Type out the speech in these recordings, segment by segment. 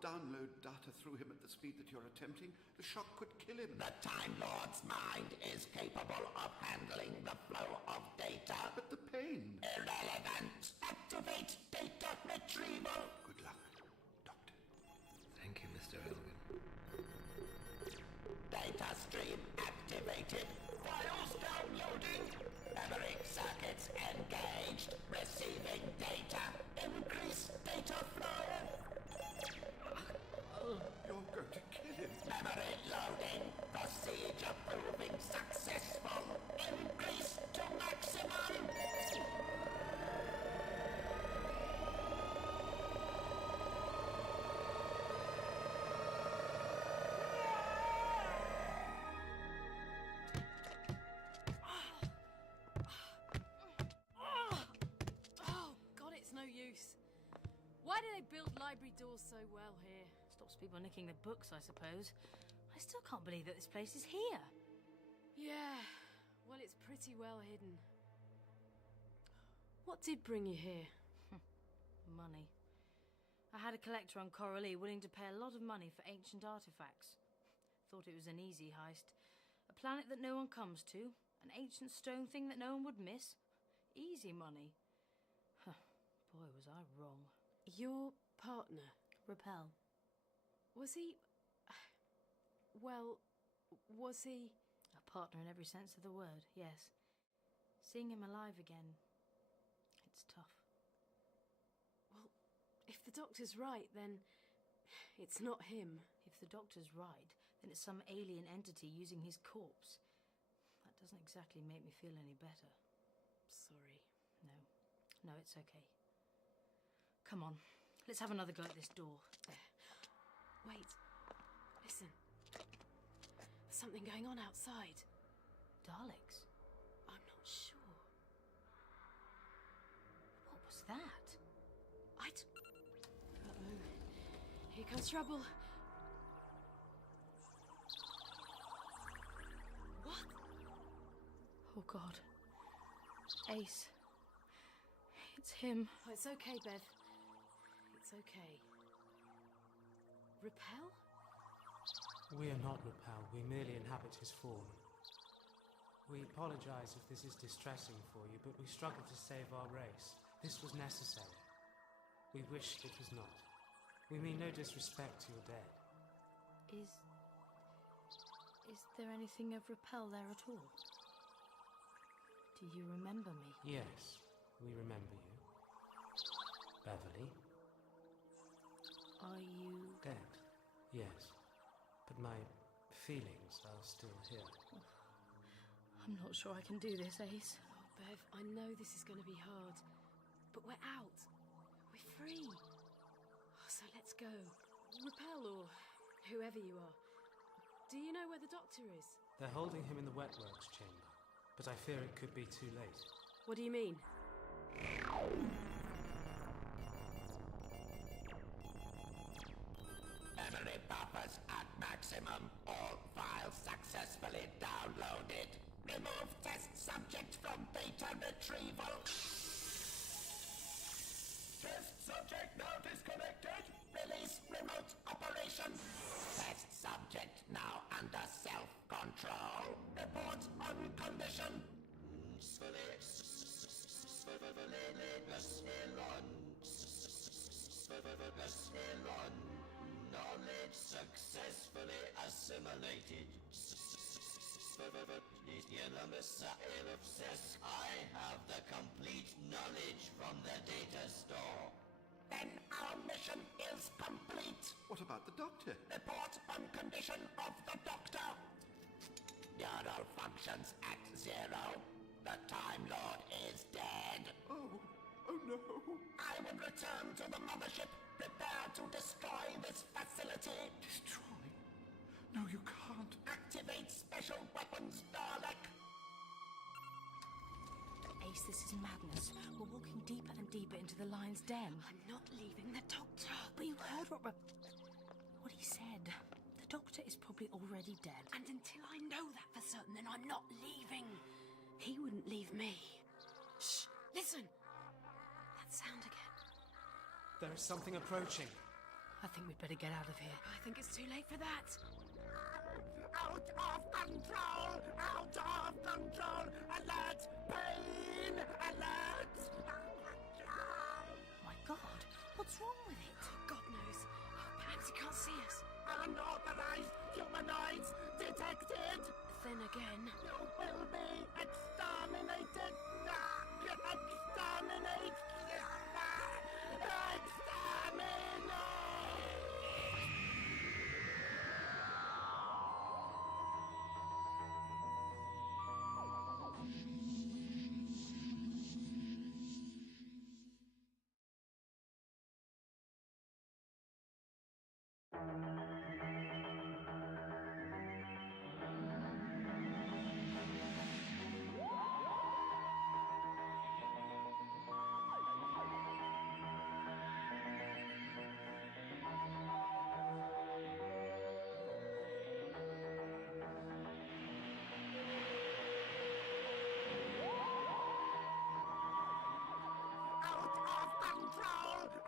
can't download data through him at the speed that you're attempting. The shock could kill him. The Time Lord's mind is capable of handling the flow of data. But the pain. Irrelevant. Activate data retrieval. Good luck, Doctor. Thank you, Mr. Elgin. Data stream activated. Files downloading. Memory circuits engaged. Receiving data. Increase data flow. You're going to kill him. Memory loading. Procedure proving successful. Increase to maximum. Why do they build library doors so well here? Stops people nicking the books, I suppose. I still can't believe that this place is here. Yeah, well, it's pretty well hidden. What did bring you here? Money. I had a collector on Coralie willing to pay a lot of money for ancient artifacts. Thought it was an easy heist. A planet that no one comes to. An ancient stone thing that no one would miss. Easy money. Boy, was I wrong. Your partner? Repel. Was he... Well, was he... A partner in every sense of the word, yes. Seeing him alive again, it's tough. Well, if the doctor's right, then it's not him. If the doctor's right, then it's some alien entity using his corpse. That doesn't exactly make me feel any better. Sorry. No, it's okay. Come on, let's have another go at this door. There. Wait. Listen. There's something going on outside. Daleks? I'm not sure. What was that? Uh-oh. Here comes trouble. What? Oh, God. Ace. It's him. Oh, it's okay, Bev. It's okay. Repel? We are not Repel. We merely inhabit his form. We apologize if this is distressing for you, but we struggle to save our race. This was necessary. We wished it was not. We mean no disrespect to your dead. Is there anything of Repel there at all? Do you remember me? Yes, we remember you. Beverly? Are you... Dead, yes. But my feelings are still here. I'm not sure I can do this, Ace. Oh, Bev, I know this is going to be hard. But we're out. We're free. Oh, so let's go. Repel or whoever you are. Do you know where the doctor is? They're holding him in the wetworks chamber, but I fear it could be too late. What do you mean? Memory buffers at maximum. All files successfully downloaded. Remove test subject from data retrieval. Test subject now disconnected. Release remote operation. Test subject now under self-control. Report on condition. Knowledge successfully assimilated. I have the complete knowledge from the data store. Then our mission is complete. What about the doctor? Report on condition of the doctor. Neural functions at 0. The Time Lord is dead. Oh no. I will return to the mothership. Prepare to destroy this facility. Destroy? No, you can't. Activate special weapons, Dalek. Ace, this is madness. We're walking deeper and deeper into the lion's den. I'm not leaving the doctor. But you heard what he said. The doctor is probably already dead. And until I know that for certain, then I'm not leaving. He wouldn't leave me. Shh! Listen! That sound again. There is something approaching. I think we'd better get out of here. I think it's too late for that. Out of control! Out of control! Alert! Pain! Alert! My God, what's wrong with it? God knows. Perhaps he can't see us. Unauthorized humanoids detected! Then again. You will be exterminated! Exterminate! Exterminate!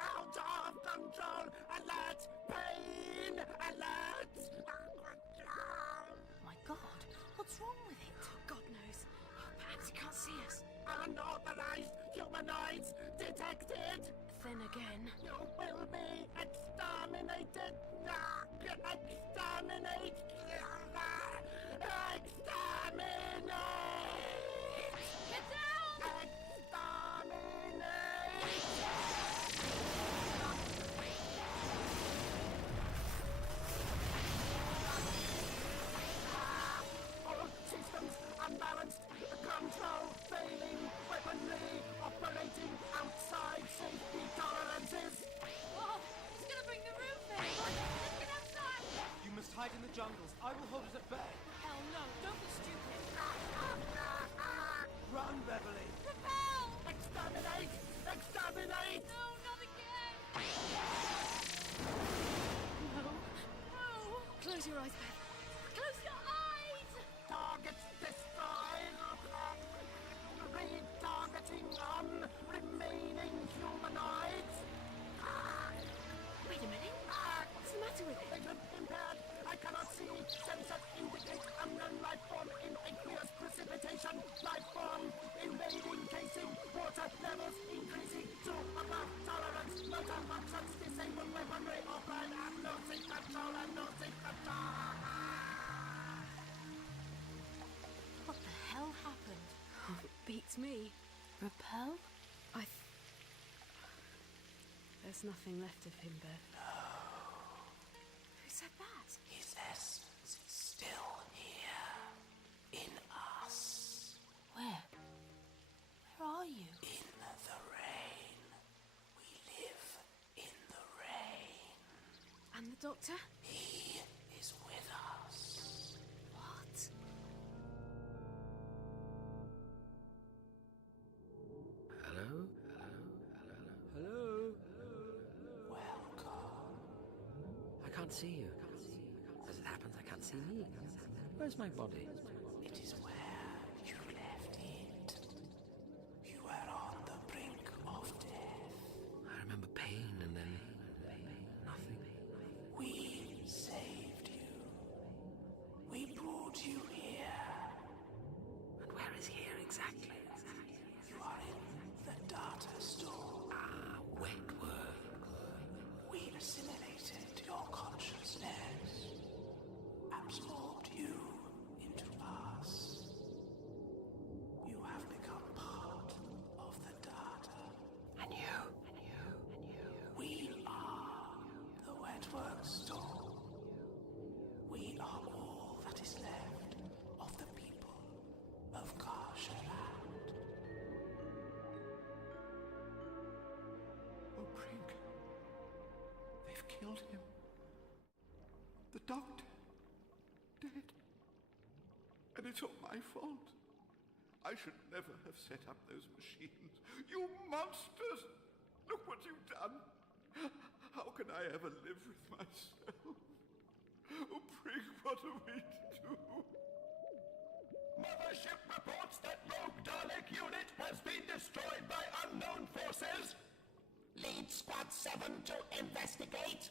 Out of control! Alert! Pain! Alert! My God, what's wrong with it? God knows. Perhaps he can't see us. Unauthorized humanoids detected! Then again. You will be exterminated! Exterminate! Exterminate! Get down! All systems unbalanced. Control failing. Weaponry operating outside safety tolerances. Oh, he's gonna bring the roof in! Let's get outside! You must hide in the jungles. I will hold it at bay. Hell no, don't be stupid! Run, Beverly. Repel! Exterminate! Exterminate! No, not again! No. No! Close your eyes, Beth. Close your eyes! Targets destroyed! Retargeting on remaining humanoids! Wait a minute. What's the matter with it? Vision impaired! I cannot see! Sensors indicate unknown life form in aqueous precipitation! Life form invading casing! Water levels increasing to above tolerance! Motor functions disabled! Weaponry offline! I'm losing control! I'm losing control! What the hell happened? Beats me. Repel? There's nothing left of him, Beth. Who said that? His essence is still here. In us. Where? Where are you? In the rain. We live in the rain. And the doctor? He is with us. What? Hello? Hello? Welcome. I can't see you. As it happens, I can't see me. Where's my body? It is where you left it. You were on the brink of death. I remember pain and then nothing. We saved you. We brought you here. And where is here exactly? You are in the data store. Ah, wet work. We assimilated your consciousness, absorbed you into us. You have become part of the data. And you. We are the Wetwork Store. We are all that is left of the people of Karshaland. Oh, Brink. They've killed him. The doctor. Dead. And it's all my fault. I should never have set up those machines. You monsters! Look what you've done. How can I ever live with myself? Oh, Brink, what are we to do? Mothership reports that rogue Dalek unit has been destroyed by unknown forces. Lead Squad 7 to investigate.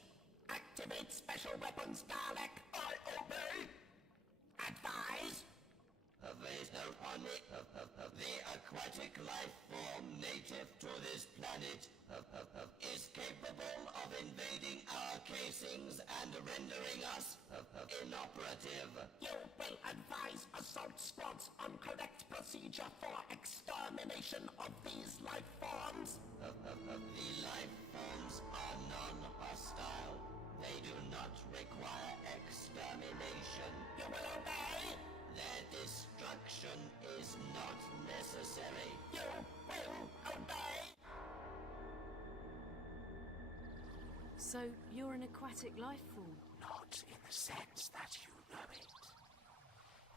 casings and rendering us inoperative. You will advise assault squads on correct procedure for extermination of these life forms. The life forms are non-hostile. They do not require extermination. You will obey? Their destruction is not necessary. You will obey? So, you're an aquatic life form? Not in the sense that you know it.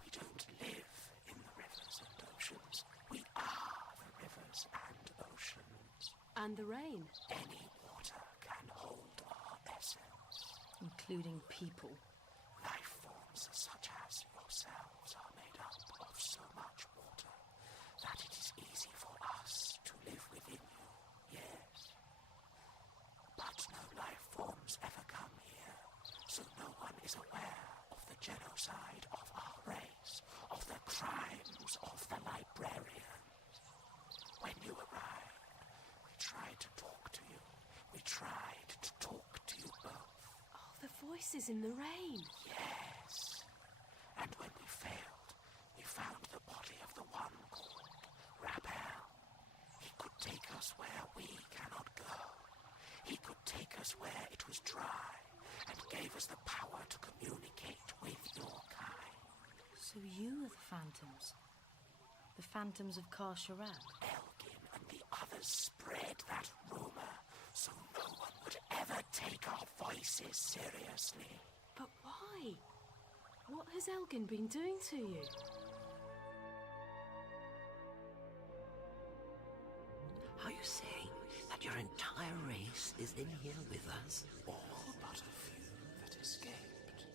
We don't live in the rivers and oceans. We are the rivers and oceans. And the rain? Any water can hold our essence. Including people. Life forms such as yourselves are made up of so much water that it is easy for us to live within you, yes. But no life forms ever come here, so no one is aware of the genocide of our race, of the crimes of the librarians. When you arrived, we tried to talk to you. We tried to talk to you both. Oh, the voices in the rain. Yes. And when we failed, we found the body of the one called Rappel. He could take us where we cannot go. He could take us where it was dry, and gave us the power to communicate with your kind. So you are the phantoms? The phantoms of Kar Sharan? Elgin and the others spread that rumor, so no one would ever take our voices seriously. But why? What has Elgin been doing to you? Are you saying that your entire race is in here with us? All but a few that escaped.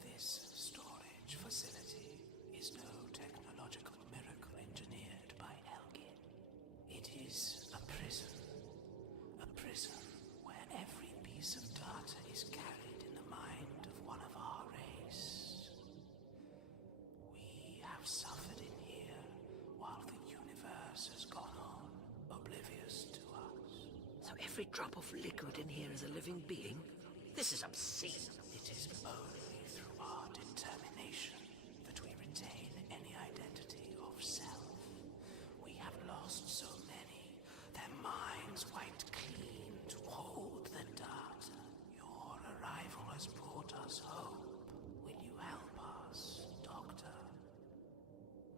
This storage facility is no technological miracle engineered by Elgin. It is a prison where every piece of data is carried in the mind of one of our race. We have suffered in here while the universe has gone on, oblivious to us. So every drop of liquid in here is a living being? This is obscene. It is only through our determination that we retain any identity of self. We have lost so many, their minds wiped clean to hold the data. Your arrival has brought us hope. Will you help us, Doctor?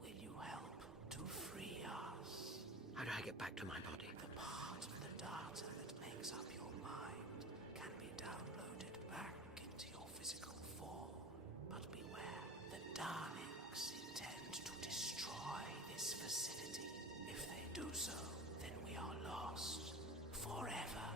Will you help to free us? How do I get back to my body? The part of the data that makes up your mind can be downloaded back into your physical form. But beware, the Daleks intend to destroy this facility. If they do so, then we are lost forever.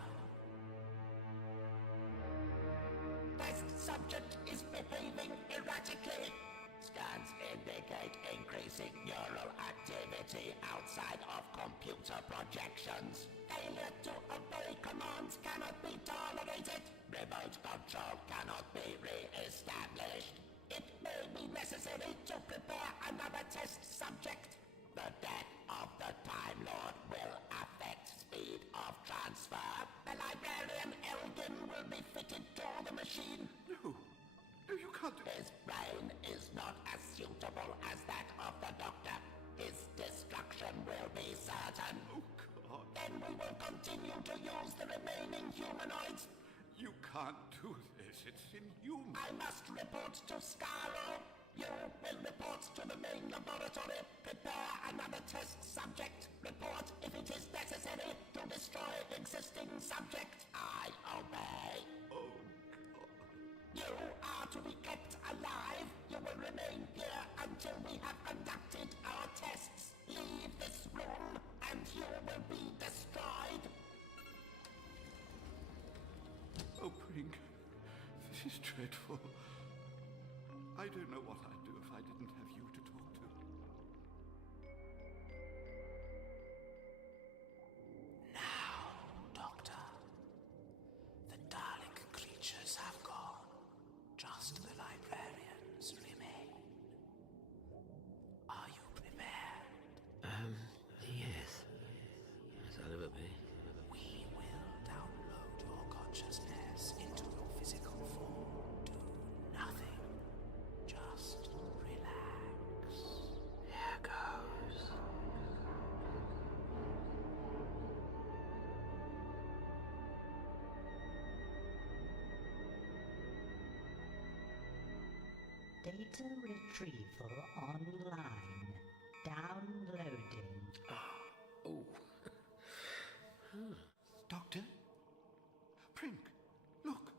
Test subject is behaving erratically. Scans indicate increasing neural activity outside of computer projections. Failure to obey commands cannot be tolerated. Remote control cannot be re-established. It may be necessary to prepare another test subject. The death of the Time Lord will affect speed of transfer. The librarian Elgin will be fitted to the machine. No, you can't do His brain is not as suitable as that of the Doctor. His destruction will be certain. Oh, God. Then we will continue to use the remaining humanoids. You can't do this. It's inhuman. I must report to Skaro. You will report to the main laboratory. Prepare another test subject. Report if it is necessary to destroy existing subject. I obey. Oh, God. You are to be kept alive. You will remain here until we have conducted our tests. Leave this room and you will be destroyed. Oh, Brink. This is dreadful. I don't know what I'd do if I didn't have you to talk to. Now, Doctor, the Dalek creatures have gone. Just the librarians remain. Are you prepared? Yes. Yes, I'll ever be. We will download your consciousness into your physical Data retrieval online. Downloading. Oh. Doctor? Prink, look.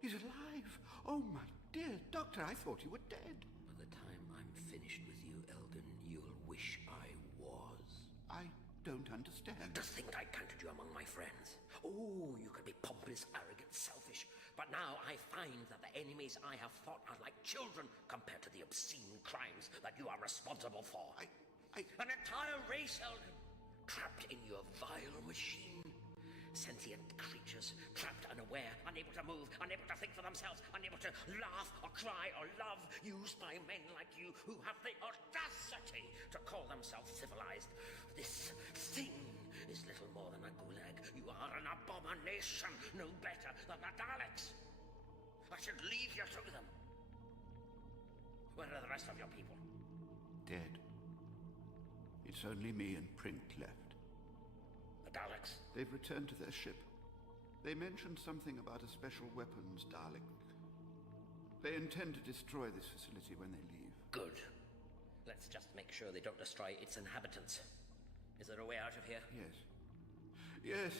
He's alive. Oh, my dear Doctor, I thought you were dead. By the time I'm finished with you, Elgin, you'll wish I was. I don't understand. To think I counted you among my friends. Oh, you could be pompous, arrogant, selfish. But now I find that the enemies I have fought are like children compared to the obscene crimes that you are responsible for. An entire race, Elgin, trapped in your vile machine. Sentient creatures, trapped, unaware, unable to move, unable to think for themselves, unable to laugh or cry or love, used by men like you who have the audacity to call themselves civilized. This thing is little more than a gulag. You are an abomination, no better than the Daleks. I should leave you to them. Where are the rest of your people? Dead. It's only me and Prink left. The Daleks? They've returned to their ship. They mentioned something about a special weapons Dalek. They intend to destroy this facility when they leave. Good. Let's just make sure they don't destroy its inhabitants. Is there a way out of here? Yes. Yes.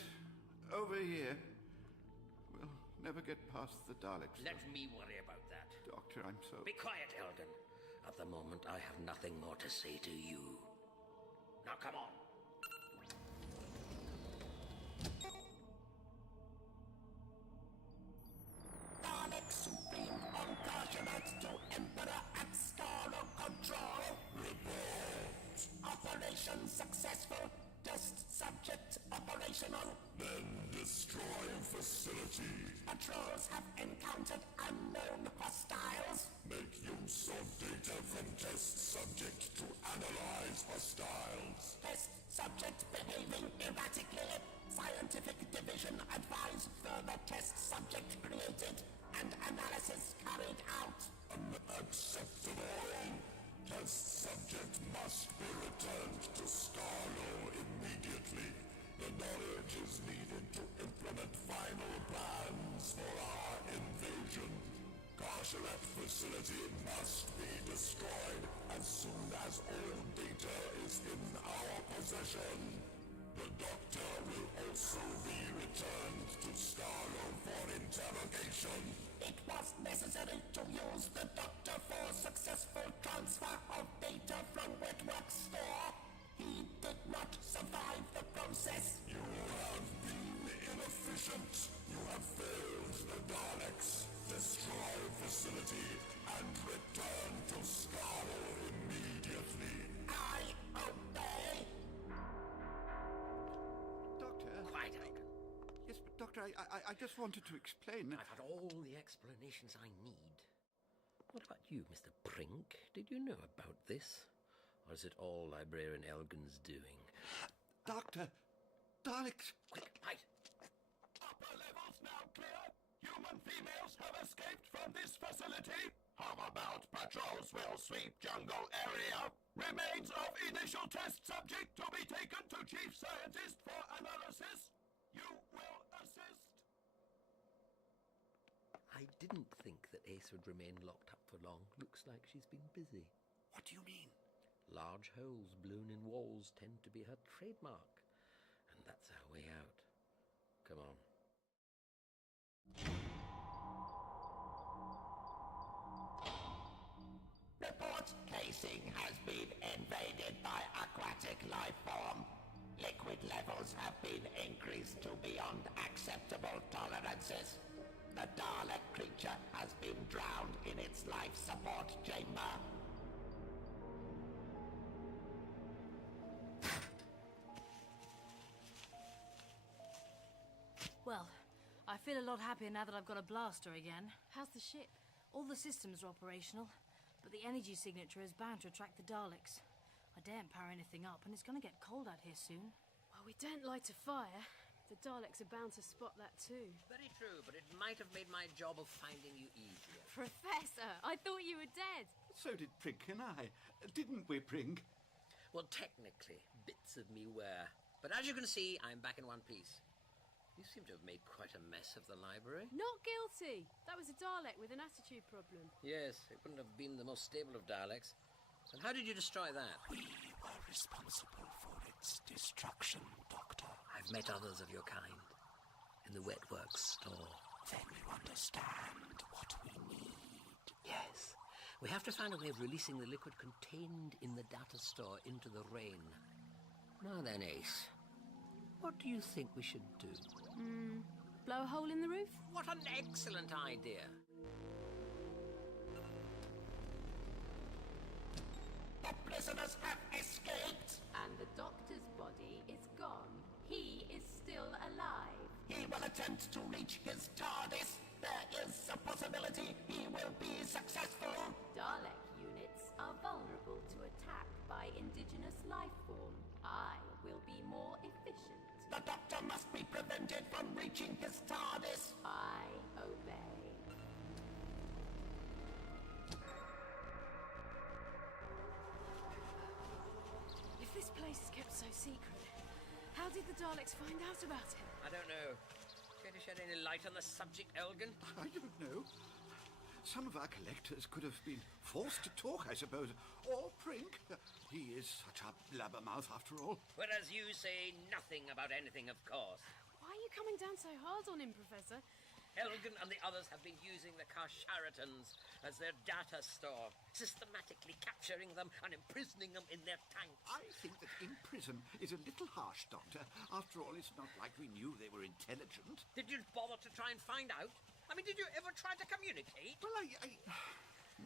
Over here. We'll never get past the Daleks. Let me worry about that. Doctor, I'm so... Be quiet, Elgin. At the moment, I have nothing more to say to you. Now, come on. Dalek Supreme Unconscionate to Emperor at Scarlet Control. Report. Operation successful. Test subject operational. Then destroy facility. Patrols have encountered unknown hostiles. Make use of data from test subject to analyze hostiles. Test subject behaving erratically. Scientific division advise further test subject created and analysis carried out. Unacceptable. Test subject must be returned to Scarlo immediately. The knowledge is needed to implement final plans for our invasion. Carcerat facility must be destroyed as soon as all data is in our possession. The Doctor will also be returned to Scarlo for interrogation. It was necessary to use the Doctor for successful transfer of data from Wetworks store. He did not survive the process. You have been inefficient. You have failed the Daleks. Destroy facility and return to Scarlo immediately. I obey. Doctor? Quiet, Elgin. Yes, but Doctor, I just wanted to explain. I've had all the explanations I need. What about you, Mr. Prink? Did you know about this? Or is it all Librarian Elgin's doing? Doctor! Daleks! Quick, hide! Upper levels now clear. Human females have escaped from this facility. How about patrols will sweep jungle area? Remains of initial test subject to be taken to Chief Scientist for analysis. You will assist. I didn't think that Ace would remain locked up for long. Looks like she's been busy. What do you mean? Large holes blown in walls tend to be her trademark. And that's our way out. Come on. Report casing has been invaded by aquatic life form. Liquid levels have been increased to beyond acceptable tolerances. The Dalek creature has been drowned in its life support chamber. Well, I feel a lot happier now that I've got a blaster again. How's the ship? All the systems are operational, but the energy signature is bound to attract the Daleks. I daren't power anything up, and it's going to get cold out here soon. Well, we don't light a fire. The Daleks are bound to spot that too. Very true, but it might have made my job of finding you easier. Professor, I thought you were dead. So did Prink and I. Didn't we, Prink? Well, technically, bits of me were. But as you can see, I'm back in one piece. You seem to have made quite a mess of the library. Not guilty. That was a Dalek with an attitude problem. Yes, it wouldn't have been the most stable of Daleks. And how did you destroy that? We were responsible for its destruction, Doctor. I've met others of your kind in the wetworks store. Then you understand what we need. Yes. We have to find a way of releasing the liquid contained in the data store into the rain. Now then, Ace, what do you think we should do? Blow a hole in the roof? What an excellent idea! The prisoners have escaped. And the Doctor's body is gone. He is still alive. He will attempt to reach his TARDIS. There is a possibility he will be successful. Dalek units are vulnerable to attack by indigenous life form. I will be more efficient. The Doctor must be prevented from reaching his TARDIS. I obey. If this place is kept so secret, how did the Daleks find out about it? I don't know. Care to shed any light on the subject, Elgin? I don't know. Some of our collectors could have been forced to talk, I suppose. Or Prink. He is such a blabbermouth, after all. Whereas you say nothing about anything, of course. Why are you coming down so hard on him, Professor? Elgin and the others have been using the Kasharatans as their data store, systematically capturing them and imprisoning them in their tanks. I think that imprison is a little harsh, Doctor. After all, it's not like we knew they were intelligent. Did you bother to try and find out? I mean, did you ever try to communicate? Well,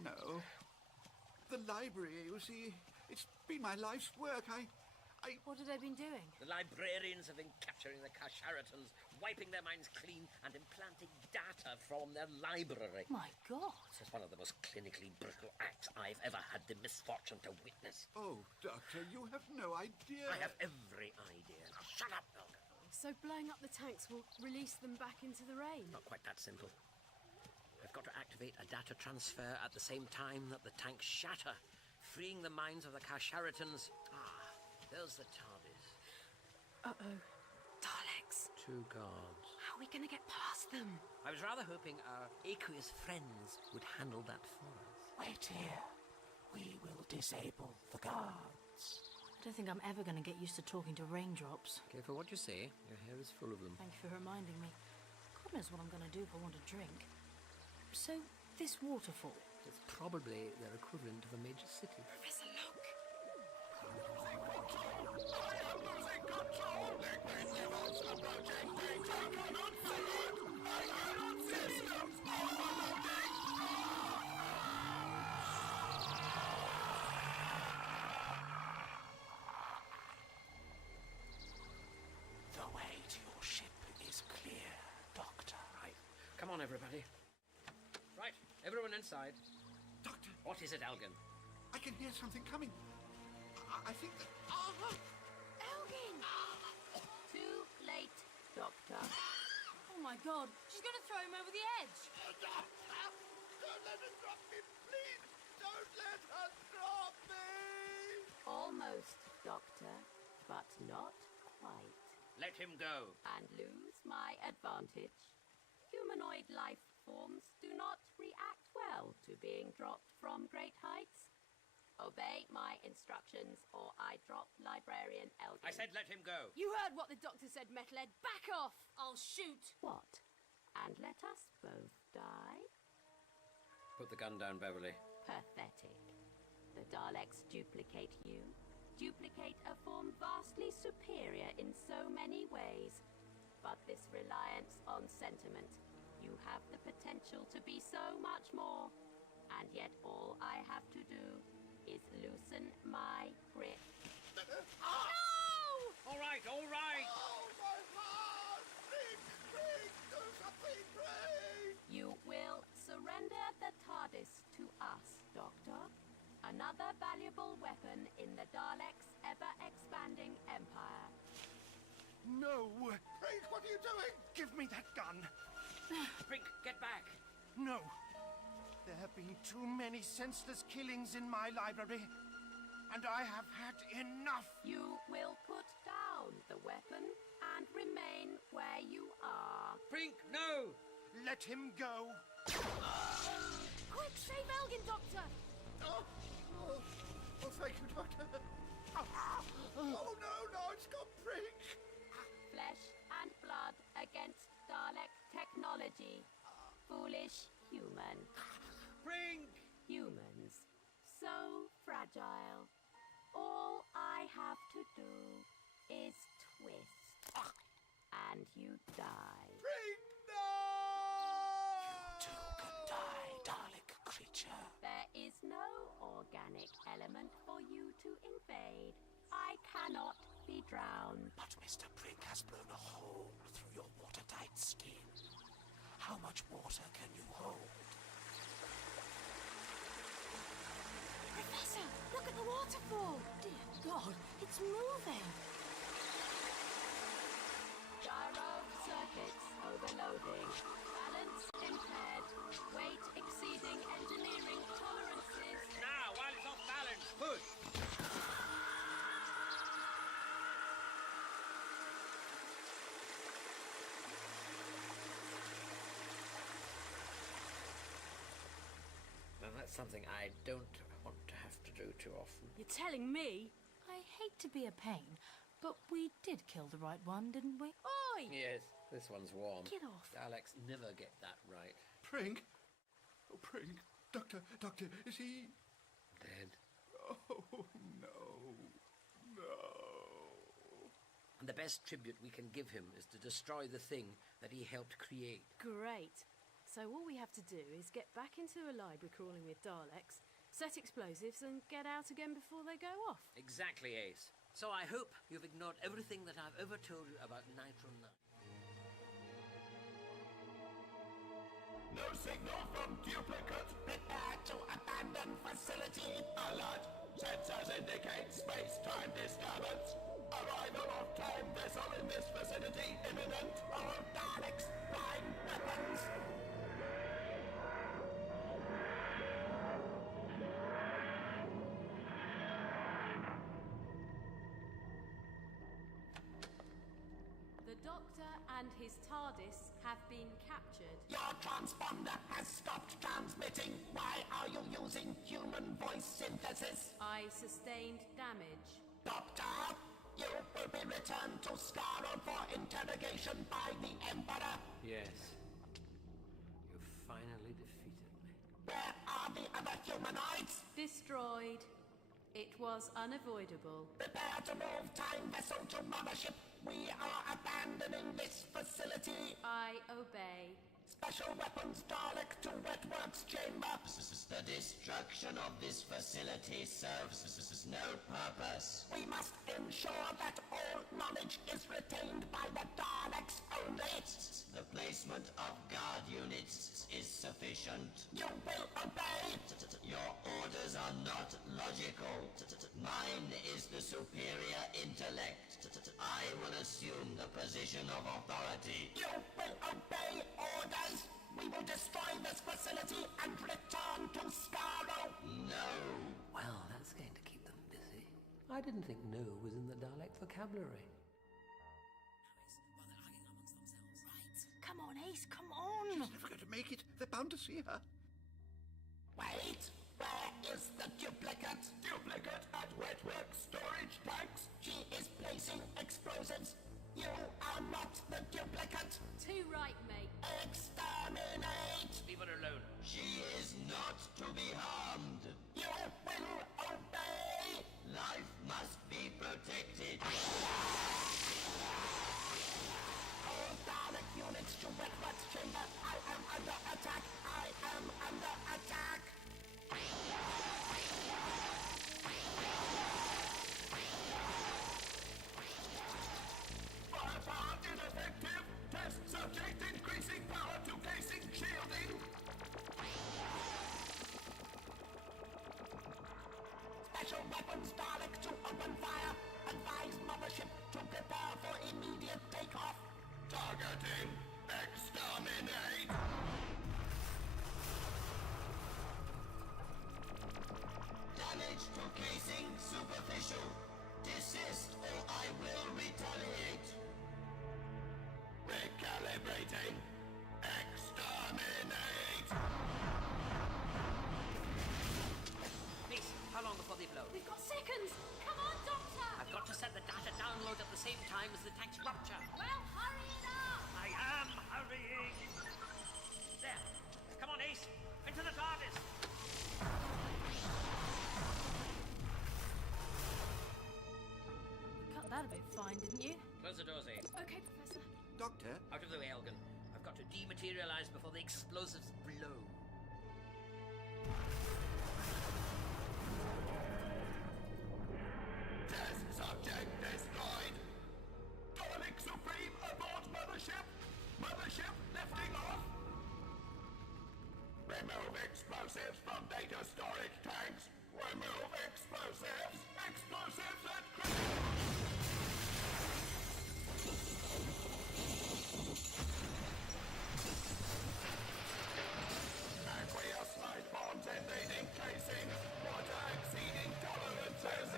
No. The library, you see, it's been my life's work. What have they been doing? The librarians have been capturing the Kasharatans, wiping their minds clean and implanting data from their library. My God. It's one of the most clinically brutal acts I've ever had the misfortune to witness. Oh, Doctor, you have no idea. I have every idea. Now, shut up, Elgin. So blowing up the tanks will release them back into the rain? Not quite that simple. I've got to activate a data transfer at the same time that the tanks shatter, freeing the minds of the Kasharatans. There's the TARDIS. Uh-oh. Daleks. 2 guards. How are we going to get past them? I was rather hoping our aqueous friends would handle that for us. Wait here. We will disable the guards. I don't think I'm ever going to get used to talking to raindrops. Careful what you say. Your hair is full of them. Thank you for reminding me. God knows what I'm going to do if I want a drink. So, this waterfall... It's probably their equivalent of a major city. Professor, look. The way to your ship is clear, Doctor. Right. Come on, everybody. Right. Everyone inside. Doctor, What is it, Elgin? I can hear something coming. I think that... Elgin! Too late, Doctor. Oh my God, she's going to throw him over the edge. Don't let her drop me, please! Don't let her drop me! Almost, Doctor, but not quite. Let him go. And lose my advantage. Humanoid life forms do not react well to being dropped from great heights. Obey my instructions, or I drop Librarian Elgin. I said let him go. You heard what the doctor said, Metalhead. Back off! I'll shoot. What? And let us both die? Put the gun down, Beverly. Pathetic. The Daleks duplicate you. Duplicate a form vastly superior in so many ways. But this reliance on sentiment, you have the potential to be so much more. And yet all I have to do is loosen my grip. All right, all right. Oh, my heart! Prink, do something, Prink! You will surrender the TARDIS to us, Doctor. Another valuable weapon in the Daleks' ever-expanding empire. No! Prink, what are you doing? Give me that gun! Brink, get back. No! There have been too many senseless killings in my library, and I have had enough! You will put down the weapon and remain where you are. Brink, no! Let him go. Quick, save Elgin, Doctor! Oh, thank you, Doctor. Oh, no, it's got Brink. Flesh and blood against Dalek technology. Foolish human. Brink! Humans. So fragile. All I have to do is twist. And you die. Brink, no! You can die, Dalek creature. There is no organic element for you to invade. I cannot be drowned. But Mr. Brink has blown a hole through your watertight skin. How much water can you hold? Professor, look at the waterfall! Dear God, it's moving! Gyro circuits overloading. Balance impaired. Weight exceeding engineering tolerances. Now, while it's off balance, push! Well, that's something I don't want to have to do too often. You're telling me? I hate to be a pain, but we did kill the right one, didn't we? Oi! Yes, this one's warm. Get off. Daleks never get that right. Brink? Oh, Brink. Doctor, is he... Dead. Oh, no. And the best tribute we can give him is to destroy the thing that he helped create. Great. So all we have to do is get back into a library crawling with Daleks, set explosives, and get out again before they go off. Exactly, Ace. So I hope you've ignored everything that I've ever told you about Nitro 9. No signal from duplicate. Prepare to abandon facility. Alert. Sensors indicate space-time disturbance. Arrival of time vessel in this vicinity imminent. All Daleks, prime weapons. The Doctor and his TARDIS have been captured. Your transponder has stopped transmitting. Why are you using human voice synthesis? I sustained damage. Doctor, you will be returned to Skaro for interrogation by the Emperor. Yes. You finally defeated me. Where are the other humanoids? Destroyed. It was unavoidable. Prepare to move time vessel to mothership. We are abandoning this facility. I obey. Special weapons Dalek to Wetworks chamber. The destruction of this facility serves no purpose. We must ensure that all knowledge is retained by the Daleks only. The placement of guard units is sufficient. You will obey. Your orders are not logical. Mine is the superior intellect. I will assume the position of authority. You will obey orders. We will destroy this facility and return to Skaro. No. Well, that's going to keep them busy. I didn't think no was in the Dalek vocabulary. Come on, Ace, come on! She's never going to make it. They're bound to see her. Wait, where is the duplicate? Duplicate at Wetworks storage tanks. She is placing explosives. You are not the duplicate. Too right, mate. Exterminate! Leave her alone. She is not to be harmed. You will obey! Life must be protected. All Dalek units to Wetworks chamber. I am under attack. I am under attack. Firepower ineffective. Test subject increasing power to casing shielding. same time as the tank's rupture. Well, hurry it up! I am hurrying. There. Come on, Ace. Into the TARDIS. Cut that a bit fine, didn't you? Close the doors, Ace. Okay, Professor. Doctor? Out of the way, Elgin. I've got to dematerialize before the explosives blow. Test subject destroyed. Dalek Supreme aboard mothership. Mothership lifting off. Remove explosives from data storage tanks. Remove explosives. Explosives at Cryx. Aqueous light bombs invading casing. Water exceeding tolerances.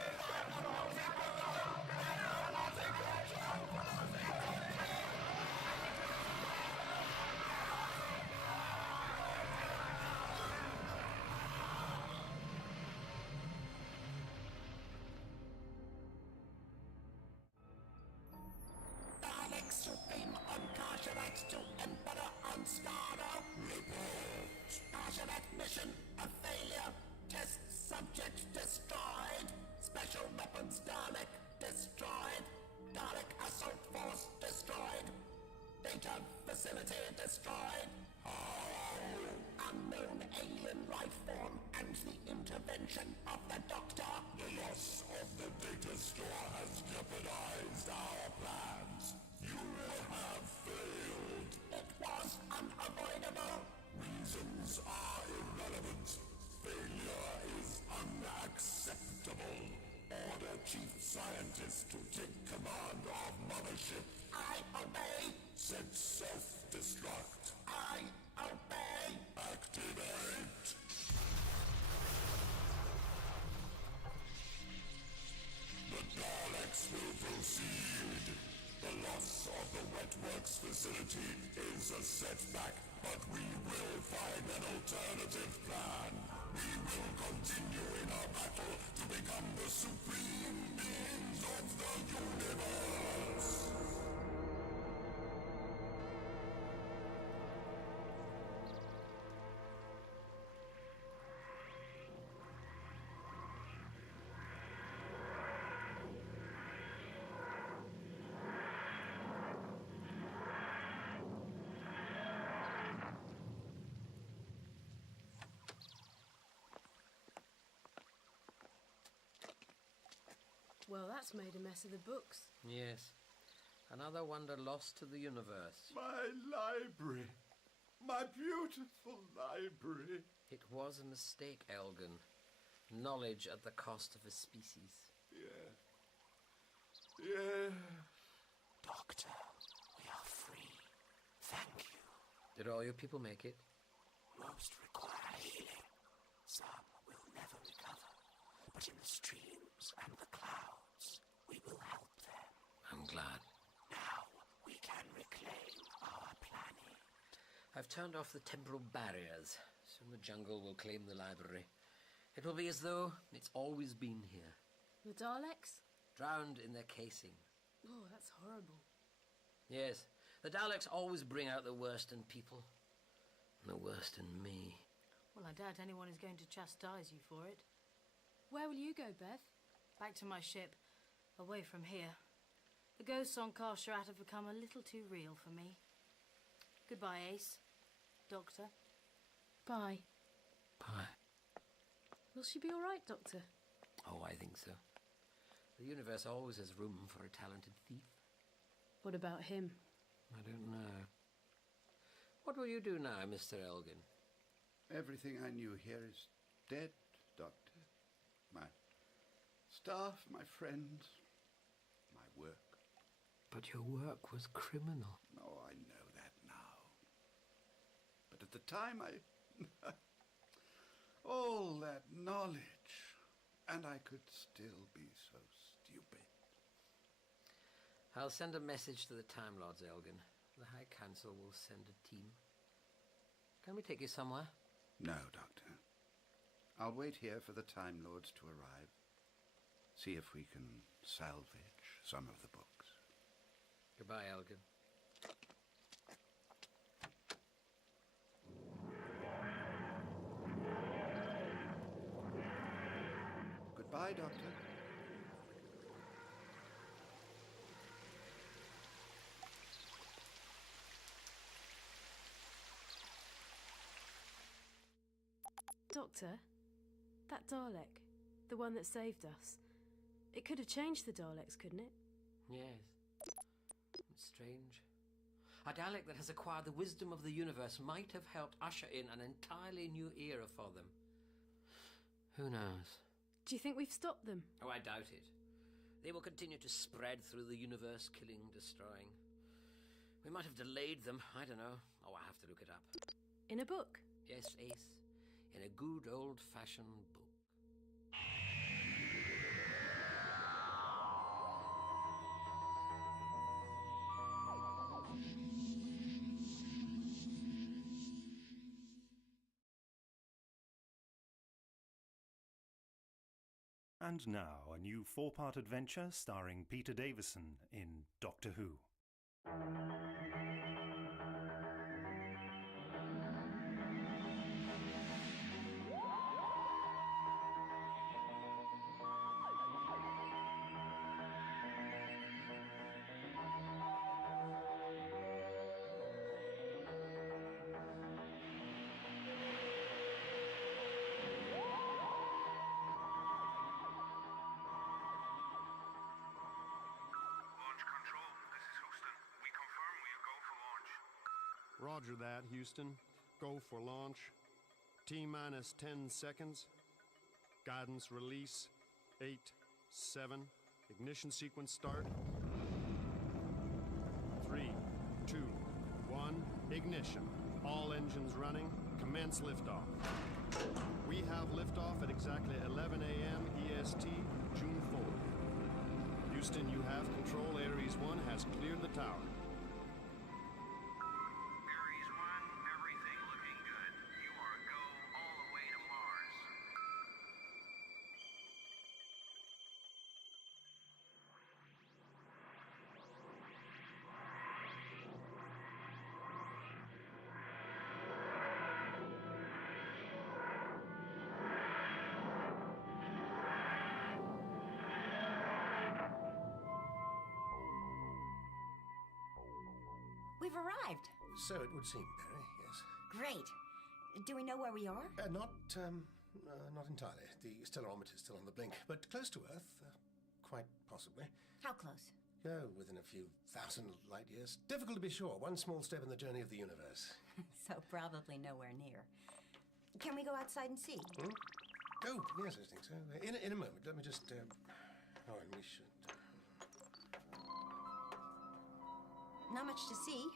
Dalek Supreme on Karjarat to Emperor on Skara. Report. Karjarat mission a failure. Test subject destroyed. Special weapons Dalek destroyed. Dalek assault force destroyed. Data facility destroyed. Unknown alien life form and the intervention of the Doctor. The loss of the data store has jeopardized our plans. You have failed. It was unavoidable. Reasons are irrelevant. Failure is unacceptable. Order Chief Scientist to take command of Mothership. I obey. Set self-destruct. I obey. Activate. The Daleks will proceed. The loss of the Wetworks facility is a setback, but we will find an alternative plan. We will continue in our battle to become the supreme beings of the universe. Well, that's made a mess of the books. Yes. Another wonder lost to the universe. My library. My beautiful library. It was a mistake, Elgin. Knowledge at the cost of a species. Yes. Yes. Doctor, we are free. Thank you. Did all your people make it? Most require healing. Some will never recover. But in the streams and the clouds, we will help them. I'm glad. Now we can reclaim our planet. I've turned off the temporal barriers. Soon the jungle will claim the library. It will be as though it's always been here. The Daleks? Drowned in their casing. Oh, that's horrible. Yes, the Daleks always bring out the worst in people. And the worst in me. Well, I doubt anyone is going to chastise you for it. Where will you go, Bev? Back to my ship, away from here. The ghosts on Karjarat have become a little too real for me. Goodbye, Ace. Doctor. Bye. Bye. Will she be all right, Doctor? Oh, I think so. The universe always has room for a talented thief. What about him? I don't know. What will you do now, Mr. Elgin? Everything I knew here is dead, Doctor. My staff, my friends, my work. But your work was criminal. Oh, I know that now. But at the time, all that knowledge, and I could still be so stupid. I'll send a message to the Time Lords, Elgin. The High Council will send a team. Can we take you somewhere? No, Doctor. I'll wait here for the Time Lords to arrive. See if we can salvage some of the books. Goodbye, Elgin. Goodbye, Doctor. Doctor, that Dalek, the one that saved us, it could have changed the Daleks, couldn't it? Yes. It's strange. A Dalek that has acquired the wisdom of the universe might have helped usher in an entirely new era for them. Who knows? Do you think we've stopped them? Oh, I doubt it. They will continue to spread through the universe, killing, destroying. We might have delayed them, I don't know. Oh, I have to look it up. In a book? Yes, Ace. In a good old-fashioned book. And now, a new 4-part adventure starring Peter Davison in Doctor Who. Roger that, Houston. Go for launch. T-minus 10 seconds. Guidance release. 8, 7. Ignition sequence start. 3, 2, 1. Ignition. All engines running. Commence liftoff. We have liftoff at exactly 11 a.m. EST, June 4th. Houston, you have control. Ares 1 has cleared the tower. We've arrived. So it would seem, Perry, yes. Great. Do we know where we are? Not entirely. The accelerometer's still on the blink, but close to Earth, quite possibly. How close? Within a few thousand light years. Difficult to be sure. One small step in the journey of the universe. So probably nowhere near. Can we go outside and see? Oh, yes, I think so. In a moment. Let me just... and we should... Not much to see.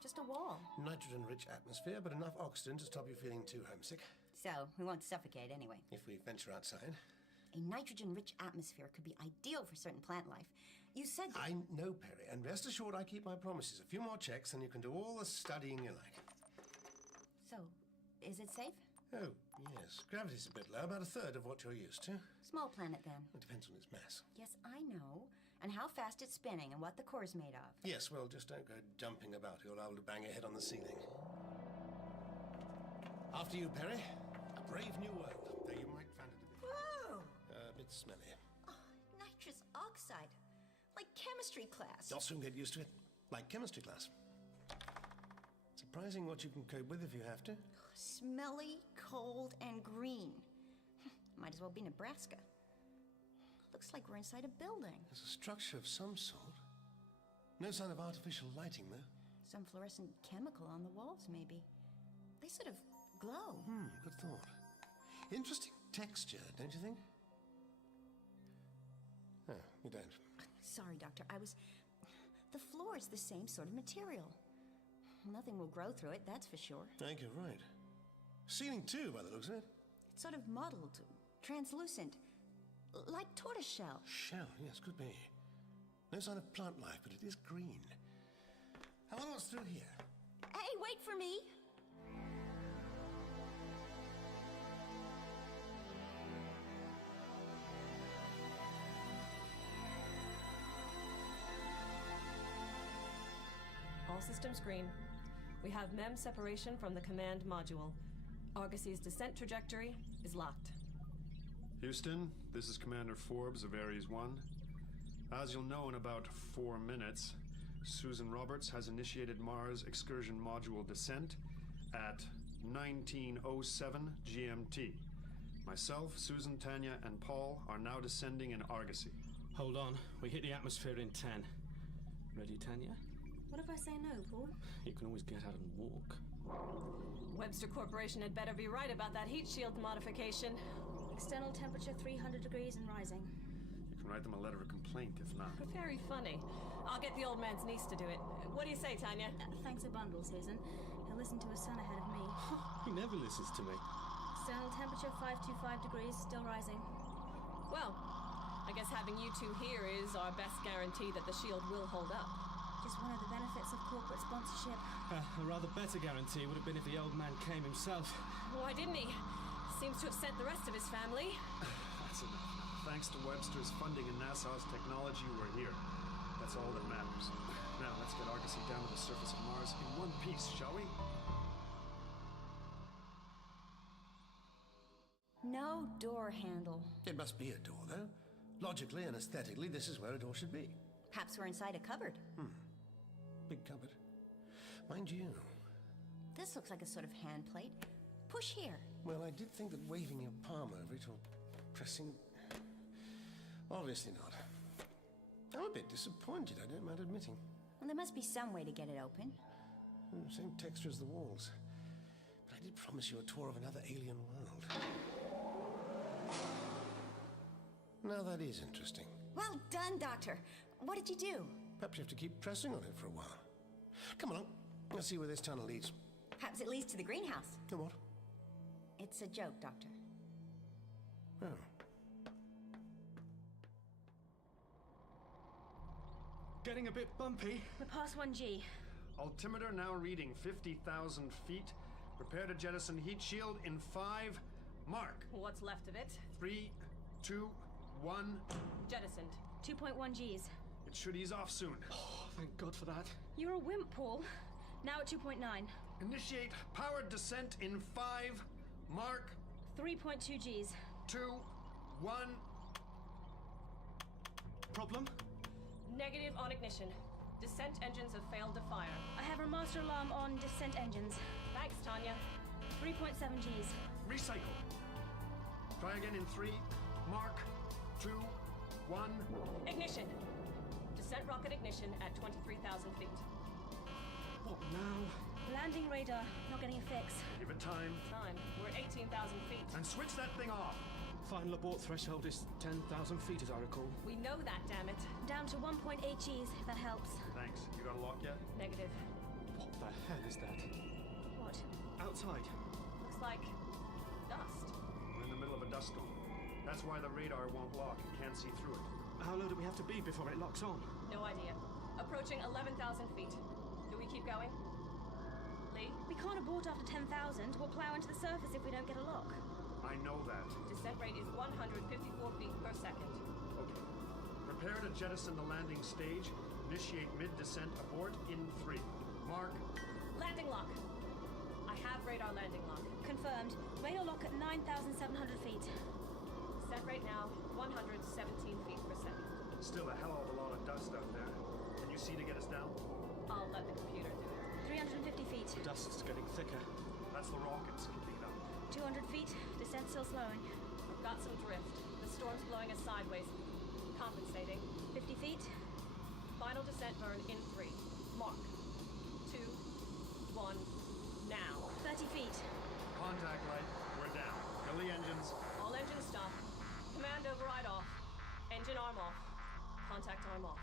Just a wall. Nitrogen-rich atmosphere, but enough oxygen to stop you feeling too homesick. So, we won't suffocate anyway. If we venture outside. A nitrogen-rich atmosphere could be ideal for certain plant life. You said that... I know, Perry, and rest assured I keep my promises. A few more checks and you can do all the studying you like. So, is it safe? Oh, yes. Gravity's a bit low, about a third of what you're used to. Small planet, then. It depends on its mass. Yes, I know. And how fast it's spinning and what the core's made of. Yes, well, just don't go jumping about. You're liable to bang your head on the ceiling. After you, Perry. A brave new world, though you might find it a bit... Whoa! A bit smelly. Oh, nitrous oxide. Like chemistry class. You'll soon get used to it. Like chemistry class. Surprising what you can cope with if you have to. Smelly, cold, and green. Might as well be Nebraska. Looks like we're inside a building. There's a structure of some sort. No sign of artificial lighting, though. Some fluorescent chemical on the walls, maybe. They sort of glow. Good thought. Interesting texture, don't you think? Oh, you don't. Sorry, Doctor. The floor is the same sort of material. Nothing will grow through it, that's for sure. I think you're right. Ceiling, too, by the looks of it. It's sort of mottled, translucent. Like tortoiseshell. Shell, yes, could be. No sign of plant life, but it is green. I wonder what's through here. Hey, wait for me! All systems green. We have MEM separation from the command module. Argosy's descent trajectory is locked. Houston, this is Commander Forbes of Ares 1. As you'll know in about 4 minutes, Susan Roberts has initiated Mars excursion module descent at 1907 GMT. Myself, Susan, Tanya, and Paul are now descending in Argosy. Hold on, we hit the atmosphere in 10. Ready, Tanya? What if I say no, Paul? You can always get out and walk. Webster Corporation had better be right about that heat shield modification. External temperature 300 degrees and rising. You can write them a letter of complaint, if not. Very funny. I'll get the old man's niece to do it. What do you say, Tanya? Thanks a bundle, Susan. He'll listen to his son ahead of me. He never listens to me. External temperature 525 degrees, still rising. Well, I guess having you two here is our best guarantee that the shield will hold up. Just one of the benefits of corporate sponsorship. A rather better guarantee would have been if the old man came himself. Why didn't he? Seems to have sent the rest of his family. That's enough. Thanks to Webster's funding and NASA's technology, we're here. That's all that matters. Now, let's get Argosy down to the surface of Mars in one piece, shall we? No door handle. It must be a door, though. Logically and aesthetically, this is where a door should be. Perhaps we're inside a cupboard. Big cupboard. Mind you. This looks like a sort of hand plate. Push here. Well, I did think that waving your palm over it or pressing... Obviously not. I'm a bit disappointed, I don't mind admitting. Well, there must be some way to get it open. Same texture as the walls. But I did promise you a tour of another alien world. Now that is interesting. Well done, Doctor. What did you do? Perhaps you have to keep pressing on it for a while. Come along. Let's see where this tunnel leads. Perhaps it leads to the greenhouse. The what? It's a joke, Doctor. Oh. Getting a bit bumpy. We're past 1G. Altimeter now reading 50,000 feet. Prepare to jettison heat shield in 5. Mark. What's left of it? 3, 2, 1. Jettisoned. 2.1 Gs. It should ease off soon. Oh, thank God for that. You're a wimp, Paul. Now at 2.9. Initiate powered descent in 5. Mark. 3.2 Gs. 2, 1. Problem? Negative on ignition. Descent engines have failed to fire. I have a master alarm on descent engines. Thanks, Tanya. 3.7 Gs. Recycle. Try again in 3. Mark. 2, 1. Ignition. Descent rocket ignition at 23,000 feet. What now? Landing radar. Not getting a fix. Give it time. Time. We're at 18,000 feet. And switch that thing off. Final abort threshold is 10,000 feet, as I recall. We know that, damn it. Down to 1.8 Gs, if that helps. Thanks. You got a lock yet? Negative. What the hell is that? What? Outside. Looks like dust. We're in the middle of a dust storm. That's why the radar won't lock. You can't see through it. How low do we have to be before it locks on? No idea. Approaching 11,000 feet. Do we keep going? Lee? We can't abort after 10,000. We'll plow into the surface if we don't get a lock. I know that. Descent rate is 154 feet per second. Okay. Prepare to jettison the landing stage. Initiate mid-descent abort in 3. Mark. Landing lock. I have radar landing lock. Confirmed. Radar lock at 9,700 feet. Descent rate now 117 feet per second. Still a hell of a lot of dust out there. Can you see to get us down? I'll let the computer do it. 350 feet. The dust's getting thicker. That's the rockets keeping it up. 200 feet. Descent still slowing. I've got some drift. The storm's blowing us sideways. Compensating. 50 feet. Final descent burn in 3. Mark. 2, 1, now. 30 feet. Contact light. We're down. Kill the engines. All engines stop. Command override off. Engine arm off. Contact arm off.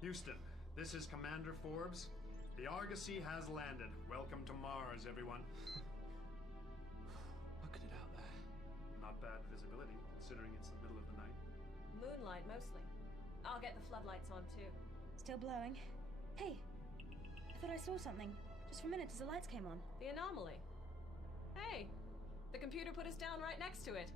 Houston, this is Commander Forbes. The Argosy has landed. Welcome to Mars, everyone. Look at it out there. Not bad visibility, considering it's the middle of the night. Moonlight, mostly. I'll get the floodlights on, too. Still blowing. Hey, I thought I saw something. Just for a minute as the lights came on. The anomaly. Hey, the computer put us down right next to it.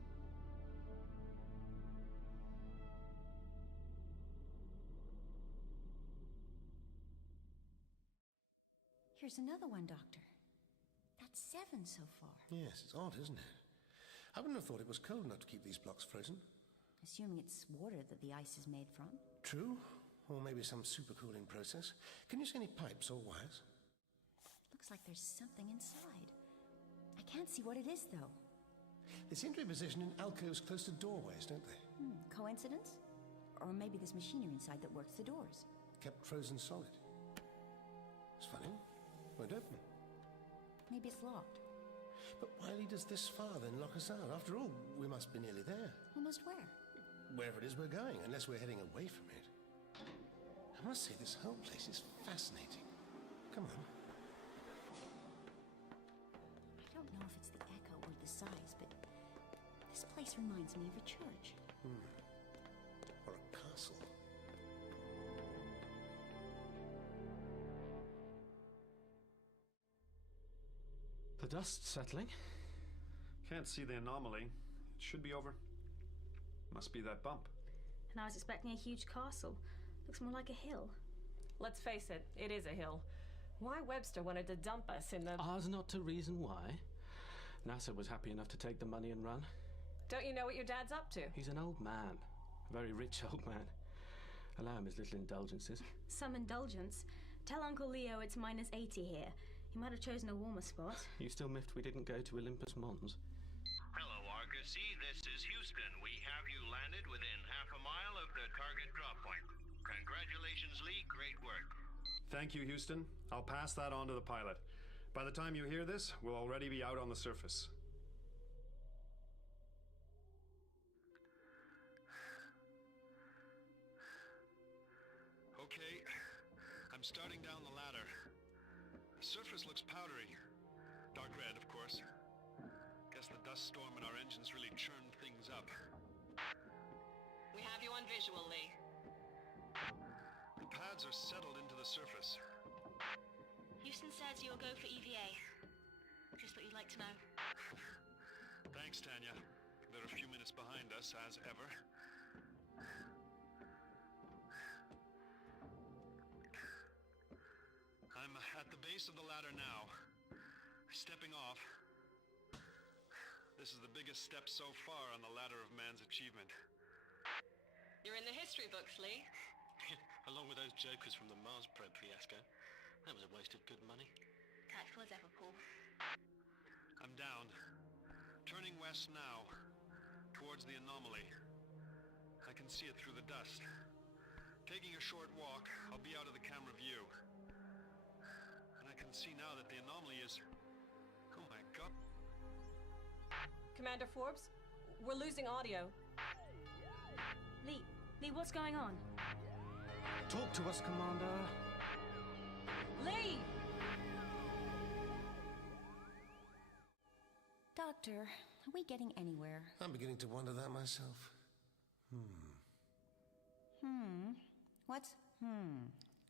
Here's another one, Doctor. That's 7 so far. Yes, it's odd, isn't it? I wouldn't have thought it was cold enough to keep these blocks frozen. Assuming it's water that the ice is made from. True. Or maybe some supercooling process. Can you see any pipes or wires? Looks like there's something inside. I can't see what it is, though. They seem to be positioned in alcoves close to doorways, don't they? Coincidence? Or maybe there's machinery inside that works the doors. Kept frozen solid. It's funny. Won't open. Maybe it's locked. But why lead us this far, then lock us out? After all, we must be nearly there. Almost where? Wherever it is we're going, unless we're heading away from it. I must say, this whole place is fascinating. Come on. I don't know if it's the echo or the size, but this place reminds me of a church. Or a castle. The dust's settling. Can't see the anomaly. It should be over. Must be that bump. And I was expecting a huge castle. Looks more like a hill. Let's face it, it is a hill. Why Webster wanted to dump us in the... Ours not to reason why. NASA was happy enough to take the money and run. Don't you know what your dad's up to? He's an old man. A very rich old man. Allow him his little indulgences. Some indulgence? Tell Uncle Leo it's -80 here. He might have chosen a warmer spot. You still miffed we didn't go to Olympus Mons? Hello, Argosy. This is Houston. We have you landed within half a mile of the target drop point. Congratulations, Lee. Great work. Thank you, Houston. I'll pass that on to the pilot. By the time you hear this, we'll already be out on the surface. Okay, I'm starting down the ladder. The surface looks powdery. Dark red, of course. Guess the dust storm in our engines really churned things up. We have you on visual, Lee. The pads are settled into the surface. Houston says you'll go for EVA. Just what you'd like to know. Thanks, Tanya. They're a few minutes behind us, as ever. I'm at the base of the ladder now. Stepping off. This is the biggest step so far on the ladder of man's achievement. You're in the history books, Lee. Along with those jokers from the Mars probe fiasco. That was a waste of good money. Tactful as ever, Paul. I'm down. Turning west now. Towards the anomaly. I can see it through the dust. Taking a short walk, I'll be out of the camera view. And I can see now that the anomaly is... Oh my god. Commander Forbes, we're losing audio. Lee, what's going on? Talk to us, Commander. Lee! Doctor, are we getting anywhere? I'm beginning to wonder that myself. What's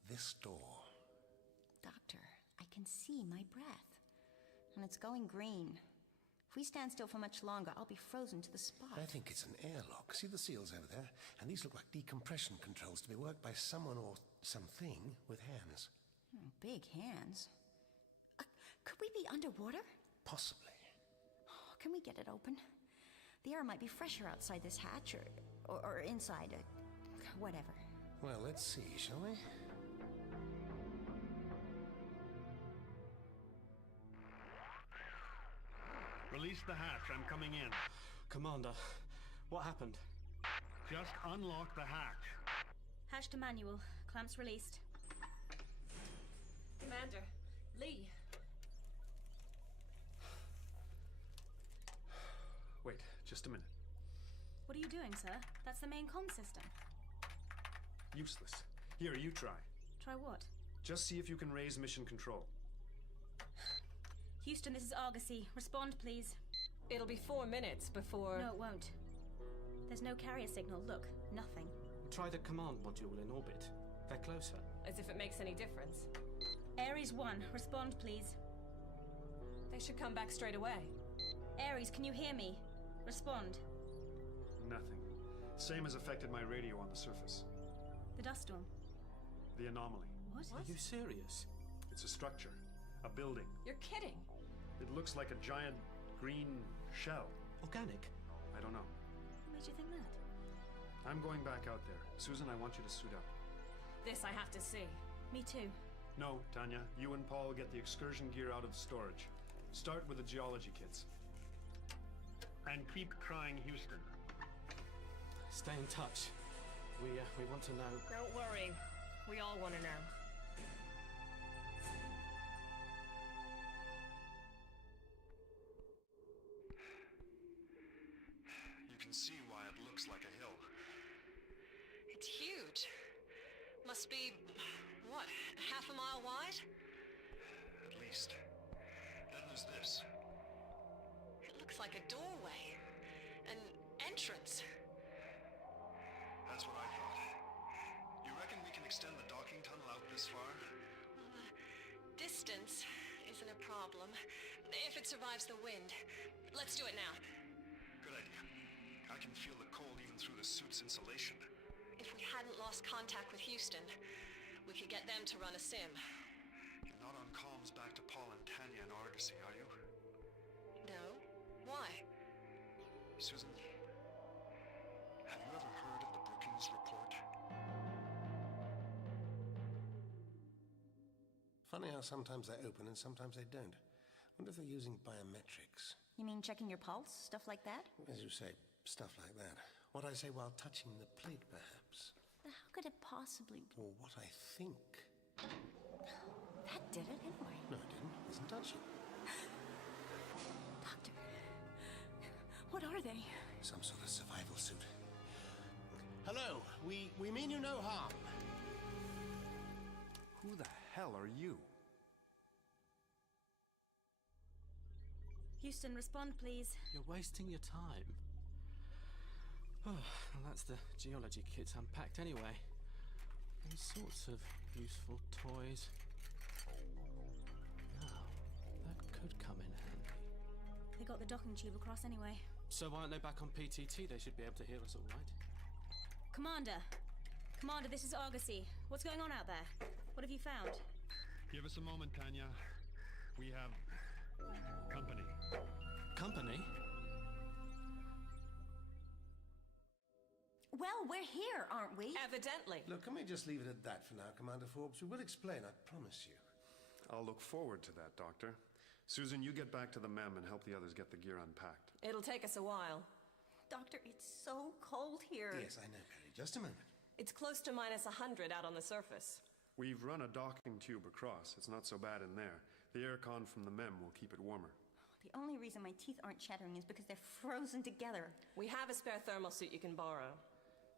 This door. Doctor, I can see my breath. And it's going green. If we stand still for much longer, I'll be frozen to the spot. I think it's an airlock. See the seals over there? And these look like decompression controls to be worked by someone or something with hands. Big hands. Could we be underwater? Possibly. Can we get it open? The air might be fresher outside this hatch or inside. Whatever. Well, let's see, shall we? Release the hatch. I'm coming in. Commander, what happened? Just unlock the hatch. Hatch to manual. Clamps released. Commander, Lee. Wait, just a minute. What are you doing, sir? That's the main comm system. Useless. Here, you try. Try what? Just see if you can raise mission control. Houston, this is Argosy. Respond, please. It'll be 4 minutes before... No, it won't. There's no carrier signal. Look, nothing. Try the command module in orbit. They're closer. As if it makes any difference. Ares 1, respond, please. They should come back straight away. Ares, can you hear me? Respond. Nothing. Same as affected my radio on the surface. The dust storm. The anomaly. What? Are you serious? It's a structure. A building. You're kidding. It looks like a giant green shell. Organic? I don't know. What made you think that? I'm going back out there. Susan, I want you to suit up. This I have to see. Me too. No, Tanya. You and Paul get the excursion gear out of storage. Start with the geology kits. And keep trying Houston. Stay in touch. We want to know. Don't worry. We all want to know. You can see why it looks like a hill. It's huge. Must be, what, half a mile wide? At least. Then there's this. It looks like a doorway. An entrance. That's what I thought. You reckon we can extend the docking tunnel out this far? Distance isn't a problem. If it survives the wind. Let's do it now. Good idea. I can feel the cold even through the suit's insulation. If we hadn't lost contact with Houston, we could get them to run a sim. You're not on comms back to Paul and Tanya in Argosy, are you? No? Why? Susan, have you ever heard of the Brookings Report? Funny how sometimes they open and sometimes they don't. Wonder if they're using biometrics. You mean checking your pulse? Stuff like that? As you say, stuff like that. What I say while touching the plate, perhaps. But how could it possibly be? Or what I think. That did it anyway. No, it didn't. It isn't touching. Doctor, what are they? Some sort of survival suit. Hello, we mean you no harm. Who the hell are you? Houston, respond, please. You're wasting your time. Oh, well, that's the geology kits unpacked anyway. All sorts of useful toys. Now, that could come in handy. They got the docking tube across anyway. So why aren't they back on PTT? They should be able to hear us all right. Commander! Commander, this is Argosy. What's going on out there? What have you found? Give us a moment, Tanya. We have company. Company? Well, we're here, aren't we? Evidently. Look, can we just leave it at that for now, Commander Forbes? We will explain, I promise you. I'll look forward to that, Doctor. Susan, you get back to the MEM and help the others get the gear unpacked. It'll take us a while. Doctor, it's so cold here. Yes, I know, Perry. Just a moment. It's close to -100 out on the surface. We've run a docking tube across. It's not so bad in there. The aircon from the MEM will keep it warmer. The only reason my teeth aren't chattering is because they're frozen together. We have a spare thermal suit you can borrow.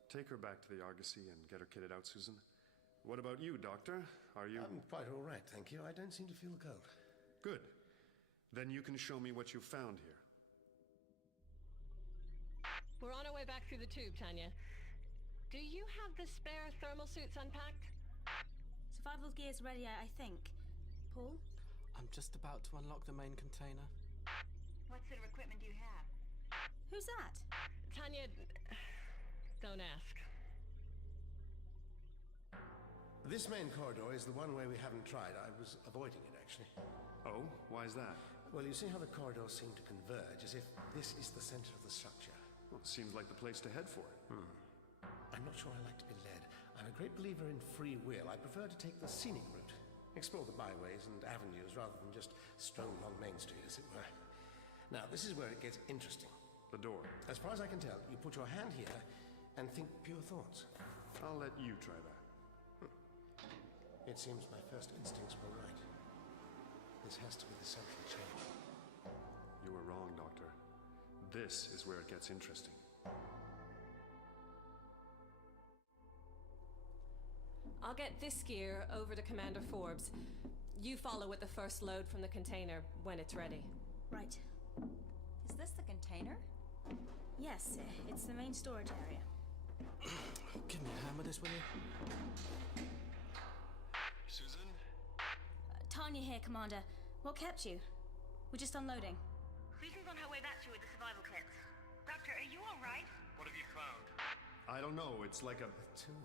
Take her back to the Argosy and get her kitted out, Susan. What about you, Doctor? Are you... I'm quite all right, thank you. I don't seem to feel the cold. Good. Then you can show me what you found here. We're on our way back through the tube, Tanya. Do you have the spare thermal suits unpacked? Survival gear's ready, I think. Paul? I'm just about to unlock the main container. What sort of equipment do you have? Who's that? Tanya, don't ask. This main corridor is the one way we haven't tried. I was avoiding it, actually. Oh? Why is that? Well, you see how the corridors seem to converge, as if this is the center of the structure. Well, it seems like the place to head for it. I'm not sure I like to be led. I'm a great believer in free will. I prefer to take the scenic route. Explore the byways and avenues rather than just stroll along Main Street, as it were. Now, this is where it gets interesting. The door. As far as I can tell, you put your hand here and think pure thoughts. I'll let you try that. It seems my first instincts were right. This has to be the central chamber. You were wrong, Doctor. This is where it gets interesting. I'll get this gear over to Commander Forbes. You follow with the first load from the container when it's ready. Right. Is this the container? Yes, it's the main storage area. Give me a hand with this, will you? Susan? Tanya here, Commander. What kept you? We're just unloading. Susan's on her way back to you with the survival kits. Doctor, are you alright? What have you found? I don't know. It's like a tomb.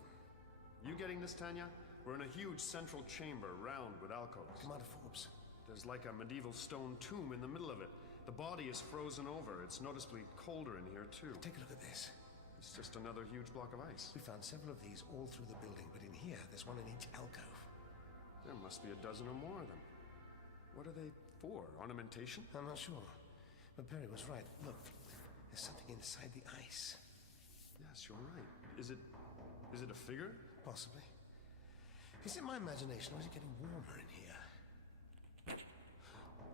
You getting this, Tanya? We're in a huge central chamber, round with alcoves. Commander Forbes, There's like a medieval stone tomb in the middle of it. The body is frozen over. It's noticeably colder in here, too. Take a look at this. It's just another huge block of ice. We found several of these all through the building, but in here, there's one in each alcove. There must be a dozen or more of them. What are they for? Ornamentation? I'm not sure. But Perry was right. Look, there's something inside the ice. Yes, you're right. Is it a figure? Possibly. Is it my imagination, or is it getting warmer in here?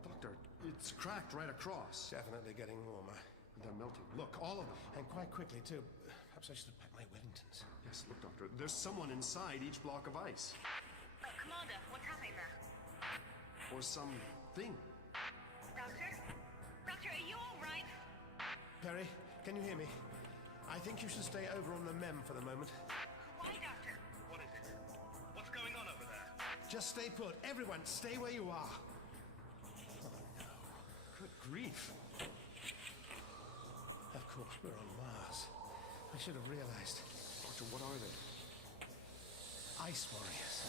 Doctor, it's cracked right across. Definitely getting warmer. They're melting. Look, all of them. And quite quickly, too. Perhaps I should have packed my Wellingtons. Yes, look, Doctor. There's someone inside each block of ice. Commander, what's happening there? Or something. Doctor? Doctor, are you all right? Perry, can you hear me? I think you should stay over on the MEM for the moment. Why, Doctor? What is it? What's going on over there? Just stay put. Everyone, stay where you are. Oh, no. Good grief. Of course, we're on Mars. I should have realized. Doctor, what are they? Ice warriors.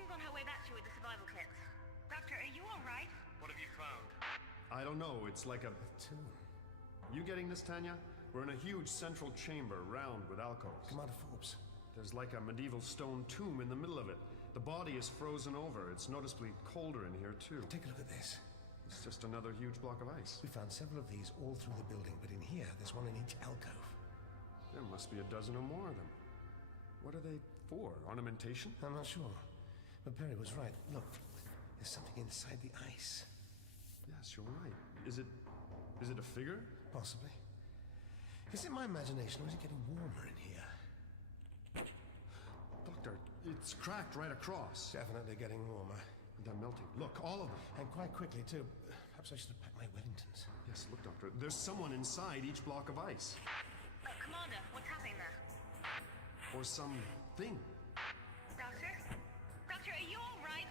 Susan's on her way back to you with the survival kits. Doctor, are you all right? What have you found? I don't know. It's like a tomb. You getting this, Tanya? We're in a huge central chamber, round with alcoves. Commander Forbes. There's like a medieval stone tomb in the middle of it. The body is frozen over. It's noticeably colder in here, too. Take a look at this. It's just another huge block of ice. We found several of these all through the building, but in here, there's one in each alcove. There must be a dozen or more of them. What are they for? Ornamentation? I'm not sure. But Perry was right. Look, there's something inside the ice. Yes, you're right. Is it a figure? Possibly. Is it my imagination, or is it getting warmer in here? Doctor, it's cracked right across. Definitely getting warmer. They're melting. Look, all of them. And quite quickly, too. Perhaps I should have packed my Wellingtons. Yes, look, Doctor. There's someone inside each block of ice. Commander, what's happening there? Or something. Doctor? Doctor, are you all right?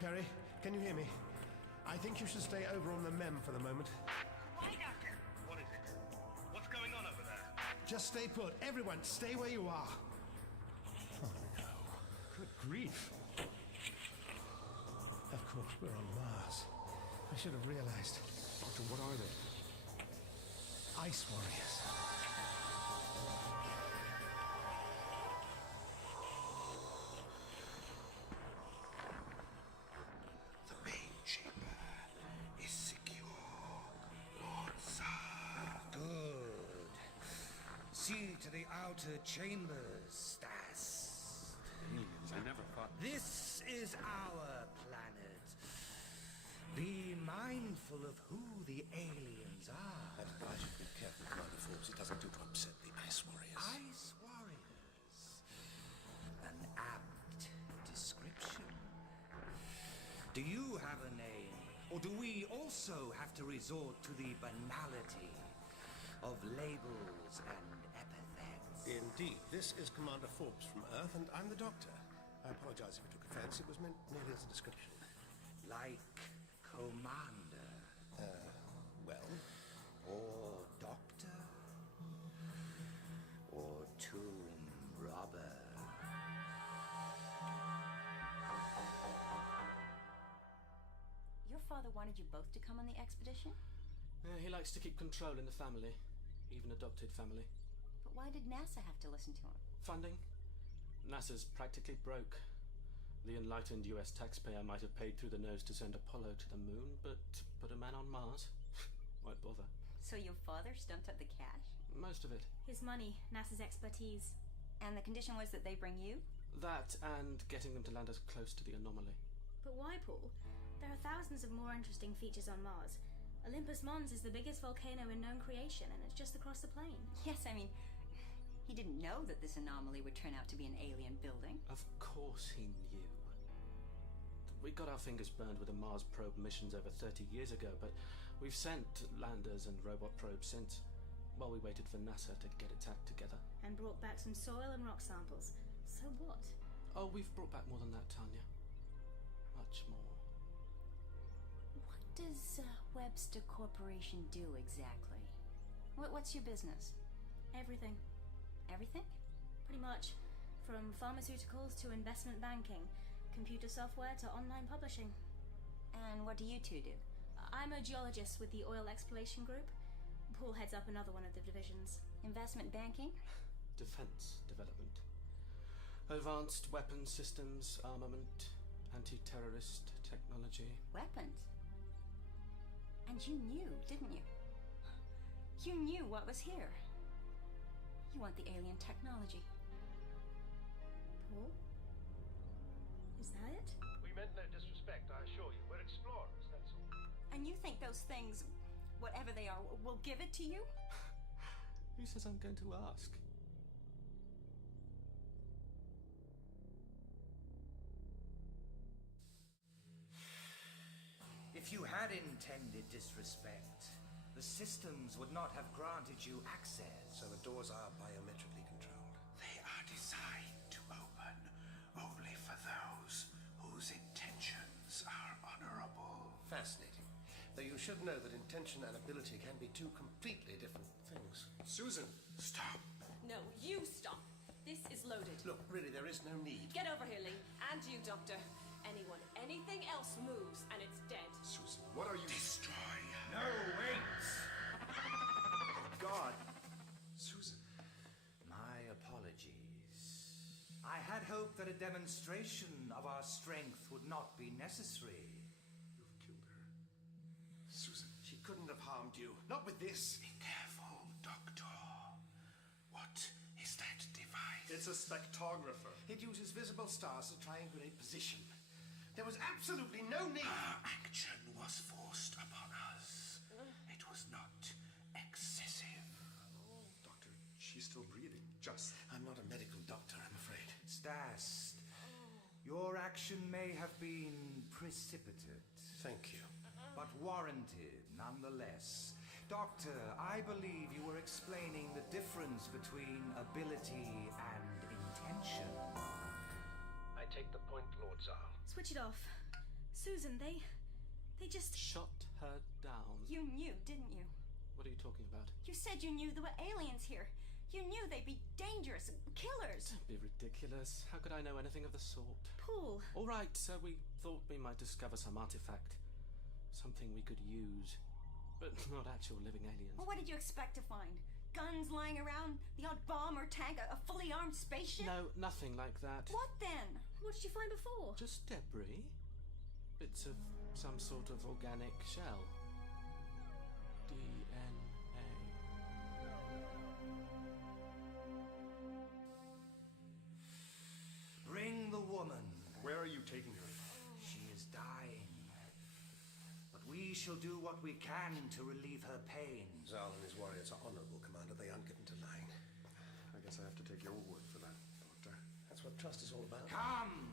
Perry, can you hear me? I think you should stay over on the MEM for the moment. Why, Doctor? What is it? What's going on over there? Just stay put. Everyone, stay where you are. Oh, no. Good grief. Of course, we're on Mars. I should have realized. Doctor, what are they? Ice warriors. The main chamber is secure, Lord Tsar. Good. See to the outer chambers, Stas. I never thought. This is our planet. Be mindful of who the aliens are. I'd advise you to be careful, Commander Forbes. It doesn't do to upset the Ice Warriors. Ice warriors. An apt description. Do you have a name, or do we also have to resort to the banality of labels and epithets? Indeed. This is Commander Forbes from Earth, and I'm the Doctor. I apologize if it took offense. It was meant merely as a description. Like Commander. Well? Or Doctor? Or Tomb Robber? Your father wanted you both to come on the expedition? He likes to keep control in the family, even adopted family. But why did NASA have to listen to him? Funding? NASA's practically broke. The enlightened US taxpayer might have paid through the nose to send Apollo to the moon, but to put a man on Mars? Won't bother. So your father stumped up the cash? Most of it. His money, NASA's expertise. And the condition was that they bring you? That and getting them to land us close to the anomaly. But why, Paul? There are thousands of more interesting features on Mars. Olympus Mons is the biggest volcano in known creation, and it's just across the plain. Yes, I mean, he didn't know that this anomaly would turn out to be an alien building. Of course he knew. We got our fingers burned with the Mars probe missions over 30 years ago, but we've sent landers and robot probes since, while we waited for NASA to get its act together. And brought back some soil and rock samples. So what? Oh, we've brought back more than that, Tanya. Much more. What does Webster Corporation do exactly? What's your business? Everything. Everything? Pretty much. From pharmaceuticals to investment banking, computer software to online publishing. And what do you two do? I'm a geologist with the Oil Exploration Group. Paul heads up another one of the divisions. Investment banking? Defense development. Advanced weapon systems, armament, anti-terrorist technology. Weapons? And you knew, didn't you? You knew what was here. You want the alien technology. Paul? Is that it? We meant no disrespect, I assure you. We're explorers, that's all. And you think those things, whatever they are, will give it to you? Who says I'm going to ask? If you had intended disrespect, the systems would not have granted you access. So the doors are biometrically controlled. They are designed to open only for those whose intentions are honorable. Fascinating. Though you should know that intention and ability can be two completely different things. Susan, stop. No, you stop. This is loaded. Look, really, there is no need. Get over here, Lee. And you, Doctor. Anything else moves, and it's dead. Susan, what are you... Destroy. No, wait! Oh, God. Susan. My apologies. I had hoped that a demonstration of our strength would not be necessary. You've killed her. Susan, she couldn't have harmed you. Not with this. Be careful, Doctor. What is that device? It's a spectrographer. It uses visible stars to triangulate position. There was absolutely no need. Our action was forced upon us. It was not excessive. Doctor, she's still breathing. Just. I'm not a medical doctor, I'm afraid. Stast, your action may have been precipitate. Thank you. But warranted, nonetheless. Doctor, I believe you were explaining the difference between ability and intention. I take the point, Lord Zal. Switch it off. Susan, they just... Shot her down. You knew, didn't you? What are you talking about? You said you knew there were aliens here. You knew they'd be dangerous, killers. Don't be ridiculous. How could I know anything of the sort? Paul. All right, so we thought we might discover some artifact. Something we could use. But not actual living aliens. Well, what did you expect to find? Guns lying around? The odd bomb or tank? A fully armed spaceship? No, nothing like that. What then? What did you find before? Just debris. Bits of some sort of organic shell. DNA. Bring the woman. Where are you taking her? She is dying. But we shall do what we can to relieve her pain. Zal and his warriors are honorable, Commander. They aren't given to lying. I guess I have to take your word for that, Doctor. That's what trust is all about. Come!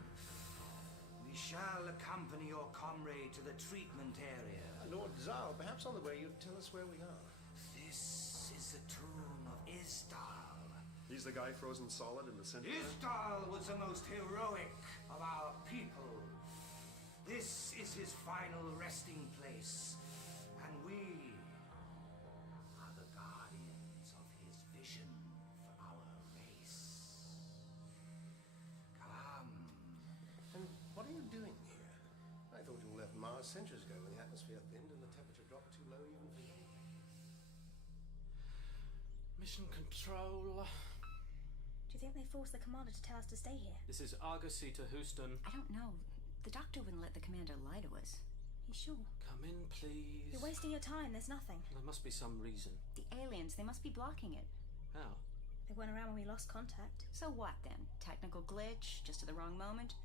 We shall accompany your comrade to the treatment area. Lord Zal, perhaps on the way you'd tell us where we are. This is the tomb of Istal. He's the guy frozen solid in the center? Istal was the most heroic of our people. This is his final resting place. And we are the guardians of his vision for our race. Come. And what are you doing here? I thought you all left Mars centuries ago when the atmosphere thinned and the temperature dropped too low even for you. Mission control. Do you think they forced the commander to tell us to stay here? This is Argosy to Houston. I don't know. The doctor wouldn't let the commander lie to us. You sure? Come in, please. You're wasting your time. There's nothing. There must be some reason. The aliens, they must be blocking it. How? They They weren't around when we lost contact. So what then? Technical glitch? Just at the wrong moment?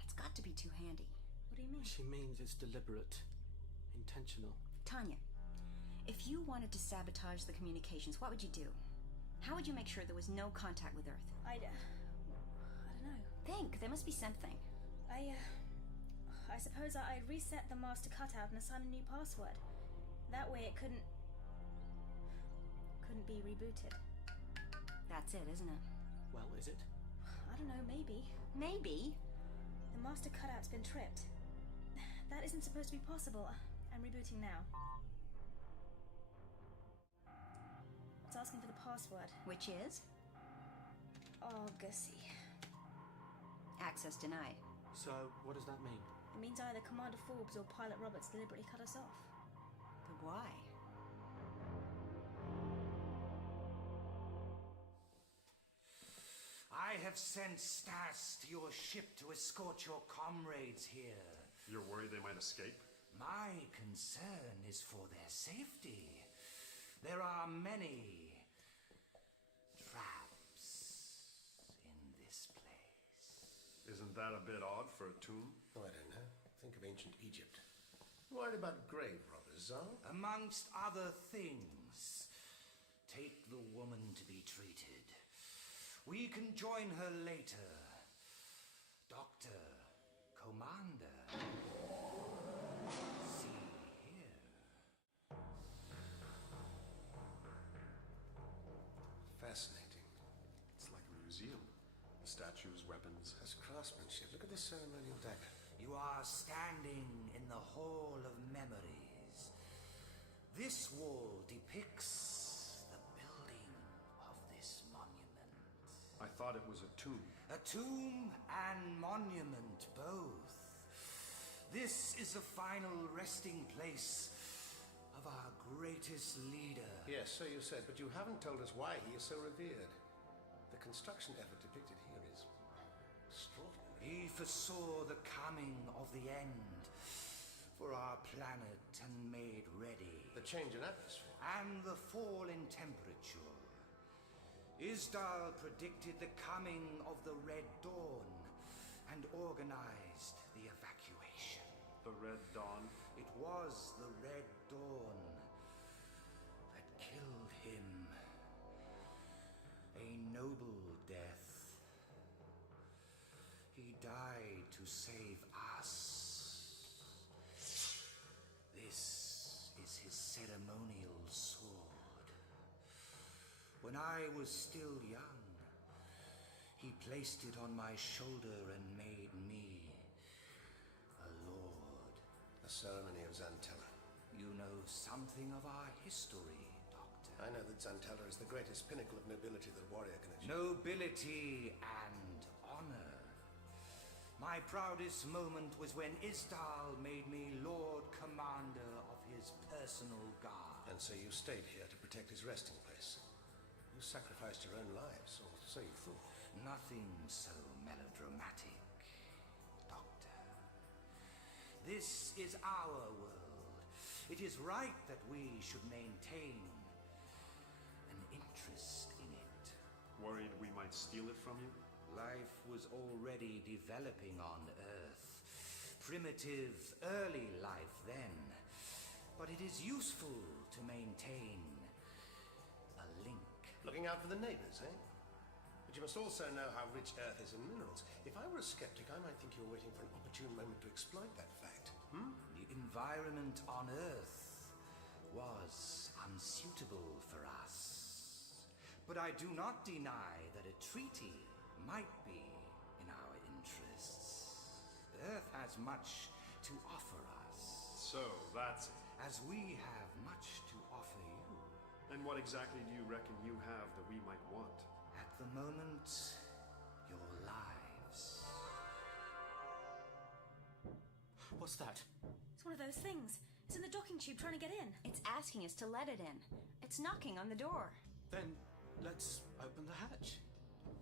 That's got to be too handy. What do you mean? She means it's deliberate. Intentional. Tanya, if you wanted to sabotage the communications, what would you do? How would you make sure there was no contact with Earth? I don't know. Think, there must be something. I suppose I'd reset the master cutout and assign a new password. That way it couldn't be rebooted. That's it, isn't it? Well, is it? I don't know, maybe. Maybe? The master cutout's been tripped. That isn't supposed to be possible. I'm rebooting now. It's asking for the password. Which is? Argosy. Access denied. So, what does that mean? It means either Commander Forbes or Pilot Roberts deliberately cut us off. But why? I have sent Stas to your ship to escort your comrades here. You're worried they might escape? My concern is for their safety. There are many traps in this place. Isn't that a bit odd for a tomb? Oh, I don't know. Think of ancient Egypt. Worried about grave robbers, huh? Amongst other things, take the woman to be treated. We can join her later. Doctor, Commander. See here. Fascinating. It's like a museum. Statues, weapons. That's craftsmanship. Look at this ceremonial dagger. You are standing in the Hall of Memories. This wall depicts the building of this monument. I thought it was a tomb. A tomb and monument, both. This is the final resting place of our greatest leader. Yes, so you said, but you haven't told us why he is so revered. The construction effort depicted here is extraordinary. He foresaw the coming of the end for our planet and made ready. The change in atmosphere. And the fall in temperature. Isdal predicted the coming of the Red Dawn and organized the evacuation. The Red Dawn? It was the Red Dawn that killed him. A noble death. He died to save us. This is his ceremonial sword. When I was still young, he placed it on my shoulder and made me a lord. The ceremony of Zantella. You know something of our history, Doctor. I know that Zantella is the greatest pinnacle of nobility the warrior can achieve. Nobility and honor. My proudest moment was when Isdal made me Lord Commander of his personal guard. And so you stayed here to protect his resting place. You sacrificed your own lives, or so you thought. Nothing so melodramatic, Doctor. This is our world. It is right that we should maintain an interest in it. Worried we might steal it from you? Life was already developing on Earth. Primitive, early life then. But it is useful to maintain a link. Looking out for the neighbors, eh? But you must also know how rich Earth is in minerals. If I were a skeptic, I might think you were waiting for an opportune moment to exploit that fact. The environment on Earth was unsuitable for us. But I do not deny that a treaty might be in our interests. Earth has much to offer us. So, that's it. As we have much to offer you. And what exactly do you reckon you have that we might want? At the moment, your lives. What's that? It's one of those things. It's in the docking tube trying to get in. It's asking us to let it in. It's knocking on the door. Then let's open the hatch.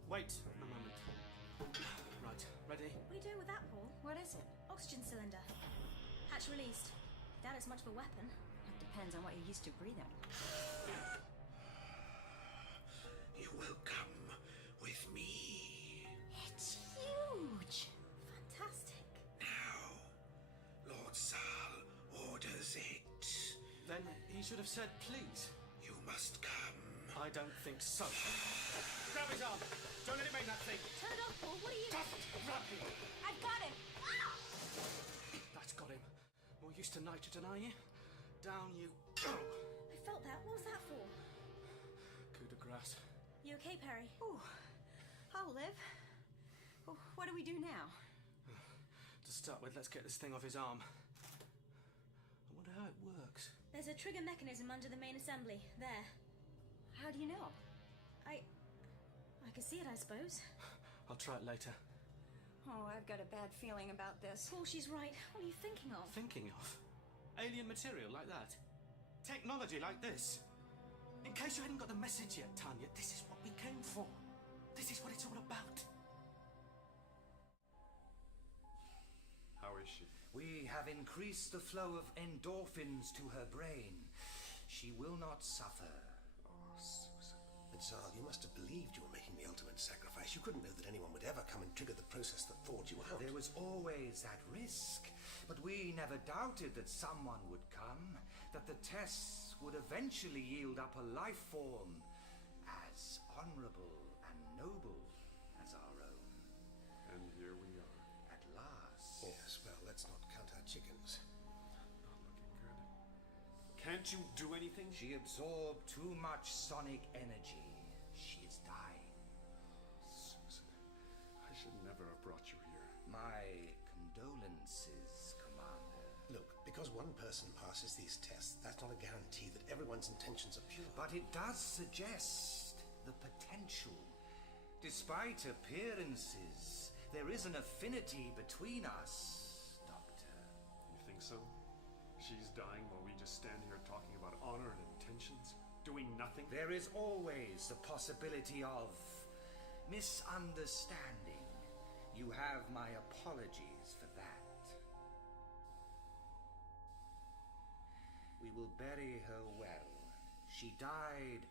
Wait a moment. Right, ready? What are you doing with that, Paul? What is it? Oxygen cylinder. Hatch released. Doubt it's much of a weapon. It depends on what you're used to breathing. You will come should have said please. You must come. I don't think so. Grab his arm! Don't let it make that thing! Turn it off, Paul. What are you... Just grab him! I've got him! That's got him. More used to nitrogen, are you? Down you go! I felt that. What was that for? Coup de grace. You okay, Perry? Ooh, I'll live. Oh, what do we do now? To start with, let's get this thing off his arm. I wonder how it works. There's a trigger mechanism under the main assembly. There. How do you know? I can see it, I suppose. I'll try it later. Oh, I've got a bad feeling about this. Paul, she's right. What are you thinking of? Thinking of? Alien material like that? Technology like this? In case you hadn't got the message yet, Tanya, this is what we came for. This is what it's all about. How is she? We have increased the flow of endorphins to her brain. She will not suffer. Oh, Susan. But Zal, you must have believed you were making the ultimate sacrifice. You couldn't know that anyone would ever come and trigger the process that thawed you out. There was always that risk. But we never doubted that someone would come, that the tests would eventually yield up a life form as honorable and noble as our own. And here we are. At last. Yes, well, let's not count our chickens. Not looking good. Can't you do anything? She absorbed too much sonic energy. She is dying. Susan, I should never have brought you here. My condolences, Commander. Look, because one person passes these tests, that's not a guarantee that everyone's intentions are pure. But it does suggest the potential. Despite appearances, there is an affinity between us, Doctor. You think so? She's dying while we just stand here talking about honor and intentions? Doing nothing? There is always the possibility of misunderstanding. You have my apologies for that. We will bury her well. She died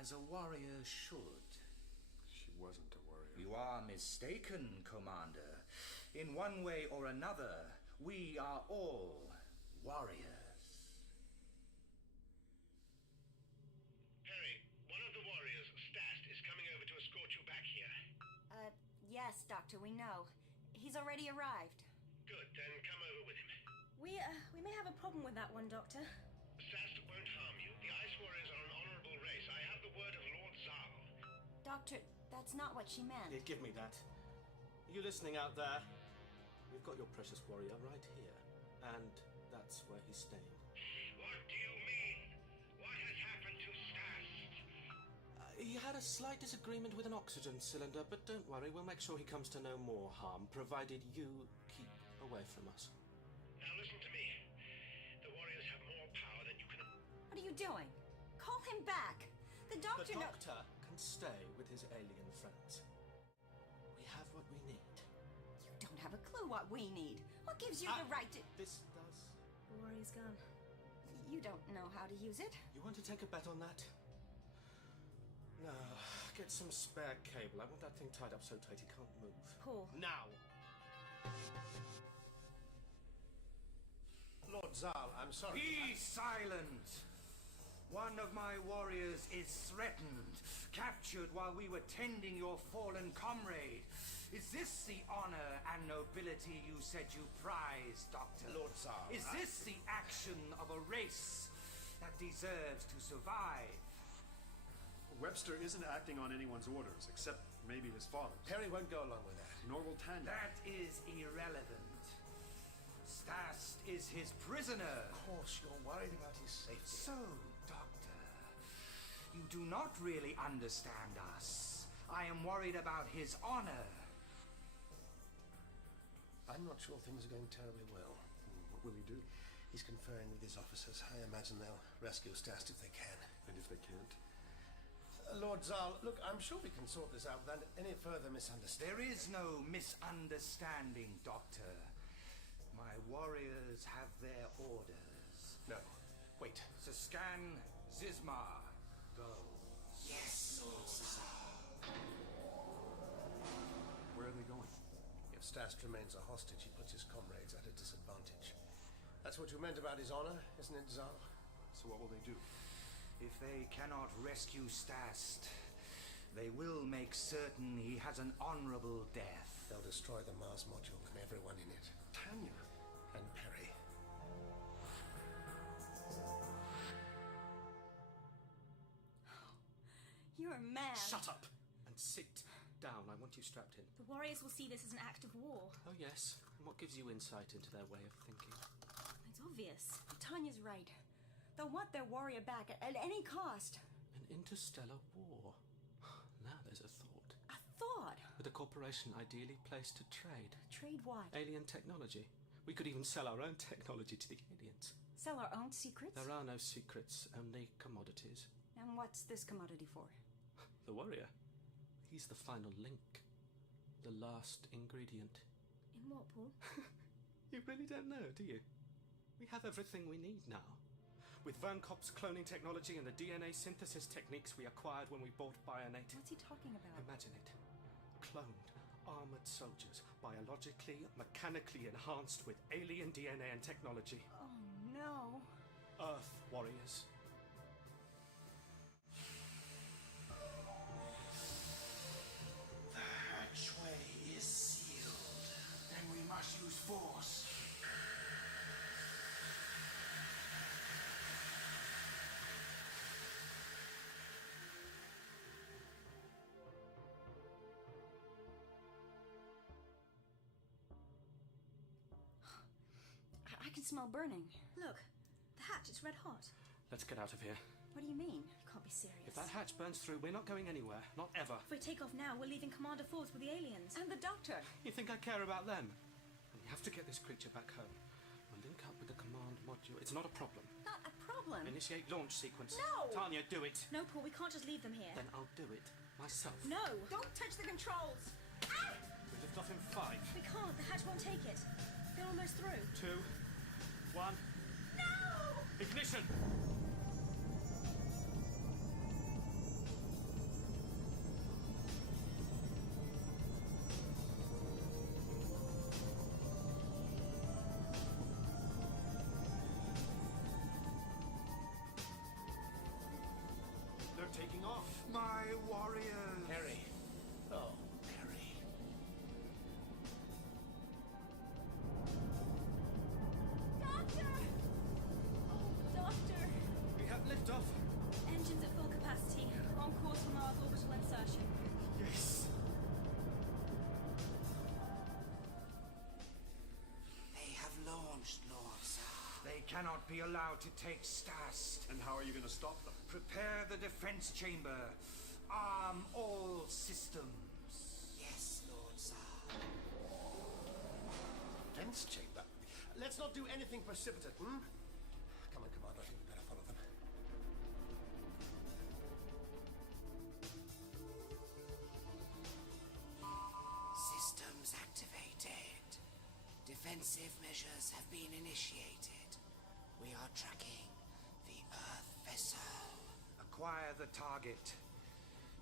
as a warrior should. She wasn't a warrior. You are mistaken, Commander. In one way or another, we are all warriors. Perry, one of the warriors, Stast, is coming over to escort you back here. Yes, Doctor, we know. He's already arrived. Good, then come over with him. We may have a problem with that one, Doctor. Stast won't harm you. The Ice Warriors are an honorable race. I have the word of Lord Zal. Doctor, that's not what she meant. Here, give me that. Are you listening out there? We've got your precious warrior right here. And that's where he's staying. What do you mean? What has happened to Stast? He had a slight disagreement with an oxygen cylinder, but don't worry, we'll make sure he comes to no more harm, provided you keep away from us. Now listen to me. The warriors have more power than you can... What are you doing? Call him back. The doctor The doctor can stay with his alien friends. We have what we need. You don't have a clue what we need. What gives you the right to... This does. The warrior's gone. You don't know how to use it. You want to take a bet on that? No. Get some spare cable. I want that thing tied up so tight he can't move. Paul. Now! Lord Zal, I'm sorry. Be silent! One of my warriors is threatened, captured while we were tending your fallen comrade. Is this the honor and nobility you said you prized, Doctor? Lord Zal, Is this the action of a race that deserves to survive? Webster isn't acting on anyone's orders, except maybe his father's. Perry won't go along with that. Nor will Tanya. That is irrelevant. Stast is his prisoner. Of course, you're worried about his safety. So, Doctor, you do not really understand us. I am worried about his honor. I'm not sure things are going terribly well. What will he do? He's conferring with his officers. I imagine they'll rescue Stast if they can. And if they can't? Lord Zal, look, I'm sure we can sort this out without any further misunderstanding. There is no misunderstanding, Doctor. My warriors have their orders. No, wait. Saskan, Zizmar, go. Yes, Lord Zal. Where are they going? If Stast remains a hostage, he puts his comrades at a disadvantage. That's what you meant about his honor, isn't it, Zal? So what will they do? If they cannot rescue Stast, they will make certain he has an honorable death. They'll destroy the Mars module and everyone in it. Tanya. And Perry. You're mad. Shut up and sit down. I want you strapped in. The Warriors will see this as an act of war. Oh, yes. And what gives you insight into their way of thinking? It's obvious. Tanya's right. They'll want their warrior back at any cost. An interstellar war. Now there's a thought. A thought? With a corporation ideally placed to trade. Trade what? Alien technology. We could even sell our own technology to the aliens. Sell our own secrets? There are no secrets, only commodities. And what's this commodity for? The warrior. He's the final link. The last ingredient. In what, Paul? You really don't know, do you? We have everything we need now. With Van Kopp's cloning technology and the DNA synthesis techniques we acquired when we bought Bionate. What's he talking about? Imagine it. Cloned, armored soldiers, biologically, mechanically enhanced with alien DNA and technology. Oh, no. Earth warriors. The hatchway is sealed. Then we must use force. I can smell burning. Look, the hatch, it's red hot. Let's get out of here. What do you mean? You can't be serious. If that hatch burns through, we're not going anywhere. Not ever. If we take off now, we're leaving Commander Force with the aliens. And the doctor. You think I care about them? We have to get this creature back home. We'll link up with the command module. It's not a problem. Not a problem. Initiate launch sequence. No! Tanya, do it. No, Paul, we can't just leave them here. Then I'll do it myself. No! Don't touch the controls! Ah! We lift off in 5. We can't. The hatch won't take it. They're almost through. 2, 1. No! Ignition! They're taking off. My warriors! Perry. Oh, Perry. Doctor! Oh, Doctor! We have liftoff. Engines at full capacity. On course for Mars orbital insertion. Yes. They have launched, Lord Sir. They cannot be allowed to take Stast. And how are you going to stop them? Prepare the defense chamber. Arm all systems. Yes, Lord Sir. Defense chamber. Let's not do anything precipitate, hmm? Come on, Commander. I think we better follow them. Systems activated. Defensive measures have been initiated. We are tracking the Earth vessel. Acquire the target.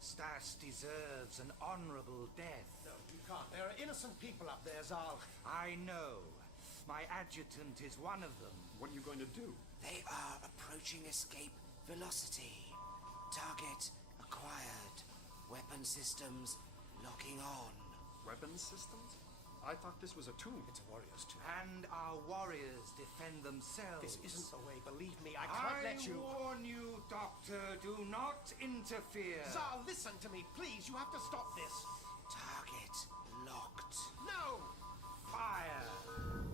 Stas deserves an honorable death. No, you can't. There are innocent people up there, Zal. I know. My adjutant is one of them. What are you going to do? They are approaching escape velocity. Target acquired. Weapon systems locking on. Weapons systems? I thought this was a tomb. It's a warrior's tomb. And our warriors defend themselves. This isn't the way. Believe me, I can't let you. I warn you, Doctor, do not interfere. Zal, listen to me, please. You have to stop this. Target locked. No! Fire!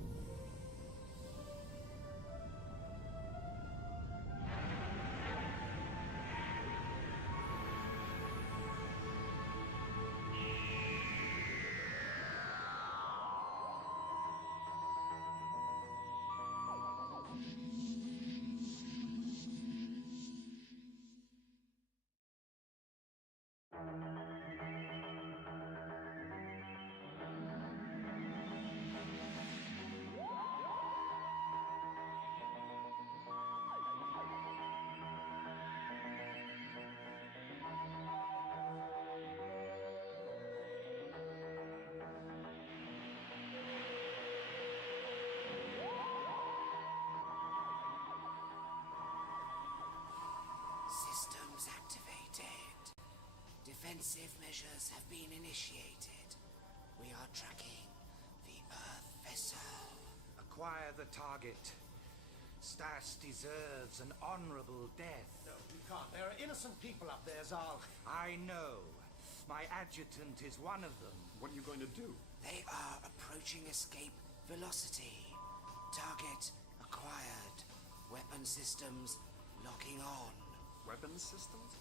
Defensive measures have been initiated. We are tracking the Earth vessel. Acquire the target. Stas deserves an honorable death. No, we can't. There are innocent people up there, Zal. I know. My adjutant is one of them. What are you going to do? They are approaching escape velocity. Target acquired. Weapon systems locking on. Weapons systems?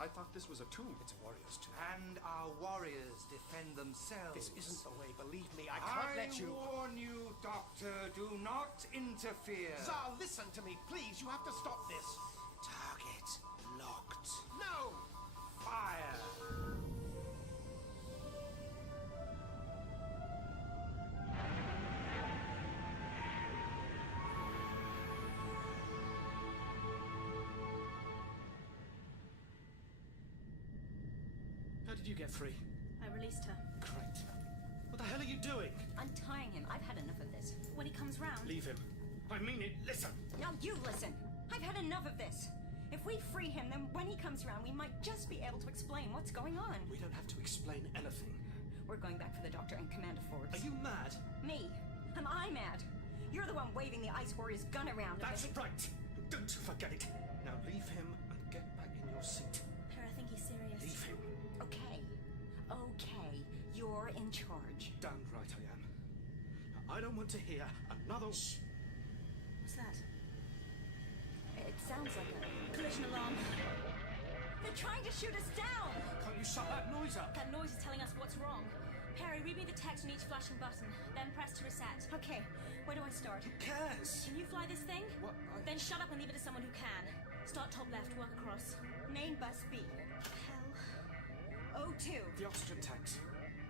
I thought this was a tomb. It's a warrior's tomb. And our warriors defend themselves. This isn't the way, believe me. I can't let you... I warn you, Doctor, do not interfere. Zal, listen to me, please. You have to stop this. Target locked. No! Fire! How did you get free? I released her. Great. What the hell are you doing? Untying him. I've had enough of this. When he comes round... Leave him. I mean it. Listen. Now you listen. I've had enough of this. If we free him, then when he comes around, we might just be able to explain what's going on. We don't have to explain anything. We're going back for the Doctor and Commander Forbes. Are you mad? Me? Am I mad? You're the one waving the Ice Warrior's gun around. That's right. Don't you forget it. Now leave him and get back in your seat. Per, I think he's serious. Leave him. Okay. Okay. You're in charge. Damn right I am. Now, I don't want to hear another... Shh. What's that? It sounds like a... collision alarm. They're trying to shoot us down! Can't you shut that noise up? That noise is telling us what's wrong. Perry, read me the text on each flashing button, then press to reset. Okay, where do I start? Who cares? Can you fly this thing? What? Then shut up and leave it to someone who can. Start top left, work across. Main bus B. Hell. O2. The oxygen tanks.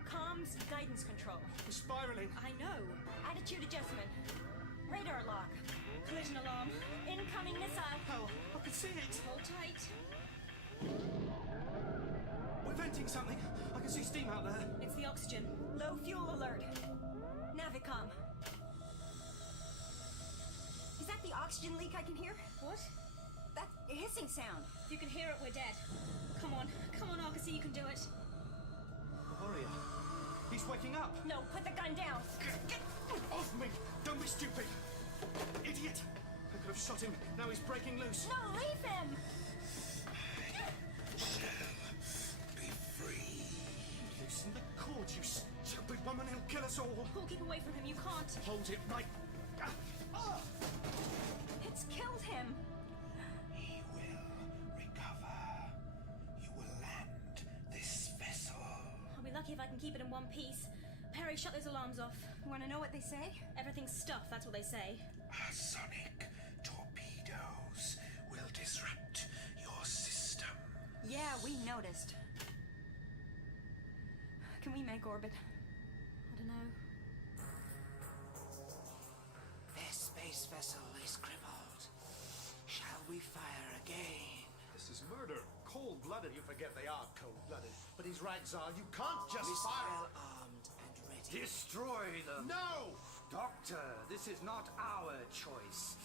Comms guidance control. We're spiraling. I know. Attitude adjustment. Radar lock. Collision alarm. Incoming missile. Hell, I can see it. Hold tight. We're venting something. I can see steam out there. It's the oxygen. Low fuel alert. Navicom. Is that the oxygen leak I can hear? What? That hissing sound. If you can hear it, we're dead. Come on, Argosy, you can do it. Warrior. He's waking up. No, put the gun down. Get off me! Don't be stupid. Idiot! I could have shot him. Now he's breaking loose. No, leave him! Be free. Loosen the cord, you stupid woman. He'll kill us all. Paul, keep away from him. You can't. Hold it right. It's killed him. He will recover. You will land this vessel. I'll be lucky if I can keep it in one piece. Perry, shut those alarms off. You want to know what they say? Everything's stuff, that's what they say. Our sonic torpedoes will disrupt your system. Yeah, we noticed. Can we make orbit? I don't know. Their space vessel is crippled. Shall we fire again? This is murder. Cold-blooded. You forget they are cold-blooded. But he's right, Zal. You can't just fire. Missile armed and ready. Destroy them! No! Doctor, this is not our choice.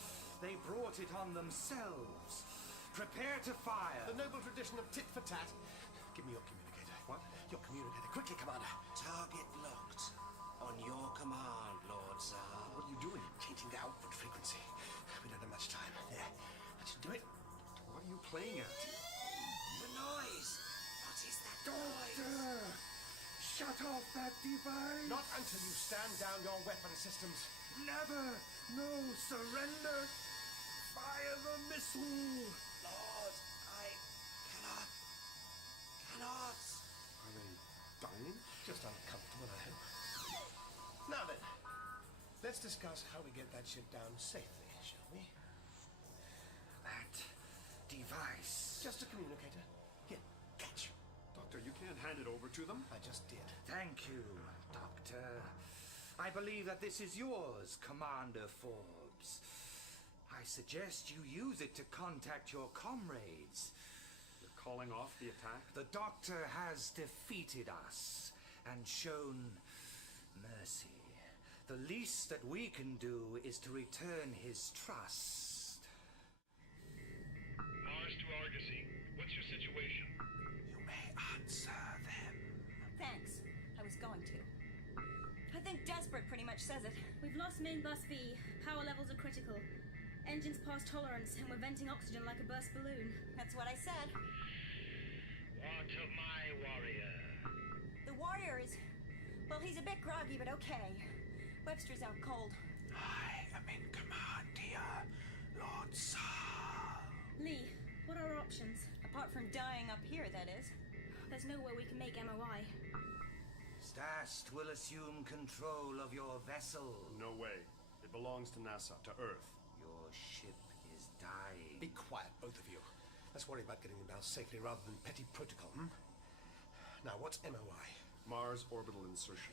They brought it on themselves. Prepare to fire. The noble tradition of tit for tat. Give me your communicator. What? Your communicator. Quickly, Commander. Target locked. On your command, Lord Zal. What are you doing? Changing the output frequency. We don't have much time. There. That should do it. What are you playing at? The noise! What is that noise? Doctor! Shut off that device! Not until you stand down your weapon systems. Never! No surrender! Fire the missile! Lord, I cannot. Are they dying? Just uncomfortable, I hope. Now then, let's discuss how we get that ship down safely, shall we? That device. Just a communicator. Here, catch. Doctor, you can't hand it over to them. I just did. Thank you, Doctor. I believe that this is yours, Commander Forbes. I suggest you use it to contact your comrades. You're calling off the attack? The Doctor has defeated us and shown mercy. The least that we can do is to return his trust. Mars to Argosy. What's your situation? You may answer blueprint pretty much says it. We've lost main bus B. Power levels are critical. Engines past tolerance, and we're venting oxygen like a burst balloon. That's what I said. What of my warrior? The warrior is... well, he's a bit groggy, but okay. Webster's out cold. I am in command here, Lord Saul. Lee, what are our options? Apart from dying up here, that is. There's nowhere we can make MOI. Stast will assume control of your vessel. No way. It belongs to NASA, to Earth. Your ship is dying. Be quiet, both of you. Let's worry about getting them down safely rather than petty protocol, Now, what's MOI? Mars orbital insertion.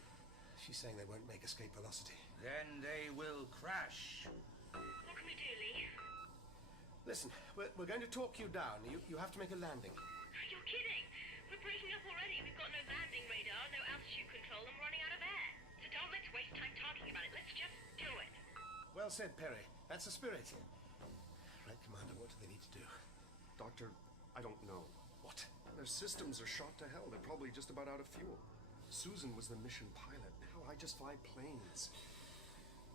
She's saying they won't make escape velocity. Then they will crash. What can we do, Lee? Listen, we're going to talk you down. You have to make a landing. You're kidding. We're breaking up already. We've got no landing radar, no altitude control, and we're running out of air. So don't let's waste time talking about it. Let's just do it. Well said, Perry. That's the spirit. Right, Commander, what do they need to do? Doctor, I don't know. What? Their systems are shot to hell. They're probably just about out of fuel. Susan was the mission pilot. Now I just fly planes.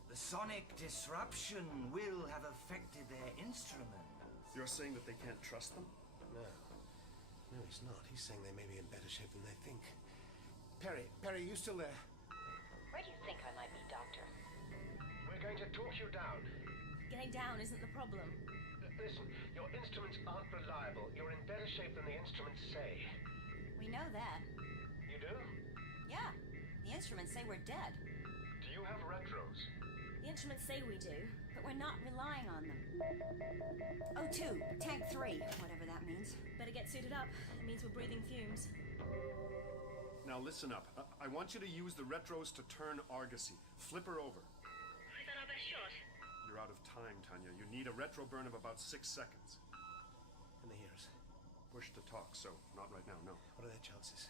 The sonic disruption will have affected their instruments. You're saying that they can't trust them? No. No, he's not. He's saying they may be in better shape than they think. Perry, are you still there? Where do you think I might be, Doctor? We're going to talk you down. Getting down isn't the problem. Listen, your instruments aren't reliable. You're in better shape than the instruments say. We know that. You do? Yeah. The instruments say we're dead. Do you have retros? The instruments say we do. But we're not relying on them. O2, tank 3, whatever that means. Better get suited up. It means we're breathing fumes. Now listen up. I want you to use the retros to turn Argosy. Flip her over. Is that our best shot? You're out of time, Tanya. You need a retro burn of about 6 seconds. And they hear us. Push to talk, so not right now, no. What are their chances?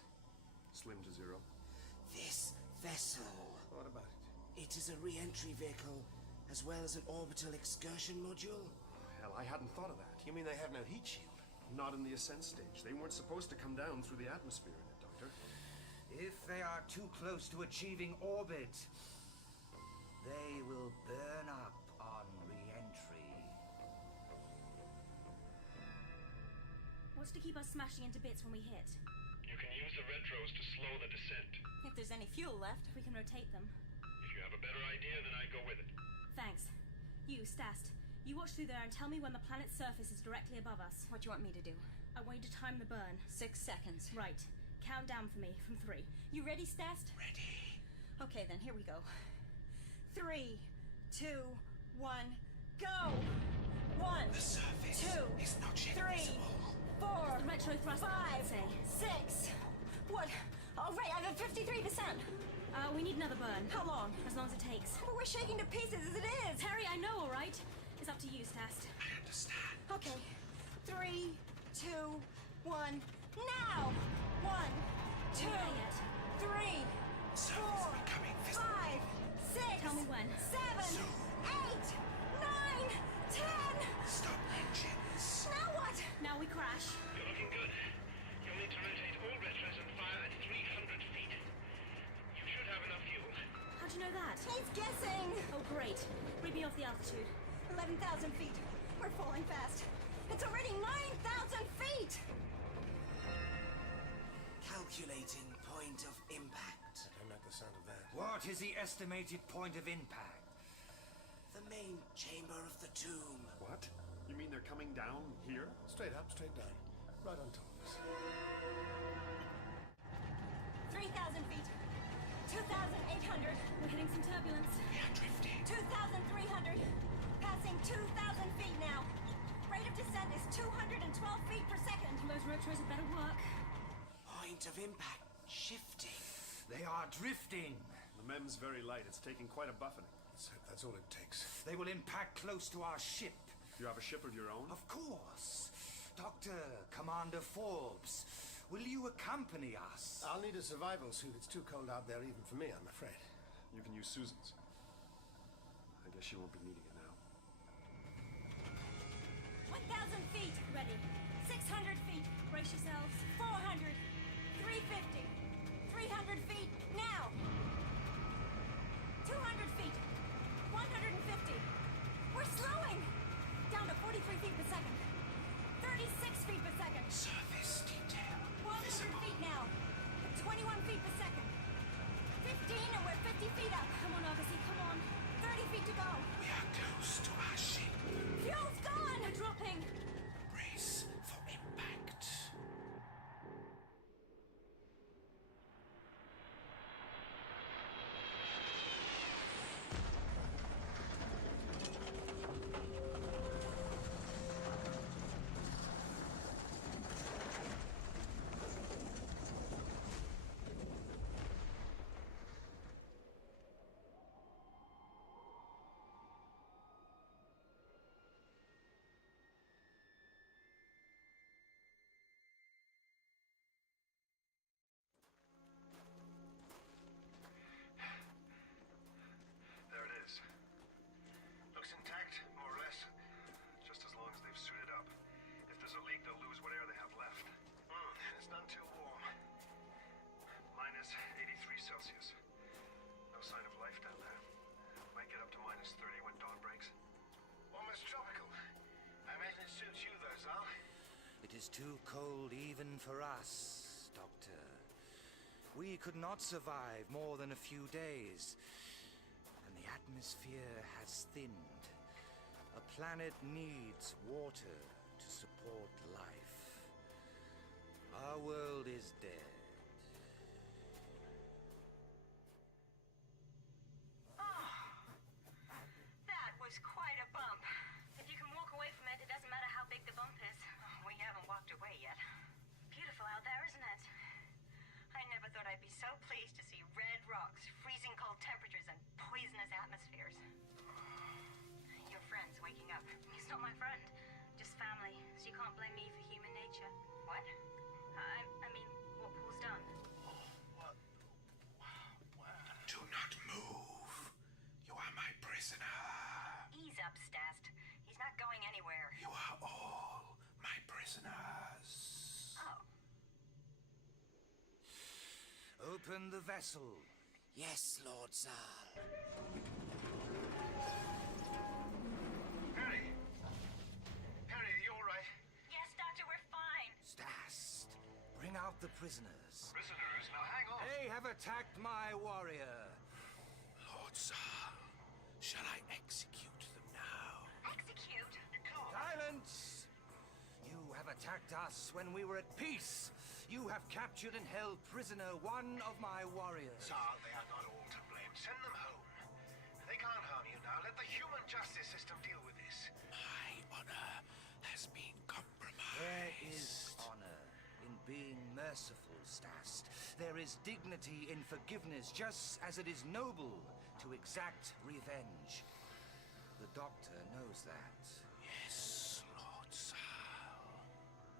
Slim to 0. This vessel. What about it? It is a re-entry vehicle, as well as an orbital excursion module. Hell, I hadn't thought of that. You mean they have no heat shield? Not in the ascent stage. They weren't supposed to come down through the atmosphere in it, Doctor. If they are too close to achieving orbit, they will burn up on re-entry. What's to keep us smashing into bits when we hit? You can use the retros to slow the descent. If there's any fuel left. We can rotate them. If you have a better idea, then I'd go with it. Thanks. You, Stast. You watch through there and tell me when the planet's surface is directly above us. What do you want me to do? I want you to time the burn. 6 seconds. Right. Count down for me from 3. You ready, Stast? Ready. Okay, then here we go. 3, 2, 1, go! 1, The surface 2, is not yet 3, visible. 4, The retro thrust, 5, say. 6. What? Oh, right, I have 53%. We need another burn. How long? As long as it takes. But we're shaking to pieces as it is. Terry, I know, all right? It's up to you, Stast. I understand. Okay. 3, 2, 1, now! 1, 2, 3, 4, 5, 6. Tell me when. 7, 8, 9, 10. Stop engines. Now what? Now we crash. You're looking good. You'll need to rotate all retros and fire at 300 feet. You should have enough fuel. How'd you know that? He's guessing. Oh, great. Read me off the altitude. 11,000 feet. We're falling fast. It's already 9,000 feet. Calculating point of impact. I don't like the sound of that. What is the estimated point of impact? The main chamber of the tomb. What? You mean they're coming down here? Straight up, straight down. Right on top of us. 3,000 feet. 2,800. We're hitting some turbulence. We are drifting. 2,300. Passing 2,000 feet now. Rate of descent is 212 feet per second. Those retros had better work. Point of impact shifting. They are drifting. The MEM's very light. It's taking quite a buffeting. Let's hope that's all it takes. They will impact close to our ship. You have a ship of your own? Of course. Dr. Commander Forbes, will you accompany us? I'll need a survival suit. It's too cold out there even for me, I'm afraid. You can use Susan's. I guess she won't be needing it now. 1,000 feet. Ready. 600 feet. Brace yourselves. 200 feet! 150! We're slowing! Down to 43 feet per second. 36 feet per second. Surface detail. 100 feet now. 21 feet per second. 15 and we're 50 feet up. Come on, Argosy, come on. 30 feet to go. We are close to our ship. Fuel's gone! We're dropping. Brace for impact. There it is. Looks intact, more or less. Just as long as they've suited up. If there's a leak, they'll lose what air they have left. It's none too warm. Minus 83 Celsius. No sign of life down there. Might get up to minus 30 when dawn breaks. Almost tropical. I imagine it suits you though, Zal. It is too cold even for us, Doctor. We could not survive more than a few days. And the atmosphere has thinned. A planet needs water to support life. Our world is dead. That was quite a bump. If you can walk away from it, it doesn't matter how big the bump is. We haven't walked away yet. Beautiful out there, isn't it? I never thought I'd be so pleased to see red rocks, freezing cold temperatures, and poisonous atmospheres. Your friend's waking up. He's not my friend, just family, so you can't blame me for human nature. What? I mean, what Paul's done. Do not move. You are my prisoner. Ease up, Stast. He's not going anywhere. You are all my prisoners. Oh. Open the vessel. Yes, Lord Zal. Harry! Harry, are you alright? Yes, Doctor, we're fine. Stast, bring out the prisoners. Prisoners? Now hang on. They have attacked my warrior. Lord Zal, shall I execute them now? Execute? You can't. Silence! You have attacked us when we were at peace. You have captured and held prisoner one of my warriors. Zal, they are not all to blame. Send them home. They can't harm you now. Let the human justice system deal with this. My honor has been compromised. There is honor in being merciful, Stast. There is dignity in forgiveness, just as it is noble to exact revenge. The Doctor knows that. Yes, Lord Zal.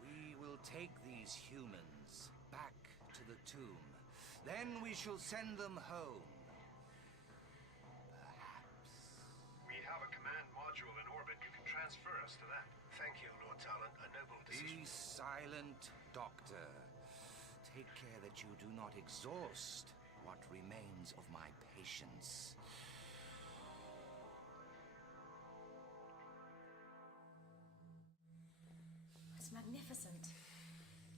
We will take these humans back to the tomb. Then we shall send them home. Perhaps. We have a command module in orbit. You can transfer us to that. Thank you, Lord Zal. A noble decision. Be silent, Doctor. Take care that you do not exhaust what remains of my patience. It's magnificent.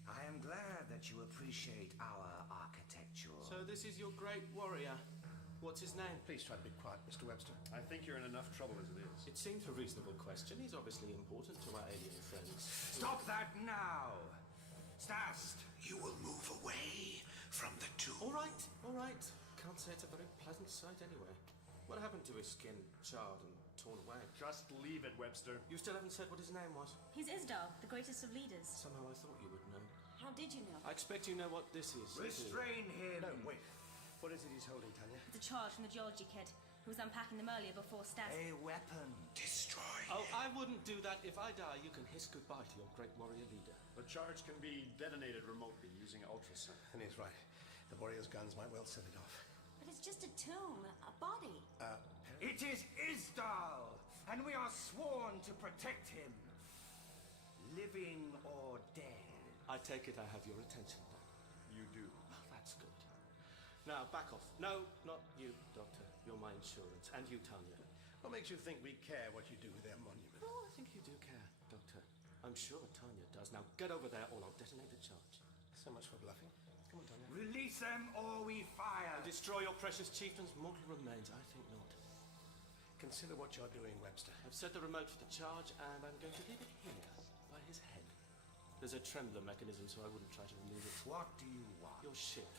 I am glad that you appreciate our architecture. So this is your great warrior. What's his name? Please try to be quiet, Mr. Webster. I think you're in enough trouble as it is. It seems a reasonable question. He's obviously important to our alien friends. Stop that now! Stast! You will move away from the tomb. All right, all right. Can't say it's a very pleasant sight anyway. What happened to his skin? Charred and torn away? Just leave it, Webster. You still haven't said what his name was? He's Isdal, the greatest of leaders. Somehow I thought you would know. How did you know? I expect you know what this is. Restrain him! No, wait. What is it he's holding, Tanya? It's a charge from the geology kid, who was unpacking them earlier before Stas. A weapon. Destroy Oh, I wouldn't do that. If I die, you can hiss goodbye to your great warrior leader. The charge can be detonated remotely using ultrasound. And he's right. The warrior's guns might well set it off. But it's just a tomb, a body. It is Isdal, and we are sworn to protect him. Living or dead. I take it I have your attention now. You do. Oh, that's good. Now, back off. No, not you, Doctor. You're my insurance. And you, Tanya. What makes you think we care what you do with their monument? Oh, I think you do care, Doctor. I'm sure Tanya does. Now, get over there or I'll detonate the charge. So much for bluffing. Come on, Tanya. Release them or we fire! And destroy your precious chieftain's mortal remains? I think not. Consider what you're doing, Webster. I've set the remote for the charge, and I'm going to leave it here, by his head. There's a trembler mechanism, so I wouldn't try to remove it. What do you want? Your ship.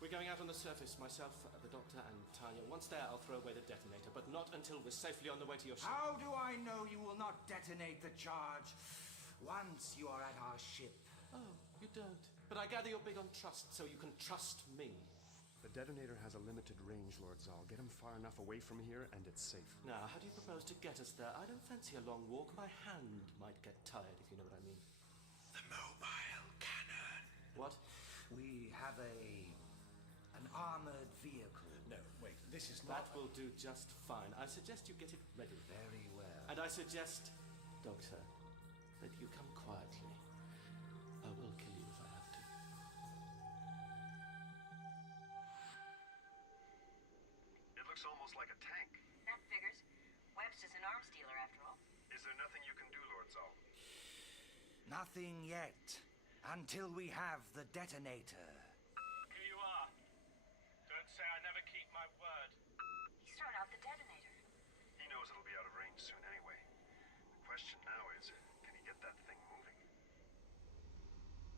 We're going out on the surface, myself, the Doctor, and Tanya. Once there, I'll throw away the detonator, but not until we're safely on the way to your ship. How do I know you will not detonate the charge once you are at our ship? Oh, you don't. But I gather you're big on trust, so you can trust me. The detonator has a limited range, Lord Zal. Get him far enough away from here, and it's safe. Now, how do you propose to get us there? I don't fancy a long walk. My hand might get tired, if you know what I mean. The mobile cannon. What? We have an armored vehicle. No, wait, this is not... That will do just fine. I suggest you get it ready. Very well. And I suggest, Doctor, that you come quietly. I will kill you if I have to. It looks almost like a tank. That figures. Webster's an arms dealer, after all. Is there nothing you can do, Lord Zal? Nothing yet. Until we have the detonator. Here you are. Don't say I never keep my word. He's thrown out the detonator. He knows it'll be out of range soon anyway. The question now is, can he get that thing moving?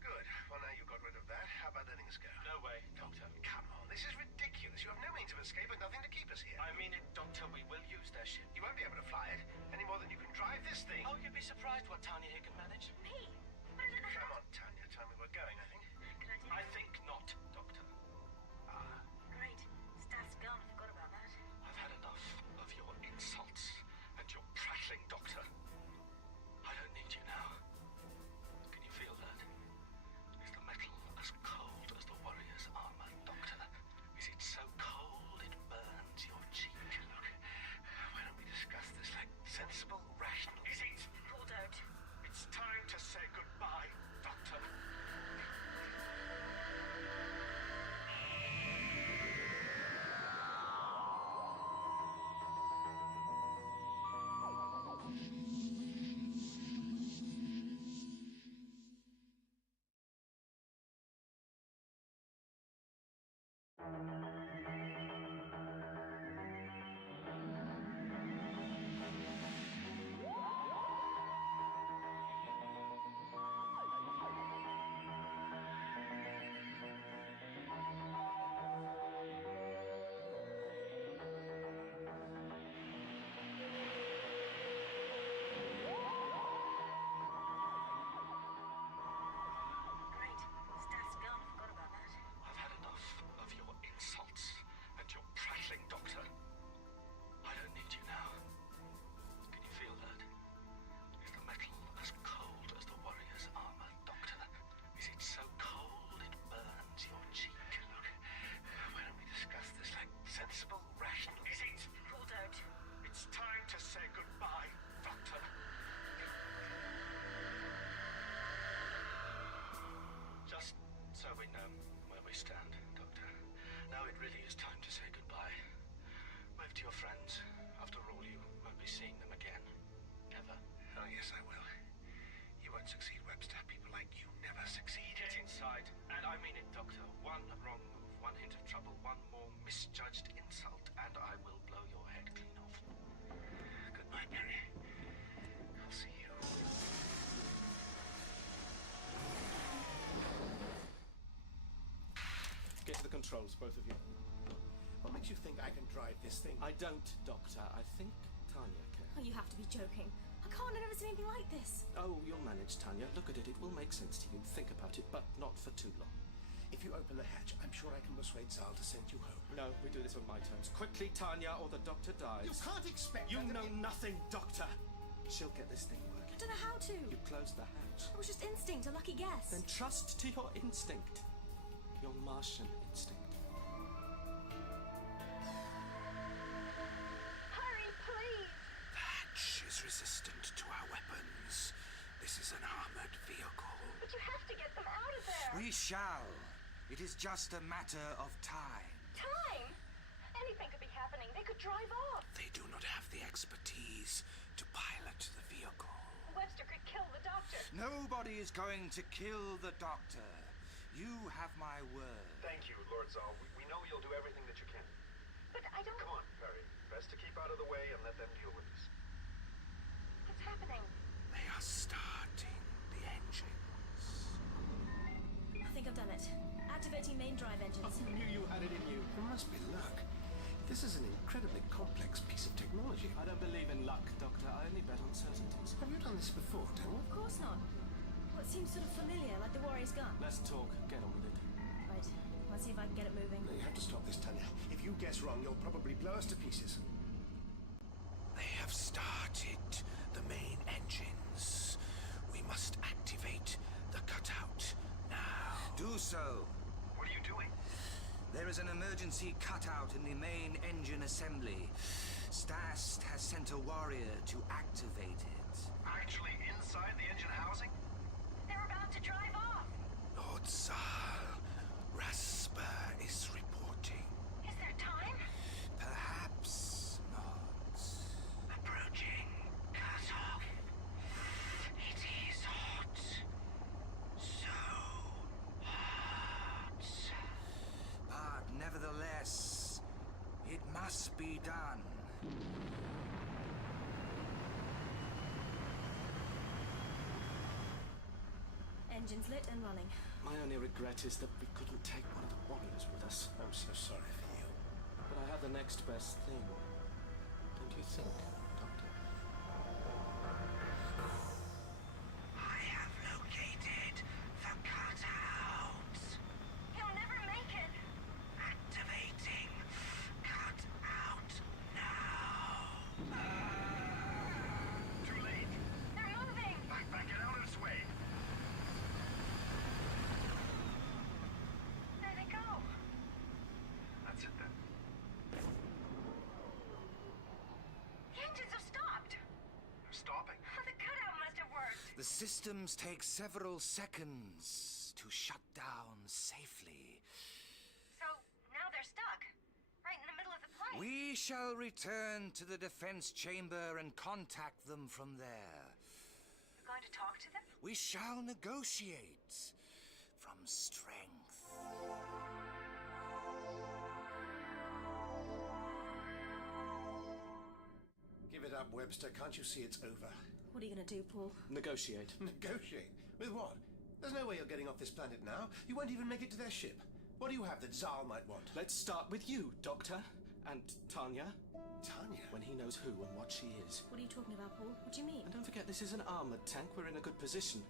Good. Well, now you've got rid of that, how about letting us go? No way, Doctor. Come on, this is ridiculous. You have no means of escape and nothing to keep us here. I mean it, Doctor. We will use their ship. You won't be able to fly it, any more than you can drive this thing. Oh, you'd be surprised what Tanya here can manage. Me? What is it? Come on, Tanya, tell me we're going, I think. Good idea. I think not, Doctor. Great. Staff's gone. I forgot about that. I've had enough of your insults and your prattling, Doctor. I don't need you now. Can you feel that? Is the metal as cold as the warrior's armor, Doctor? Is it so cold it burns your cheek? Look, why don't we discuss this like sensible, rational... Is it? Pulled out. It's time to say goodbye, Doctor. Great. Staff's gone. I forgot about that. I've had enough of your insults and your prattling, Doctor. I don't need you now. Can you feel that? Is the metal as cold as the warrior's armor, Doctor? Is it so cold it burns your cheek? Look, why don't we discuss this like sensible, rational... Is it? Pulled out. It's time to say goodbye, Doctor. Just so we know where we stand, Doctor. Now it really is time to say goodbye. Wave to your friends. After all, you won't be seeing them again. Ever. Oh, yes, I will. You won't succeed, Webster. People like you never succeed. Get inside. And I mean it, Doctor. One wrong move, one hint of trouble, one more misjudged insult, and I will blow your head clean off. Goodbye, Perry. I'll see you. Get to the controls, both of you. What makes you think I can drive this thing? I don't, Doctor. I think Tanya can. Oh, you have to be joking. I can't have never seen anything like this. Oh, you'll manage, Tanya. Look at it. It will make sense to you. Think about it, but not for too long. If you open the hatch, I'm sure I can persuade Zal to send you home. No, we do this on my terms. Quickly, Tanya, or the Doctor dies. You can't expect... You know nothing, Doctor. She'll get this thing working. I don't know how to. You close the hatch. It was just instinct, a lucky guess. Then trust to your instinct. Your Martian instinct. Hurry, please! The hatch is resistant to our weapons. This is an armored vehicle. But you have to get them out of there! We shall. It is just a matter of time. Time? Anything could be happening. They could drive off. They do not have the expertise to pilot the vehicle. Webster could kill the doctor. Nobody is going to kill the doctor. You have my word. Thank you, Lord Zal. We know you'll do everything that you can. But I don't... Come on, Perry. Best to keep out of the way and let them deal with this. What's happening? They are starting the engines. I think I've done it. Activating main drive engines. I knew you had it in you. There must be luck. This is an incredibly complex piece of technology. I don't believe in luck, Doctor. I only bet on certainties. Have you done this before, Daniel? Of course not. Well, it seems sort of familiar, like the Warrior's gun. Let's talk. Get on with it. Right. Let's see if I can get it moving. No, you have to stop this, Tanya. If you guess wrong, you'll probably blow us to pieces. They have started the main engines. We must activate the cutout now. Do so. What are you doing? There is an emergency cutout in the main engine assembly. Stast has sent a warrior to activate it. Actually inside the engine housing? They're about to drive off. Lord Zal, Rasper is reporting. Is there time? Perhaps not. Approaching. Cut off. It is hot. So hot. But nevertheless, it must be done. Engines lit and running. My only regret is that we couldn't take one of the warriors with us. I'm so sorry for you. But I have the next best thing. Don't you think, Doctor? I have located the cutout. He'll never make it. Activating cutout now. Too late. They're moving. Back, get out of its way. There they go. That's it then. The engines have stopped. They're stopping. The cutout must have worked. The systems take several seconds to shut down safely. So now they're stuck. Right in the middle of the plane. We shall return to the defense chamber and contact them from there. You're going to talk to them? We shall negotiate from strength. Give it up, Webster. Can't you see it's over? What are you going to do, Paul? Negotiate. Negotiate? With what? There's no way you're getting off this planet now. You won't even make it to their ship. What do you have that Zal might want? Let's start with you, Doctor. And Tanya. Tanya? When he knows who and what she is. What are you talking about, Paul? What do you mean? And don't forget, this is an armored tank. We're in a good position.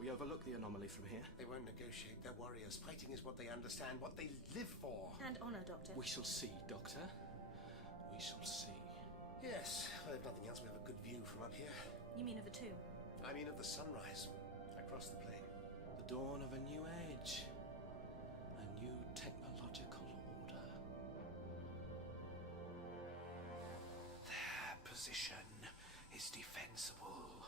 We overlook the anomaly from here. They won't negotiate. They're warriors. Fighting is what they understand, what they live for. And honor, Doctor. We shall see, Doctor. We shall see. Yes, well, if nothing else, we have a good view from up here. You mean of the two? I mean of the sunrise across the plain. The dawn of a new age. A new technological order. Their position is defensible.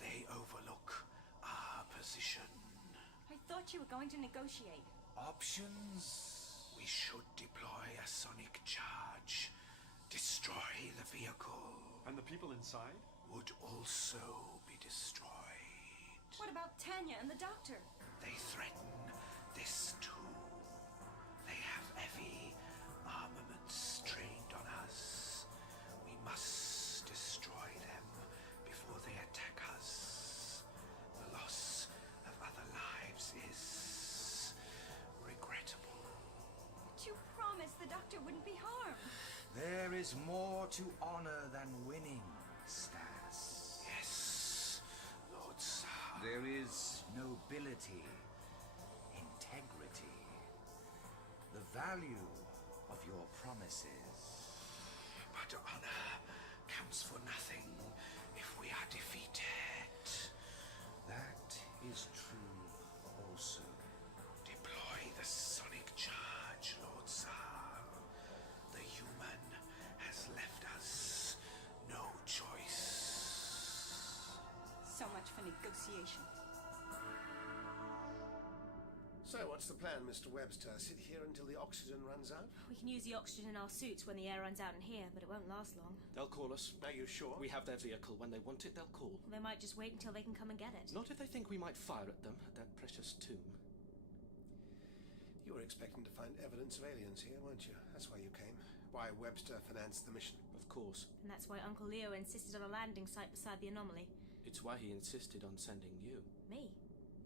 They overlook our position. I thought you were going to negotiate. Options? We should deploy a sonic charge. Destroy the vehicle. And the people inside? Would also be destroyed. What about Tanya and the doctor? They threaten this too. They have heavy armaments trained on us. We must destroy them before they attack us. The loss of other lives is regrettable. But you promised the doctor wouldn't be harmed. There is more to honor than winning, Stas. Yes, Lord Zal. There is nobility, integrity, the value of your promises. But honor counts for nothing if we are defeated. That is true also. Deploy the sonic charge, Lord Zal. The human has left us no choice. So much for negotiation. So, what's the plan, Mr. Webster? Sit here until the oxygen runs out? We can use the oxygen in our suits when the air runs out in here, but it won't last long. They'll call us. Are you sure? We have their vehicle. When they want it, they'll call. They might just wait until they can come and get it. Not if they think we might fire at them, at that precious tomb. You were expecting to find evidence of aliens here, weren't you? That's why you came. Why Webster financed the mission. Of course. And that's why Uncle Leo insisted on a landing site beside the anomaly. It's why he insisted on sending you. Me?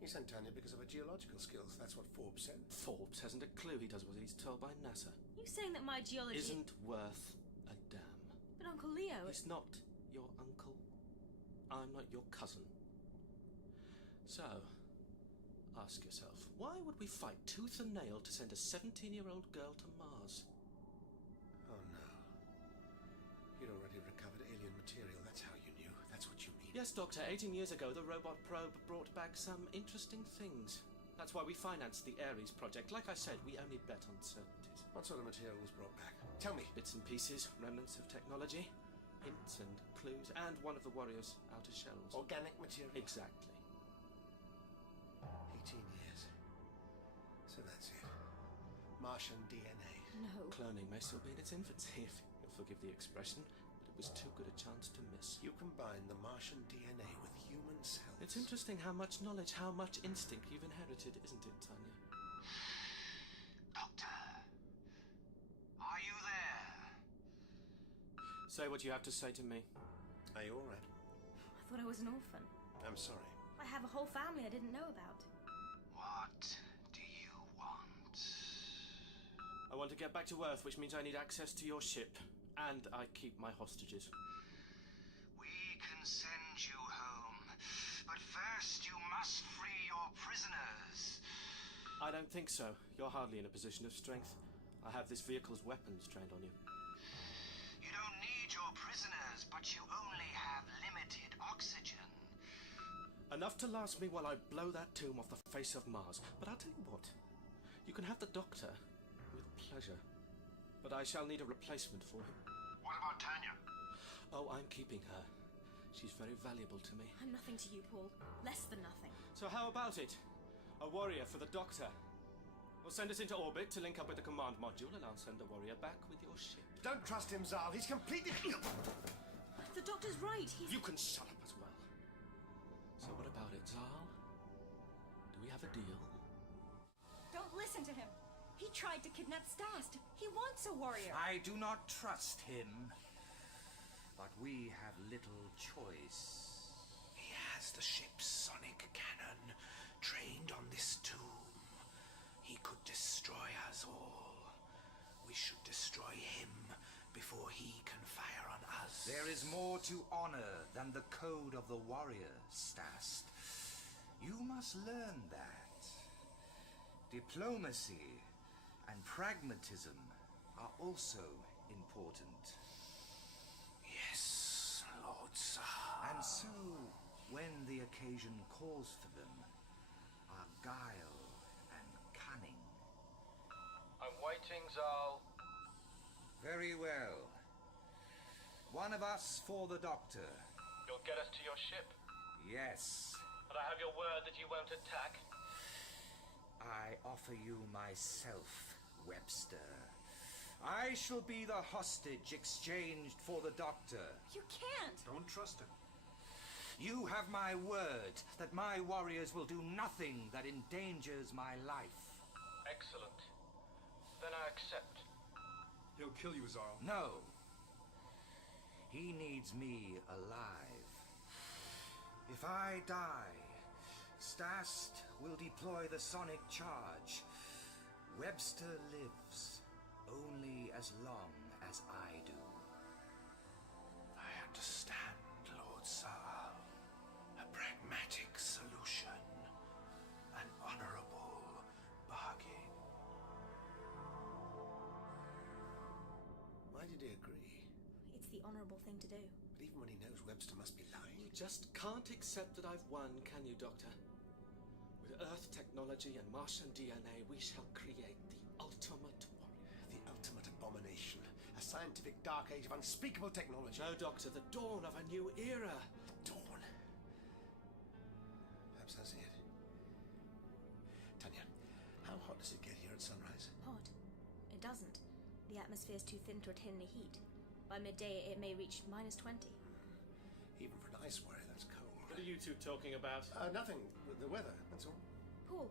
He sent Tanya because of her geological skills. That's what Forbes said. Forbes hasn't a clue. He does what he's told by NASA. You saying that my geology... Isn't worth a damn. But Uncle Leo... He's not your uncle. I'm not your cousin. So, ask yourself, why would we fight tooth and nail to send a 17-year-old girl to Mars? Oh, no. You'd already recovered alien material. That's how you knew. That's what you mean. Yes, Doctor. 18 years ago, the robot probe brought back some interesting things. That's why we financed the Ares project. Like I said, we only bet on certainties. What sort of material was brought back? Tell me. Bits and pieces, remnants of technology, hints and clues, and one of the warrior's outer shells. Organic material? Exactly. 18 years. So that's it. Martian DNA. No. Cloning may still be in its infancy, if you'll forgive the expression, but it was too good a chance to miss. You combine the Martian DNA with human cells. It's interesting how much knowledge, how much instinct you've inherited, isn't it, Tanya? Doctor, are you there? Say what you have to say to me. Are you all right? I thought I was an orphan. I'm sorry. I have a whole family I didn't know about. What do you want? I want to get back to Earth, which means I need access to your ship. And I keep my hostages. We can send you home, but first you must free your prisoners. I don't think so. You're hardly in a position of strength. I have this vehicle's weapons trained on you. You don't need your prisoners, but you only have limited oxygen. Enough to last me while I blow that tomb off the face of Mars. But I'll tell you what. You can have the Doctor with pleasure. But I shall need a replacement for him. What about Tanya? Oh, I'm keeping her. She's very valuable to me. I'm nothing to you, Paul. Less than nothing. So how about it? A warrior for the Doctor. We'll send us into orbit to link up with the command module, and I'll send a warrior back with your ship. Don't trust him, Zal. He's completely... The Doctor's right. You can shut up as well. So what about it, Zal? Do we have a deal? Don't listen to him. He tried to kidnap Stast. He wants a warrior. I do not trust him, but we have little choice. He has the ship's sonic cannon trained on this tomb. He could destroy us all. We should destroy him before he can fire on us. There is more to honor than the code of the warrior, Stast. You must learn that. Diplomacy and pragmatism are also important. Yes, Lord Zal. And so, when the occasion calls for them, are guile and cunning. I'm waiting, Zal. Very well. One of us for the Doctor. You'll get us to your ship? Yes. And I have your word that you won't attack? I offer you myself, Webster. I shall be the hostage exchanged for the Doctor. You can't! Don't trust him. You have my word that my warriors will do nothing that endangers my life. Excellent. Then I accept. He'll kill you, Zal. No. He needs me alive. If I die, Stast will deploy the sonic charge. Webster lives only as long as I do. I understand, Lord Zal. A pragmatic solution. An honorable bargain. Why did he agree? It's the honorable thing to do. But even when he knows Webster must be lying... You just can't accept that I've won, can you, Doctor? With Earth technology and Martian DNA, we shall create the ultimate warrior. The ultimate abomination. A scientific dark age of unspeakable technology. No, Doctor, the dawn of a new era. Dawn? Perhaps that's it. Tanya, hot does it get here at sunrise? Hot? It doesn't. The atmosphere's too thin to retain any heat. By midday, it may reach -20. Even for an ice warrior, that's cold. What are you two talking about? Nothing. The weather, that's all. Paul,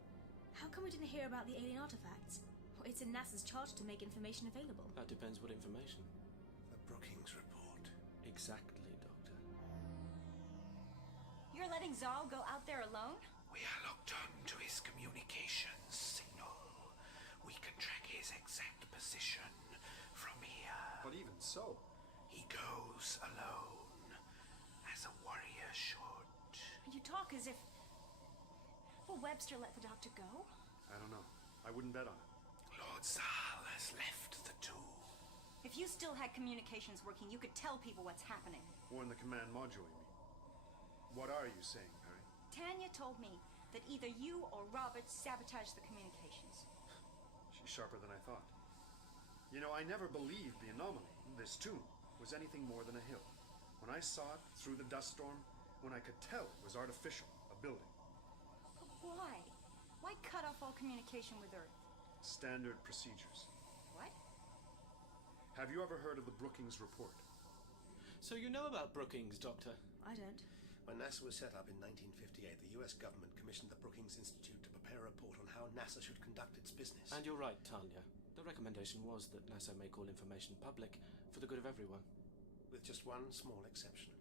how come we didn't hear about the alien artifacts? It's in NASA's charge to make information available. That depends what information. The Brookings report. Exactly, Doctor. You're letting Zal go out there alone? We are locked on to his communications signal. We can track his exact position from here. But even so... He goes alone, as a warrior should. You talk as if... Will Webster let the doctor go? I don't know. I wouldn't bet on it. Lord Zal has left the two. If you still had communications working, you could tell people what's happening. Or in the command module, you mean? What are you saying, Perry? Tanya told me that either you or Robert sabotaged the communications. She's sharper than I thought. You know, I never believed the anomaly, this tomb, was anything more than a hill. When I saw it through the dust storm, when I could tell it was artificial, a building. But why? Why cut off all communication with Earth? Standard procedures. What? Have you ever heard of the Brookings report? So you know about Brookings, Doctor? I don't. When NASA was set up in 1958, the US government commissioned the Brookings Institute to prepare a report on how NASA should conduct its business. And you're right, Tanya. The recommendation was that NASA make all information public for the good of everyone. With just one small exception.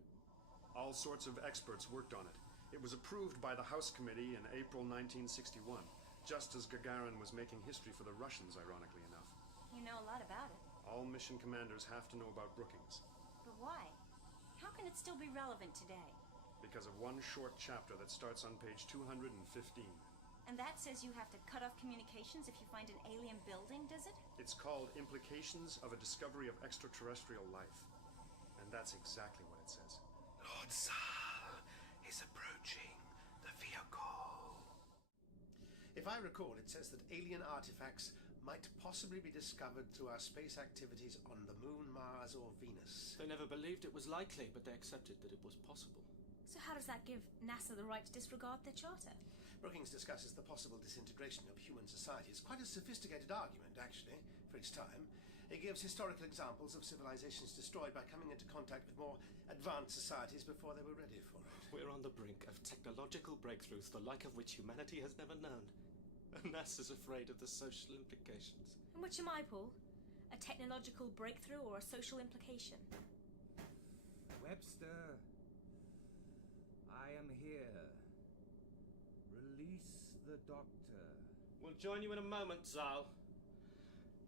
All sorts of experts worked on it. It was approved by the House Committee in April 1961, just as Gagarin was making history for the Russians, ironically enough. You know a lot about it. All mission commanders have to know about Brookings. But why? How can it still be relevant today? Because of one short chapter that starts on page 215. And that says you have to cut off communications if you find an alien building, does it? It's called Implications of a Discovery of Extraterrestrial Life. And that's exactly what it says. Lord Zal is approaching the vehicle. If I recall, it says that alien artifacts might possibly be discovered through our space activities on the Moon, Mars, or Venus. They never believed it was likely, but they accepted that it was possible. So how does that give NASA the right to disregard their charter? Brookings discusses the possible disintegration of human society. It's quite a sophisticated argument, actually, for its time. It gives historical examples of civilizations destroyed by coming into contact with more advanced societies before they were ready for it. We're on the brink of technological breakthroughs, the like of which humanity has never known. And NASA's afraid of the social implications. And which am I, Paul? A technological breakthrough or a social implication? Webster, I am here. Release the doctor. We'll join you in a moment, Zal.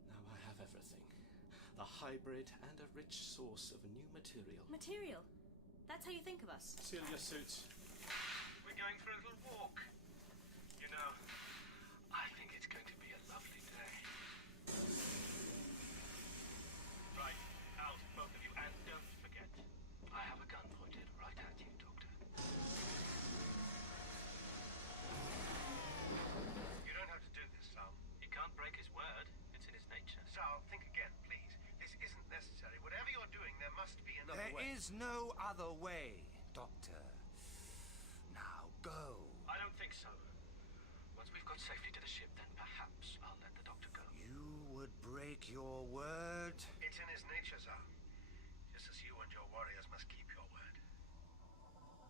Now I have everything. The hybrid and a rich source of new material. Material? That's how you think of us? Seal your suits. We're going for a little walk. You know, I think it's going to be a lovely day. Right, out, both of you, and don't forget, I have a gun pointed right at you, Doctor. You don't have to do this, Sal. He can't break his word. It's in his nature. Sal, think again, please. This isn't necessary. Whatever you're doing, there must be another way. There is no other way, Doctor. Now go. I don't think so. Once we've got safely to the ship, then perhaps I'll let the doctor go. You would break your word? It's in his nature, Sal. Just as you and your warriors must keep your word.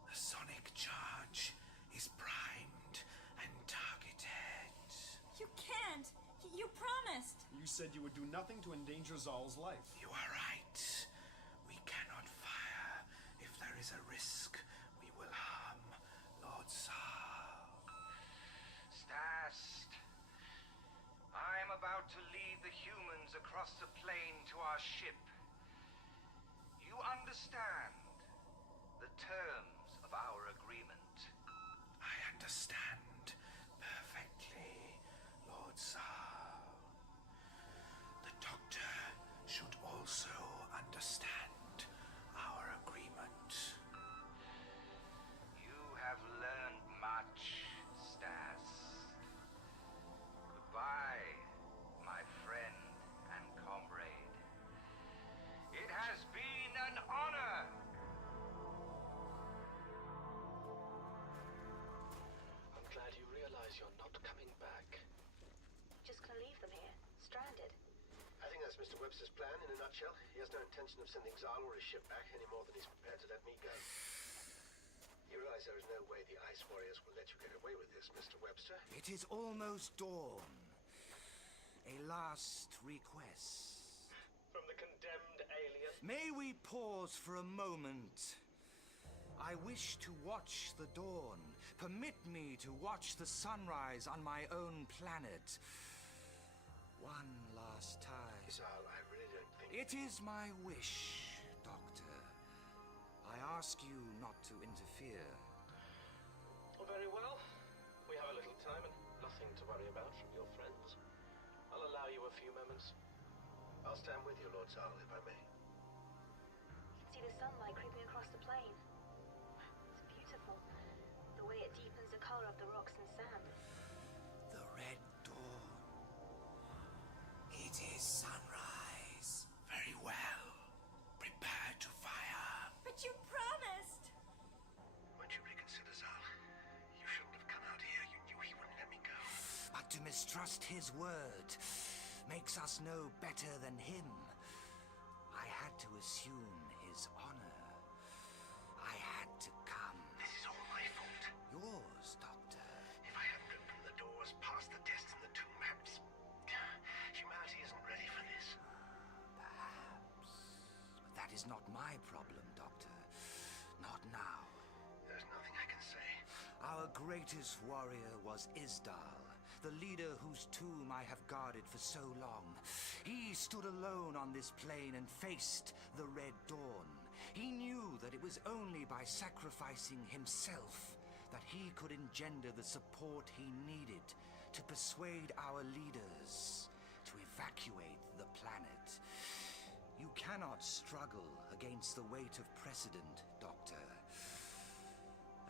The sonic charge is primed and targeted. You can't! You promised! You said you would do nothing to endanger Zal's life. You are right. We cannot fire. If there is a risk, we will harm Lord Zal. Stast. I am about to lead the humans across the plain to our ship. You understand the terms of our agreement? I understand perfectly, Lord Zal. The Doctor should also understand our agreement. You have learned much, Stas. Goodbye, my friend and comrade. It has been an honor. I'm glad you realize you're not coming back. to leave them here, stranded. I think that's Mr. Webster's plan in a nutshell. He has no intention of sending Zal or his ship back any more than he's prepared to let me go. You realize there is no way the Ice Warriors will let you get away with this, Mr. Webster? It is almost dawn. A last request. From the condemned alien? May we pause for a moment? I wish to watch the dawn. Permit me to watch the sunrise on my own planet. One last time. Zal, I really don't think... It is my wish, Doctor. I ask you not to interfere. Oh, very well. We have a little time and nothing to worry about from your friends. I'll allow you a few moments. I'll stand with you, Lord Zal, if I may. You can see the sunlight creeping across the plain. It's beautiful. The way it deepens the color of the rocks and sand. The Red Dawn. It is sunrise. Very well. Prepare to fire. But you promised! Won't you reconsider, Zal? You shouldn't have come out here. You knew he wouldn't let me go. But to mistrust his word makes us no better than him. I had to assume his honor. I had to come. This is all my fault. Yours, Doctor. If I hadn't opened the doors past the tests and the two maps, humanity isn't ready for this. Perhaps. But that is not my problem, Doctor. Not now. There's nothing I can say. Our greatest warrior was Isdal, the leader whose tomb I have guarded for so long. He stood alone on this plain and faced the Red Dawn. He knew that it was only by sacrificing himself that he could engender the support he needed to persuade our leaders to evacuate the planet. You cannot struggle against the weight of precedent, Doctor.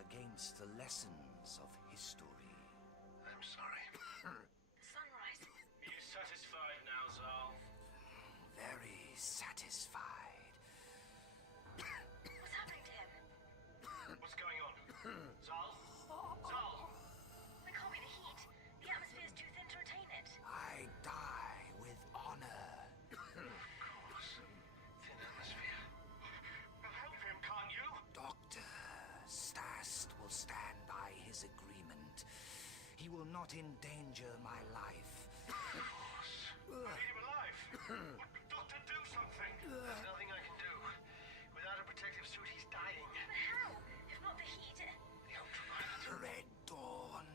Against the lessons of history. I'm sorry. Sunrise. Are you satisfied now, Zal? Very satisfied. What's happening to him? What's going on? Zal? Zal? It can't be the heat. The atmosphere's too thin to retain it. I die with honor. Of course. Thin atmosphere. Well, help him, can't you? Doctor, Stast will stand by his agreement. He will not endanger my life. Of course. I need him alive. Doctor, do something. There's nothing I can do. Without a protective suit, he's dying. But how? If not the heat, The ultraviolet. Red Dawn.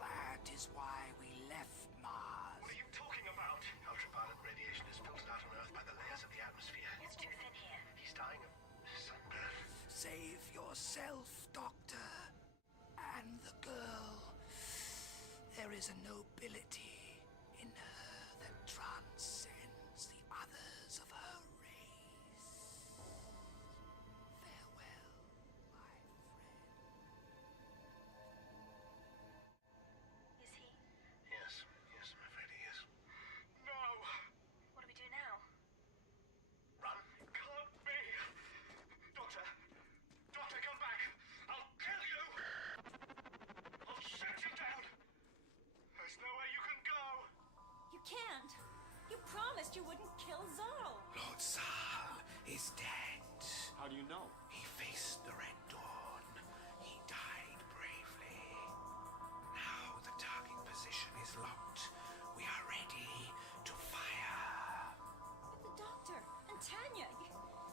That is why we left Mars. What are you talking about? Ultraviolet radiation is filtered out on Earth by the layers of the atmosphere. It's too thin here. He's dying of sunburn. Save yourself, Doctor. And the girl. There is a nobility in her that transcends the others of her race. Farewell, my friend. Is he? Yes, I'm afraid he is. No! What do we do now? Run. It can't be! Doctor! Doctor, come back! I'll kill you! I'll shoot you down! There's nowhere you can go! You can't. You promised you wouldn't kill Zal. Lord Zal is dead. How do you know? He faced the Red Dawn. He died bravely. Now the target position is locked. We are ready to fire. But the doctor and Tanya,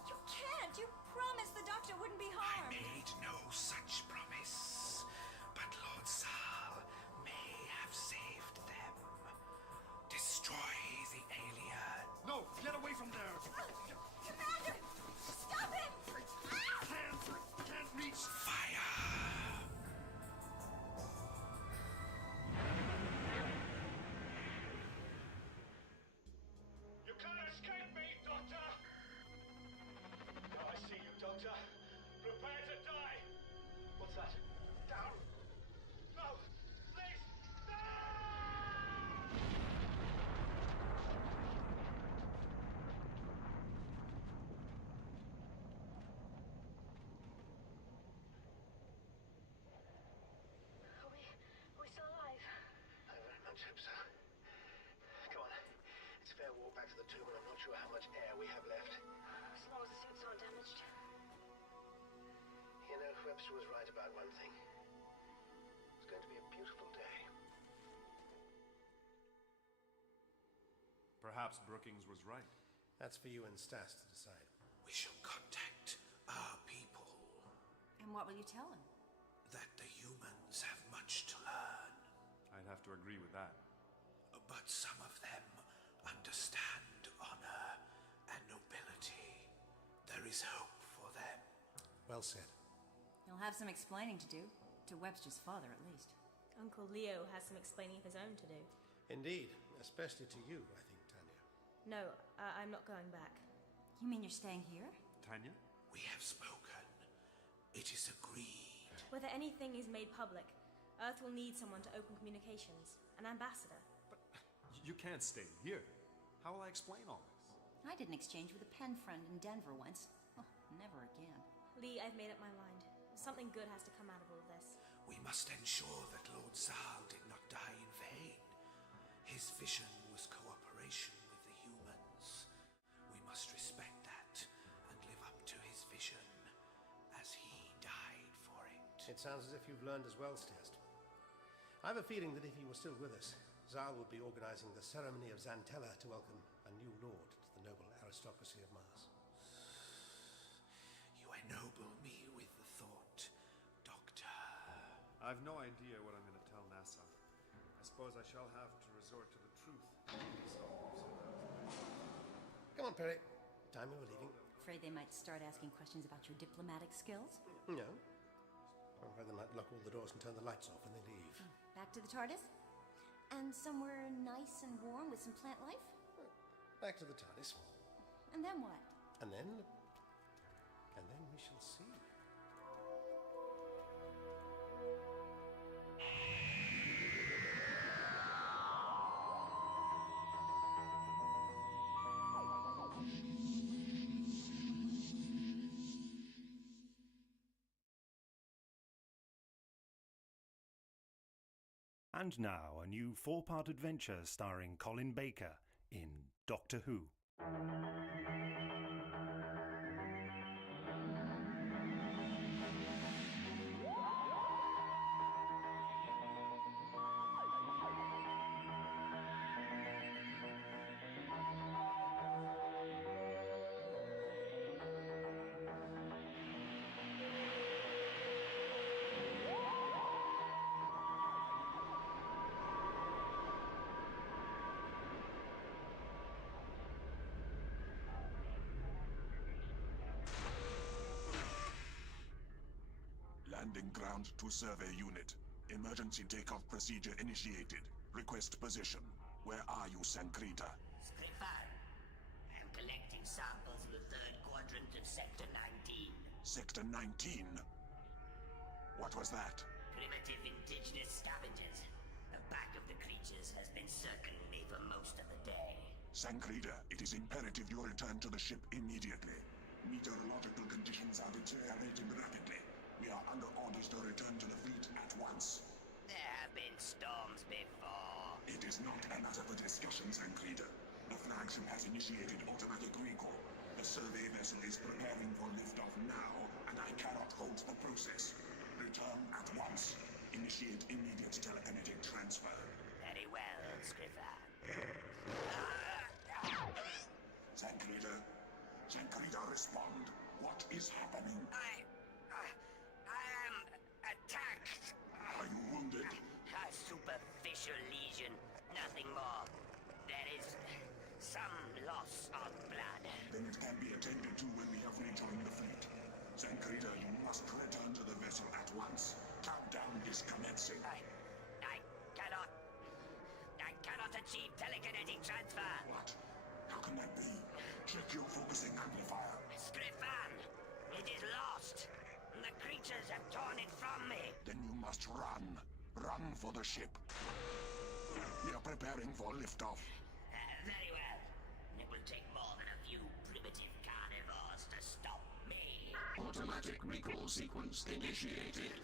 you can't. You promised the doctor wouldn't be I harmed. made no such promise. But Lord Zal may have saved them. Destroy the alien. No, get away from there! Commander! Webster was right about one thing. It's going to be a beautiful day. Perhaps Brookings was right. That's for you and Stas to decide. We shall contact our people. And what will you tell him? That the humans have much to learn. I'd have to agree with that. But some of them understand honor and nobility. There is hope for them. Well said. He'll have some explaining to do. To Webster's father, at least. Uncle Leo has some explaining of his own to do. Indeed, especially to you, I think, Tanya. No, I'm not going back. You mean you're staying here? Tanya? We have spoken. It is agreed. Whether anything is made public, Earth will need someone to open communications. An ambassador. But you can't stay here. How will I explain all this? I did an exchange with a pen friend in Denver once. Oh, never again. Lee, I've made up my mind. Something good has to come out of all this. We must ensure that Lord Zal did not die in vain. His vision was cooperation with the humans. We must respect that and live up to his vision as he died for it. It sounds as if you've learned as well, Stas. I have a feeling that if he were still with us, Zal would be organizing the ceremony of Xantella to welcome a new lord to the noble aristocracy of Mars. You ennoble me with the thought, Doctor. I've no idea what I'm going to tell NASA. I suppose I shall have to resort to the truth. Come on, Perry. Time we were leaving. Afraid they might start asking questions about your diplomatic skills? No. I'd rather not lock all the doors and turn the lights off when they leave. Back to the TARDIS? And somewhere nice and warm with some plant life? Back to the TARDIS. And then what? And then we shall see. And now, a new 4-part adventure starring Colin Baker in Doctor Who. Landing ground to survey unit. Emergency takeoff procedure initiated. Request position. Where are you, Sankrita? Skrifan, I'm collecting samples in the third quadrant of Sector 19. Sector 19? What was that? Primitive indigenous scavengers. The back of the creatures has been circling me for most of the day. Sankrita, it is imperative you return to the ship immediately. Meteorological conditions are deteriorating rapidly. We are under orders to return to the fleet at once. There have been storms before. It is not a matter for discussion, Sankrita. The flagship has initiated automatic recall. The survey vessel is preparing for liftoff now, and I cannot hold the process. Return at once. Initiate immediate telekinetic transfer. Very well, Skrifan. Sankrita, respond. What is happening? I am attacked. Are you wounded? A superficial lesion, nothing more. There is some loss of blood. Then it can be attended to when we have rejoined the fleet. Sankrita, you must return to the vessel at once. Countdown is commencing. I cannot achieve telekinetic transfer. What? How can that be? Check your focusing amplifier. Skrifan, it is lost. The creatures have torn it from me. Then you must run. Run for the ship. We are preparing for liftoff. Very well. It will take more than a few primitive carnivores to stop me. Automatic recall sequence initiated.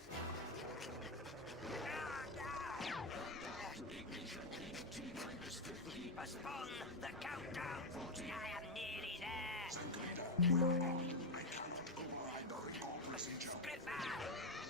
Postpone the countdown. I am nearly there. Sankrita, we are on. I cannot override the recall procedure. Skrifan!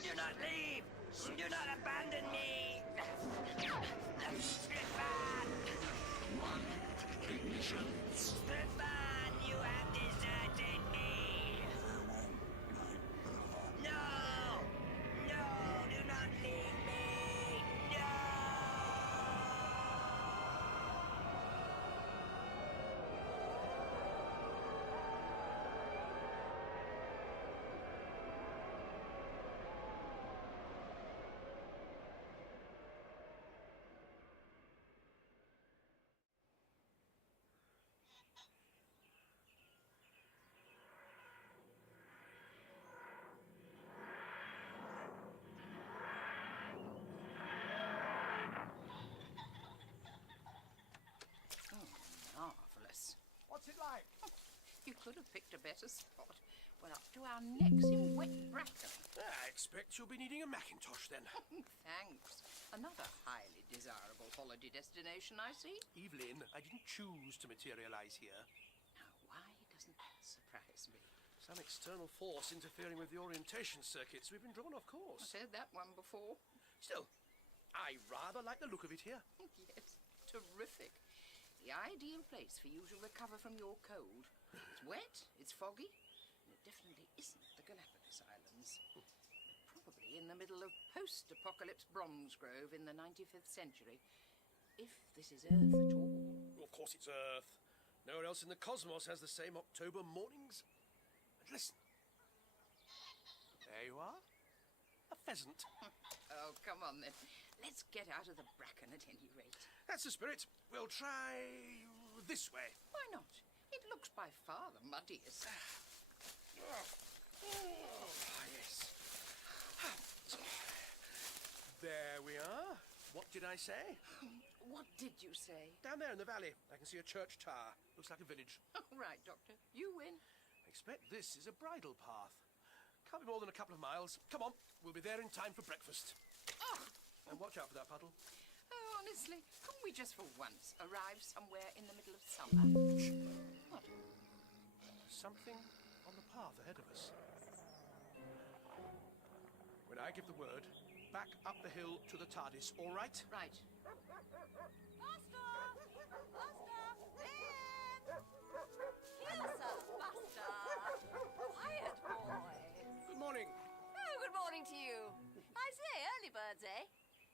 could have picked a better spot. We're up to our necks in wet bracken. I expect you'll be needing a Macintosh then. Thanks. Another highly desirable holiday destination, I see. Evelyn, I didn't choose to materialize here. Now, why doesn't that surprise me? Some external force interfering with the orientation circuits. We've been drawn off course. I've heard that one before. Still, I rather like the look of it here. Yes, terrific. The ideal place for you to recover from your cold. It's wet, it's foggy, and it definitely isn't the Galapagos Islands. We're probably in the middle of post-apocalypse Bromsgrove in the 95th century. If this is Earth at all. Well, of course it's Earth. Nowhere else in the cosmos has the same October mornings. But listen. There you are. A pheasant. Oh, come on then. Let's get out of the bracken at any rate. That's the spirit. We'll try this way. Why not? It looks by far the muddiest. Yes. There we are. What did I say? What did you say? Down there in the valley, I can see a church tower. Looks like a village. All right, Doctor. You win. I expect this is a bridle path. Can't be more than a couple of miles. Come on, we'll be there in time for breakfast. Oh! And watch out for that puddle. Oh, honestly, couldn't we just for once arrive somewhere in the middle of summer? What? Something on the path ahead of us. When I give the word, back up the hill to the TARDIS, all right? Right. Buster! Buster! Ben! Here, sir, Buster! Quiet, boy! Good morning. Oh, good morning to you. I say, early birds, eh?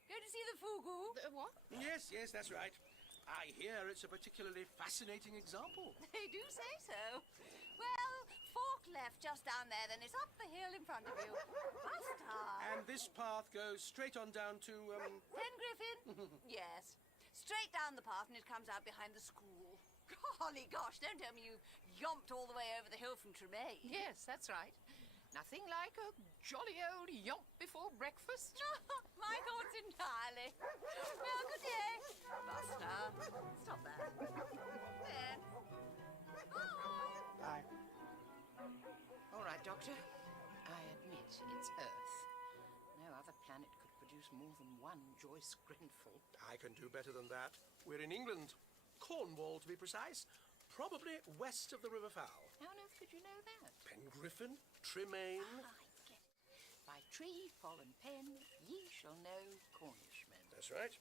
Going to see the Fugu? What? Yes, that's right. I hear it's a particularly fascinating example. They do say so. Well, fork left just down there, then it's up the hill in front of you. Buster! And this path goes straight on down to, Pen Griffin? Yes. Straight down the path and it comes out behind the school. Golly gosh, don't tell me you yomped all the way over the hill from Tremaine. Yes, that's right. Nothing like a jolly old yomp before breakfast. My thoughts entirely. Well, good day. Buster, stop that. Ben. Bye. All right, Doctor. I admit it's Earth. No other planet could produce more than one Joyce Grenfell. I can do better than that. We're in England. Cornwall, to be precise. Probably west of the River Fowl. How on earth could you know that? Pengriffin, Tremaine. I get it. By tree, fallen pen, ye shall know Cornishmen. That's right.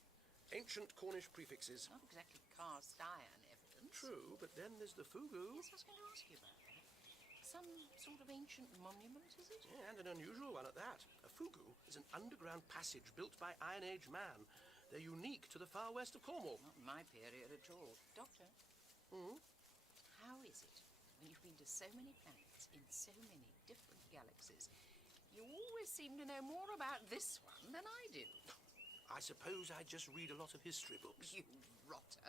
Ancient Cornish prefixes. Not exactly cast iron evidence. True, but then there's the Fugu. Yes, I was going to ask you about that. Some sort of ancient monument, is it? Yeah, and an unusual one at that. A Fugu is an underground passage built by Iron Age man. They're unique to the far west of Cornwall. Not my period at all. Doctor? How is it, when you've been to so many planets in so many different galaxies, you always seem to know more about this one than I do? I suppose I just read a lot of history books. You rotter.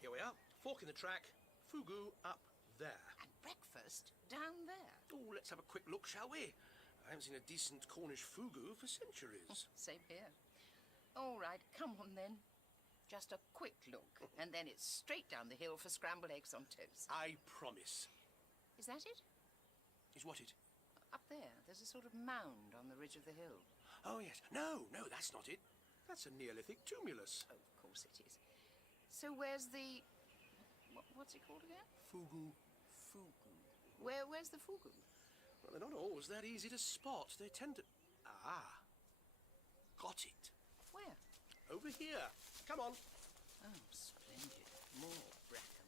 Here we are. Fork in the track. Fugu up there. And breakfast down there. Oh, let's have a quick look, shall we? I haven't seen a decent Cornish Fugu for centuries. Same here. All right, come on then. Just a quick look, and then it's straight down the hill for scrambled eggs on toast. I promise. Is that it? Is what it? Up there, there's a sort of mound on the ridge of the hill. Oh, yes. No, that's not it. That's a Neolithic tumulus. Oh, of course it is. So where's the... what's it called again? Fugu. Fugu. Where's the Fugu? Well, they're not always that easy to spot. They tend to... Ah. Got it. Where? Over here. Come on. Oh, splendid. More bracken.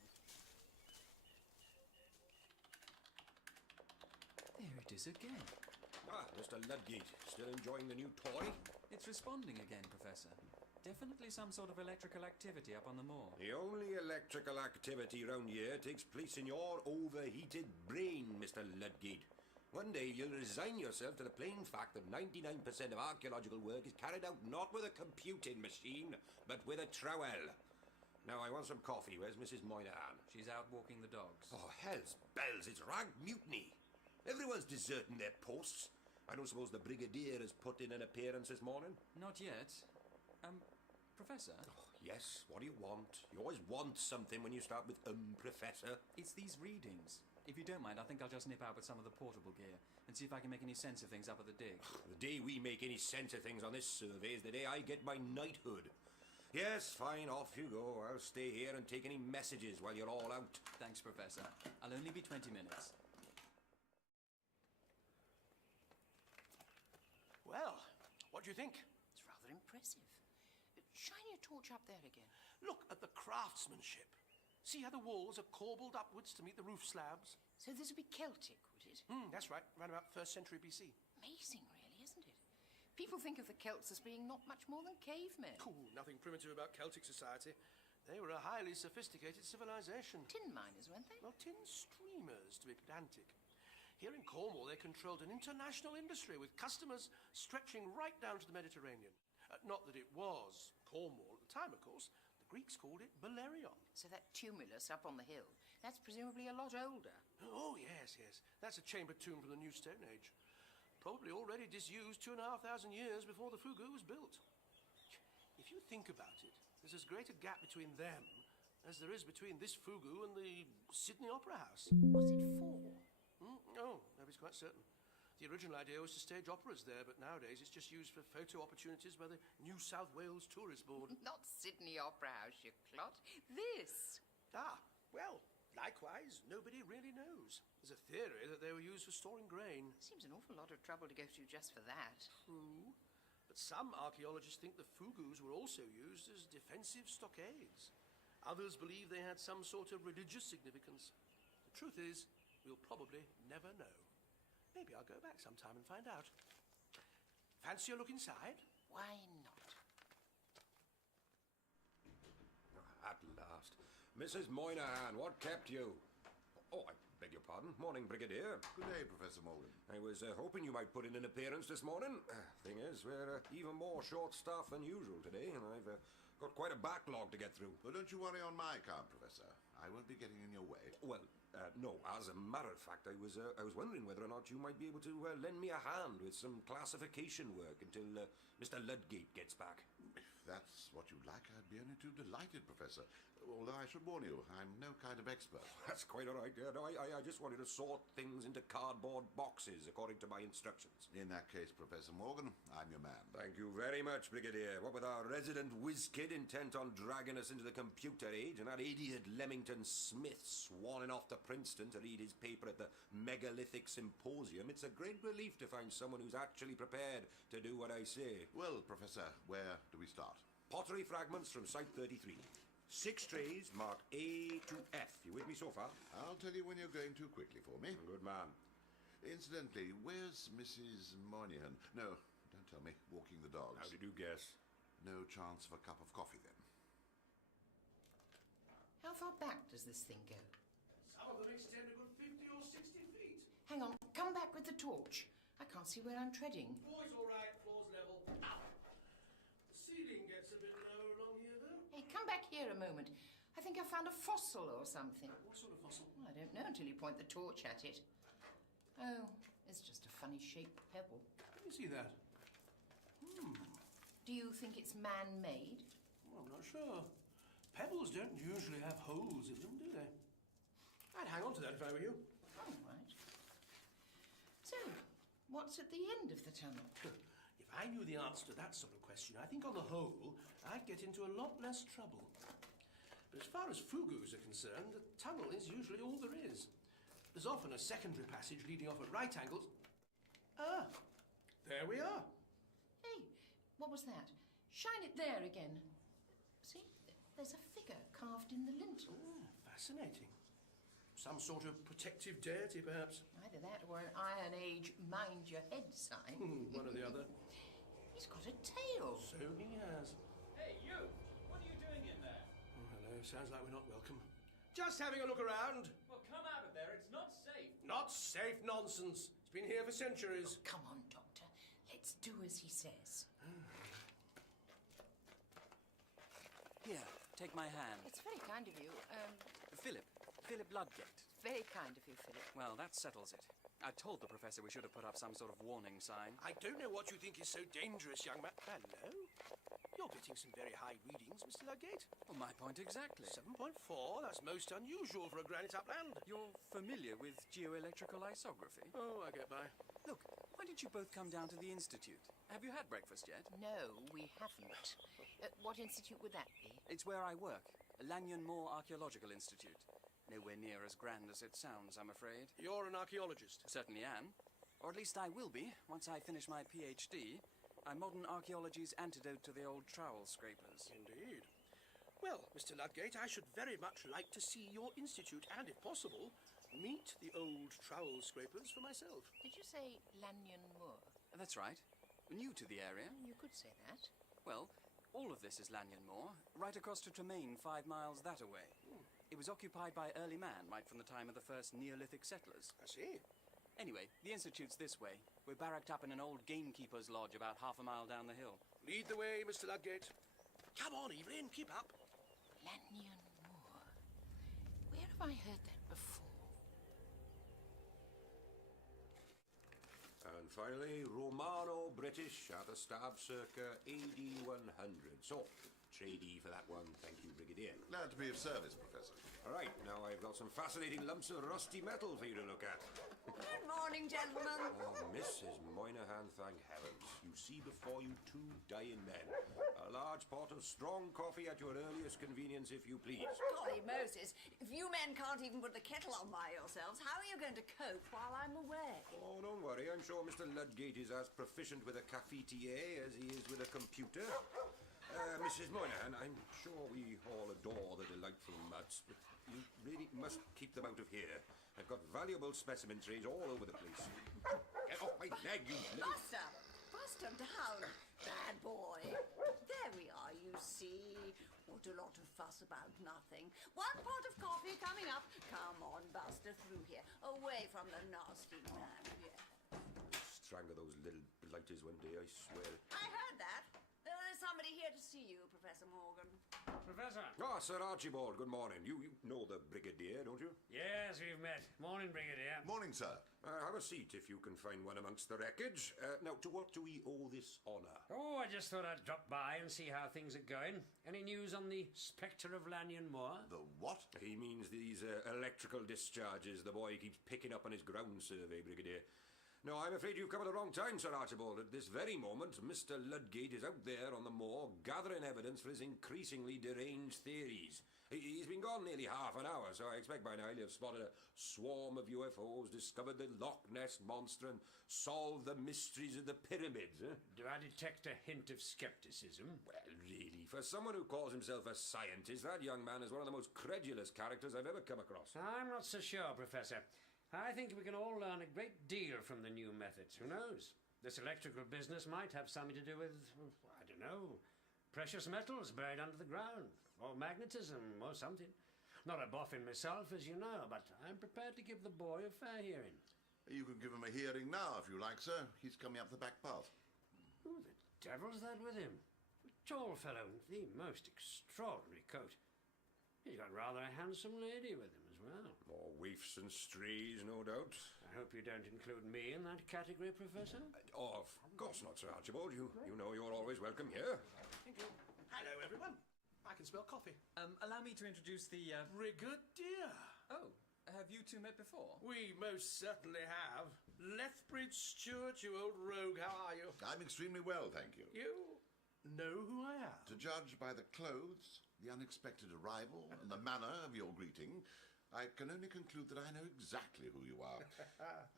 There it is again. Ah, Mr. Ludgate. Still enjoying the new toy? It's responding again, Professor. Definitely some sort of electrical activity up on the moor. The only electrical activity round here takes place in your overheated brain, Mr. Ludgate. One day you'll resign yourself to the plain fact that 99% of archaeological work is carried out not with a computing machine, but with a trowel. Now, I want some coffee. Where's Mrs. Moynihan? She's out walking the dogs. Oh, hell's bells. It's rag mutiny. Everyone's deserting their posts. I don't suppose the Brigadier has put in an appearance this morning? Not yet. Professor? Oh, Yes, what do you want? You always want something when you start with Professor. It's these readings. If you don't mind, I think I'll just nip out with some of the portable gear and see if I can make any sense of things up at the dig. The day we make any sense of things on this survey is the day I get my knighthood. Yes, fine, off you go. I'll stay here and take any messages while you're all out. Thanks, Professor. I'll only be 20 minutes. Well, what do you think? It's rather impressive. Shine your torch up there again. Look at the craftsmanship. See how the walls are corbelled upwards to meet the roof slabs? So this would be Celtic, would it? That's right, around about 1st century BC. Amazing, really, isn't it? People think of the Celts as being not much more than cavemen. Cool, nothing primitive about Celtic society. They were a highly sophisticated civilization. Tin miners, weren't they? Well, tin streamers, to be pedantic. Here in Cornwall, they controlled an international industry with customers stretching right down to the Mediterranean. Not that it was Cornwall at the time, of course. The Greeks called it Belerion. So that tumulus up on the hill, that's presumably a lot older. Oh, yes, yes. That's a chamber tomb from the New Stone Age. Probably already disused 2,500 years before the Fugu was built. If you think about it, there's as great a gap between them as there is between this Fugu and the Sydney Opera House. What's it for? Oh, nobody's quite certain. The original idea was to stage operas there, but nowadays it's just used for photo opportunities by the New South Wales Tourist Board. Not Sydney Opera House, you clot. This. Ah, well, likewise, nobody really knows. There's a theory that they were used for storing grain. Seems an awful lot of trouble to go through just for that. True. But some archaeologists think the Fugus were also used as defensive stockades. Others believe they had some sort of religious significance. The truth is, we'll probably never know. Maybe I'll go back sometime and find out. Fancy a look inside? Why not? At last. Mrs. Moynihan, what kept you? Oh, I beg your pardon. Morning, Brigadier. Good day, Professor Morgan. I was hoping you might put in an appearance this morning. Thing is, we're even more short-staffed than usual today, and I've got quite a backlog to get through. Well, don't you worry on my account, Professor. I won't be getting in your way. Well, no. As a matter of fact, I was wondering whether or not you might be able to lend me a hand with some classification work until Mr. Ludgate gets back. If that's what you'd like, I'd be only too delighted, Professor. Although I should warn you, I'm no kind of expert. That's quite all right. No, I just wanted to sort things into cardboard boxes according to my instructions. In that case, Professor Morgan, I'm your man. Thank you very much, Brigadier. What with our resident whiz-kid intent on dragging us into the computer age and that idiot Leamington Smith swanning off to Princeton to read his paper at the Megalithic Symposium, it's a great relief to find someone who's actually prepared to do what I say. Well, Professor, where do we start? Pottery fragments from Site 33. 6 trays marked A to F. You with me so far? I'll tell you when you're going too quickly for me. Good man. Incidentally, where's Mrs. Moynihan? No, don't tell me. Walking the dogs. How did you guess? No chance of a cup of coffee, then. How far back does this thing go? Some of them extend a good 50 or 60 feet. Hang on, come back with the torch. I can't see where I'm treading. Boys, all right, floor's level. Ow! The ceiling gets a bit lower along here, though. Hey, come back here a moment. I think I found a fossil or something. What sort of fossil? Well, I don't know until you point the torch at it. Oh, it's just a funny-shaped pebble. Let me see that. Do you think it's man-made? Well, I'm not sure. Pebbles don't usually have holes in them, do they? I'd hang on to that if I were you. All right. So, what's at the end of the tunnel? If I knew the answer to that sort of question, I think on the whole, I'd get into a lot less trouble. But as far as Fugus are concerned, the tunnel is usually all there is. There's often a secondary passage leading off at right angles. Ah, there we are. Hey, what was that? Shine it there again. See, there's a figure carved in the lintel. Fascinating. Some sort of protective deity, perhaps. Either that or an Iron Age mind-your-head sign. One or the other. He's got a tail. So he has. Hey, you! What are you doing in there? Oh, hello. Sounds like we're not welcome. Just having a look around. Well, come out of there. It's not safe. Not safe nonsense. It's been here for centuries. Oh, come on, Doctor. Let's do as he says. Here, take my hand. It's very kind of you. Philip Ludgate. Very kind of you, Philip. Well, that settles it. I told the professor we should have put up some sort of warning sign. I don't know what you think is so dangerous, young man. Hello? You're getting some very high readings, Mr. Ludgate. Well, my point exactly. 7.4? That's most unusual for a granite upland. You're familiar with geoelectrical isography? Oh, I get by. Look, why don't you both come down to the Institute? Have you had breakfast yet? No, we haven't. What institute would that be? It's where I work. Lanyon Moore Archaeological Institute. Nowhere near as grand as it sounds, I'm afraid. You're an archaeologist? Certainly am. Or at least I will be, once I finish my PhD. I'm modern archaeology's antidote to the old trowel scrapers. Indeed. Well, Mr. Ludgate, I should very much like to see your institute and, if possible, meet the old trowel scrapers for myself. Did you say Lanyon Moor? That's right. New to the area. You could say that. Well, all of this is Lanyon Moor, right across to Tremaine, 5 miles that away. It was occupied by early man, right from the time of the first Neolithic settlers. I see. Anyway, the Institute's this way. We're barracked up in an old gamekeeper's lodge about half a mile down the hill. Lead the way, Mr. Ludgate. Come on, Evelyn, keep up. Lanyon Moor. Where have I heard that before? And finally, Romano-British at a stab circa AD 100. So, tradee for that one. Thank you, Brigadier. Glad to be of service, Professor. All right, now I've got some fascinating lumps of rusty metal for you to look at. Good morning, gentlemen. Oh, Mrs. Moynihan, thank heavens. You see before you 2 dying men. A large pot of strong coffee at your earliest convenience, if you please. Golly Moses, if you men can't even put the kettle on by yourselves, how are you going to cope while I'm away? Oh, don't worry. I'm sure Mr. Ludgate is as proficient with a cafetier as he is with a computer. Mrs. Moynihan, I'm sure we all adore the delightful mutts, but you really must keep them out of here. I've got valuable specimen trays all over the place. Get off my leg, you little... Buster! Buster down! Bad boy. There we are, you see. What a lot of fuss about nothing. 1 pot of coffee coming up. Come on, Buster, through here. Away from the nasty man. Yeah. Strangle those little blighters one day, I swear. I heard that. There's somebody here to see you, Professor Morgan. Professor? Ah, Sir Archibald, good morning. You know the Brigadier, don't you? Yes, we've met. Morning, Brigadier. Morning, sir. Have a seat if you can find one amongst the wreckage. Now, to what do we owe this honour? Oh, I just thought I'd drop by and see how things are going. Any news on the Spectre of Lanyon Moor? The what? He means these electrical discharges the boy keeps picking up on his ground survey, Brigadier. No, I'm afraid you've come at the wrong time, Sir Archibald. At this very moment, Mr. Ludgate is out there on the moor gathering evidence for his increasingly deranged theories. He's been gone nearly half an hour, so I expect by now he'll have spotted a swarm of UFOs, discovered the Loch Ness Monster, and solved the mysteries of the pyramids. Do I detect a hint of skepticism? Well, really, for someone who calls himself a scientist, that young man is one of the most credulous characters I've ever come across. I'm not so sure, Professor. I think we can all learn a great deal from the new methods. Who knows? This electrical business might have something to do with, I don't know, precious metals buried under the ground, or magnetism, or something. Not a boffin myself, as you know, but I'm prepared to give the boy a fair hearing. You can give him a hearing now, if you like, sir. He's coming up the back path. Who the devil's that with him? A tall fellow with the most extraordinary coat. He's got rather a handsome lady with him as well. More waifs and strays, no doubt. I hope you don't include me in that category, Professor. Oh, of course not, Sir Archibald. You know you're always welcome here. Thank you. Hello, everyone. I can smell coffee. Allow me to introduce the, Brigadier. Oh, have you two met before? We most certainly have. Lethbridge Stewart, you old rogue, how are you? I'm extremely well, thank you. You know who I am? To judge by the clothes, the unexpected arrival, and the manner of your greeting, I can only conclude that I know exactly who you are.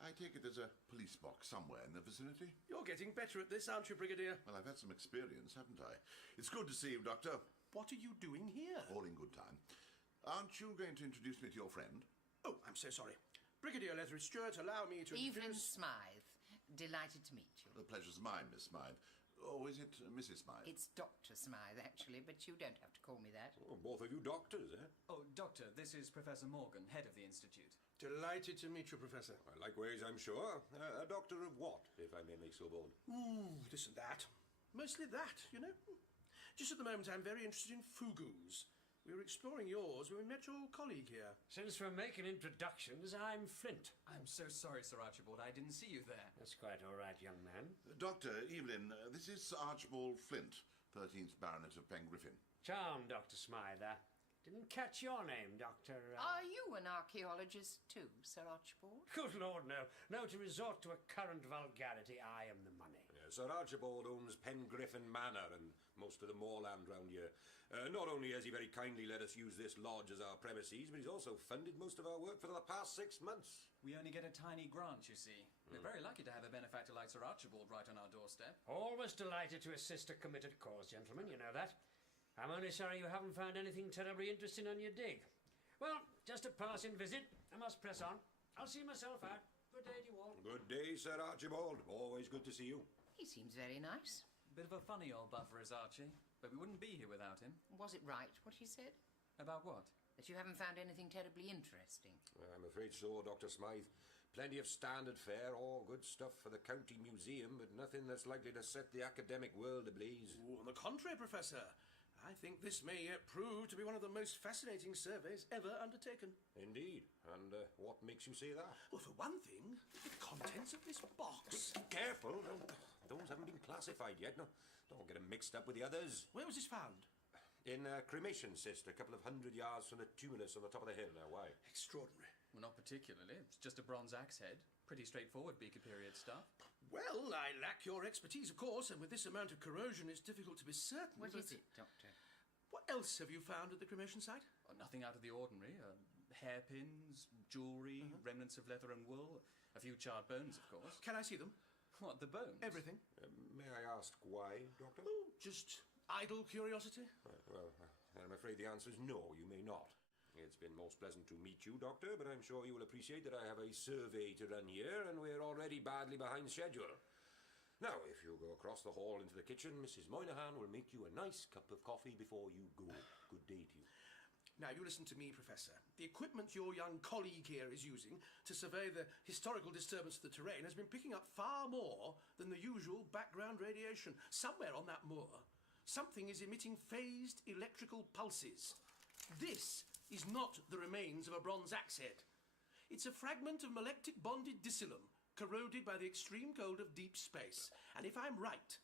I take it there's a police box somewhere in the vicinity? You're getting better at this, aren't you, Brigadier? Well, I've had some experience, haven't I? It's good to see you, Doctor. What are you doing here? All in good time. Aren't you going to introduce me to your friend? Oh, I'm so sorry. Brigadier Lethbridge Stewart, allow me to Evelyn introduce... Smythe. Delighted to meet you. The pleasure's mine, Miss Smythe. Or is it Mrs. Smythe? It's Dr. Smythe, actually, but you don't have to call me that. Oh, both of you doctors, eh? Oh, Doctor, this is Professor Morgan, head of the Institute. Delighted to meet you, Professor. Likewise, I'm sure. A doctor of what, if I may make so bold? Ooh, this and that. Mostly that, you know. Just at the moment, I'm very interested in fugus. We were exploring yours when we met your colleague here. Since we're making introductions, I'm Flint. I'm so sorry, Sir Archibald. I didn't see you there. That's quite all right, young man. Dr. Evelyn, this is Sir Archibald Flint, 13th Baronet of Pengriffin. Charmed, Dr. Smither. Didn't catch your name, Dr. Are you an archaeologist too, Sir Archibald? Good Lord, no. No, to resort to a current vulgarity, I am the money. Sir Archibald owns Pengriffin Manor and most of the moorland round here. Not only has he very kindly let us use this lodge as our premises, but he's also funded most of our work for the past 6 months. We only get a tiny grant, you see. We're very lucky to have a benefactor like Sir Archibald right on our doorstep. Always delighted to assist a committed cause, gentlemen, you know that. I'm only sorry you haven't found anything terribly interesting on your dig. Well, just a passing visit. I must press on. I'll see myself out. Good day to you all. Good day, Sir Archibald. Always good to see you. He seems very nice. Bit of a funny old buffer is Archie, but we wouldn't be here without him. Was it right, what he said? About what? That you haven't found anything terribly interesting. I'm afraid so, Dr. Smythe. Plenty of standard fare, all good stuff for the county museum, but nothing that's likely to set the academic world ablaze. Ooh, on the contrary, Professor. I think this may yet prove to be one of the most fascinating surveys ever undertaken. Indeed. And what makes you say that? Well, for one thing, the contents of this box. Careful. Those haven't been classified yet. No, don't get them mixed up with the others. Where was this found? In a cremation cyst, a couple of 100 yards from the tumulus on the top of the hill. Now, why? Extraordinary. Well, not particularly. It's just a bronze axe head. Pretty straightforward Beaker period stuff. Well, I lack your expertise, of course, and with this amount of corrosion, it's difficult to be certain. What is it, Doctor? What else have you found at the cremation site? Oh, nothing out of the ordinary. Hairpins, jewellery, remnants of leather and wool. A few charred bones, of course. Can I see them? What, the bones? Everything. May I ask why, Doctor? Oh, just idle curiosity. Well, I'm afraid the answer is no, you may not. It's been most pleasant to meet you, Doctor, but I'm sure you will appreciate that I have a survey to run here, and we're already badly behind schedule. Now, if you go across the hall into the kitchen, Mrs. Moynihan will make you a nice cup of coffee before you go. Good day to you. Now, you listen to me, Professor. The equipment your young colleague here is using to survey the historical disturbance of the terrain has been picking up far more than the usual background radiation. Somewhere on that moor, something is emitting phased electrical pulses. This is not the remains of a bronze axe head. It's a fragment of molectic bonded discilum, corroded by the extreme cold of deep space. And if I'm right,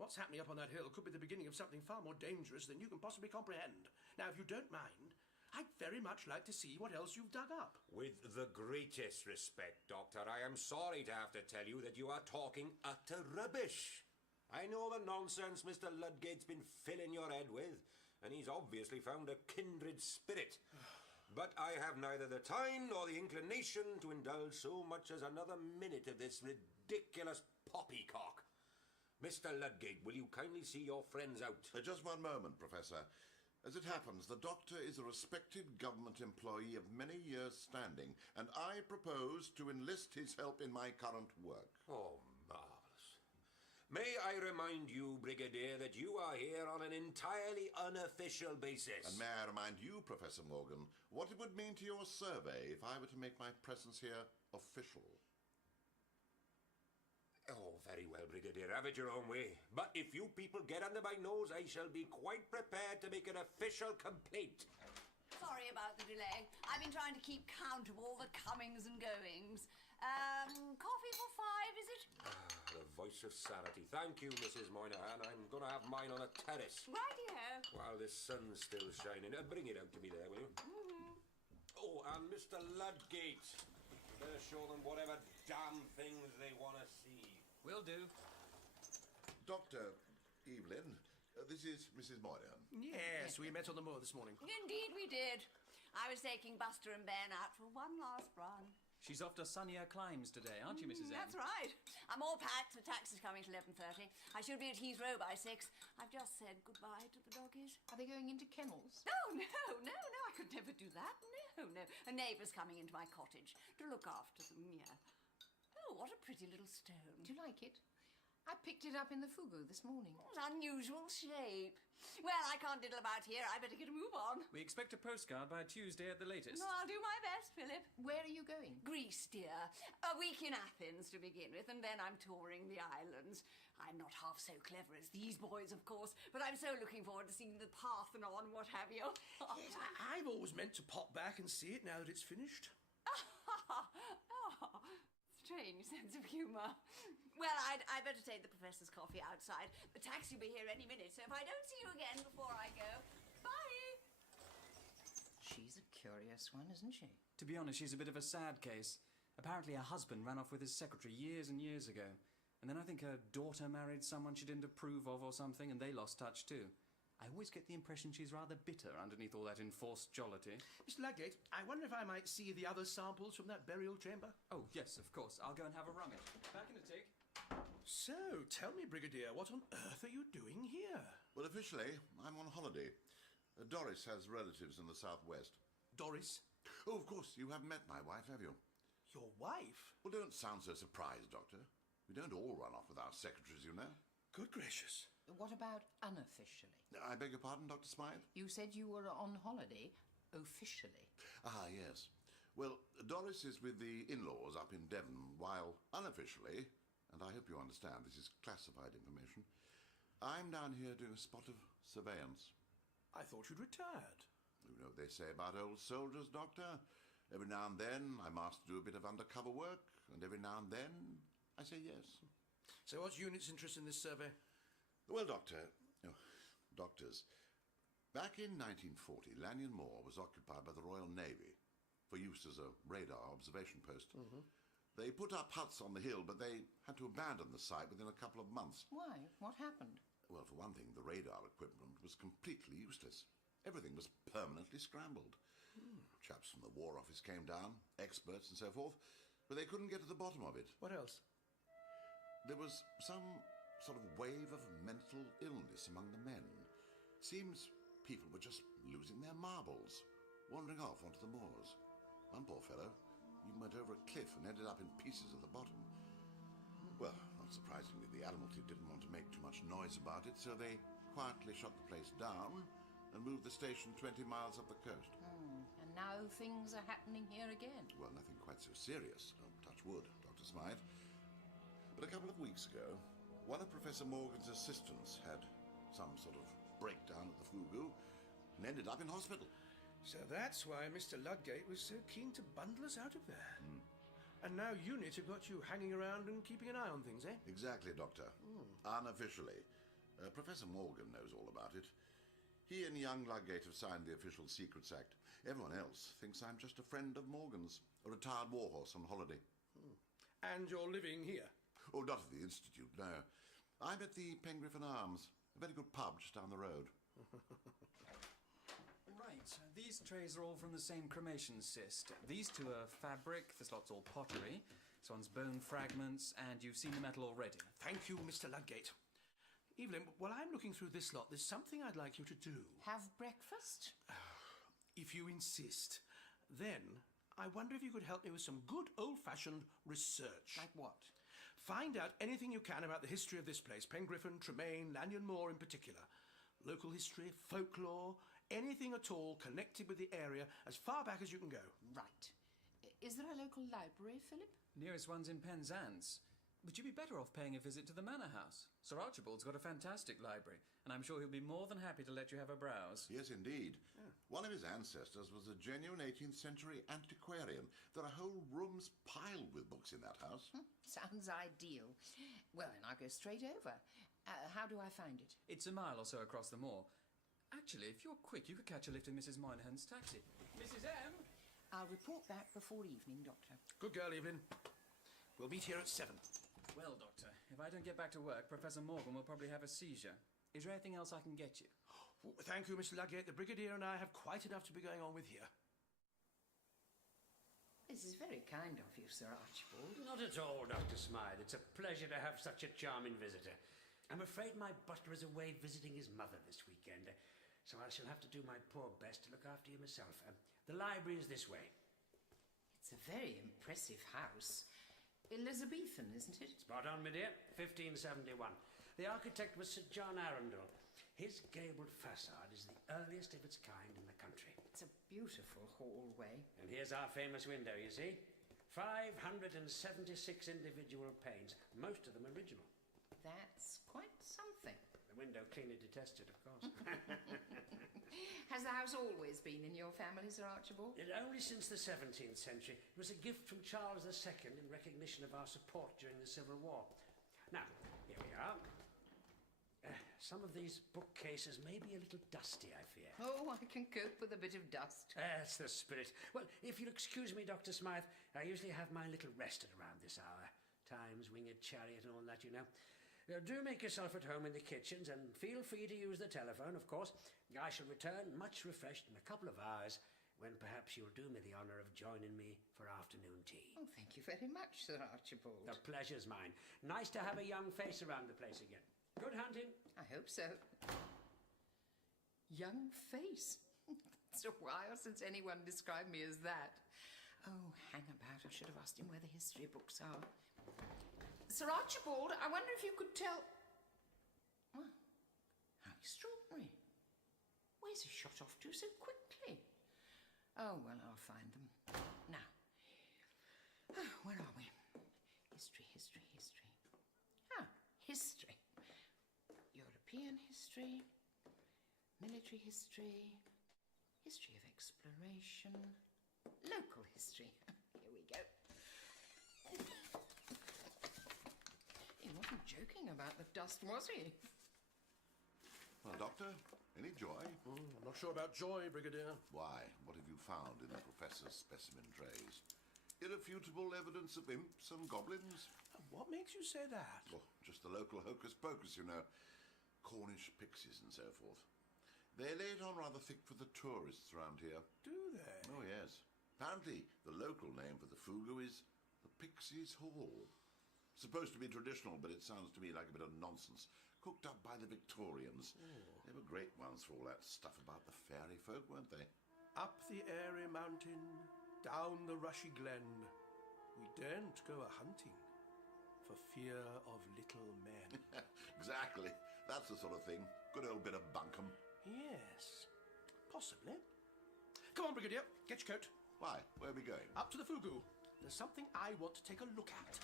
what's happening up on that hill could be the beginning of something far more dangerous than you can possibly comprehend. Now, if you don't mind, I'd very much like to see what else you've dug up. With the greatest respect, Doctor, I am sorry to have to tell you that you are talking utter rubbish. I know the nonsense Mr. Ludgate's been filling your head with, and he's obviously found a kindred spirit. But I have neither the time nor the inclination to indulge so much as another minute of this ridiculous poppycock. Mr. Ludgate, will you kindly see your friends out? Just one moment, Professor. As it happens, the doctor is a respected government employee of many years' standing, and I propose to enlist his help in my current work. Oh, marvellous. May I remind you, Brigadier, that you are here on an entirely unofficial basis. And may I remind you, Professor Morgan, what it would mean to your survey if I were to make my presence here official. Oh, very well, Brigadier. Have it your own way. But if you people get under my nose, I shall be quite prepared to make an official complaint. Sorry about the delay. I've been trying to keep count of all the comings and goings. Coffee for 5, is it? The voice of sanity. Thank you, Mrs. Moynihan. I'm going to have mine on a terrace. Rightio. While the sun's still shining. Bring it out to me there, will you? Oh, and Mr. Ludgate. Better show them whatever damn things they want to see. Will do. Dr. Evelyn, this is Mrs. Moynihan. Yes, we met on the moor this morning. Indeed we did. I was taking Buster and Ben out for one last run. She's off to sunnier climes today, aren't you, Mrs. M? That's right. I'm all packed. The taxi's coming at 11:30. I should be at Heathrow by 6. I've just said goodbye to the doggies. Are they going into kennels? Oh, no. I could never do that. No. A neighbour's coming into my cottage to look after them, yeah. Oh, what a pretty little stone. Do you like it? I picked it up in the Fugu this morning. Unusual shape. Well, I can't diddle about here. I better get a move on. We expect a postcard by Tuesday at the latest. No, I'll do my best, Philip. Where are you going? Greece, dear. A week in Athens to begin with, and then I'm touring the islands. I'm not half so clever as these boys, of course, but I'm so looking forward to seeing the Parthenon, what have you. Yes, I've always meant to pop back and see it now that it's finished. Strange sense of humour. Well, I'd better take the professor's coffee outside. The taxi will be here any minute, so if I don't see you again before I go, bye! She's a curious one, isn't she? To be honest, she's a bit of a sad case. Apparently her husband ran off with his secretary years and years ago. And then I think her daughter married someone she didn't approve of or something, and they lost touch too. I always get the impression she's rather bitter underneath all that enforced jollity. Mr. Ludgate, I wonder if I might see the other samples from that burial chamber? Oh, yes, of course. I'll go and have a rummage. Back in a tick. So, tell me, Brigadier, what on earth are you doing here? Well, officially, I'm on holiday. Doris has relatives in the southwest. Doris? Oh, of course, you haven't met my wife, have you? Your wife? Well, don't sound so surprised, Doctor. We don't all run off with our secretaries, you know. Good gracious. What about unofficially? I beg your pardon, Dr. Smythe? You said you were on holiday officially. Ah, yes. Well, Doris is with the in-laws up in Devon, while unofficially, and I hope you understand this is classified information, I'm down here doing a spot of surveillance. I thought you'd retired. You know what they say about old soldiers, Doctor? Every now and then I'm asked to do a bit of undercover work, and every now and then I say yes. So what's UNIT's interest in this survey? Well, doctors, back in 1940, Lanyon Moor was occupied by the Royal Navy for use as a radar observation post. Mm-hmm. They put up huts on the hill, but they had to abandon the site within a couple of months. Why? What happened? Well, for one thing, the radar equipment was completely useless. Everything was permanently scrambled. Chaps from the War Office came down, experts and so forth, but they couldn't get to the bottom of it. What else? There was some sort of wave of mental illness among the men. Seems people were just losing their marbles, wandering off onto the moors. One poor fellow even went over a cliff and ended up in pieces at the bottom. Well, not surprisingly, the Admiralty didn't want to make too much noise about it, so they quietly shut the place down and moved the station 20 miles up the coast. And now things are happening here again. Well, nothing quite so serious. Touch wood, Dr. Smythe. But a couple of weeks ago, one of Professor Morgan's assistants had some sort of breakdown at the Fugu and ended up in hospital. So that's why Mr. Ludgate was so keen to bundle us out of there. And now UNIT have got you hanging around and keeping an eye on things, eh? Exactly, Doctor. Unofficially. Professor Morgan knows all about it. He and young Ludgate have signed the Official Secrets Act. Everyone else thinks I'm just a friend of Morgan's, a retired warhorse on holiday. And you're living here? Oh, not at the Institute, no. I'm at the Pengriffin Arms, a very good pub just down the road. Right, these trays are all from the same cremation cyst. These two are fabric, this lot's all pottery, this one's bone fragments, and you've seen the metal already. Thank you, Mr. Ludgate. Evelyn, while I'm looking through this lot, there's something I'd like you to do. Have breakfast? If you insist. Then, I wonder if you could help me with some good old-fashioned research. Like what? Find out anything you can about the history of this place, Pengriffin, Tremaine, Lanyon Moor in particular. Local history, folklore, anything at all connected with the area as far back as you can go. Right. Is there a local library, Philip? Nearest one's in Penzance. But you'd be better off paying a visit to the Manor House. Sir Archibald's got a fantastic library, and I'm sure he'll be more than happy to let you have a browse. Yes, indeed. One of his ancestors was a genuine 18th century antiquarian. There are whole rooms piled with books in that house. Sounds ideal. Well, then I'll go straight over. How do I find it? It's a mile or so across the moor. Actually, if you're quick, you could catch a lift in Mrs. Moynihan's taxi. Mrs. M? I'll report back before evening, Doctor. Good girl, Evelyn. We'll meet here at 7. Well, Doctor, if I don't get back to work, Professor Morgan will probably have a seizure. Is there anything else I can get you? Thank you, Mr. Ludgate. The Brigadier and I have quite enough to be going on with here. This is very kind of you, Sir Archibald. Not at all, Dr. Smythe. It's a pleasure to have such a charming visitor. I'm afraid my butler is away visiting his mother this weekend, so I shall have to do my poor best to look after you myself. The library is this way. It's a very impressive house. Elizabethan, isn't it? Spot on, my dear. 1571. The architect was Sir John Arundel. His gabled facade is the earliest of its kind in the country. It's a beautiful hallway. And here's our famous window, you see. 576 individual panes, most of them original. That's quite something. The window cleanly detested, of course. Has the house always been in your family, Sir Archibald? Only since the 17th century. It was a gift from Charles II in recognition of our support during the Civil War. Now, here we are. Some of these bookcases may be a little dusty, I fear. Oh, I can cope with a bit of dust. That's the spirit. Well, if you'll excuse me, Dr. Smythe, I usually have my little rest at around this hour. Times, winged chariot and all that, you know. Do make yourself at home in the kitchens, and feel free to use the telephone, of course. I shall return much refreshed in a couple of hours, when perhaps you'll do me the honour of joining me for afternoon tea. Oh, thank you very much, Sir Archibald. The pleasure's mine. Nice to have a young face around the place again. Good hunting. I hope so. Young face. It's a while since anyone described me as that. Oh, hang about. I should have asked him where the history books are. Sir Archibald, I wonder if you could tell... Oh, how extraordinary. Where's he shot off to so quickly? Oh, well, I'll find them. Now, where are we? History. Ah, history. European history, military history, history of exploration, local history. Here we go. He wasn't joking about the dust, was he? Well, Doctor, any joy? I'm not sure about joy, Brigadier. Why? What have you found in the Professor's specimen trays? Irrefutable evidence of imps and goblins? What makes you say that? Oh, just the local hocus-pocus, you know. Cornish pixies and so forth. They lay it on rather thick for the tourists around here. Do they? Oh, yes. Apparently, the local name for the fugu is the Pixies' Hall. Supposed to be traditional, but it sounds to me like a bit of nonsense. Cooked up by the Victorians. They were great ones for all that stuff about the fairy folk, weren't they? Up the airy mountain, down the rushy glen, we daren't go a-hunting for fear of little men. Exactly. That's the sort of thing. Good old bit of bunkum. Yes, possibly. Come on, Brigadier, get your coat. Why? Where are we going? Up to the fugu. There's something I want to take a look at.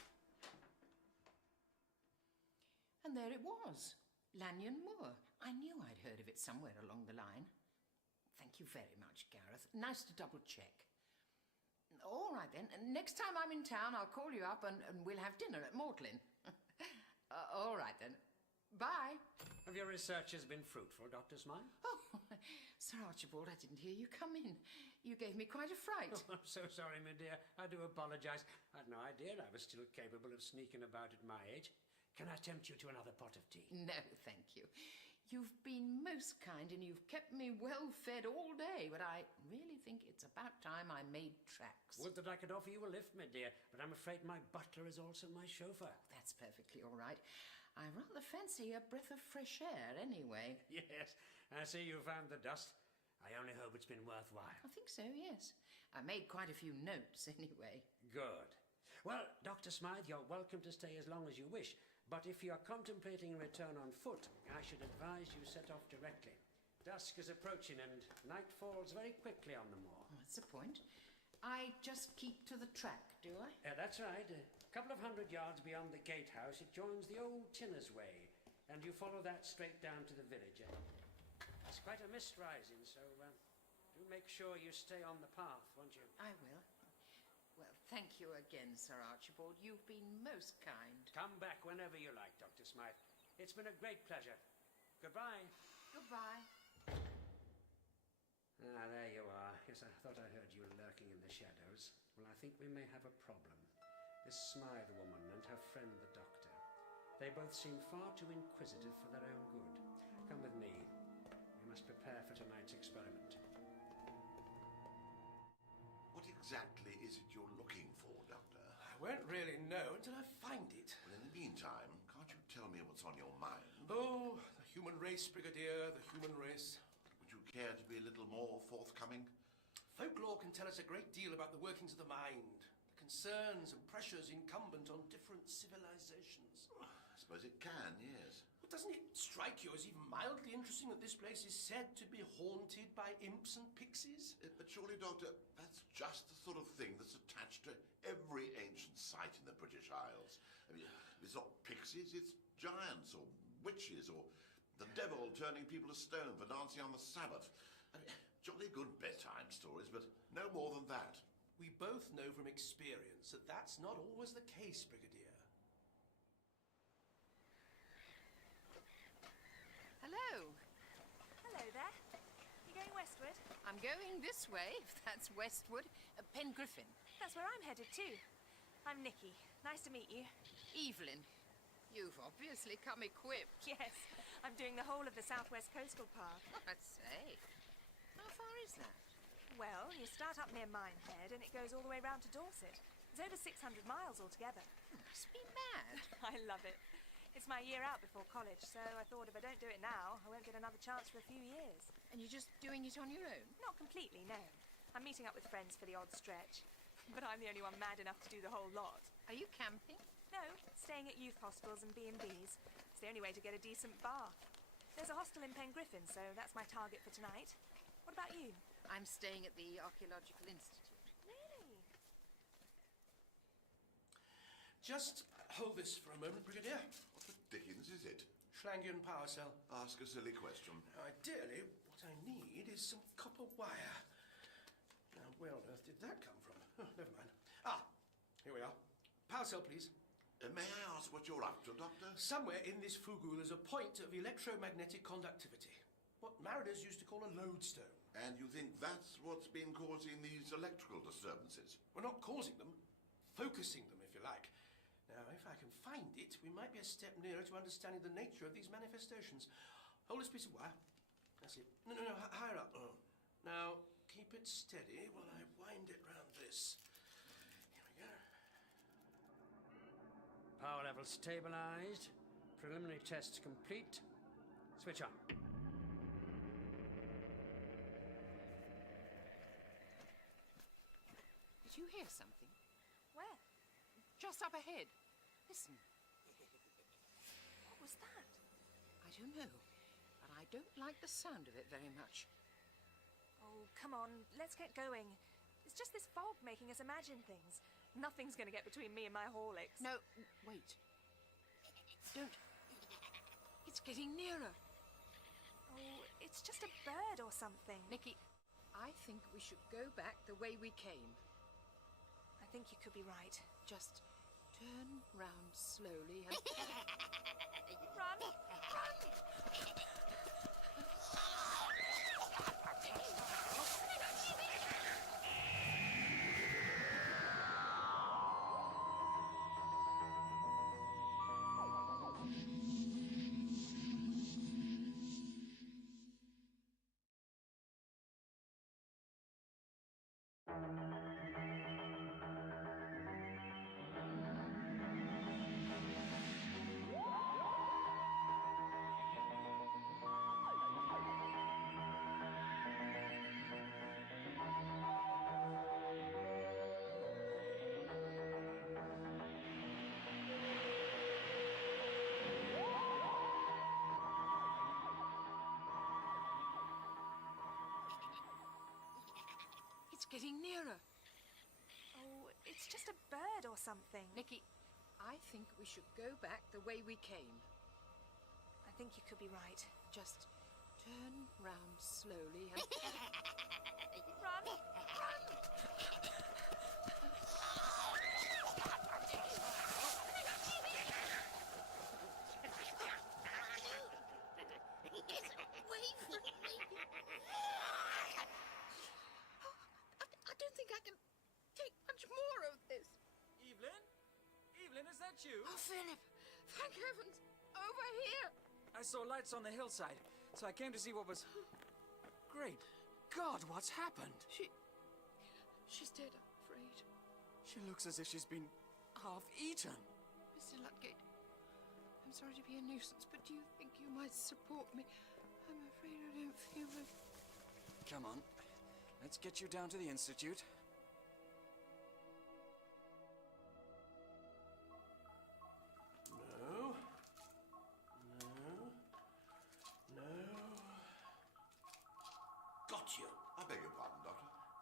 And there it was, Lanyon Moor. I knew I'd heard of it somewhere along the line. Thank you very much, Gareth. Nice to double-check. All right, then. Next time I'm in town, I'll call you up and we'll have dinner at Mortlin. All right, then. Bye. Have your researches been fruitful, Dr. Smythe? Oh, Sir Archibald, I didn't hear you come in. You gave me quite a fright. Oh, I'm so sorry, my dear. I do apologise. I had no idea I was still capable of sneaking about at my age. Can I tempt you to another pot of tea? No, thank you. You've been most kind and you've kept me well fed all day, but I really think it's about time I made tracks. Would that I could offer you a lift, my dear, but I'm afraid my butler is also my chauffeur. That's perfectly all right. I rather fancy a breath of fresh air anyway. Yes, I see you found the dust. I only hope it's been worthwhile. I think so, yes. I made quite a few notes anyway. Good. Well, Dr. Smythe, you're welcome to stay as long as you wish. But if you're contemplating a return on foot, I should advise you set off directly. Dusk is approaching and night falls very quickly on the moor. That's the point. I just keep to the track, do I? That's right. A couple of 100 yards beyond the gatehouse, it joins the old Tinner's Way, and you follow that straight down to the village. It's quite a mist rising, so do make sure you stay on the path, won't you? I will. Well, thank you again, Sir Archibald. You've been most kind. Come back whenever you like, Dr. Smythe. It's been a great pleasure. Goodbye. Goodbye. Ah, there you are. Yes, I thought I heard you lurking in the shadows. Well, I think we may have a problem. This Smythe woman and her friend, the doctor. They both seem far too inquisitive for their own good. Come with me. We must prepare for tonight's experiment. What exactly is it you're looking for, Doctor? I won't really know until I find it. Well, in the meantime, can't you tell me what's on your mind? Oh, the human race, Brigadier, the human race. Would you care to be a little more forthcoming? Folklore can tell us a great deal about the workings of the mind, the concerns and pressures incumbent on different civilizations. I suppose it can, yes. But doesn't it strike you as even mildly interesting that this place is said to be haunted by imps and pixies? But surely, Doctor, that's just the sort of thing that's attached to every ancient site in the British Isles. I mean, it's not pixies, it's giants or witches or the devil turning people to stone for dancing on the Sabbath. I mean, jolly good bedtime stories, but no more than that. We both know from experience that that's not always the case, Brigadier. I'm going this way, if that's westward. Pen Griffin. That's where I'm headed too. I'm Nikki. Nice to meet you. Evelyn. You've obviously come equipped. Yes, I'm doing the whole of the Southwest Coastal Path. I say. How far is that? Well, you start up near Minehead and it goes all the way round to Dorset. It's over 600 miles altogether. You must be mad. I love it. It's my year out before college, so I thought if I don't do it now, I won't get another chance for a few years. And you're just doing it on your own? Not completely, no. I'm meeting up with friends for the odd stretch. But I'm the only one mad enough to do the whole lot. Are you camping? No, staying at youth hostels and B&Bs. It's the only way to get a decent bath. There's a hostel in Pen Griffin, so that's my target for tonight. What about you? I'm staying at the Archaeological Institute. Really? Just hold this for a moment, Brigadier. What the dickens is it? Schlangian power cell. Ask a silly question. Now, ideally, what I need is some copper wire. Now, where on earth did that come from? Oh, never mind. Ah, here we are. Power cell, please. May I ask what you're up to, Doctor? Somewhere in this fugu there's a point of electromagnetic conductivity. What mariners used to call a lodestone. And you think that's what's been causing these electrical disturbances? We're not causing them, focusing them, if you like. Now, if I can find it, we might be a step nearer to understanding the nature of these manifestations. Hold this piece of wire. That's it. No, higher up. Oh. Now, keep it steady while I wind it round this. Here we go. Power level stabilized. Preliminary tests complete. Switch on. Did you hear something? Where? Just up ahead. Listen. What was that? I don't know, but I don't like the sound of it very much. Oh, come on, let's get going. It's just this fog making us imagine things. Nothing's going to get between me and my Horlicks. No, wait. Don't. It's getting nearer. Oh, it's just a bird or something. Nikki, I think we should go back the way we came. I think you could be right. Just turn round slowly and... Run! Run! It's getting nearer. Oh, it's just a bird or something. Nikki, I think we should go back the way we came. I think you could be right. Just turn round slowly and... Run! Run! Is that you? Oh, Philip! Thank heavens! Over here! I saw lights on the hillside, so I came to see what was... Great God, what's happened? She's dead, I'm afraid. She looks as if she's been half-eaten. Mr. Ludgate, I'm sorry to be a nuisance, but do you think you might support me? I'm afraid I don't feel well. Come on, let's get you down to the Institute.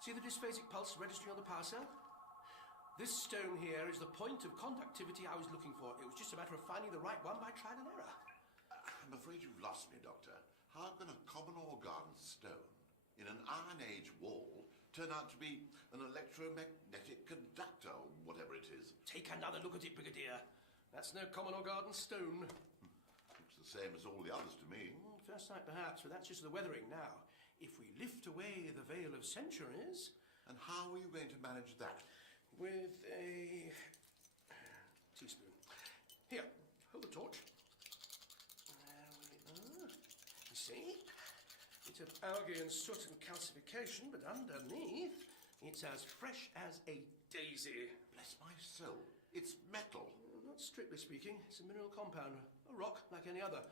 See the dysphasic pulse registering on the power cell? This stone here is the point of conductivity I was looking for. It was just a matter of finding the right one by trial and error. I'm afraid you've lost me, Doctor. How can a common or garden stone in an Iron Age wall turn out to be an electromagnetic conductor, or whatever it is? Take another look at it, Brigadier. That's no common or garden stone. Looks the same as all the others to me. First sight, perhaps, but that's just the weathering now. if we lift away the veil of centuries... And how are you going to manage that? With a teaspoon. Here, hold the torch. There we are. You see? Bit of algae and soot and calcification, but underneath, it's as fresh as a daisy. Bless my soul. It's metal. Not strictly speaking. It's a mineral compound. A rock like any other.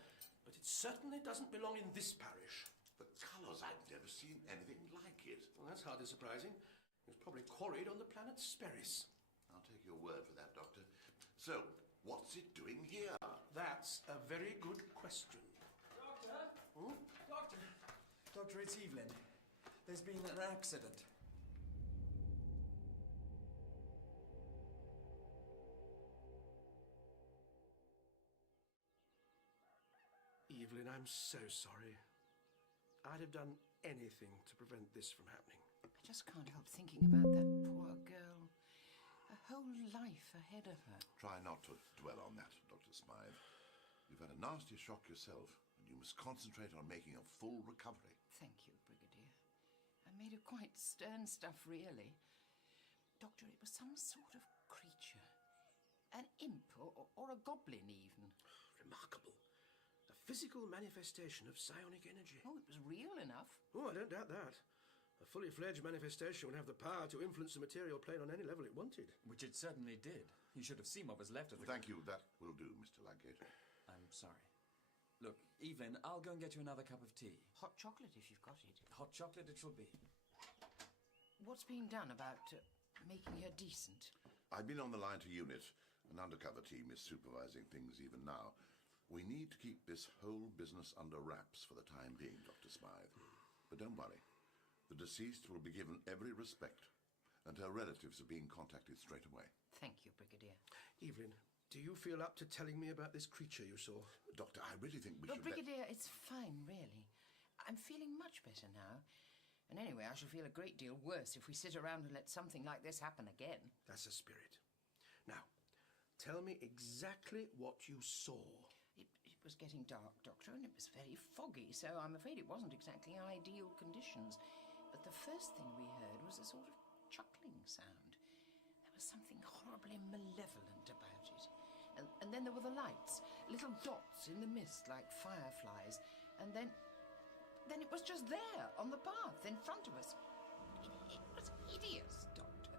But it certainly doesn't belong in this parish. The colours, I've never seen anything like it. Well, that's hardly surprising. It was probably quarried on the planet Sperris. I'll take your word for that, Doctor. So, what's it doing here? That's a very good question. Doctor? Hmm? Doctor? Doctor, it's Evelyn. There's been an accident. Evelyn, I'm so sorry. I'd have done anything to prevent this from happening. I just can't help thinking about that poor girl. A whole life ahead of her. Try not to dwell on that, Dr. Smythe. You've had a nasty shock yourself, and you must concentrate on making a full recovery. Thank you, Brigadier. I made her quite stern stuff, really. Doctor, it was some sort of creature. An imp, or a goblin, even. Remarkable. A physical manifestation of psionic energy. Oh, it was real enough. Oh, I don't doubt that. A fully fledged manifestation would have the power to influence the material plane on any level it wanted. Which it certainly did. You should have seen what was left of the... Thank you. That will do, Mr. Ludgate. I'm sorry. Look, Evelyn, I'll go and get you another cup of tea. Hot chocolate, if you've got it. Hot chocolate it shall be. What's being done about making her decent? I've been on the line to unit. An undercover team is supervising things even now. We need to keep this whole business under wraps for the time being, Dr. Smythe. But don't worry. The deceased will be given every respect, and her relatives are being contacted straight away. Thank you, Brigadier. Evelyn, do you feel up to telling me about this creature you saw? Doctor, I really think we But should... Brigadier, it's fine, really. I'm feeling much better now. And anyway, I shall feel a great deal worse if we sit around and let something like this happen again. That's the spirit. Now, tell me exactly what you saw. It was getting dark, Doctor, and it was very foggy, so I'm afraid it wasn't exactly ideal conditions. But the first thing we heard was a sort of chuckling sound. There was something horribly malevolent about it. And then there were the lights, little dots in the mist like fireflies. And then it was just there, on the path, in front of us. It was hideous, Doctor.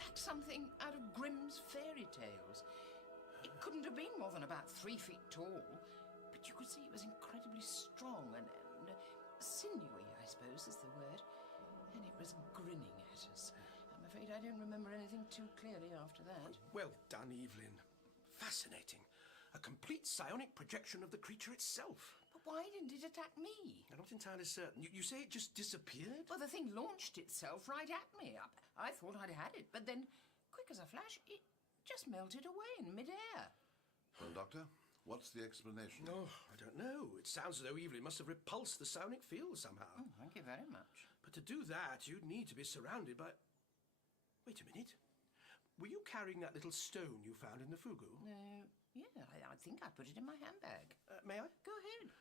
Like something out of Grimm's fairy tales. It couldn't have been more than about 3 feet tall, but you could see it was incredibly strong and sinewy, I suppose is the word. And it was grinning at us. I'm afraid I don't remember anything too clearly after that. Well done, Evelyn. Fascinating. A complete psionic projection of the creature itself. But why didn't it attack me? I'm not entirely certain. You say it just disappeared? Well, the thing launched itself right at me. I thought I'd had it, but then, quick as a flash, it just melted away in midair. Well, Doctor, what's the explanation? Oh, I don't know. It sounds as though Evelyn must have repulsed the psionic field somehow. Oh, thank you very much. But to do that, you'd need to be surrounded by... Wait a minute. Were you carrying that little stone you found in the fugu? Yeah, I think I put it in my handbag. May I? Go ahead.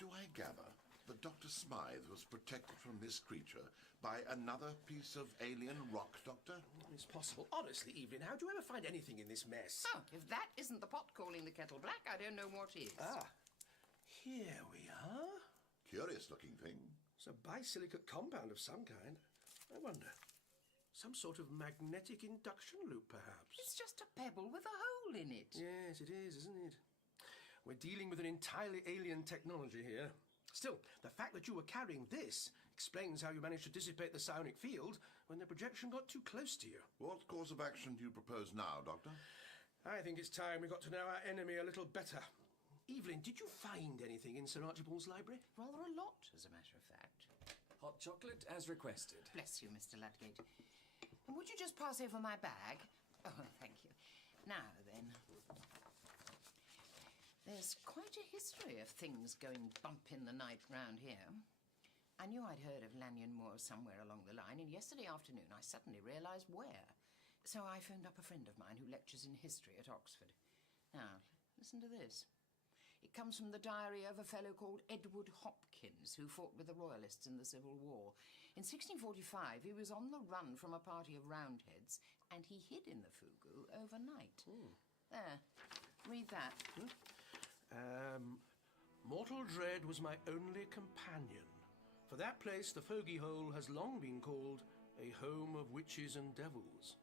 Do I gather that Dr. Smythe was protected from this creature by another piece of alien rock, Doctor? It's possible. Honestly, Evelyn, how do you ever find anything in this mess? Oh, if that isn't the pot calling the kettle black, I don't know what is. Ah, here we are. Curious-looking thing. It's a bisilicate compound of some kind. I wonder. Some sort of magnetic induction loop, perhaps. It's just a pebble with a hole in it. Yes, it is, isn't it? We're dealing with an entirely alien technology here. Still, the fact that you were carrying this explains how you managed to dissipate the psionic field when the projection got too close to you. What course of action do you propose now, Doctor? I think it's time we got to know our enemy a little better. Evelyn, did you find anything in Sir Archibald's library? Rather a lot, as a matter of fact. Hot chocolate as requested. Bless you, Mr. Ludgate. And would you just pass over my bag? Oh, thank you. Now, then. There's quite a history of things going bump in the night round here. I knew I'd heard of Lanyon Moor somewhere along the line, and yesterday afternoon I suddenly realised where. So I phoned up a friend of mine who lectures in history at Oxford. Now, listen to this. It comes from the diary of a fellow called Edward Hopkins, who fought with the Royalists in the Civil War. In 1645, he was on the run from a party of Roundheads, and he hid in the Fugu overnight. There, read that. Mortal dread was my only companion. For that place, the Fogey Hole has long been called a home of witches and devils.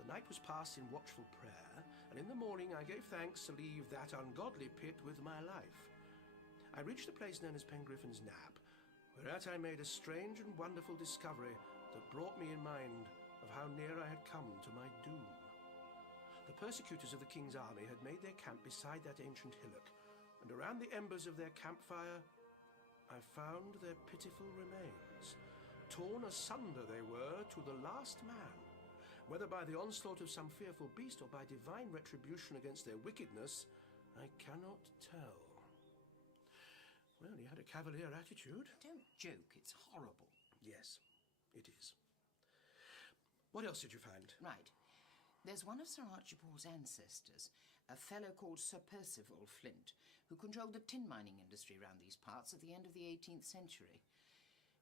The night was passed in watchful prayer, and in the morning I gave thanks to leave that ungodly pit with my life. I reached a place known as Pengriffin's Nap, whereat I made a strange and wonderful discovery that brought me in mind of how near I had come to my doom. The persecutors of the king's army had made their camp beside that ancient hillock, and around the embers of their campfire I found their pitiful remains. Torn asunder they were to the last man. Whether by the onslaught of some fearful beast or by divine retribution against their wickedness, I cannot tell. Well, he had a cavalier attitude. Don't joke, it's horrible. Yes, it is. What else did you find? Right. There's one of Sir Archibald's ancestors, a fellow called Sir Percival Flint, who controlled the tin mining industry round these parts at the end of the 18th century.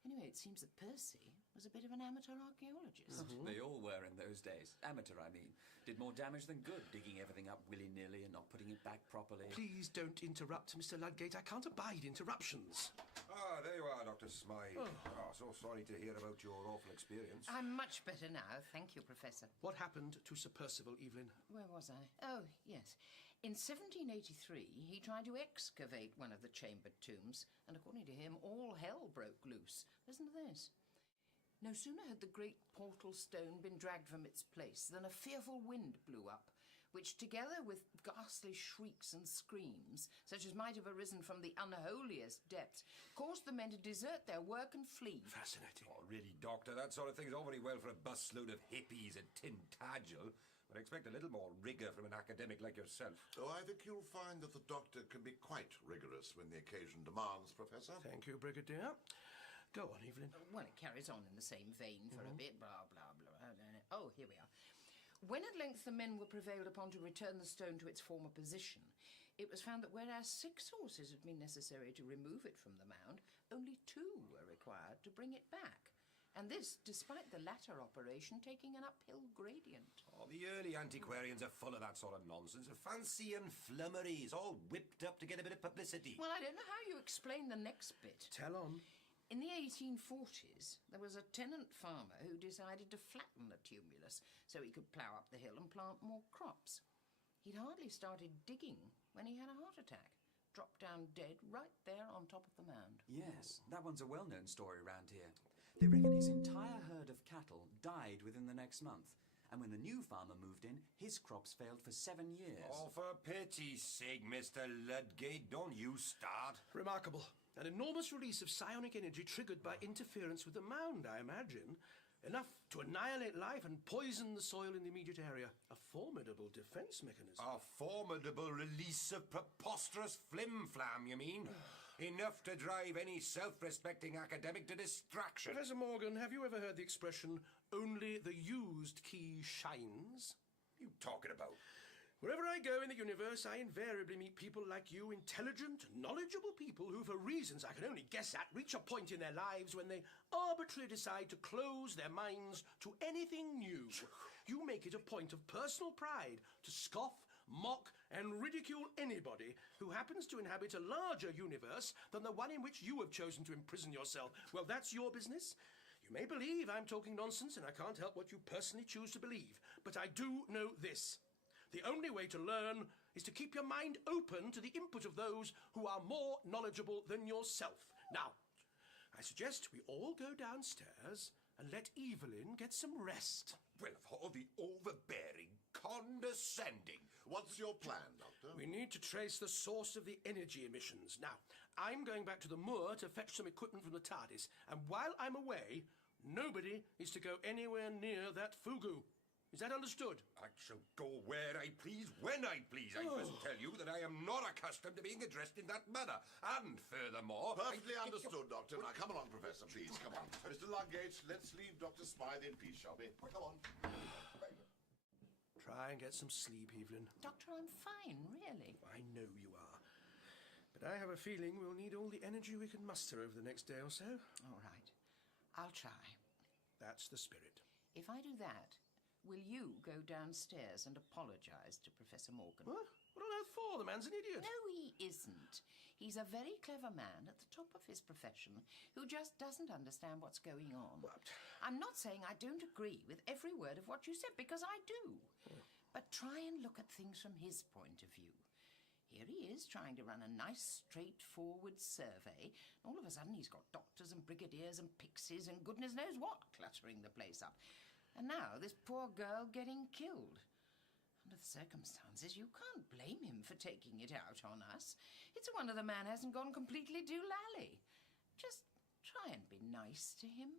Anyway, it seems that Percy was a bit of an amateur archaeologist. They all were in those days. Amateur, I mean. Did more damage than good, digging everything up willy-nilly and not putting it back properly. Please don't interrupt, Mr. Ludgate. I can't abide interruptions. Ah, there you are, Dr. Smythe. Oh, so sorry to hear about your awful experience. I'm much better now, thank you, Professor. What happened to Sir Percival, Evelyn? Where was I? Oh, yes. In 1783, he tried to excavate one of the chambered tombs, and according to him, all hell broke loose. Listen to this. No sooner had the great portal stone been dragged from its place than a fearful wind blew up, which, together with ghastly shrieks and screams, such as might have arisen from the unholiest depths, caused the men to desert their work and flee. Fascinating. Oh, really, Doctor? That sort of thing's all very well for a busload of hippies at Tintagel, but I expect a little more rigour from an academic like yourself. Oh, I think you'll find that the doctor can be quite rigorous when the occasion demands, Professor. Thank you, Brigadier. Go on, Evelyn. Well, it carries on in the same vein for a bit, blah, blah, blah. Oh, here we are. When at length the men were prevailed upon to return the stone to its former position, it was found that whereas 6 horses had been necessary to remove it from the mound, only 2 were required to bring it back. And this, despite the latter operation taking an uphill gradient. Oh, the early antiquarians are full of that sort of nonsense. Fancy and flummery. It's all whipped up to get a bit of publicity. Well, I don't know how you explain the next bit. Tell on. In the 1840s, there was a tenant farmer who decided to flatten the tumulus so he could plough up the hill and plant more crops. He'd hardly started digging when he had a heart attack. Dropped down dead right there on top of the mound. Yes, that one's a well-known story around here. They reckon his entire herd of cattle died within the next month. And when the new farmer moved in, his crops failed for 7 years. Oh, for pity's sake, Mr. Ludgate, don't you start. Remarkable. An enormous release of psionic energy triggered by interference with the mound, I imagine. Enough to annihilate life and poison the soil in the immediate area. A formidable defense mechanism. A formidable release of preposterous flim-flam, you mean? Enough to drive any self-respecting academic to distraction. Professor Morgan, have you ever heard the expression, only the used key shines? You talking about? Wherever I go in the universe, I invariably meet people like you, intelligent, knowledgeable people who, for reasons I can only guess at, reach a point in their lives when they arbitrarily decide to close their minds to anything new. You make it a point of personal pride to scoff, mock, and ridicule anybody who happens to inhabit a larger universe than the one in which you have chosen to imprison yourself. Well, that's your business. You may believe I'm talking nonsense, and I can't help what you personally choose to believe. But I do know this. The only way to learn is to keep your mind open to the input of those who are more knowledgeable than yourself. Now, I suggest we all go downstairs and let Evelyn get some rest. Well, of all the overbearing, condescending. What's your plan, Doctor? We need to trace the source of the energy emissions. Now, I'm going back to the moor to fetch some equipment from the TARDIS, and while I'm away, nobody is to go anywhere near that Fugu. Is that understood? I shall go where I please, when I please. I must tell you that I am not accustomed to being addressed in that manner. And furthermore... Perfectly understood, Doctor. Now, come along, Professor, please. Come on. Mr. Ludgate, let's leave Dr. Smythe in peace, shall we? Come on. Try and get some sleep, Evelyn. Doctor, I'm fine, really. I know you are. But I have a feeling we'll need all the energy we can muster over the next day or so. All right. I'll try. That's the spirit. If I do that, will you go downstairs and apologise to Professor Morgan? What? What on earth for? The man's an idiot. No, he isn't. He's a very clever man at the top of his profession who just doesn't understand what's going on. What? I'm not saying I don't agree with every word of what you said, because I do. But try and look at things from his point of view. Here he is, trying to run a nice, straightforward survey. All of a sudden he's got doctors and brigadiers and pixies and goodness knows what cluttering the place up. And now this poor girl getting killed. Under the circumstances, you can't blame him for taking it out on us. It's a wonder the man hasn't gone completely doolally. Just try and be nice to him.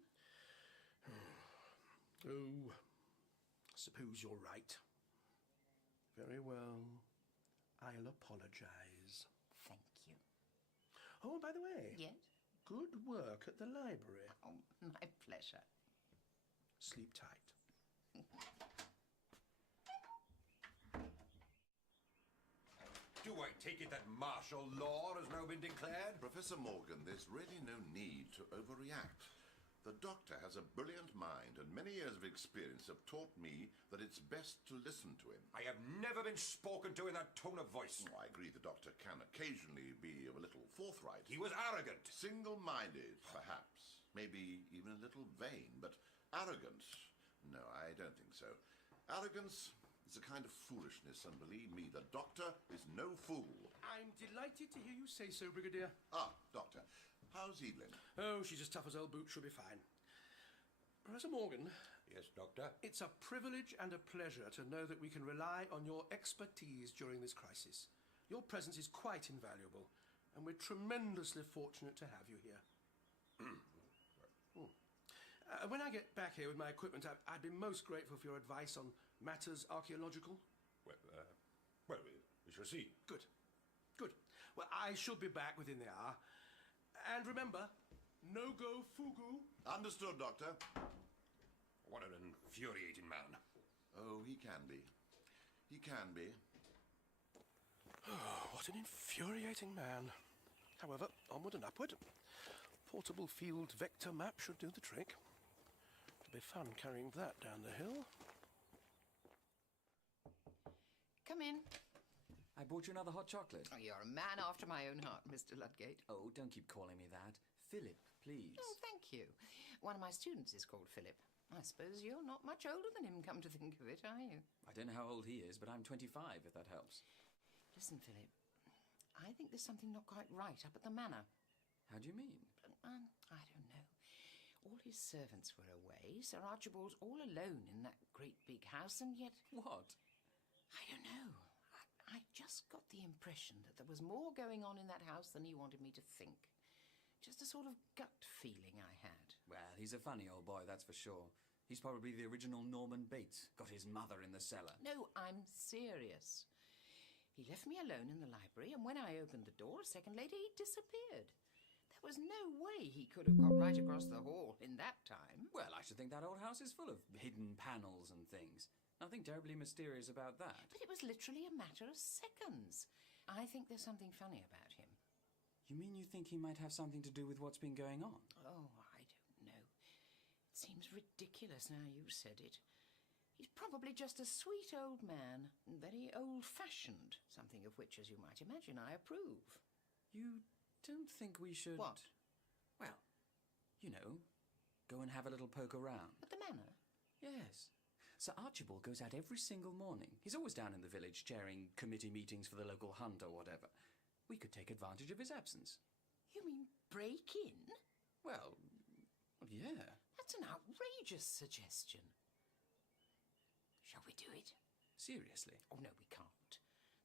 Oh, I suppose you're right. Very well. I'll apologise. Thank you. Oh, by the way. Yes? Good work at the library. Oh, my pleasure. Sleep tight. Do I take it that martial law has now been declared? Professor Morgan, there's really no need to overreact. The doctor has a brilliant mind, and many years of experience have taught me that it's best to listen to him. I have never been spoken to in that tone of voice. Oh, I agree the doctor can occasionally be a little forthright. He was arrogant. Single-minded, perhaps. Maybe even a little vain, but arrogant? No, I don't think so. Arrogance is a kind of foolishness, and believe me, the doctor is no fool. I'm delighted to hear you say so, Brigadier. Ah, Doctor, how's Evelyn? Oh, she's as tough as old boots. She'll be fine. Professor Morgan. Yes, Doctor? It's a privilege and a pleasure to know that we can rely on your expertise during this crisis. Your presence is quite invaluable, and we're tremendously fortunate to have you here. When I get back here with my equipment, I'd be most grateful for your advice on matters archaeological. Well, we shall see. Good. Good. Well, I should be back within the hour. And remember, no go fugu. Understood, Doctor. What an infuriating man. Oh, he can be. He can be. Oh, what an infuriating man. However, onward and upward. Portable field vector map should do the trick. It'll be fun carrying that down the hill. Come in. I bought you another hot chocolate. Oh, you're a man after my own heart, Mr. Ludgate. Oh, don't keep calling me that. Philip, please. Oh, thank you. One of my students is called Philip. I suppose you're not much older than him, come to think of it, are you? I don't know how old he is, but I'm 25, if that helps. Listen, Philip, I think there's something not quite right up at the manor. How do you mean? I don't know. All his servants were away. Sir Archibald's all alone in that great big house, and yet... What? I don't know. I just got the impression that there was more going on in that house than he wanted me to think. Just a sort of gut feeling I had. Well, he's a funny old boy, that's for sure. He's probably the original Norman Bates. Got his mother in the cellar. No, I'm serious. He left me alone in the library, and when I opened the door a second later, he disappeared. There was no way he could have got right across the hall in that time. Well, I should think that old house is full of hidden panels and things. Nothing terribly mysterious about that. But it was literally a matter of seconds. I think there's something funny about him. You mean you think he might have something to do with what's been going on? Oh, I don't know. It seems ridiculous now you've said it. He's probably just a sweet old man, and very old-fashioned, something of which, as you might imagine, I approve. You don't think we should... What? Well, you know, go and have a little poke around. At the manor? Yes. Sir Archibald goes out every single morning. He's always down in the village chairing committee meetings for the local hunt or whatever. We could take advantage of his absence. You mean break in? Well, yeah. That's an outrageous suggestion. Shall we do it? Seriously? Oh, no, we can't.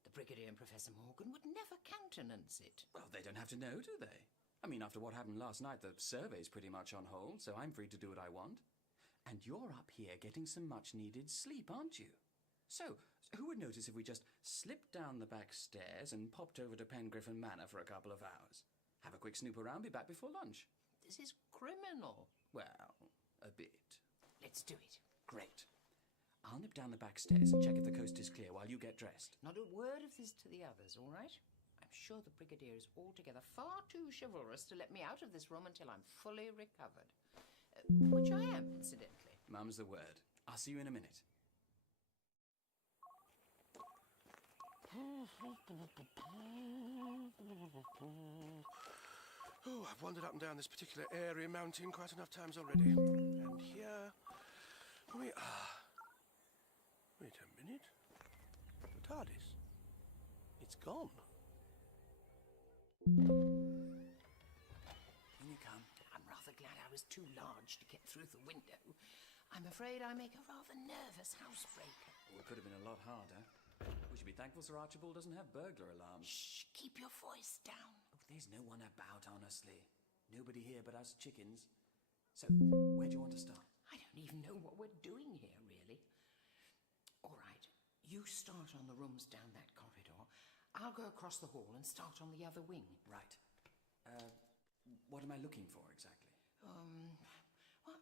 The Brigadier and Professor Morgan would never countenance it. Well, they don't have to know, do they? I mean, after what happened last night, the survey's pretty much on hold, so I'm free to do what I want. And you're up here getting some much-needed sleep, aren't you? So, who would notice if we just slipped down the back stairs and popped over to Pengriffin Manor for a couple of hours? Have a quick snoop around, be back before lunch. This is criminal. Well, a bit. Let's do it. Great. I'll nip down the back stairs and check if the coast is clear while you get dressed. Not a word of this to the others, all right? I'm sure the Brigadier is altogether far too chivalrous to let me out of this room until I'm fully recovered. Which I am, incidentally. Mum's the word. I'll see you in a minute. Oh, I've wandered up and down this particular area mountain quite enough times already. And here we are. Wait a minute. The TARDIS. It's gone. In you come. I'm rather glad I was too large to get through the window. I'm afraid I make a rather nervous housebreaker. Well, it could have been a lot harder. We should be thankful Sir Archibald doesn't have burglar alarms. Shh, keep your voice down. Oh, there's no one about, honestly. Nobody here but us chickens. So, where do you want to start? I don't even know what we're doing here, really. All right, you start on the rooms down that corridor. I'll go across the hall and start on the other wing. Right. What am I looking for, exactly? Well,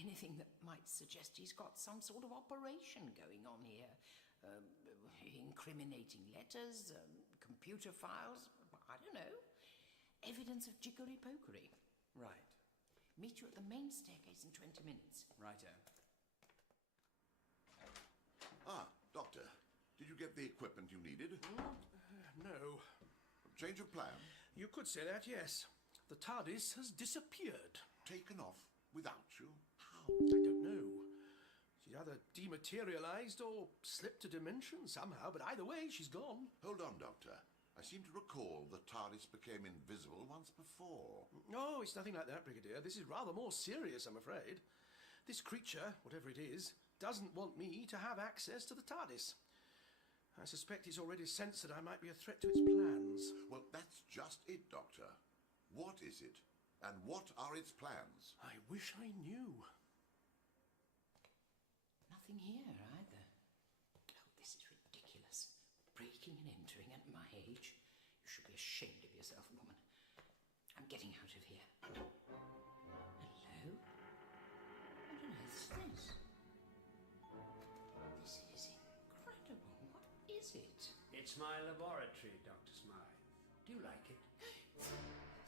anything that might suggest he's got some sort of operation going on here. Incriminating letters, computer files, I don't know. Evidence of jiggery-pokery. Right. Meet you at the main staircase in 20 minutes. Righto. Ah, Doctor, did you get the equipment you needed? No. Change of plan? You could say that, yes. The TARDIS has disappeared. Taken off without you? How? I don't know. She's either dematerialized or slipped a dimension somehow, but either way, she's gone. Hold on, Doctor. I seem to recall the TARDIS became invisible once before. No, it's nothing like that, Brigadier. This is rather more serious, I'm afraid. This creature, whatever it is, doesn't want me to have access to the TARDIS. I suspect it's already sensed that I might be a threat to its plans. Well, that's just it, Doctor. What is it? And what are its plans? I wish I knew. Nothing here, either. Oh, this is ridiculous. Breaking and entering at my age. You should be ashamed of yourself, woman. I'm getting out of here. Hello? What on earth is this? This is incredible. What is it? It's my laboratory, Dr. Smythe. Do you like it?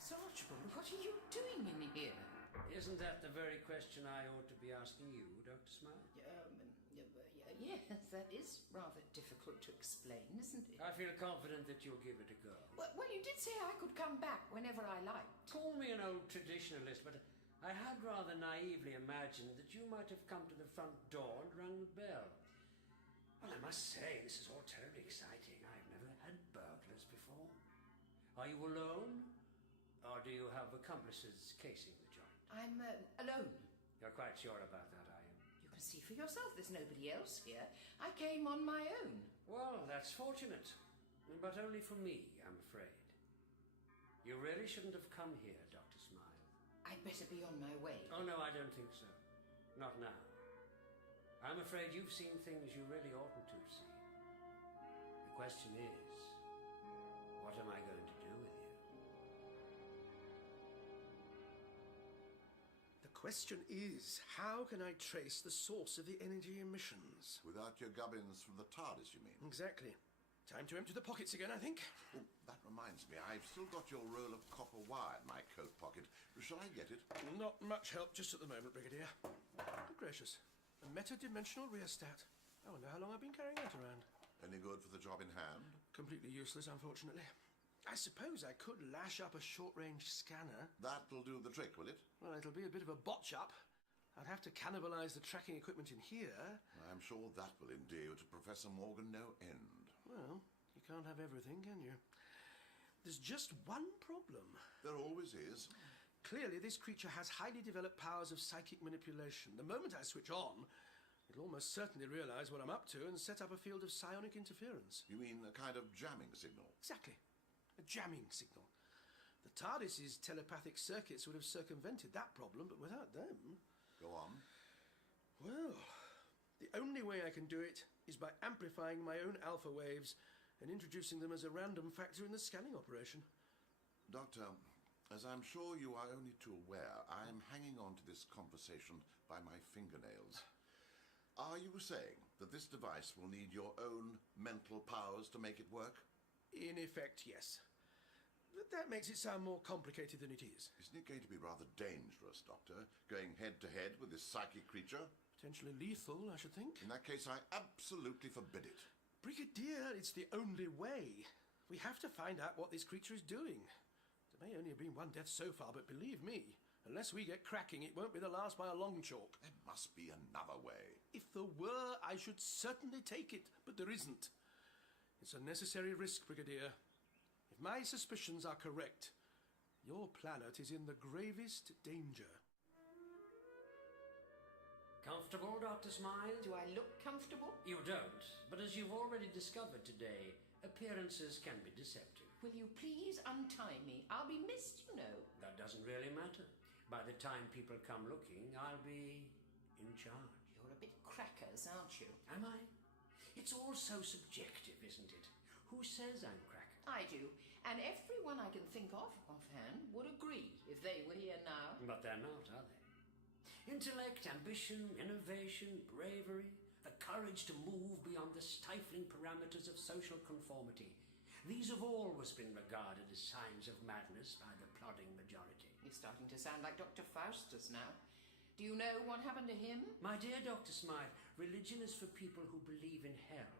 Sir Archibald, what are you doing in here? Isn't that the very question I ought to be asking you, Dr. Smythe? Yes, that is rather difficult to explain, isn't it? I feel confident that you'll give it a go. Well, you did say I could come back whenever I liked. Call me an old traditionalist, but I had rather naively imagined that you might have come to the front door and rung the bell. Well, I must say, this is all terribly exciting. I've never had burglars before. Are you alone? Or do you have accomplices casing the joint? I'm alone. You're quite sure about that, are you? You can see for yourself there's nobody else here. I came on my own. Well, that's fortunate. But only for me, I'm afraid. You really shouldn't have come here, Dr. Smythe. I'd better be on my way. Oh, no, I don't think so. Not now. I'm afraid you've seen things you really oughtn't to have seen. The question is, what am I going to do with you? The question is, how can I trace the source of the energy emissions? Without your gubbins from the TARDIS, you mean? Exactly. Time to empty the pockets again, I think. Oh, that reminds me, I've still got your roll of copper wire in my coat pocket. Shall I get it? Not much help just at the moment, Brigadier. Good gracious. A meta-dimensional rheostat. I wonder how long I've been carrying that around. Any good for the job in hand? Completely useless, unfortunately. I suppose I could lash up a short-range scanner. That'll do the trick, will it? Well, it'll be a bit of a botch-up. I'd have to cannibalise the tracking equipment in here. I'm sure that will endear you to Professor Morgan no end. Well, you can't have everything, can you? There's just one problem. There always is. Clearly, this creature has highly developed powers of psychic manipulation. The moment I switch on, it'll almost certainly realise what I'm up to and set up a field of psionic interference. You mean a kind of jamming signal? Exactly. A jamming signal. The TARDIS's telepathic circuits would have circumvented that problem, but without them... Go on. Well, the only way I can do it is by amplifying my own alpha waves and introducing them as a random factor in the scanning operation. Doctor, as I'm sure you are only too aware, I'm hanging on to this conversation by my fingernails. Are you saying that this device will need your own mental powers to make it work? In effect, yes. That makes it sound more complicated than it is. Isn't it going to be rather dangerous, Doctor, going head-to-head with this psychic creature? Potentially lethal, I should think. In that case, I absolutely forbid it. Brigadier, it's the only way. We have to find out what this creature is doing. There may only have been one death so far, but believe me, unless we get cracking, it won't be the last by a long chalk. There must be another way. If there were, I should certainly take it, but there isn't. It's a necessary risk, Brigadier. If my suspicions are correct, your planet is in the gravest danger. Comfortable, Dr. Smythe? Do I look comfortable? You don't, but as you've already discovered today, appearances can be deceptive. Will you please untie me? I'll be missed, you know. That doesn't really matter. By the time people come looking, I'll be in charge. You're a bit crackers, aren't you? Am I? It's all so subjective, isn't it? Who says I'm cracker? I do. And everyone I can think of offhand would agree if they were here now. But they're not, are they? Intellect, ambition, innovation, bravery, the courage to move beyond the stifling parameters of social conformity. These have always been regarded as signs of madness by the plodding majority. You're starting to sound like Dr. Faustus now. Do you know what happened to him? My dear Dr. Smythe, religion is for people who believe in hell.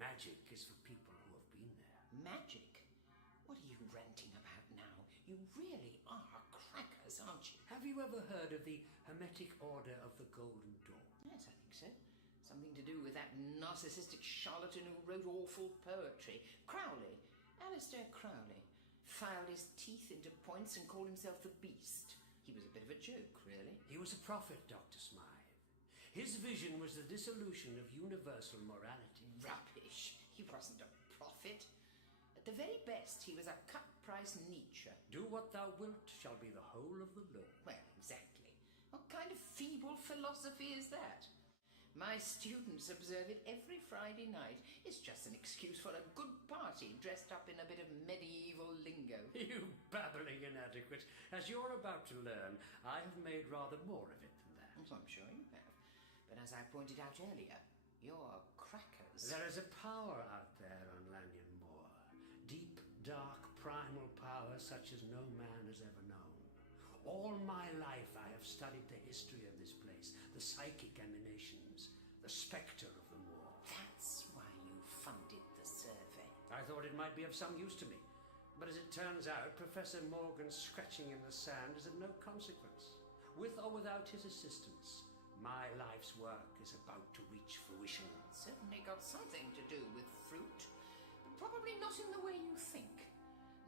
Magic is for people who have been there. Magic? What are you ranting about now? You really are crackers, aren't you? Have you ever heard of the Hermetic Order of the Golden Dawn? Yes, I think so. Something to do with that narcissistic charlatan who wrote awful poetry. Crowley. Alistair Crowley. Filed his teeth into points and called himself the Beast. He was a bit of a joke, really. He was a prophet, Dr. Smythe. His vision was the dissolution of universal morality. Rubbish. He wasn't a prophet. At the very best, he was a cut-price Nietzsche. Do what thou wilt shall be the whole of the law. Well, exactly. What kind of feeble philosophy is that? My students observe it every Friday night. It's just an excuse for a good party dressed up in a bit of medieval lingo. You babbling inadequate. As you're about to learn, I have made rather more of it than that. I'm sure you have. But as I pointed out earlier, you're crackers. There is a power out there on Lanyon Moor. Deep, dark, primal power such as no man has ever known. All my life I have studied the history of this place, the psychic emanations, the spectre of the moor. That's why you funded the survey. I thought it might be of some use to me. But as it turns out, Professor Morgan's scratching in the sand is of no consequence. With or without his assistance, my life's work is about to reach fruition. It's certainly got something to do with fruit, but probably not in the way you think.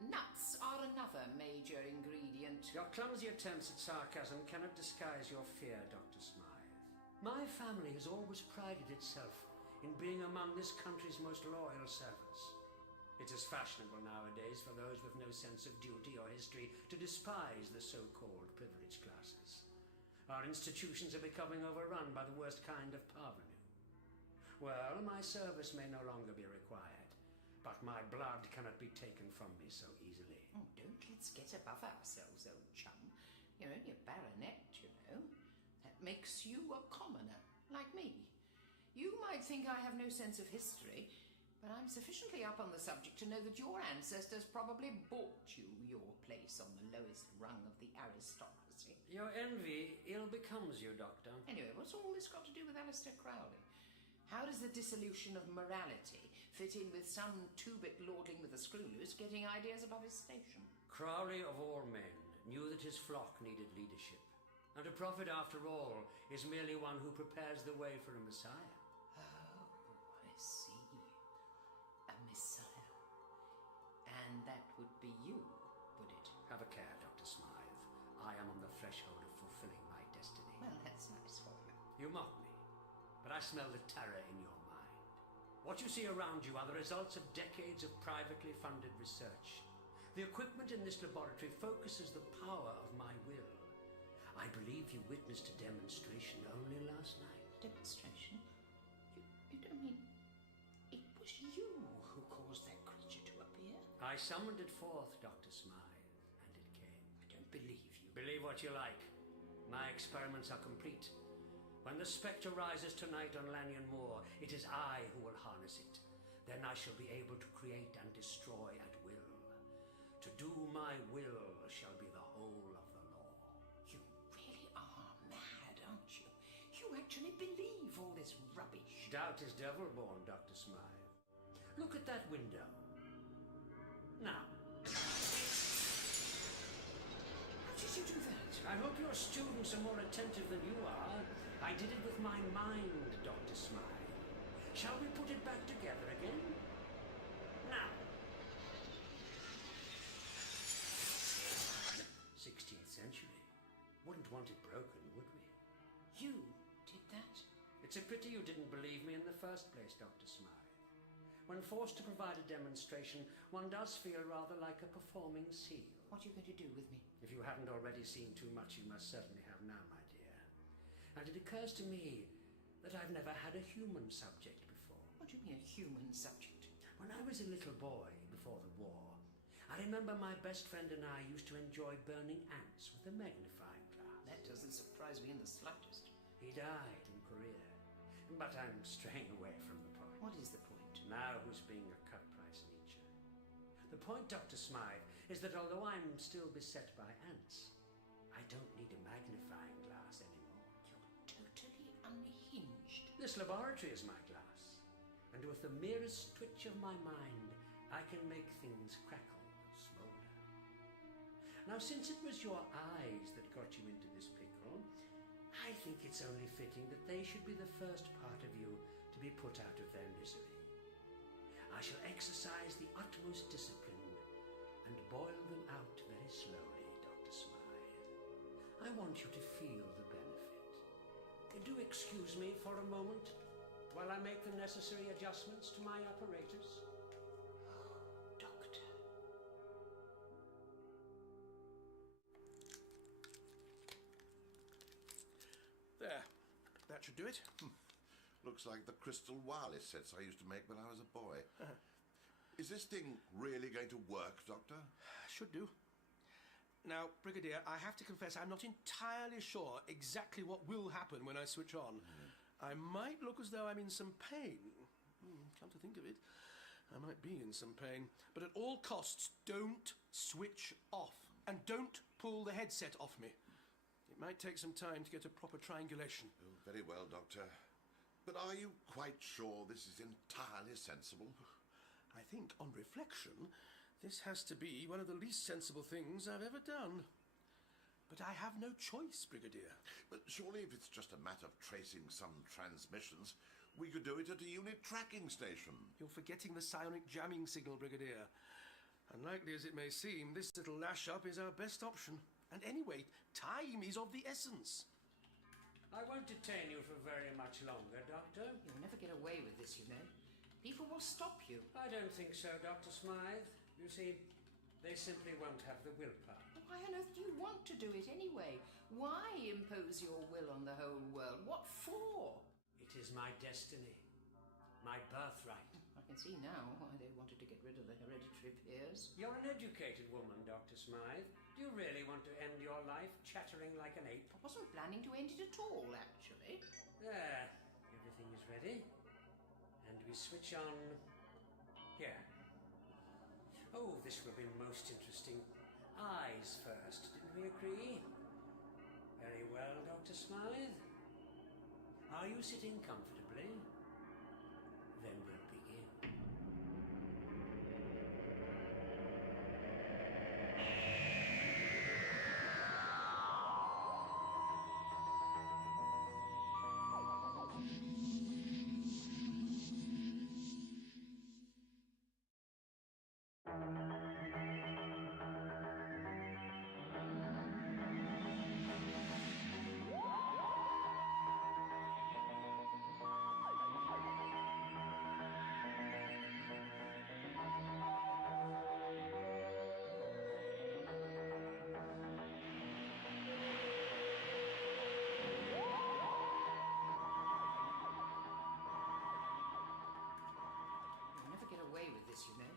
Nuts are another major ingredient. Your clumsy attempts at sarcasm cannot disguise your fear, Dr. Smythe. My family has always prided itself in being among this country's most loyal servants. It is fashionable nowadays for those with no sense of duty or history to despise the so-called privileged classes. Our institutions are becoming overrun by the worst kind of parvenu. Well, my service may no longer be required, but my blood cannot be taken from me so easily. Oh, don't let's get above ourselves, old chum. You're only a baronet, you know. That makes you a commoner, like me. You might think I have no sense of history, but I'm sufficiently up on the subject to know that your ancestors probably bought you your place on the lowest rung of the aristocracy. Your envy ill becomes you, Doctor. Anyway, what's all this got to do with Alistair Crowley? How does the dissolution of morality fit in with some two-bit lordling with a screw loose getting ideas above his station? Crowley, of all men, knew that his flock needed leadership. And a prophet, after all, is merely one who prepares the way for a Messiah. Oh, I see. A Messiah. And that would be you, would it? Have a care, Dr. Smythe. I am on the threshold of fulfilling my destiny. Well, that's nice for you. You mock me, but I smell the terror in your mind. What you see around you are the results of decades of privately funded research. The equipment in this laboratory focuses the power of my will. I believe you witnessed a demonstration only last night. Demonstration? You don't mean it was you who caused that creature to appear? I summoned it forth, Dr. Smythe, and it came. I don't believe you. Believe what you like. My experiments are complete. When the spectre rises tonight on Lanyon Moor, it is I who will harness it. Then I shall be able to create and destroy at will. To my will shall be the whole of the law. You really are mad, aren't you? You actually believe all this rubbish. Doubt is devil-born, Dr. Smythe. Look at that window. Now. How did you do that? I hope your students are more attentive than you are. I did it with my mind, Dr. Smythe. Shall we put it back together again? Now. 16th century. Wouldn't want it broken, would we? You did that? It's a pity you didn't believe me in the first place, Dr. Smythe. When forced to provide a demonstration, one does feel rather like a performing seal. What are you going to do with me? If you haven't already seen too much, you must certainly have now, my dear. And it occurs to me that I've never had a human subject before. What do you mean, a human subject? When I was a little boy, before the war, I remember my best friend and I used to enjoy burning ants with a magnifying glass. That doesn't surprise me in the slightest. He died in Korea. But I'm straying away from the point. What is the point? Now who's being a cut-price Nietzsche? The point, Dr. Smythe, is that although I'm still beset by ants, I don't need a magnifying glass anymore. You're totally unhinged. This laboratory is my glass, and with the merest twitch of my mind, I can make things crackle and smolder. Now, since it was your eyes that got you into this pickle, I think it's only fitting that they should be the first part of you to be put out of their misery. I shall exercise the utmost discipline and boil them out very slowly, Dr. Smythe. I want you to feel the benefit. Do excuse me for a moment while I make the necessary adjustments to my apparatus. Doctor. There. That should do it. Looks like the crystal wireless sets I used to make when I was a boy. Is this thing really going to work, Doctor? Should do. Now, Brigadier, I have to confess I'm not entirely sure exactly what will happen when I switch on. I might look as though I'm in some pain. Come to think of it, I might be in some pain. But at all costs, don't switch off. And don't pull the headset off me. It might take some time to get a proper triangulation. Oh, very well, Doctor. But are you quite sure this is entirely sensible? I think, on reflection, this has to be one of the least sensible things I've ever done. But I have no choice, Brigadier. But surely if it's just a matter of tracing some transmissions, we could do it at a unit tracking station. You're forgetting the psionic jamming signal, Brigadier. Unlikely as it may seem, this little lash-up is our best option. And anyway, time is of the essence. I won't detain you for very much longer, Doctor. You'll never get away with this, you know. People will stop you. I don't think so, Dr. Smythe. You see, they simply won't have the willpower. Why on earth do you want to do it anyway? Why impose your will on the whole world? What for? It is my destiny. My birthright. I can see now why they wanted to get rid of the hereditary peers. You're an educated woman, Dr. Smythe. Do you really want to end your life chattering like an ape? I wasn't planning to end it at all, actually. There. Everything is ready. And we switch on... here. Oh, this will be most interesting. Eyes first, didn't we agree? Very well, Dr. Smythe. Are you sitting comfortably? Then we'll begin. You know,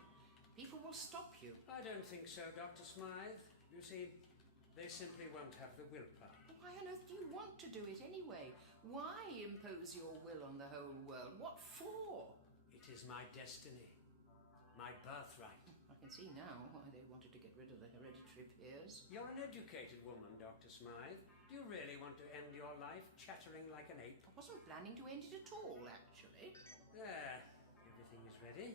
people will stop you. I don't think so, Dr. Smythe. You see, they simply won't have the willpower. Why on earth do you want to do it anyway? Why impose your will on the whole world? What for? It is my destiny. My birthright. I can can see now why they wanted to get rid of the hereditary peers. You're an educated woman, Dr. Smythe. Do you really want to end your life chattering like an ape? I wasn't planning to end it at all, actually. There. Everything is ready.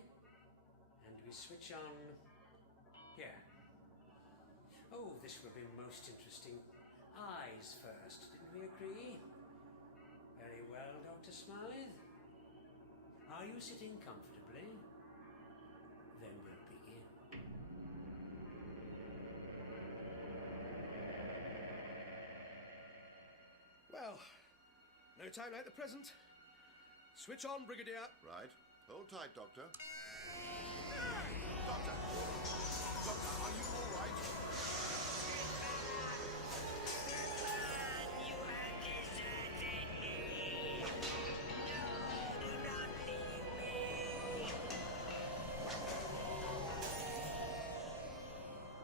And we switch on... here. Oh, this will be most interesting. Eyes first, didn't we agree? Very well, Dr. Smythe. Are you sitting comfortably? Then we'll begin. Well, no time like the present. Switch on, Brigadier. Right. Hold tight, Doctor. Doctor! Doctor, are you all right?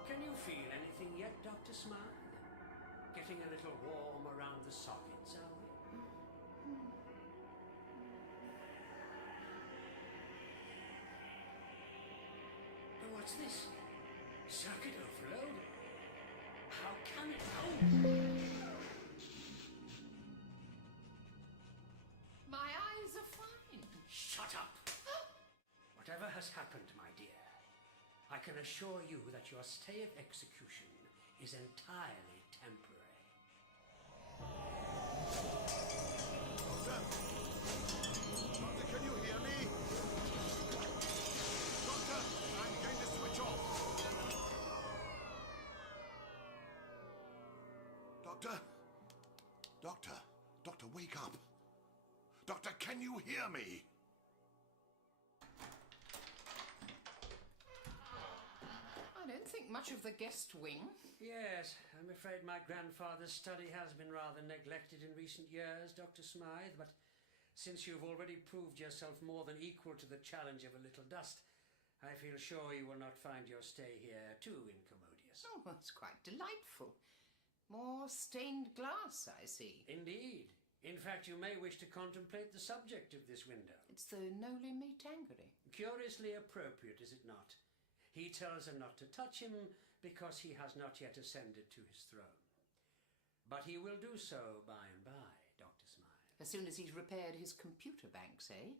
Can you feel anything yet, Dr. Smythe? Getting a little warm around the sockets, are we? But what's this? Circuit overload? How can it... Oh! My eyes are fine. Shut up! Whatever has happened, my dear, I can assure you that your stay of execution is entirely temporary. Doctor! Doctor, can you hear me? Doctor, I'm going to switch off. Doctor? Doctor? Doctor, wake up. Doctor, can you hear me? I don't think much of the guest wing. Yes, I'm afraid my grandfather's study has been rather neglected in recent years, Dr. Smythe, but since you've already proved yourself more than equal to the challenge of a little dust, I feel sure you will not find your stay here too incommodious. Oh, that's quite delightful. More stained glass, I see. Indeed. In fact, you may wish to contemplate the subject of this window. It's the Noli Me Tangere. Curiously appropriate, is it not? He tells her not to touch him because he has not yet ascended to his throne. But he will do so by and by, Dr. Smythe. As soon as he's repaired his computer banks, eh?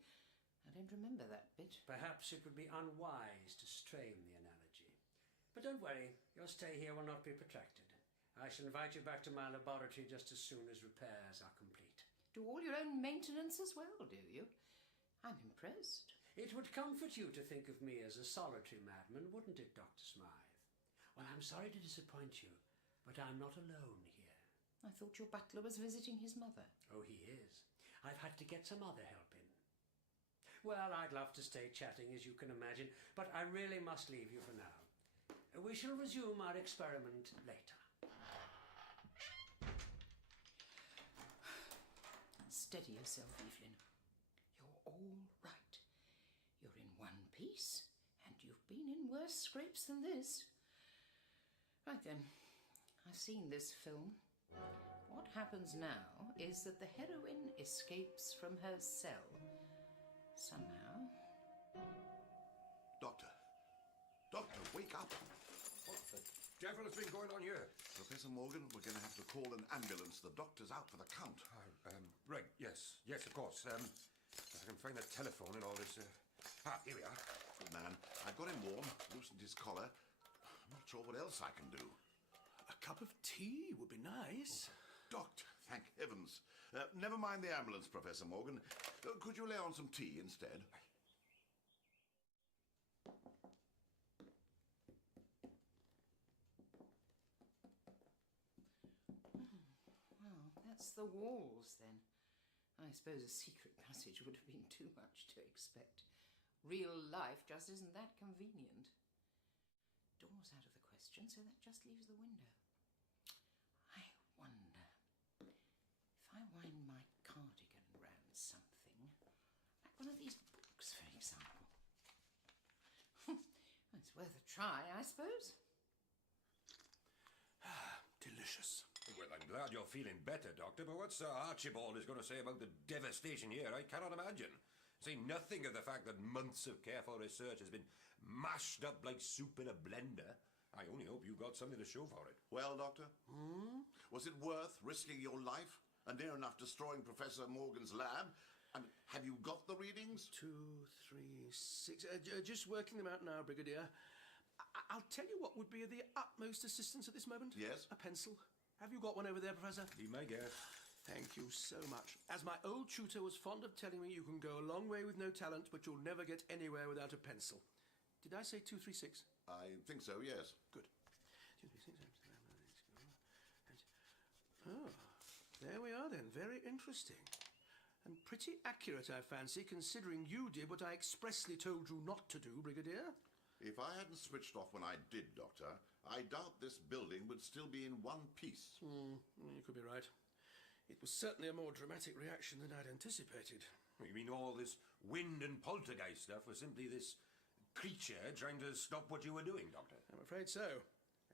I don't remember that bit. Perhaps it would be unwise to strain the analogy. But don't worry, your stay here will not be protracted. I shall invite you back to my laboratory just as soon as repairs are complete. Do all your own maintenance as well, do you? I'm impressed. It would comfort you to think of me as a solitary madman, wouldn't it, Dr. Smythe? Well, I'm sorry to disappoint you, but I'm not alone here. I thought your butler was visiting his mother. Oh, he is. I've had to get some other help in. Well, I'd love to stay chatting, as you can imagine, but I really must leave you for now. We shall resume our experiment later. Steady yourself, Evelyn. You're all right. You're in one piece, and you've been in worse scrapes than this. Right then, I've seen this film. What happens now is that the heroine escapes from her cell. Somehow. Doctor! Doctor, wake up! What the devil has been going on here? Professor Morgan, we're going to have to call an ambulance. The doctor's out for the count. Right, yes, of course. If I can find the telephone and all this... here we are. Good man. I've got him warm, loosened his collar. I'm not sure what else I can do. A cup of tea would be nice. Doctor, thank heavens. Never mind the ambulance, Professor Morgan. Could you lay on some tea instead? Well, that's the walls, then. I suppose a secret passage would have been too much to expect. Real life just isn't that convenient. Door's out of the question, so that just leaves the window. I wonder if I wind my cardigan round something, like one of these books, for example. It's worth a try, I suppose. Delicious. Well, I'm glad you're feeling better, Doctor, but what Sir Archibald is going to say about the devastation here, I cannot imagine. Say nothing of the fact that months of careful research has been mashed up like soup in a blender. I only hope you got something to show for it. Well, Doctor? Was it worth risking your life and near enough destroying Professor Morgan's lab? I mean, have you got the readings? 2, 3, 6... just working them out now, Brigadier. I'll tell you what would be of the utmost assistance at this moment. Yes? A pencil. Have you got one over there, Professor? Be my guest. Thank you so much. As my old tutor was fond of telling me, you can go a long way with no talent, but you'll never get anywhere without a pencil. Did I say 2, 3, 6? I think so, yes. Good. 2, 3, 6... Oh, there we are then. Very interesting. And pretty accurate, I fancy, considering you did what I expressly told you not to do, Brigadier. If I hadn't switched off when I did, Doctor, I doubt this building would still be in one piece. You could be right. It was certainly a more dramatic reaction than I'd anticipated. You mean all this wind and poltergeist stuff was simply this creature trying to stop what you were doing, Doctor? I'm afraid so.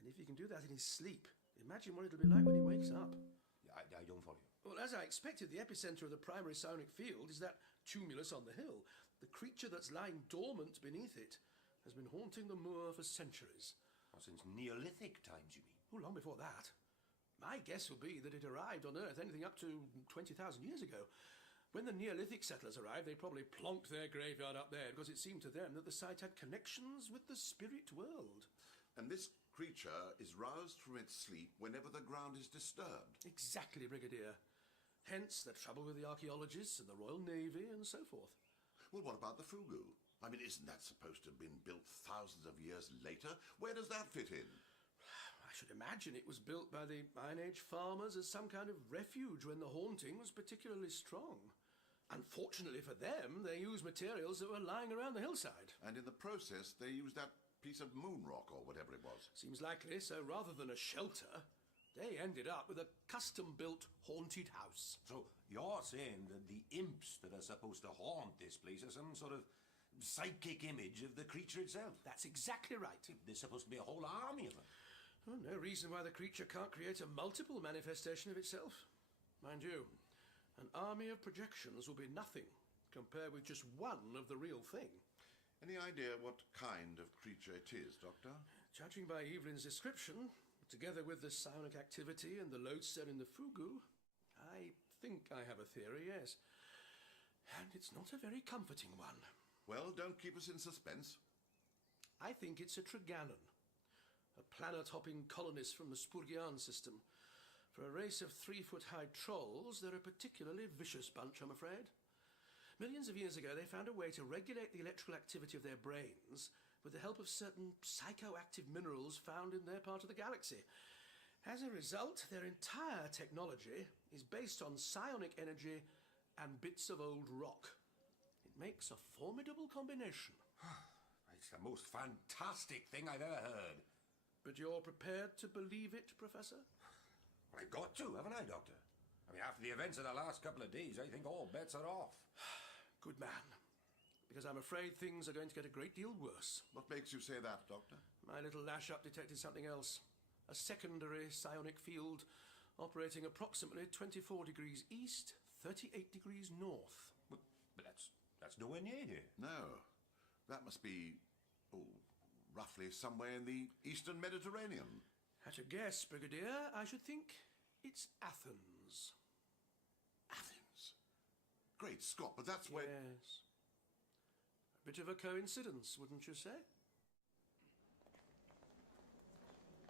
And if he can do that in his sleep, imagine what it'll be like when he wakes up. I don't follow you. Well, as I expected, the epicenter of the primary psionic field is that tumulus on the hill. The creature that's lying dormant beneath it has been haunting the moor for centuries. Since Neolithic times, you mean? Oh, long before that. My guess will be that it arrived on Earth anything up to 20,000 years ago. When the Neolithic settlers arrived, they probably plonked their graveyard up there because it seemed to them that the site had connections with the spirit world. And this creature is roused from its sleep whenever the ground is disturbed. Exactly, Brigadier. Hence the trouble with the archaeologists and the Royal Navy and so forth. Well, what about the Fugu? I mean, isn't that supposed to have been built thousands of years later? Where does that fit in? I should imagine it was built by the Iron Age farmers as some kind of refuge when the haunting was particularly strong. Unfortunately for them, they used materials that were lying around the hillside. And in the process, they used that piece of moon rock or whatever it was. Seems likely, so rather than a shelter, they ended up with a custom-built haunted house. So you're saying that the imps that are supposed to haunt this place are some sort of psychic image of the creature itself? That's exactly right. There's supposed to be a whole army of them. Oh, no reason why the creature can't create a multiple manifestation of itself. Mind you, an army of projections will be nothing compared with just one of the real thing. Any idea what kind of creature it is, Doctor? Judging by Evelyn's description, together with the psionic activity and the lodestone in the Fugu, I think I have a theory, yes. And it's not a very comforting one. Well, don't keep us in suspense. I think it's a Triganon, a planet-hopping colonist from the Spurgian system. For a race of 3-foot-high trolls, they're a particularly vicious bunch, I'm afraid. Millions of years ago, they found a way to regulate the electrical activity of their brains with the help of certain psychoactive minerals found in their part of the galaxy. As a result, their entire technology is based on psionic energy and bits of old rock. It makes a formidable combination. It's the most fantastic thing I've ever heard. But you're prepared to believe it, Professor? Well, I've got to, haven't I, Doctor? I mean, after the events of the last couple of days, I think all bets are off. Good man. Because I'm afraid things are going to get a great deal worse. What makes you say that, Doctor? My little lash-up detected something else. A secondary psionic field operating approximately 24 degrees east, 38 degrees north. But that's nowhere near here. No. That must be, roughly somewhere in the Eastern Mediterranean. At a guess, Brigadier, I should think it's Athens. Athens? Great Scott, but that's where... Yes. A bit of a coincidence, wouldn't you say?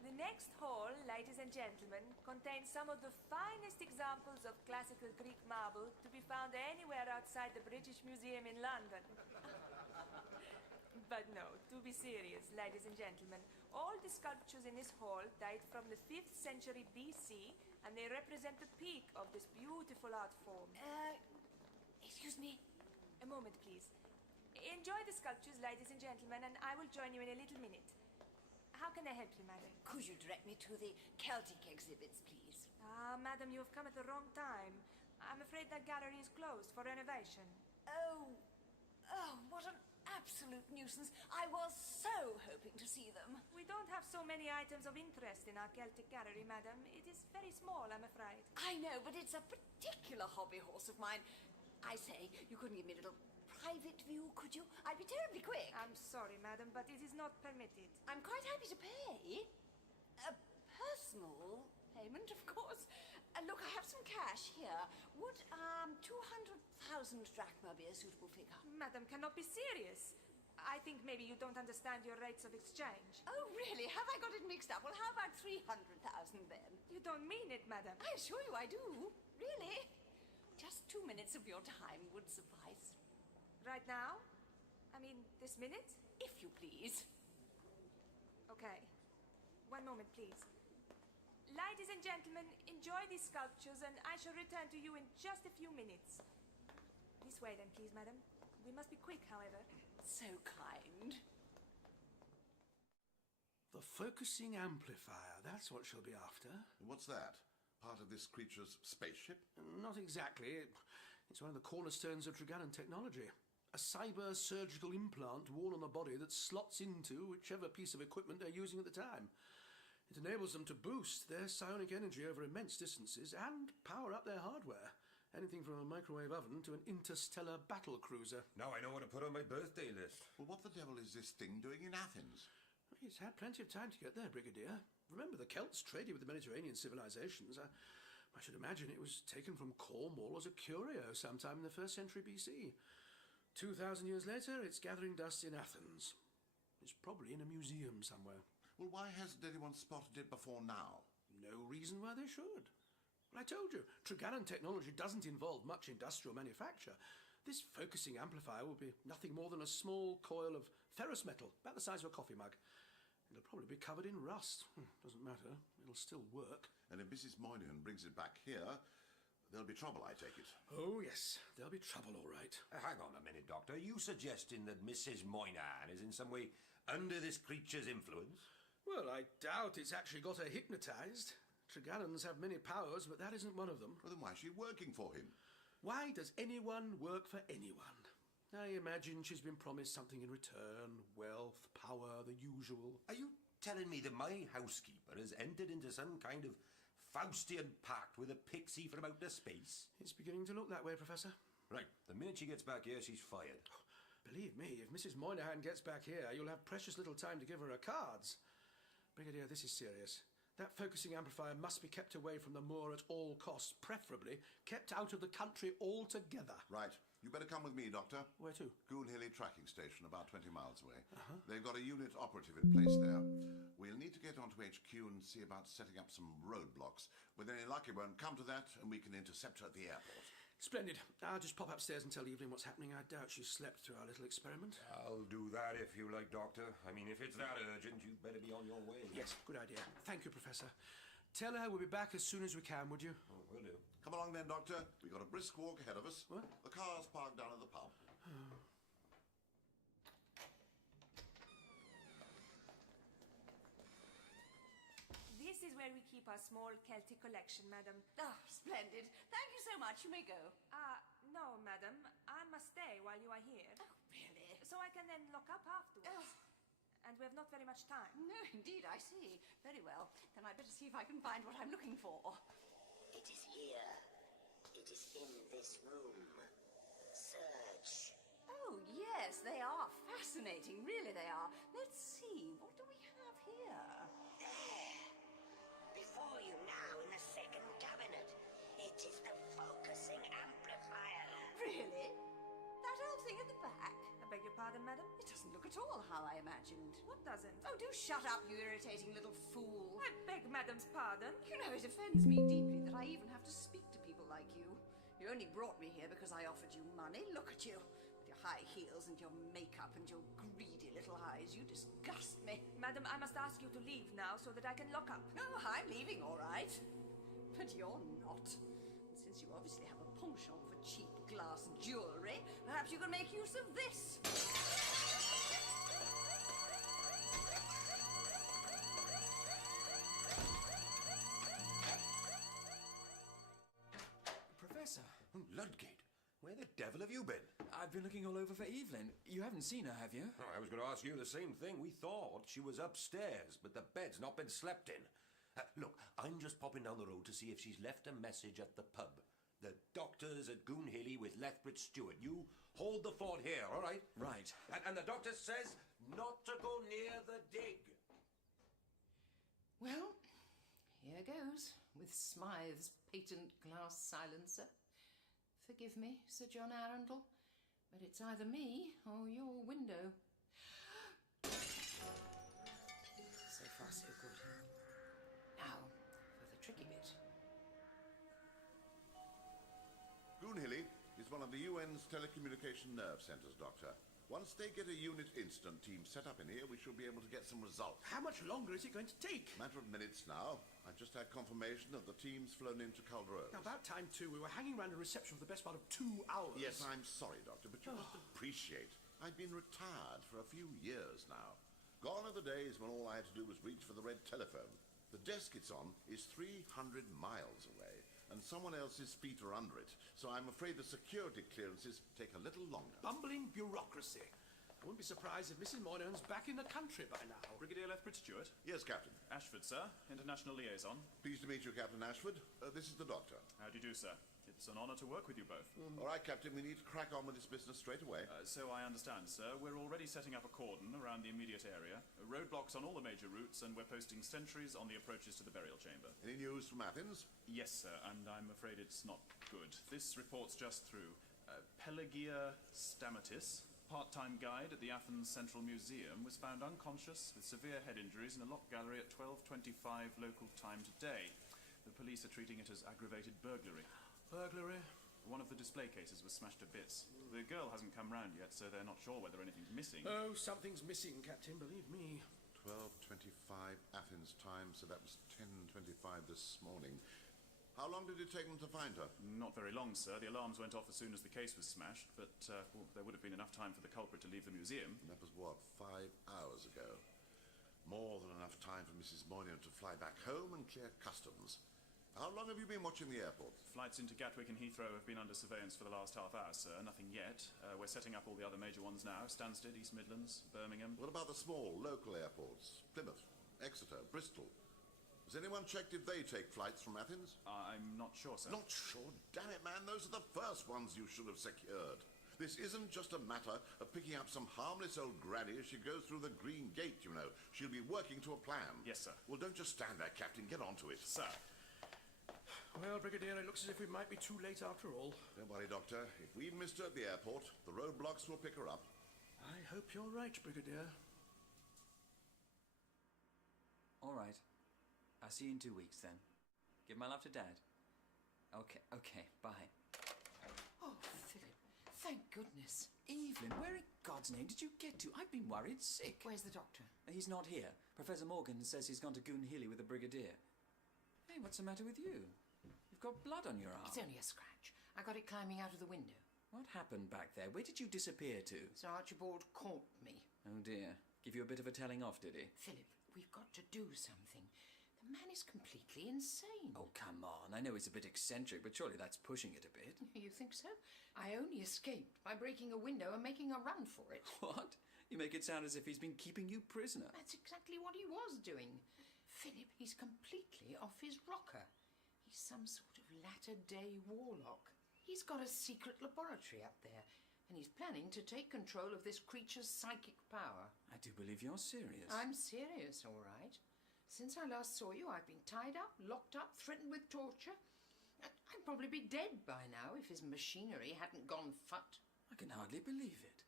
The next hall, ladies and gentlemen, contains some of the finest examples of classical Greek marble to be found anywhere outside the British Museum in London. But no, to be serious, ladies and gentlemen, all the sculptures in this hall date from the 5th century BC, and they represent the peak of this beautiful art form. Excuse me. A moment, please. Enjoy the sculptures, ladies and gentlemen, and I will join you in a little minute. How can I help you, madam? Could you direct me to the Celtic exhibits, please? Ah, madam, you have come at the wrong time. I'm afraid that gallery is closed for renovation. Oh, what an absolute nuisance. I was so hoping to see them. We don't have so many items of interest in our Celtic gallery, madam. It is very small, I'm afraid. I know, but it's a particular hobby horse of mine. I say, you couldn't give me a little private view, could you? I'd be terribly quick. I'm sorry, madam, but it is not permitted. I'm quite happy to pay. A personal payment, of course. Look, I have some cash here. Would 200,000 drachma be a suitable figure? Madam cannot be serious. I think maybe you don't understand your rates of exchange. Oh, really? Have I got it mixed up? Well, how about 300,000 then? You don't mean it, madam. I assure you I do. Really? Just 2 minutes of your time would suffice. Right now? I mean, this minute? If you please. Okay. 1 moment, please. Ladies and gentlemen, enjoy these sculptures and I shall return to you in just a few minutes. This way then, please, madam. We must be quick, however. So kind. The focusing amplifier, that's what she'll be after. What's that? Part of this creature's spaceship? Not exactly. It's one of the cornerstones of Triganon technology. A cyber-surgical implant worn on the body that slots into whichever piece of equipment they're using at the time. It enables them to boost their psionic energy over immense distances and power up their hardware. Anything from a microwave oven to an interstellar battle cruiser. Now I know what to put on my birthday list. Well, what the devil is this thing doing in Athens? He's had plenty of time to get there, Brigadier. Remember, the Celts traded with the Mediterranean civilizations. I should imagine it was taken from Cornwall as a curio sometime in the 1st century BC. 2,000 years later, it's gathering dust in Athens. It's probably in a museum somewhere. Well, why hasn't anyone spotted it before now? No reason why they should. I told you, Triganon technology doesn't involve much industrial manufacture. This focusing amplifier will be nothing more than a small coil of ferrous metal, about the size of a coffee mug. It'll probably be covered in rust. Doesn't matter. It'll still work. And if Mrs. Moynihan brings it back here, there'll be trouble, I take it. Oh, yes. There'll be trouble, all right. Hang on a minute, Doctor. Are you suggesting that Mrs. Moynihan is in some way under this creature's influence? Well, I doubt it's actually got her hypnotized. Triganons have many powers, but that isn't one of them. Well, then why is she working for him? Why does anyone work for anyone? I imagine she's been promised something in return. Wealth, power, the usual. Are you telling me that my housekeeper has entered into some kind of Faustian pact with a pixie from outer space? It's beginning to look that way, Professor. Right. The minute she gets back here, she's fired. Believe me, if Mrs. Moynihan gets back here, you'll have precious little time to give her her cards. Brigadier, this is serious. That focusing amplifier must be kept away from the moor at all costs, preferably kept out of the country altogether. Right. You better come with me, Doctor. Where to? Goonhilly Tracking Station, about 20 miles away. They've got a unit operative in place there. We'll need to get onto HQ and see about setting up some roadblocks. With any luck, it won't come to that, and we can intercept her at the airport. Splendid. I'll just pop upstairs and tell Evelyn what's happening. I doubt she slept through our little experiment. I'll do that if you like, Doctor. I mean, if it's that urgent, you'd better be on your way. Yes, good idea. Thank you, Professor. Tell her we'll be back as soon as we can, would you? Oh, will do. Come along then, Doctor. We've got a brisk walk ahead of us. What? The car's parked down at the pub. This is where we keep our small Celtic collection, madam. Oh, splendid. Thank you so much. You may go. No, madam. I must stay while you are here. Oh, really? So I can then lock up afterwards. Oh. And we have not very much time. No, indeed, I see. Very well. Then I'd better see if I can find what I'm looking for. It is here. It is in this room. Search. Oh, yes, they are fascinating. Really, they are. Let's see. What do we have here? There. Before you now in the second cabinet. It is the focusing amplifier. Really? That old thing at the back? I beg your pardon, madam? It doesn't look at all how I imagined. What doesn't? Oh, do shut up, you irritating little fool. I beg madam's pardon. You know, it offends me deeply that I even have to speak to people like you. You only brought me here because I offered you money. Look at you. With your high heels and your makeup and your greedy little eyes. You disgust me. Madam, I must ask you to leave now so that I can lock up. No, I'm leaving, all right. But you're not. And since you obviously have a penchant for cheap glass jewellery, perhaps you can make use of this. Professor. Ludgate, where the devil have you been? I've been looking all over for Evelyn. You haven't seen her, have you? Oh, I was going to ask you the same thing. We thought she was upstairs, but the bed's not been slept in. Look, I'm just popping down the road to see if she's left a message at the pub. The doctor's at Goonhilly with Lethbridge Stewart. You hold the fort here, all right? Right. And the doctor says not to go near the dig. Well, here goes, with Smythe's patent glass silencer. Forgive me, Sir John Arundel, but it's either me or your window. So far, so good. Now, for the tricky bit. Goonhilly is one of the UN's telecommunication nerve centers, Doctor. Once they get a unit incident team set up in here, we should be able to get some results. How much longer is it going to take? Matter of minutes now. I just had confirmation that the team's flown into Calderos. Now, about time, too. We were hanging around a reception for the best part of 2 hours. Yes, I'm sorry, Doctor, but you must appreciate I've been retired for a few years now. Gone are the days when all I had to do was reach for the red telephone. The desk it's on is 300 miles away, and someone else's feet are under it, so I'm afraid the security clearances take a little longer. Bumbling bureaucracy. I wouldn't be surprised if Mrs. Moynihan's back in the country by now. Brigadier Lethbridge Stewart? Yes, Captain. Ashford, sir. International liaison. Pleased to meet you, Captain Ashford. This is the Doctor. How do you do, sir? It's an honor to work with you both. All right, Captain, we need to crack on with this business straight away. So I understand, sir. We're already setting up a cordon around the immediate area. Roadblocks on all the major routes, and we're posting sentries on the approaches to the burial chamber. Any news from Athens? Yes, sir, and I'm afraid it's not good. This report's just through. Pelagia Stamatis, part-time guide at the Athens Central Museum, was found unconscious with severe head injuries in a locked gallery at 12:25 local time today. The police are treating it as aggravated burglary. Burglary? One of the display cases was smashed to bits. The girl hasn't come round yet, so they're not sure whether anything's missing. Oh, something's missing, Captain, believe me. 12:25 Athens time, so that was 10:25 this morning. How long did it take them to find her? Not very long, sir. The alarms went off as soon as the case was smashed, but there would have been enough time for the culprit to leave the museum. And that was, what, 5 hours ago? More than enough time for Mrs. Moynihan to fly back home and clear customs. How long have you been watching the airport? Flights into Gatwick and Heathrow have been under surveillance for the last half hour, sir. Nothing yet. We're setting up all the other major ones now. Stansted, East Midlands, Birmingham. What about the small, local airports? Plymouth, Exeter, Bristol. Has anyone checked if they take flights from Athens? I'm not sure, sir. Not sure? Damn it, man. Those are the first ones you should have secured. This isn't just a matter of picking up some harmless old granny as she goes through the green gate, you know. She'll be working to a plan. Yes, sir. Well, don't just stand there, Captain. Get on to it. Sir. Well, Brigadier, it looks as if we might be too late after all. Don't worry, Doctor. If we missed her at the airport, the roadblocks will pick her up. I hope you're right, Brigadier. All right. I'll see you in 2 weeks, then. Give my love to Dad. Okay, bye. Oh, Philip, thank goodness. Evelyn, where in God's name did you get to? I've been worried sick. Where's the doctor? He's not here. Professor Morgan says he's gone to Goonhilly with the Brigadier. Hey, what's the matter with you? You've got blood on your arm. It's only a scratch. I got it climbing out of the window. What happened back there? Where did you disappear to? Sir Archibald caught me. Oh, dear. Give you a bit of a telling off, did he? Philip, we've got to do something. The man is completely insane. Oh, come on. I know he's a bit eccentric, but surely that's pushing it a bit. You think so? I only escaped by breaking a window and making a run for it. What? You make it sound as if he's been keeping you prisoner. That's exactly what he was doing. Philip, he's completely off his rocker. He's some sort of latter-day warlock. He's got a secret laboratory up there, and he's planning to take control of this creature's psychic power. I do believe you're serious. I'm serious, all right. Since I last saw you, I've been tied up, locked up, threatened with torture. I'd probably be dead by now if his machinery hadn't gone fut. I can hardly believe it.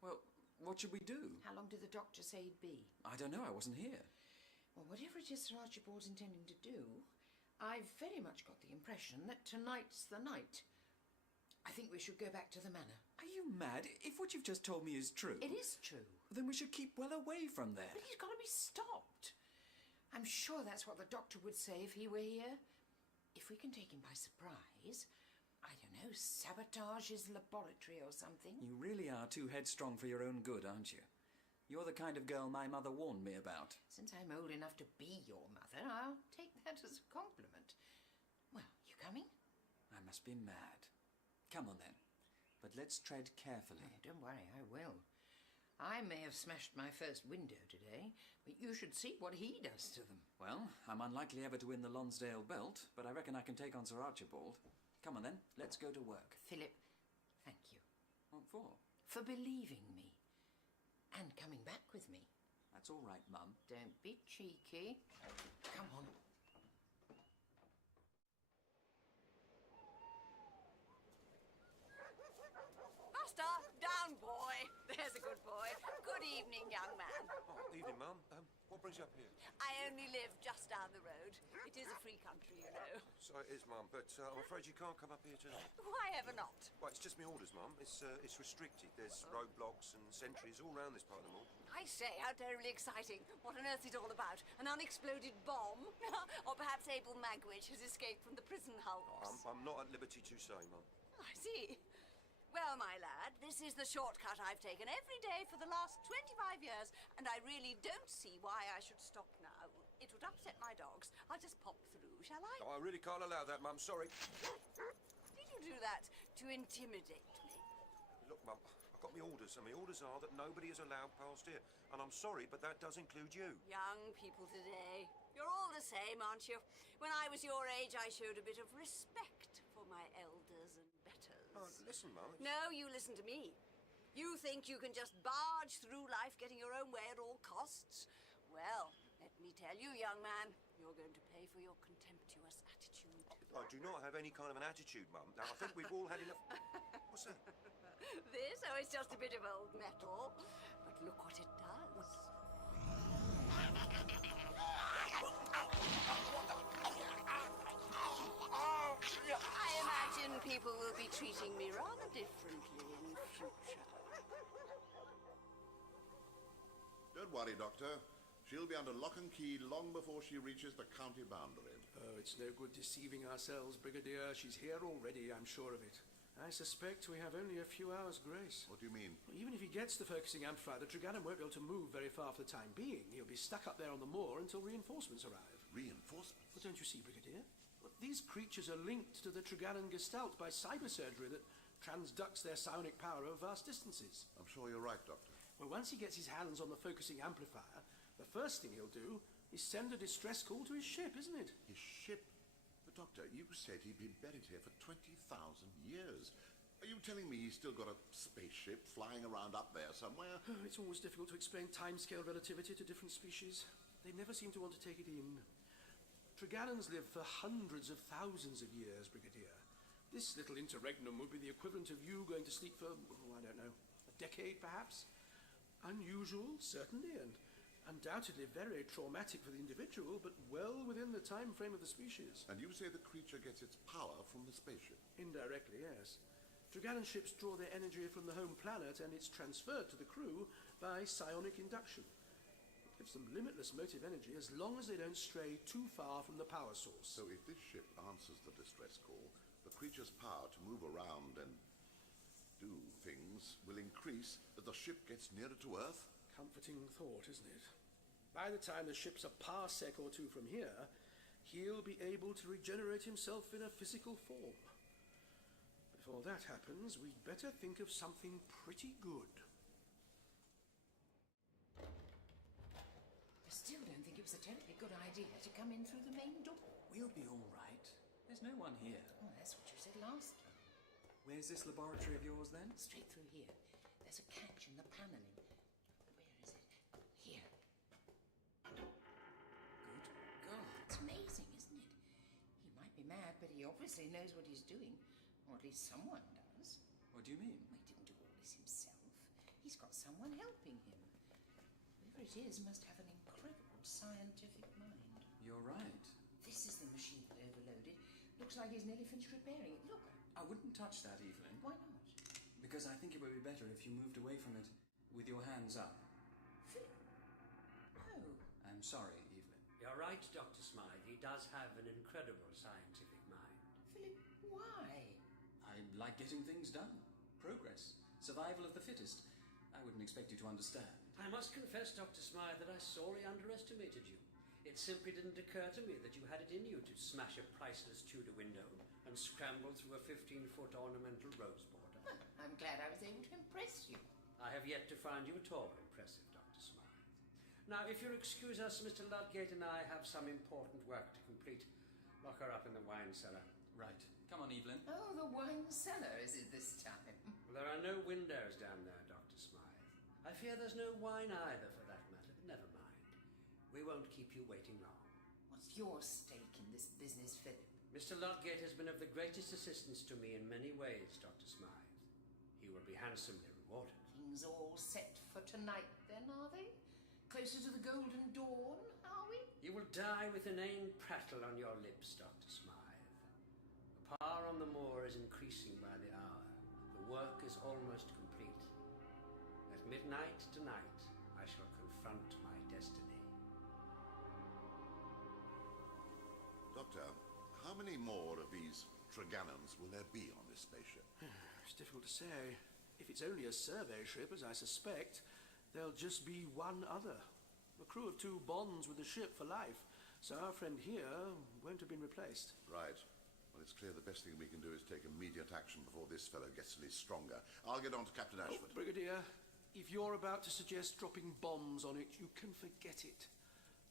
Well, what should we do? How long did the doctor say he'd be? I don't know. I wasn't here. Well, whatever it is Sir Archibald's intending to do, I've very much got the impression that tonight's the night. I think we should go back to the manor. Are you mad? If what you've just told me is true... It is true. Then we should keep well away from there. But he's got to be stopped. I'm sure that's what the doctor would say if he were here. If we can take him by surprise, I don't know, sabotage his laboratory or something. You really are too headstrong for your own good, aren't you? You're the kind of girl my mother warned me about. Since I'm old enough to be your mother, I'll take that as a compliment. Well, you coming? I must be mad. Come on, then. But let's tread carefully. Oh, don't worry, I will. I may have smashed my first window today, but you should see what he does to them. Well, I'm unlikely ever to win the Lonsdale belt, but I reckon I can take on Sir Archibald. Come on then, let's go to work. Philip, thank you. What for? For believing me. And coming back with me. That's all right, Mum. Don't be cheeky. Come on. Buster, down, boy. There's a good boy. Good evening, young man. Oh, evening, Mum. What brings you up here? I only live just down the road. It is a free country, you know. So it is, Mum, but I'm afraid you can't come up here tonight. Why ever not? Well, it's just my orders, Mum. It's restricted. There's roadblocks and sentries all around this part of the mall. I say, how terribly exciting. What on earth is it all about? An unexploded bomb? Or perhaps Abel Magwitch has escaped from the prison hulks? I'm not at liberty to say, Mum. Oh, I see. Well, my lad, this is the shortcut I've taken every day for the last 25 years, and I really don't see why I should stop now. It would upset my dogs. I'll just pop through, shall I? Oh, I really can't allow that, Mum. Sorry. Did you do that to intimidate me? Look, Mum, I've got my orders, and my orders are that nobody is allowed past here. And I'm sorry, but that does include you. Young people today. You're all the same, aren't you? When I was your age, I showed a bit of respect for my elders and betters. Oh, listen, Mum. No, you listen to me. You think you can just barge through life getting your own way at all costs? Well, let me tell you, young man, you're going to pay for your contemptuous attitude. I do not have any kind of an attitude, Mum. Now, I think we've all had enough... What's that? This? Oh, it's just a bit of old metal. But look what it does. I imagine people will be treating me rather differently in future. Don't worry, Doctor. She'll be under lock and key long before she reaches the county boundary. Oh, it's no good deceiving ourselves, Brigadier. She's here already, I'm sure of it. I suspect we have only a few hours' grace. What do you mean? Well, even if he gets the focusing amplifier, the Triganon won't be able to move very far for the time being. He'll be stuck up there on the moor until reinforcements arrive. Reinforcements? Well, don't you see, Brigadier? Well, these creatures are linked to the Triganon Gestalt by cybersurgery that transducts their psionic power over vast distances. I'm sure you're right, Doctor. Well, once he gets his hands on the focusing amplifier, the first thing he'll do is send a distress call to his ship, isn't it? His ship? But, Doctor, you said he'd been buried here for 20,000 years. Are you telling me he's still got a spaceship flying around up there somewhere? Oh, it's always difficult to explain timescale relativity to different species. They never seem to want to take it in. Triganons live for hundreds of thousands of years, Brigadier. This little interregnum would be the equivalent of you going to sleep for, oh, I don't know, a decade perhaps? Unusual, certainly, and undoubtedly very traumatic for the individual, but well within the time frame of the species. And you say the creature gets its power from the spaceship? Indirectly, yes. Triganon ships draw their energy from the home planet, and it's transferred to the crew by psionic induction. It gives them limitless motive energy as long as they don't stray too far from the power source. So if this ship answers the distress call, the creature's power to move around and do things will increase as the ship gets nearer to Earth? Comforting thought, isn't it? By the time the ship's a parsec or two from here, he'll be able to regenerate himself in a physical form. Before that happens, we'd better think of something pretty good. I still don't think it was a terribly good idea to come in through the main door. We'll be all right. There's no one here. Oh, that's what you said last time. Where's this laboratory of yours, then? Straight through here. There's a catch in the panelling. Where is it? Here. Good God, it's amazing, isn't it? He might be mad, but he obviously knows what he's doing. Or at least someone does. What do you mean? He didn't do all this himself. He's got someone helping him. Whoever it is must have an incredible scientific mind. You're right. This is the machine that overloaded. Looks like he's nearly finished repairing it. Look. I wouldn't touch that, Evelyn. Why not? Because I think it would be better if you moved away from it with your hands up. Philip. No. I'm sorry, Evelyn. You're right, Dr. Smythe. He does have an incredible scientific mind. Philip, why? I like getting things done. Progress. Survival of the fittest. I wouldn't expect you to understand. I must confess, Dr. Smythe, that I sorely underestimated you. It simply didn't occur to me that you had it in you to smash a priceless Tudor window and scramble through a 15-foot ornamental rose border. I'm glad I was able to impress you. I have yet to find you at all impressive, Dr. Smythe. Now, if you'll excuse us, Mr. Ludgate and I have some important work to complete. Lock her up in the wine cellar. Right. Come on, Evelyn. Oh, the wine cellar, is it this time? Well, there are no windows down there, Dr. Smythe. I fear there's no wine either, for that matter, but never mind. We won't keep you waiting long. What's your stake in this business, Philip? Mr. Ludgate has been of the greatest assistance to me in many ways, Dr. Smythe. He will be handsomely rewarded. Things all set for tonight, then, are they? Closer to the golden dawn, are we? You will die with inane prattle on your lips, Dr. Smythe. The power on the moor is increasing by the hour. The work is almost complete. At midnight tonight, I shall confront my destiny. Doctor, how many more of these Trigannons will there be on this spaceship? It's difficult to say. If it's only a survey ship, as I suspect, there'll just be one other. A crew of 2 bonds with the ship for life, so our friend here won't have been replaced. Right. Well, it's clear the best thing we can do is take immediate action before this fellow gets any stronger. I'll get on to Captain Ashford. Oh, Brigadier, if you're about to suggest dropping bombs on it, you can forget it.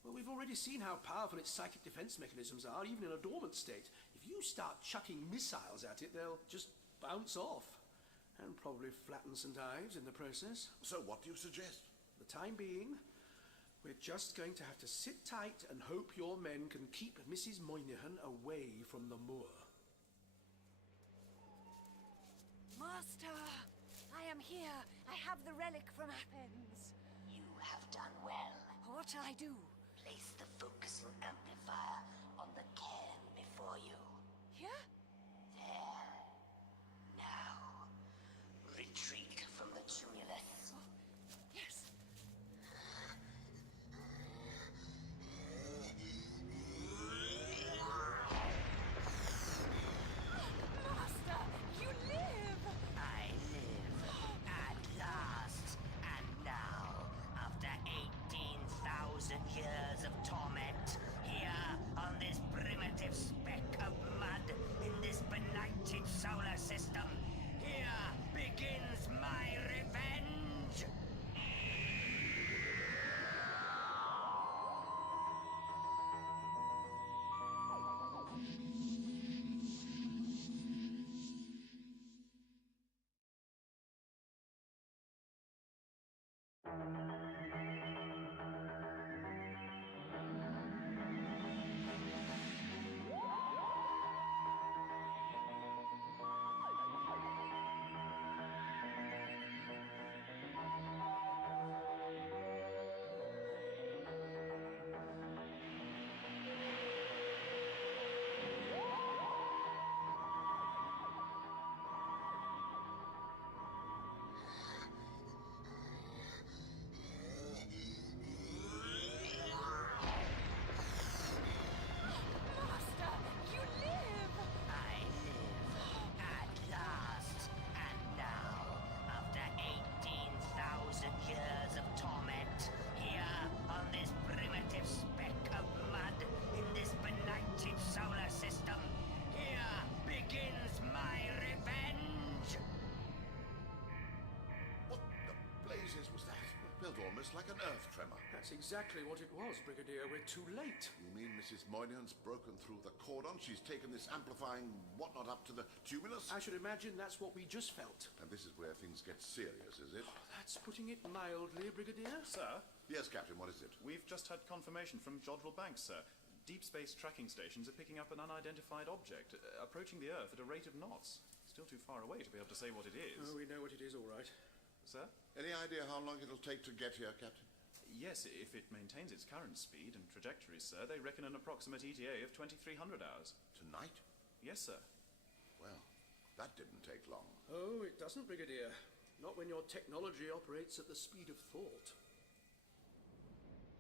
Well, we've already seen how powerful its psychic defense mechanisms are, even in a dormant state. If you start chucking missiles at it, they'll just bounce off. And probably flatten St. Ives in the process. So what do you suggest? For the time being, we're just going to have to sit tight and hope your men can keep Mrs. Moynihan away from the moor. Master, I am here. I have the relic from Athens. You have done well. What shall I do? Place the focusing amplifier on the cairn before you. Here? There. Now, retreat from the tumulus. Yes. Master, you live! I live at last. And now, after 18,000 years of torment, here on this primitive speck of mud in this benighted solar system, here begins my revenge! Master, you live! I live at last. And now, after 18,000 years of torment, here on this primitive speck of mud in this benighted solar system, here begins my revenge! What the blazes was that? It felt almost like an earth tremor. That's exactly what it was, Brigadier. We're too late. You mean Mrs. Moynihan's broken through the cordon? She's taken this amplifying whatnot up to the tumulus? I should imagine that's what we just felt. And this is where things get serious, is it? That's putting it mildly, Brigadier. Sir? Yes, Captain, what is it? We've just had confirmation from Jodrell Banks, sir. Deep space tracking stations are picking up an unidentified object, approaching the Earth at a rate of knots. Still too far away to be able to say what it is. Oh, we know what it is, all right. Sir? Any idea how long it'll take to get here, Captain? Yes, if it maintains its current speed and trajectory, sir, they reckon an approximate ETA of 2,300 hours. Tonight? Yes, sir. Well, that didn't take long. Oh, it doesn't, Brigadier. Not when your technology operates at the speed of thought.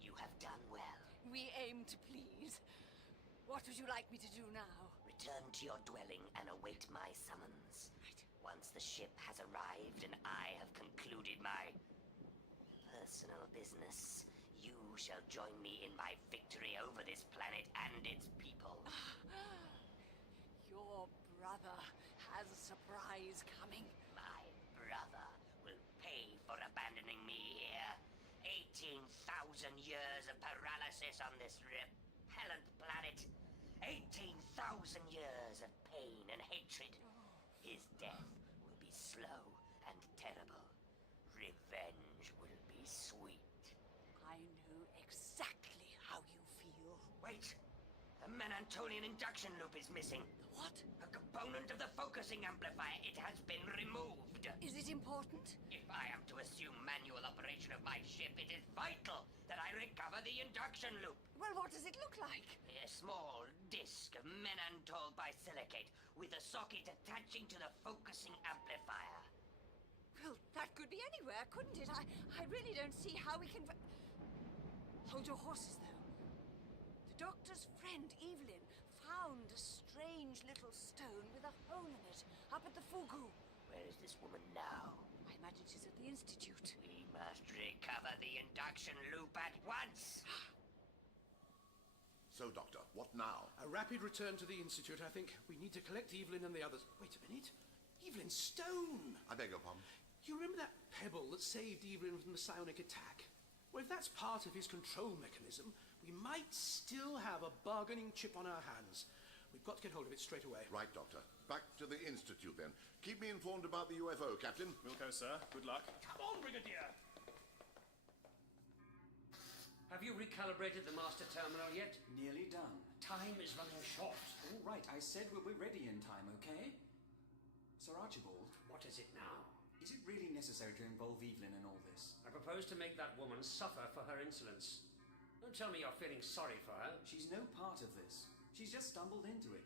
You have done well. We aim to please. What would you like me to do now? Return to your dwelling and await my summons. Once the ship has arrived and I have concluded my personal business, you shall join me in my victory over this planet and its people. Your brother has a surprise coming. My brother will pay for abandoning me here. 18,000 years of paralysis on this repellent planet. 18,000 years of pain and hatred. His death will be slow and terrible. Revenge will be sweet. I know exactly how you feel. Wait! A Menantolian induction loop is missing. What? A component of the focusing amplifier. It has been removed. Is it important? If I am to assume manual operation of my ship, it is vital that I recover the induction loop. Well, what does it look like? A small disc of Menantol bisilicate with a socket attaching to the focusing amplifier. Well, that could be anywhere, couldn't it? I really don't see how we can... Hold your horses, though. The doctor's friend, Evelyn, found a strange little stone with a hole in it up at the Fugu. Where is this woman now? I imagine she's at the Institute. We must recover the induction loop at once. So, Doctor, what now? A rapid return to the Institute, I think. We need to collect Evelyn and the others. Wait a minute. Evelyn's stone! I beg your pardon? You remember that pebble that saved Evelyn from the psionic attack? Well, if that's part of his control mechanism, we might still have a bargaining chip on our hands. We've got to get hold of it straight away. Right, Doctor. Back to the Institute, then. Keep me informed about the UFO, Captain. Wilco, sir. Good luck. Come on, Brigadier! Have you recalibrated the master terminal yet? Nearly done. Time is running short. All right, I said we're ready in time, okay? Sir Archibald. What is it now? Is it really necessary to involve Evelyn in all this? I propose to make that woman suffer for her insolence. Don't tell me you're feeling sorry for her. She's no part of this. She's just stumbled into it.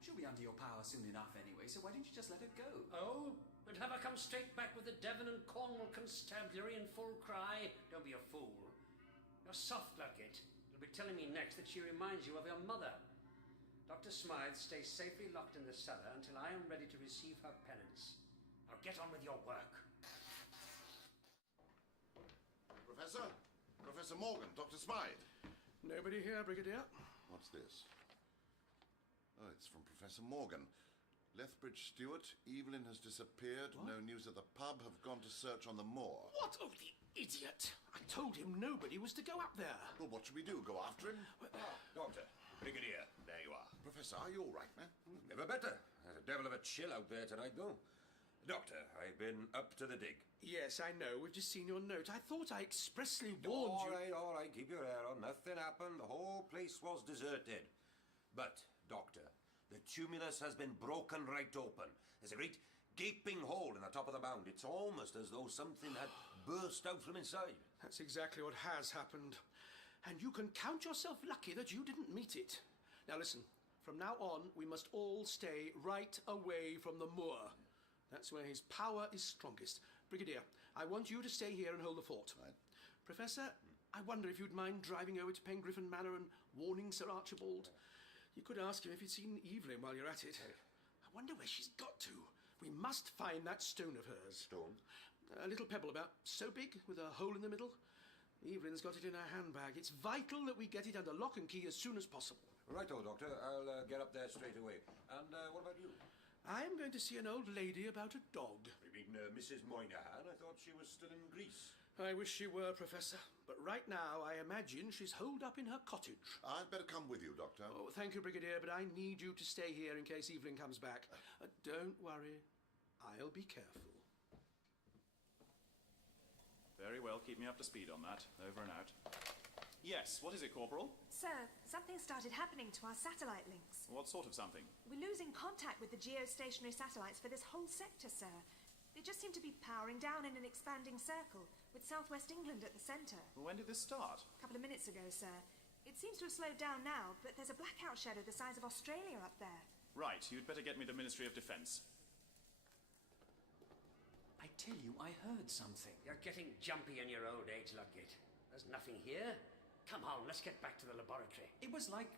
She'll be under your power soon enough anyway, so why don't you just let her go? Oh? And have her come straight back with the Devon and Cornwall Constabulary in full cry? Don't be a fool. You're soft, Ludgate. You'll be telling me next that she reminds you of your mother. Dr. Smythe stays safely locked in the cellar until I am ready to receive her penance. Now get on with your work. Professor? Professor Morgan, Dr. Smythe. Nobody here, Brigadier. What's this? Oh, it's from Professor Morgan. Lethbridge Stewart, Evelyn has disappeared. What? No news of the pub. Have gone to search on the moor. What? Oh, the idiot! I told him nobody was to go up there. Well, what should we do? Go after him? Doctor, Brigadier, there you are. Professor, are you all right, man? Never better. There's a devil of a chill out there tonight, though. Doctor, I've been up to the dig. Yes, I know. We've just seen your note. I thought I expressly warned you. All right. Keep your hair on. Nothing happened. The whole place was deserted. But, Doctor, the tumulus has been broken right open. There's a great gaping hole in the top of the mound. It's almost as though something had burst out from inside. That's exactly what has happened. And you can count yourself lucky that you didn't meet it. Now listen, from now on, we must all stay right away from the moor. That's where his power is strongest. Brigadier, I want you to stay here and hold the fort. Right. Professor, I wonder if you'd mind driving over to Pengriffin Manor and warning Sir Archibald. You could ask him if he'd seen Evelyn while you're at it. I wonder where she's got to. We must find that stone of hers. Stone? A little pebble about so big with a hole in the middle. Evelyn's got it in her handbag. It's vital that we get it under lock and key as soon as possible. Righto, Doctor. I'll get up there straight away. And what about you? I'm going to see an old lady about a dog. You mean Mrs. Moynihan? I thought she was still in Greece. I wish she were, Professor. But right now, I imagine she's holed up in her cottage. I'd better come with you, Doctor. Oh, thank you, Brigadier, but I need you to stay here in case Evelyn comes back. Don't worry. I'll be careful. Very well, keep me up to speed on that. Over and out. Yes, what is it, Corporal? Sir, something started happening to our satellite links. What sort of something? We're losing contact with the geostationary satellites for this whole sector, sir. They just seem to be powering down in an expanding circle, with southwest England at the centre. When did this start? A couple of minutes ago, sir. It seems to have slowed down now, but there's a blackout shadow the size of Australia up there. Right, you'd better get me to Ministry of Defence. I tell you, I heard something. You're getting jumpy in your old age, Ludgate. There's nothing here. Come on, let's get back to the laboratory. It was like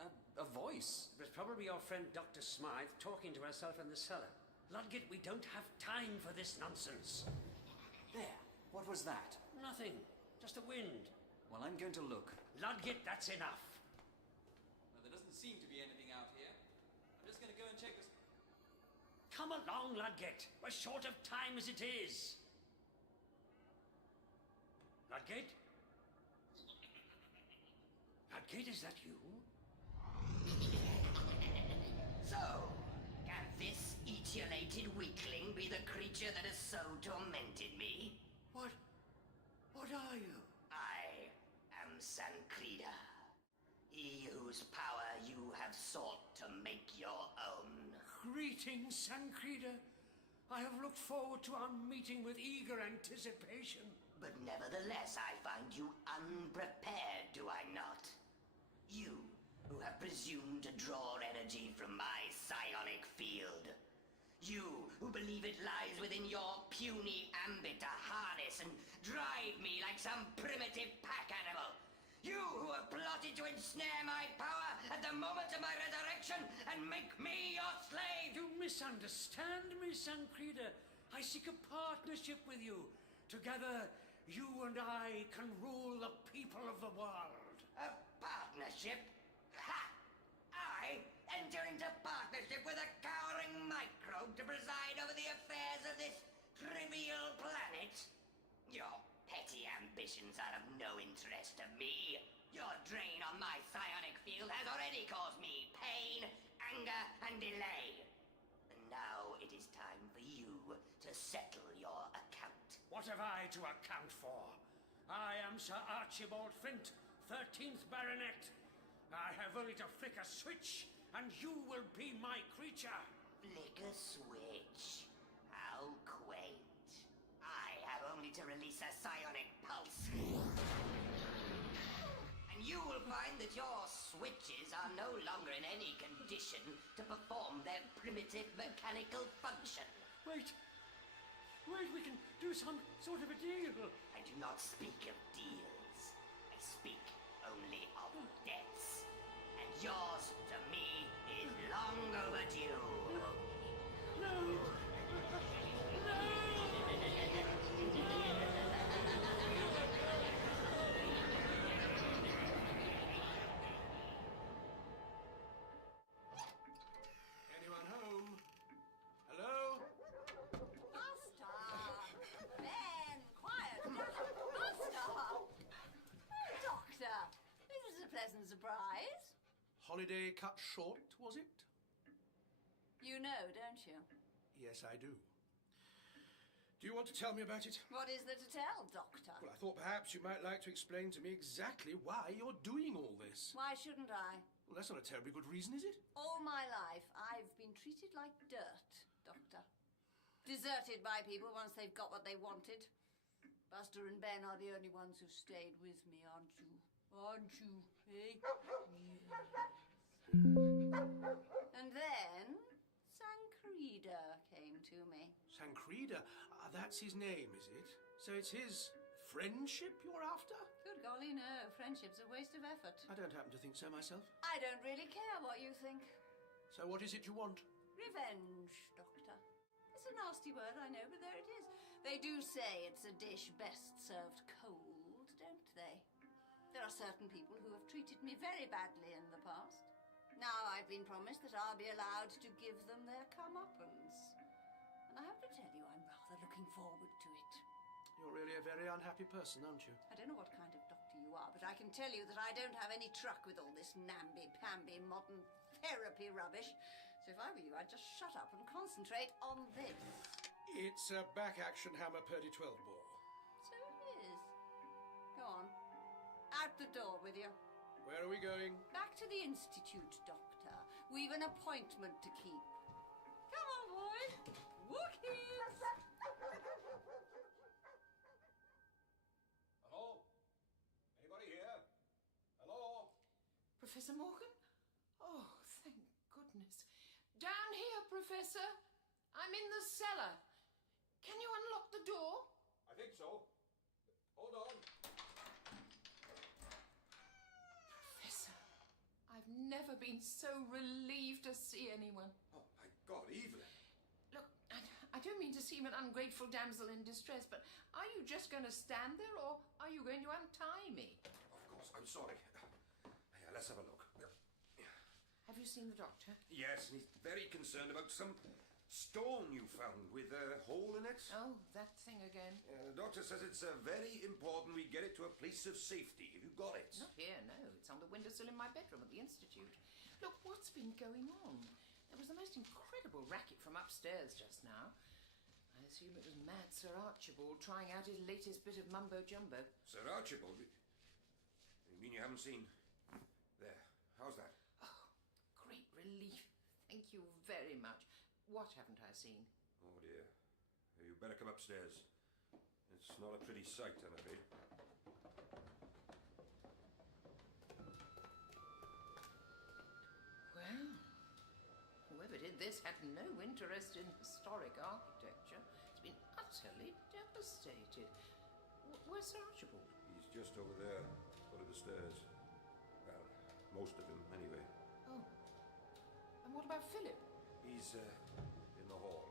a voice. It was probably your friend Dr. Smythe talking to herself in the cellar. Ludgate, we don't have time for this nonsense. There. What was that? Nothing. Just the wind. Well, I'm going to look. Ludgate, that's enough. Well, there doesn't seem to be anything out here. I'm just going to go and check this. Come along, Ludgate. We're short of time as it is. Ludgate? Ludgate, is that you? So, can this etiolated weakling be the creature that has so tormented me? What are you? I am Sankrida. He whose power you have sought to make your own. Greetings, Sankrida. I have looked forward to our meeting with eager anticipation. But nevertheless, I find you unprepared, do I not? You, who have presumed to draw energy from my psionic field. You, who believe it lies within your puny ambit to harness and drive me like some primitive pack animal. You, who have plotted to ensnare my power at the moment of my resurrection and make me your slave. You misunderstand me, Sankrida. I seek a partnership with you. Together, you and I can rule the people of the world. A partnership? Ha! I enter into partnership with a cowering microbe to preside over the affairs of this trivial planet? Your petty ambitions are of no interest to me. Your drain on my psionic field has already caused me pain, anger, and delay. And now it is time for you to settle your account. What have I to account for? I am Sir Archibald Flint, 13th Baronet. I have only to flick a switch, and you will be my creature. Flick a switch? How quaint. I have only to release a psionic pulse. And you will find that your switches are no longer in any condition to perform their primitive mechanical function. Wait, we can do some sort of a deal. I do not speak of deals. I speak only of debts. And yours, to me, is long overdue. No! Anyone home? Hello? Buster! Ben, quiet! Buster! Oh, Doctor, this was a pleasant surprise. Holiday cut short, was it? You know, don't you? Yes, I do. Do you want to tell me about it? What is there to tell, Doctor? Well, I thought perhaps you might like to explain to me exactly why you're doing all this. Why shouldn't I? Well, that's not a terribly good reason, is it? All my life, I've been treated like dirt, Doctor. Deserted by people once they've got what they wanted. Buster and Ben are the only ones who've stayed with me, aren't you? Aren't you, eh? Yes. And then, Sankrida came to me. Sankrida? That's his name, is it? So it's his friendship you're after? Good golly, no. Friendship's a waste of effort. I don't happen to think so myself. I don't really care what you think. So what is it you want? Revenge, Doctor. It's a nasty word, I know, but there it is. They do say it's a dish best served cold, don't they? There are certain people who have treated me very badly in the past. Now I've been promised that I'll be allowed to give them their comeuppance. And I have to tell you, I'm rather looking forward to it. You're really a very unhappy person, aren't you? I don't know what kind of doctor you are, but I can tell you that I don't have any truck with all this namby-pamby modern therapy rubbish. So if I were you, I'd just shut up and concentrate on this. It's a back-action hammer Purdy 12 bore. So it is. Go on. Out the door with you. Where are we going? Back to the Institute, Doctor. We've an appointment to keep. Come on, boys. Wookies! Hello? Anybody here? Hello? Professor Morgan? Oh, thank goodness. Down here, Professor. I'm in the cellar. Can you unlock the door? I think so. Hold on. Professor, I've never been so relieved to see anyone. Oh, my God, Evelyn. Look, I don't mean to seem an ungrateful damsel in distress, but are you just going to stand there, or are you going to untie me? Of course, I'm sorry. Yeah, let's have a look. Have you seen the doctor? Yes, and he's very concerned about some stone you found with a hole in it. Oh, that thing again. The doctor says it's very important we get it to a place of safety. Have you got it? Not here, no. It's on the windowsill in my bedroom at the Institute. Look, what's been going on? There was the most incredible racket from upstairs just now. I assume it was mad Sir Archibald trying out his latest bit of mumbo-jumbo. Sir Archibald? You mean you haven't seen... There. How's that? Oh, great relief. Thank you very much. What haven't I seen? Oh, dear. You better come upstairs. It's not a pretty sight, I'm afraid. Well, whoever did this had no interest in historic architecture. It's been utterly devastated. Where's Sir Archibald? He's just over there, foot of the stairs. Well, most of him, anyway. Oh. And what about Philip? He's, in the hall.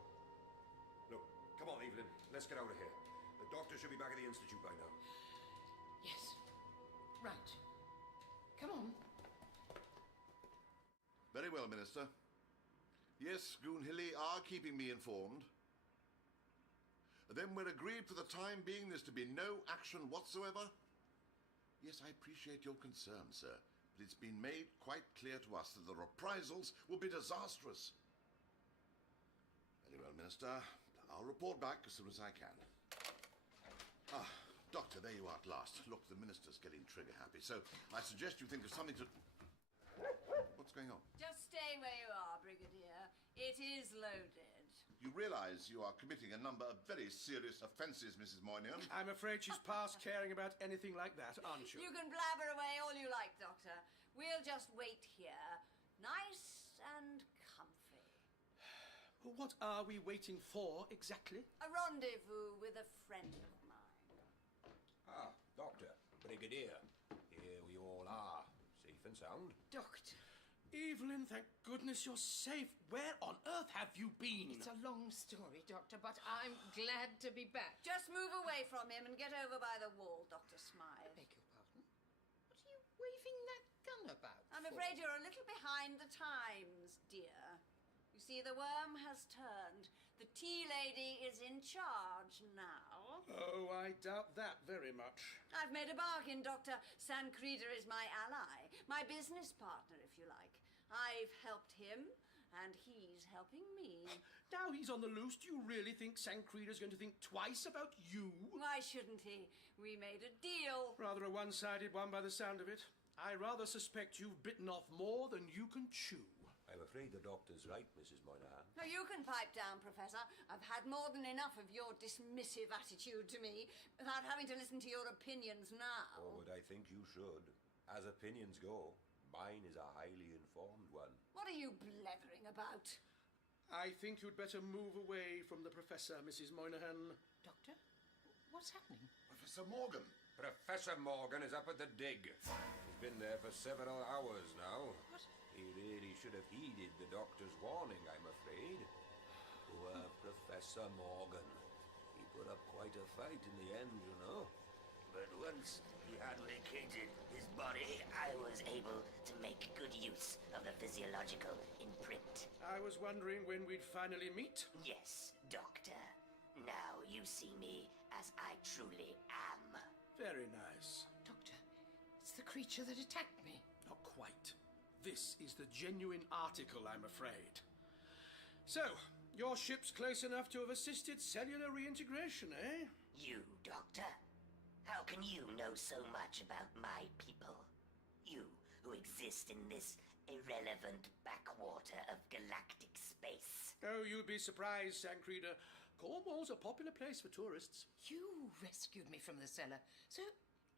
Look, come on, Evelyn. Let's get out of here. The doctor should be back at the Institute by now. Yes. Right. Come on. Very well, Minister. Yes, Goonhilly are keeping me informed. Then we're agreed for the time being there's to be no action whatsoever? Yes, I appreciate your concern, sir, but it's been made quite clear to us that the reprisals will be disastrous. Very well, Minister. I'll report back as soon as I can. Ah, Doctor, there you are at last. Look, the Minister's getting trigger-happy, so I suggest you think of something to... What's going on? Just stay where you are, Brigadier. It is loaded. You realise you are committing a number of very serious offences, Mrs. Moynihan. I'm afraid she's past caring about anything like that, aren't you? You can blabber away all you like, Doctor. We'll just wait here. Nice and comfy. What are we waiting for, exactly? A rendezvous with a friend of mine. Ah, Doctor, Brigadier. Here we all are. Safe and sound. Doctor. Evelyn, thank goodness you're safe. Where on earth have you been? It's a long story, Doctor, but I'm glad to be back. Just move away from him and get over by the wall, Dr. Smythe. Beg your pardon? What are you waving that gun about I'm for? afraid you're a little behind the times, dear. You see, the worm has turned. The tea lady is in charge now. Oh, I doubt that very much. I've made a bargain, Doctor. Sancreda is my ally, my business partner, if you like. I've helped him, and he's helping me. Now he's on the loose, do you really think Sancreda's going to think twice about you? Why shouldn't he? We made a deal. Rather a one-sided one by the sound of it. I rather suspect you've bitten off more than you can chew. I'm afraid the doctor's right, Mrs. Moynihan. Now, you can pipe down, Professor. I've had more than enough of your dismissive attitude to me without having to listen to your opinions now. Oh, but I think you should. As opinions go, mine is a highly informed one. What are you blethering about? I think you'd better move away from the Professor, Mrs. Moynihan. Doctor? What's happening? Professor Morgan. Professor Morgan is up at the dig. He's been there for several hours now. What? He really should have heeded the doctor's warning, I'm afraid. Poor Professor Morgan. He put up quite a fight in the end, you know. But once he had vacated his body, I was able to make good use of the physiological imprint. I was wondering when we'd finally meet. Yes, Doctor. Now you see me as I truly am. Very nice. Doctor, it's the creature that attacked me. Not quite. This is the genuine article, I'm afraid. So, your ship's close enough to have assisted cellular reintegration, eh? You, Doctor? How can you know so much about my people? You, who exist in this irrelevant backwater of galactic space. Oh, you'd be surprised, Sancreda. Cornwall's a popular place for tourists. You rescued me from the cellar, so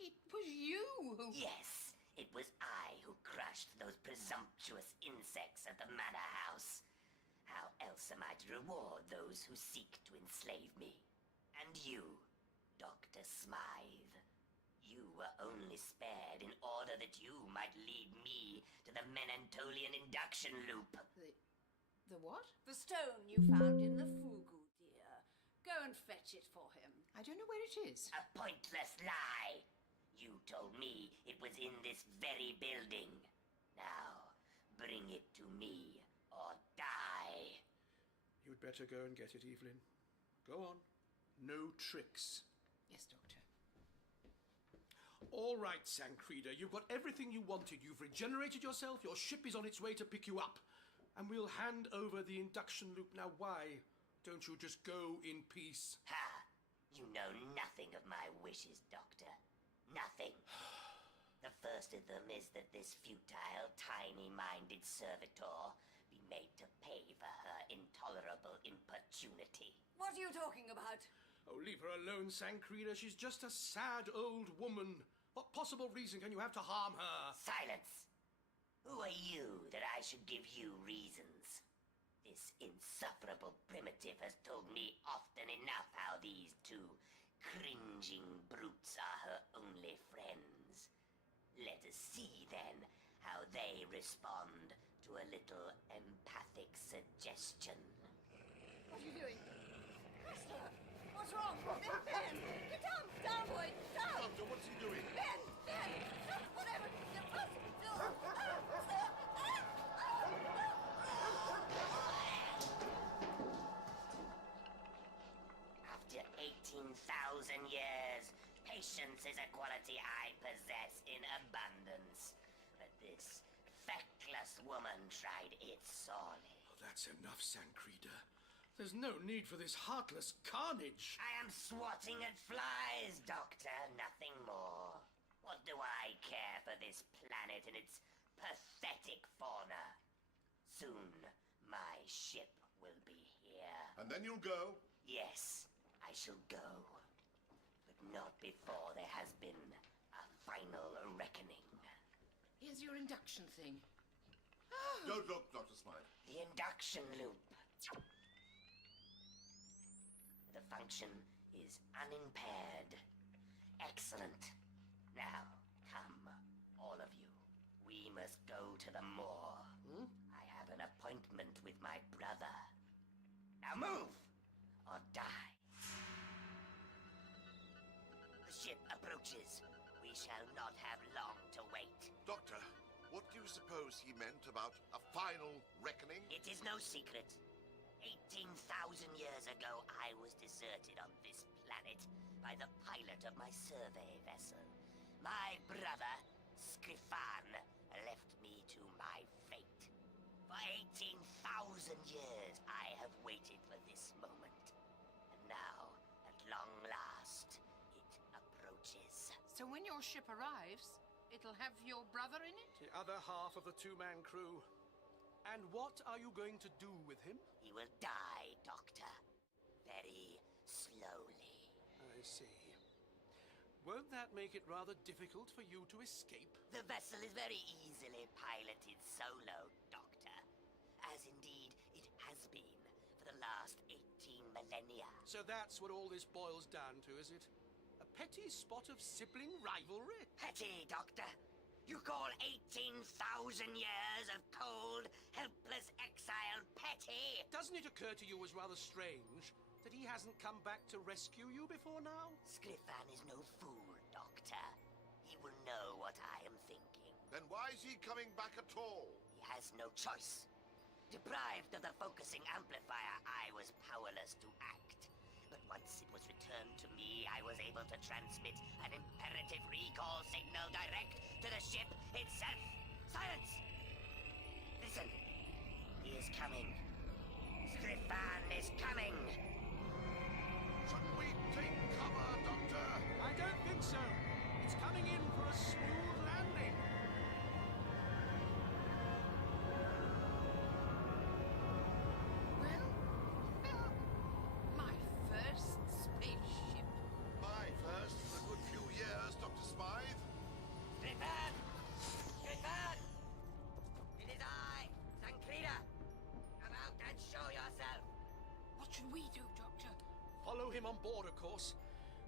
it was you who... Yes, it was I who crushed those presumptuous insects at the Manor House. How else am I to reward those who seek to enslave me? And you, Dr. Smythe, you were only spared in order that you might lead me to the Menantolian induction loop. The what? The stone you found in the Fugu, dear. Go and fetch it for him. I don't know where it is. A pointless lie. You told me it was in this very building. Now, bring it to me or die. You'd better go and get it, Evelyn. Go on. No tricks. Yes, Doctor. All right, Sancreda, you've got everything you wanted. You've regenerated yourself, your ship is on its way to pick you up. And we'll hand over the induction loop. Now, why don't you just go in peace? Ha! You know nothing of my wishes, Doctor. Nothing. The first of them is that this futile, tiny-minded servitor be made to pay for her intolerable importunity. What are you talking about? Oh, leave her alone, Sancreda. She's just a sad old woman. What possible reason can you have to harm her? Silence! Who are you that I should give you reasons? This insufferable primitive has told me often enough how these two cringing brutes are her only friends. Let us see, then, how they respond to a little empathic suggestion. What are you doing? Master! What's wrong? Ben! Get down! Down, boy! Down! Doctor, what's he doing? Ben! Ben! Whatever! After 18,000 years, patience is a quality I possess in abundance. But this feckless woman tried it sorely. Oh, that's enough, Sancreda. There's no need for this heartless carnage. I am swatting at flies, Doctor, nothing more. What do I care for this planet and its pathetic fauna? Soon, my ship will be here. And then you'll go? Yes, I shall go. But not before there has been a final reckoning. Here's your induction thing. Don't look, Dr. Smythe. The induction loop. The function is unimpaired. Excellent. Now, come, all of you. We must go to the moor. I have an appointment with my brother. Now move, or die. The ship approaches. We shall not have long to wait. Doctor, what do you suppose he meant about a final reckoning? It is no secret. 18,000 years ago, I was deserted on this planet by the pilot of my survey vessel. My brother, Scrifan, left me to my fate. For 18,000 years, I have waited for this moment. And now, at long last, it approaches. So when your ship arrives, it'll have your brother in it? The other half of the two-man crew. And what are you going to do with him? He will die, Doctor. Very slowly. I see. Won't that make it rather difficult for you to escape? The vessel is very easily piloted solo, Doctor. As indeed it has been for the last 18 millennia. So that's what all this boils down to, is it? A petty spot of sibling rivalry? Petty, Doctor? You call 18,000 years of cold, helpless exile petty? Doesn't it occur to you as rather strange that he hasn't come back to rescue you before now? Scrifan is no fool, Doctor. He will know what I am thinking. Then why is he coming back at all? He has no choice. Deprived of the focusing amplifier, I was powerless to act. But once it was returned to me, I was able to transmit an imperative recall signal direct to the ship itself. Silence! Listen. He is coming. Scrifan is coming! Shouldn't we take cover, Doctor? I don't think so. It's coming in for a smooth landing. Well, my first spaceship. My first in a good few years, Dr. Smythe. Scrifan! Scrifan! It is I, Sancreda. Come out and show yourself. What should we do, Doctor? Follow him on board, of course.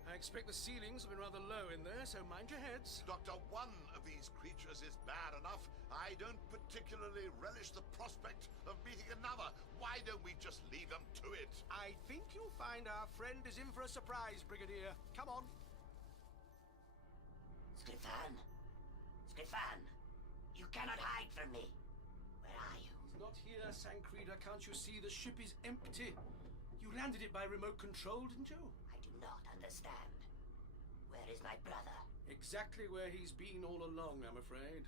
I expect the ceilings have been rather low in there, so mind your heads. Doctor, one of these creatures is bad enough. I don't particularly relish the prospect of meeting another. Why don't we just leave them to it? I think you'll find our friend is in for a surprise, Brigadier. Come on. Scrifan! Scrifan! You cannot hide from me. Where are you? He's not here, Sancreda. Can't you see the ship is empty? You landed it by remote control, didn't you? I do not understand. Where is my brother? Exactly where he's been all along, I'm afraid.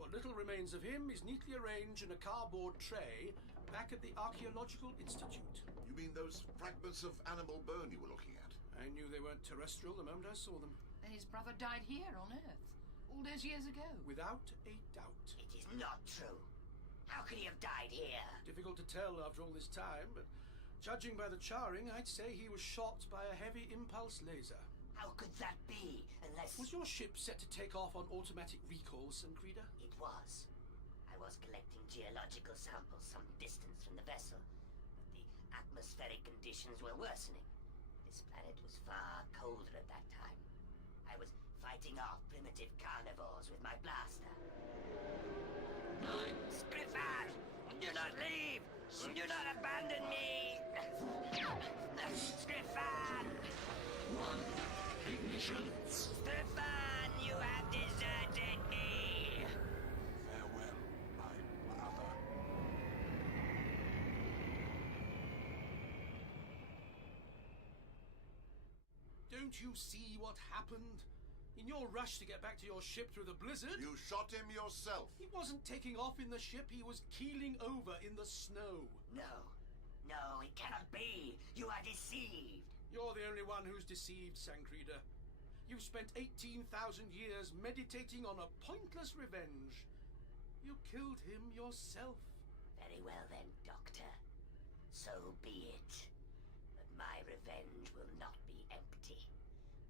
What little remains of him is neatly arranged in a cardboard tray back at the Archaeological Institute. You mean those fragments of animal bone you were looking at? I knew they weren't terrestrial the moment I saw them. And his brother died here on Earth, all those years ago. Without a doubt. It is not true. How could he have died here? Difficult to tell after all this time, but judging by the charring, I'd say he was shot by a heavy impulse laser. How could that be, unless... Was your ship set to take off on automatic recall, Sancreda? It was. I was collecting geological samples some distance from the vessel, but the atmospheric conditions were worsening. This planet was far colder at that time. I was fighting off primitive carnivores with my blaster. Scriffad! Do not leave! Do not abandon me! Scriffad! Scriffad, you have deserted me! Farewell, my brother. Don't you see what happened? In your rush to get back to your ship through the blizzard... You shot him yourself. He wasn't taking off in the ship, he was keeling over in the snow. No. No, it cannot be. You are deceived. You're the only one who's deceived, Sancreda. You've spent 18,000 years meditating on a pointless revenge. You killed him yourself. Very well then, Doctor. So be it. But my revenge will not be empty.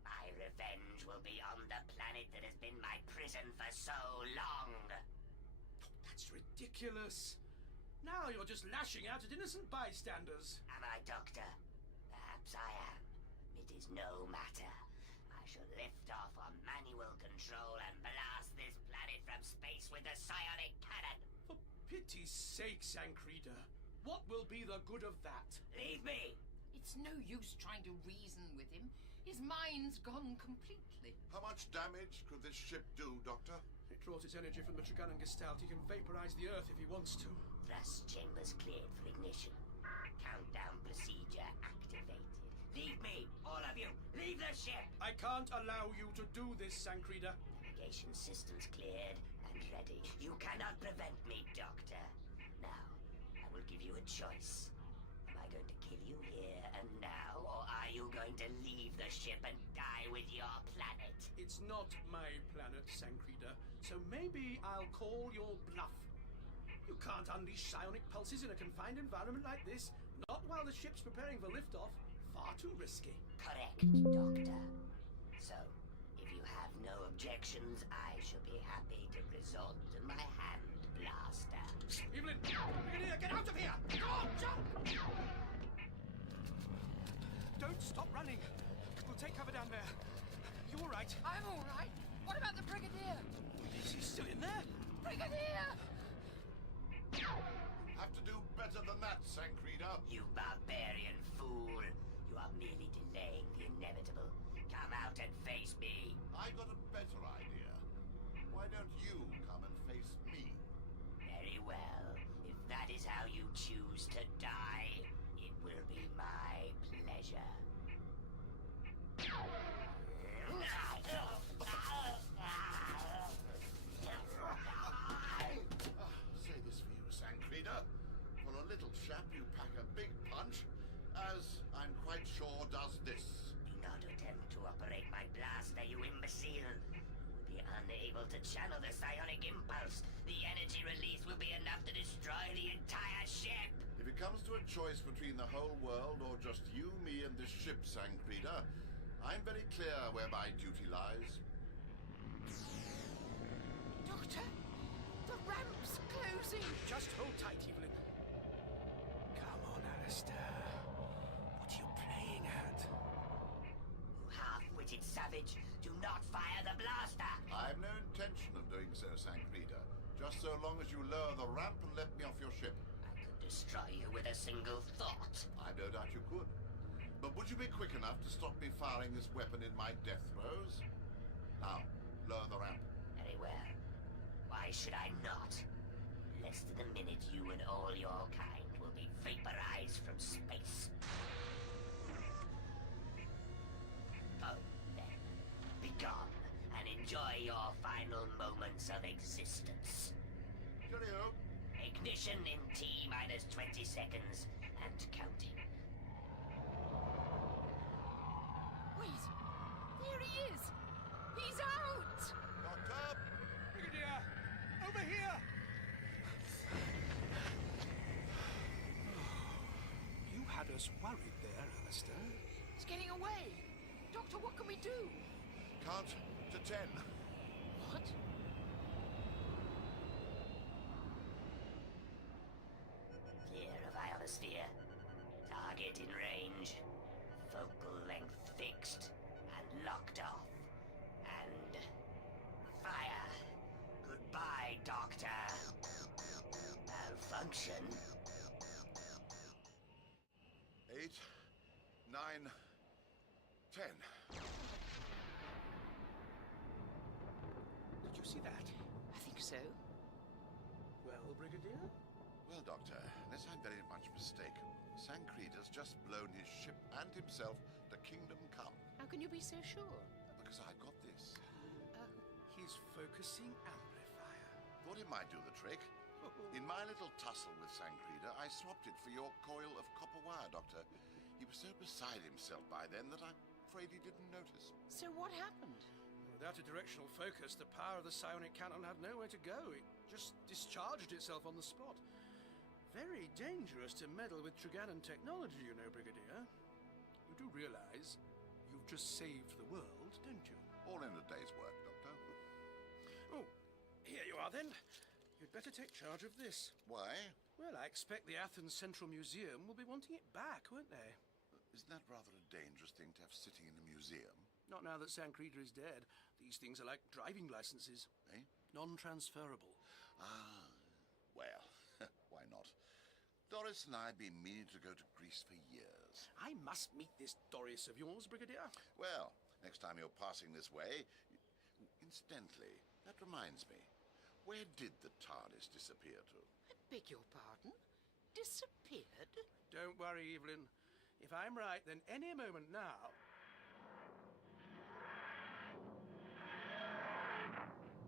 My revenge will be on the planet that has been my prison for so long. That's ridiculous. Now you're just lashing out at innocent bystanders. Am I, Doctor? Perhaps I am. It is no matter. I shall lift off on manual control and blast this planet from space with a psionic cannon. For pity's sake, Sancreda. What will be the good of that? Leave me! It's no use trying to reason with him. His mind's gone completely. How much damage could this ship do, Doctor? It draws its energy from the Triganon Gestalt. He can vaporize the Earth if he wants to. Thrust chambers cleared for ignition. Countdown procedure activated. Leave me, all of you. Leave the ship. I can't allow you to do this, Sancreda. Navigation systems cleared and ready. You cannot prevent me, Doctor. Now, I will give you a choice. Am I going to kill you here and now, or are you going to leave the ship and die with your planet? It's not my planet, Sancreda, so maybe I'll call your bluff. You can't unleash psionic pulses in a confined environment like this, not while the ship's preparing for liftoff. Far too risky. Correct, Doctor. So, if you have no objections, I shall be happy to resort to my hand blaster. Evelyn! Brigadier, get out of here! Go on, jump! Don't stop running. We'll take cover down there. You all right? I'm all right. What about the Brigadier? Is he still in there? Brigadier! Have to do better than that, Sancreda. You barbarian fool. You are merely delaying the inevitable. Come out and face me. I got a better idea. Why don't you come and face me? Very well. If that is how you choose to die, it will be my pleasure. Say this for you, Sancreda. For a little chap, you pack a big punch, as I'm quite sure does this. Do not attempt to operate my blaster, you imbecile. You will be unable to channel the psionic impulse. The energy release will be enough to destroy the entire ship. If it comes to a choice between the whole world or just you, me, and this ship, Sancreda, I'm very clear where my duty lies. Doctor, the ramp's closing. Just hold tight, Evelyn. Come on, Alistair. What are you playing at? You half-witted savage, do not fire the blaster. I have no intention of doing so, Sancreda. Just so long as you lower the ramp and let me off your ship. I could destroy you with a single thought. I no doubt you could. But would you be quick enough to stop me firing this weapon in my death throes? Now, lower the ramp. Very well. Why should I not? Less than a minute, you and all your kind will be vaporized from space. Oh, then. Be gone, and enjoy your final moments of existence. Cheerio. Ignition in T-minus 20 seconds and counting. Wait! There he is! He's out! Doctor! Brigadier! Over here! You had us worried there, Alistair. He's getting away! Doctor, what can we do? Count to 10. What? Clear of ionosphere. Target in range. Focal length fixed and locked off. And fire. Goodbye, Doctor. Malfunction. 8, 9, 10. Did you see that? I think so. Well, Brigadier? Well, Doctor, unless I'm very much mistaken, Sancreda's just blown his ship and himself to Kingdom Come. How can you be so sure? Because I've got this. His focusing amplifier. Thought it might do the trick. In my little tussle with Sancreda, I swapped it for your coil of copper wire, Doctor. He was so beside himself by then that I'm afraid he didn't notice. So what happened? Without a directional focus, the power of the psionic cannon had nowhere to go. It just discharged itself on the spot. Very dangerous to meddle with Triganon technology, you know, Brigadier. You do realize you've just saved the world, don't you? All in a day's work, Doctor. Oh, here you are then. You'd better take charge of this. Why? Well, I expect the Athens Central Museum will be wanting it back, won't they? Isn't that rather a dangerous thing to have sitting in a museum? Not now that Sancreda is dead. These things are like driving licenses. Eh? Non-transferable. Ah, well, why not? Doris and I have been meaning to go to Greece for years. I must meet this Doris of yours, Brigadier. Well, next time you're passing this way... Incidentally, that reminds me. Where did the TARDIS disappear to? I beg your pardon? Disappeared? Don't worry, Evelyn. If I'm right, then any moment now...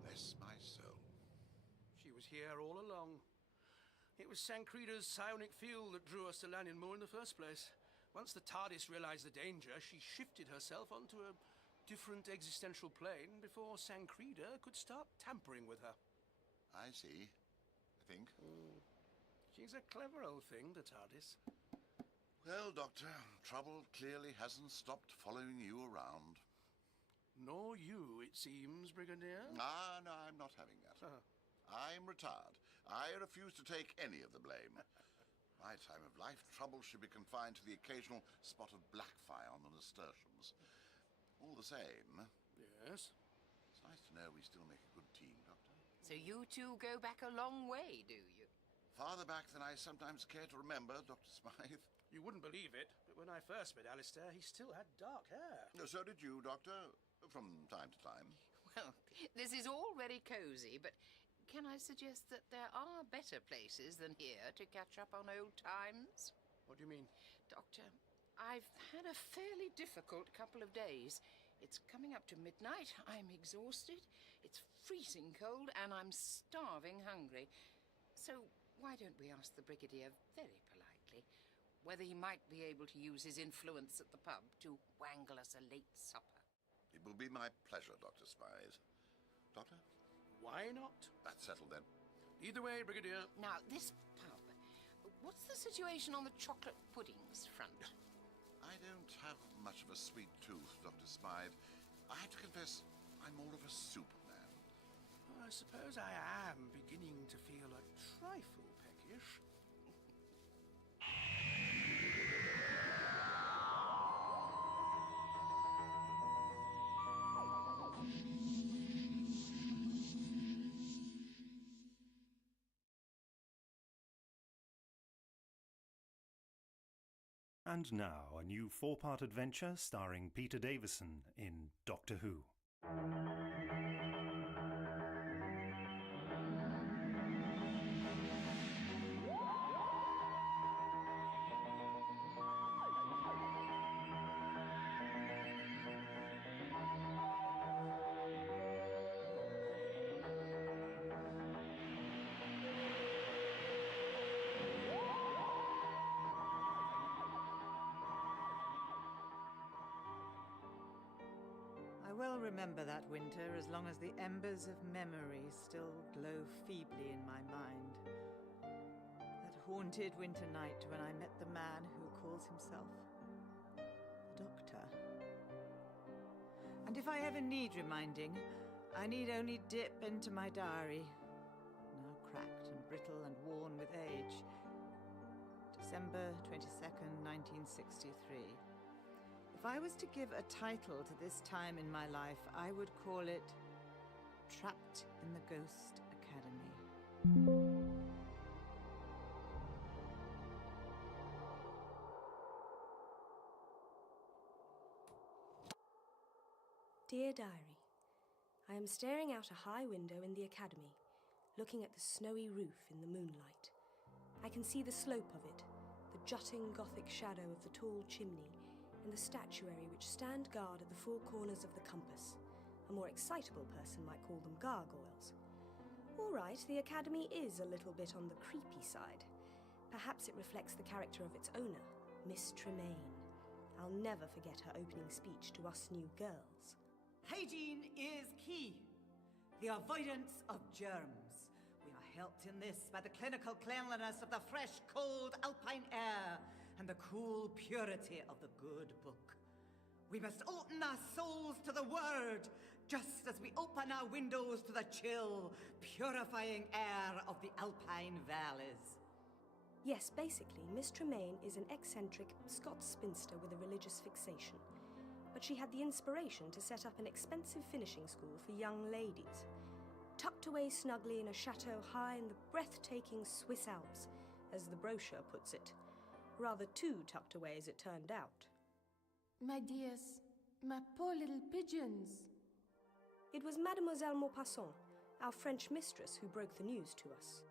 Bless my soul. She was here all along. It was Sancreda's psionic field that drew us to Lanionmoor in the first place. Once the TARDIS realized the danger, she shifted herself onto a different existential plane before Sancreda could start tampering with her. I see. I think. She's a clever old thing, the TARDIS. Well, Doctor, trouble clearly hasn't stopped following you around. Nor you, it seems, Brigadier. Ah, no, I'm not having that. I'm retired. I refuse to take any of the blame. My time of life, trouble should be confined to the occasional spot of blackfire on the nasturtiums. All the same... Yes? It's nice to know we still make a good team, Doctor. So you two go back a long way, do you? Farther back than I sometimes care to remember, Dr. Smythe. You wouldn't believe it, but when I first met Alistair, he still had dark hair. So did you, Doctor, from time to time. Well, this is all very cosy, but can I suggest that there are better places than here to catch up on old times? What do you mean? Doctor, I've had a fairly difficult couple of days. It's coming up to midnight, I'm exhausted, it's freezing cold, and I'm starving hungry. So why don't we ask the Brigadier very politely whether he might be able to use his influence at the pub to wangle us a late supper? It will be my pleasure, Dr. Smythe. Doctor? Why not? That's settled then. Either way, Brigadier. Now, this pub, what's the situation on the chocolate puddings front? I don't have much of a sweet tooth, Dr. Smythe. I have to confess, I'm more of a soup man. I suppose I am beginning to feel a trifle peckish. And now, a new 4-part adventure starring Peter Davison in Doctor Who. well remember that winter as long as the embers of memory still glow feebly in my mind. That haunted winter night when I met the man who calls himself the Doctor. And if I ever need reminding, I need only dip into my diary, now cracked and brittle and worn with age. December 22nd, 1963. If I was to give a title to this time in my life, I would call it Trapped in the Ghost Academy. Dear Diary, I am staring out a high window in the academy, looking at the snowy roof in the moonlight. I can see the slope of it, the jutting Gothic shadow of the tall chimney, and the statuary which stand guard at the four corners of the compass. A more excitable person might call them gargoyles. All right, the academy is a little bit on the creepy side. Perhaps it reflects the character of its owner, Miss Tremaine. I'll never forget her opening speech to us new girls. Hygiene is key. The avoidance of germs. We are helped in this by the clinical cleanliness of the fresh, cold alpine air and the cool purity of the good book. We must open our souls to the Word, just as we open our windows to the chill, purifying air of the alpine valleys. Yes, basically, Miss Tremaine is an eccentric Scots spinster with a religious fixation. But she had the inspiration to set up an expensive finishing school for young ladies, tucked away snugly in a chateau high in the breathtaking Swiss Alps, as the brochure puts it. Rather too tucked away as it turned out. My dears, my poor little pigeons. It was Mademoiselle Maupassant, our French mistress, who broke the news to us.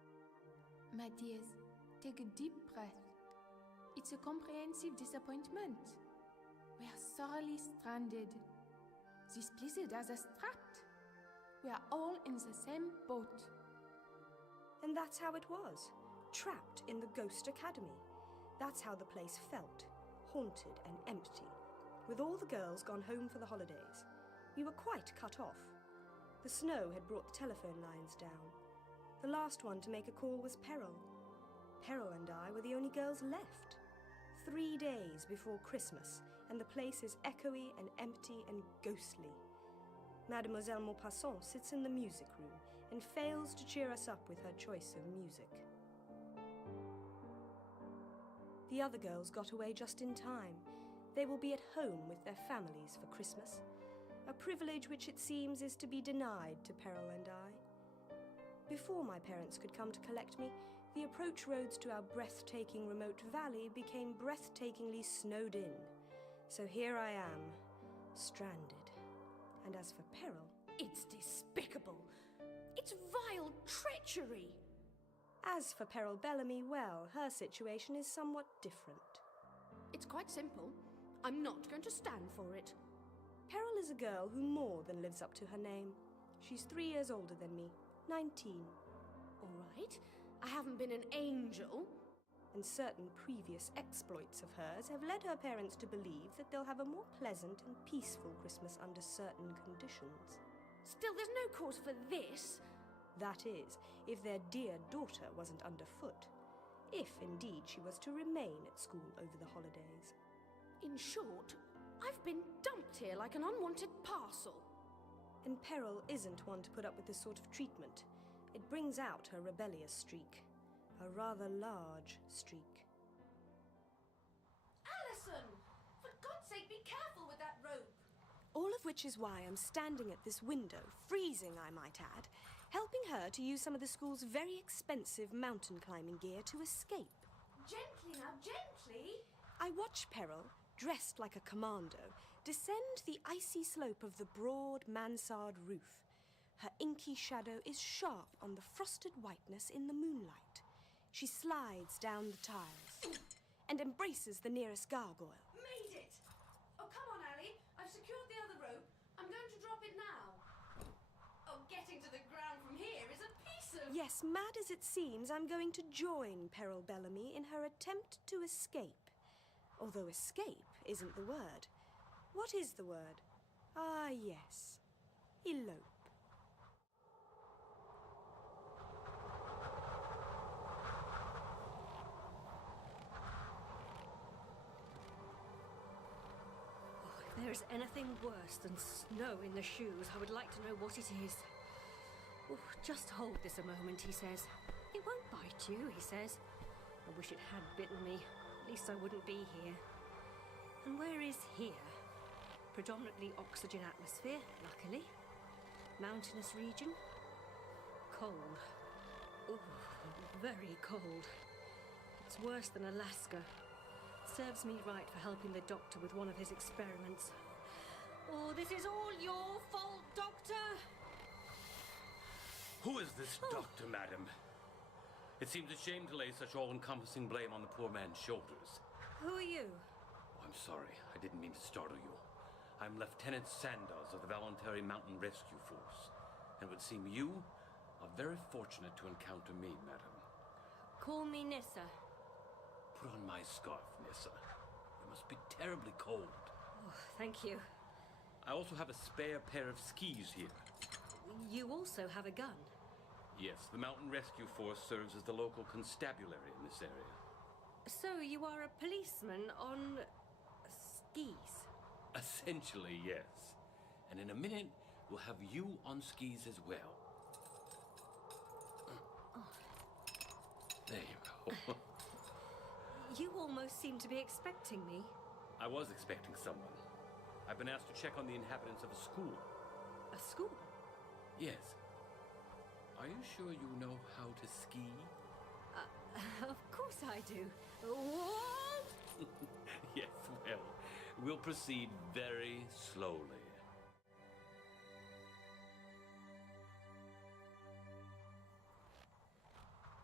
My dears, take a deep breath. It's a comprehensive disappointment. We are sorely stranded. This blizzard has us trapped. We are all in the same boat. And that's how it was. Trapped in the Ghost Academy. That's how the place felt. Haunted and empty. With all the girls gone home for the holidays. We were quite cut off. The snow had brought the telephone lines down. The last one to make a call was Peril. Peril and I were the only girls left. 3 days before Christmas, and the place is echoey and empty and ghostly. Mademoiselle Maupassant sits in the music room and fails to cheer us up with her choice of music. The other girls got away just in time. They will be at home with their families for Christmas, a privilege which it seems is to be denied to Peril and I. Before my parents could come to collect me, the approach roads to our breathtaking remote valley became breathtakingly snowed in. So here I am, stranded. And as for Peril, it's despicable. It's vile treachery. As for Peril Bellamy, well, her situation is somewhat different. It's quite simple. I'm not going to stand for it. Peril is a girl who more than lives up to her name. She's 3 years older than me, 19. All right, I haven't been an angel. And certain previous exploits of hers have led her parents to believe that they'll have a more pleasant and peaceful Christmas under certain conditions. Still, there's no cause for this. That is, if their dear daughter wasn't underfoot. If, indeed, she was to remain at school over the holidays. In short, I've been dumped here like an unwanted parcel. And Peril isn't one to put up with this sort of treatment. It brings out her rebellious streak. A rather large streak. Alison! For God's sake, be careful with that rope! All of which is why I'm standing at this window, freezing, I might add, helping her to use some of the school's very expensive mountain climbing gear to escape. Gently now, gently! I watch Peril, dressed like a commando, descend the icy slope of the broad mansard roof. Her inky shadow is sharp on the frosted whiteness in the moonlight. She slides down the tiles and embraces the nearest gargoyle. Made it! Oh, come on, Allie. I've secured the other rope. I'm going to drop it now. Oh, getting to the ground from here is a piece of... Yes, mad as it seems, I'm going to join Peril Bellamy in her attempt to escape. Although escape isn't the word. What is the word? Ah, yes. Elope. If there is anything worse than snow in the shoes, I would like to know what it is. Oh, just hold this a moment, he says. It won't bite you, he says. I wish it had bitten me. At least I wouldn't be here. And where is here? Predominantly oxygen atmosphere, luckily. Mountainous region. Cold. Oh, very cold. It's worse than Alaska. Serves me right for helping the doctor with one of his experiments. Oh, this is all your fault, Doctor! Who is this doctor, madam? It seems a shame to lay such all-encompassing blame on the poor man's shoulders. Who are you? Oh, I'm sorry. I didn't mean to startle you. I'm Lieutenant Sandoz of the Voluntary Mountain Rescue Force. And it would seem you are very fortunate to encounter me, madam. Call me Nissa. Put on my scarf, Nissa. You must be terribly cold. Oh, thank you. I also have a spare pair of skis here. You also have a gun. Yes, the Mountain Rescue Force serves as the local constabulary in this area. So you are a policeman on skis? Essentially, yes. And in a minute, we'll have you on skis as well. There you go. You almost seem to be expecting me. I was expecting someone. I've been asked to check on the inhabitants of a school. A school? Yes. Are you sure you know how to ski? Of course I do. What? Yes, well, we'll proceed very slowly.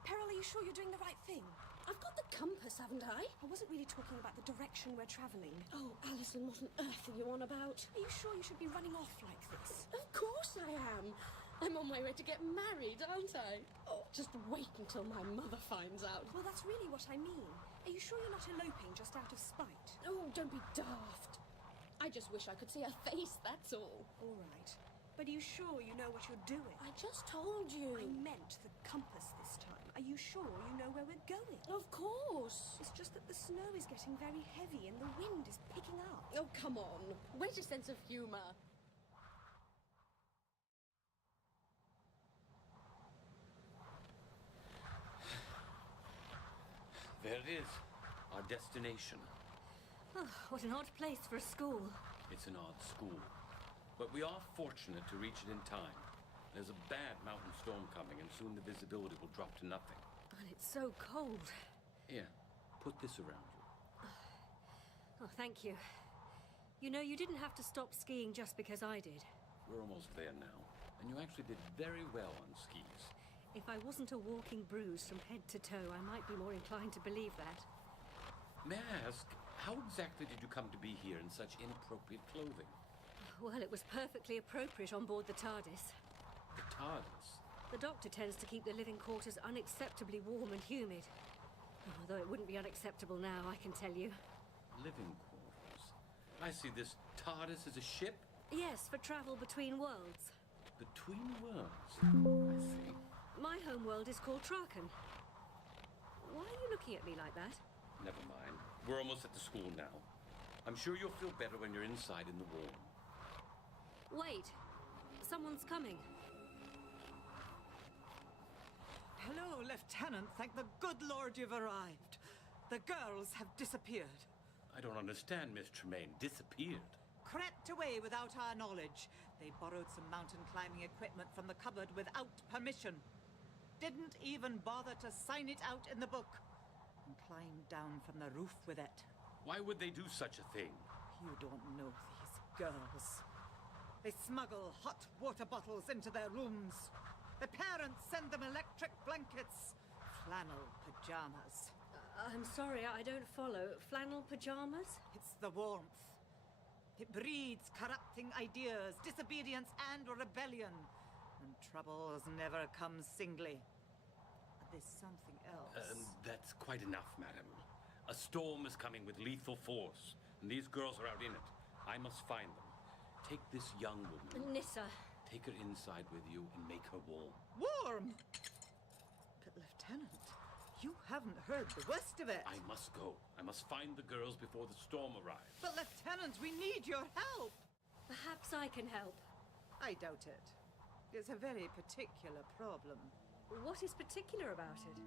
Pearl, are you sure you're doing the right thing? I've got the compass, haven't I? I wasn't really talking about the direction we're travelling. Oh, Alison, what on earth are you on about? Are you sure you should be running off like this? Of course I am. I'm on my way to get married, aren't I? Oh, just wait until my mother finds out. Well, that's really what I mean. Are you sure you're not eloping just out of spite? Oh, don't be daft. I just wish I could see her face, that's all. All right. But are you sure you know what you're doing? I just told you. I meant the compass this time. Are you sure you know where we're going? Of course. It's just that the snow is getting very heavy and the wind is picking up. Oh, come on. Where's your sense of humour? There it is, our destination. Oh, what an odd place for a school. It's an odd school, but we are fortunate to reach it in time. There's a bad mountain storm coming, and soon the visibility will drop to nothing. And it's so cold. Here, put this around you. Oh, thank you. You know, you didn't have to stop skiing just because I did. We're almost there now, and you actually did very well on skis. If I wasn't a walking bruise from head to toe, I might be more inclined to believe that. May I ask, how exactly did you come to be here in such inappropriate clothing? Well, it was perfectly appropriate on board the TARDIS. The TARDIS? The doctor tends to keep the living quarters unacceptably warm and humid. Although it wouldn't be unacceptable now, I can tell you. Living quarters? I see this TARDIS as a ship? Yes, for travel between worlds. Between worlds? I see. My home world is called Traken. Why are you looking at me like that? Never mind. We're almost at the school now. I'm sure you'll feel better when you're inside in the warm. Wait. Someone's coming. Hello, Lieutenant. Thank the good Lord you've arrived. The girls have disappeared. I don't understand, Miss Tremaine. Disappeared? Crept away without our knowledge. They borrowed some mountain climbing equipment from the cupboard without permission. Didn't even bother to sign it out in the book. And climbed down from the roof with it. Why would they do such a thing? You don't know these girls. They smuggle hot water bottles into their rooms. The parents send them electric blankets. Flannel pajamas. I'm sorry, I don't follow. Flannel pajamas? It's the warmth. It breeds corrupting ideas, disobedience and rebellion. And troubles never come singly. But there's something else. That's quite enough, madam. A storm is coming with lethal force, and these girls are out in it. I must find them. Take this young woman. Nissa. Take her inside with you and make her warm. Warm! But, Lieutenant, you haven't heard the worst of it. I must go. I must find the girls before the storm arrives. But, Lieutenant, we need your help. Perhaps I can help. I doubt it. It's a very particular problem. What is particular about it?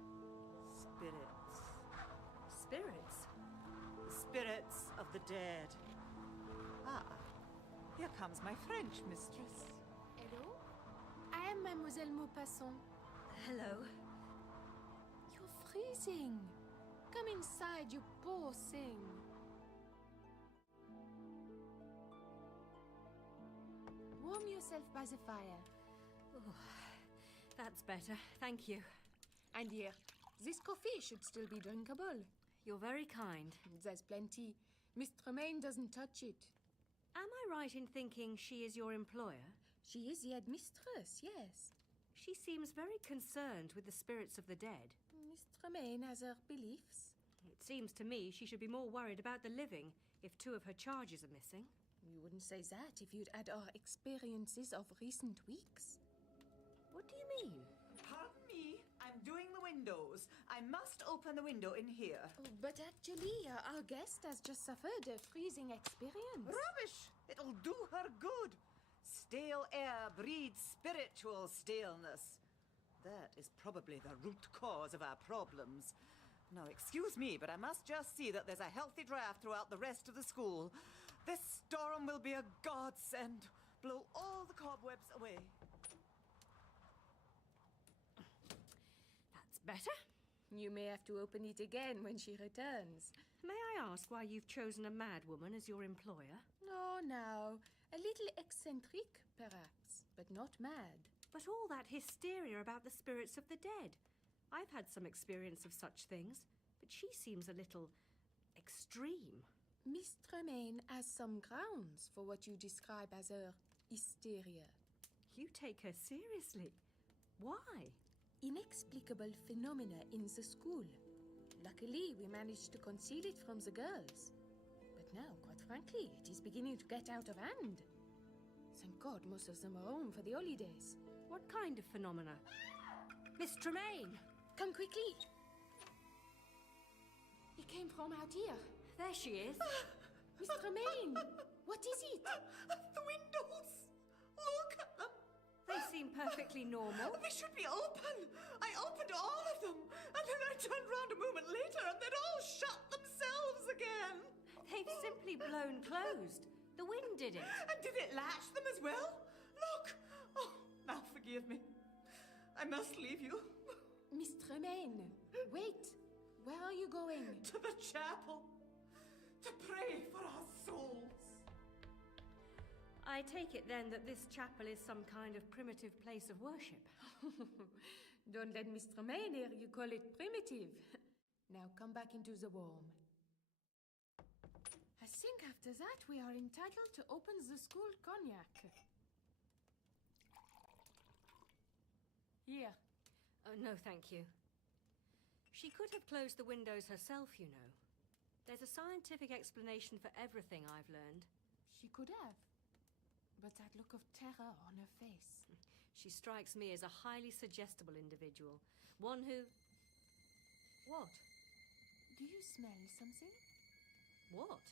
Spirits. Spirits? The spirits of the dead. Ah, here comes my French mistress. Hello? I am Mademoiselle Maupassant. Hello. You're freezing. Come inside, you poor thing. Warm yourself by the fire. Oh, that's better, thank you. And here, this coffee should still be drinkable. You're very kind. There's plenty. Miss Tremaine doesn't touch it. Am I right in thinking she is your employer? She is the headmistress, yes. She seems very concerned with the spirits of the dead. Miss Tremaine has her beliefs. It seems to me she should be more worried about the living if 2 of her charges are missing. You wouldn't say that if you'd had our experiences of recent weeks. What do you mean? Pardon me, I'm doing the windows. I must open the window in here. Oh, but actually, our guest has just suffered a freezing experience. Rubbish! It'll do her good. Stale air breeds spiritual staleness. That is probably the root cause of our problems. Now, excuse me, but I must just see that there's a healthy draft throughout the rest of the school. This storm will be a godsend. Blow all the cobwebs away. That's better. You may have to open it again when she returns. May I ask why you've chosen a mad woman as your employer? Oh, no. A little eccentric, perhaps, but not mad. But all that hysteria about the spirits of the dead. I've had some experience of such things, but she seems a little extreme. Miss Tremaine has some grounds for what you describe as her hysteria. You take her seriously. Why? Inexplicable phenomena in the school. Luckily, we managed to conceal it from the girls. But now, quite frankly, it is beginning to get out of hand. Thank God most of them are home for the holidays. What kind of phenomena? Miss Tremaine! Come quickly! It came from out here. There she is. Miss Tremaine! What is it? The windows! Look at them! They seem perfectly normal. They should be open! I opened all of them, and then I turned round a moment later and they'd all shut themselves again! They've simply blown closed. The wind did it. And did it latch them as well? Look! Oh, now forgive me. I must leave you. Miss Tremaine, wait. Where are you going? To the chapel. To pray for our souls. I take it then that this chapel is some kind of primitive place of worship. Don't let Miss Tremaine hear you call it primitive. Now come back into the warm. I think after that we are entitled to open the school cognac. Here. Oh, no, thank you. She could have closed the windows herself, you know. There's a scientific explanation for everything I've learned. She could have. But that look of terror on her face. She strikes me as a highly suggestible individual. One who... What? Do you smell something? What?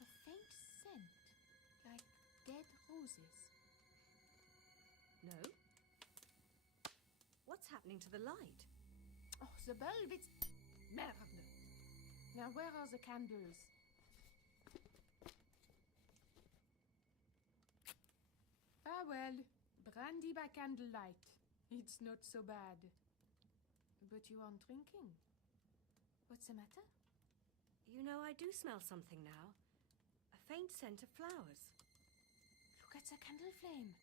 A faint scent, like dead roses. No. What's happening to the light? Oh, the bulb, it's... Merde! Now where are the candles? Ah well, brandy by candlelight. It's not so bad. But you aren't drinking. What's the matter? You know, I do smell something now. A faint scent of flowers. Look at the candle flame.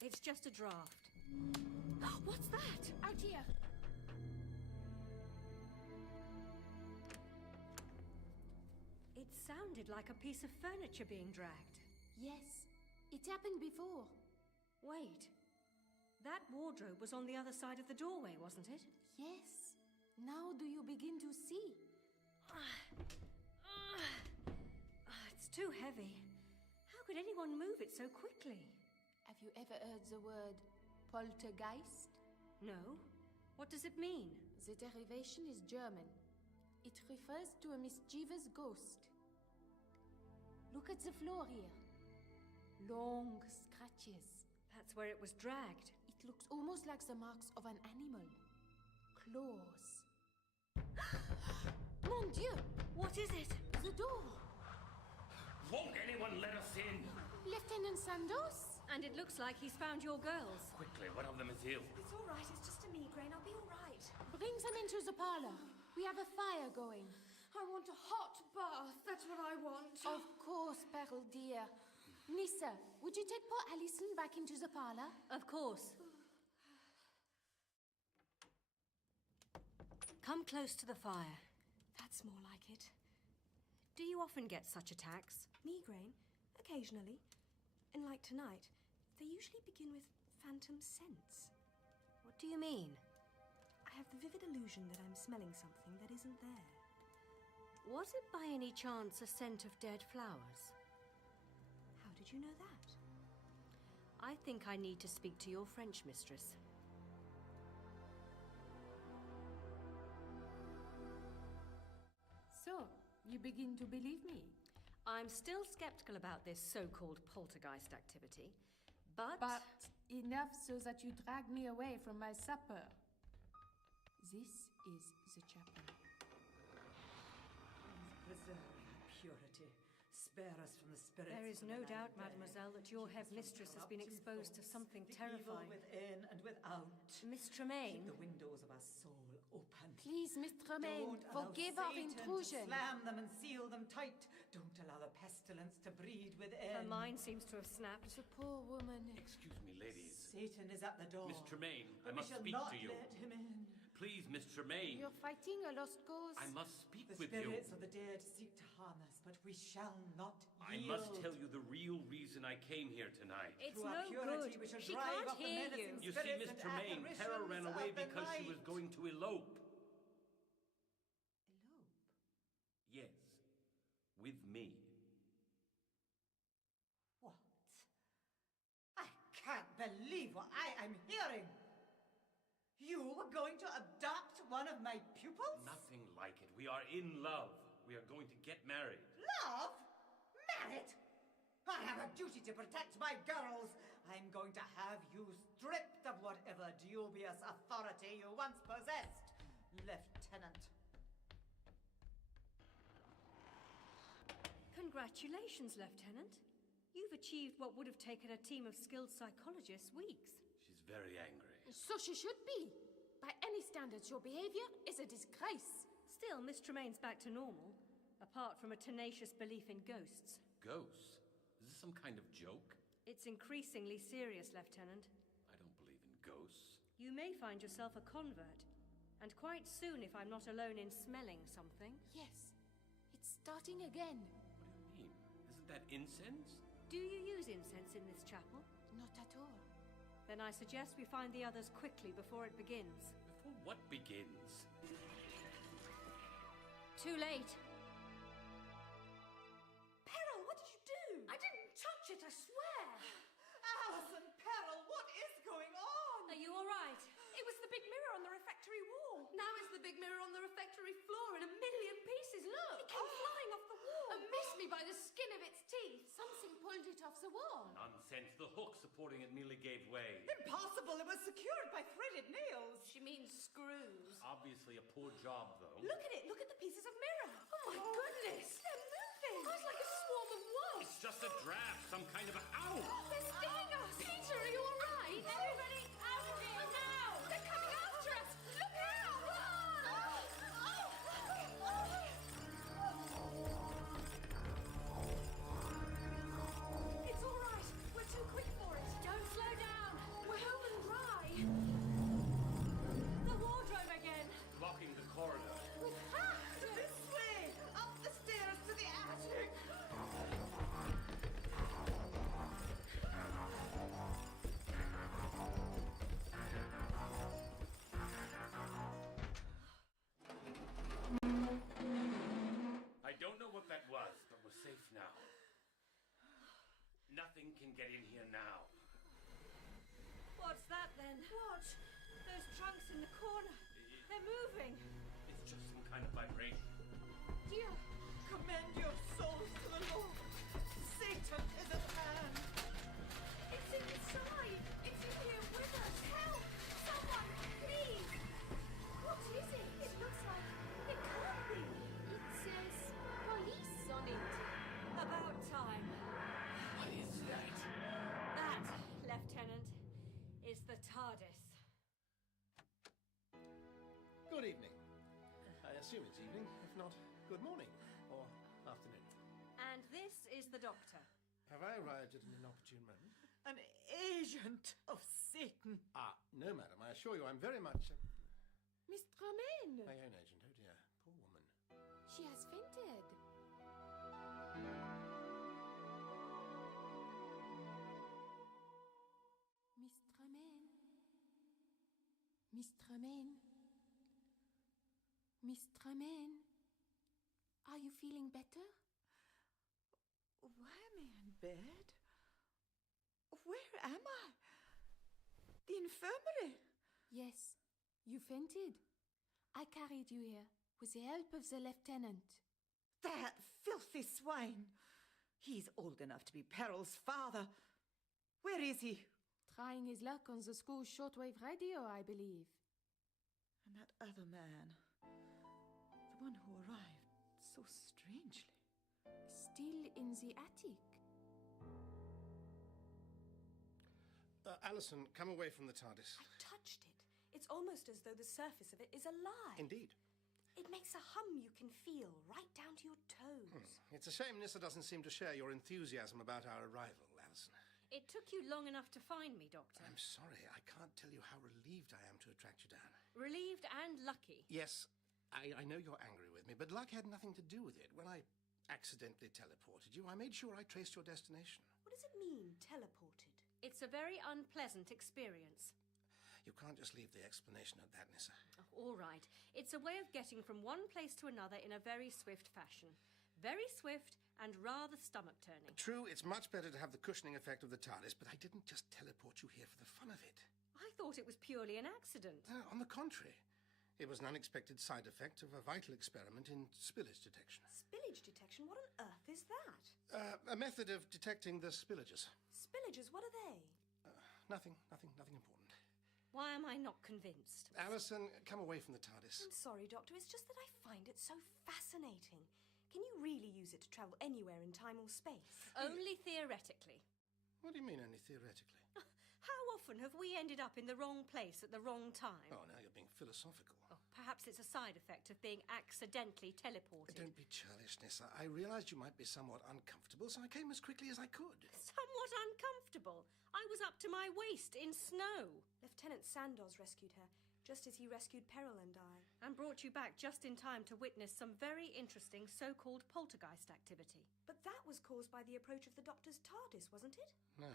It's just a draft. What's that? Out here! It sounded like a piece of furniture being dragged. Yes, it happened before. Wait. That wardrobe was on the other side of the doorway, wasn't it? Yes. Now do you begin to see? It's too heavy. How could anyone move it so quickly? Have you ever heard the word poltergeist? No. What does it mean? The derivation is German. It refers to a mischievous ghost. Look at the floor here. Long scratches. That's where it was dragged. It looks almost like the marks of an animal. Claws. Mon Dieu! What is it? The door. Won't anyone let us in? Lieutenant Sandos? And it looks like he's found your girls. Quickly, one of them is ill. It's all right. It's just a migraine. I'll be all right. Bring them into the parlor. We have a fire going. I want a hot bath. That's what I want. Of course, Pearl dear. Nissa, would you take poor Alison back into the parlor? Of course. Come close to the fire. That's more like it. Do you often get such attacks? Migraine? Occasionally. And like tonight, they usually begin with phantom scents. What do you mean? I have the vivid illusion that I'm smelling something that isn't there. Was it by any chance a scent of dead flowers? How did you know that? I think I need to speak to your French mistress. So, you begin to believe me? I'm still skeptical about this so-called poltergeist activity, but... But enough so that you drag me away from my supper. This is the chapel. Preserve our purity. Spare us from the spirits. There is from no the doubt, land of mademoiselle, that your head mistress has been exposed to something the terrifying. Evil within and without. Miss Tremaine. Keep the windows of our soul open. Please, Miss Tremaine, Don't allow forgive our Satan intrusion. To slam them and seal them tight. Don't allow the pestilence to breed within. Her mind seems to have snapped. The poor woman. Excuse me, ladies. Satan is at the door. Miss Tremaine, I But must we shall speak not to you. let him in. Please, Miss Tremaine. You're fighting a lost cause. I must speak The with you. spirits of the dead seek to harm us, but we shall not I yield. must tell you the real reason I came here tonight. It's Through no our purity, good. we shall She drive can't off the hear menacing you. You see, spirits Miss and Tremaine, Tara ran apparitions away of the because she was night. going to elope. Elope? Yes, with me. What? I can't believe what I am hearing. You were going to adopt one of my pupils? Nothing like it. We are in love. We are going to get married. Love? Married? I have a duty to protect my girls. I'm going to have you stripped of whatever dubious authority you once possessed, Lieutenant. Congratulations, Lieutenant. You've achieved what would have taken a team of skilled psychologists weeks. She's very angry. So she should be. By any standards, your behavior is a disgrace. Still, Miss Tremaine's back to normal, apart from a tenacious belief in ghosts. Ghosts? Is this some kind of joke? It's increasingly serious, Lieutenant. I don't believe in ghosts. You may find yourself a convert, and quite soon if I'm not alone in smelling something. Yes, it's starting again. What do you mean? Isn't that incense? Do you use incense in this chapel? Not at all. Then I suggest we find the others quickly before it begins. Before what begins? Too late. Peril, what did you do? I didn't touch it, I swear! Alison, Peril, what is going on? Are you all right? It was the big mirror on the refectory wall. Now it's the big mirror on the refectory floor in a million pieces, look! It came flying off the wall. And missed me by the skin of its teeth. Something pulled it off the wall. Nonsense. The hook supporting it merely gave way. Impossible! It was secured by threaded nails. She means screws. Obviously a poor job, though. Look at it. Look at the pieces of mirror. Oh my goodness! They're moving. Oh, it's like a swarm of wasps! It's just a draft, some kind of a... Ow! They're stinging us. Peter, are you all right? Everybody out of here now. They're coming after us. Look out. It's all right. We're too quick for it. Don't slow down! We're home and dry. The wardrobe again! Blocking the corridor. This way! get in here now. What's that then? What? Those trunks in the corner. They're moving. It's just some kind of vibration. Dear, Commend your souls to the Lord. Satan is at hand. it's inside. It's in here with us. Help! Someone, please! What is it? It looks like it can't be. It says police on it. About time. What is that? That, Lieutenant, is the TARDIS. Good evening. I assume it's evening, if not good morning or afternoon. And this is the Doctor. Have I arrived at an inopportune moment? An agent of Satan. Ah, no, madam. I assure you I'm very much... Miss Tremaine! my own agent. Oh, dear. Poor woman. She has fainted. Miss Tremaine. Miss Tremaine. Miss Tremaine. Are you feeling better? Why am I in bed? Where am I? The infirmary? Yes, you fainted. I carried you here with the help of the lieutenant. That filthy swine! He's old enough to be Peril's father. Where is he? Trying his luck on the school's shortwave radio, I believe. And that other man, the one who arrived so strangely. Still in the attic. Alison, come away from the TARDIS. I touched it. It's almost as though the surface of it is alive. Indeed. It makes a hum you can feel right down to your toes. It's a shame Nissa doesn't seem to share your enthusiasm about our arrival, Alison. It took you long enough to find me, Doctor. I'm sorry. I can't tell you how relieved I am to attract you down. Relieved and lucky. Yes, I know you're angry with me, but luck had nothing to do with it. When I accidentally teleported you, I made sure I traced your destination. What does it mean, teleported? It's a very unpleasant experience. You can't just leave the explanation at that, Nissa. Oh, all right. It's a way of getting from one place to another in a very swift fashion. Very swift and rather stomach-turning. True, it's much better to have the cushioning effect of the TARDIS, but I didn't just teleport you here for the fun of it. I thought it was purely an accident. On the contrary. It was an unexpected side effect of a vital experiment in spillage detection. Spillage detection? What on earth is that? A method of detecting the spillages. Spillages, what are they? Nothing important. Why am I not convinced? Alison, come away from the TARDIS. I'm sorry, Doctor. It's just that I find it so fascinating. Can you really use it to travel anywhere in time or space? Only theoretically. What do you mean, only theoretically? How often have we ended up in the wrong place at the wrong time? Oh, now you're being philosophical. Oh, perhaps it's a side effect of being accidentally teleported. Don't be churlish, Nissa. I realised you might be somewhat uncomfortable, so I came as quickly as I could. Somewhat uncomfortable? I was up to my waist in snow. Lieutenant Sandoz rescued her, just as he rescued Peril and I. And brought you back just in time to witness some very interesting so-called poltergeist activity. But that was caused by the approach of the Doctor's TARDIS, wasn't it? No.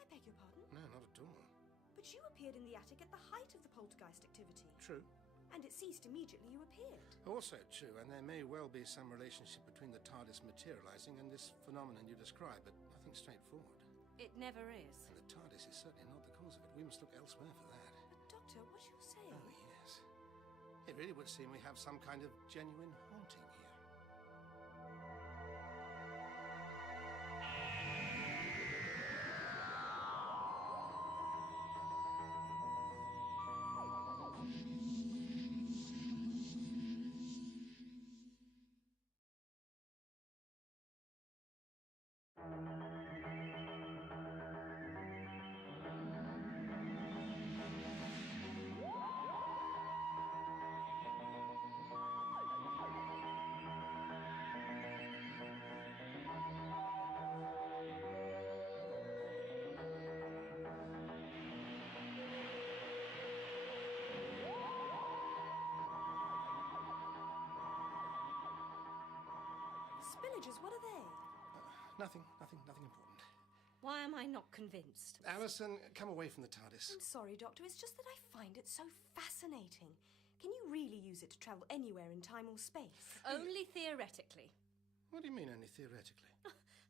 I beg your pardon? No, not at all. But you appeared in the attic at the height of the poltergeist activity. True. And it ceased immediately you appeared. Also true, and there may well be some relationship between the TARDIS materialising and this phenomenon you describe, but nothing straightforward. It never is. And the TARDIS is certainly not the cause of it. We must look elsewhere for that. But, Doctor, what you're saying... Oh, yes. It really would seem we have some kind of genuine haunting here. Spillages, what are they? Nothing important. Why am I not convinced? Alison, come away from the TARDIS. I'm sorry, Doctor. It's just that I find it so fascinating. Can you really use it to travel anywhere in time or space? Only theoretically. What do you mean, only theoretically?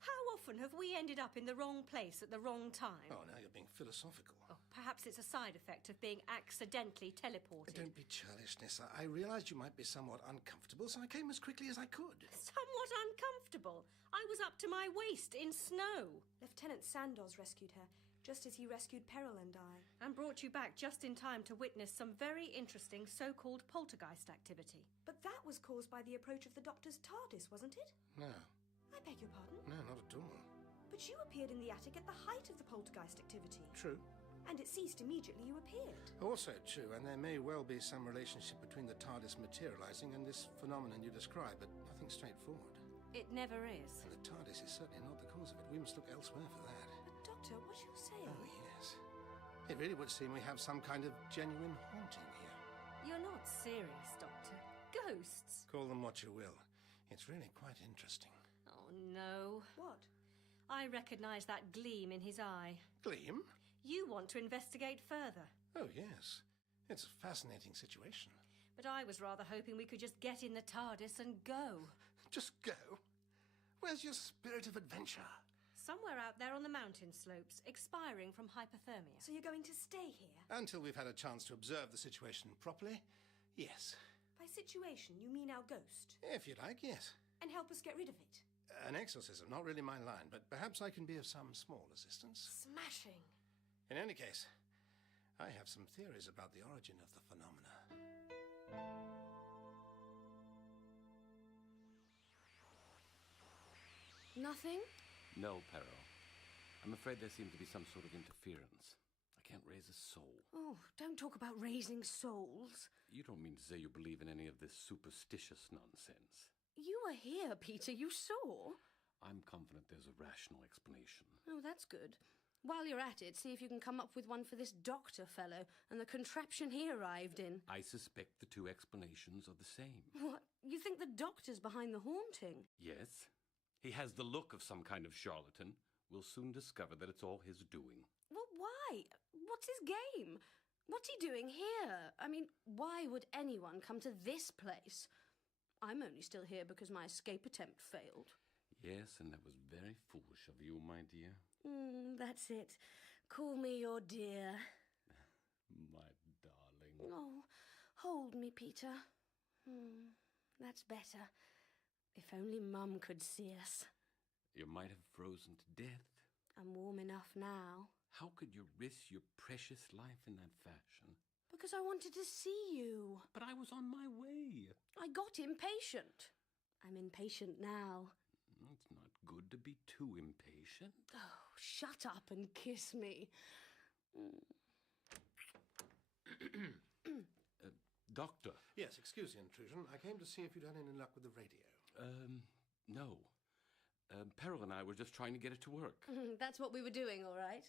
How often have we ended up in the wrong place at the wrong time? Oh, now you're being philosophical. Oh, perhaps it's a side effect of being accidentally teleported. Don't be churlish, Nissa. I realised you might be somewhat uncomfortable, so I came as quickly as I could. Somewhat uncomfortable. I was up to my waist in snow. Lieutenant Sandoz rescued her, just as he rescued Peril and I. And brought you back just in time to witness some very interesting so-called poltergeist activity. But that was caused by the approach of the Doctor's TARDIS, wasn't it? No. I beg your pardon? No, not at all. But you appeared in the attic at the height of the poltergeist activity. True. And it ceased immediately you appeared. Also true, and there may well be some relationship between the TARDIS materialising and this phenomenon you describe, but nothing straightforward. It never is. And the TARDIS is certainly not the cause of it. We must look elsewhere for that. But, Doctor, what you're saying... Oh, yes. It really would seem we have some kind of genuine haunting here. You're not serious, Doctor. Ghosts? Call them what you will. It's really quite interesting. Oh, no. What? I recognise that gleam in his eye. Gleam? You want to investigate further. Oh, yes. It's a fascinating situation. But I was rather hoping we could just get in the TARDIS and go. Just go? Where's your spirit of adventure? Somewhere out there on the mountain slopes, expiring from hypothermia. So you're going to stay here? Until we've had a chance to observe the situation properly, yes. By situation, you mean our ghost? If you like, yes. And help us get rid of it? An exorcism, not really my line, but perhaps I can be of some small assistance. Smashing. In any case, I have some theories about the origin of the phenomena. Nothing? No, Peril. I'm afraid there seems to be some sort of interference. I can't raise a soul. Oh, don't talk about raising souls. You don't mean to say you believe in any of this superstitious nonsense? You were here, Peter. You saw. I'm confident there's a rational explanation. Oh, that's good. While you're at it, see if you can come up with one for this doctor fellow and the contraption he arrived in. I suspect the two explanations are the same. What? You think the doctor's behind the haunting? Yes. He has the look of some kind of charlatan. We'll soon discover that it's all his doing. Well, why? What's his game? What's he doing here? I mean, why would anyone come to this place? I'm only still here because my escape attempt failed. Yes, and that was very foolish of you, my dear. That's it. Call me your dear. My darling. Oh, hold me, Peter. That's better. If only Mum could see us. You might have frozen to death. I'm warm enough now. How could you risk your precious life in that fashion? Because I wanted to see you. But I was on my way. I got impatient. I'm impatient now. It's not good to be too impatient. Oh, shut up and kiss me. Doctor. Yes, excuse the intrusion. I came to see if you'd had any luck with the radio. No. Peril and I were just trying to get it to work. That's what we were doing, all right.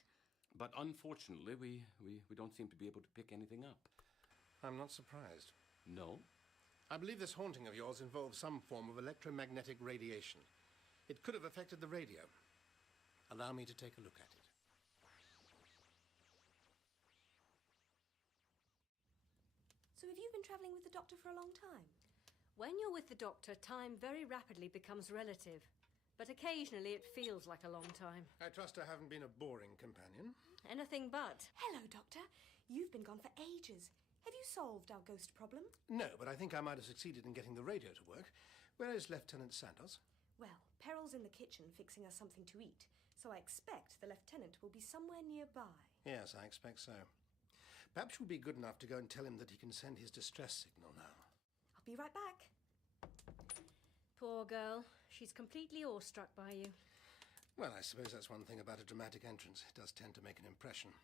But unfortunately, we don't seem to be able to pick anything up. I'm not surprised. No? I believe this haunting of yours involves some form of electromagnetic radiation. It could have affected the radio. Allow me to take a look at it. So have you been travelling with the doctor for a long time? When you're with the doctor, time very rapidly becomes relative. But occasionally it feels like a long time. I trust I haven't been a boring companion. Anything but. Hello, Doctor. You've been gone for ages. Have you solved our ghost problem? No, but I think I might have succeeded in getting the radio to work. Where is Lieutenant Sandoz? Well, Peril's in the kitchen fixing us something to eat, so I expect the lieutenant will be somewhere nearby. Yes, I expect so. Perhaps you'll be good enough to go and tell him that he can send his distress signal now. I'll be right back. Poor girl. She's completely awestruck by you. Well, I suppose that's one thing about a dramatic entrance. It does tend to make an impression.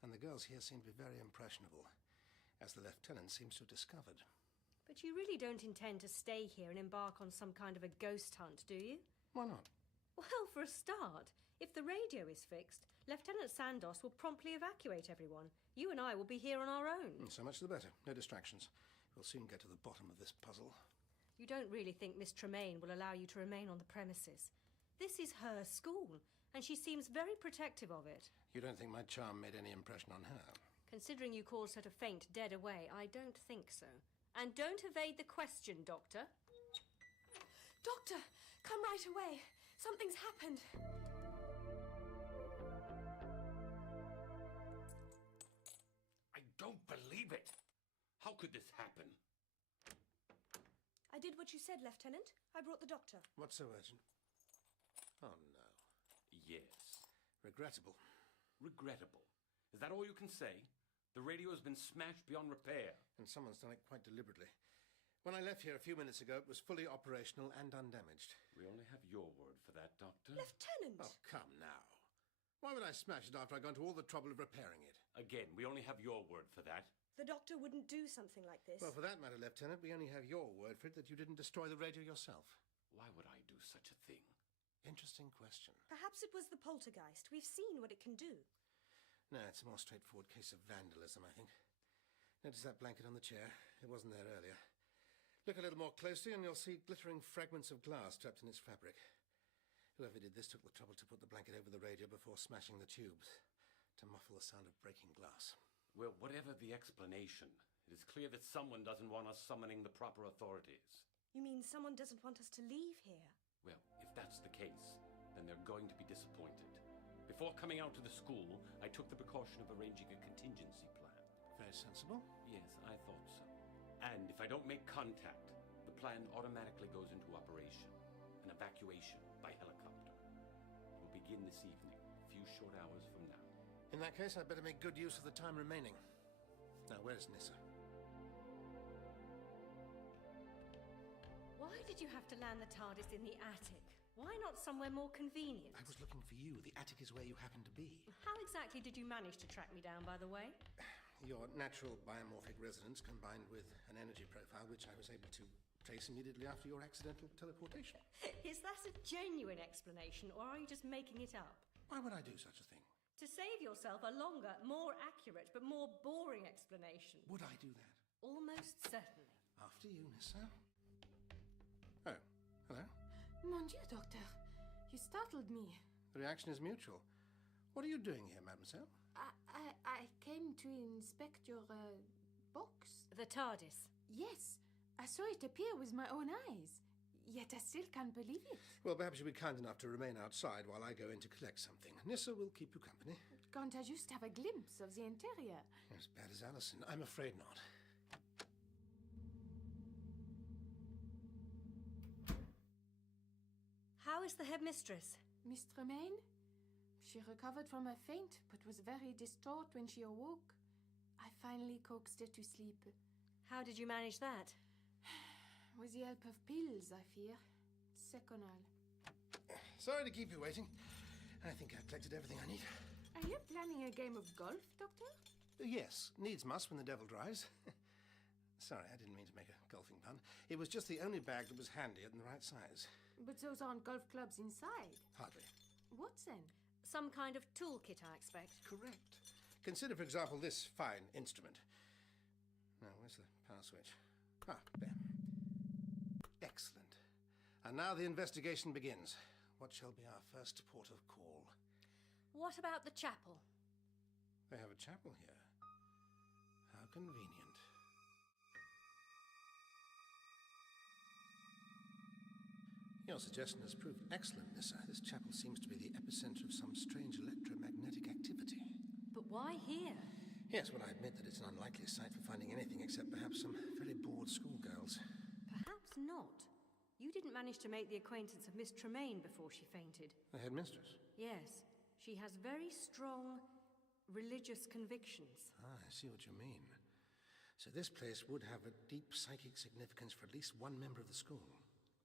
And the girls here seem to be very impressionable, as the lieutenant seems to have discovered. But you really don't intend to stay here and embark on some kind of a ghost hunt, do you? Why not? Well, for a start, if the radio is fixed, Lieutenant Sandoz will promptly evacuate everyone. You and I will be here on our own. So much the better. No distractions. We'll soon get to the bottom of this puzzle. You don't really think Miss Tremaine will allow you to remain on the premises. This is her school, and she seems very protective of it. You don't think my charm made any impression on her? Considering you caused her to faint dead away, I don't think so. And don't evade the question, Doctor. Doctor, come right away. Something's happened. I don't believe it! How could this happen? I did what you said, Lieutenant. I brought the doctor. What's so urgent? Oh, no. Yes. Regrettable. Regrettable. Is that all you can say? The radio has been smashed beyond repair. And someone's done it quite deliberately. When I left here a few minutes ago, it was fully operational and undamaged. We only have your word for that, Doctor. Lieutenant! Oh, come now. Why would I smash it after I'd gone to all the trouble of repairing it? Again, we only have your word for that. The doctor wouldn't do something like this. Well, for that matter, Lieutenant, we only have your word for it that you didn't destroy the radio yourself. Why would I do such a thing? Interesting question. Perhaps it was the poltergeist. We've seen what it can do. No, it's a more straightforward case of vandalism, I think. Notice that blanket on the chair? It wasn't there earlier. Look a little more closely and you'll see glittering fragments of glass trapped in its fabric. Whoever did this took the trouble to put the blanket over the radio before smashing the tubes, to muffle the sound of breaking glass. Well, whatever the explanation, it is clear that someone doesn't want us summoning the proper authorities. You mean someone doesn't want us to leave here? Well, if that's the case, then they're going to be disappointed. Before coming out to the school, I took the precaution of arranging a contingency plan. Very sensible. Yes, I thought so. And if I don't make contact, the plan automatically goes into operation. An evacuation by helicopter. It will begin this evening, a few short hours from now. In that case, I'd better make good use of the time remaining. Now, where's Nissa? Why did you have to land the TARDIS in the attic? Why not somewhere more convenient? I was looking for you. The attic is where you happen to be. How exactly did you manage to track me down, by the way? Your natural biomorphic resonance combined with an energy profile, which I was able to trace immediately after your accidental teleportation. Is that a genuine explanation, or are you just making it up? Why would I do such a thing? To save yourself a longer, more accurate, but more boring explanation. Would I do that? Almost certainly. After you, Nissa. Oh, hello. Mon Dieu, Doctor. You startled me. The reaction is mutual. What are you doing here, mademoiselle? I came to inspect your, box. The TARDIS? Yes. I saw it appear with my own eyes. Yet I still can't believe it. Well, perhaps you'll be kind enough to remain outside while I go in to collect something. Nissa will keep you company. Can't I just have a glimpse of the interior? As bad as Allison? I'm afraid not. How is the headmistress? Miss Tremaine? She recovered from a faint, but was very distraught when she awoke. I finally coaxed her to sleep. How did you manage that? With the help of pills, I fear. Seconal. Sorry to keep you waiting. I think I've collected everything I need. Are you planning a game of golf, Doctor? Yes, needs must when the devil drives. Sorry, I didn't mean to make a golfing pun. It was just the only bag that was handy and the right size. But those aren't golf clubs inside. Hardly. What then? Some kind of toolkit, I expect. Correct. Consider, for example, this fine instrument. Now, where's the power switch? Ah, there. Excellent. And now the investigation begins. What shall be our first port of call? What about the chapel? They have a chapel here. How convenient. Your suggestion has proved excellent, Nissa. This chapel seems to be the epicenter of some strange electromagnetic activity. But why here? Yes, well, I admit that it's an unlikely site for finding anything except perhaps some very bored schoolgirls. Perhaps not. You didn't manage to make the acquaintance of Miss Tremaine before she fainted. The headmistress? Yes. She has very strong religious convictions. Ah, I see what you mean. So this place would have a deep psychic significance for at least one member of the school.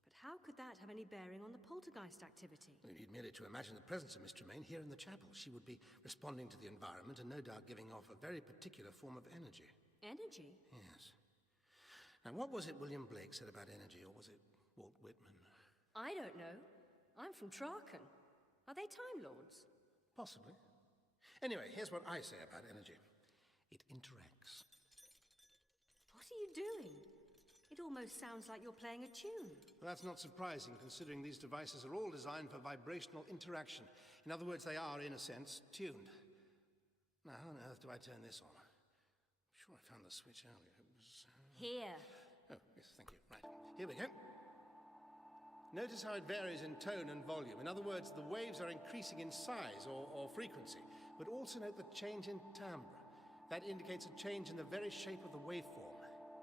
But how could that have any bearing on the poltergeist activity? You need merely to imagine the presence of Miss Tremaine here in the chapel. She would be responding to the environment and no doubt giving off a very particular form of energy. Energy? Yes. Now, what was it William Blake said about energy, or was it Walt Whitman? I don't know. I'm from Traken. Are they Time Lords? Possibly. Anyway, here's what I say about energy. It interacts. What are you doing? It almost sounds like you're playing a tune. Well, that's not surprising, considering these devices are all designed for vibrational interaction. In other words, they are, in a sense, tuned. Now, how on earth do I turn this on? I'm sure I found the switch earlier. It was... Here. Oh, yes, thank you. Right. Here we go. Notice how it varies in tone and volume. In other words, the waves are increasing in size or frequency. But also note the change in timbre. That indicates a change in the very shape of the waveform.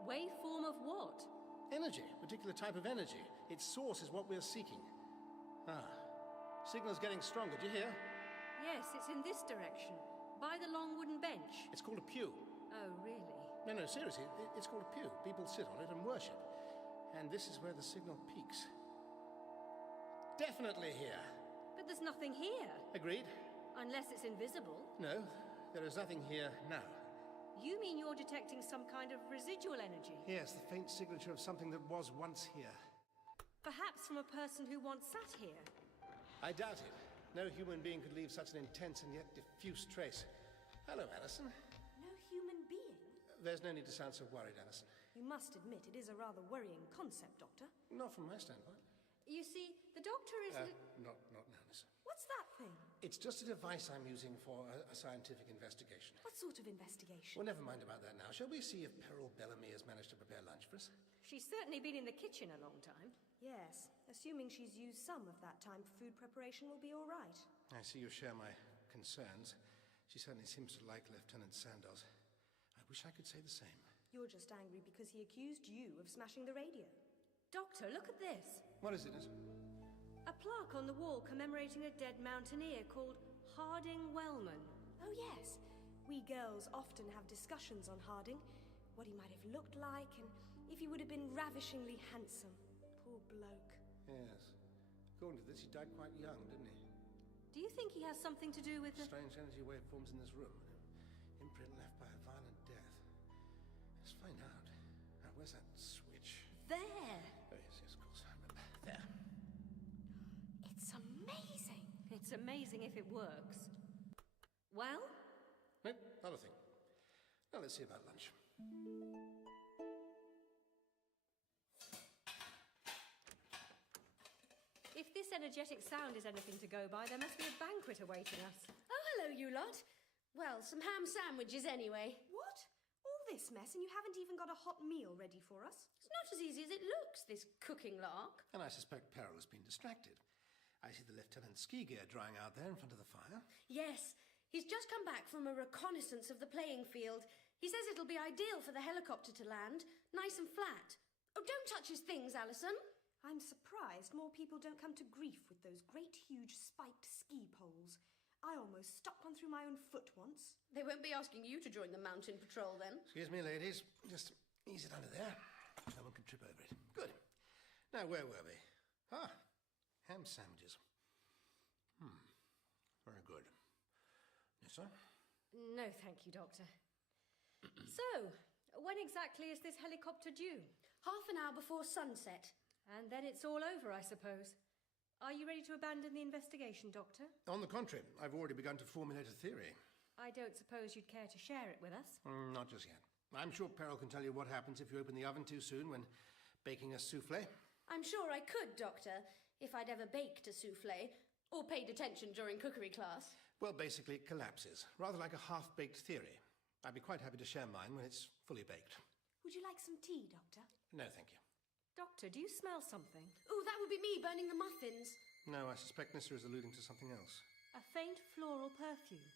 Waveform of what? Energy, a particular type of energy. Its source is what we're seeking. Signal's getting stronger, do you hear? Yes, it's in this direction, by the long wooden bench. It's called a pew. Oh, really? No, seriously, it's called a pew. People sit on it and worship. And this is where the signal peaks. Definitely here. But there's nothing here. Agreed. Unless it's invisible. No, there is nothing here now. You mean you're detecting some kind of residual energy? Yes, the faint signature of something that was once here. Perhaps from a person who once sat here. I doubt it. No human being could leave such an intense and yet diffuse trace. Hello, Alison. No human being? There's no need to sound so worried, Alison. You must admit it is a rather worrying concept, Doctor. Not from my standpoint. You see, the Doctor is... Not now, Alison. What's that thing? It's just a device I'm using for a scientific investigation. What sort of investigation? Well, never mind about that now. Shall we see if Peril Bellamy has managed to prepare lunch for us? She's certainly been in the kitchen a long time. Yes, assuming she's used some of that time for food preparation will be all right. I see you share my concerns. She certainly seems to like Lieutenant Sandoz. I wish I could say the same. You're just angry because he accused you of smashing the radio. Doctor, look at this. What is it? A plaque on the wall commemorating a dead mountaineer called Harding Wellman. Oh, yes. We girls often have discussions on Harding. What he might have looked like, and if he would have been ravishingly handsome. Poor bloke. Yes. According to this, he died quite young, didn't he? Do you think he has something to do with the... Strange energy waveforms in this room. Imprint left by a violent death. Let's find out. Now, where's that switch? There! Oh, yes, of course, I remember. There. It's amazing. It's amazing if it works. Well? No, not a thing. Now, let's see about lunch. If this energetic sound is anything to go by, there must be a banquet awaiting us. Oh, hello, you lot. Well, some ham sandwiches anyway. What? All this mess and you haven't even got a hot meal ready for us? It's not as easy as it looks, this cooking lark. And I suspect Peril has been distracted. I see the lieutenant's ski gear drying out there in front of the fire. Yes, he's just come back from a reconnaissance of the playing field. He says it'll be ideal for the helicopter to land, nice and flat. Oh, don't touch his things, Alison. I'm surprised more people don't come to grief with those great huge spiked ski poles. I almost stuck one through my own foot once. They won't be asking you to join the mountain patrol then. Excuse me, ladies. Just ease it under there. No one can trip over it. Good. Now, where were we? Ham sandwiches. Very good. Yes, sir? No, thank you, Doctor. So, when exactly is this helicopter due? Half an hour before sunset. And then it's all over, I suppose. Are you ready to abandon the investigation, Doctor? On the contrary, I've already begun to formulate a theory. I don't suppose you'd care to share it with us? Not just yet. I'm sure Peril can tell you what happens if you open the oven too soon when baking a souffle. I'm sure I could, Doctor, if I'd ever baked a souffle or paid attention during cookery class. Well, basically it collapses, rather like a half-baked theory. I'd be quite happy to share mine when it's fully baked. Would you like some tea, Doctor? No, thank you. Doctor, do you smell something? Oh, that would be me burning the muffins. No, I suspect Nissa is alluding to something else. A faint floral perfume.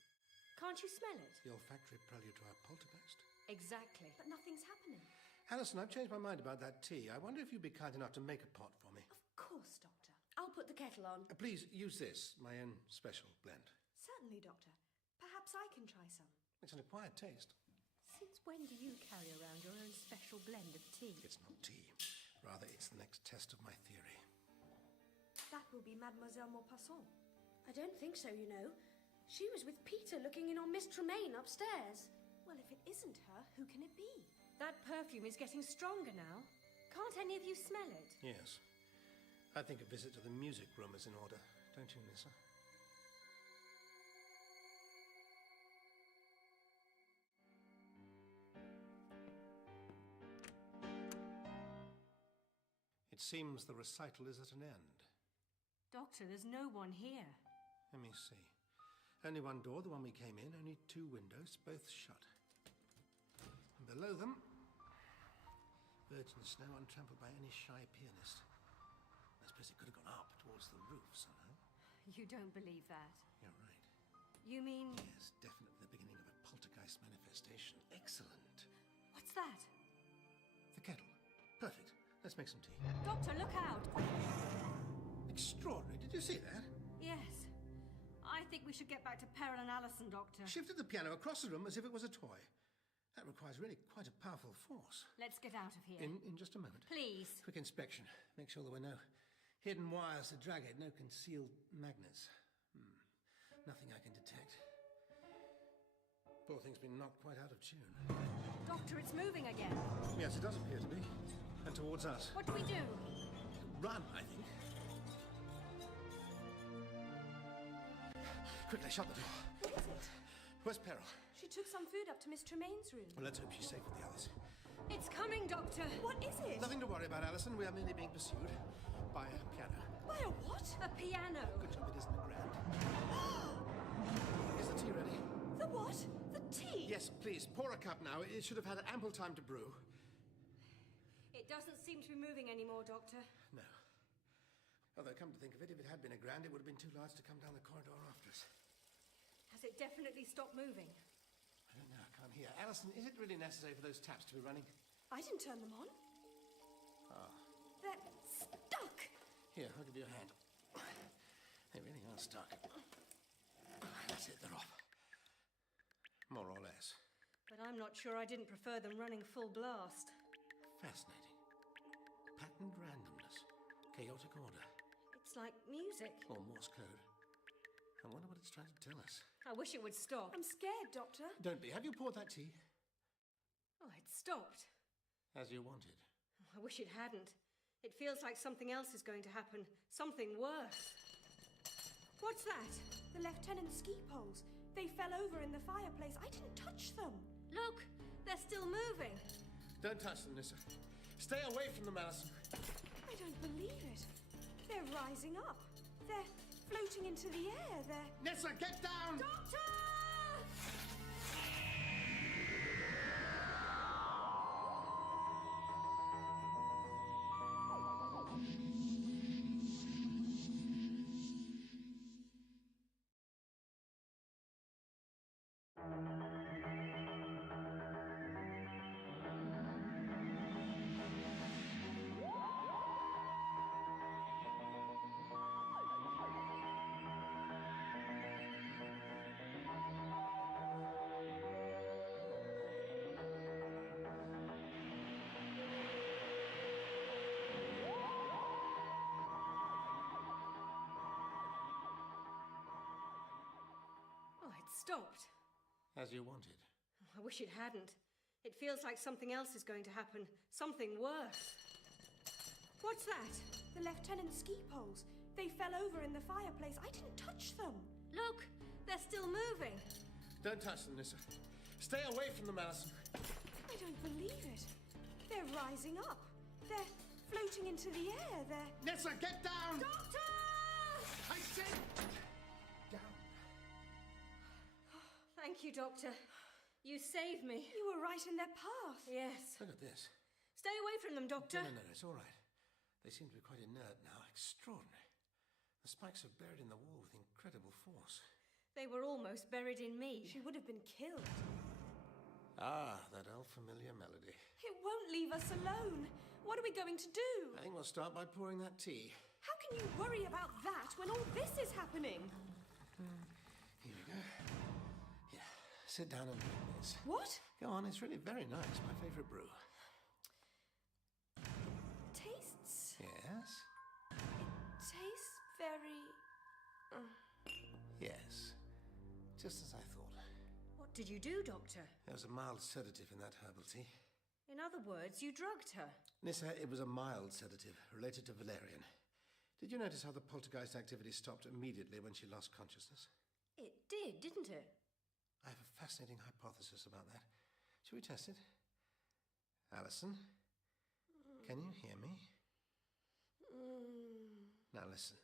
Can't you smell it? The olfactory prelude to our poltergeist. Exactly. But nothing's happening. Alison, I've changed my mind about that tea. I wonder if you'd be kind enough to make a pot for me. Of course, Doctor. I'll put the kettle on. Please, use this, my own special blend. Certainly, Doctor. Perhaps I can try some. It's an acquired taste. Since when do you carry around your own special blend of tea? It's not tea. Rather, it's the next test of my theory. That will be Mademoiselle Maupassant. I don't think so, you know. She was with Peter looking in on Miss Tremaine upstairs. Well, if it isn't her, who can it be? That perfume is getting stronger now. Can't any of you smell it? Yes. I think a visit to the music room is in order. Don't you, Nissa? It seems the recital is at an end. Doctor, there's no one here. Let me see. Only one door, the one we came in, only two windows, both shut. And below them, virgin snow untrampled by any shy pianist. I suppose it could have gone up towards the roof somehow. You don't believe that? You're right. You mean... Yes, definitely the beginning of a poltergeist manifestation. Excellent. What's that? The kettle. Perfect. Let's make some tea. Doctor, look out! Extraordinary. Did you see that? Yes. I think we should get back to Peril and Alison, Doctor. Shifted the piano across the room as if it was a toy. That requires really quite a powerful force. Let's get out of here. In just a moment. Please. Quick inspection. Make sure there were no hidden wires to drag it, no concealed magnets. Nothing I can detect. Poor thing's been knocked quite out of tune. Doctor, it's moving again. Yes, it does appear to be. And towards us. What do we do? Run, I think. Quickly, shut the door. What is it? Where's Peril? She took some food up to Miss Tremaine's room. Well, let's hope she's safe with the others. It's coming, Doctor. What is it? Nothing to worry about, Alison. We are merely being pursued by a piano. By a what? A piano. Good job it isn't a grand. Is the tea ready? The what? The tea? Yes, please. Pour a cup now. It should have had ample time to brew. It doesn't seem to be moving anymore, Doctor. No. Although, come to think of it, if it had been a grand, it would have been too large to come down the corridor after us. Has it definitely stopped moving? I don't know. I can't hear. Alison, is it really necessary for those taps to be running? I didn't turn them on. Ah. They're stuck. Here, I'll give you a hand. They really are stuck. That's it, they're off. More or less. But I'm not sure I didn't prefer them running full blast. Fascinating. Patterned randomness. Chaotic order. It's like music. Or Morse code. I wonder what it's trying to tell us. I wish it would stop. I'm scared, Doctor. Don't be. Have you poured that tea? Oh, it stopped. As you wanted. I wish it hadn't. It feels like something else is going to happen. Something worse. What's that? The lieutenant's ski poles. They fell over in the fireplace. I didn't touch them. Look, they're still moving. Don't touch them, Nissa. Stay away from them, Alison. I don't believe it. They're rising up. They're floating into the air. They're... Nissa, get down! Doctor! Stopped. As you wanted. I wish it hadn't. It feels like something else is going to happen. Something worse. What's that? The lieutenant's ski poles. They fell over in the fireplace. I didn't touch them. Look, they're still moving. Don't touch them, Nissa. Stay away from them, Alison. I don't believe it. They're rising up. They're floating into the air. They're... Nissa, get down! Doctor! I said... Thank you, Doctor. You saved me. You were right in their path. Yes. Look at this. Stay away from them, Doctor. No, it's all right. They seem to be quite inert now. Extraordinary. The spikes are buried in the wall with incredible force. They were almost buried in me. She would have been killed. Ah, that old familiar melody. It won't leave us alone. What are we going to do? I think we'll start by pouring that tea. How can you worry about that when all this is happening? Here we go. Sit down and drink this. What? Go on, it's really very nice. My favourite brew. Tastes? Yes? It tastes very... Yes. Just as I thought. What did you do, Doctor? There was a mild sedative in that herbal tea. In other words, you drugged her. Nissa, it was a mild sedative related to valerian. Did you notice how the poltergeist activity stopped immediately when she lost consciousness? It did, didn't it? I have a fascinating hypothesis about that. Shall we test it? Alison, can you hear me? Now listen.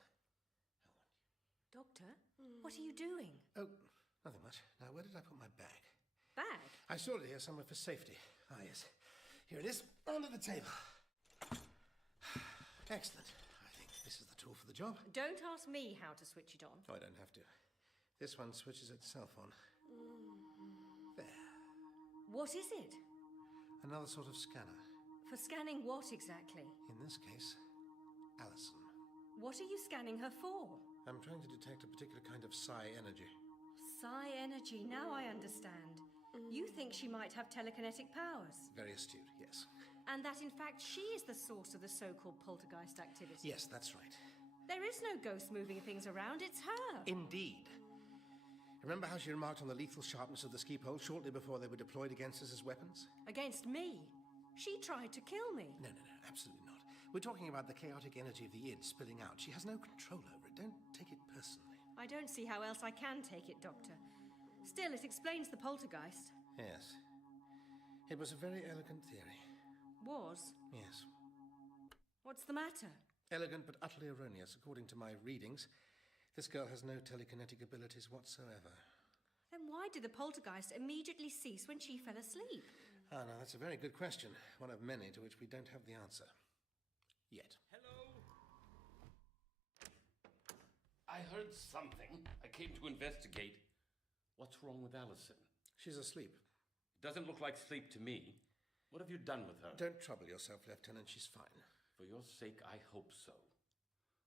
Doctor, what are you doing? Oh, nothing much. Now, where did I put my bag? Bag? I stored it here somewhere for safety. Ah, yes. Here it is, under the table. Excellent, I think. This is the tool for the job. Don't ask me how to switch it on. Oh, I don't have to. This one switches itself on. There. What is it? Another sort of scanner. For scanning what exactly? In this case, Alison. What are you scanning her for? I'm trying to detect a particular kind of psi energy. Psi energy, now I understand. You think she might have telekinetic powers? Very astute, yes. And that in fact she is the source of the so-called poltergeist activity? Yes, that's right. There is no ghost moving things around, it's her. Indeed. Remember how she remarked on the lethal sharpness of the ski poles shortly before they were deployed against us as weapons? Against me? She tried to kill me. No, absolutely not. We're talking about the chaotic energy of the id spilling out. She has no control over it. Don't take it personally. I don't see how else I can take it, Doctor. Still, it explains the poltergeist. Yes. It was a very elegant theory. Was? Yes. What's the matter? Elegant but utterly erroneous, according to my readings. This girl has no telekinetic abilities whatsoever. Then why did the poltergeist immediately cease when she fell asleep? Ah, no, that's a very good question. One of many to which we don't have the answer. Yet. Hello? I heard something. I came to investigate. What's wrong with Alison? She's asleep. It doesn't look like sleep to me. What have you done with her? Don't trouble yourself, Lieutenant. She's fine. For your sake, I hope so.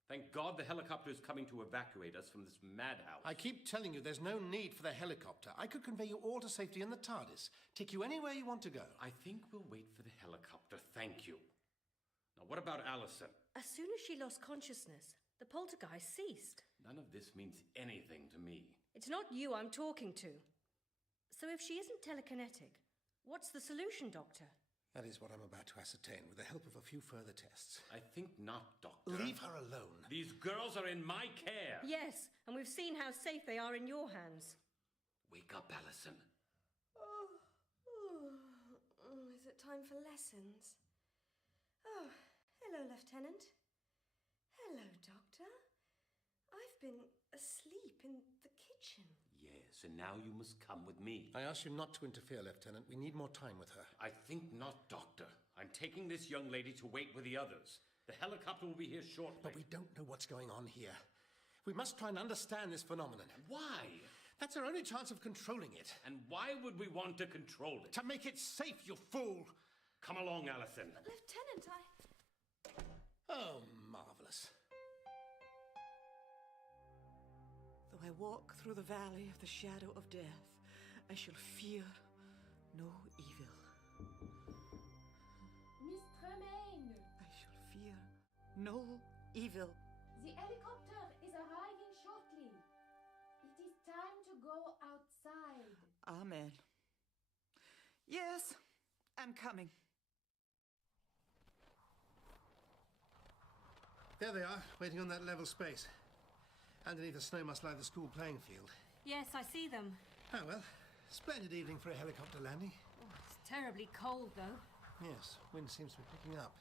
Thank God the helicopter is coming to evacuate us from this madhouse. I keep telling you there's no need for the helicopter. I could convey you all to safety in the TARDIS. Take you anywhere you want to go. I think we'll wait for the helicopter. Thank you. Now, what about Alison? As soon as she lost consciousness, the poltergeist ceased. None of this means anything to me. It's not you I'm talking to. So if she isn't telekinetic, what's the solution, Doctor? That is what I'm about to ascertain with the help of a few further tests. I think not, Doctor. Leave her alone. These girls are in my care. Yes, and we've seen how safe they are in your hands. Wake up, Alison. Is it time for lessons? Oh, hello, Lieutenant. Hello, Doctor. I've been asleep in the kitchen. Yes, and now you must come with me. I ask you not to interfere, Lieutenant. We need more time with her. I think not, Doctor. I'm taking this young lady to wait with the others. The helicopter will be here shortly. But we don't know what's going on here. We must try and understand this phenomenon. Why? That's our only chance of controlling it. And why would we want to control it? To make it safe, you fool! Come along, Alison. But, Lieutenant, Oh, marvellous. Though I walk through the valley of the shadow of death, I shall fear no evil. Miss Tremaine! I shall fear no evil. The helicopter is arriving shortly. It is time to go outside. Amen. Yes, I'm coming. There they are, waiting on that level space. Underneath the snow must lie the school playing field. Yes, I see them. Oh, well, splendid evening for a helicopter landing. Oh, it's terribly cold, though. Yes, wind seems to be picking up.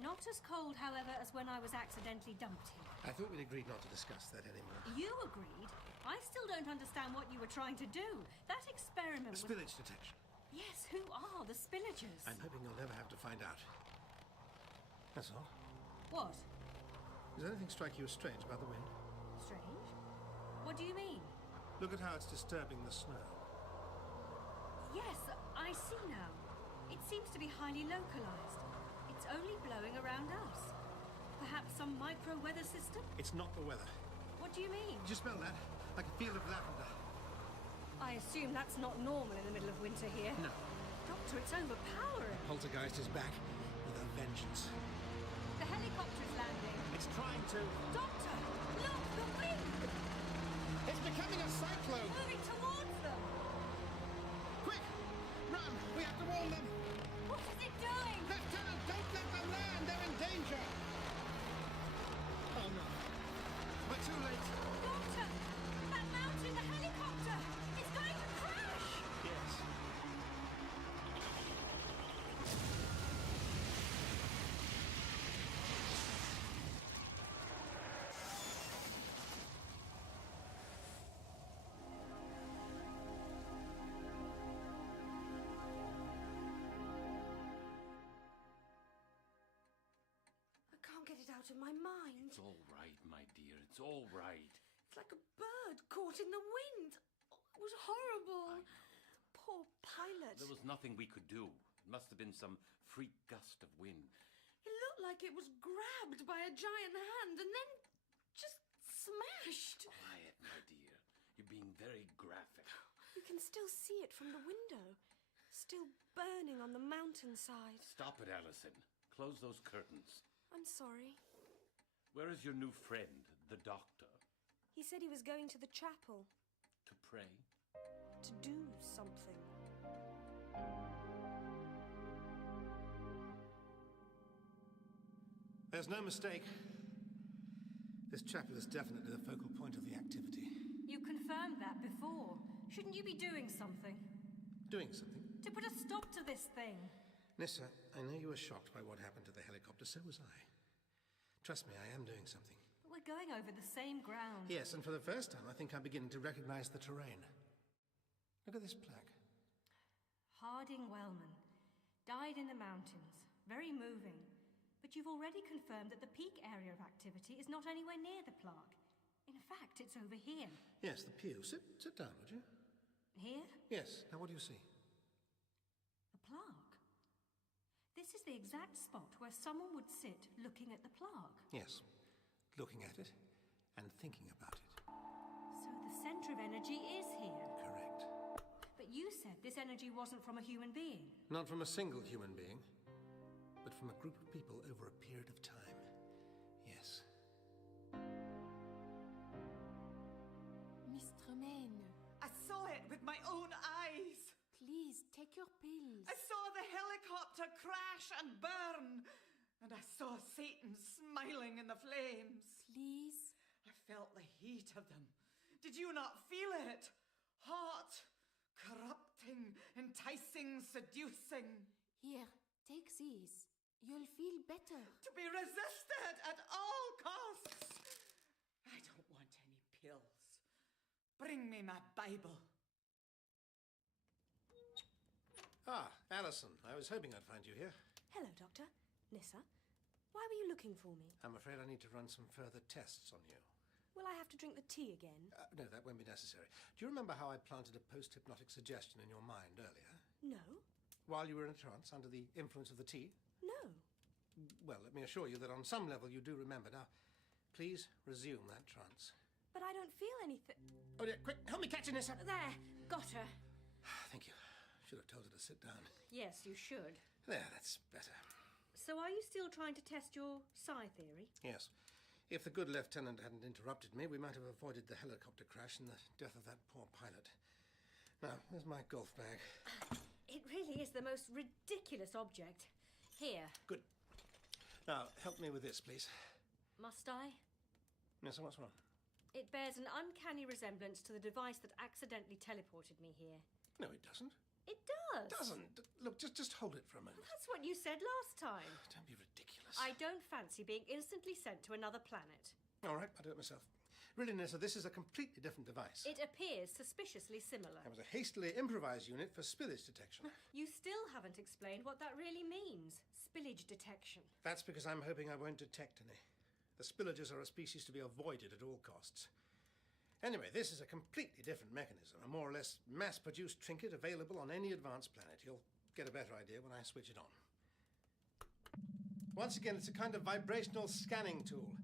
Not as cold, however, as when I was accidentally dumped here. I thought we'd agreed not to discuss that anymore. You agreed? I still don't understand what you were trying to do. That experiment was... Spillage detection. Yes, who are the spillagers? I'm hoping you'll never have to find out. That's all. What? Does anything strike you as strange about the wind? Strange? What do you mean? Look at how it's disturbing the snow. Yes, I see now. It seems to be highly localized. It's only blowing around us. Perhaps some micro-weather system? It's not the weather. What do you mean? Did you smell that? Like a field of lavender. I assume that's not normal in the middle of winter here. No. Doctor, it's overpowering. Poltergeist is back with a vengeance. The helicopter's landing. It's trying to... Doctor, look, the wind! It's becoming a cyclone! Moving towards them! Quick! Run! We have to warn them! What is it doing? Lieutenant, don't let them land! They're in danger! Oh, no. We're too late. Doctor! That mountain, the helicopter! It's going to crash! Yes. get it out of my mind. It's all right, my dear. It's all right. It's like a bird caught in the wind. It was horrible. Poor pilot. There was nothing we could do. It must have been some freak gust of wind. It looked like it was grabbed by a giant hand and then just smashed. Quiet, my dear. You're being very graphic. You can still see it from the window. Still burning on the mountainside. Stop it, Allison. Close those curtains. I'm sorry. Where is your new friend, the doctor? He said he was going to the chapel. To pray? To do something. There's no mistake. This chapel is definitely the focal point of the activity. You confirmed that before. Shouldn't you be doing something? Doing something? To put a stop to this thing. Nissa, I know you were shocked by what happened to the helicopter, so was I. Trust me, I am doing something. But we're going over the same ground. Yes, and for the first time, I think I'm beginning to recognize the terrain. Look at this plaque. Harding Wellman. Died in the mountains. Very moving. But you've already confirmed that the peak area of activity is not anywhere near the plaque. In fact, it's over here. Yes, the pew. Sit down, would you? Here? Yes. Now, what do you see? The plaque. This is the exact spot where someone would sit looking at the plaque. Yes. Looking at it and thinking about it. So the centre of energy is here. Correct. But you said this energy wasn't from a human being. Not from a single human being, but from a group of people over a period of time. Yes. Miss Tremaine. I saw it with my own eyes. Please, take your pills. I saw the helicopter crash and burn. And I saw Satan smiling in the flames. Please? I felt the heat of them. Did you not feel it? Hot, corrupting, enticing, seducing. Here, take these. You'll feel better. To be resisted at all costs. I don't want any pills. Bring me my Bible. Ah, Alison. I was hoping I'd find you here. Hello, Doctor. Nissa. Why were you looking for me? I'm afraid I need to run some further tests on you. Will I have to drink the tea again? No, that won't be necessary. Do you remember how I planted a post-hypnotic suggestion in your mind earlier? No. While you were in a trance under the influence of the tea? No. Well, let me assure you that on some level you do remember. Now, please resume that trance. But I don't feel anything. Oh, dear, quick, help me catch her, Nissa. There, got her. Thank you. Should have told her to sit down. Yes, you should. There, that's better. So are you still trying to test your psi theory? Yes. If the good lieutenant hadn't interrupted me, we might have avoided the helicopter crash and the death of that poor pilot. Now, there's my golf bag. It really is the most ridiculous object. Here. Good. Now, help me with this, please. Must I? Yes, what's wrong? It bears an uncanny resemblance to the device that accidentally teleported me here. No, it doesn't. It does. Doesn't. Look, just hold it for a moment. That's what you said last time. Don't be ridiculous. I don't fancy being instantly sent to another planet. All right, I'll do it myself. Really, Nissa, this is a completely different device. It appears suspiciously similar. It was a hastily improvised unit for spillage detection. You still haven't explained what that really means. Spillage detection. That's because I'm hoping I won't detect any. The spillages are a species to be avoided at all costs. Anyway, this is a completely different mechanism, a more or less mass-produced trinket available on any advanced planet. You'll get a better idea when I switch it on. Once again, it's a kind of vibrational scanning tool.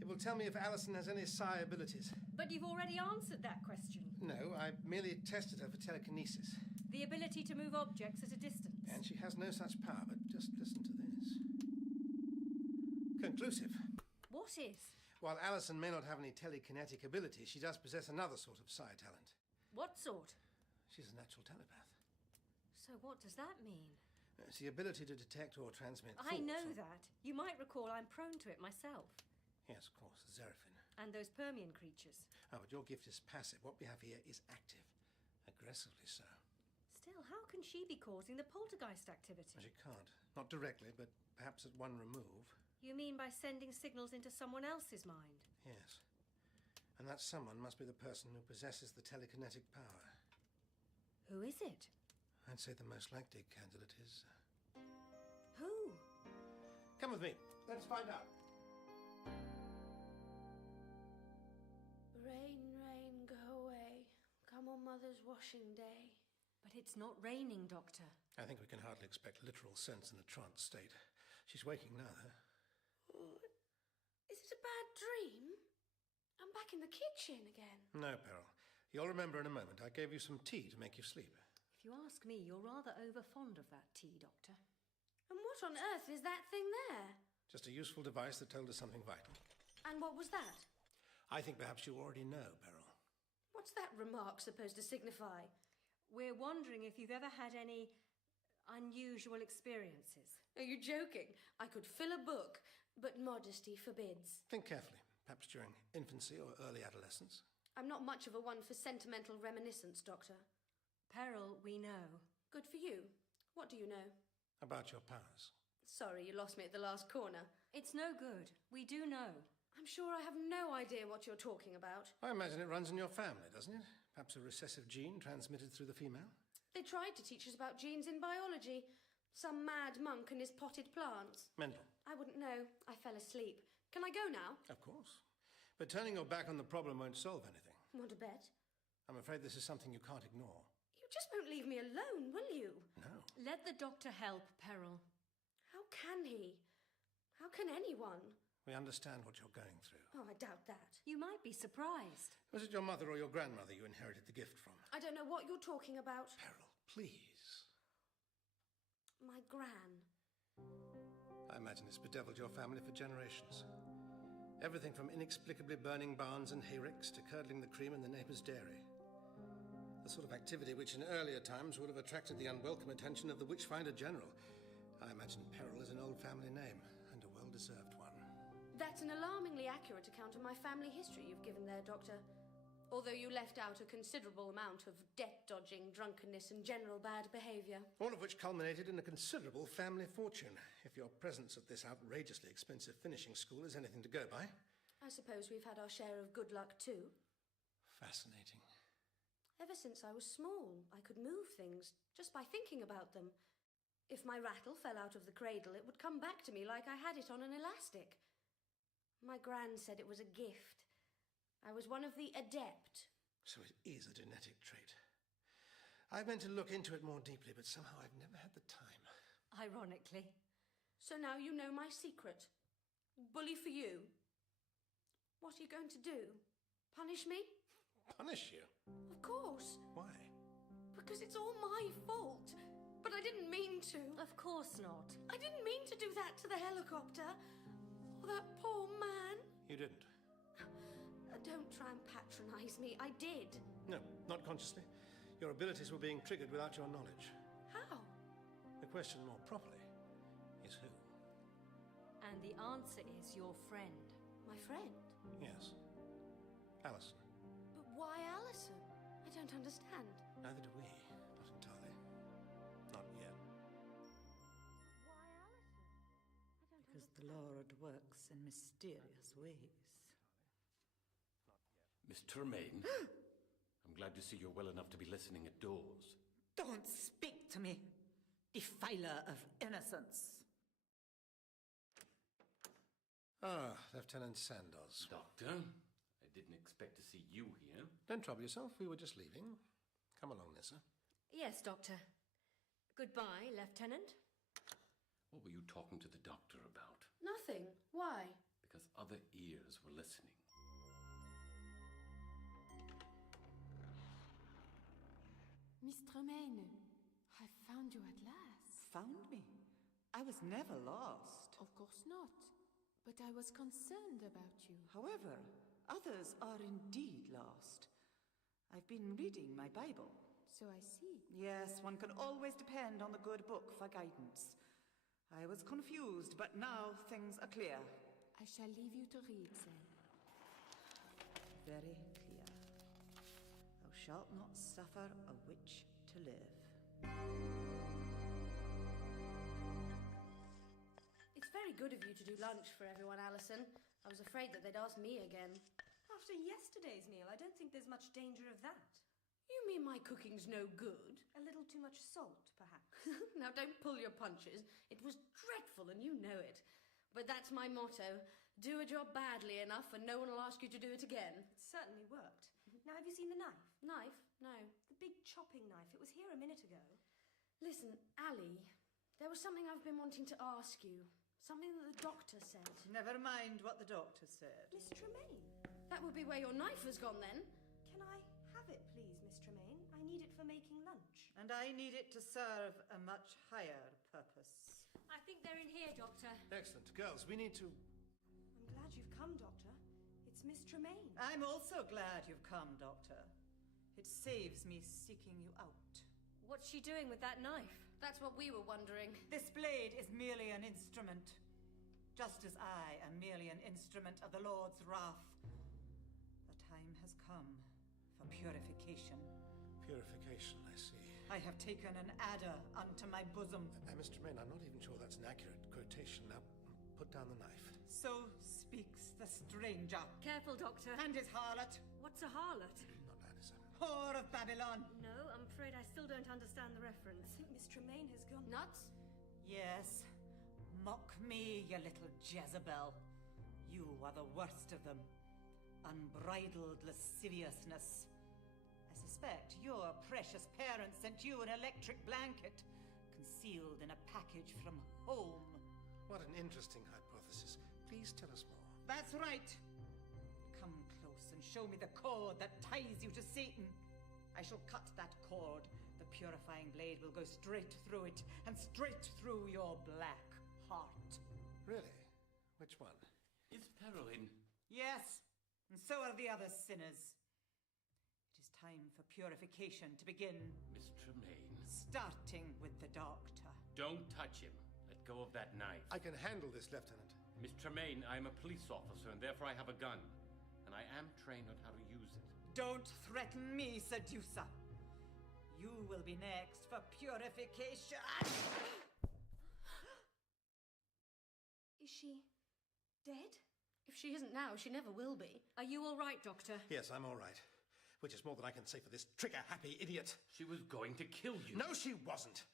It will tell me if Alison has any psi abilities. But you've already answered that question. No, I merely tested her for telekinesis. The ability to move objects at a distance. And she has no such power, but just listen to this. Conclusive. What is? While Alison may not have any telekinetic ability, she does possess another sort of psi talent. What sort? She's a natural telepath. So what does that mean? It's the ability to detect or transmit I thoughts. know that. You might recall I'm prone to it myself. Yes, of course, the Zeraphim. And those Permian creatures. Oh, but your gift is passive. What we have here is active. Aggressively so. Still, how can she be causing the poltergeist activity? Well, she can't. Not directly, but perhaps at one remove. You mean by sending signals into someone else's mind? Yes. And that someone must be the person who possesses the telekinetic power. Who is it? I'd say the most likely candidate is... Who? Come with me. Let's find out. more Mother's washing day. But it's not raining, Doctor. I think we can hardly expect literal sense in a trance state. She's waking now, though. Oh, is it a bad dream? I'm back in the kitchen again. No, Peril. You'll remember in a moment. I gave you some tea to make you sleep. If you ask me, you're rather over-fond of that tea, Doctor. And what on earth is that thing there? Just a useful device that told us something vital. And what was that? I think perhaps you already know, Peril. What's that remark supposed to signify? We're wondering if you've ever had any unusual experiences. Are you joking? I could fill a book, but modesty forbids. Think carefully. Perhaps during infancy or early adolescence. I'm not much of a one for sentimental reminiscence, Doctor. Peril, we know. Good for you. What do you know? About your powers. Sorry, you lost me at the last corner. It's no good. We do know. I'm sure I have no idea what you're talking about. I imagine it runs in your family, doesn't it? Perhaps a recessive gene transmitted through the female? They tried to teach us about genes in biology. Some mad monk and his potted plants. Mental. I wouldn't know. I fell asleep. Can I go now? Of course. But turning your back on the problem won't solve anything. Want a bet? I'm afraid this is something you can't ignore. You just won't leave me alone, will you? No. Let the doctor help, Peril. How can he? How can anyone? We understand what you're going through. Oh, I doubt that. You might be surprised. Was it your mother or your grandmother you inherited the gift from? I don't know what you're talking about. Peril, please. My gran. I imagine it's bedeviled your family for generations. Everything from inexplicably burning barns and hayricks to curdling the cream in the neighbour's dairy. The sort of activity which in earlier times would have attracted the unwelcome attention of the Witchfinder General. I imagine Peril is an old family name, and a well-deserved one. That's an alarmingly accurate account of my family history you've given there, Doctor. Although you left out a considerable amount of debt-dodging, drunkenness and general bad behaviour. All of which culminated in a considerable family fortune, if your presence at this outrageously expensive finishing school is anything to go by. I suppose we've had our share of good luck too. Fascinating. Ever since I was small, I could move things just by thinking about them. If my rattle fell out of the cradle, it would come back to me like I had it on an elastic. My gran said it was a gift. I was one of the adept. So it is a genetic trait. I've meant to look into it more deeply, but somehow I've never had the time. Ironically. So now you know my secret. Bully for you. What are you going to do? Punish me? Punish you? Of course. Why? Because it's all my fault. But I didn't mean to. Of course not. I didn't mean to do that to the helicopter. Or that poor man. You didn't? Don't try and patronise me. I did. No, not consciously. Your abilities were being triggered without your knowledge. How? The question more properly is who? And the answer is your friend. My friend? Yes. Alison. But why Alison? I don't understand. Neither do we. Not entirely. Not yet. Why Alison? Because the Lord works in mysterious ways. Miss Tremaine, I'm glad to see you're well enough to be listening at doors. Don't speak to me, defiler of innocence. Ah, Lieutenant Sandoz. Doctor, I didn't expect to see you here. Don't trouble yourself, we were just leaving. Come along, Nissa. Yes, Doctor. Goodbye, Lieutenant. What were you talking to the doctor about? Nothing. Why? Because other ears were listening. Miss Tremaine, I found you at last. Found me? I was never lost. Of course not. But I was concerned about you. However, others are indeed lost. I've been reading my Bible. So I see. Yes, one can always depend on the good book for guidance. I was confused, but now things are clear. I shall leave you to read then. Very clear. Thou shalt not suffer a witch to live. It's very good of you to do lunch for everyone, Alison. I was afraid that they'd ask me again. After yesterday's meal, I don't think there's much danger of that. You mean my cooking's no good? A little too much salt, perhaps. Now, don't pull your punches. It was dreadful, and you know it. But that's my motto. Do a job badly enough, and no one will ask you to do it again. It certainly worked. Now, have you seen the knife? Knife? No. The big chopping knife. It was here a minute ago. Listen, Ali, there was something I've been wanting to ask you. Something that the doctor said. Never mind what the doctor said. Miss Tremaine. That would be where your knife has gone, then. Can I have it, please, Miss Tremaine? I need it for making lunch. And I need it to serve a much higher purpose. I think they're in here, Doctor. Excellent. Girls, we need to... I'm glad you've come, Doctor. It's Miss Tremaine. I'm also glad you've come, Doctor. It saves me seeking you out. What's she doing with that knife? That's what we were wondering. This blade is merely an instrument, just as I am merely an instrument of the Lord's wrath. The time has come for purification. Purification, I see. I have taken an adder unto my bosom. Mr. Tremaine, I'm not even sure that's an accurate quotation. Now, put down the knife. So speaks the stranger. Careful, Doctor. And his harlot. What's a harlot? Not Madison. Whore of Babylon. No, I'm afraid I still don't understand the reference. I think Miss Tremaine has gone... Nuts? Yes. Mock me, you little Jezebel. You are the worst of them. Unbridled lasciviousness. I suspect your precious parents sent you an electric blanket, concealed in a package from home. What an interesting hypothesis. Please tell us more. That's right. Come close and show me the cord that ties you to Satan. I shall cut that cord. The purifying blade will go straight through it, and straight through your black heart. Really? Which one? Is Peril in? Yes, and so are the other sinners. It is time for purification to begin. Miss Tremaine. Starting with the doctor. Don't touch him. Let go of that knife. I can handle this, Lieutenant. Miss Tremaine, I am a police officer, and therefore I have a gun. And I am trained on how to use it. Don't threaten me, seducer. You will be next for purification. Is she dead? If she isn't now, she never will be. Are you all right, Doctor? Yes, I'm all right. Which is more than I can say for this trigger-happy idiot. She was going to kill you. No, she wasn't.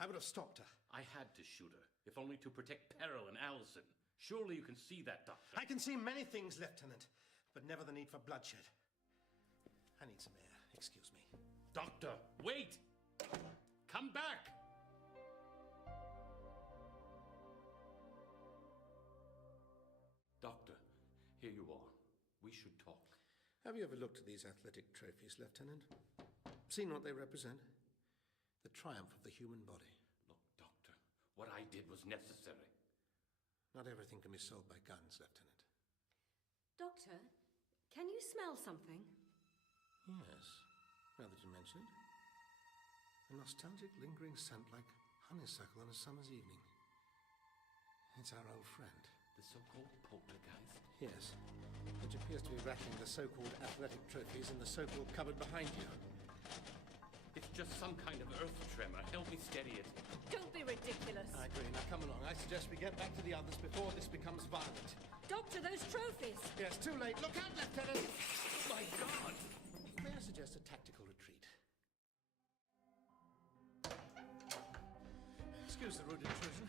I would have stopped her. I had to shoot her, if only to protect Peril and Allison. Surely you can see that, Doctor. I can see many things, Lieutenant, but never the need for bloodshed. I need some air. Excuse me. Doctor, wait! Come back! Doctor, here you are. We should talk. Have you ever looked at these athletic trophies, Lieutenant? Seen what they represent? The triumph of the human body. Look, Doctor, what I did was necessary. Not everything can be solved by guns, Lieutenant. Doctor, can you smell something? Yes, now that you mention it. A nostalgic, lingering scent like honeysuckle on a summer's evening. It's our old friend. The so-called poltergeist? Yes, which appears to be rattling the so-called athletic trophies in the so-called cupboard behind you. It's just some kind of earth tremor. Help me steady it. Don't be ridiculous. I agree. Now come along. I suggest we get back to the others before this becomes violent. Doctor, those trophies! Yes, too late. Look out, Lieutenant! My God! May I suggest a tactical retreat? Excuse the rude intrusion.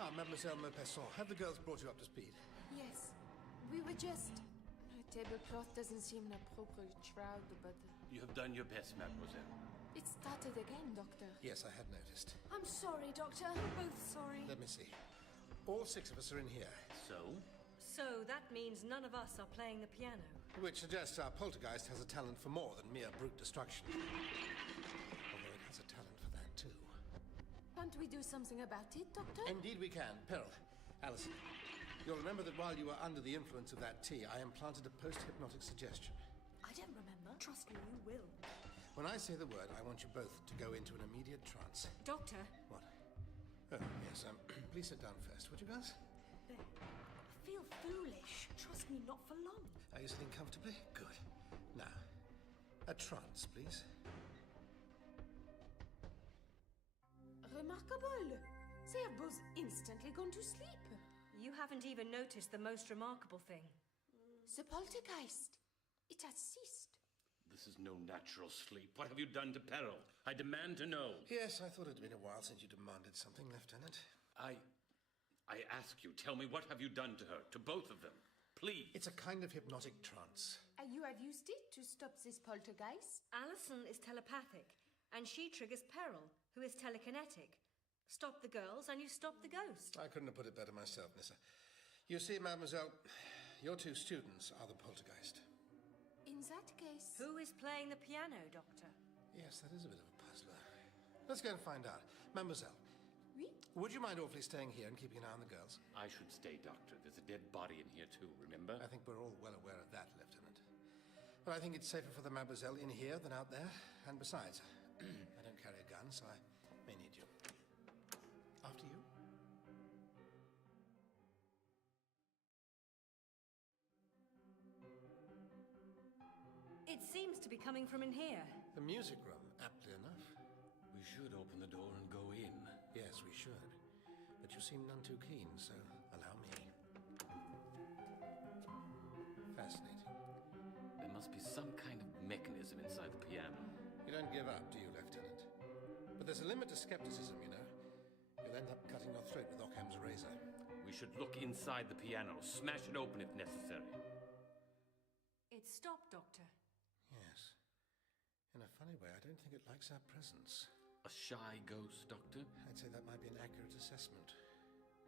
Ah, Mademoiselle Maupassant, have the girls brought you up to speed? Yes. We were just... The tablecloth doesn't seem an appropriate shroud, but... You have done your best, mademoiselle. It started again, Doctor. Yes, I had noticed. I'm sorry, Doctor. We're both sorry. Let me see. All 6 of us are in here. So? So that means none of us are playing the piano. Which suggests our poltergeist has a talent for more than mere brute destruction. Although it has a talent for that, too. Can't we do something about it, Doctor? Indeed we can. Peril. Allison, you'll remember that while you were under the influence of that tea, I implanted a post-hypnotic suggestion. I don't remember. Trust me, you will. When I say the word, I want you both to go into an immediate trance. Doctor? What? Oh, yes, please sit down first, would you guys? There. I feel foolish. Trust me, not for long. Are you sitting comfortably? Good. Now, a trance, please. Remarkable. They are both instantly gone to sleep. You haven't even noticed the most remarkable thing. The poltergeist. It has ceased. This is no natural sleep. What have you done to Peril? I demand to know. Yes, I thought it had been a while since you demanded something, Lieutenant. I ask you, tell me, what have you done to her, to both of them? Please. It's a kind of hypnotic trance. You have used it to stop this poltergeist? Alison is telepathic, and she triggers Peril, who is telekinetic. Stop the girls, and you stop the ghost. I couldn't have put it better myself, Nissa. You see, mademoiselle, your two students are the poltergeist. In that case... Who is playing the piano, Doctor? Yes, that is a bit of a puzzler. Let's go and find out. Mademoiselle. Oui? Would you mind awfully staying here and keeping an eye on the girls? I should stay, Doctor. There's a dead body in here, too, remember? I think we're all well aware of that, Lieutenant. But I think it's safer for the mademoiselle in here than out there. And besides, I don't carry a gun, so I may need you. After you. It seems to be coming from in here. The music room, aptly enough. We should open the door and go in. Yes, we should. But you seem none too keen, so allow me. Fascinating. There must be some kind of mechanism inside the piano. You don't give up, do you, Lieutenant? But there's a limit to skepticism, you know. You'll end up cutting your throat with Occam's razor. We should look inside the piano, smash it open if necessary. It's stopped, Doctor. Yes. In a funny way, I don't think it likes our presence. A shy ghost, Doctor? I'd say that might be an accurate assessment.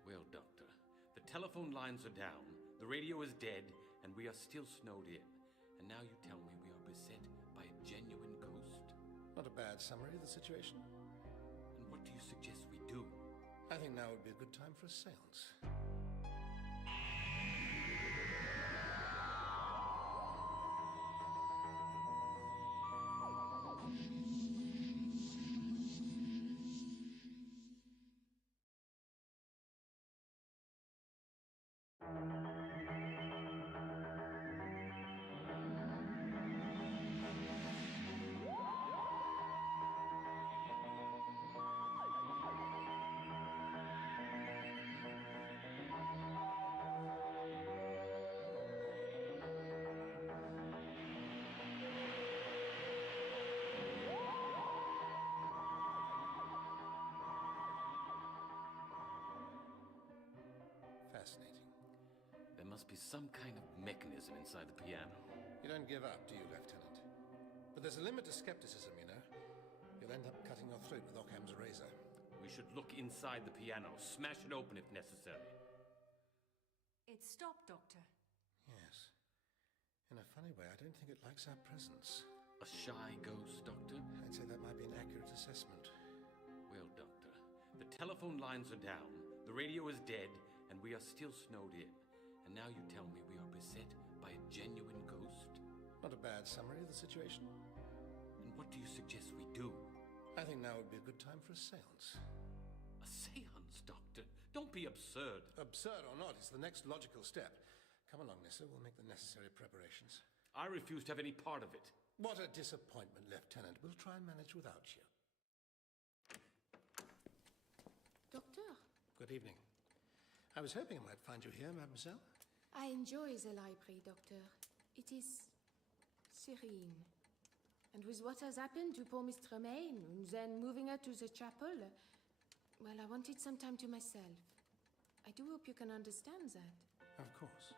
Well, Doctor, the telephone lines are down, the radio is dead, and we are still snowed in. And now you tell me we are beset by a genuine ghost? Not a bad summary of the situation. And what do you suggest we do? I think now would be a good time for a séance. Fascinating. There must be some kind of mechanism inside the piano. You don't give up, do you, Lieutenant? But there's a limit to skepticism, you know. You'll end up cutting your throat with Occam's razor. We should look inside the piano, smash it open if necessary. It's stopped, Doctor. Yes. In a funny way, I don't think it likes our presence. A shy ghost, Doctor? I'd say that might be an accurate assessment. Well, Doctor, the telephone lines are down, the radio is dead, and we are still snowed in. And now you tell me we are beset by a genuine ghost? Not a bad summary of the situation. And what do you suggest we do? I think now would be a good time for a séance. A séance, Doctor? Don't be absurd. Absurd or not, it's the next logical step. Come along, Nissa, we'll make the necessary preparations. I refuse to have any part of it. What a disappointment, Lieutenant. We'll try and manage without you. Doctor? Good evening. I was hoping I might find you here, mademoiselle. I enjoy the library, Doctor. It is serene. And with what has happened to poor Miss Tremaine, and then moving her to the chapel, well, I wanted some time to myself. I do hope you can understand that. Of course.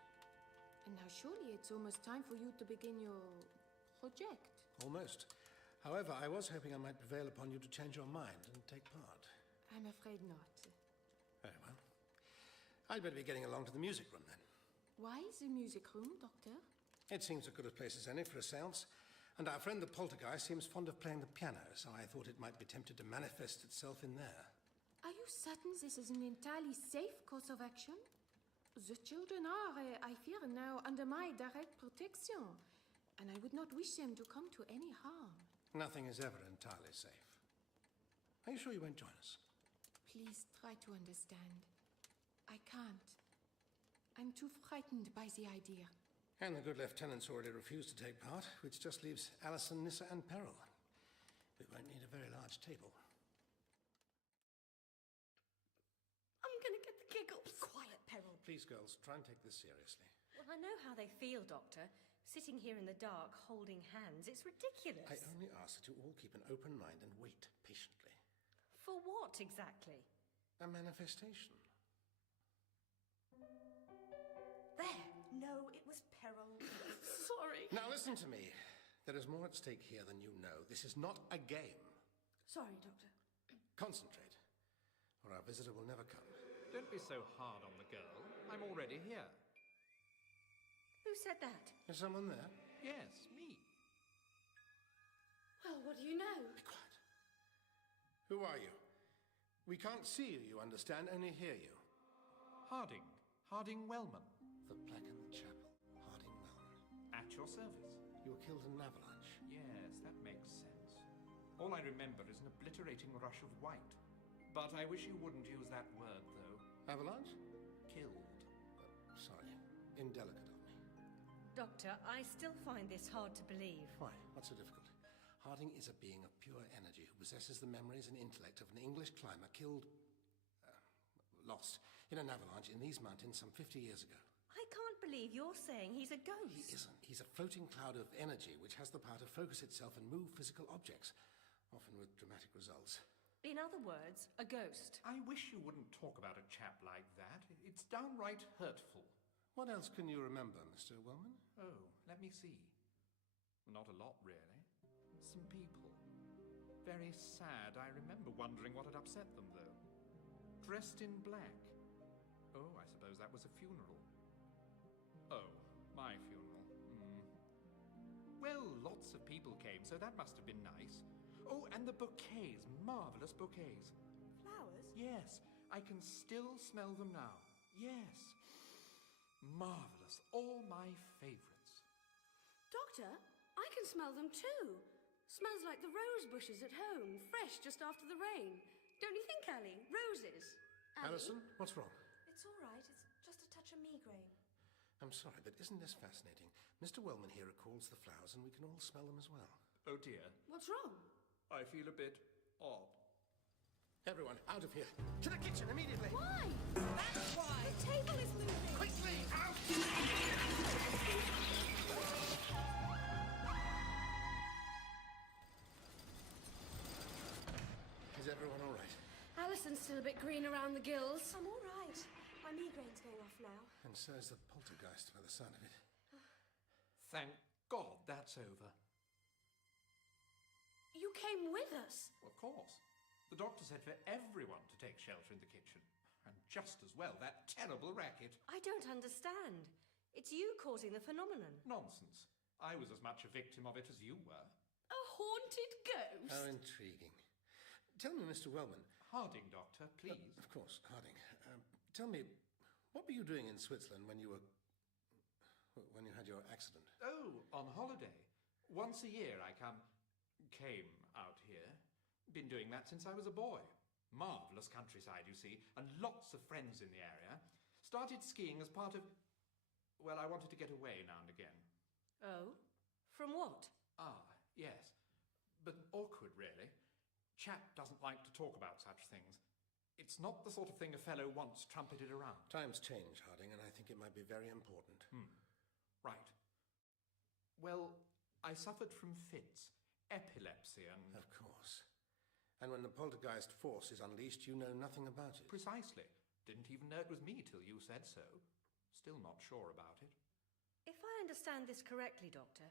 And now surely it's almost time for you to begin your project. Almost. However, I was hoping I might prevail upon you to change your mind and take part. I'm afraid not. Very well. I'd better be getting along to the music room, then. Why the music room, Doctor? It seems as good a place as any for a séance, and our friend the poltergeist seems fond of playing the piano, so I thought it might be tempted to manifest itself in there. Are you certain this is an entirely safe course of action? The children are, I fear, now under my direct protection, and I would not wish them to come to any harm. Nothing is ever entirely safe. Are you sure you won't join us? Please try to understand. I can't. I'm too frightened by the idea. And the good lieutenant's already refused to take part, which just leaves Alison, Nissa, and Peril. We won't need a very large table. I'm gonna get the giggles. Be quiet, Peril. Please, girls, try and take this seriously. Well, I know how they feel, Doctor. Sitting here in the dark, holding hands, it's ridiculous. I only ask that you all keep an open mind and wait patiently. For what, exactly? A manifestation. There! No Now listen to me. There is more at stake here than you know. This is not a game. Sorry, Doctor. Concentrate, or our visitor will never come. Don't be so hard on the girl. I'm already here. Who said that? Is someone there? Yes, me. Well, what do you know? Be quiet. Who are you? We can't see you, you understand, only hear you. Harding. Harding Wellman. The plaque in the chapel. Harding Wellman. At your service. You were killed in an avalanche. Yes, that makes sense. All I remember is an obliterating rush of white. But I wish you wouldn't use that word, though. Avalanche? Killed. Sorry. Indelicate of me. Doctor, I still find this hard to believe. Why? What's so difficult? Harding is a being of pure energy who possesses the memories and intellect of an English climber killed... lost in an avalanche in these mountains some 50 years ago. I can't believe you're saying he's a ghost. He isn't. He's a floating cloud of energy which has the power to focus itself and move physical objects, often with dramatic results. In other words, a ghost. I wish you wouldn't talk about a chap like that. It's downright hurtful. What else can you remember, Mr. Wellman? Oh, let me see. Not a lot, really. Some people. Very sad. I remember wondering what had upset them, though. Dressed in black. Oh, I suppose that was a funeral. Oh, my funeral. Well, lots of people came, so that must have been nice. Oh, and the bouquets. Marvellous bouquets. Flowers? Yes, I can still smell them now. Yes. Marvellous. All my favourites. Doctor, I can smell them too. Smells like the rose bushes at home, fresh just after the rain. Don't you think, Allie? Roses. Alison, what's wrong? It's all right. It's just a touch of migraine. I'm sorry, but isn't this fascinating? Mr. Wellman here recalls the flowers, and we can all smell them as well. Oh, dear. What's wrong? I feel a bit odd. Everyone, out of here. To the kitchen, immediately. Why? That's why. The table is moving. Quickly, out! Is everyone all right? Alison's still a bit green around the gills. I'm all right. My migraine's going off now. And so is the poltergeist by the sound of it. Thank God that's over. You came with us? Of course. The doctor said for everyone to take shelter in the kitchen. And just as well, that terrible racket. I don't understand. It's you causing the phenomenon. Nonsense. I was as much a victim of it as you were. A haunted ghost? How intriguing. Tell me, Mr. Wellman. Harding, Doctor, please. Of course, Harding. Tell me, what were you doing in Switzerland when you had your accident? Oh, on holiday. Once a year I came out here. Been doing that since I was a boy. Marvellous countryside, you see, and lots of friends in the area. Started skiing as part of... Well, I wanted to get away now and again. Oh? From what? Ah, yes. But awkward, really. Chap doesn't like to talk about such things. It's not the sort of thing a fellow wants trumpeted around. Times change, Harding, and I think it might be very important. Right. Well, I suffered from fits, epilepsy and... Of course. And when the poltergeist force is unleashed, you know nothing about it. Precisely. Didn't even know it was me till you said so. Still not sure about it. If I understand this correctly, Doctor,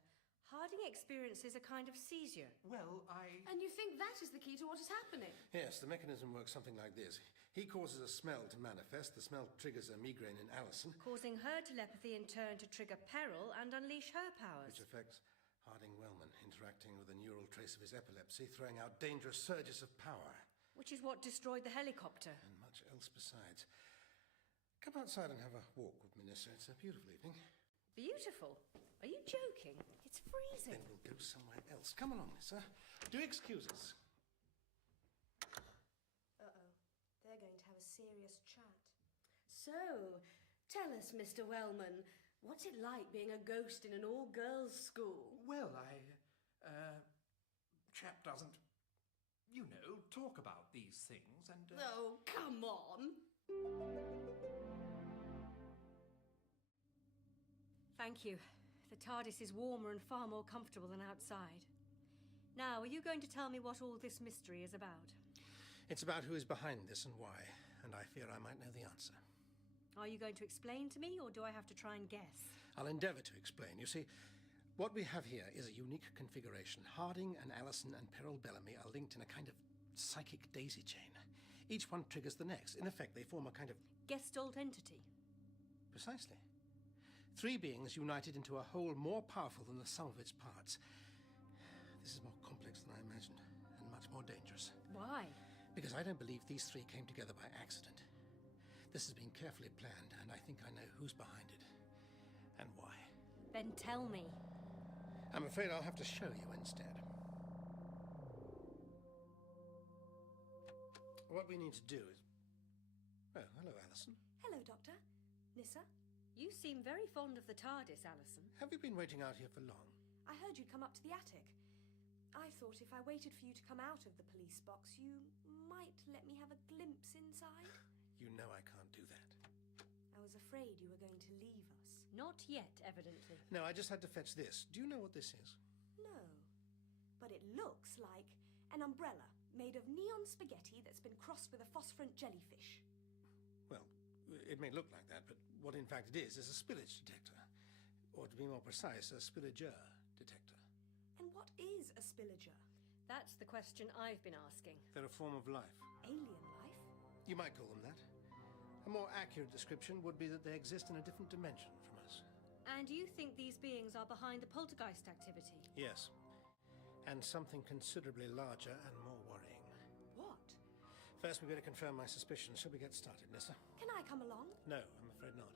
Harding experiences a kind of seizure. Well, And you think that is the key to what is happening? Yes, the mechanism works something like this. He causes a smell to manifest. The smell triggers a migraine in Alison. Causing her telepathy in turn to trigger peril and unleash her powers. Which affects Harding Wellman, interacting with a neural trace of his epilepsy, throwing out dangerous surges of power. Which is what destroyed the helicopter. And much else besides. Come outside and have a walk with me, Nissa. It's a beautiful evening. Beautiful? Are you joking? It's freezing. Then we'll go somewhere else. Come along, Nissa. Do excuse us. Uh-oh. They're going to have a serious chat. So, tell us, Mr. Wellman, what's it like being a ghost in an all-girls school? Well, chap doesn't, talk about these things and... Oh, come on! Thank you. The TARDIS is warmer and far more comfortable than outside. Now, are you going to tell me what all this mystery is about? It's about who is behind this and why, and I fear I might know the answer. Are you going to explain to me, or do I have to try and guess? I'll endeavour to explain. You see, What we have here is a unique configuration. Harding and Allison and Peril Bellamy are linked in a kind of psychic daisy chain. Each one triggers the next. In effect, they form a kind of... Gestalt entity. Precisely. 3 beings united into a whole more powerful than the sum of its parts. This is more complex than I imagined, and much more dangerous. Why? Because I don't believe these 3 came together by accident. This has been carefully planned, and I think I know who's behind it. And why. Then tell me. I'm afraid I'll have to show you instead. What we need to do is... Oh, hello, Allison. Hello, Doctor. Nissa? You seem very fond of the TARDIS, Allison. Have you been waiting out here for long? I heard you'd come up to the attic. I thought if I waited for you to come out of the police box, you might let me have a glimpse inside. You know I can't do that. I was afraid you were going to leave us. Not yet, evidently. No, I just had to fetch this. Do you know what this is? No. But it looks like an umbrella made of neon spaghetti that's been crossed with a phosphorant jellyfish. Well, it may look like that, but what in fact it is a spillage detector. Or to be more precise, a spillager detector. And what is a spillager? That's the question I've been asking. They're a form of life. Alien life? You might call them that. A more accurate description would be that they exist in a different dimension from us. And you think these beings are behind the poltergeist activity? Yes. And something considerably larger and more worrying. What? First, we better confirm my suspicions. Shall we get started, Nissa? Can I come along? No, I'm afraid not.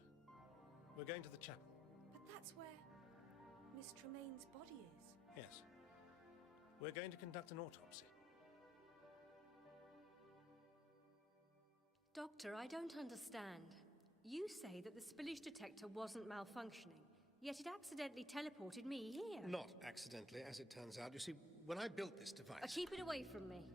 We're going to the chapel. But that's where Miss Tremaine's body is. Yes. We're going to conduct an autopsy. Doctor, I don't understand. You say that the spillage detector wasn't malfunctioning, yet it accidentally teleported me here. Not accidentally, as it turns out. You see, when I built this device... Keep it away from me.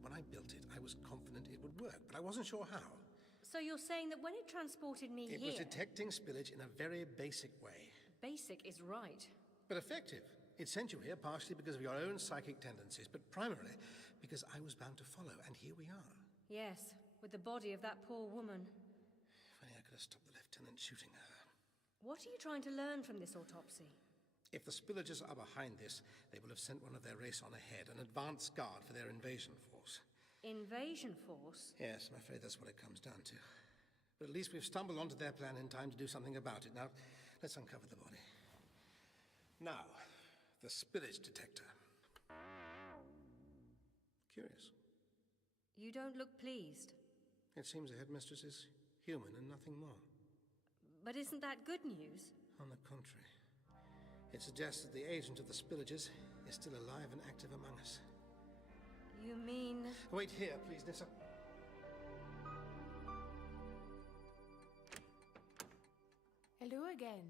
When I built it, I was confident it would work, but I wasn't sure how. So you're saying that when it transported me It here... was detecting spillage in a very basic way. Basic is right. But effective. It sent you here partially because of your own psychic tendencies, but primarily because I was bound to follow, and here we are. Yes, with the body of that poor woman. If only I could have stopped the lieutenant shooting her. What are you trying to learn from this autopsy? If the spillages are behind this, they will have sent one of their race on ahead, an advance guard for their invasion force. Invasion force? Yes, I'm afraid that's what it comes down to. But at least we've stumbled onto their plan in time to do something about it. Now, let's uncover the body. Now, the spillage detector. Curious. You don't look pleased. It seems the headmistress is human and nothing more. But isn't that good news? On the contrary. It suggests that the agent of the spillages is still alive and active among us. You mean... Wait here, please, Nissa. Hello again.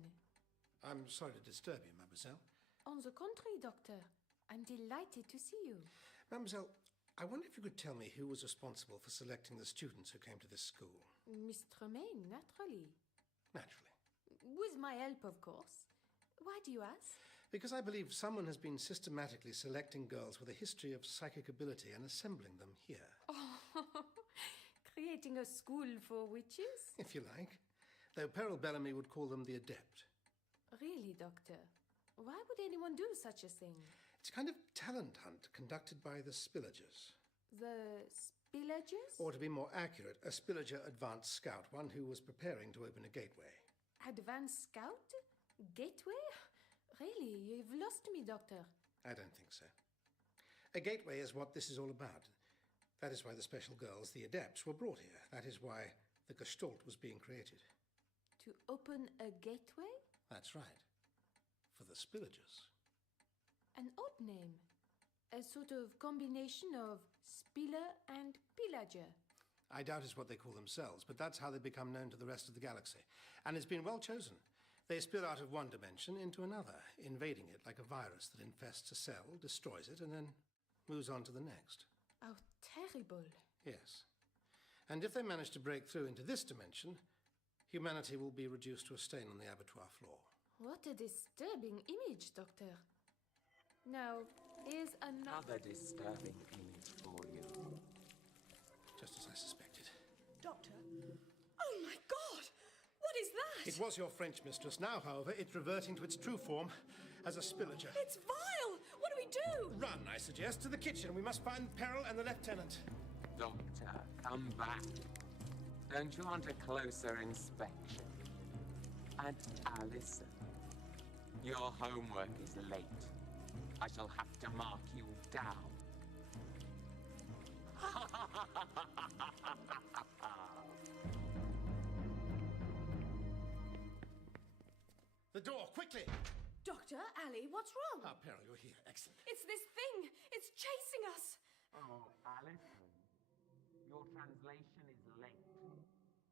I'm sorry to disturb you, mademoiselle. On the contrary, Doctor. I'm delighted to see you. Mademoiselle, I wonder if you could tell me who was responsible for selecting the students who came to this school. Miss Tremaine, naturally. Naturally. With my help, of course. Why do you ask? Because I believe someone has been systematically selecting girls with a history of psychic ability and assembling them here. Oh, creating a school for witches? If you like. Though Peril Bellamy would call them the adept. Really, Doctor? Why would anyone do such a thing? It's a kind of talent hunt conducted by the spillagers. The spillagers? Or to be more accurate, a spillager advanced scout, one who was preparing to open a gateway. Advanced scout? Gateway? Really? You've lost me, Doctor. I don't think so. A gateway is what this is all about. That is why the special girls, the adepts, were brought here. That is why the Gestalt was being created. To open a gateway? That's right. For the spillagers. An odd name. A sort of combination of spiller and pillager. I doubt it's what they call themselves, but that's how they become known to the rest of the galaxy. And it's been well chosen. They spill out of one dimension into another, invading it like a virus that infests a cell, destroys it, and then moves on to the next. How terrible. Yes. And if they manage to break through into this dimension, humanity will be reduced to a stain on the abattoir floor. What a disturbing image, Doctor. Now, here's another disturbing image for you. Just as I suspected. Doctor? Oh my God! What is that? It was your French mistress. Now, however, it's reverting to its true form as a spillager. It's vile! What do we do? Run, I suggest, to the kitchen. We must find Peril and the lieutenant. Doctor, come back. Don't you want a closer inspection? And Alison, your homework is late. I shall have to mark you down. The door, quickly! Doctor, Ali, what's wrong? Ah, Peril, you're here. Excellent. It's this thing. It's chasing us. Oh, Alison, your translation is late.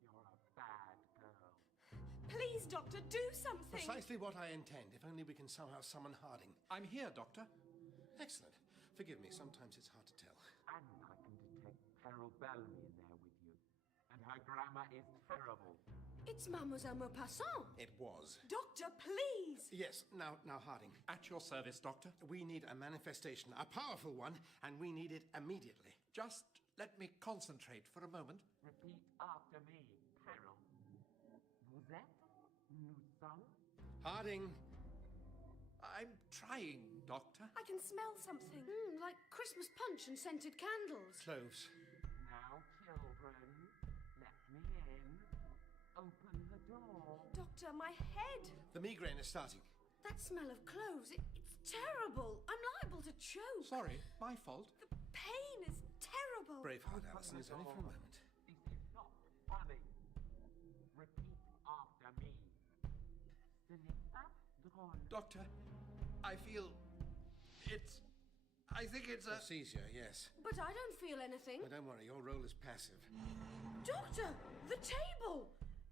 You're a bad girl. Please, Doctor, do something. Precisely what I intend, if only we can somehow summon Harding. I'm here, Doctor. Excellent. Forgive me, sometimes it's hard to tell. And I can detect Peril Bellamy in there with you. And her grammar is terrible. It's Mademoiselle Maupassant. It was. Doctor, please. Yes, now, Harding. At your service, Doctor. We need a manifestation, a powerful one, and we need it immediately. Just let me concentrate for a moment. Repeat after me, Peril. Vous êtes? Nous sommes? Harding. I'm trying, Doctor. I can smell something. Like Christmas punch and scented candles. Cloves. Now, children, let me in. Open the door. Doctor, my head. The migraine is starting. That smell of cloves, it's terrible. I'm liable to choke. Sorry, my fault. The pain is terrible. Braveheart, Alison, it's only for a moment. This is not funny. Repeat after me. Ce n'est pas drôle. Doctor, I feel I think it's a... Seizure, yes. But I don't feel anything. But don't worry, your role is passive. Doctor, the table!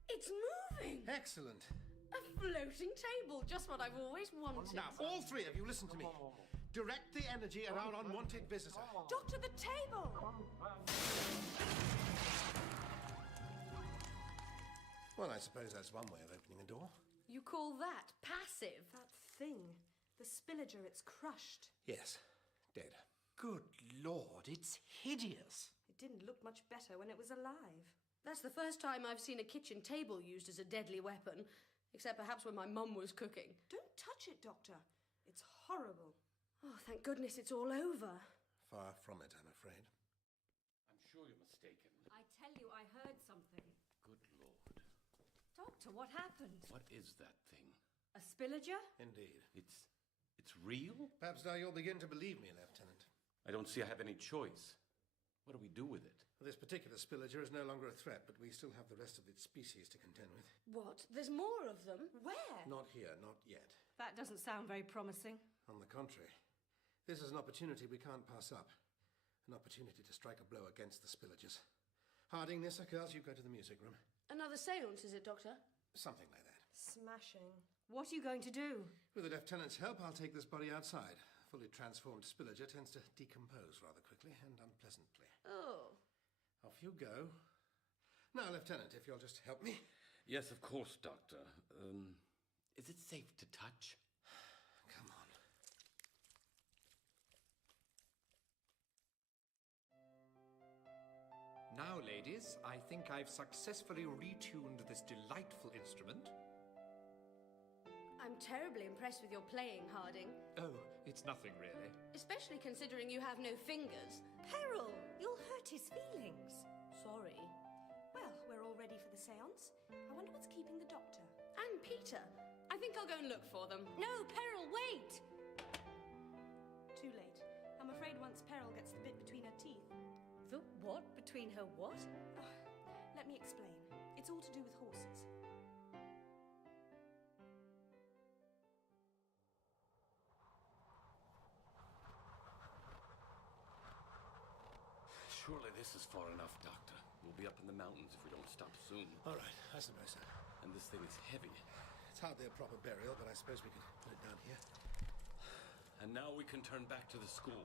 It's moving! Excellent. A floating table, just what I've always wanted. Now, all three of you, listen to me. Direct the energy at our unwanted visitor. Doctor, the table! Well, I suppose that's one way of opening a door. You call that passive? That thing. The spillager, it's crushed. Yes, dead. Good Lord, it's hideous. It didn't look much better when it was alive. That's the first time I've seen a kitchen table used as a deadly weapon, except perhaps when my mum was cooking. Don't touch it, Doctor. It's horrible. Oh, thank goodness it's all over. Far from it, I'm afraid. I'm sure you're mistaken. I tell you, I heard something. Good Lord. Doctor, what happened? What is that thing? A spillager? Indeed. It's real? Perhaps now you'll begin to believe me, Lieutenant. I don't see I have any choice. What do we do with it? This particular spillager is no longer a threat, but we still have the rest of its species to contend with. What? There's more of them? Where? Not here, not yet. That doesn't sound very promising. On the contrary, this is an opportunity we can't pass up. An opportunity to strike a blow against the spillagers. Harding, Nissa, girls, you go to the music room. Another séance, is it, Doctor? Something like that. Smashing. What are you going to do? With the Lieutenant's help, I'll take this body outside. A fully transformed spillager tends to decompose rather quickly and unpleasantly. Oh. Off you go. Now, Lieutenant, if you'll just help me. Yes, of course, Doctor. Is it safe to touch? Come on. Now, ladies, I think I've successfully retuned this delightful instrument. I'm terribly impressed with your playing, Harding. Oh, it's nothing really. Especially considering you have no fingers. Peril! You'll hurt his feelings. Sorry. Well, we're all ready for the séance. I wonder what's keeping the doctor. And Peter. I think I'll go and look for them. No, Peril, wait! Too late. I'm afraid once Peril gets the bit between her teeth. The what? Between her what? Let me explain. It's all to do with horses. Surely this is far enough, Doctor. We'll be up in the mountains if we don't stop soon. All right, I suppose so. And this thing is heavy. It's hardly a proper burial, but I suppose we could put it down here. And now we can turn back to the school.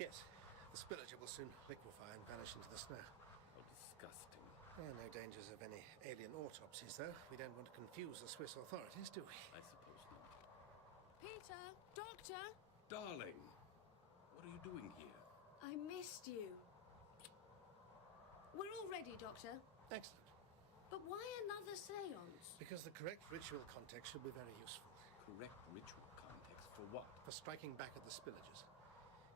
Yes, the spillager will soon liquefy and vanish into the snow. How disgusting. No dangers of any alien autopsies, though. We don't want to confuse the Swiss authorities, do we? I suppose not. Peter! Doctor! Darling! What are you doing here? I missed you. We're all ready, Doctor. Excellent. But why another seance? Because the correct ritual context should be very useful. Correct ritual context for what? For striking back at the spillages.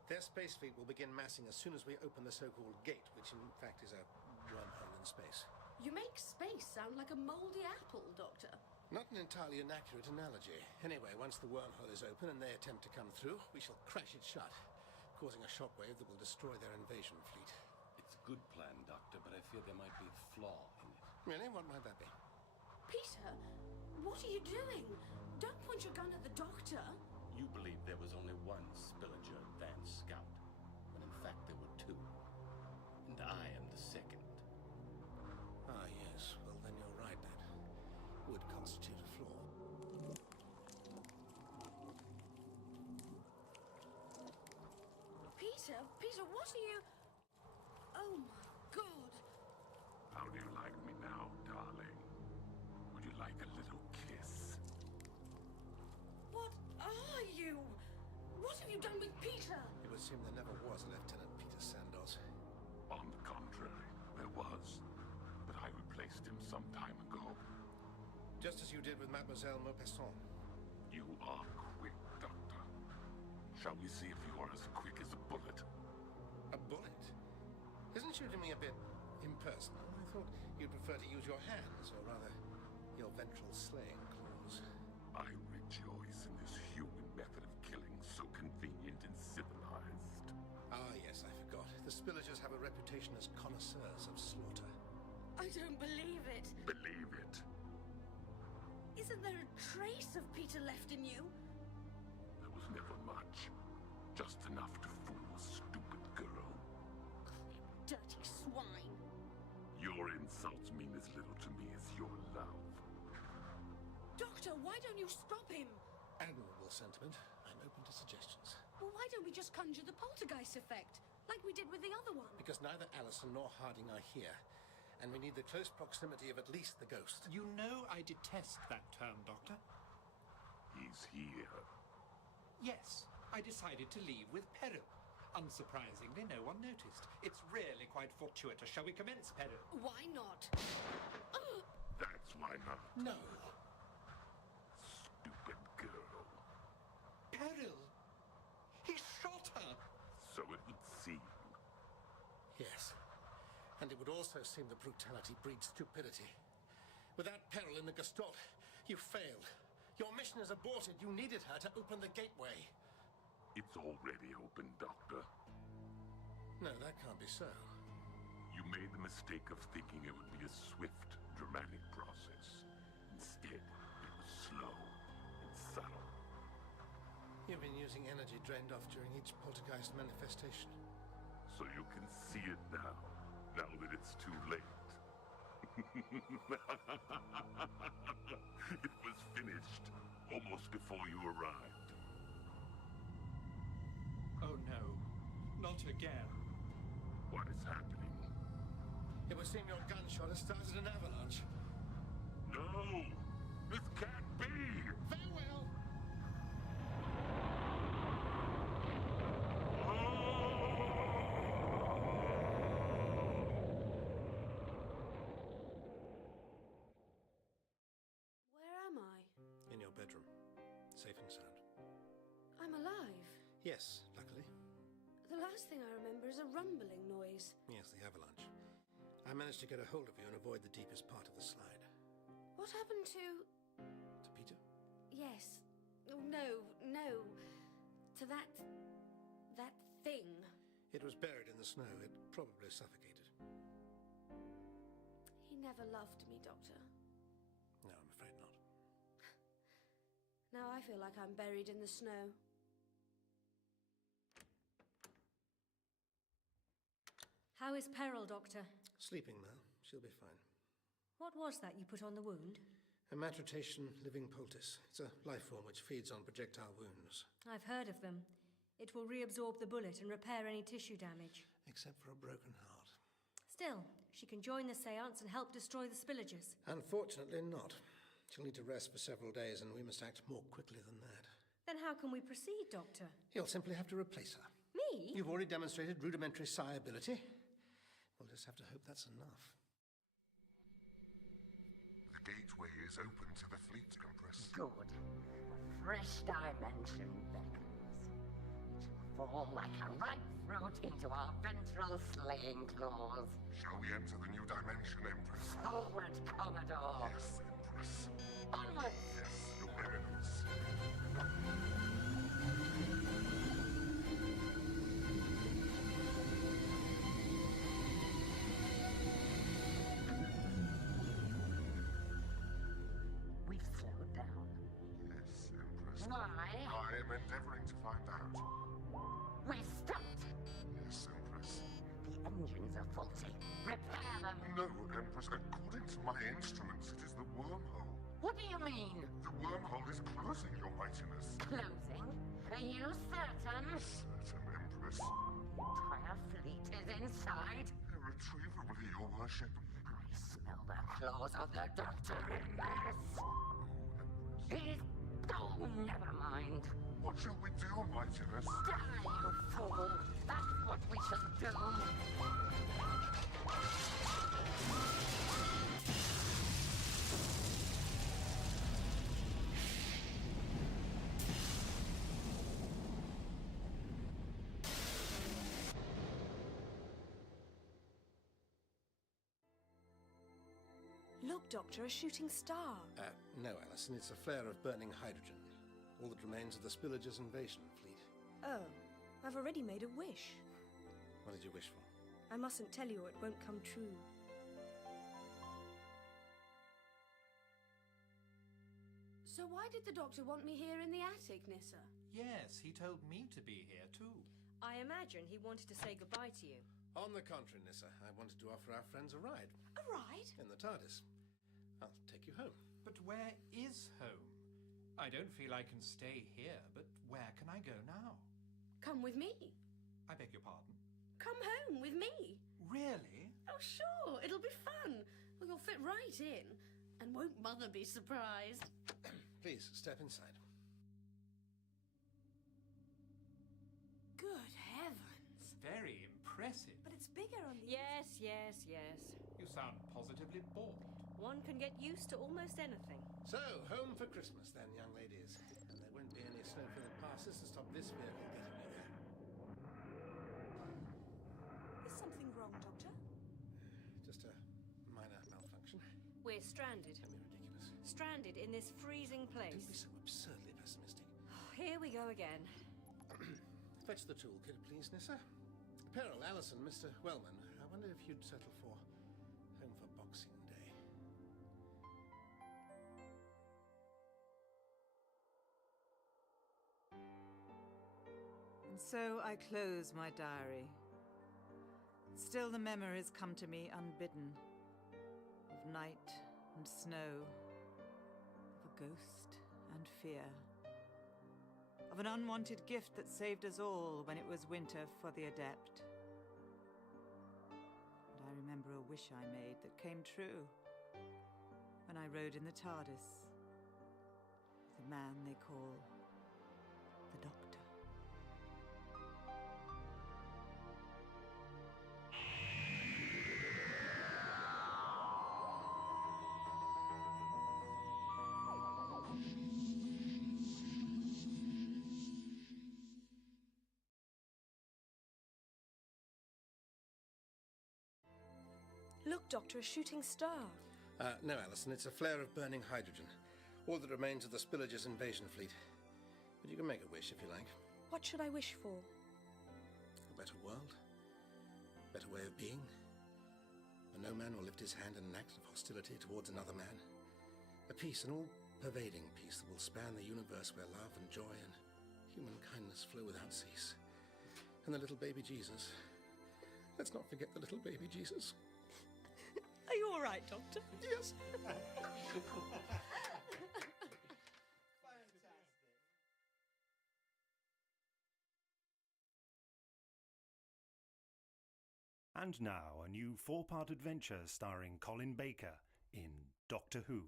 Their space fleet will begin massing as soon as we open the so-called gate, which in fact is a wormhole in space. You make space sound like a mouldy apple, Doctor. Not an entirely inaccurate analogy. Anyway, once the wormhole is open and they attempt to come through, we shall crash it shut, causing a shockwave that will destroy their invasion fleet. It's a good plan, Doctor, but I fear there might be a flaw in it. Really? What might that be? Peter, what are you doing? Don't point your gun at the Doctor. You believe there was only one Spillager advanced scout, when in fact there were two. And I am the second. Ah, yes. Well, then you're right. That would constitute a flaw. Peter, what are you... Oh, my God. How do you like me now, darling? Would you like a little kiss? What are you? What have you done with Peter? It would seem there never was a Lieutenant Peter Sandoz. On the contrary, there was. But I replaced him some time ago. Just as you did with Mademoiselle Maupassant. You are quick, Doctor. Shall we see if you're as quick as a bullet? A bullet? Isn't shooting me a bit impersonal? I thought you'd prefer to use your hands, or rather, your ventral slaying claws. I rejoice in this human method of killing so convenient and civilized. Ah, yes, I forgot. The Spillagers have a reputation as connoisseurs of slaughter. I don't believe it. Believe it. Isn't there a trace of Peter left in you? There was never much. Just enough to fool a stupid girl. Dirty swine. Your insults mean as little to me as your love. Doctor, why don't you stop him? Admirable sentiment. I'm open to suggestions. Well, why don't we just conjure the poltergeist effect, like we did with the other one? Because neither Allison nor Harding are here, and we need the close proximity of at least the ghost. You know I detest that term, Doctor. He's here. Yes, I decided to leave with Peril. Unsurprisingly, no one noticed. It's really quite fortuitous. Shall we commence, Peril? Why not? That's why not. No. Stupid girl. Peril! He shot her! So it would seem. Yes. And it would also seem that brutality breeds stupidity. Without Peril in the Gestalt, you failed. Your mission is aborted. You needed her to open the gateway. It's already open, Doctor. No, that can't be so. You made the mistake of thinking it would be a swift, dramatic process. Instead, it was slow and subtle. You've been using energy drained off during each poltergeist manifestation. So you can see it now that it's too late. It was finished almost before you arrived. Oh no, not again. What is happening? It would seem your gunshot has started an avalanche. No! This can't be! Farewell! Where am I? In your bedroom. Safe and sound. I'm alive. Yes, luckily. The last thing I remember is a rumbling noise. Yes, the avalanche. I managed to get a hold of you and avoid the deepest part of the slide. What happened to... To Peter? Yes. Oh, no. To that thing. It was buried in the snow. It probably suffocated. He never loved me, Doctor. No, I'm afraid not. Now I feel like I'm buried in the snow. How is Peril, Doctor? Sleeping now. She'll be fine. What was that you put on the wound? A matritation living poultice. It's a life form which feeds on projectile wounds. I've heard of them. It will reabsorb the bullet and repair any tissue damage. Except for a broken heart. Still, she can join the seance and help destroy the Spillagers. Unfortunately not. She'll need to rest for several days, and we must act more quickly than that. Then how can we proceed, Doctor? You'll simply have to replace her. Me? You've already demonstrated rudimentary psi ability. We'll just have to hope that's enough. gateway is open to the fleet, Empress. Good. A fresh dimension beckons. It will fall like a ripe fruit into our ventral slaying claws. Shall we enter the new dimension, Empress? Forward, Commodore! Yes, Empress. Onward! Yes, Your Eminence. We've slowed down. Yes, Empress. Why? I am endeavoring to find out. We've stopped! Yes, Empress. The engines are faulty. Repair them! No, Empress. According to my instruments, it is the wormhole. What do you mean? The wormhole is closing, Your Mightiness. Closing? Are you certain? Certain, Empress. The entire fleet is inside. Irretrievably, Your Worship. I smell the claws of the Doctor in this. He's... Oh, never mind. What shall we do, Mightiness? Die, you fool! That's what we shall do! Look, Doctor, a shooting star. No, Alison, it's a flare of burning hydrogen. All that remains of the Spillager's invasion fleet. Oh, I've already made a wish. What did you wish for? I mustn't tell you or it won't come true. So why did the Doctor want me here in the attic, Nissa? Yes, he told me to be here too. I imagine he wanted to say goodbye to you. On the contrary, Nissa, I wanted to offer our friends a ride. A ride? In the TARDIS. I'll take you home. But where is home? I don't feel I can stay here, but where can I go now? Come with me. I beg your pardon? Come home with me. Really? Oh, sure. It'll be fun. Well, you'll fit right in. And won't Mother be surprised? Please, step inside. Good heavens. Very impressive. But it's bigger on the... Yes. You sound positively bored. One can get used to almost anything. So, home for Christmas then, young ladies. And there won't be any snow-filled passes to stop this vehicle getting you there. Is something wrong, Doctor? Just a minor malfunction. We're stranded. Don't be ridiculous. Stranded in this freezing place. Don't be so absurdly pessimistic. Here we go again. Fetch the toolkit, please, Nissa. Peril, Alison, Mr. Wellman, I wonder if you'd settle for home for Boxing Day. And so I close my diary. Still the memories come to me unbidden, of night and snow, of a ghost and fear, of an unwanted gift that saved us all when it was winter for the Adept. And I remember a wish I made that came true when I rode in the TARDIS, the man they call the Doctor. Look, Doctor, a shooting star. No, Alison, it's a flare of burning hydrogen. All that remains of the Spillager's invasion fleet. But you can make a wish if you like. What should I wish for? A better world. A better way of being. Where no man will lift his hand in an act of hostility towards another man. A peace, an all-pervading peace that will span the universe where love and joy and human kindness flow without cease. And the little baby Jesus. Let's not forget the little baby Jesus. Are you all right, Doctor? Yes. And now, a new 4-part adventure starring Colin Baker in Doctor Who.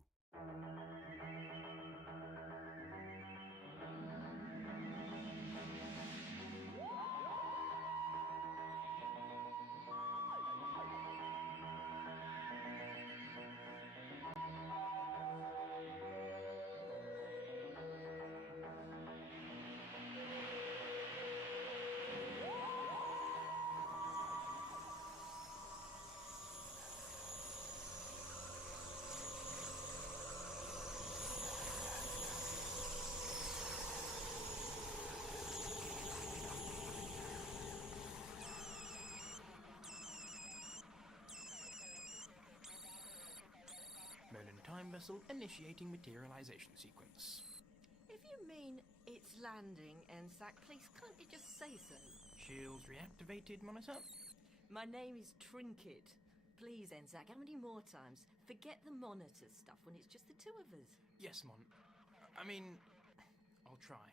vessel initiating materialization sequence. If you mean it's landing, Ensac, please can't you just say so? Shields reactivated, Monitor. My name is Trinket. Please, Ensac, how many more times? Forget the monitor stuff when it's just the two of us. Yes, Mon. I mean, I'll try.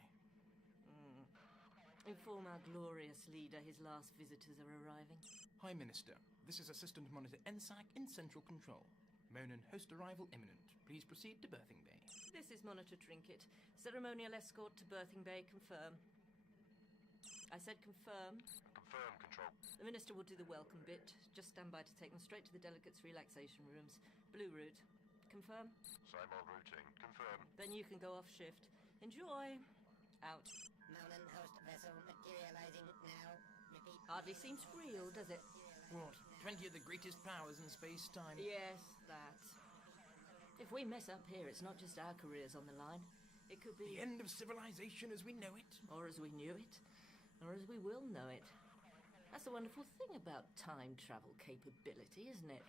Inform our glorious leader his last visitors are arriving. Hi, Minister. This is Assistant Monitor Ensac in Central Control. Monin host arrival imminent. Please proceed to berthing bay. This is Monitor Trinket. Ceremonial escort to berthing bay, confirm. I said confirm. Confirm, Control. The Minister will do the welcome bit. Just stand by to take them straight to the delegates' relaxation rooms. Blue route. Confirm? Same old routine. Confirm. Then you can go off shift. Enjoy. Out. Monin host vessel materializing now. Repeat. Hardly seems real, does it? What? 20 of the greatest powers in space-time? Yes, that. If we mess up here, it's not just our careers on the line. It could be... The end of civilization as we know it. Or as we knew it. Or as we will know it. That's the wonderful thing about time travel capability, isn't it?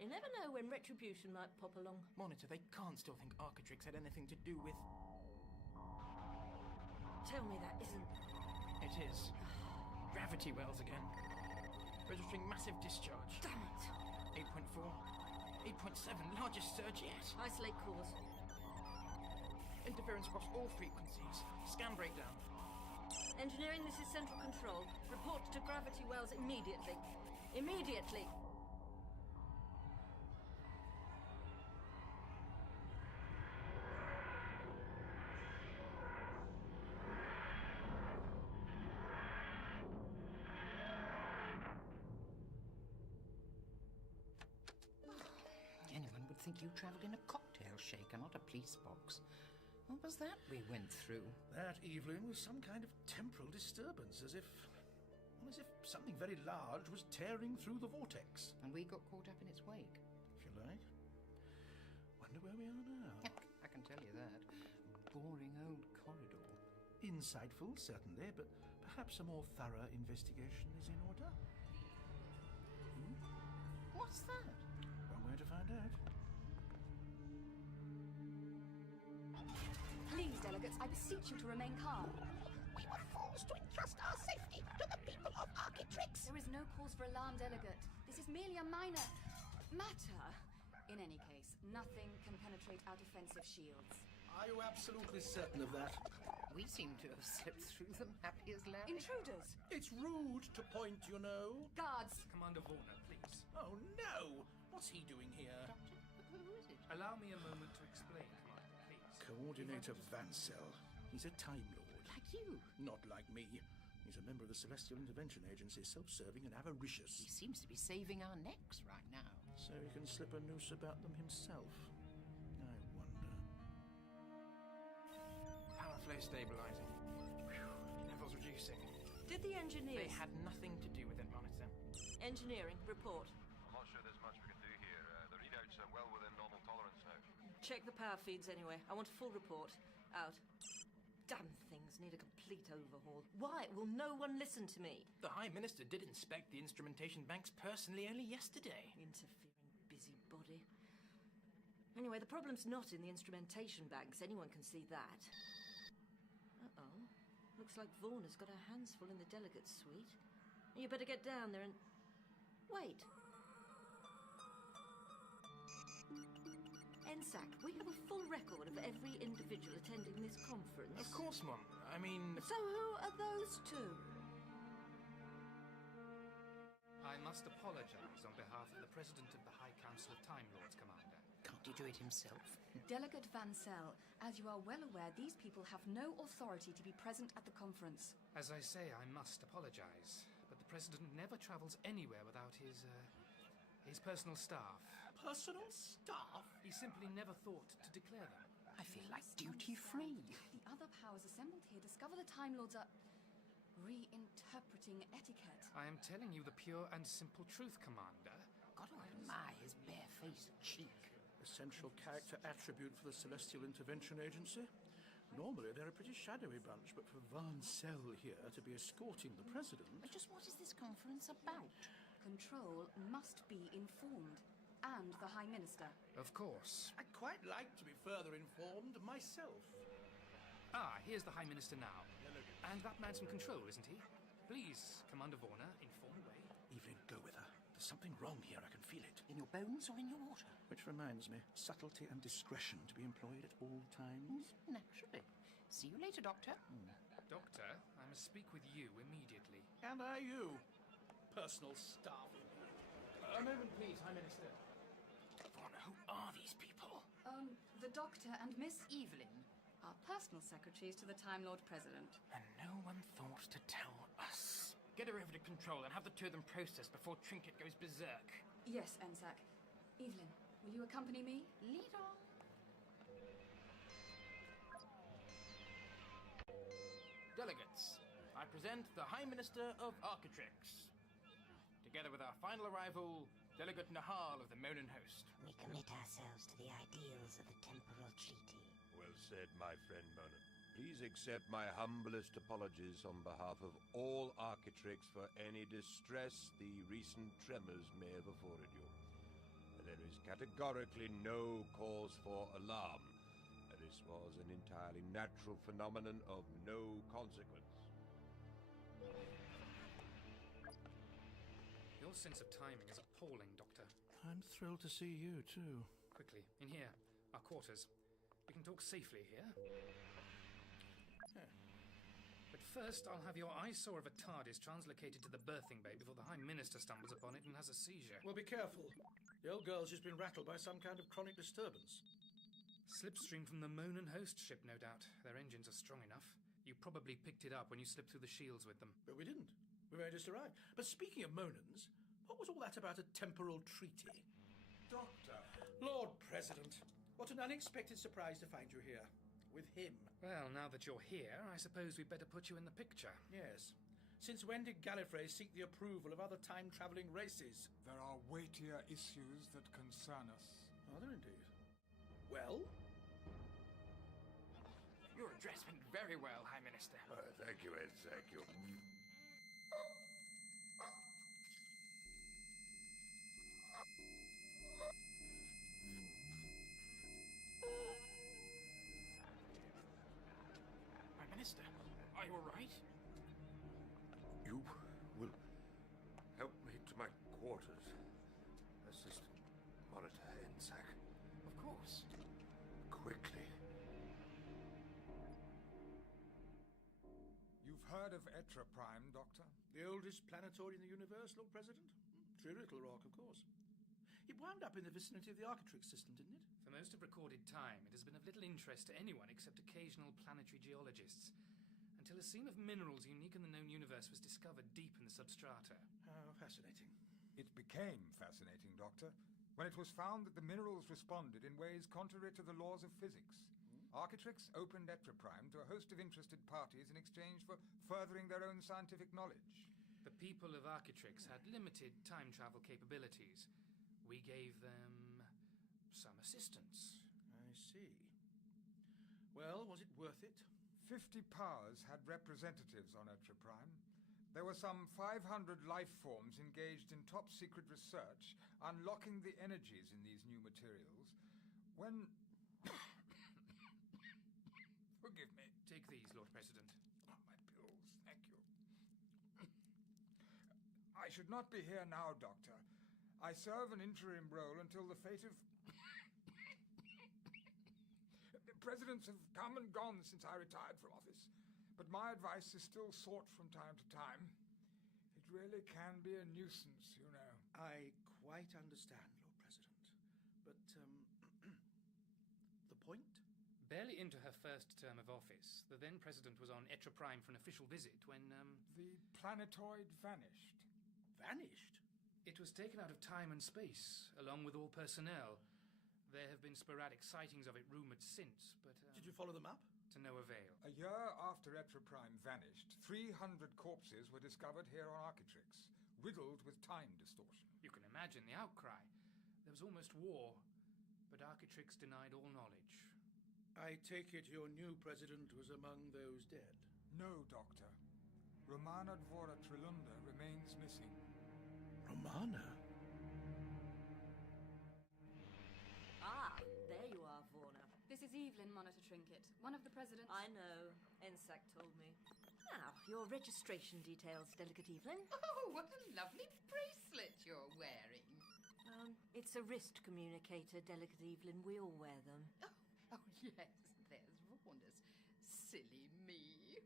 You never know when retribution might pop along. Monitor, they can't still think Architrix had anything to do with... Tell me that isn't... It is. Gravity wells again. Registering massive discharge. Damn it! 8.4. 8.7, largest surge yet. Isolate cause. Interference across all frequencies. Scan breakdown. Engineering, this is Central Control. Report to Gravity Wells immediately. Immediately! Anyone would think you travelled in a cocktail shaker, not a police box. What was that we went through? That, Evelyn, was some kind of temporal disturbance, as if something very large was tearing through the vortex. And we got caught up in its wake. If you like. Wonder where we are now. I can tell you that. Boring old corridor. Insightful, certainly, but perhaps a more thorough investigation is in order. What's that? One way to find out. Please, delegates, I beseech you to remain calm. We were forced to entrust our safety to the people of Architrix. There is no cause for alarm, delegate. This is merely a minor matter. In any case, nothing can penetrate our defensive shields. Are you absolutely certain of that? We seem to have slipped through them happy as Larry. Intruders! It's rude to point, you know. Guards! Commander Warner, please. Oh, no! What's he doing here? Who is it? Allow me a moment to explain, Commander, please. Coordinator Vansell. He's a Time Lord. Like you? Not like me. He's a member of the Celestial Intervention Agency, self-serving and avaricious. He seems to be saving our necks right now. So he can slip a noose about them himself. I wonder. Power flow stabilizing. Levels reducing. Did the engineers... They had nothing to do with it, Monitor. Engineering, report. I'm not sure there's much we can do here. The readouts are well within normal tolerance now. Check the power feeds anyway. I want a full report. Out. Damn things need a complete overhaul. Why will no one listen to me? The High Minister did inspect the instrumentation banks personally only yesterday. Interfering busybody. Anyway, the problem's not in the instrumentation banks. Anyone can see that. Uh-oh. Looks like Vaughan has got her hands full in the delegates' suite. You better get down there and... Wait. Ensac, we have a full record of every individual attending this conference. Of course, Mum. I mean... So who are those two? I must apologize on behalf of the President of the High Council of Time Lords, Commander. Can't he do it himself? Delegate Vansell, as you are well aware, these people have no authority to be present at the conference. As I say, I must apologize. But the President never travels anywhere without his personal staff. Personal staff? He simply never thought to declare them. I feel like duty-free. The other powers assembled here discover the Time Lords are reinterpreting etiquette. I am telling you the pure and simple truth, Commander. God my, his bare-faced cheek. Essential character attribute for the Celestial Intervention Agency. Normally they're a pretty shadowy bunch, but for Vansell here to be escorting the President... But just what is this conference about? Control must be informed. and the High Minister. Of course. I'd quite like to be further informed myself. Ah, here's the High Minister now. And that man's in control, isn't he? Please, Commander Warner, inform away. Evelyn, go with her. There's something wrong here, I can feel it. In your bones or in your water? Which reminds me, subtlety and discretion to be employed at all times. Naturally. See you later, Doctor. Doctor, I must speak with you immediately. And are you? Personal staff. A moment, please, High Minister. Warner, who are these people? The Doctor and Miss Evelyn are personal secretaries to the Time Lord President. And no one thought to tell us. Get her over to control and have the two of them processed before Trinket goes berserk. Yes, Ensac. Evelyn, will you accompany me? Lead on. Delegates, I present the High Minister of Architrix. Together with our final arrival, Delegate Nahal of the Monin Host. We commit ourselves to the ideals of the temporal treaty. Well said, my friend Monin. Please accept my humblest apologies on behalf of all Architrix for any distress the recent tremors may have afforded you. There is categorically no cause for alarm. This was an entirely natural phenomenon of no consequence. Your sense of timing is appalling, Doctor. I'm thrilled to see you, too. Quickly, in here. Our quarters. We can talk safely here. But first, I'll have your eyesore of a TARDIS translocated to the berthing bay before the High Minister stumbles upon it and has a seizure. Well, be careful. The old girl's just been rattled by some kind of chronic disturbance. Slipstream from the Monin Host ship, no doubt. Their engines are strong enough. You probably picked it up when you slipped through the shields with them. But we didn't. We've only just arrived. But speaking of Monins, what was all that about a temporal treaty? Doctor! Lord President, what an unexpected surprise to find you here. With him. Well, now that you're here, I suppose we'd better put you in the picture. Yes. Since when did Gallifrey seek the approval of other time-travelling races? There are weightier issues that concern us. Are there indeed? Well? Your address went very well, High Minister. Thank you, Ed. Thank you. Prime Minister, are you all right? You will help me to my quarters, Assistant Monitor Ensac. Of course. Quickly. You've heard of Etra Prime, Doctor? The oldest planetoid in the universe, Lord President? True little rock, of course. It wound up in the vicinity of the Architrix system, didn't it? For most of recorded time, it has been of little interest to anyone except occasional planetary geologists, until a seam of minerals unique in the known universe was discovered deep in the substrata. How fascinating. It became fascinating, Doctor, when it was found that the minerals responded in ways contrary to the laws of physics. Architrix opened Etra Prime to a host of interested parties in exchange for furthering their own scientific knowledge. The people of Architrix had limited time travel capabilities. We gave them some assistance. I see. Well, was it worth it? 50 powers had representatives on Etra Prime. There were some 500 life forms engaged in top-secret research, unlocking the energies in these new materials. When... Forgive me. Take these, Lord President. Oh, my pills, thank you. I should not be here now, Doctor. I serve an interim role until the fate of... Presidents have come and gone since I retired from office, but my advice is still sought from time to time. It really can be a nuisance, you know. I quite understand, Lord President. But, the point? Barely into her first term of office, the then president was on Etra Prime for an official visit when, The planetoid vanished. Vanished? It was taken out of time and space, along with all personnel. There have been sporadic sightings of it rumored since, but... Did you follow them up? To no avail. A year after Etra Prime vanished, 300 corpses were discovered here on Architrix, riddled with time distortion. You can imagine the outcry. There was almost war, but Architrix denied all knowledge. I take it your new president was among those dead? No, Doctor. Romana Dvora Trilunda remains missing. Romana? Evelyn, Monitor Trinket. One of the presidents... I know. Ensac told me. Now, your registration details, Delegate Evelyn. Oh, what a lovely bracelet you're wearing. It's a wrist communicator, Delegate Evelyn. We all wear them. Oh, yes, there's Warner's. Silly me.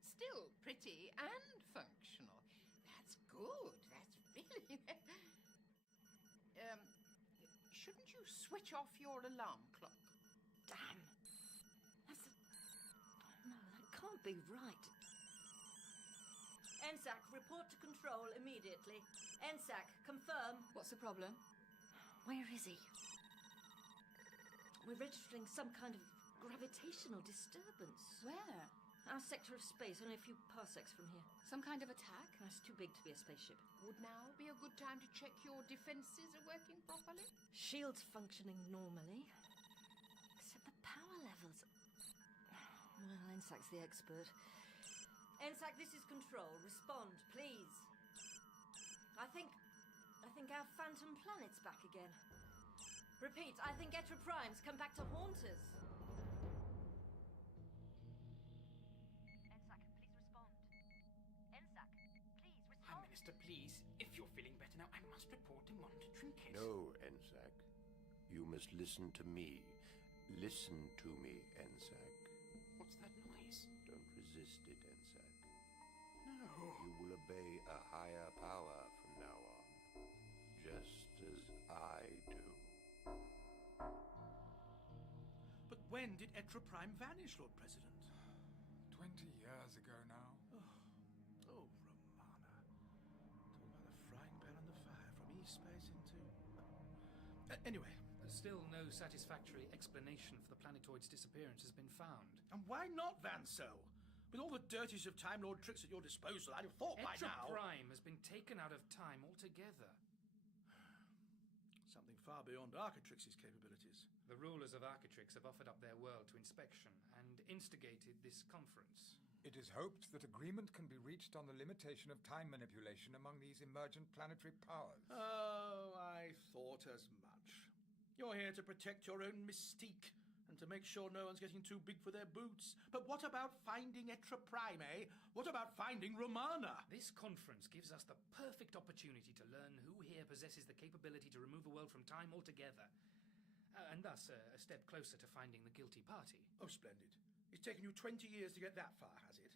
Still pretty and functional. That's good. That's really... shouldn't you switch off your alarm clock? Damn. No, that can't be right. Ensac, report to control immediately. Ensac, confirm. What's the problem? Where is he? We're registering some kind of gravitational disturbance. Where? Our sector of space, only a few parsecs from here. Some kind of attack? It's too big to be a spaceship. Would now be a good time to check your defenses are working properly? Shields functioning normally. Except the power levels... Well, Ensac's the expert. Ensac, this is control. Respond, please. I think our phantom planet's back again. Repeat, I think Etra Prime's come back to haunt us. Ensac, please respond. Ensac, please respond. Prime Minister, please, if you're feeling better now, I must report to Monitor Trinket. No, Ensac. You must listen to me. Listen to me, Ensac. What's that noise? Don't resist it, Ensac. No. You will obey a higher power from now on. Just as I do. But when did Etra Prime vanish, Lord President? 20 years ago now. Oh, Romana. Talk about the frying pan and the fire from E-space into... anyway. Still no satisfactory explanation for the planetoid's disappearance has been found. And why not, Vansel? With all the dirties of Time Lord tricks at your disposal, I'd have thought by Etra now... Prime has been taken out of time altogether. Something far beyond Architrix's capabilities. The rulers of Architrix have offered up their world to inspection and instigated this conference. It is hoped that agreement can be reached on the limitation of time manipulation among these emergent planetary powers. Oh, I thought as much. You're here to protect your own mystique and to make sure no one's getting too big for their boots. But what about finding Etra Prime, eh? What about finding Romana? This conference gives us the perfect opportunity to learn who here possesses the capability to remove the world from time altogether. And thus, a step closer to finding the guilty party. Oh, splendid. It's taken you 20 years to get that far, has it?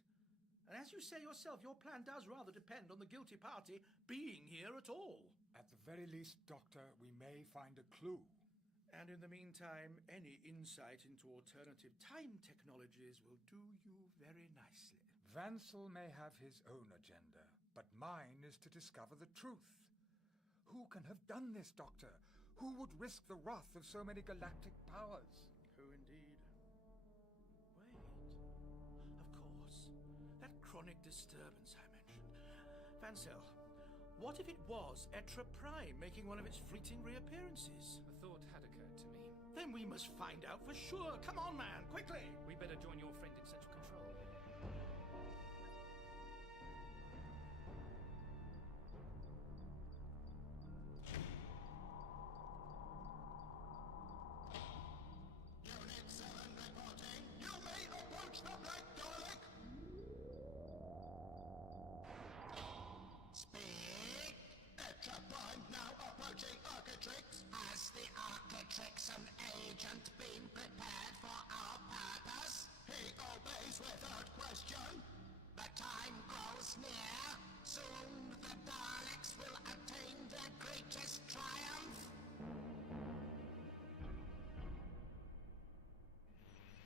And as you say yourself, your plan does rather depend on the guilty party being here at all. At the very least, Doctor, we may find a clue. And in the meantime, any insight into alternative time technologies will do you very nicely. Vansel may have his own agenda, but mine is to discover the truth. Who can have done this, Doctor? Who would risk the wrath of so many galactic powers? Who indeed? Wait. Of course. That chronic disturbance I mentioned. Vansel, what if it was Etra Prime making one of its fleeting reappearances? The thought had occurred to me. Then we must find out for sure. Come on, man, quickly! We better join your friend in Central Control. Unit 7 reporting. You may approach the Black Dalek. Speak. Etra Prime now approaching Architrix. Has the Architrix an agent been prepared for our purpose? He obeys without question. The time grows near. Soon the Daleks will attain their greatest triumph.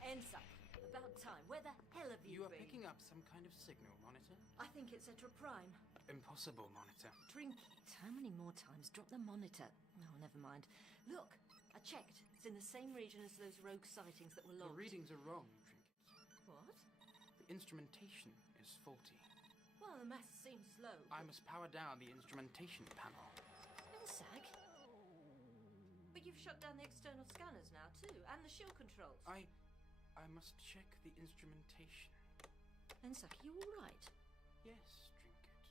Ensac, about time. Where the hell have you You are been? picking up some kind of signal, Monitor? I think it's Etra Prime. Impossible, Monitor. Trinket, how many more times? Drop the monitor. Oh, never mind. Look, I checked. It's in the same region as those rogue sightings that were The logged. readings are wrong, Trinket. What? The instrumentation is faulty. Well, the math seems slow. I must power down the instrumentation panel. Ensac? But you've shut down the external scanners now, too, and the shield controls. I must check the instrumentation. Ensac, are you all right? Yes, Trinket.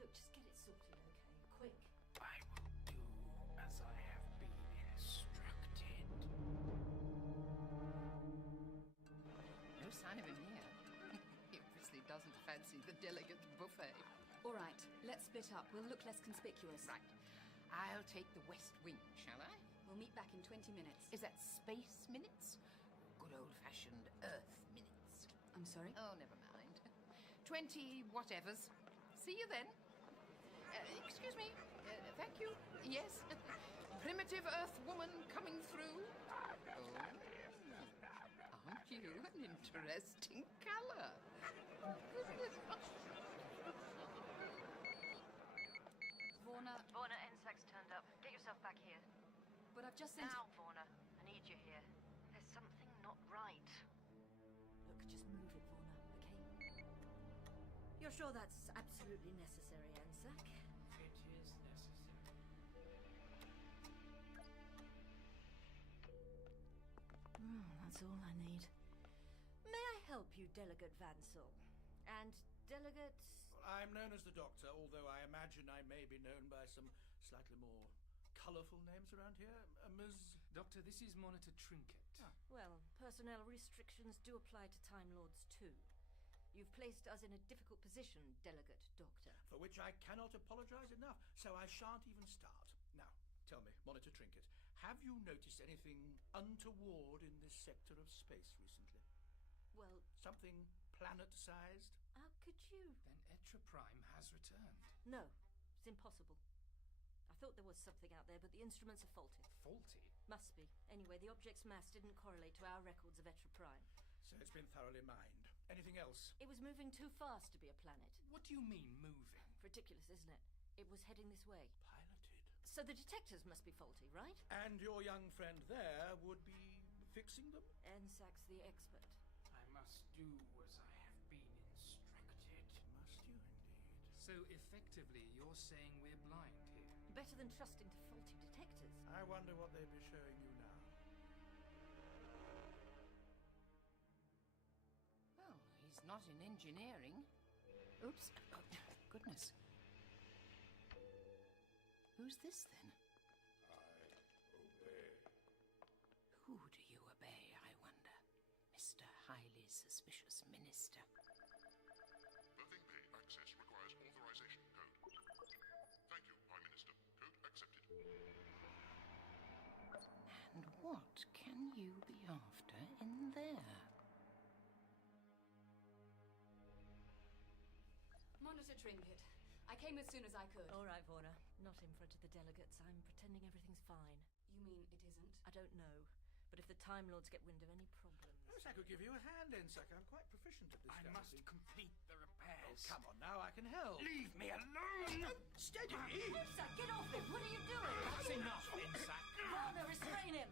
Look, just get it sorted, okay? Quick. I will do as I have been instructed. engineer. He obviously doesn't fancy the delegate's buffet. All right, let's split up. We'll look less conspicuous. Right. I'll take the west wing, shall I? We'll meet back in 20 minutes. Is that space minutes? Good old-fashioned Earth minutes. I'm sorry? Oh, never mind. 20 whatevers. See you then. Excuse me. Thank you. Yes. Primitive Earth woman coming through. Oh. Aren't you an interesting colour? Vorna, Insect's turned up. Get yourself back here. but I've just sent... Now, Vorna. I need you here. There's something not right. Look, just move it, Vorna, okay? You're sure that's absolutely necessary, Anzac? It is necessary. That's all I need. May I help you, Delegate Vansel? And Delegate... I'm known as the Doctor, although I imagine I may be known by some slightly more colourful names around here. Ms. Doctor, this is Monitor Trinket. Well, personnel restrictions do apply to Time Lords too. You've placed us in a difficult position, Delegate Doctor. For which I cannot apologise enough, so I shan't even start. Now, tell me, Monitor Trinket, have you noticed anything untoward in this sector of space recently? Well... Something planet-sized? How could you? Then Etra Prime has returned. No, it's impossible. I thought there was something out there, but the instruments are faulty. Faulty? Must be. Anyway, the object's mass didn't correlate to our records of Etra Prime. So it's been thoroughly mined. Anything else? It was moving too fast to be a planet. What do you mean, moving? Ridiculous, isn't it? It was heading this way. Piloted. So the detectors must be faulty, right? And your young friend there would be fixing them? Ensac's the expert. I must do as I have been instructed. Must you indeed? So effectively, you're saying we're blind here? Better than trusting to faulty detectors. I wonder what they'd be showing you now. Well, he's not in engineering. Oops. Oh, goodness. Who's this, then? I obey. Who do you obey, I wonder? Mr. Highly Suspicious Minister. Birthing Bay access requires authorization code. Thank you, Prime Minister. Code accepted. And what can you be after in there? Monitor Trinket. I came as soon as I could. All right, Vorna. Not in front of the delegates. I'm pretending everything's fine. You mean it isn't? I don't know. But if the Time Lords get wind of any problems... Yes, I could give you a hand, Ensac. I'm quite proficient at this I kind must of thing. complete the repairs. Oh, come on now, I can help. Leave me alone! Steady! Ensac, get off him! What are you doing? That's enough, Ensac. Vorna, restrain him!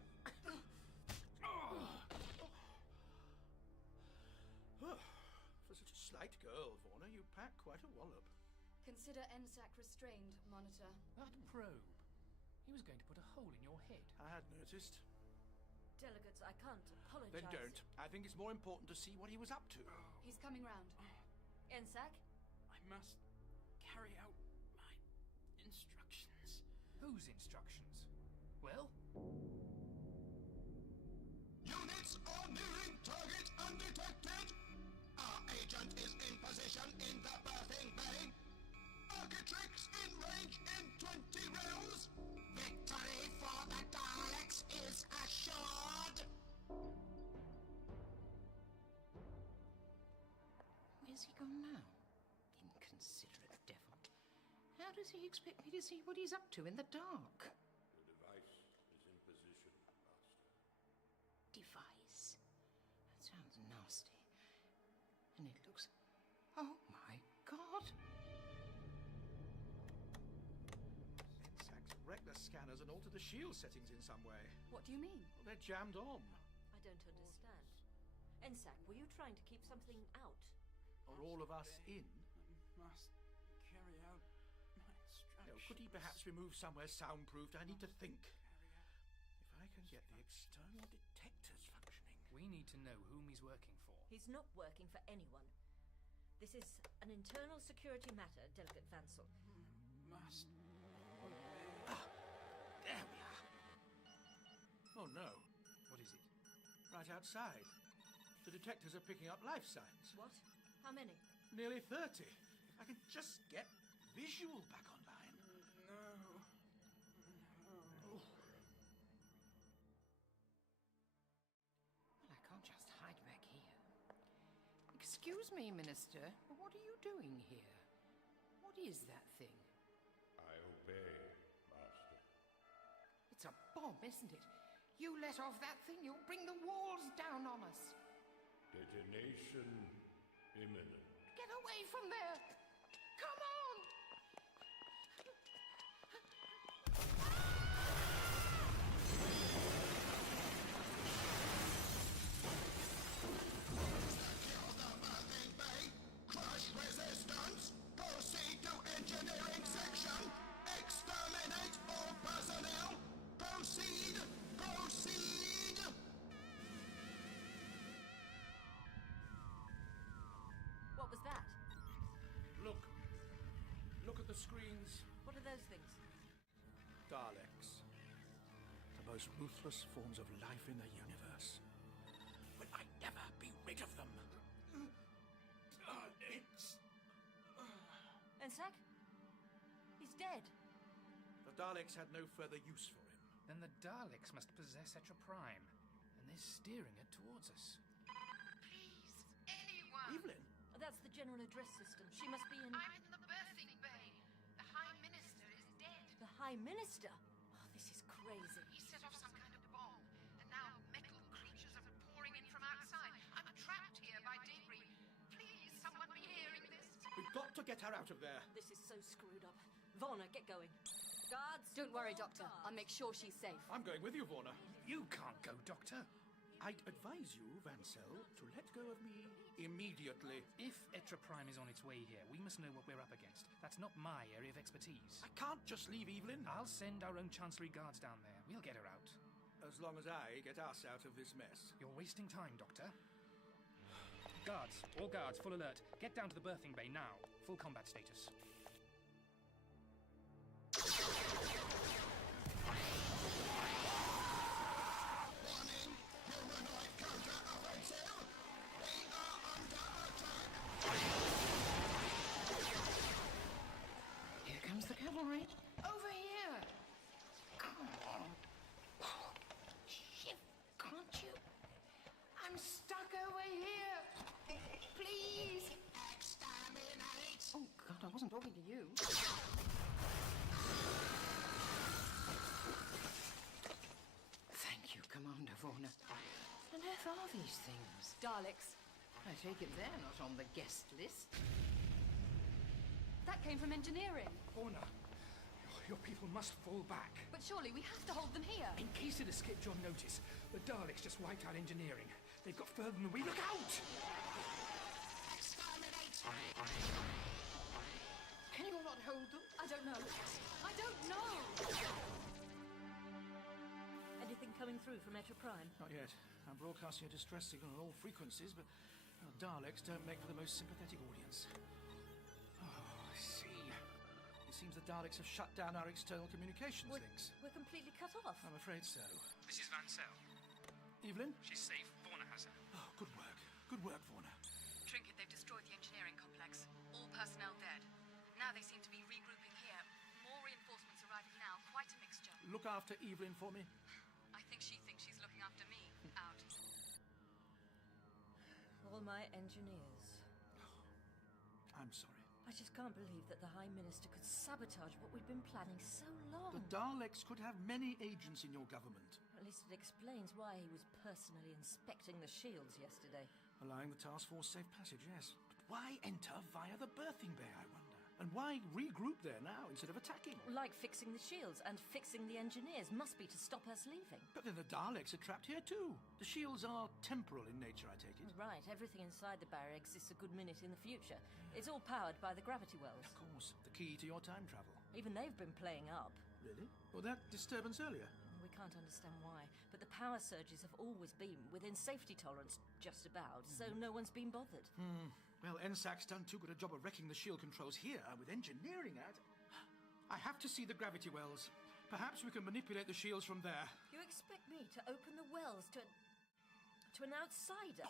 For such a slight girl, Vorna, you pack quite a wallop. Consider Ensac restrained, Monitor. That probe. He was going to put a hole in your head. I had noticed. Delegates, I can't apologize. Then don't. I think it's more important to see what he was up to. He's coming round. Ensac? I must carry out my instructions. Whose instructions? Well? Units are nearing target undetected. Our agent is in position in the birthing bay. Architrix in range in 20 rows. Victory for the Daleks is assured. Where's he gone now? Inconsiderate devil. How does he expect me to see what he's up to in the dark? The device is in position, Master. Device? That sounds nasty. And it looks... Oh my God! Ensac's wrecked the scanners and altered the shield settings in some way. What do you mean? Well, they're jammed on. I don't understand. Ensac, were you trying to keep something out? Are all of us in? I must carry out my instructions. No, could he perhaps be moved somewhere soundproofed? I need to think. If I can get the external detectors functioning. We need to know whom he's working for. He's not working for anyone. This is an internal security matter, Delegate Vansel. Must There we are. Oh no. What is it? Right outside. The detectors are picking up life signs. What? How many? Nearly 30. If I can just get visual back online. No. Well, I can't just hide back here. Excuse me, Minister. What are you doing here? What is that thing? I obey, Master. It's a bomb, isn't it? You let off that thing, you'll bring the walls down on us. Detonation imminent. Get away from there! Come on! Secure the birthing bay. Crush resistance. Proceed to engineering section. Exterminate all personnel. Proceed. Proceed. What was that? Look. Look at the screens. What are those things? Daleks. The most ruthless forms of life in the universe. Will I never be rid of them? Daleks. Ensak? He's dead. The Daleks had no further use for him. Then the Daleks must possess Etra Prime, and they're steering it towards us. Please, anyone! Evelyn? That's the general address system. She must be in... I'm in the birthing bay. The High Minister is dead. The High Minister? Oh, this is crazy. He set off some kind of bomb, and now metal creatures are pouring in from outside. I'm trapped here by debris. Please, someone be hearing this. We've got to get her out of there. This is so screwed up. Varna, get going. Guards! Don't worry, Doctor. I'll make sure she's safe. I'm going with you, Warner. You can't go, Doctor. I'd advise you, Vansel, to let go of me immediately. If Etra Prime is on its way here, we must know what we're up against. That's not my area of expertise. I can't just leave Evelyn. I'll send our own Chancellery guards down there. We'll get her out. As long as I get us out of this mess. You're wasting time, Doctor. Guards, all guards, full alert. Get down to the birthing bay now. Full combat status. Warning. Humanoid counter-offensive. We are under attack. Here comes the cavalry. Over here. Come on. Shift, can't you? I'm stuck over here. Please. Exterminate. Oh, God, I wasn't talking to you. Thank you, Commander Warner. What on earth are these things? Daleks. I take it they're not on the guest list. That came from engineering. Warner, your people must fall back. But surely we have to hold them here. In case it escaped your notice, the Daleks just wiped out engineering. They've got further than we. Look out! Exterminate. Can you not hold them? I don't know. I don't know! Anything coming through from Etra Prime? Not yet. I'm broadcasting a distress signal on all frequencies, but Daleks don't make for the most sympathetic audience. Oh, I see. It seems the Daleks have shut down our external communications links. We're completely cut off. I'm afraid so. This is Vansel. Evelyn? She's safe. Warner has her. Oh, good work. Good work, Warner. Trinket, they've destroyed the engineering complex. All personnel dead. Now they seem to be regrouping here. More reinforcements arriving now. Quite a mixture. Look after Evelyn for me. I think she thinks she's looking after me. Out. All my engineers. I'm sorry. I just can't believe that the High Minister could sabotage what we've been planning so long. The Daleks could have many agents in your government. At least it explains why he was personally inspecting the shields yesterday. Allowing the task force safe passage, yes. But why enter via the birthing bay, I wonder? And why regroup there now instead of attacking? Like fixing the shields and fixing the engineers must be to stop us leaving. But then the Daleks are trapped here too. The shields are temporal in nature, I take it. Right, everything inside the barrier exists a good minute in the future. It's all powered by the gravity wells. Of course, the key to your time travel. Even they've been playing up. Really? Well, that disturbance earlier. We can't understand why, but the power surges have always been within safety tolerance, just about, so no one's been bothered. Well, NSAC's done too good a job of wrecking the shield controls here with engineering at. I have to see the gravity wells. Perhaps we can manipulate the shields from there. You expect me to open the wells to to an outsider.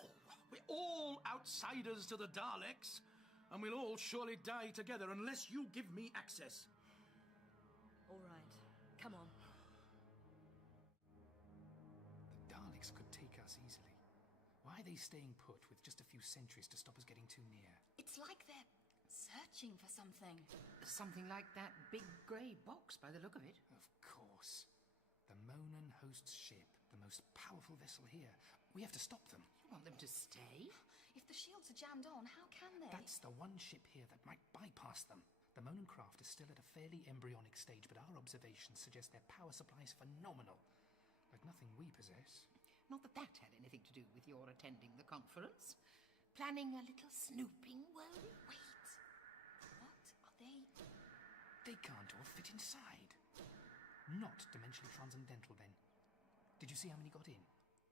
We're all outsiders to the Daleks, and we'll all surely die together unless you give me access. All right, come on. The Daleks could take us easily. Why are they staying put with just a few sentries to stop us getting too near? It's like they're searching for something. Something like that big grey box by the look of it. Of course. The Monan hosts ship, the most powerful vessel here. We have to stop them. You want them to stay? If the shields are jammed on, how can they? That's the one ship here that might bypass them. The Monan craft is still at a fairly embryonic stage, but our observations suggest their power supply is phenomenal. Like nothing we possess. Not that that had anything to do with your attending the conference. Planning a little snooping, were we? Wait. What are they? They can't all fit inside. Not dimensionally transcendental, then. Did you see how many got in?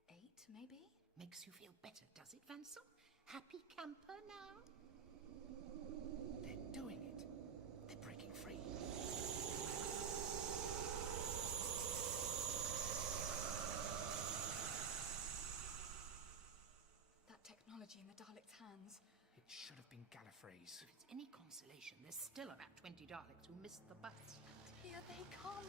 8, maybe? Makes you feel better, does it, Vansel? Happy camper now? They're doing it. They're breaking free. That technology in the Daleks' hands. It should have been Gallifrey's. If it's any consolation, there's still about 20 Daleks who missed the bus. Here they come.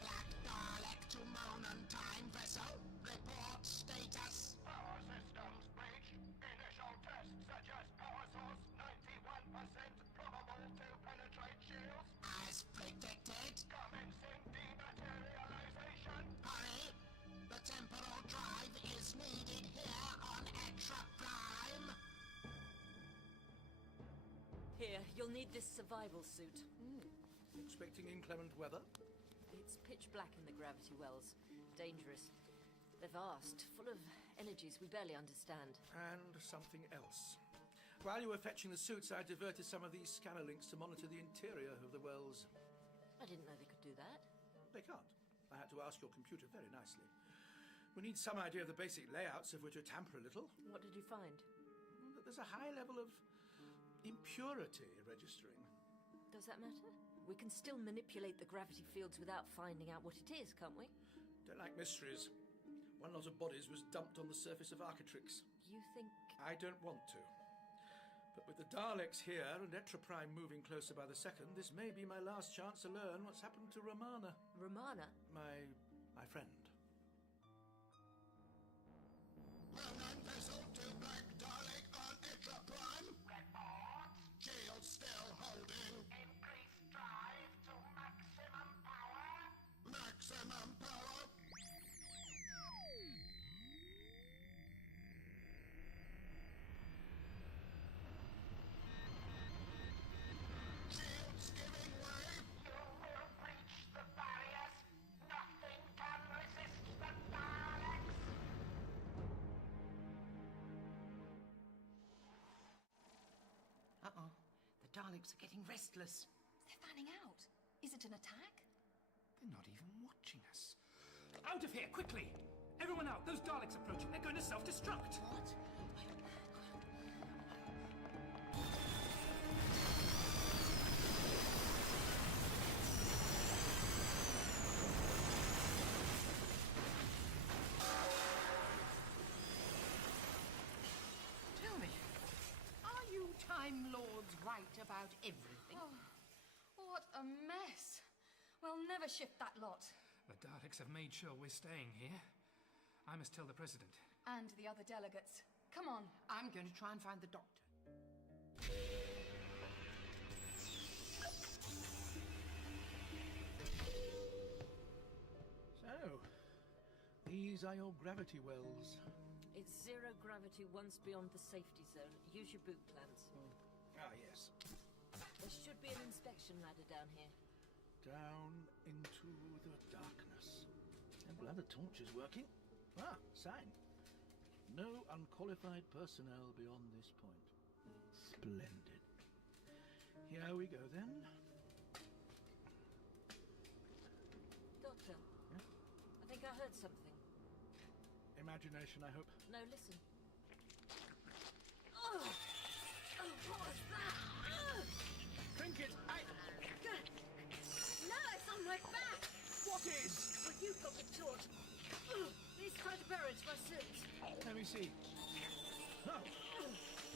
Black Dalek to Monan time vessel. Report status. Power systems breached. Initial tests suggest power source 91% probable to penetrate shields. As predicted. Commencing dematerialization. Hurry. The temporal drive is needed here on Extra Prime. Here, you'll need this survival suit. Expecting inclement weather? It's pitch black in the gravity wells. Dangerous. They're vast, full of energies we barely understand. And something else. While you were fetching the suits, I diverted some of these scanner links to monitor the interior of the wells. I didn't know they could do that. They can't. I had to ask your computer very nicely. We need some idea of the basic layouts if we're to tamper a little. What did you find? That there's a high level of impurity registering. Does that matter? We can still manipulate the gravity fields without finding out what it is, can't we? Don't like mysteries. One lot of bodies was dumped on the surface of Architrix. You think... I don't want to. But with the Daleks here and Etraprime moving closer by the second, this may be my last chance to learn what's happened to Romana. Romana? My friend. Monan vessel to Black Dalek on Etraprime. Report. Shield still holding. Increase drive to maximum power. Maximum power. Shields giving way. You will breach the barriers. Nothing can resist the Daleks. Uh-oh. The Daleks are getting restless. They're fanning out. Is it an attack? They're not even watching us. Out of here, quickly! Everyone out! Those Daleks approaching. They're going to self-destruct. What? Tell me, are you Time Lords right about everything? Oh, what a mess. We'll never shift that lot. The Daleks have made sure we're staying here. I must tell the President. And the other delegates. Come on. I'm going to try and find the doctor. So, these are your gravity wells. It's zero gravity once beyond the safety zone. Use your boot plans. Ah, yes. There should be an inspection ladder down here. Down into the darkness. I'm glad the torch is working. Ah, sign. No unqualified personnel beyond this point. Splendid. Here we go then. Doctor, Yeah? I think I heard something. Imagination, I hope. No, listen. Oh! Oh, what was that? Drink it! No, it's not my back! What is? Well, you've got the torch. Please try to bear it, my sins. Let me see. Oh.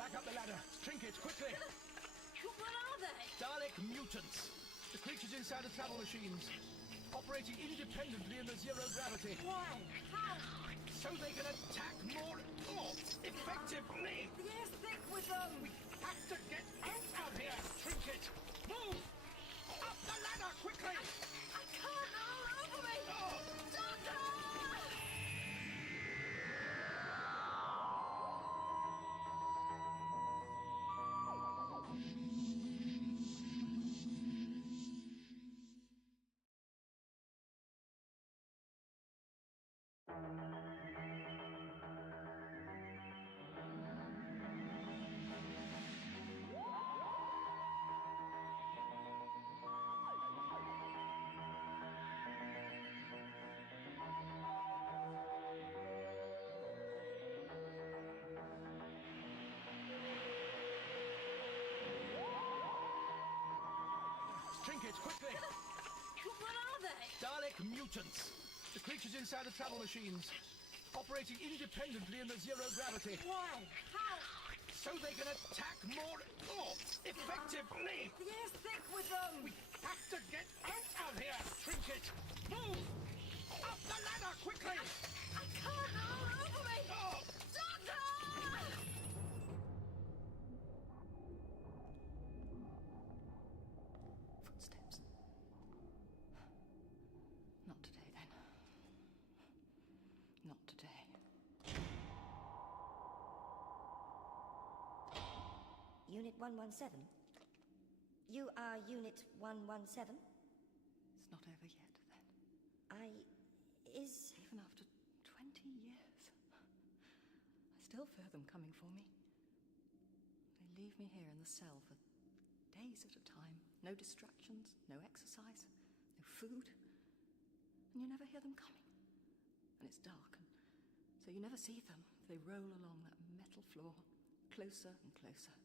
Back up the ladder. Trinkets, quickly. What are they? Dalek mutants. The creatures inside the travel machines. Operating independently in the zero gravity. Why? How? So they can attack more effectively. The air's thick with them. We have to get out of here. Trinket, move! Up the ladder, quickly! I can't. They're all over me. Oh. Doctor! Trinkets, quickly! What are they? Dalek mutants. The creatures inside the travel machines. Operating independently in the zero gravity. Why? How? So they can attack more effectively. The air's thick with them. We have to get out of here. Trinket, move! Up the ladder, quickly! I can't. They're all over me. Oh. Doctor! Footsteps. Not today, then. Not today. Unit 117? You are Unit 117? It's not over yet, then. Is... Even after 20 years. I still fear them coming for me. They leave me here in the cell for days at a time. No distractions, no exercise, no food. And you never hear them coming. And it's dark, and so you never see them. They roll along that metal floor, closer and closer.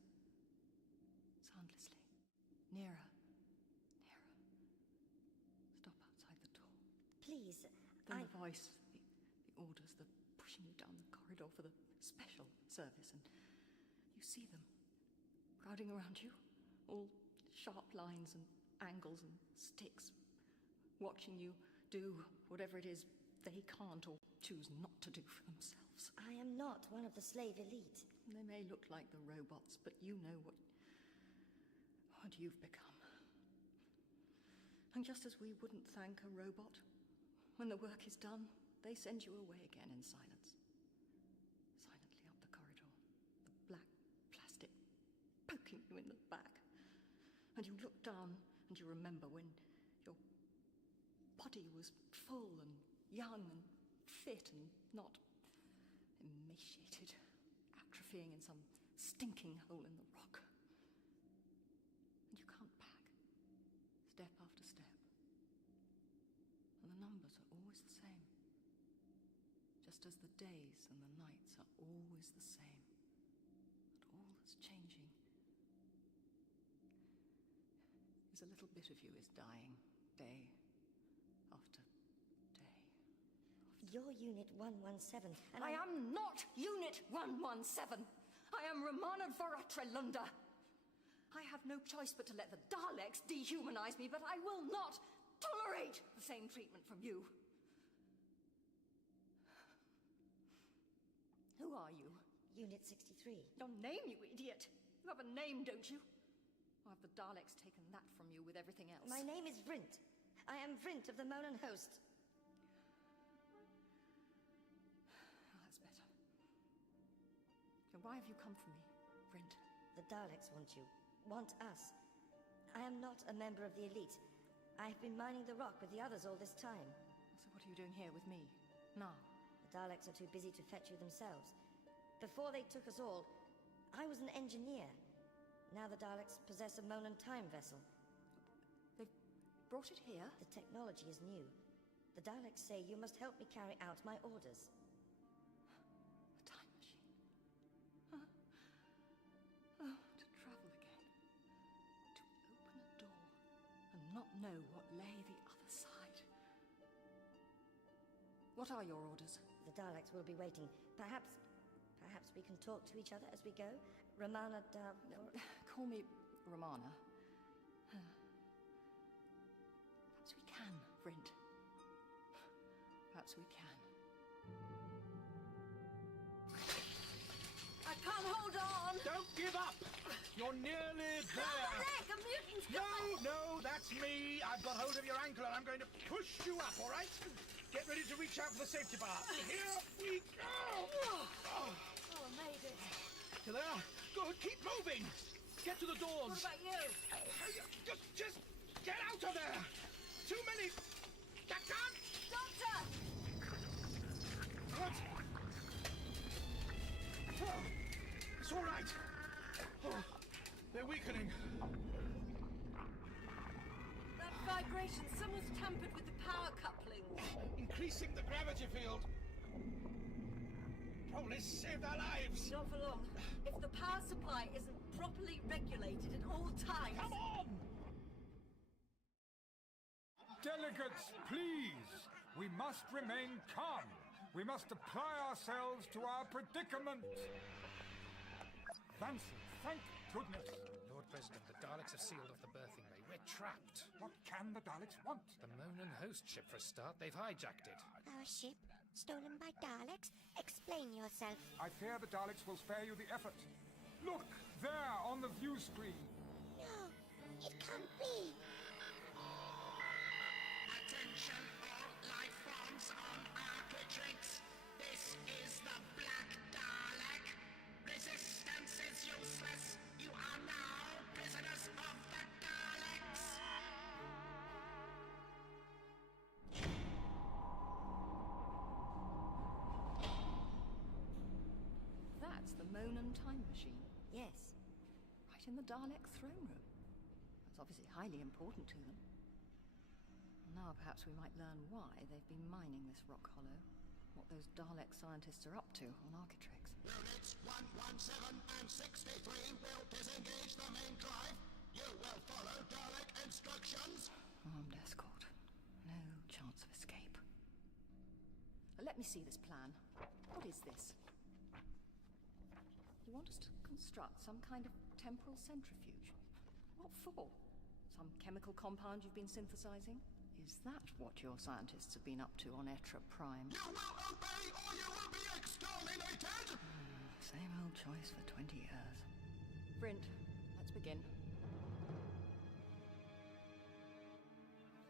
Soundlessly. Nearer. Nearer. Stop outside the door. Please, Then the voice, the orders, the pushing you down the corridor for the special service, and you see them crowding around you, all sharp lines and angles and sticks, watching you do whatever it is they can't or choose not to do for themselves. I am not one of the slave elite. They may look like the robots, but you know what you've become. And just as we wouldn't thank a robot, when the work is done, they send you away again in silence. Silently up the corridor, the black plastic poking you in the back. And you look down and you remember when your body was full and young and fit and not emaciated, atrophying in some stinking hole in the rock. And you can't pack, step after step. And the numbers are always the same. Just as the days and the nights are always the same. But all that's changing is a little bit of you is dying, day after day. You're Unit 117, and I am not Unit 117! I am Romana Voratrelunda! I have no choice but to let the Daleks dehumanize me, but I will not tolerate the same treatment from you. Who are you? Unit 63. Your name, you idiot! You have a name, don't you? Or have the Daleks taken that from you with everything else? My name is Vrint. I am Vrint of the Monan Host. Oh, that's better. And why have you come for me, Vrint? The Daleks want you. Want us. I am not a member of the elite. I have been mining the rock with the others all this time. So what are you doing here with me, now? The Daleks are too busy to fetch you themselves. Before they took us all, I was an engineer. Now the Daleks possess a Monan time vessel. They've brought it here? The technology is new. The Daleks say you must help me carry out my orders. A time machine? Huh? Oh, to travel again. To open a door and not know what lay the other side. What are your orders? The Daleks will be waiting. Perhaps we can talk to each other as we go. Romana Call me Romana. Perhaps we can, Vrint. Perhaps we can. I can't hold on! Don't give up! You're nearly there! Leg, a mutant's No, that's me! I've got hold of your ankle and I'm going to push you up, all right? Get ready to reach out for the safety bar. Here we go! Oh, I made it. You there? Good, keep moving! Get to the doors! What about you? Just get out of there! Too many... I can't! Doctor! What? Oh, it's all right. Oh, they're weakening. That vibration, someone's tampered with the power couplings. Increasing the gravity field. Probably saved our lives. Not for long. If the power supply isn't properly regulated at all times... Come on! Delegates, please! We must remain calm. We must apply ourselves to our predicament. Vansel, thank goodness. Lord President, the Daleks have sealed off the berthing bay. We're trapped. What can the Daleks want? The Monan host ship, for a start. They've hijacked it. Our ship? Stolen by Daleks? Explain yourself. I fear the Daleks will spare you the effort. Look, there on the view screen. No, it can't be. Attention all life forms on Architrix. This is the Black Dalek. Resistance is useless. You are now prisoners of the Daleks. That's the Monan time machine. Yes. Right in the Dalek throne room. That's obviously highly important to them. Now perhaps we might learn why they've been mining this rock hollow. What those Dalek scientists are up to on Architrix. Units 117 and 63 will disengage the main drive. You will follow Dalek instructions. Armed escort. No chance of escape. Let me see this plan. What is this? You want us to construct some kind of temporal centrifuge? What for? Some chemical compound you've been synthesizing? Is that what your scientists have been up to on Etra Prime? You will obey or you will be exterminated! Same old choice for 20 years. Vrint, let's begin.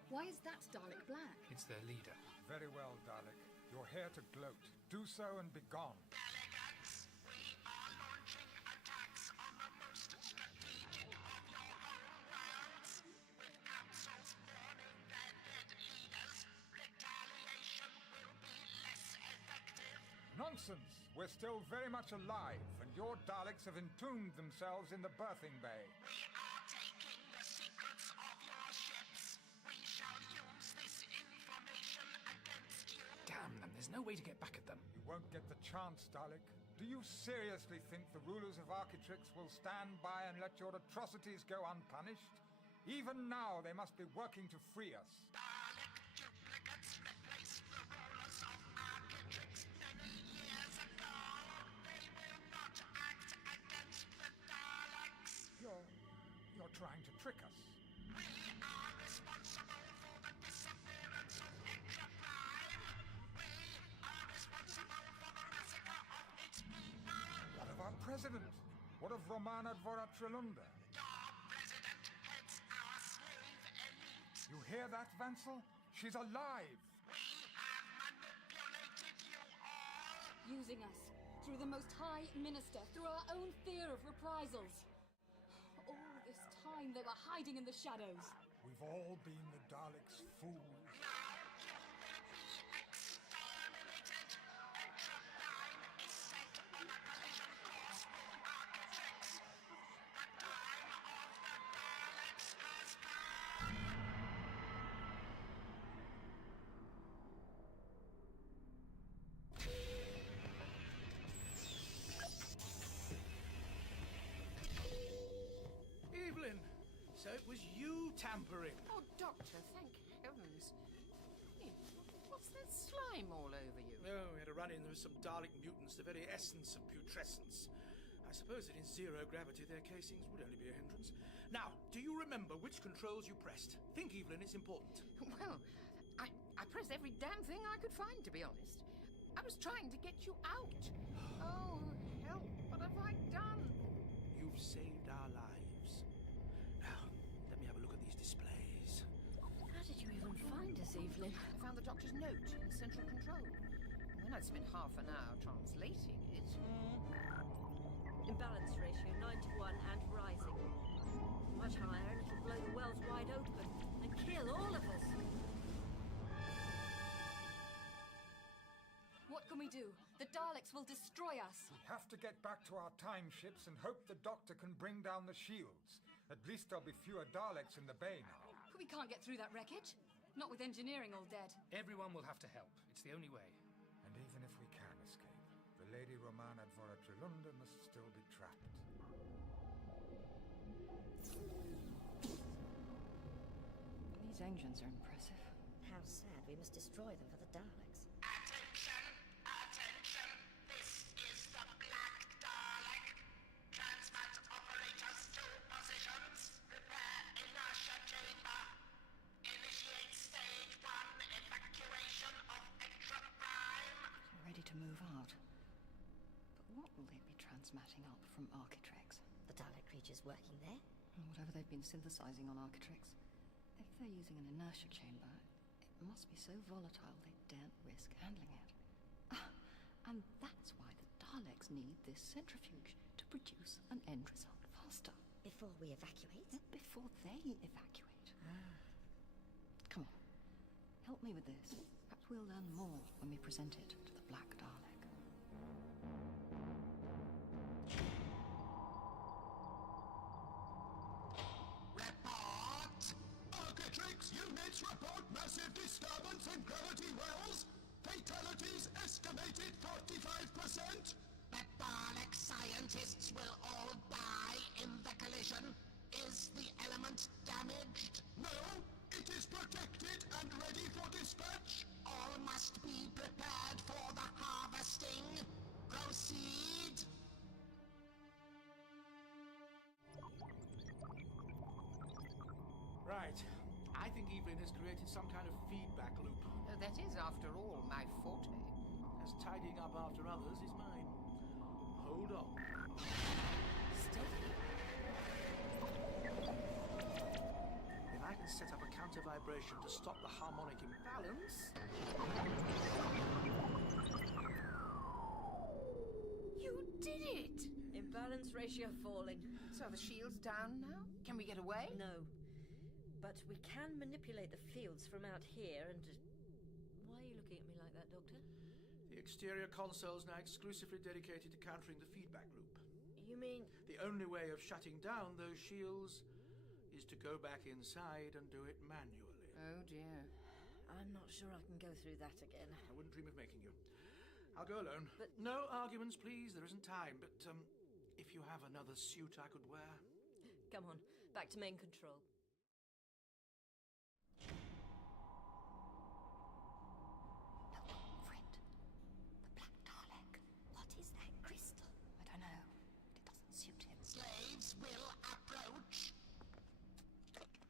Why is that Dalek black? It's their leader. Very well, Dalek. You're here to gloat. Do so and be gone. Delegates, we are launching attacks on the most strategic of your home worlds. With councils mourning their dead leaders, retaliation will be less effective. Nonsense! We're still very much alive, and your Daleks have entombed themselves in the berthing bay. We are taking the secrets of your ships. We shall use this information against you. Damn them, there's no way to get back at them. You won't get the chance, Dalek. Do you seriously think the rulers of Architrix will stand by and let your atrocities go unpunished? Even now, they must be working to free us. Dalek duplicates replaced the rulers of Architrix many years ago. They will not act against the Daleks. You're trying to trick us. We are responsible for the disappearance of Etra Prime. We are responsible for the massacre of its people. What of our president? What of Romana Dvoratrelunda? Your president heads our slave elite. You hear that, Vansel? She's alive! We have manipulated you all. Using us. Through the Most High Minister. Through our own fear of reprisals. All this time they were hiding in the shadows. We've all been the Daleks' fools. Now you will be exterminated. Etra Prime is set on a collision course with Architrix. The time of the Daleks has come. Evelyn, so it was you tampering. Oh, Doctor, thank heavens. Hey, what's There's slime all over you. Oh, we had a run-in with some Dalek mutants, the very essence of putrescence. I suppose that in zero gravity their casings would only be a hindrance. Now, do you remember which controls you pressed? Think, Evelyn, it's important. Well, I pressed every damn thing I could find, to be honest. I was trying to get you out. Oh, help, what have I done? You've saved our lives. Now, let me have a look at these displays. How did you even find us, Evelyn? I found the doctor's note in central control. And when I'd spent half an hour translating it... Imbalance ratio 91 and rising. Much higher, and it'll blow the wells wide open and kill all of us. What can we do? The Daleks will destroy us. We have to get back to our time ships and hope the Doctor can bring down the shields. At least there'll be fewer Daleks in the bay now. But we can't get through that wreckage. Not with engineering all dead. Everyone will have to help. It's the only way. And even if we can escape, the Lady Romana Dvoratrelunda must still be trapped. These engines are impressive. How sad we must destroy them for the Daleks. Attention! Attention! This is the Black Dalek. Transmat operators to positions. Prepare inertia chamber. Initiate stage 1 evacuation of Extra Prime. They're ready to move out. But what will they be transmatting up from Architrix? The Dalek creatures working there? Whatever they've been synthesizing on Architrix. If they're using an inertia chamber, it must be so volatile they daren't risk handling it. And that's why the Daleks need this centrifuge to produce an end result faster. Before we evacuate? Before they evacuate. Come on. Help me with this. Perhaps we'll learn more when we present it to the Black Dalek. Report! Architrix units report massive disturbance in gravity wells. Fatalities estimated 45%. The Dalek scientists will all die in the collision. Is the element damaged? No, it is protected and ready for dispatch. All must be prepared for the harvesting. Proceed. Right. I think Evelyn has created some kind of feedback loop. That is, after all, my forte. As tidying up after others is mine. Hold on. Steady. If I can set up a counter vibration to stop the harmonic imbalance... You did it! Imbalance ratio falling. So the shield's down now? Can we get away? No. But we can manipulate the fields from out here and... Why are you looking at me like that, Doctor? The exterior console's now exclusively dedicated to countering the feedback loop. You mean... The only way of shutting down those shields is to go back inside and do it manually. Oh, dear. I'm not sure I can go through that again. I wouldn't dream of making you. I'll go alone. But... No arguments, please. There isn't time. But, if you have another suit I could wear... Come on, back to main control. Friend, the Black Dalek. What is that crystal? I don't know. It doesn't suit him. Slaves will approach.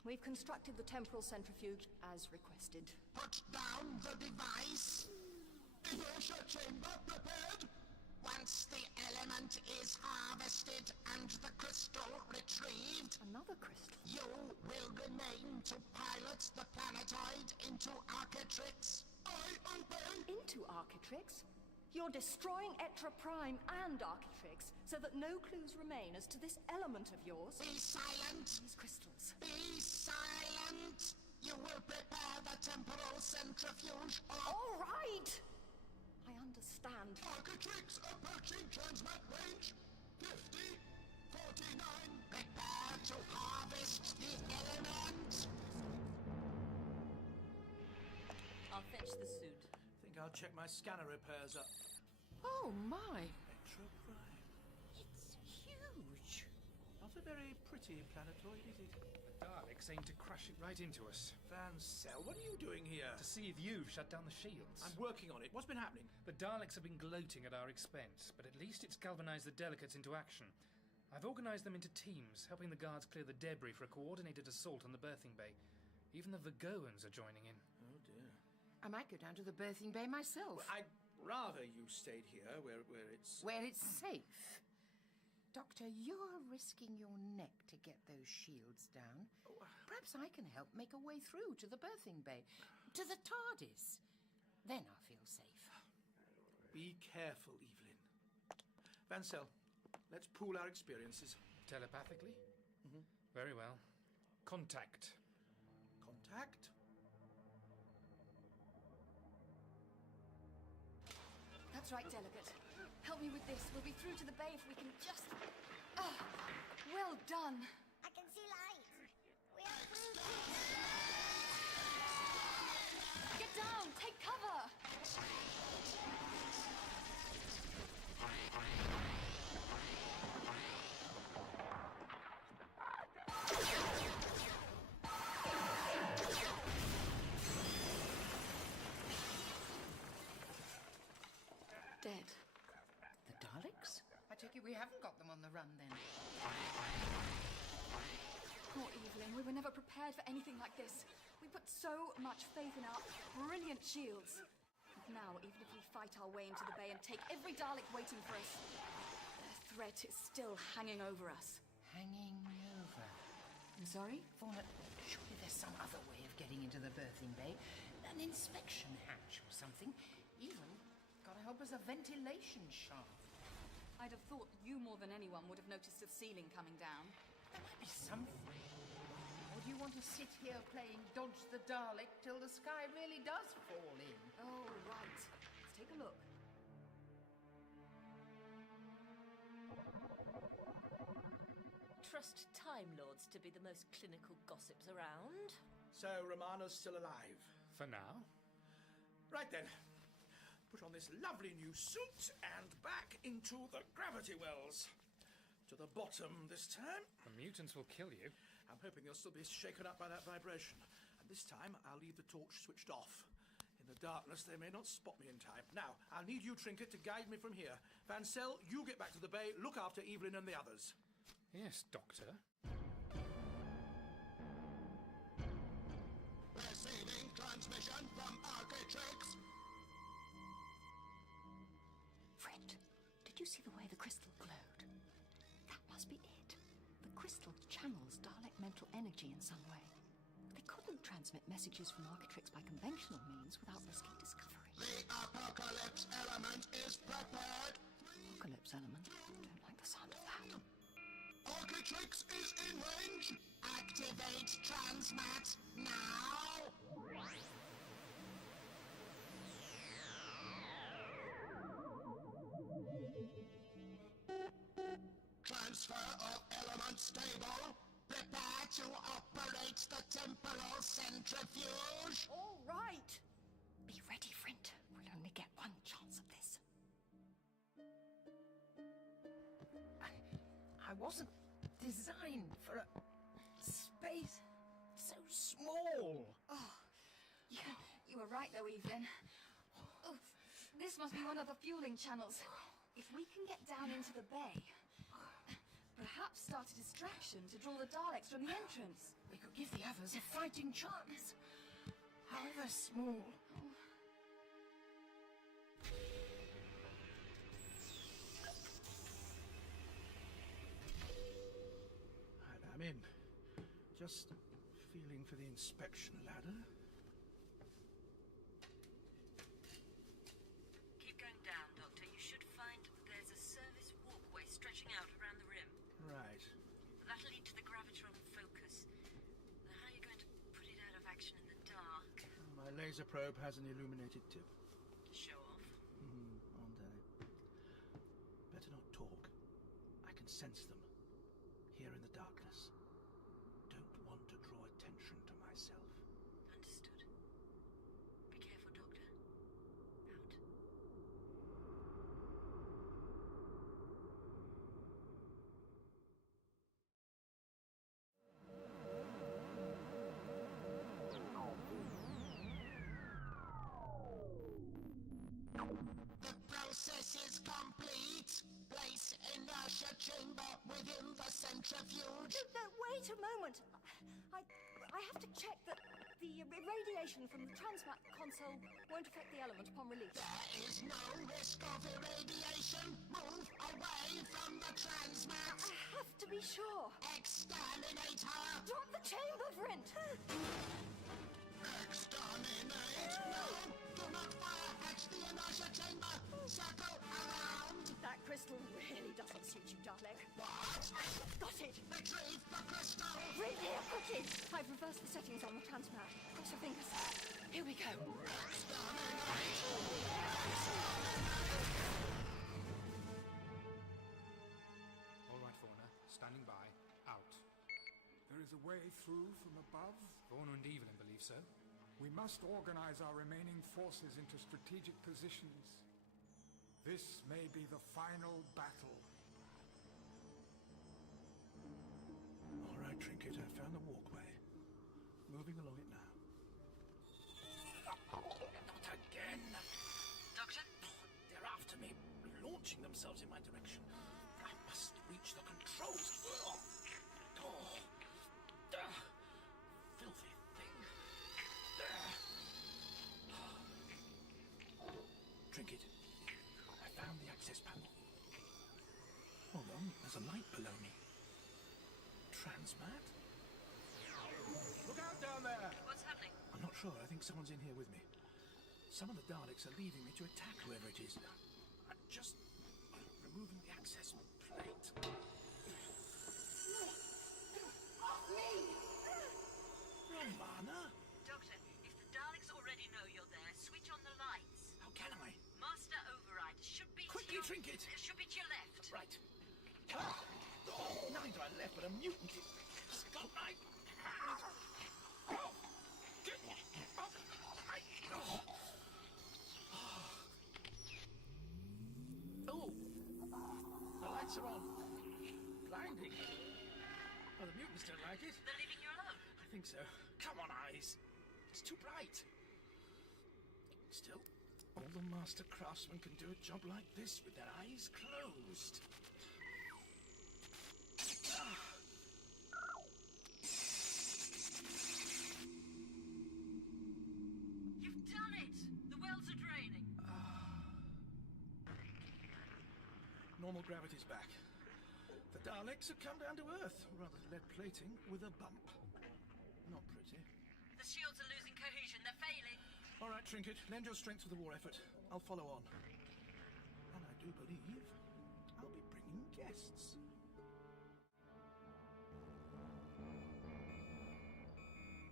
We've constructed the temporal centrifuge as requested. Put down the device. Inertia chamber prepared. Once the element is harvested and the crystal retrieved... Another crystal? You will remain to pilot the planetoid into Architrix. I obey! Into Architrix? You're destroying Etra Prime and Architrix so that no clues remain as to this element of yours. Be silent! These crystals. Be silent! You will prepare the temporal centrifuge or... All right! I understand. Architrix approaching transmat range. 50, 49. Prepare to harvest the element. I'll fetch the suit. Think I'll check my scanner repairs up. Oh, my. Extra Prime. It's huge. Not a very pretty planetoid, is it? The Daleks aim to crash it right into us. Van Cell, what are you doing here? To see if you've shut down the shields. I'm working on it. What's been happening? The Daleks have been gloating at our expense, but at least it's galvanized the delegates into action. I've organized them into teams, helping the guards clear the debris for a coordinated assault on the berthing bay. Even the Vagoans are joining in. Oh, dear. I might go down to the berthing bay myself. Well, I'd rather you stayed here, where it's... Where it's safe. Doctor, you're risking your neck to get those shields down. Perhaps I can help make a way through to the berthing bay, to the TARDIS. Then I'll feel safe. Be careful, Evelyn. Van Cell, let's pool our experiences. Telepathically? Mm-hmm. Very well. Contact. Contact? That's right, Delegate. Help me with this. We'll be through to the bay if we can just... Ah, well done. I can see light. We are through. Get down. Take cover. Dead. The Daleks? I take it we haven't got them on the run then. Poor Evelyn. We were never prepared for anything like this. We put so much faith in our brilliant shields. And now, even if we fight our way into the bay and take every Dalek waiting for us, their threat is still hanging over us. Hanging over? I'm sorry? Fauna, surely there's some other way of getting into the berthing bay. An inspection hatch or something. Even gotta help us a ventilation shaft. I'd have thought you more than anyone would have noticed the ceiling coming down. There might be something. Or do you want to sit here playing Dodge the Dalek till the sky really does fall in? Oh, right. Let's take a look. Trust Time Lords to be the most clinical gossips around. So, Romana's still alive? For now. Right then. Put on this lovely new suit and back into the gravity wells. To the bottom this time. The mutants will kill you. I'm hoping they'll still be shaken up by that vibration. And this time, I'll leave the torch switched off. In the darkness, they may not spot me in time. Now, I'll need you, Trinket, to guide me from here. Van Cell, you get back to the bay. Look after Evelyn and the others. Yes, Doctor. Receiving transmission from Architrix. Friend, did you see the way the crystal glowed? That must be it. The crystal channels Dalek mental energy in some way. They couldn't transmit messages from Architrix by conventional means without risking discovery. The apocalypse element is prepared. Apocalypse element? Don't like the sound of that. Architrix is in range. Activate transmat now. Transfer of element stable. Prepare to operate the temporal centrifuge. All right. Be ready, friend. We'll only get one chance at this. I wasn't designed for a space so small. Oh, you were right though, Evelyn. Oh, this must be one of the fueling channels. If we can get down into the bay, perhaps start a distraction to draw the Daleks from the entrance. We could give the others a fighting chance, however small. I'm in. Just feeling for the inspection ladder. Keep going down, Doctor. You should find there's a service walkway stretching out around the rim. Right. That'll lead to the gravitron focus. Now, how are you going to put it out of action in the dark? My laser probe has an illuminated tip. Show off. Better not talk. I can sense them. Here in the darkness. Don't want to draw attention to myself. Understood. Be careful, Doctor. Out. complete. Place inertia chamber within the centrifuge. Wait a moment. I have to check that the radiation from the transmat console won't affect the element upon release. There is no risk of irradiation. Move away from the transmat. I have to be sure. Exterminator. Drop the chamber, Vrint. Exterminate? No! Do not fire at the inertia chamber! Circle around! That crystal really doesn't suit you, Dalek. What? Got it! Retrieve the crystal! Right here, quickly! I've reversed the settings on the transmat. Cross your fingers. Here we go. All right, Fauna. Standing by. Out. There is a way through from above? Fauna and Evelyn believe so. We must organize our remaining forces into strategic positions. This may be the final battle. All right, Trinket, I found the walkway. Moving along it now. Not again! Doctor? They're after me, launching themselves in my direction. I must reach the controls. Filthy thing. Trinket, I found the access panel. Hold on, there's a light below me. Transmat? Look out down there! What's happening? I'm not sure. I think someone's in here with me. Some of the Daleks are leaving me to attack whoever it is. I'm just removing the access plate. Off me! Romana? Doctor, if the Daleks already know you're there, switch on the lights. How can I? Master override should be Quickly, Trinket! It should be to your left. Right. Neither I left, but a mutant. It's got my... Oh! The lights are on. Blinding. Oh, the mutants don't like it. They're leaving you alone. I think so. Come on, eyes. It's too bright. Still, all the master craftsmen can do a job like this with their eyes closed. You've done it! The wells are draining. Normal gravity's back. The Daleks have come down to Earth, or rather lead plating, with a bump. Not pretty. The shields are losing cohesion. They're failing. All right, Trinket, lend your strength to the war effort. I'll follow on. And I do believe I'll be bringing guests.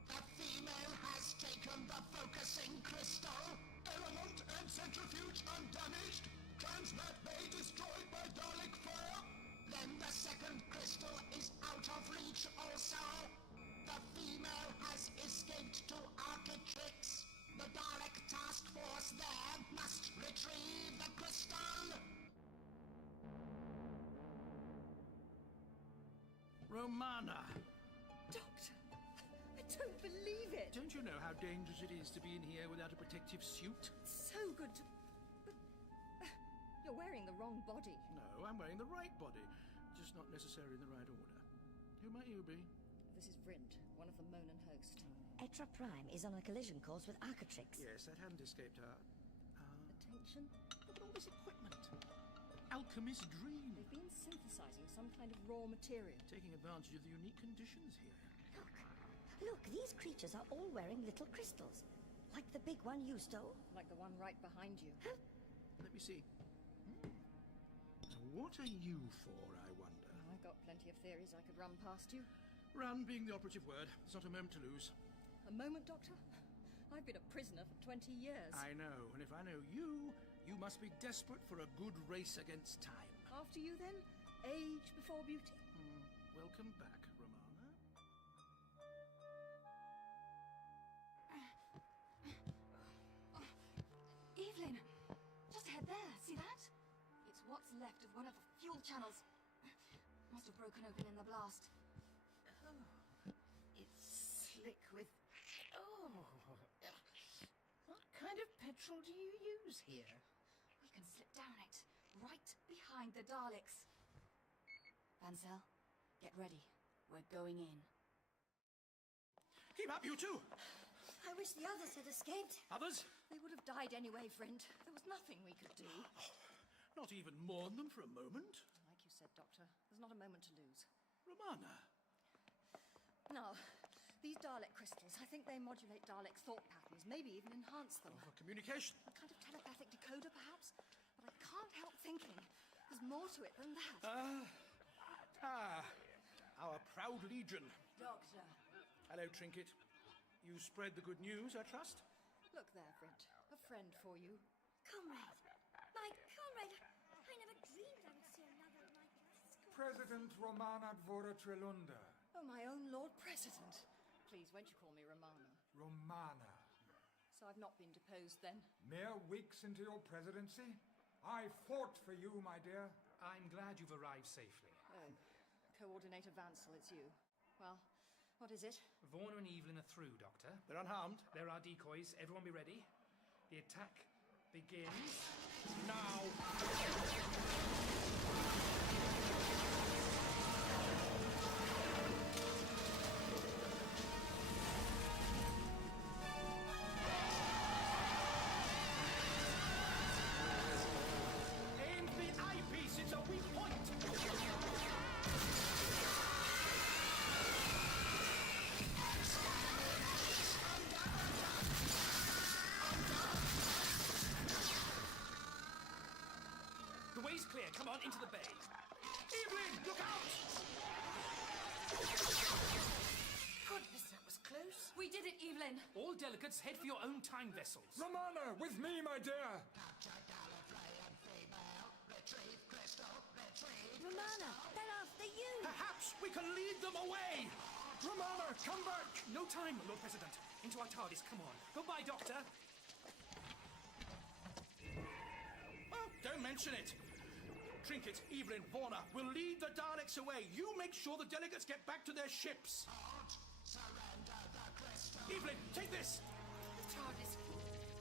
The female has taken the focusing crystal. Element and centrifuge undamaged. Transmat bay destroyed by Dalek fire. Then the second crystal is out of reach also. The female has escaped to Architrix. The Dalek task force there must retrieve the crystal. Romana! Doctor, I don't believe it. Don't you know how dangerous it is to be in here without a protective suit? So good to... But... you're wearing the wrong body. No, I'm wearing the right body. Just not necessarily in the right order. Who might you be? This is Vrint, one of the Monan host. Etra Prime is on a collision course with Architrix. Yes, that hadn't escaped her. Attention. Look at all this equipment. Alchemist's dream. They've been synthesizing some kind of raw material. Taking advantage of the unique conditions here. Look, these creatures are all wearing little crystals. Like the big one you stole. Like the one right behind you. Let me see. Now, what are you for, I wonder? I've got plenty of theories I could run past you. Run being the operative word. There's not a moment to lose. A moment, Doctor? I've been a prisoner for 20 years. I know, and if I know you, you must be desperate for a good race against time. After you, then? Age before beauty? Welcome back, Romana. Evelyn, just ahead there. See that? It's what's left of one of the fuel channels. Must have broken open in the blast. Oh, it's slick with... Oh, what kind of petrol do you use here? We can slip down it, right the Daleks. Vansel, get ready. We're going in. Keep up, you two! I wish the others had escaped. Others? They would have died anyway, friend. There was nothing we could do. Not even mourn them for a moment? Like you said, Doctor, there's not a moment to lose. Romana. Now, these Dalek crystals, I think they modulate Dalek thought patterns, maybe even enhance them. For communication? A kind of telepathic decoder, perhaps? But I can't help thinking there's more to it than that. Our proud legion. Doctor. Hello, Trinket. You spread the good news, I trust? Look there, friend. A friend for you. Comrade. My comrade. I never dreamed I would see another like this. President Romana Dvora Trelunda. Oh, my own Lord President. Please, won't you call me Romana? Romana. So I've not been deposed, then? Mere weeks into your presidency? I fought for you, my dear. I'm glad you've arrived safely. Oh, Coordinator Vansel, it's you. Well, what is it? Warner and Evelyn are through, Doctor. They're unharmed? There are decoys. Everyone be ready. The attack begins now. Aim the eyepiece. It's a weak point. The way's clear. Come on, into the bay. Evelyn, look out! Goodness, that was close. We did it, Evelyn. All delegates, head for your own time vessels. Romana, with me, my dear. Capture Gallifrey and female. Retrieve crystal. Retrieve. Romana, they're after you. Perhaps we can lead them away. Romana, come back. No time, Lord President. Into our TARDIS, come on. Goodbye, Doctor. Oh, don't mention it. Trinket, Evelyn, Warner will lead the Daleks away. You make sure the delegates get back to their ships. Halt. Surrender the crystal. Evelyn, take this. The TARDIS.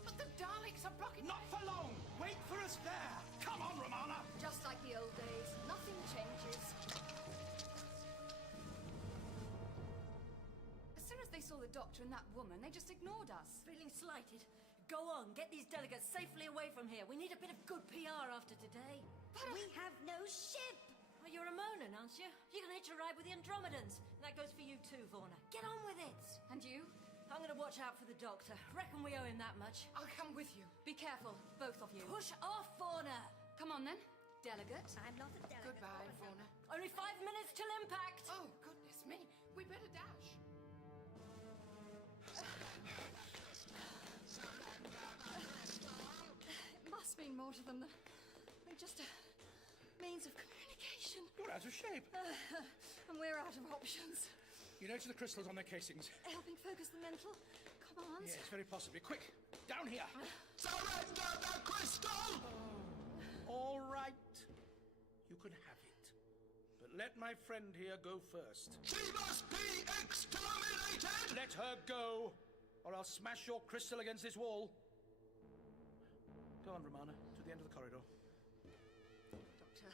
But the Daleks are blocking... Not for long. Wait for us there. Come on, Romana. Just like the old days. Nothing changes. As soon as they saw the Doctor and that woman, they just ignored us. Feeling slighted? Go on, get these delegates safely away from here. We need a bit of good PR after today. But we have no ship. Well, you're a Monan, aren't you? You're going to hitch a ride with the Andromedans. And that goes for you too, Warner. Get on with it. And you? I'm going to watch out for the Doctor. Reckon we owe him that much. I'll come with you. Be careful, both of you. Push off, Warner. Come on, then. Delegate. I'm not a delegate. Goodbye, Warner. Only 5 minutes till impact. Oh, goodness me. We better dash. It must mean more to them than just a means of communication. You're out of shape. And we're out of options. You notice the crystals on their casings? Helping focus the mental commands? Yes, very possibly. Quick, down here. Surrender the crystal! All right. You can have it. But let my friend here go first. She must be exterminated! Let her go, or I'll smash your crystal against this wall. Go on, Romana, to the end of the corridor. Doctor,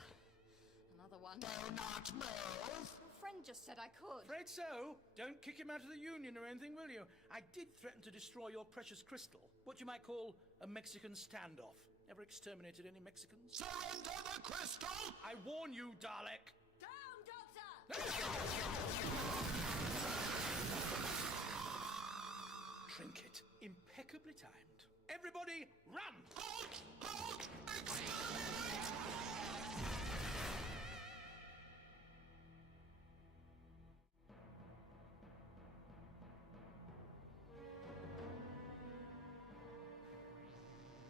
another one. Do not move! Your friend just said I could. Afraid so. Don't kick him out of the Union or anything, will you? I did threaten to destroy your precious crystal. What you might call a Mexican standoff. Never exterminated any Mexicans. Surrender the crystal! I warn you, Dalek. Down, Doctor! Trinket. Impeccably timed. Everybody, run! Halt! Halt! Exterminate!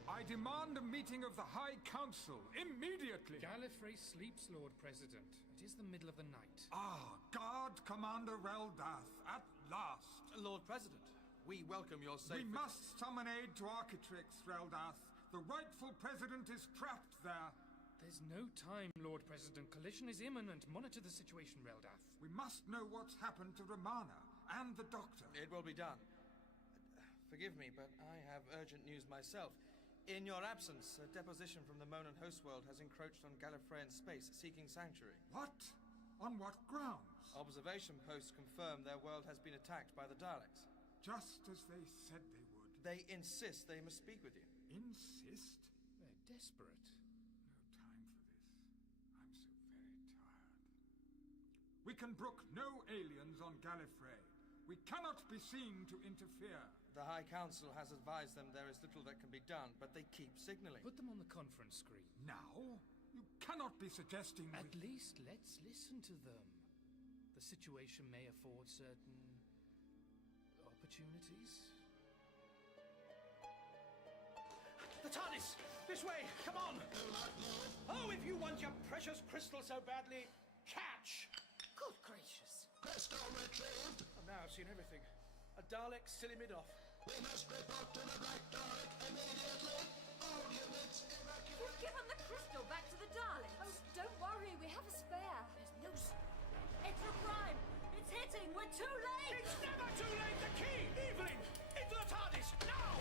I demand a meeting of the High Council immediately. Gallifrey sleeps, Lord President. It is the middle of the night. Ah, Guard Commander Reldath, at last. Lord President, we welcome your safe... We must summon aid to Architrix, Reldath. The rightful president is trapped there. There's no time, Lord President. Collision is imminent. Monitor the situation, Reldath. We must know what's happened to Romana and the Doctor. It will be done. Forgive me, but I have urgent news myself. In your absence, a deposition from the Monan host world has encroached on Gallifreyan space, seeking sanctuary. What? On what grounds? Observation posts confirm their world has been attacked by the Daleks. Just as they said they would. They insist they must speak with you. Insist? They're desperate. No time for this. I'm so very tired. We can brook no aliens on Gallifrey. We cannot be seen to interfere. The High Council has advised them there is little that can be done, but they keep signaling. Put them on the conference screen. Now? You cannot be suggesting At least let's listen to them. The situation may afford certain opportunities. The TARDIS! This way! Come on! Oh, if you want your precious crystal so badly, catch! Good gracious. Crystal retrieved. Oh, now I've seen everything. A Dalek silly mid-off. We must report to the Black Dalek immediately. All units evacuate. We've given the crystal back to the Daleks. Oh, don't worry, we have a spare. There's no... Extra Prime! It's hitting! We're too late! It's never too late! The key! Evelyn! Into the TARDIS! Now!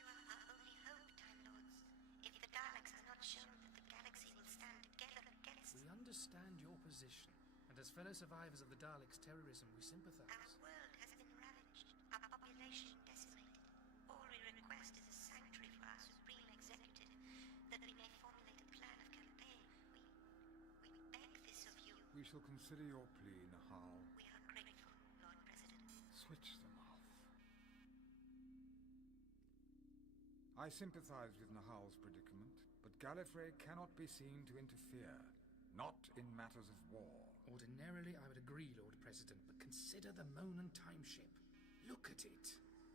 You are our only hope, Time Lords. If the Daleks are not shown that the galaxy will stand together against... We understand your position, and as fellow survivors of the Daleks' terrorism, we sympathize. Our world has been ravaged, our population decimated. All we request is a sanctuary for our Supreme Executive, that we may formulate a plan of campaign. We beg this of you. We shall consider your plea, Nahal. We are grateful, Lord President. Switch them off. I sympathize with Nahal's predicament, but Gallifrey cannot be seen to interfere. Not in matters of war. Ordinarily, I would agree, Lord President, but consider the Monan timeship. Look at it.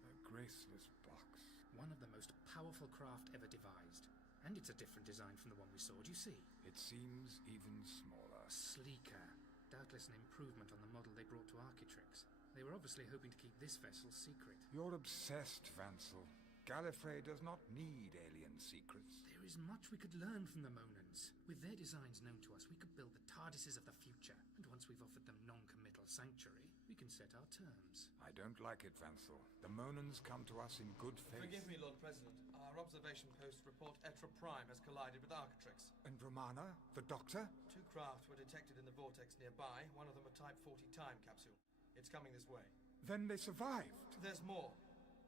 A graceless box. One of the most powerful craft ever devised. And it's a different design from the one we saw, do you see? It seems even smaller. Sleeker. Doubtless an improvement on the model they brought to Architrix. They were obviously hoping to keep this vessel secret. You're obsessed, Vansel. Gallifrey does not need alien secrets. There is much we could learn from the Monans. With their designs known to us, we could build the TARDISes of the future. And once we've offered them non-committal sanctuary, we can set our terms. I don't like it, Vansel. The Monans come to us in good faith. Forgive me, Lord President. Our observation posts report Etra Prime has collided with Architrix. And Romana, the Doctor? 2 craft were detected in the vortex nearby, one of them a Type 40 time capsule. It's coming this way. Then they survived. There's more.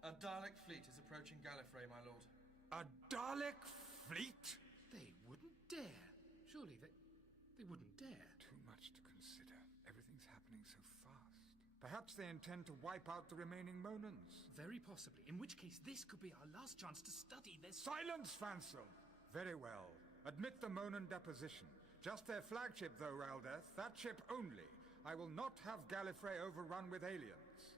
A Dalek fleet is approaching Gallifrey, my lord. A Dalek fleet? They wouldn't dare. Surely they wouldn't dare. Too much to consider. Everything's happening so fast. Perhaps they intend to wipe out the remaining Monans. Very possibly. In which case, this could be our last chance to study this. Silence, Vansel! Very well. Admit the Monan deposition. Just their flagship, though, Raldeth. That ship only. I will not have Gallifrey overrun with aliens.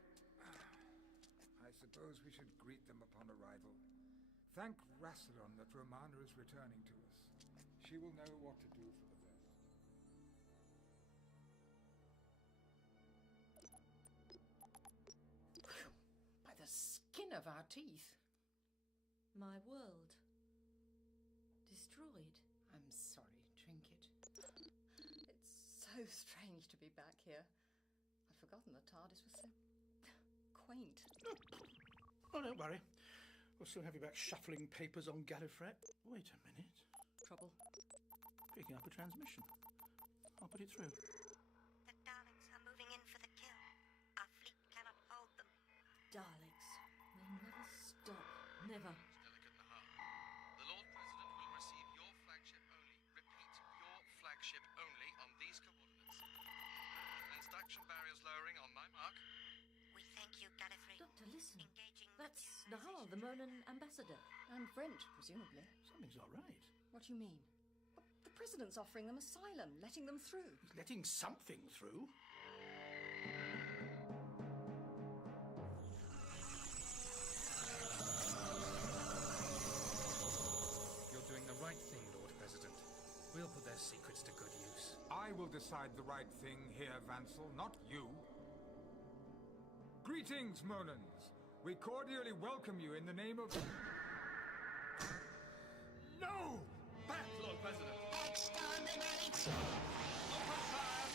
I suppose we should greet them upon arrival. Thank Rassilon that Romana is returning to us. She will know what to do for the best. By the skin of our teeth. My world. Destroyed. I'm sorry, Trinket. It's so strange to be back here. I'd forgotten the TARDIS was so quaint. Oh, don't worry. We'll soon have you back shuffling papers on Gallifrey. Wait a minute. Trouble. Picking up a transmission. I'll put it through. The Daleks are moving in for the kill. Our fleet cannot hold them. Daleks. They never stop. Never. Delicate Nahal. The Lord President will receive your flagship only. Repeat, your flagship only on these coordinates. Extraction barriers lowering on my mark. We thank you, Gallifrey. Doctor, listen. Engaging That's Nahal, the Monan ambassador. And French, presumably. Something's all right. What do you mean? The President's offering them asylum, letting them through. He's letting something through. President. We'll put their secrets to good use. I will decide the right thing here, Vansel, not you. Greetings, Monans. We cordially welcome you in the name of... No! Back, Lord President! Exterminate! Open fire!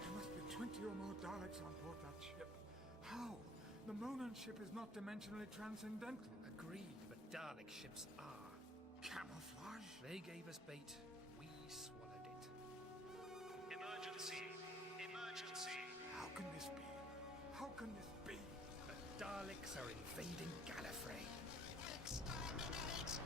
There must be 20 or more Daleks on board that ship. How? The Monan ship is not dimensionally transcendental. Agreed, but Dalek ships are. Camouflage? They gave us bait. We swallowed it. Emergency! Emergency! How can this be? How can this be? The Daleks are invading Gallifrey. Exterminate!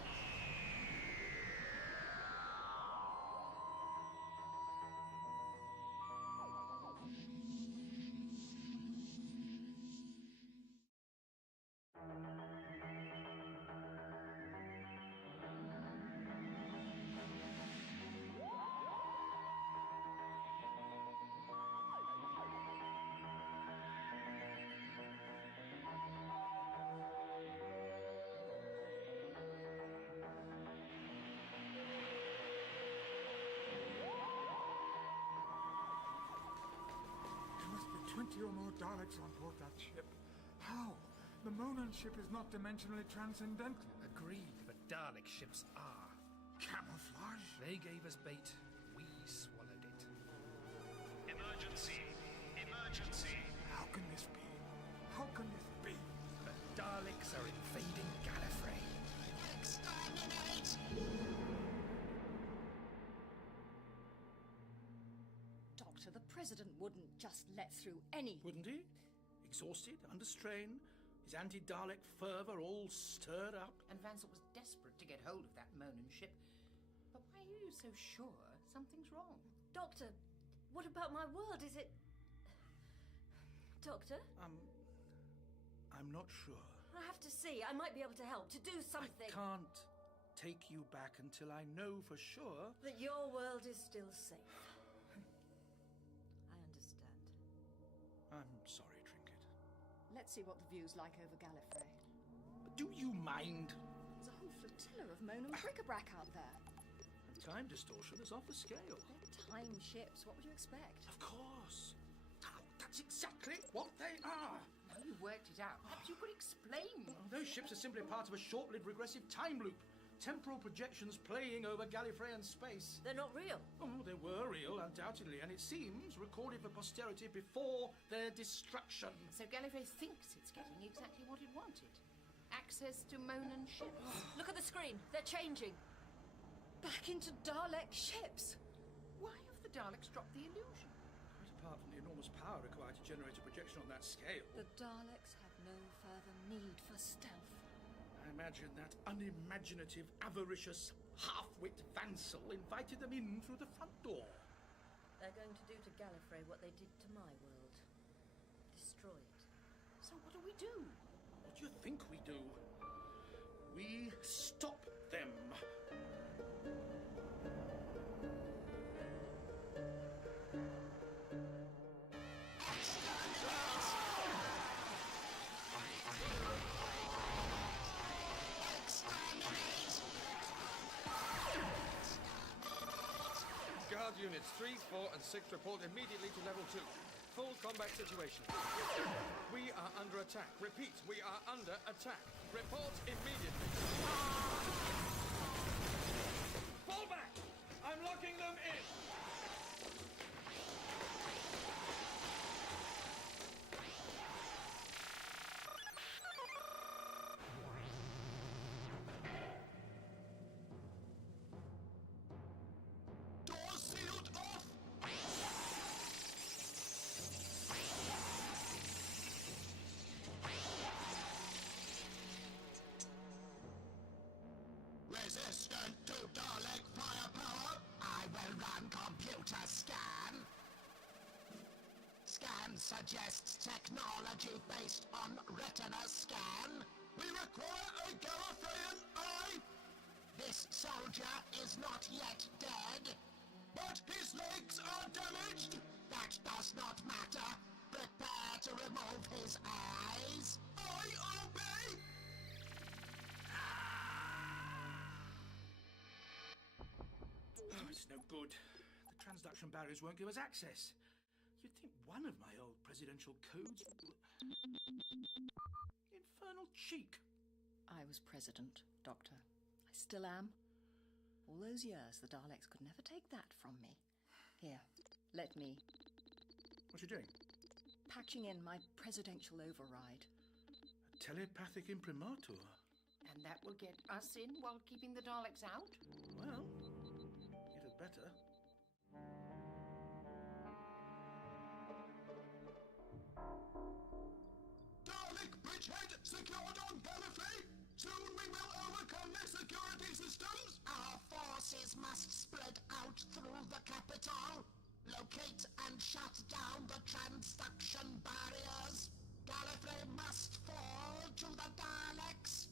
There must be 20 or more Daleks on board that ship. How? The Monan ship is not dimensionally transcendental. Agreed, but Dalek ships are. Camouflage? They gave us bait. We swallowed it. Emergency! Emergency! How can this be? How can this be? The Daleks are invading Gallifrey. Exterminate! Doctor, the President wouldn't just let through any... Wouldn't he? Exhausted, under strain, his anti-Dalek fervour all stirred up. And Vansel was desperate to get hold of that Monan ship. But why are you so sure something's wrong? Doctor, what about my world? Is it... Doctor? I'm not sure. I have to see. I might be able to help, to do something. I can't take you back until I know for sure. That your world is still safe. I understand. I'm sorry, Trinket. Let's see what the view's like over Gallifrey. But do you mind? There's a whole flotilla of Monan bric-a-brac out there. And time distortion is off the scale. They're time ships. What would you expect? Of course. That's exactly what they are. Now you worked it out. Perhaps you could explain. Those ships are simply part of a short-lived regressive time loop. Temporal projections playing over Gallifreyan space. They're not real. Oh, they were real, undoubtedly, and it seems recorded for posterity before their destruction. So Gallifrey thinks it's getting exactly what it wanted. Access to Monan ships. Look at the screen. They're changing. Back into Dalek ships. Why have the Daleks dropped the illusion? Quite apart from the enormous power required to generate a projection on that scale. The Daleks have no further need for stealth. I imagine that unimaginative, avaricious, half-wit Vansel invited them in through the front door. They're going to do to Gallifrey what they did to my world. Destroy it. So what do we do? What do you think we do? We stop them. Guard units 3, 4 and 6 report immediately to level 2. Full combat situation. We are under attack. Repeat, we are under attack. Report immediately. Fall back! I'm locking them in! Doors sealed off! Resistant to Dalek firepower, I will run computer scan. Scan suggests technology based on retina scan. We require a Gallifreyan eye. This soldier is not yet dead. But his legs are damaged. That does not matter. Prepare to remove his eyes. I obey. Oh, it's no good. The transduction barriers won't give us access. You'd think one of my old presidential codes... Infernal cheek. I was president, Doctor. I still am. All those years, the Daleks could never take that from me. Here, let me... What you doing? Patching in my presidential override. A telepathic imprimatur. And that will get us in while keeping the Daleks out? Well, it had better. Dalek bridgehead secured on Gallifrey. Soon we will overcome their security systems. Our forces must spread out through the capital. Locate and shut down the transduction barriers. Gallifrey must fall to the Daleks.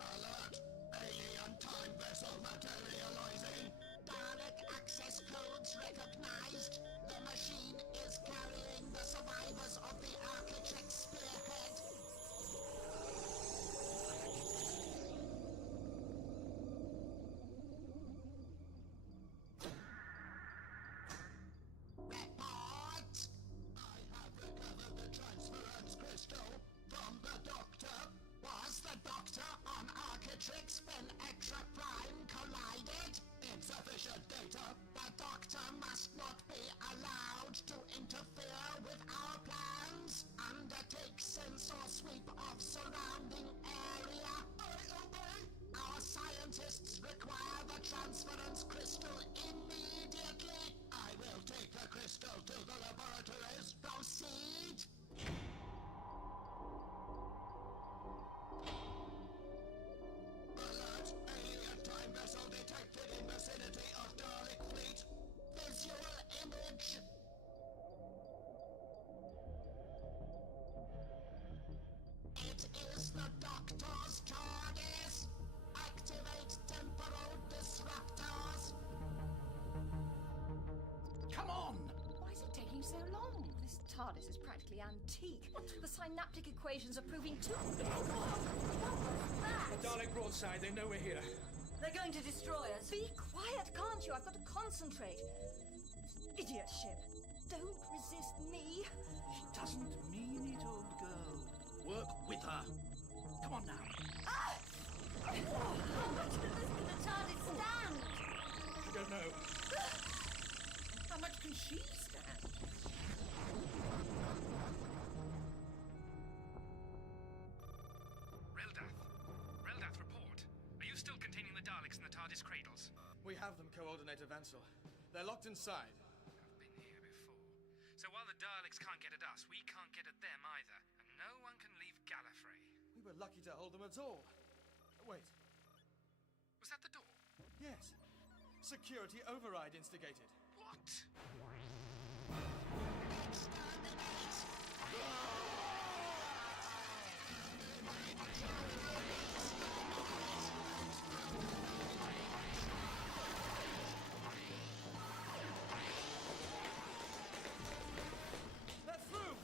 Alert! Alien time vessel materializing. Dalek access codes recognized. The machine is carrying the survivors of the Architect's spearhead. Report! I have recovered the transference crystal from the Doctor. Was the Doctor on Architrix when Extra Prime collided? Insufficient data. The Doctor must not be allowed to interfere with our plans. Undertake sensor sweep of surrounding area. I obey. Our scientists require the transference crystal immediately. I will take the crystal to the laboratories. Proceed. Alert! Alien time vessel detected in vicinity of Dalek fleet. Visual image. It is the Doctor's TARDIS. Activate temporal disruptors. Come on! Why is it taking so long? This TARDIS is practically antique. The synaptic equations are proving too... The Dalek broadside, they know we're here. They're going to destroy us. Be quiet, can't you? I've got to concentrate. This idiot ship. Don't resist me. She doesn't mean it, old girl. Work with her. Come on now. Ah! How much can the TARDIS stand? I don't know. How much can she stand? Reldath, report. Are you still containing the Daleks in the TARDIS cradles? We have them, Coordinator Vansel. They're locked inside. I've been here before. So while the Daleks can't get at us, we can't get at them either. And no one can leave Gallifrey. We were lucky to hold them at all. Wait. Was that the door? Yes. Security override instigated. What? They're through!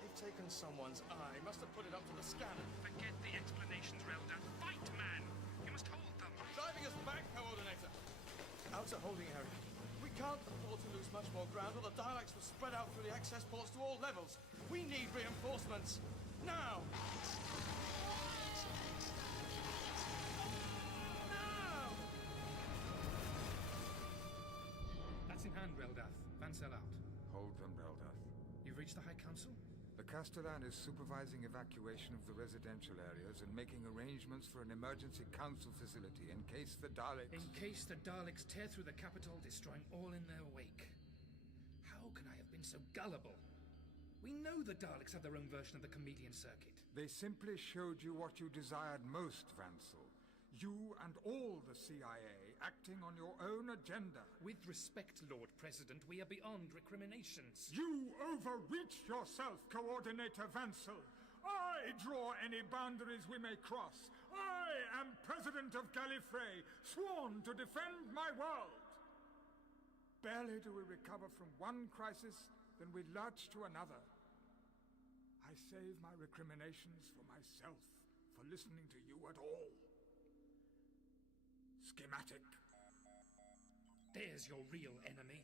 They've taken someone's eye. Must have put it up to the scanner. Forget the explanations, Reldath. Fight, man! You must hold them. Driving us back, Coordinator. Outer holding area. We can't afford to lose much more ground or the Daleks will spread out through the access ports to all levels. We need reinforcements. Now! Now! That's in hand, Reldath. Vansel out. Hold them, Reldath. You've reached the High Council? The Castellan is supervising evacuation of the residential areas and making arrangements for an emergency council facility in case the Daleks... In case the Daleks tear through the capital, destroying all in their wake. How can I have been so gullible? We know the Daleks have their own version of the chameleon circuit. They simply showed you what you desired most, Vansel. You and all the CIA acting on your own agenda. With respect, Lord President, we are beyond recriminations. You overreach yourself, Coordinator Vansel. I draw any boundaries we may cross. I am President of Gallifrey, sworn to defend my world. Barely do we recover from one crisis, then we lurch to another. I save my recriminations for myself, for listening to you at all. Schematic. There's your real enemy.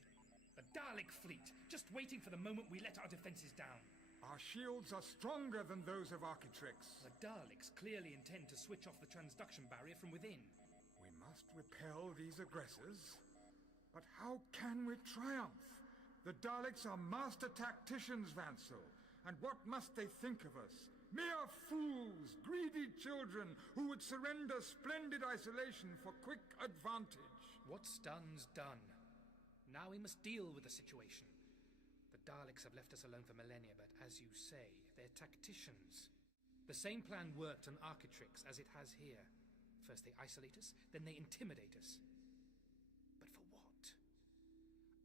The Dalek fleet, just waiting for the moment we let our defenses down. Our shields are stronger than those of Architrix. The Daleks clearly intend to switch off the transduction barrier from within. We must repel these aggressors. But how can we triumph? The Daleks are master tacticians, Vansel. And what must they think of us? Mere fools, greedy children who would surrender splendid isolation for quick advantage. What's done's done. Now we must deal with the situation. The Daleks have left us alone for millennia, but as you say, they're tacticians. The same plan worked on Architrix as it has here. First they isolate us, then they intimidate us. But for what?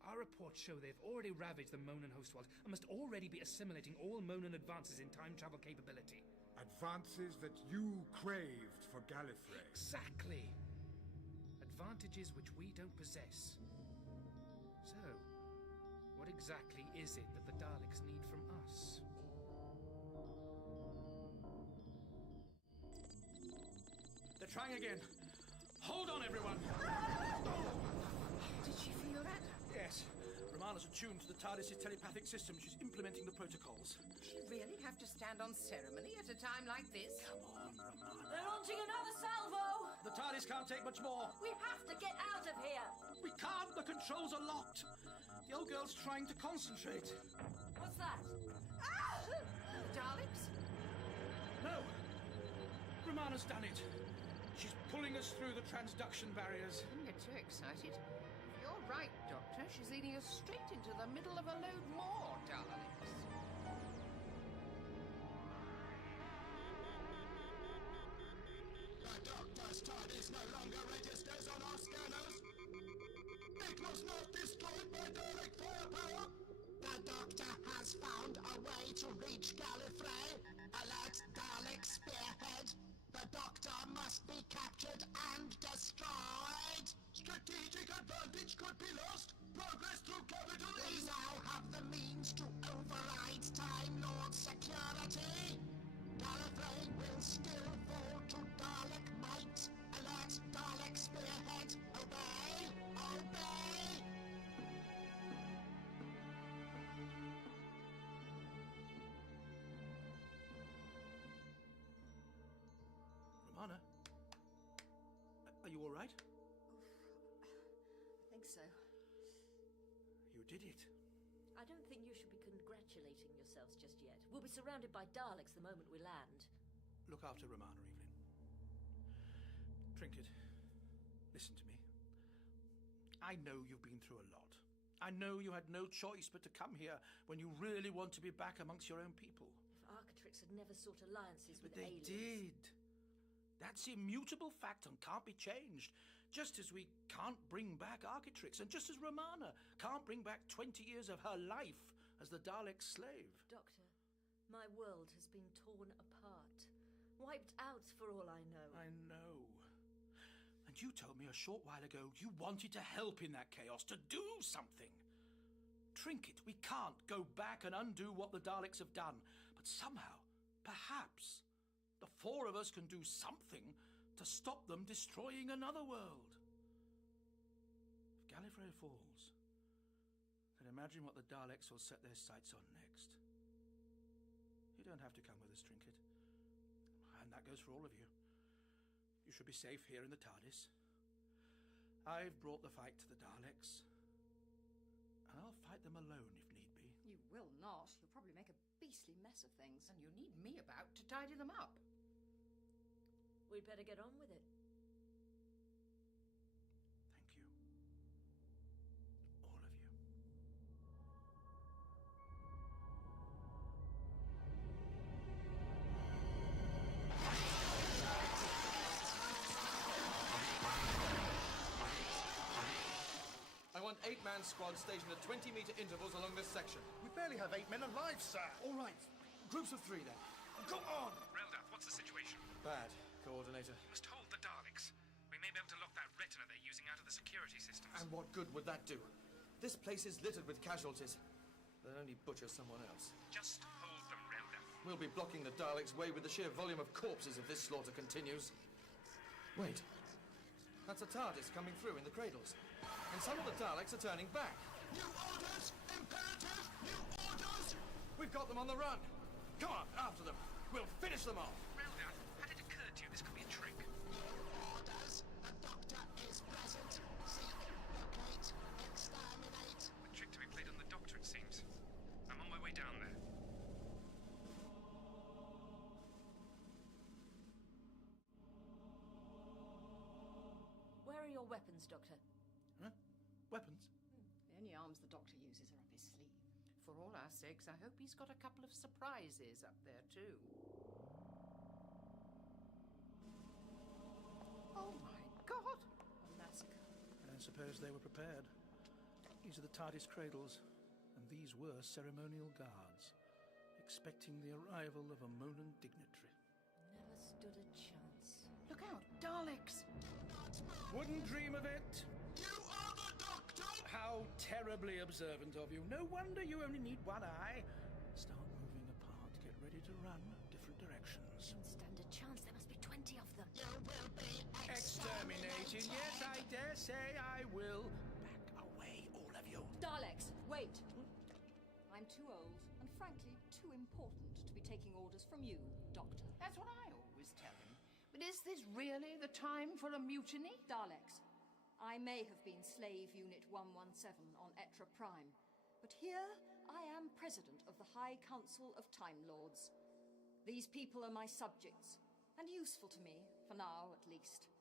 Our reports show they've already ravaged the Monan host world and must already be assimilating all Monan advances in time travel capability. Advances that you craved for Gallifrey. Exactly. Advantages which we don't possess. So, what exactly is it that the Daleks need from us? They're trying again. Hold on, everyone. Did she feel that? Yes. Romana's attuned to the TARDIS's telepathic system. She's implementing the protocols. Does she really have to stand on ceremony at a time like this? Come on, Romana. They're launching another salvo! The TARDIS can't take much more. We have to get out of here! We can't. The controls are locked. The old girl's trying to concentrate. What's that? Ah! The Daleks? No. Romana's done it. She's pulling us through the transduction barriers. Don't get too excited. If you're right, Doctor, she's leading us straight into the middle of a load more Daleks. The Doctor's TARDIS no longer registers on our scanners. It was not destroyed by Dalek firepower. The Doctor has found a way to reach Gallifrey. Alert Dalek Spearhead. The Doctor must be captured and destroyed. Strategic advantage could be lost. Progress through capital is... We now have the means to override Time Lord security. Gallifrey will still fall to Dalek might. Alert Dalek Spearhead. Obey! Obey! Romana? Are you all right? I think so. You did it. I don't think you should be congratulating yourselves just yet. We'll be surrounded by Daleks the moment we land. Look after Romana, Evelyn. Trinket, listen to me. I know you've been through a lot. I know you had no choice but to come here when you really want to be back amongst your own people. If Architrix had never sought alliances with But they aliens... did. That's immutable fact and can't be changed. Just as we can't bring back Architrix, and just as Romana can't bring back 20 years of her life as the Dalek slave. Doctor, my world has been torn apart. Wiped out, for all I know. I know. And you told me a short while ago you wanted to help in that chaos, to do something. Trinket, we can't go back and undo what the Daleks have done. But somehow, perhaps, the four of us can do something to stop them destroying another world. If Gallifrey falls, then imagine what the Daleks will set their sights on next. You don't have to come with us, Trinket. And that goes for all of you. You should be safe here in the TARDIS. I've brought the fight to the Daleks. And I'll fight them alone if need be. You will not. You'll probably make a beastly mess of things. And you need me about to tidy them up. We'd better get on with it. Thank you. All of you. 8-man squad stationed at 20-meter intervals along this section. We barely have 8 men alive, sir. All right. Groups of 3, then. Go on! Reldath, what's the situation? Bad, Coordinator. We must hold the Daleks. We may be able to lock that retina they're using out of the security systems. And what good would that do? This place is littered with casualties. They'll only butcher someone else. Just hold them, Reldath. We'll be blocking the Daleks' way with the sheer volume of corpses if this slaughter continues. Wait. That's a TARDIS coming through in the cradles. And some of the Daleks are turning back. New orders! Imperative! New orders! We've got them on the run. Come on, after them. We'll finish them off. Reldath, had it occurred to you this could be a trick? New orders! The Doctor is present. Seek, locate, exterminate. A trick to be played on the Doctor, it seems. I'm on my way down there. Where are your weapons, Doctor? Huh? Weapons? The only arms the Doctor uses are up his sleeve. For all our sakes, I hope he's got a couple of surprises up there, too. Oh, my God! A massacre. I suppose they were prepared. These are the TARDIS cradles, and these were ceremonial guards, expecting the arrival of a Monan dignitary. Never stood a chance. Look out! Daleks! Wouldn't dream of it! You are the Doctor! How terribly observant of you. No wonder you only need one eye. Start moving apart. Get ready to run different directions. Don't stand a chance. There must be 20 of them. You will be Exterminated. Yes, I dare say I will. Back away, all of you. Daleks, wait! I'm too old and frankly too important to be taking orders from you, Doctor. That's what I always tell him. But is this really the time for a mutiny? Daleks, I may have been Slave Unit 117 on Etra Prime, but here I am President of the High Council of Time Lords. These people are my subjects, and useful to me, for now at least.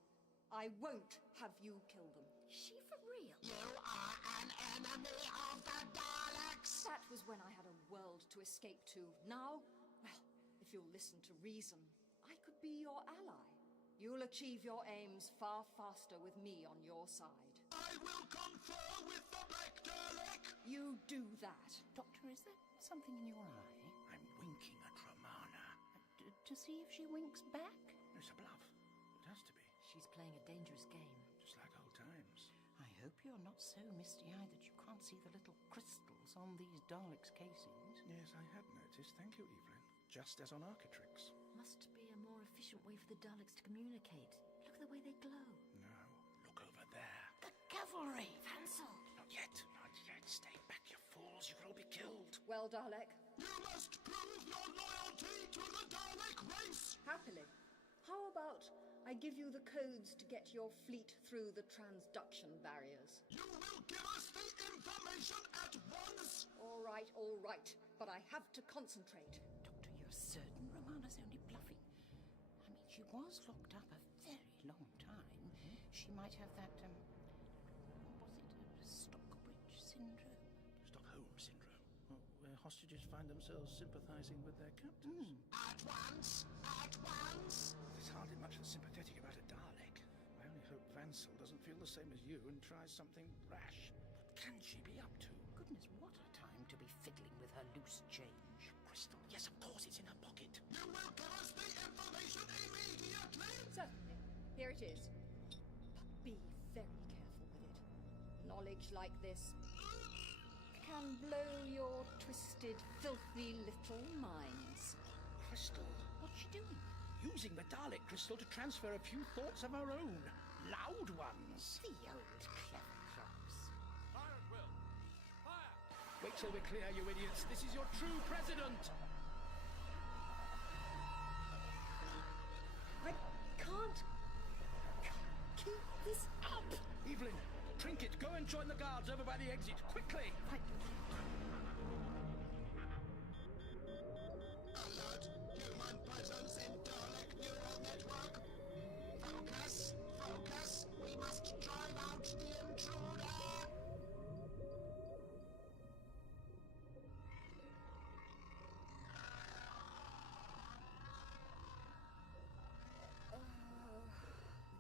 I won't have you kill them. Is she for real? You are an enemy of the Daleks! That was when I had a world to escape to. Now, well, if you'll listen to reason, I could be your ally. You'll achieve your aims far faster with me on your side. I will confer with the Black Dalek! You do that. Doctor, is there something in your eye? I'm winking at Romana. To see if she winks back? It's a bluff. It has to be. She's playing a dangerous game. Just like old times. I hope you're not so misty-eyed that you can't see the little crystals on these Daleks' casings. Yes, I had noticed. Thank you, Evelyn. Just as on Architrix. Must be a more efficient way for the Daleks to communicate. Look at the way they glow. No, look over there. The cavalry! Vansel! Not yet. Stay back, you fools. You could all be killed. Well, Dalek. You must prove your loyalty to the Dalek race! Happily. How about I give you the codes to get your fleet through the transduction barriers? You will give us the information at once! All right. But I have to concentrate. Doctor, you're certain Romana's only bluffing? I mean, she was locked up a very long time. She might have that, what was it? Stockbridge syndrome? Stockholm syndrome. Where hostages find themselves sympathizing with their captors. At once! There's hardly much that's sympathetic about a Dalek. I only hope Vansel doesn't feel the same as you and tries something rash. What can she be up to? Goodness, what a time to be fiddling with her loose change. Crystal, yes, of course, it's in her pocket. You will give us the information immediately! Certainly. Here it is. But be very careful with it. Knowledge like this can blow your twisted, filthy little minds. Crystal, what's she doing? Using the Dalek crystal to transfer a few thoughts of her own. Loud ones. The old clever cross. Fire at will. Fire! Wait till we're clear, you idiots. This is your true president. I can't keep this up. Evelyn, Trinket, go and join the guards over by the exit. Quickly! Right. Alert! Human presence in Dalek neural network! Focus! We must drive out the intruder!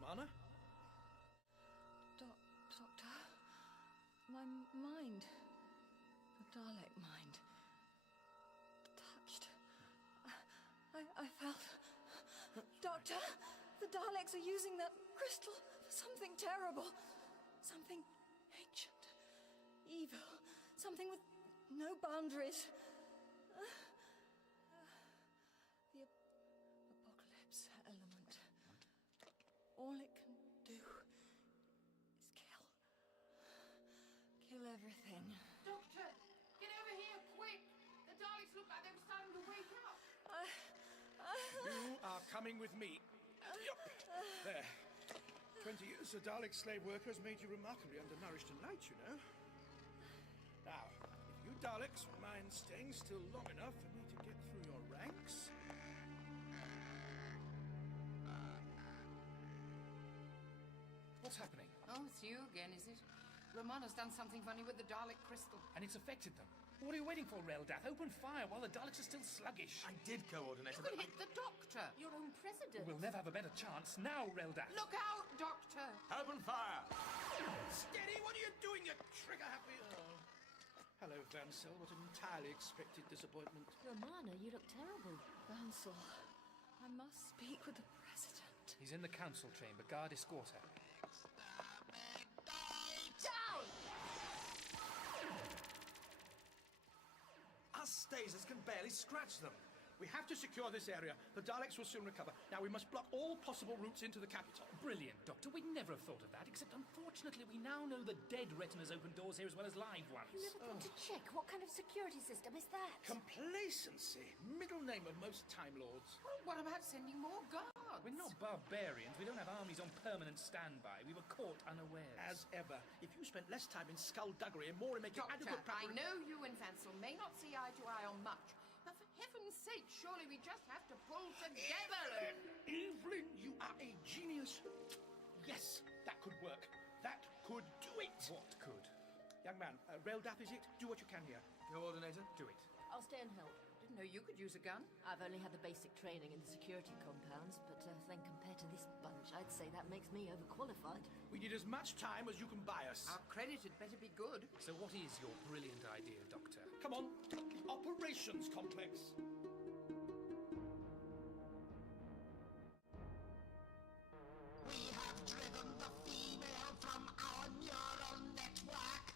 Romana? Doctor? My mind. The Dalek mind. Touched. I felt... Doctor, the Daleks are using that crystal for something terrible. Something ancient. Evil. Something with no boundaries. The apocalypse element. All it can do is kill. Kill everything. Doctor, get over here, quick! The Daleks look like they were starting to wake up. You are coming with me. Yup. There. 20 years of Dalek slave workers made you remarkably undernourished and light, you know. Now, if you Daleks would mind staying still long enough for me to get through your ranks... What's happening? Oh, it's you again, is it? Romana's done something funny with the Dalek crystal. And it's affected them. What are you waiting for, Reldath? Open fire while the Daleks are still sluggish. I did, Coordinator. You can hit the Doctor, your own president. We'll never have a better chance. Now, Reldath. Look out, Doctor! Open fire! Steady! What are you doing, you trigger-happy... Oh. Hello, Vansel. What an entirely expected disappointment. Romana, you look terrible. Vansel, I must speak with the president. He's in the council chamber. Guard escort her. Down! Our stazers can barely scratch them. We have to secure this area. The Daleks will soon recover. Now we must block all possible routes into the capital. Brilliant, Doctor. We'd never have thought of that, except unfortunately we now know the dead retinas open doors here as well as live ones. You never thought to check? What kind of security system is that? Complacency. Middle name of most Time Lords. Well, what about sending more guards? We're not barbarians. We don't have armies on permanent standby. We were caught unawares. As ever. If you spent less time in skullduggery and more in making Doctor, adequate... I know you and Vansel may not see eye to eye on much, but for heaven's sake, surely we just have to pull together and... Evelyn, you are a genius. Yes, that could work. That could do it. What could? Young man, Reldath is it? Do what you can here. Coordinator, do it. I'll stay and help. Didn't know you could use a gun. I've only had the basic training in the security compounds, but then compared to this bunch, I'd say that makes me overqualified. We need as much time as you can buy us. Our credit had better be good. So what is your brilliant idea, Doctor? Come on, the operations complex. We have driven the female from our neural network.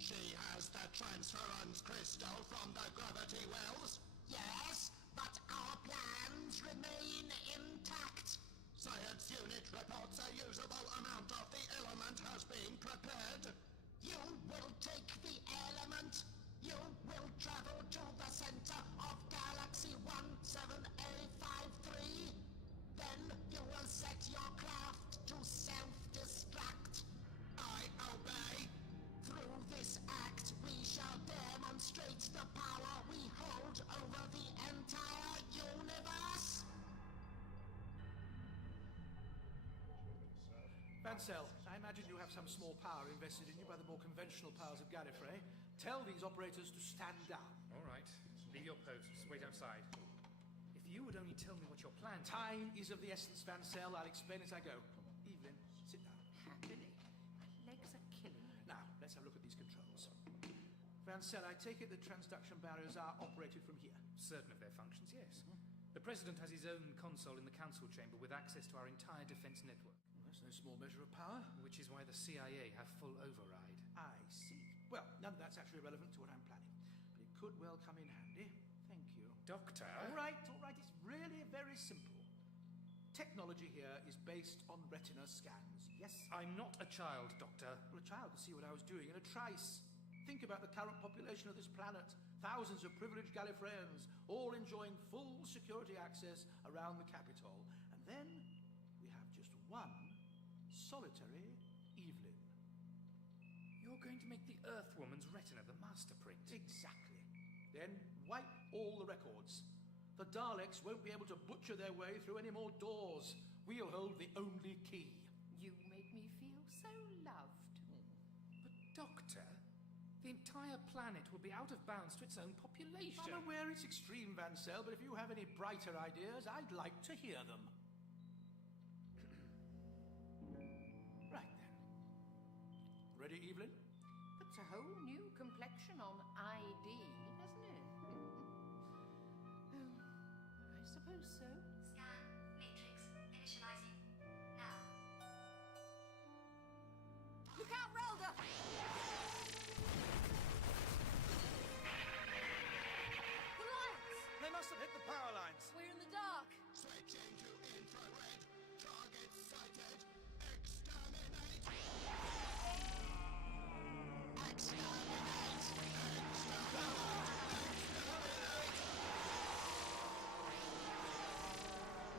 She has the transference crystal from the gravity wells. Yes, but our plans remain intact. Science unit reports a usable amount of the element has been prepared. You will take the element. You will travel to the center of Galaxy 17A53. Then you will set your craft to self-destruct. I obey. Through this act, we shall demonstrate the power we hold over the entire universe. Vansel, I imagine you have some small power invested in you by the more conventional powers of Gallifrey. Tell these operators to stand down. All right. Leave your posts. Wait outside. If you would only tell me what your plan is... Time is of the essence, Vansel. I'll explain as I go. Evelyn, sit down. Happily. My legs are killing me. Now, let's have a look at these controls. Vansel, I take it the transduction barriers are operated from here. Certain of their functions, yes. The President has his own console in the council chamber with access to our entire defense network. That's no small measure of power. Which is why the CIA have full override. I see. Well, none of that's actually relevant to what I'm planning. But it could well come in handy. Thank you. Doctor? All right. It's really very simple. Technology here is based on retina scans, yes? I'm not a child, Doctor. Well, a child could see what I was doing in a trice. Think about the current population of this planet. Thousands of privileged Gallifreyans, all enjoying full security access around the capital. And then we have just one solitary Evelyn. You're going to make the Earthwoman's retina the master print. Exactly. Then wipe all the records. The Daleks won't be able to butcher their way through any more doors. We'll hold the only key. You make me feel so loved. But, Doctor, the entire planet will be out of bounds to its own population. I'm aware it's extreme, Vansel, but if you have any brighter ideas, I'd like to hear them. Right then. Ready, Evelyn? But puts a whole new complexion on ID, doesn't it? I suppose so. Scan matrix initializing now. Look out, Relda! The lights! They must have hit the power lines. We're in the dark. Switching to infrared. Target sighted. Exterminate. Exterminate.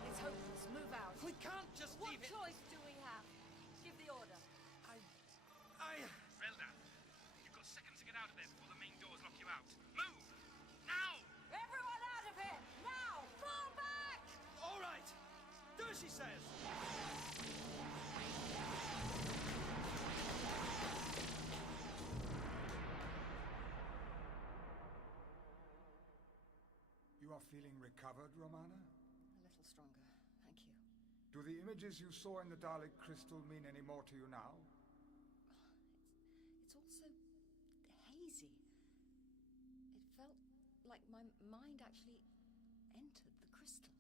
It's hopeless. Move out. We can't just What leave it. choice do we have? Give the order. Relda, you've got seconds to get out of there before the main doors lock you out. Move! Now! Everyone out of here! Now! Fall back! All right. Do as she says. You are feeling recovered, Romana? A little stronger, thank you. Do the images you saw in the Dalek crystal mean any more to you now? It's all so hazy. It felt like my mind actually entered the crystal.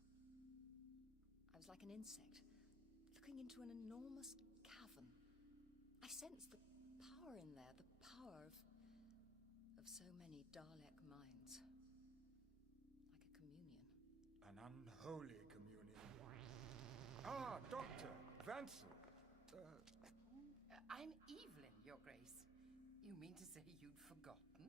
I was like an insect, looking into an enormous cavern. I sensed the power in there, the power of so many Dalek minds. Like a communion. An unholy communion. Ah, Doctor Vansel. I'm Evelyn, Your Grace. You mean to say you'd forgotten?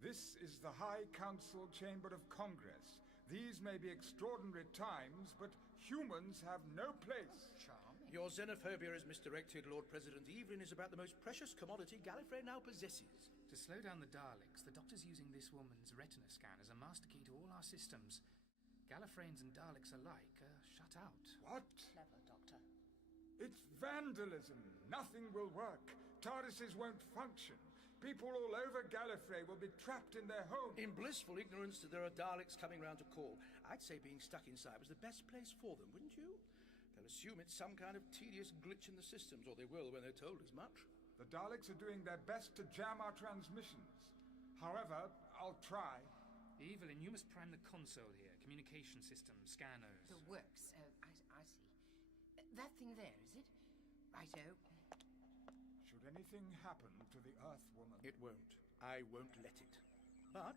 This is the High Council Chamber of Congress. These may be extraordinary times, but humans have no place. Charming. Your xenophobia is misdirected, Lord President. Evelyn is about the most precious commodity Gallifrey now possesses. To slow down the Daleks, the Doctor's using this woman's retina scan as a master key to all our systems. Gallifreyans and Daleks alike are shut out. What? Clever, Doctor. It's vandalism. Nothing will work. TARDISes won't function. People all over Gallifrey will be trapped in their homes. In blissful ignorance that there are Daleks coming round to call. I'd say being stuck inside was the best place for them, wouldn't you? They'll assume it's some kind of tedious glitch in the systems, or they will when they're told as much. The Daleks are doing their best to jam our transmissions. However, I'll try. Evelyn, you must prime the console here. Communication system, scanners. The works. I see. That thing there, is it? Righto. Should anything happen to the Earth Woman? It won't. I won't let it. But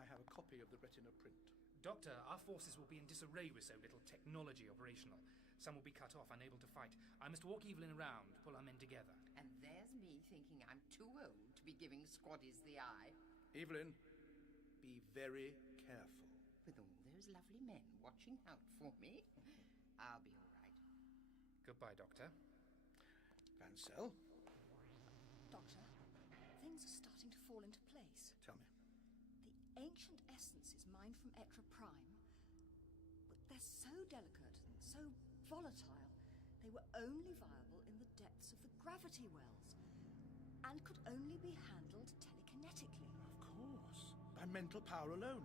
I have a copy of the retina print. Doctor, our forces will be in disarray with so little technology operational. Some will be cut off, unable to fight. I must walk Evelyn around, pull our men together. And there's me thinking I'm too old to be giving squaddies the eye. Evelyn, be very careful. With all those lovely men watching out for me, I'll be all right. Goodbye, Doctor. Vansel? Doctor, things are starting to fall into place. Tell me. The ancient essences mined from Etra Prime, but they're so delicate and so volatile, they were only viable in the depths of the gravity wells, and could only be handled telekinetically. Of course. By mental power alone.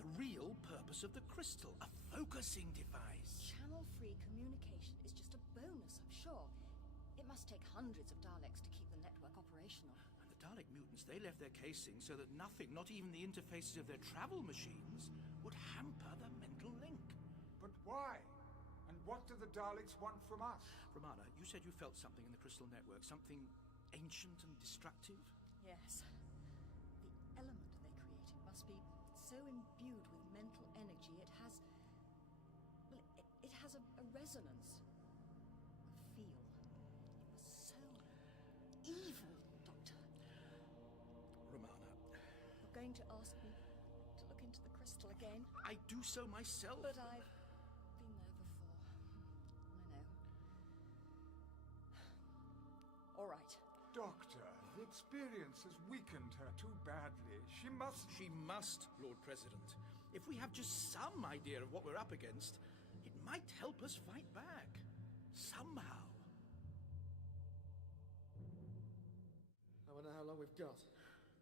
The real purpose of the crystal, a focusing device. Channel-free communication is just a bonus, I'm sure. It must take hundreds of Daleks to keep the network operational. And the Dalek mutants, they left their casing so that nothing, not even the interfaces of their travel machines, would hamper the mental link. But why? And what do the Daleks want from us? Romana, you said you felt something in the crystal network, something ancient and destructive? Yes. The element they created must be so imbued with mental energy, it has... well, it has a resonance. A feel. It was so evil, Doctor. Romana. You're going to ask me to look into the crystal again? I do so myself. But I've been there before. I know. All right. Doctor, the experience has weakened her too badly. She must... She must, Lord President. If we have just some idea of what we're up against, it might help us fight back. Somehow. I wonder how long we've got.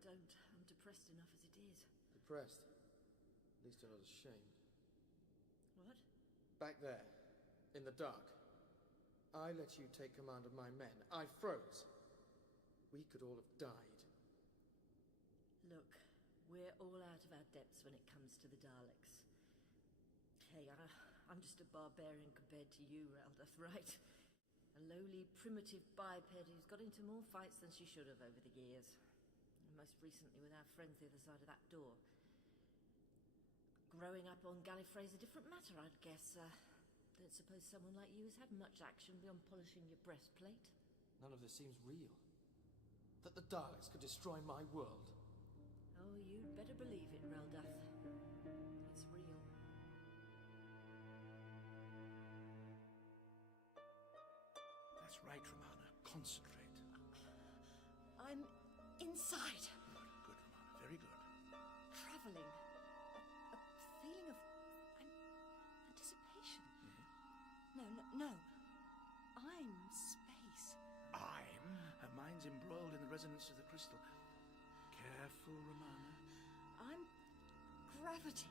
Don't. I'm depressed enough as it is. Depressed? At least you're not ashamed. What? Back there, in the dark, I let you take command of my men. I froze. we could all have died. Look, we're all out of our depths when it comes to the Daleks. Hey, I'm just a barbarian compared to you, Raldoth, right? A lowly, primitive biped who's got into more fights than she should have over the years. And most recently with our friends the other side of that door. Growing up on Gallifrey's a different matter, I'd guess. Don't suppose someone like you has had much action beyond polishing your breastplate? None of this seems real. That the Daleks could destroy my world. Oh, you'd better believe it, Raldoth. It's real. That's right, Romana. Concentrate. I'm inside. Good, Romana. Very good. Traveling. A feeling of anticipation. No. I'm space. Her mind's embroiled in the resonance of the crystal. Careful, Romana. I'm gravity.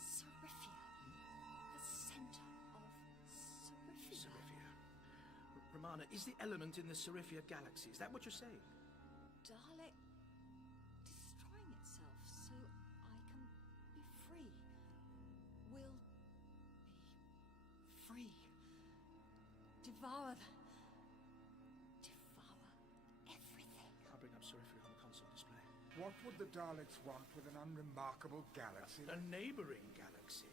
Serifia. The center of Serifia. Romana, is the element in the Serifia galaxy? Is that what you're saying? Dalek destroying itself so I can be free. Will be free. Devour everything. I'll bring up Serifia on the console display. What would the Daleks want with an unremarkable galaxy? A neighboring galaxy.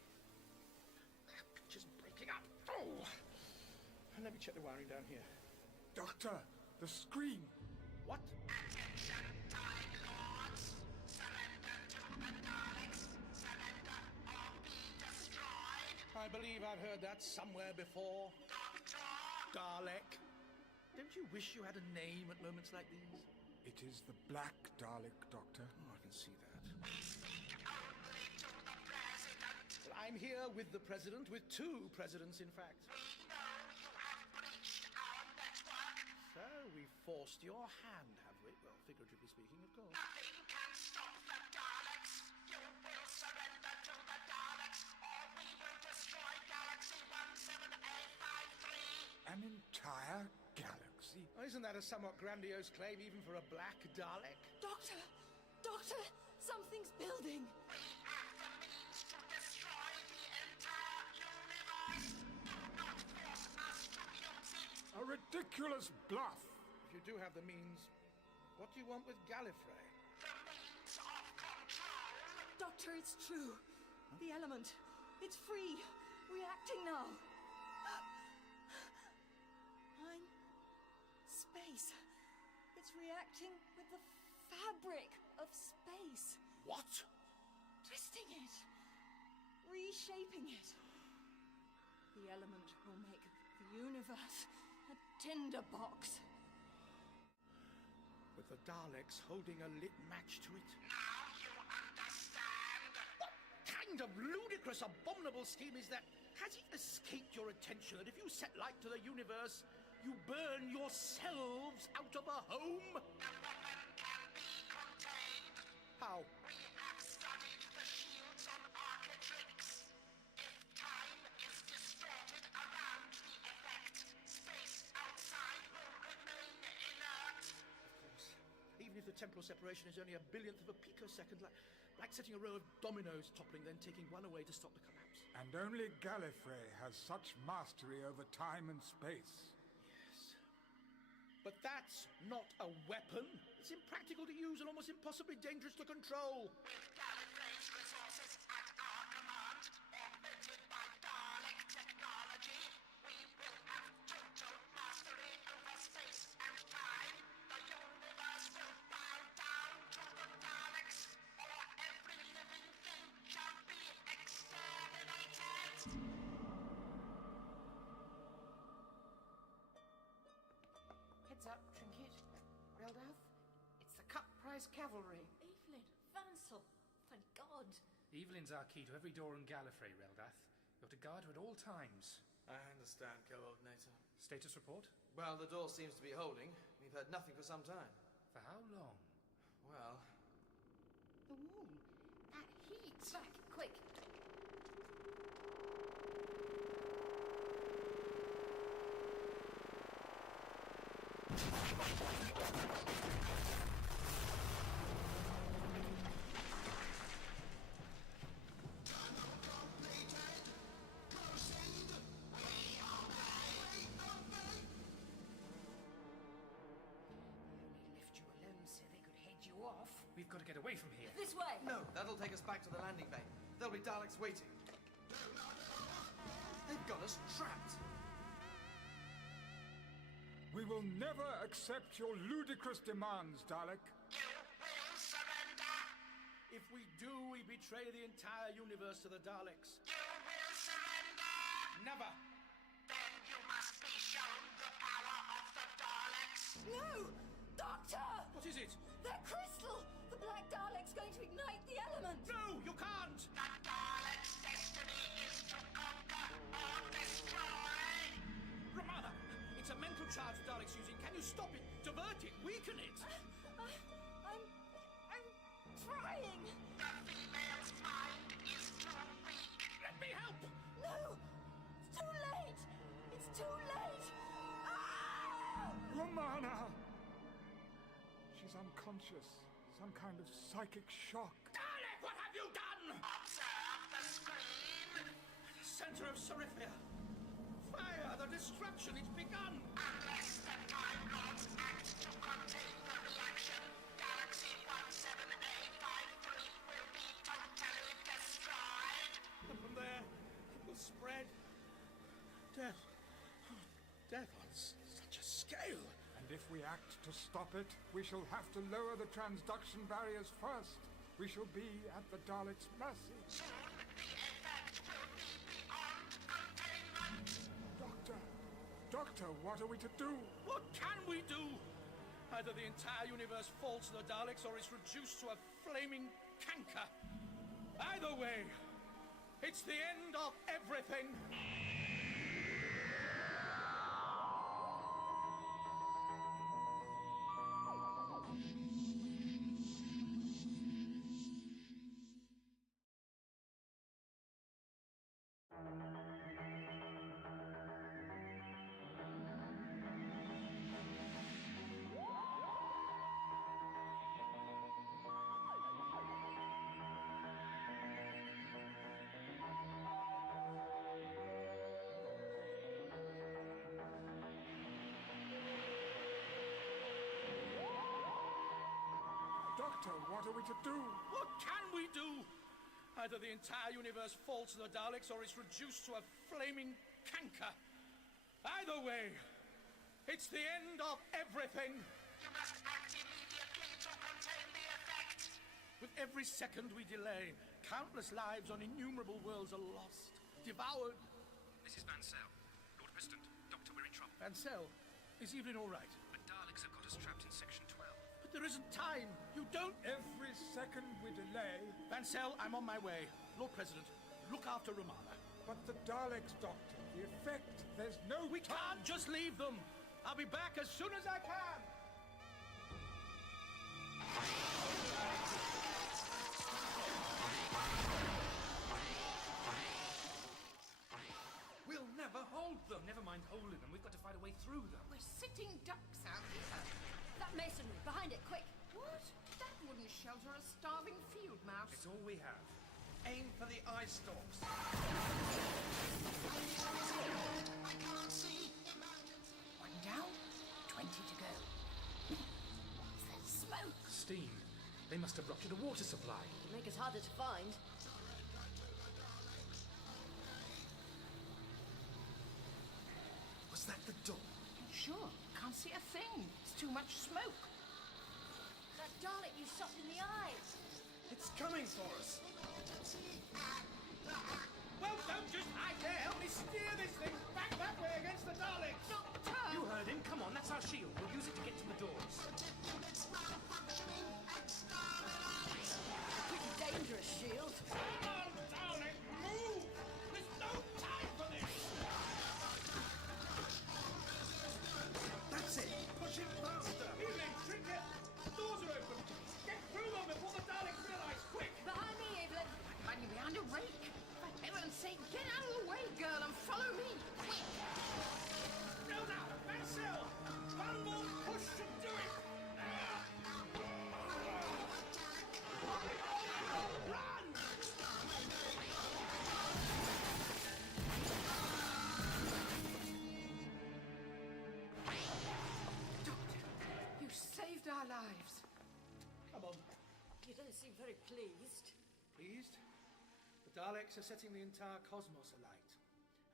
That picture's breaking up. Oh! And let me check the wiring down here. Doctor, the screen! What? Attention, Time Lords! Surrender to the Daleks! Surrender or be destroyed! I believe I've heard that somewhere before. Doctor! Dalek. Don't you wish you had a name at moments like these? It is the Black Dalek, Doctor. Oh, I can see that. We speak only to the President! Well, I'm here with the President, with two Presidents, in fact. We know you have breached our network! So, we forced your hand, have we? Well, figuratively speaking, of course. Nothing can stop the Daleks! You will surrender to the Daleks, or we will destroy Galaxy 17A53! An entire galaxy? Oh, isn't that a somewhat grandiose claim, even for a black Dalek? Doctor! Something's building! We have the means to destroy the entire universe! Do not force us to use it! A ridiculous bluff! If you do have the means, what do you want with Gallifrey? The means of control! Doctor, it's true. The element. It's free. Reacting now. I'm space. It's reacting with the fabric of space. What? Twisting it. Reshaping it. The element will make the universe a tinderbox. With the Daleks holding a lit match to it? Now you understand! What kind of ludicrous, abominable scheme is that? Has it escaped your attention that if you set light to the universe, you burn yourselves out of a home? The weapon can be contained! How? We have studied the shields on Architrix. If time is distorted around the effect, space outside will remain inert. Of course. Even if the temporal separation is only a billionth of a picosecond, like setting a row of dominoes toppling, then taking one away to stop the collapse. And only Gallifrey has such mastery over time and space. Yes. But that's not a weapon. It's impractical to use and almost impossibly dangerous to control. With Gallifrey's resources at our command, augmented by Dalek technology, we will have total mastery over space and time. The universe will bow down to the Daleks, or every living thing shall be exterminated! Heads up, Trinket. Raldoth. It's the cut price cavalry. Evelyn, Vansel. Thank God. Evelyn's our key to every door in Gallifrey, Raldoth. You're to guard her at all times. I understand, Co-Ordinator. Status report? Well, the door seems to be holding. We've heard nothing for some time. For how long? Well... Ooh, that heat. Back, quick. We've got to get away from here. This way! No, that'll take us back to the landing bay. There'll be Daleks waiting. They've got us trapped. We will never accept your ludicrous demands, Dalek. If we do, we betray the entire universe to the Daleks. You will surrender! Never! Then you must be shown the power of the Daleks. No! Doctor! What is it? They're crystal! The Black Dalek's going to ignite the element! No, you can't! The Daleks' destiny is to conquer or destroy. Romana, it's a mental charge the Dalek's using. Can you stop it? Divert it? Weaken it? I'm trying! The female's mind is too weak. Let me help! No! It's too late! It's too late! Ah! Romana! She's unconscious. Some kind of psychic shock. Dalek, what have you done? Observe the screen. The center of Serifia. Fire, the destruction, it's begun. Unless the Time Lords act to contain the reaction, Galaxy 17A53 will be totally destroyed. And from there, it will spread. Death. Death on such a scale. And if we act to stop it, we shall have to lower the transduction barriers first. We shall be at the Daleks' mercy. Soon, the effect will be beyond containment. Doctor, what are we to do? What can we do? Either the entire universe falls to the Daleks or it's reduced to a flaming canker. Either way, it's the end of everything. Doctor, what are we to do? What can we do? Either the entire universe falls to the Daleks or it's reduced to a flaming canker. Either way, it's the end of everything. You must act immediately to contain the effect. With every second we delay, countless lives on innumerable worlds are lost, devoured. This is Vancell. Lord President, Doctor, we're in trouble. Vancell, is Evelyn all right? The Daleks have got us trapped in Section 12. But there isn't time. You don't... Every second we delay... Vancell, I'm on my way. Lord President, look after Romana. But the Daleks, Doctor, the effect, there's no We can't just leave them. I'll be back as soon as I can. We'll never hold them. Never mind holding them. We've got to find a way through them. We're sitting ducks out here. That masonry, behind it, quick! What? That wouldn't shelter a starving field mouse. It's all we have. Aim for the eye stalks. I can't see. Emergency. One down, 20 to go. What's that smoke? Steam. They must have ruptured a water supply. It'd make us harder to find. Was that the door? Sure, can't see a thing. It's too much smoke. That Dalek you shot in the eye! It's coming for us. Well, don't just hide there. Help me steer this thing back that way against the Daleks. Doctor! You heard him. Come on, that's our shield. We'll use it to get to the doors. Units malfunctioning. Exterminate. Pretty dangerous shield. Come on, Dalek, move! There's no time for this. That's it. Push it faster. Evelyn, Trinket, the doors are open. Get through them before the Daleks realize. Quick! Behind me, Evelyn! Hiding behind a rake. For heaven's sake, get out of the way, girl, and follow me. Quick! No, now, Vancell! One more You don't seem very pleased. Pleased? The Daleks are setting the entire cosmos alight.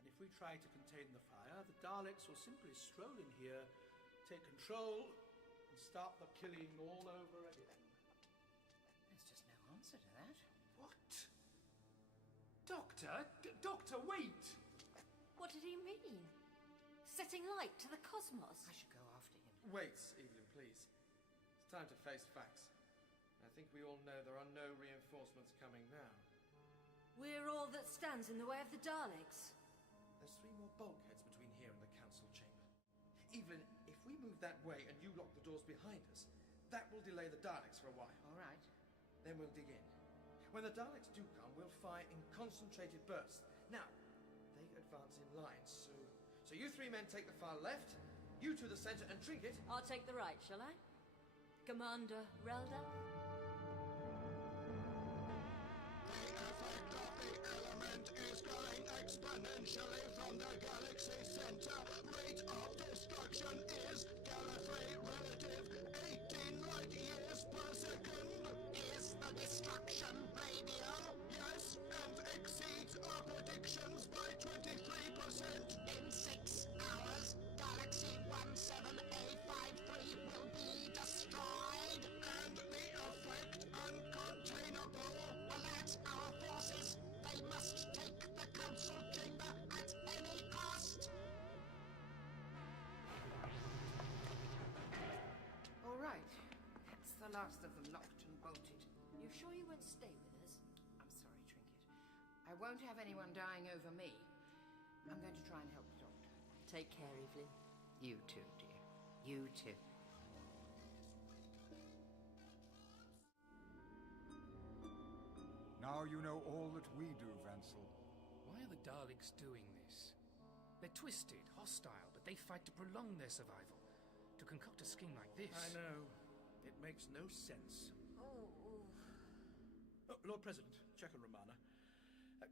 And if we try to contain the fire, the Daleks will simply stroll in here, take control, and start the killing all over again. There's just no answer to that. What? Doctor? Doctor, wait! What did he mean? Setting light to the cosmos? I should go after him. Wait, Evelyn, please. It's time to face facts. I think we all know there are no reinforcements coming now. We're all that stands in the way of the Daleks. There's 3 more bulkheads between here and the council chamber. Evelyn, if we move that way and you lock the doors behind us, that will delay the Daleks for a while. All right. Then we'll dig in. When the Daleks do come, we'll fire in concentrated bursts. Now, they advance in lines, so you 3 men take the far left, you 2 the centre, and Trinket... I'll take the right, shall I? Commander Relda? Is growing exponentially from the galaxy center. Rate of destruction is Gallifrey relative 18 light years per second. Is the destruction radial? Yes, and exceeds our predictions by 23%. In 6 hours, Galaxy 17A53 will be destroyed. And the effect uncontainable. Alert our forces. They must take the council chamber at any cost. All right. That's the last of them locked and bolted. You sure you won't stay with us? I'm sorry, Trinket. I won't have anyone dying over me. I'm going to try and help the doctor. Take care, Evelyn. You too, dear. You too. Now you know all that we do, Vansel. Why are the Daleks doing this? They're twisted, hostile, but they fight to prolong their survival. To concoct a scheme like this... I know. It makes no sense. Oh, Lord President, check on Romana.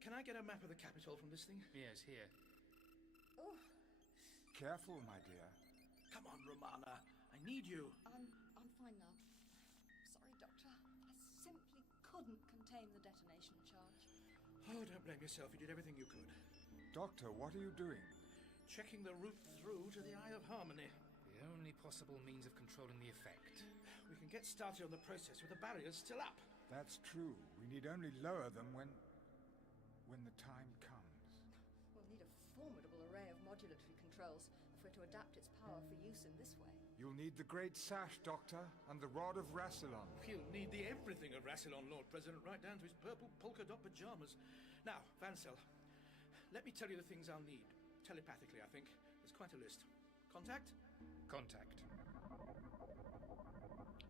Can I get a map of the capital from this thing? Yes, here. Oh. Careful, my dear. Come on, Romana. I need you. I'm fine now. Sorry, Doctor. I simply couldn't contain the detonation charge. Oh, don't blame yourself. You did everything you could. Doctor, what are you doing? Checking the route through to the Eye of Harmony. The only possible means of controlling the effect. We can get started on the process with the barriers still up. That's true. We need only lower them when the time comes. We'll need a formidable array of modulatory controls if we're to adapt its power for use in this way. You'll need the Great Sash, Doctor, and the Rod of Rassilon. He'll need the everything of Rassilon, Lord President, right down to his purple polka dot pajamas. Now, Vansel, let me tell you the things I'll need. Telepathically, I think. There's quite a list. Contact? Contact.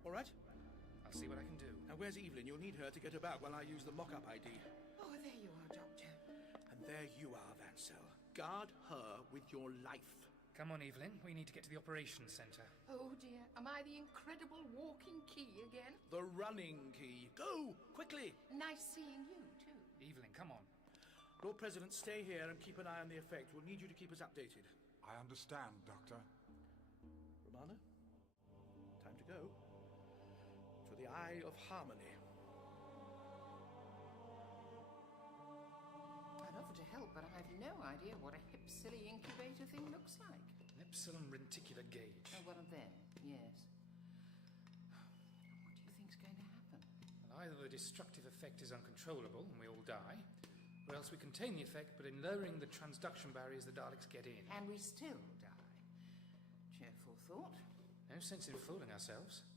All right. I'll see what I can do. Now, where's Evelyn? You'll need her to get about while I use the mock-up ID. Oh, there you are, Doctor. And there you are, Vansel. Guard her with your life. Come on, Evelyn. We need to get to the operations centre. Oh, dear. Am I the incredible walking key again? The running key. Go! Quickly! Nice seeing you, too. Evelyn, come on. Lord President, stay here and keep an eye on the effect. We'll need you to keep us updated. I understand, Doctor. Romana? Time to go. To the Eye of Harmony. I'd offer to help, but I've no idea what a hip, silly incubator thing looks like. An epsilon reticular gauge. Oh, one of them, yes. What do you think's going to happen? Well, either the destructive effect is uncontrollable and we all die, or else we contain the effect, but in lowering the transduction barriers, the Daleks get in. And we still die. Cheerful thought. No sense in fooling ourselves.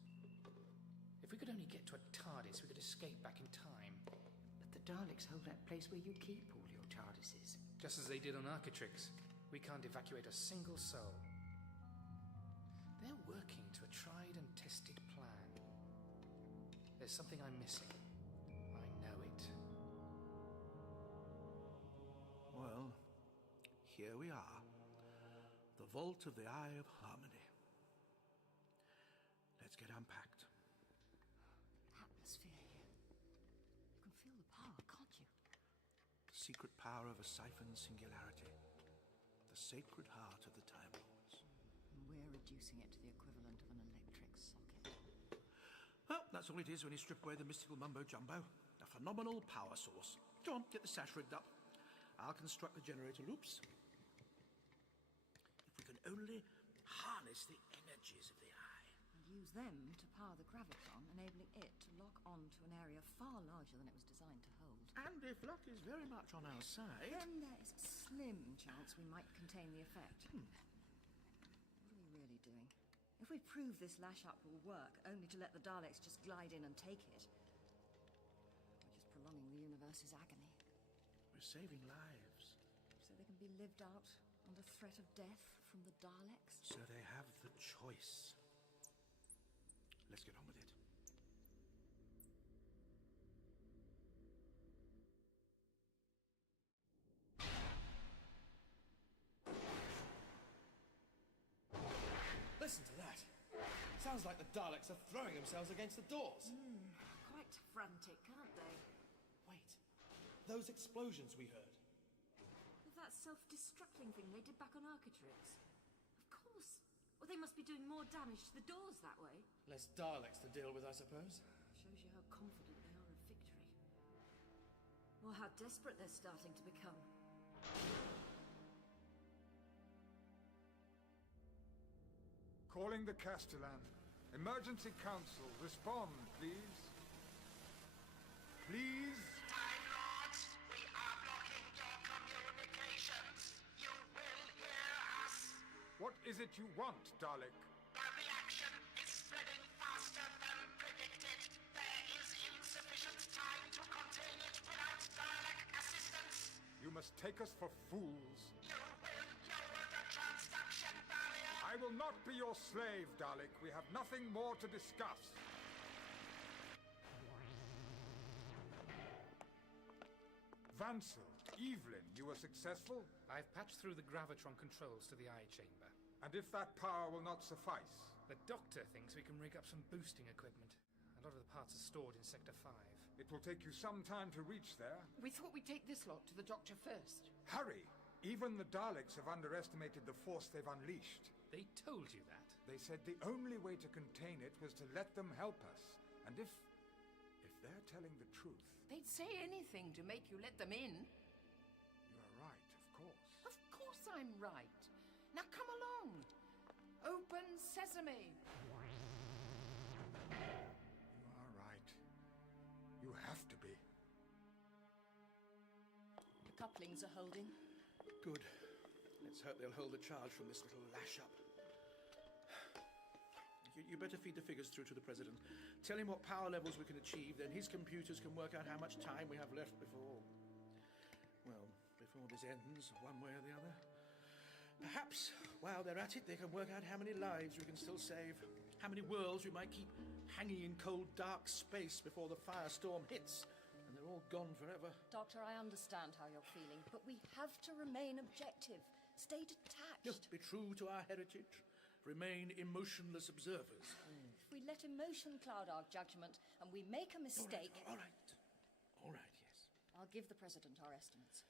If we could only get to a TARDIS, we could escape back in time. But the Daleks hold that place where you keep all your TARDISes. Just as they did on Architrix. We can't evacuate a single soul. They're working to a tried and tested plan. There's something I'm missing. I know it. Well, here we are. The vault of the Eye of Harmony. Let's get unpacked. Atmosphere here. You can feel the power, can't you? The secret power of a siphoned singularity. The sacred heart of the Time Lords. And we're reducing it to the equivalent of an electric socket. Well, that's that's all it is when you strip away the mystical mumbo-jumbo. A phenomenal power source. Go on, get the sash rigged up. I'll construct the generator loops. If we can only harness the energies of the eye. And use them to power the gravitron, enabling it to lock on to an area far larger than it was designed to hold. And if luck is very much on our side... Then there is a slim chance we might contain the effect. What are we really doing? If we prove this lash-up will work, only to let the Daleks just glide in and take it, we're just prolonging the universe's agony. We're saving lives. So they can be lived out under threat of death from the Daleks? So they have the choice. Let's get on with it. Listen to that. Sounds like the Daleks are throwing themselves against the doors. Quite frantic, aren't they? Wait. Those explosions we heard. With that self-destructing thing they did back on Architrix. Of course. Well, they must be doing more damage to the doors that way. Less Daleks to deal with, I suppose. Shows you how confident they are of victory. Or how desperate they're starting to become. Calling the Castellan. Emergency Council, respond, please. Please? Time Lords, we are blocking your communications. You will hear us. What is it you want, Dalek? The reaction is spreading faster than predicted. There is insufficient time to contain it without Dalek assistance. You must take us for fools. You will lower the transduction barrier. I will not be your slave, Dalek. We have nothing more to discuss. Vansel, Evelyn, you were successful? I've patched through the gravitron controls to the eye chamber. And if that power will not suffice? The doctor thinks we can rig up some boosting equipment. A lot of the parts are stored in Sector 5. It will take you some time to reach there. We thought we'd take this lot to the doctor first. Hurry! Even the Daleks have underestimated the force they've unleashed. They told you that? They said the only way to contain it was to let them help us. And if they're telling the truth... They'd say anything to make you let them in. You are right, of course. Of course I'm right. Now come along. Open sesame. You are right. You have to be. The couplings are holding. Good. Let's hope they'll hold the charge from this little lash-up. You better feed the figures through to the President. Tell him what power levels we can achieve, then his computers can work out how much time we have left before... Well, before this ends, one way or the other. Perhaps, while they're at it, they can work out how many lives we can still save. How many worlds we might keep hanging in cold, dark space before the firestorm hits. And they're all gone forever. Doctor, I understand how you're feeling, but we have to remain objective. Stay detached. Just be true to our heritage. Remain emotionless observers. If we let emotion cloud our judgment and we make a mistake... All right, yes. I'll give the President our estimates.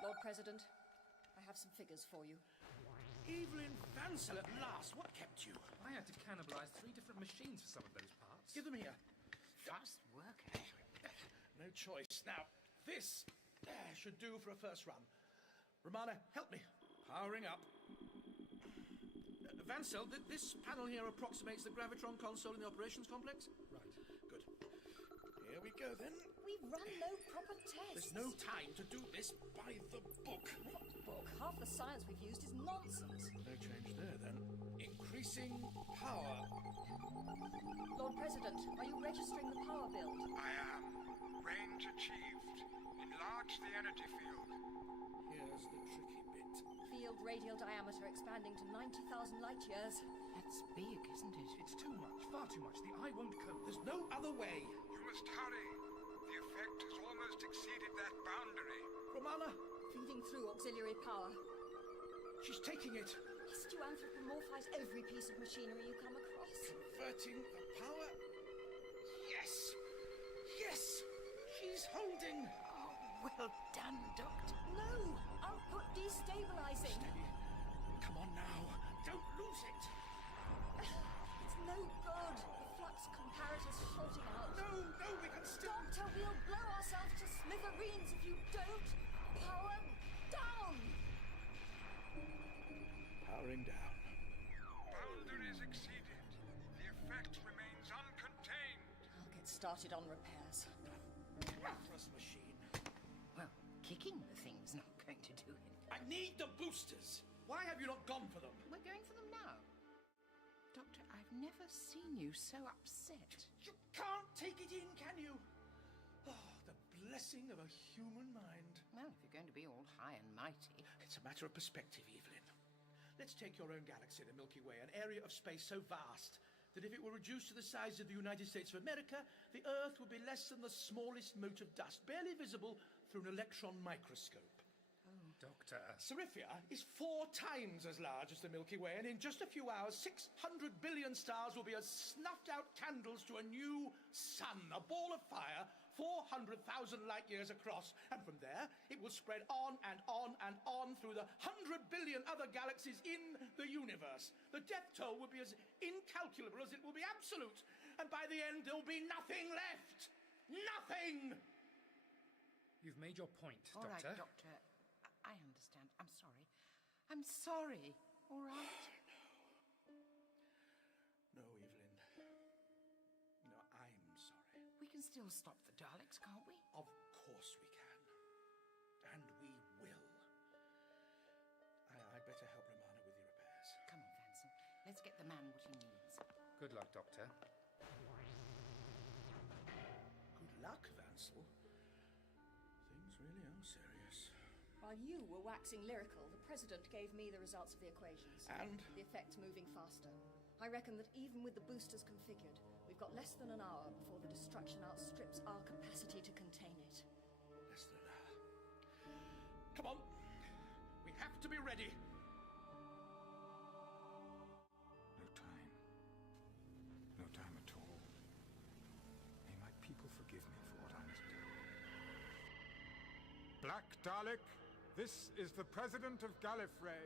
Lord President, I have some figures for you. Evelyn Vansel at last. What kept you? I had to cannibalize 3 different machines for some of those parts. Give them here. Fast work. No choice. Now, this should do for a first run. Romana, help me. Powering up. Vansel, this panel here approximates the gravitron console in the operations complex? Right. Good. Here we go, then. We've run no proper tests. There's no time to do this by the book. What book? Half the science we've used is nonsense. No change there, then. Increasing power. Lord President, are you registering the power build? I am. Range achieved. Enlarge the energy field. Here's the tricky bit. Field radial diameter expanding to 90,000 light years. That's big, isn't it? It's too much, far too much. The eye won't cope. There's no other way. You must hurry. The effect has almost exceeded that boundary. Romana! Feeding through auxiliary power. She's taking it. Must you anthropomorphize every piece of machinery you come across? Converting the power. Yes! Yes! She's holding. Oh, well done, Doctor. No! Output destabilizing. Steady. Come on now. Don't lose it. It's no good. The flux holding out. No, we can still... Doctor, we'll blow ourselves to smithereens if you don't power down. Powering down. Boundaries exceeded. The effect remains uncontained. I'll get started on repairs. Worthless machine. Well, kicking the thing's not going to do it. I need the boosters. Why have you not gone for them? We're going for them now. Doctor, I've never seen you so upset. You can't take it in, can you? Oh, the blessing of a human mind. Well, if you're going to be all high and mighty... It's a matter of perspective, Evelyn. Let's take your own galaxy, the Milky Way, an area of space so vast that if it were reduced to the size of the United States of America, the Earth would be less than the smallest mote of dust, barely visible through an electron microscope. Doctor. Serifia is 4 times as large as the Milky Way, and in just a few hours, 600 billion stars will be as snuffed-out candles to a new sun, a ball of fire 400,000 light-years across. And from there, it will spread on and on and on through the 100 billion other galaxies in the universe. The death toll will be as incalculable as it will be absolute, and by the end, there'll be nothing left. Nothing! You've made your point, All right, Doctor. I understand. I'm sorry. I'm sorry. All right? No, Evelyn. No, I'm sorry. We can still stop the Daleks, can't we? Of course we can. And we will. I'd better help Romana with the repairs. Come on, Vanson. Let's get the man what he needs. Good luck, Doctor. Good luck, Vansel. Things really are serious. While you were waxing lyrical, the President gave me the results of the equations. And? The effect's moving faster. I reckon that even with the boosters configured, we've got less than an hour before the destruction outstrips our capacity to contain it. Less than an hour. Come on. We have to be ready. No time. No time at all. May my people forgive me for what I must do. Black Dalek, this is the President of Gallifrey.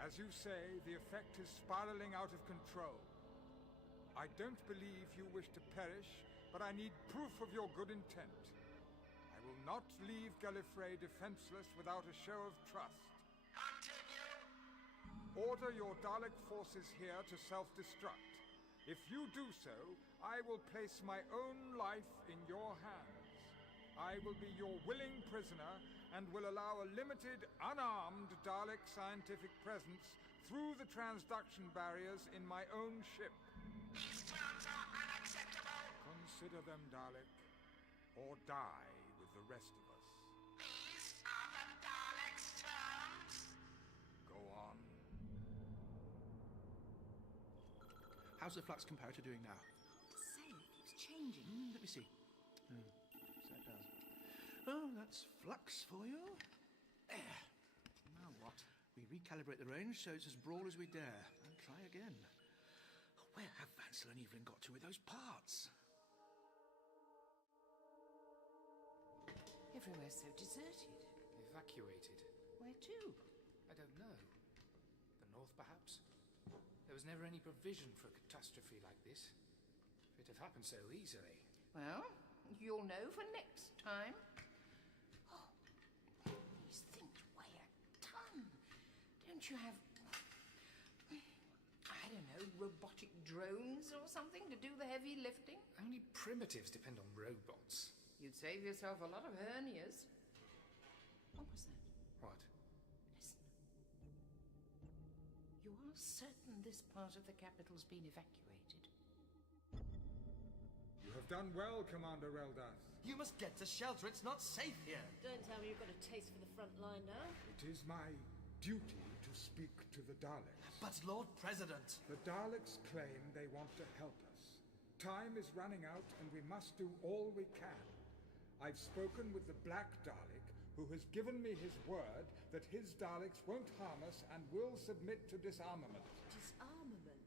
As you say, the effect is spiraling out of control. I don't believe you wish to perish, but I need proof of your good intent. I will not leave Gallifrey defenseless without a show of trust. Continue. Order your Dalek forces here to self-destruct. If you do so, I will place my own life in your hands. I will be your willing prisoner and will allow a limited, unarmed Dalek scientific presence through the transduction barriers in my own ship. These terms are unacceptable. Consider them, Dalek, or die with the rest of us. These are the Daleks' terms. Go on. How's the flux comparator doing now? Say, it keeps changing. Let me see. So it does. Oh, that's flux for you. There. Now what? We recalibrate the range so it's as broad as we dare. And try again. Where have Vansel and Evelyn got to with those parts? Everywhere's so deserted. Evacuated. Where to? I don't know. The north, perhaps? There was never any provision for a catastrophe like this. If it had happened so easily. Well, you'll know for next time. Oh, these things weigh a ton. Don't you have, I don't know, robotic drones or something to do the heavy lifting? Only primitives depend on robots. You'd save yourself a lot of hernias. What was that? What? Listen. You are certain this part of the capital's been evacuated? You have done well, Commander Reldath. You must get to shelter. It's not safe here. Don't tell me you've got a taste for the front line now. It is my duty to speak to the Daleks. But, Lord President... The Daleks claim they want to help us. Time is running out and we must do all we can. I've spoken with the Black Dalek, who has given me his word that his Daleks won't harm us and will submit to disarmament. Disarmament?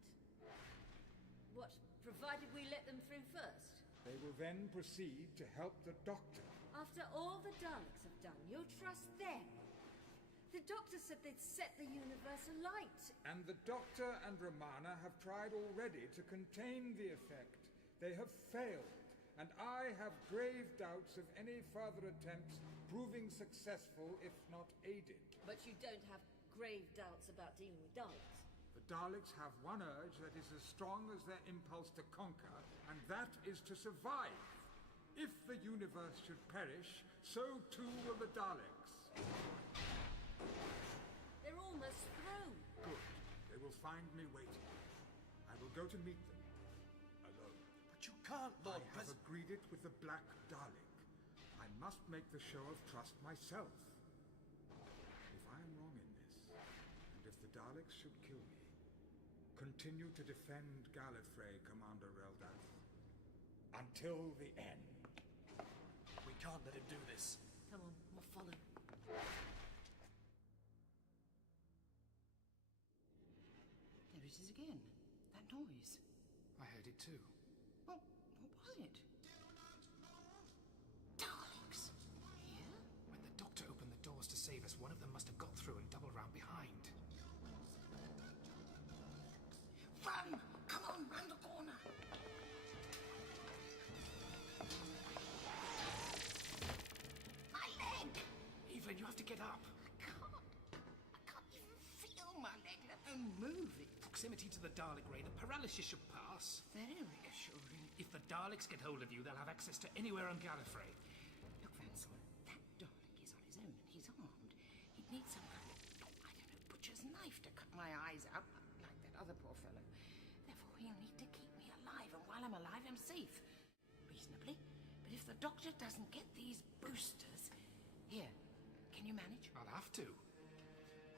What, provided we let them through first? They will then proceed to help the Doctor. After all the Daleks have done, you'll trust them? The doctor said they'd set the universe alight. And the Doctor and Romana have tried already to contain the effect. They have failed, and I have grave doubts of any further attempts proving successful, if not aided. But you don't have grave doubts about dealing with Daleks. The Daleks have one urge that is as strong as their impulse to conquer, and that is to survive. If the universe should perish, so too will the Daleks. They're almost through. Good. They will find me waiting. I will go to meet them. Alone. But you can't, Lord I have agreed it with the Black Dalek. I must make the show of trust myself. If I am wrong in this, and if the Daleks should kill me, continue to defend Gallifrey, Commander Reldath, until the end. We can't let him do this. Come on, we'll follow. There it is again. That noise. I heard it too. Well, what was it? Daleks! Here? When the Doctor opened the doors to save us, one of them must have got through and doubled round behind. Run! Come on, round the corner! My leg! Evelyn, you have to get up. I can't even feel my leg, let alone move it. Proximity to the Dalek ray, the paralysis should pass. Very reassuring. If the Daleks get hold of you, they'll have access to anywhere on Gallifrey. Look, Vansel, that Dalek is on his own and he's armed. He'd need some kind of, I don't know, butcher's knife to cut my eyes out, like that other poor fellow. Therefore, he'll need to keep me alive, and while I'm alive, I'm safe. Reasonably. But if the Doctor doesn't get these boosters... Here, can you manage? I'll have to.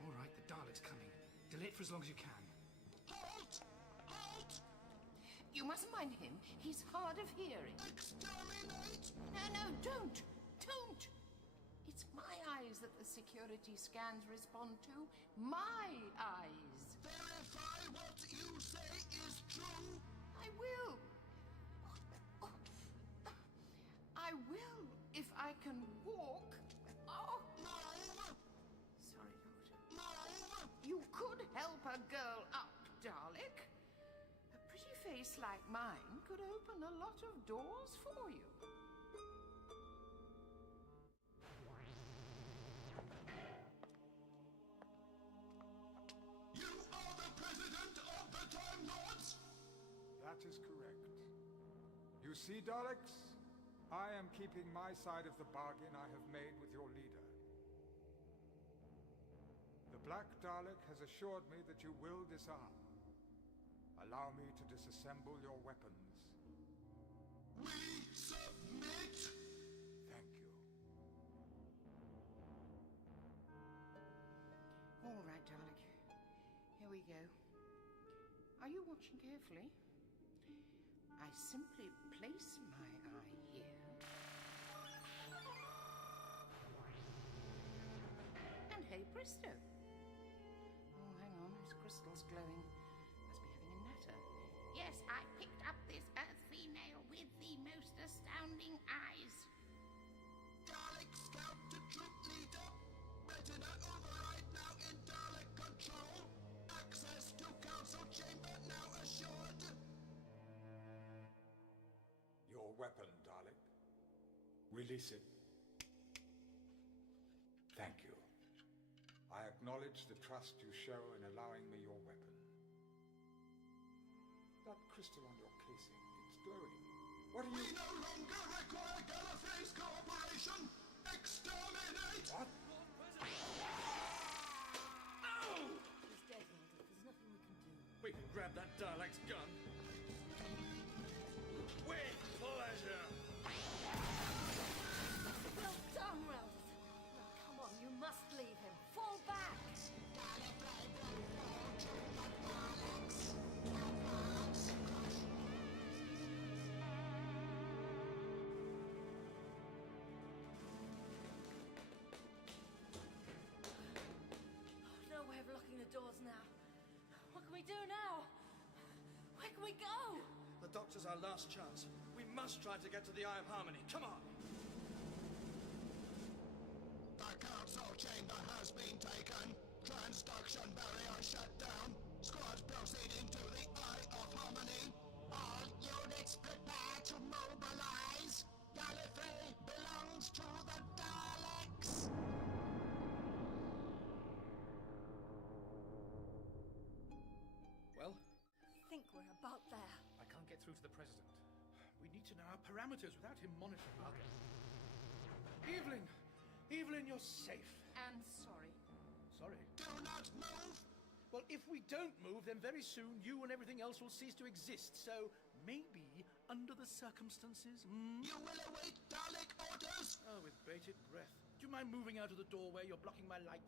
All right, the Dalek's coming. Delay it for as long as you can. Halt! Halt! You mustn't mind him. He's hard of hearing. Exterminate! No, don't! Don't! It's my eyes that the security scans respond to. My eyes! Verify what you say is true! I will! I will, if I can walk. Oh! Move! Sorry, Doctor. Move! You could help a girl up, Dalek. A pretty face like mine could open a lot of doors for you. You are the President of the Time Lords? That is correct. You see, Daleks? I am keeping my side of the bargain I have made with your leader. The Black Dalek has assured me that you will disarm. Allow me to disassemble your weapons. We submit! Thank you. All right, Dalek. Here we go. Are you watching carefully? I simply place my eye here. And hey presto! Oh, hang on, his crystal's glowing. Must be having a natter. Yes, I picked up this Earth female with the most astounding eyes. Dalek Scout to Troop Leader. Retina override now in Dalek control. Access to Council Chamber now assured. Your weapon, Dalek. Release it. Thank you. I acknowledge the trust you show in allowing me your weapon. That crystal on your casing, it's glowing. What are you... We no longer require Gallifrey's cooperation! Exterminate! What? He's dead, Reldath. There's nothing we can do. We can grab that Dalek's gun. With pleasure. Well done, Reldath. Now, come on, you must leave him. Fall back! Gallifrey will fall to the Daleks. Advance. No way of locking the doors now. What can we do now? Where can we go? The Doctor's our last chance. We must try to get to the Eye of Harmony. Come on. That council chamber has been taken. Transduction barrier shut down. Squad proceeding to the Eye of Harmony. All units prepare to mobilize. Gallifrey belongs to the Daleks. Well? I think we're about there. I can't get through to the President. We need to know our parameters without him monitoring. I'll get... Evelyn! Evelyn, you're safe. And sorry. Sorry? Do not move! Well, if we don't move, then very soon you and everything else will cease to exist. So, maybe, under the circumstances... You will await Dalek orders! Oh, with bated breath. Do you mind moving out of the doorway? You're blocking my light.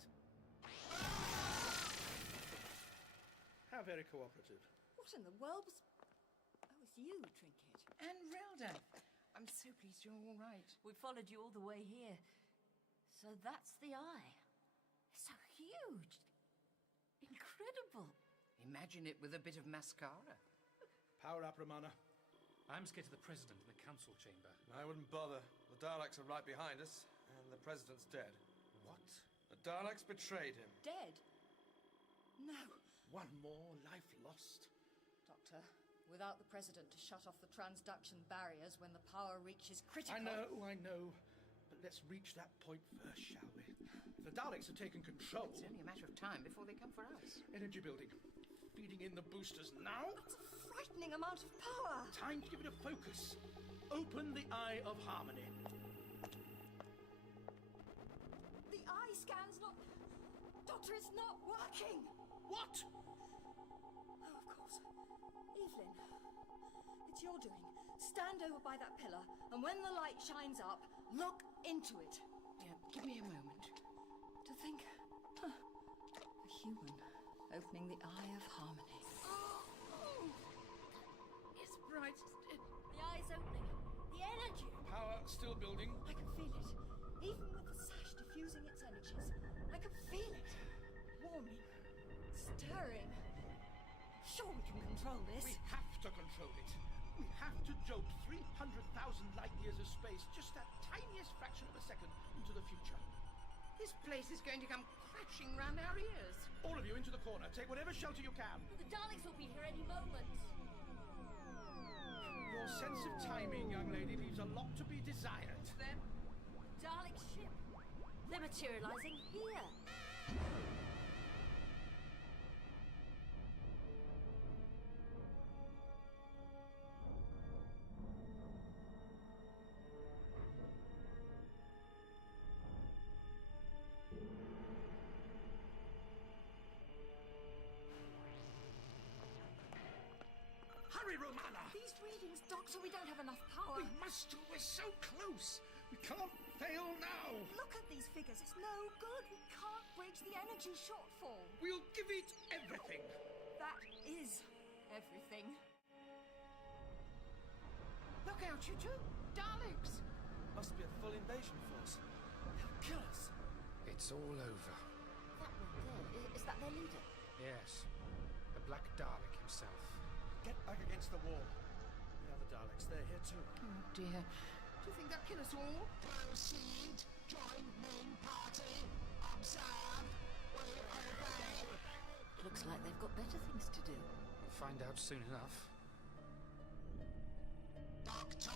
How very cooperative. What in the world was... Oh, it's you, Trinket. And Relda. I'm so pleased you're all right. We followed you all the way here. So that's the eye. It's so huge. Incredible. Imagine it with a bit of mascara. Power up, Romana. I'm scared of the President in the Council chamber. I wouldn't bother. The Daleks are right behind us, and the President's dead. What? The Daleks betrayed him. Dead? No. One more life lost. Doctor, without the President to shut off the transduction barriers when the power reaches critical... I know. But let's reach that point first, shall we? If the Daleks have taken control... It's only a matter of time before they come for us. Energy building. Feeding in the boosters now. That's a frightening amount of power. Time to give it a focus. Open the Eye of Harmony. The eye scan's not... Doctor, it's not working. What? Oh, of course. Evelyn, it's your doing. Stand over by that pillar, and when the light shines up, look into it. Yeah, give me a moment. To think... a human opening the Eye of Harmony. Oh, it's bright. The eye's opening. The energy. Power still building. I can feel it. Even with the sash diffusing its energies, I can feel it. Warming. Stirring. Sure we can control this. We have to control it. We have to jolt 300,000 light years of space, just that tiniest fraction of a second, into the future. This place is going to come crashing round our ears. All of you into the corner. Take whatever shelter you can. The Daleks will be here any moment. Your sense of timing, young lady, leaves a lot to be desired. Them? Dalek ship. They're materializing here. Hurry, Romana! These readings, Doctor, we don't have enough power. We must do. We're so close. We can't fail now. Look at these figures. It's no good. We can't bridge the energy shortfall. We'll give it everything. That is everything. Look out, you two. Daleks. Must be a full invasion force. They'll kill us. It's all over. That one there, is that their leader? Yes. The Black Dalek himself. Get back against the wall. The other Daleks, they're here too. Oh, dear. Do you think they'll kill us all? Proceed. Join main party. Observe. We obey. Looks like they've got better things to do. We'll find out soon enough. Doctor!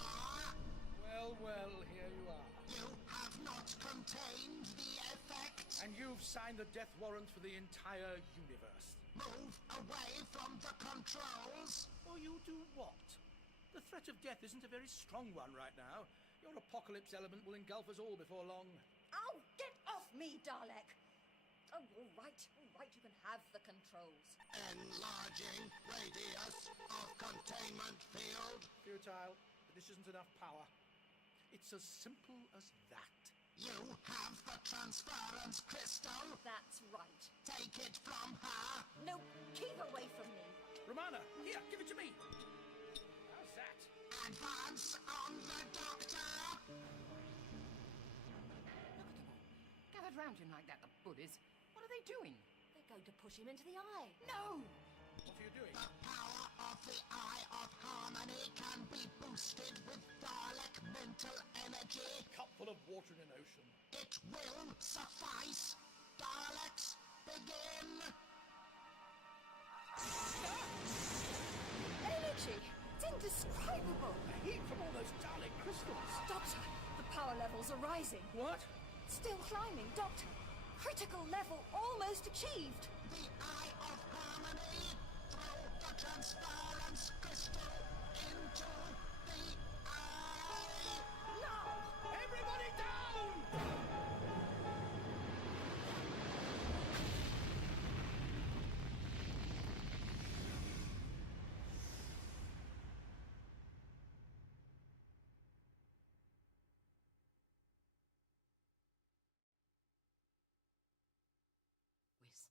Well, here you are. You have not contained the effect. And you've signed the death warrant for the entire universe. Move away from the controls. Or you do what? The threat of death isn't a very strong one right now. Your apocalypse element will engulf us all before long. Ow! Get off me, Dalek! Oh, all right, you can have the controls. Enlarging radius of containment field. Futile, but this isn't enough power. It's as simple as that. You have the transference crystal. That's right. Take it from her. No, keep away from me. Romana, here, give it to me. How's that? Advance on the Doctor. Look at them all. Gathered round him like that, the bullies. What are they doing? They're going to push him into the eye. No! What are you doing? The power of the Eye of Harmony can can be boosted with Dalek mental energy. Cup full of water in an ocean. It will suffice. Daleks, begin! Energy! It's indescribable! The heat from all those Dalek crystals. Doctor, the power levels are rising. What? Still climbing, Doctor. Critical level almost achieved. The Eye of Harmony. Throw the transference crystal into the eye. Now! Everybody down!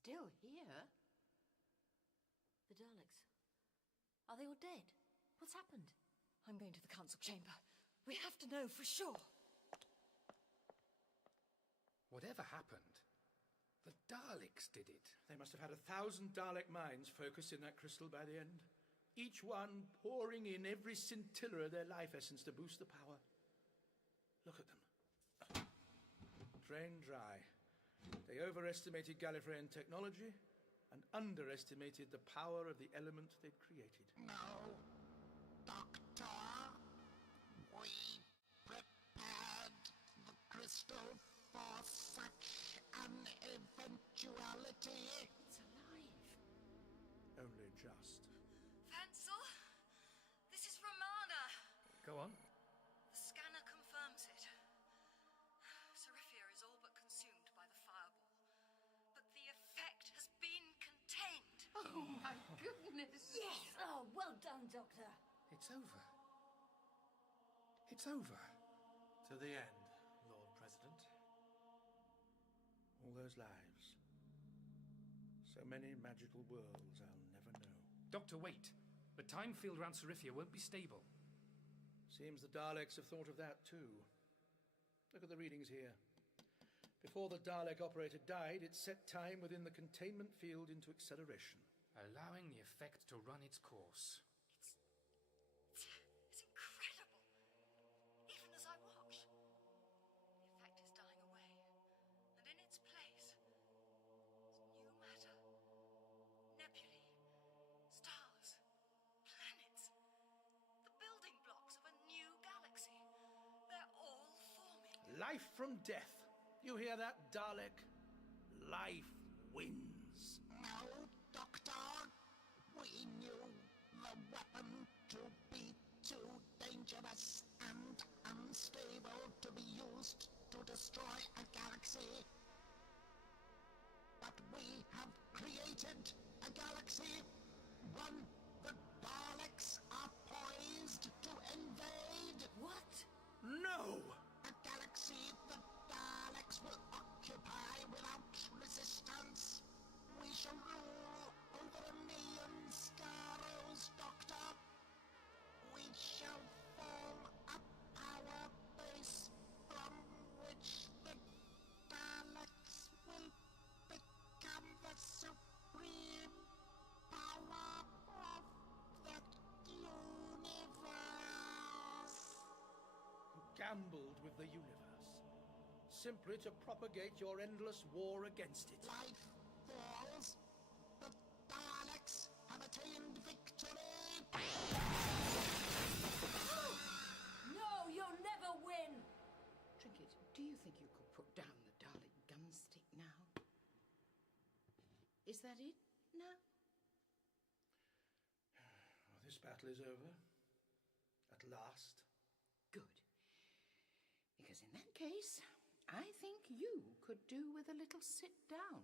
Still here? The Daleks. Are they all dead? What's happened? I'm going to the council chamber. We have to know for sure. Whatever happened, the Daleks did it. They must have had 1,000 Dalek minds focused in that crystal by the end. Each one pouring in every scintilla of their life essence to boost the power. Look at them. Drained dry. They overestimated Gallifreyan technology and underestimated the power of the element they'd created. No, Doctor. We prepared the crystal for such an eventuality. It's alive. Only just. Fensel? This is Romana. Go on. The scanner confirms it. Serifia is all but consumed by the fireball. But the effect has been contained. Oh my goodness! Yes! Oh, well done, Doctor. It's over. It's over. To the end, Lord President. All those lives. So many magical worlds I'll never know. Doctor, wait. The time field around Serifia won't be stable. Seems the Daleks have thought of that too. Look at the readings here. Before the Dalek operator died, it set time within the containment field into acceleration. Allowing the effect to run its course. It's incredible. Even as I watch, the effect is dying away. And in its place is new matter. Nebulae, stars, planets. The building blocks of a new galaxy. They're all forming. Life from death. You hear that, Dalek? Life wins. No, Doctor. We knew the weapon to be too dangerous and unstable to be used to destroy a galaxy. But we have created a galaxy, one the Daleks are poised to invade. What? No! A galaxy the Daleks will occupy without resistance. We shall rule over 1,000,000 Scaros, Doctor. We shall form a power base from which the Daleks will become the supreme power of the universe. Gambled with the universe. Simply to propagate your endless war against it. Life falls. The Daleks have attained victory. No, you'll never win! Trinket, do you think you could put down the Dalek gunstick now? Is that it now? Well, this battle is over. At last. Good. Because in that case, I think you could do with a little sit down.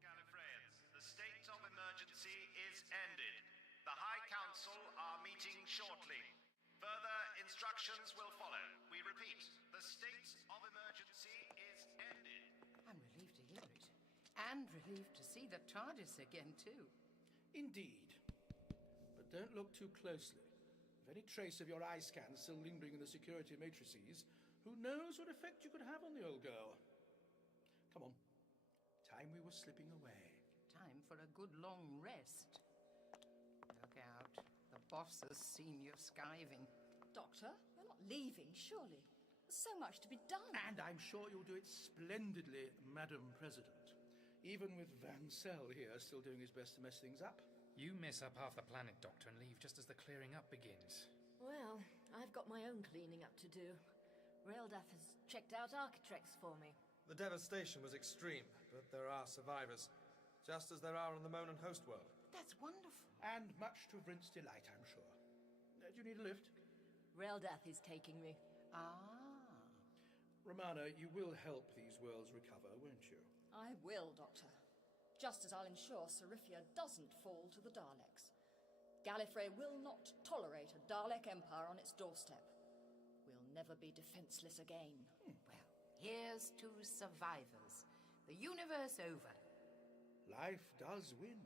Gallifreyans, the state of emergency is ended. The High Council are meeting shortly. Further instructions will follow. We repeat, the state of emergency is ended. I'm relieved to hear it. And relieved to see the TARDIS again, too. Indeed. But don't look too closely. If any trace of your eye scan is still lingering in the security matrices, Who knows what effect you could have on the old girl? Come on. Time we were slipping away. Time for a good long rest. Look out. The boss has seen you skiving. Doctor, you're not leaving, surely. There's so much to be done. And I'm sure you'll do it splendidly, Madam President. Even with Vancel here still doing his best to mess things up. You mess up half the planet, Doctor, and leave just as the clearing up begins. Well, I've got my own cleaning up to do. Raildath has checked out Architrex for me. The devastation was extreme, but there are survivors. Just as there are on the Monan host world. That's wonderful. And much to Vrint's delight, I'm sure. Do you need a lift? Raildath is taking me. Romana, you will help these worlds recover, won't you? I will, Doctor. Just as I'll ensure Serifia doesn't fall to the Daleks. Gallifrey will not tolerate a Dalek Empire on its doorstep. We'll never be defenseless again. Well, here's to survivors. The universe over. Life does win.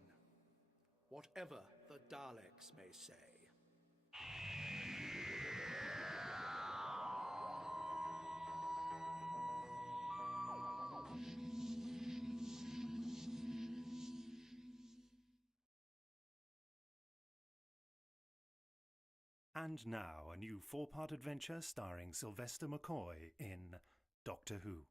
Whatever the Daleks may say. And now, a new 4-part adventure starring Sylvester McCoy in Doctor Who.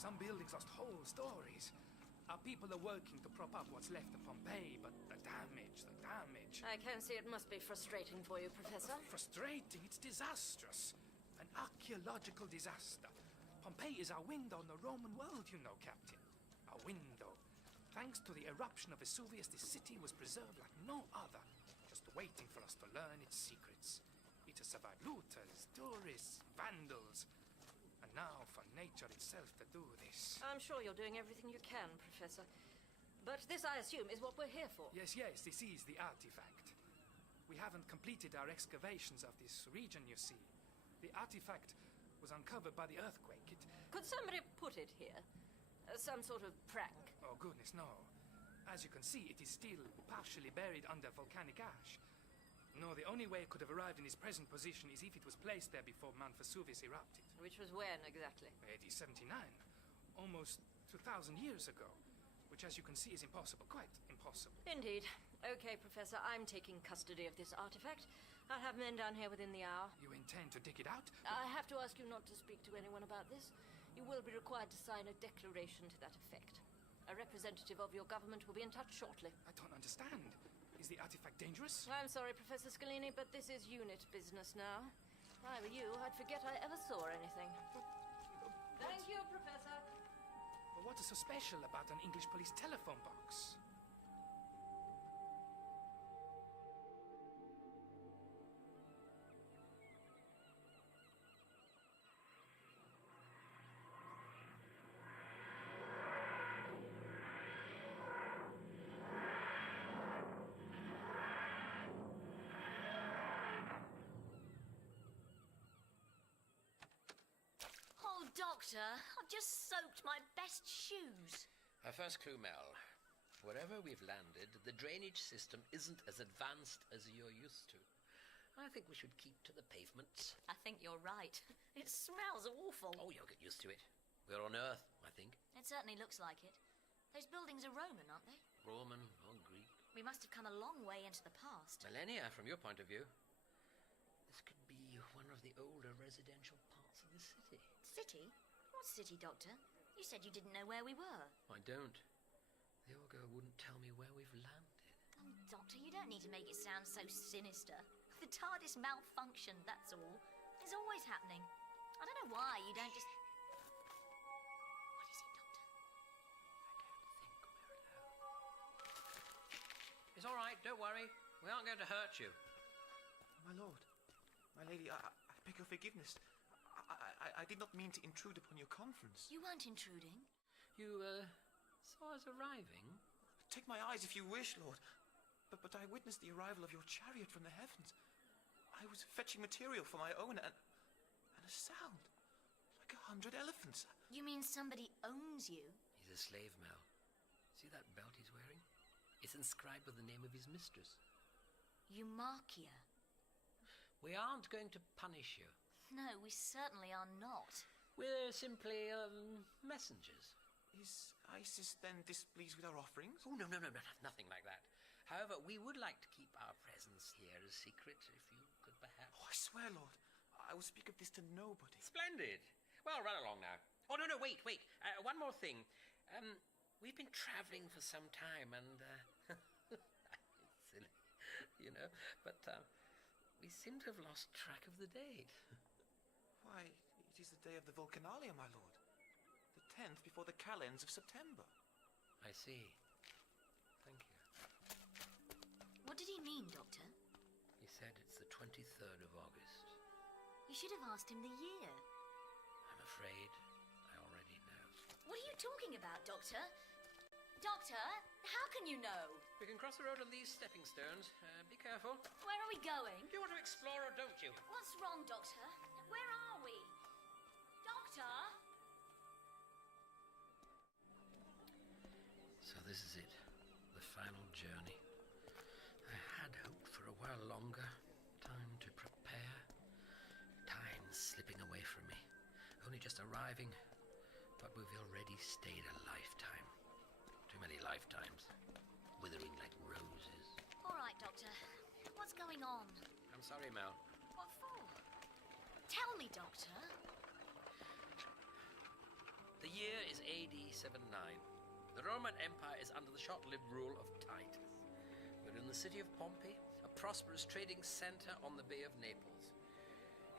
Some buildings lost whole stories. Our people are working to prop up what's left of Pompeii, but the damage. I can see it must be frustrating for you, Professor. Frustrating? It's disastrous. An archaeological disaster. Pompeii is our window on the Roman world, you know, Captain. Our window. Thanks to the eruption of Vesuvius, the city was preserved like no other, just waiting for us to learn its secrets. It has survived looters, tourists, vandals. And now for nature itself to do this. I'm sure you're doing everything you can, Professor. But this, I assume, is what we're here for. Yes, this is the artifact. We haven't completed our excavations of this region, you see. The artifact was uncovered by the earthquake. Could somebody put it here? Some sort of prank? Oh, goodness, no. As you can see, it is still partially buried under volcanic ash. No, the only way it could have arrived in its present position is if it was placed there before Mount Vesuvius erupted. Which was when, exactly? AD 79. Almost 2,000 years ago. Which, as you can see, is impossible. Quite impossible. Indeed. Okay, Professor, I'm taking custody of this artifact. I'll have men down here within the hour. You intend to dig it out? I have to ask you not to speak to anyone about this. You will be required to sign a declaration to that effect. A representative of your government will be in touch shortly. I don't understand. Is the artifact dangerous? I'm sorry, Professor Scalini, but this is unit business now. If I were you, I'd forget I ever saw anything. Thank you, Professor. But what is so special about an English police telephone box? Doctor, I've just soaked my best shoes. Our first clue, Mel. Wherever we've landed, the drainage system isn't as advanced as you're used to. I think we should keep to the pavements. I think you're right. It smells awful. Oh, you'll get used to it. We're on Earth, I think. It certainly looks like it. Those buildings are Roman, aren't they? Roman or Greek. We must have come a long way into the past. Millennia, from your point of view. This could be one of the older residential parts of the city. City? What city, Doctor? You said you didn't know where we were. I don't. The old girl wouldn't tell me where we've landed. Oh, Doctor, you don't need to make it sound so sinister. The TARDIS malfunctioned, that's all. It's always happening. I don't know why you don't just... What is it, Doctor? It's all right, don't worry. We aren't going to hurt you. My lord, my lady, I beg your forgiveness. I did not mean to intrude upon your conference. You weren't intruding. You, saw us arriving? Take my eyes if you wish, Lord. But I witnessed the arrival of your chariot from the heavens. I was fetching material for my own, and a sound. Like 100 elephants. You mean somebody owns you? He's a slave, Mel. See that belt he's wearing? It's inscribed with the name of his mistress. Eumarchia. We aren't going to punish you. No, we certainly are not. We're simply, messengers. Is Isis then displeased with our offerings? Oh, no, nothing like that. However, we would like to keep our presence here a secret, if you could perhaps... Oh, I swear, Lord, I will speak of this to nobody. Splendid. Well, run along now. Oh, no, wait. One more thing. We've been travelling for some time, and, it's silly, you know, but, we seem to have lost track of the date. Why, it is the day of the Vulcanalia, my lord. The 10th before the calends of September. I see. Thank you. What did he mean, Doctor? He said it's the 23rd of August. You should have asked him the year. I'm afraid I already know. What are you talking about, Doctor? Doctor, how can you know? We can cross the road on these stepping stones. Be careful. Where are we going? You want to explore or don't you? What's wrong, Doctor? Where are we? Doctor? So this is it. The final journey. I had hoped for a while longer. Time to prepare. Time slipping away from me. Only just arriving. But we've already stayed a lifetime. Too many lifetimes. Withering like roses. All right, Doctor. What's going on? I'm sorry, Mel. What for? Tell me, Doctor. The year is AD 79. The Roman Empire is under the short-lived rule of Titus. We're in the city of Pompey, a prosperous trading center on the Bay of Naples.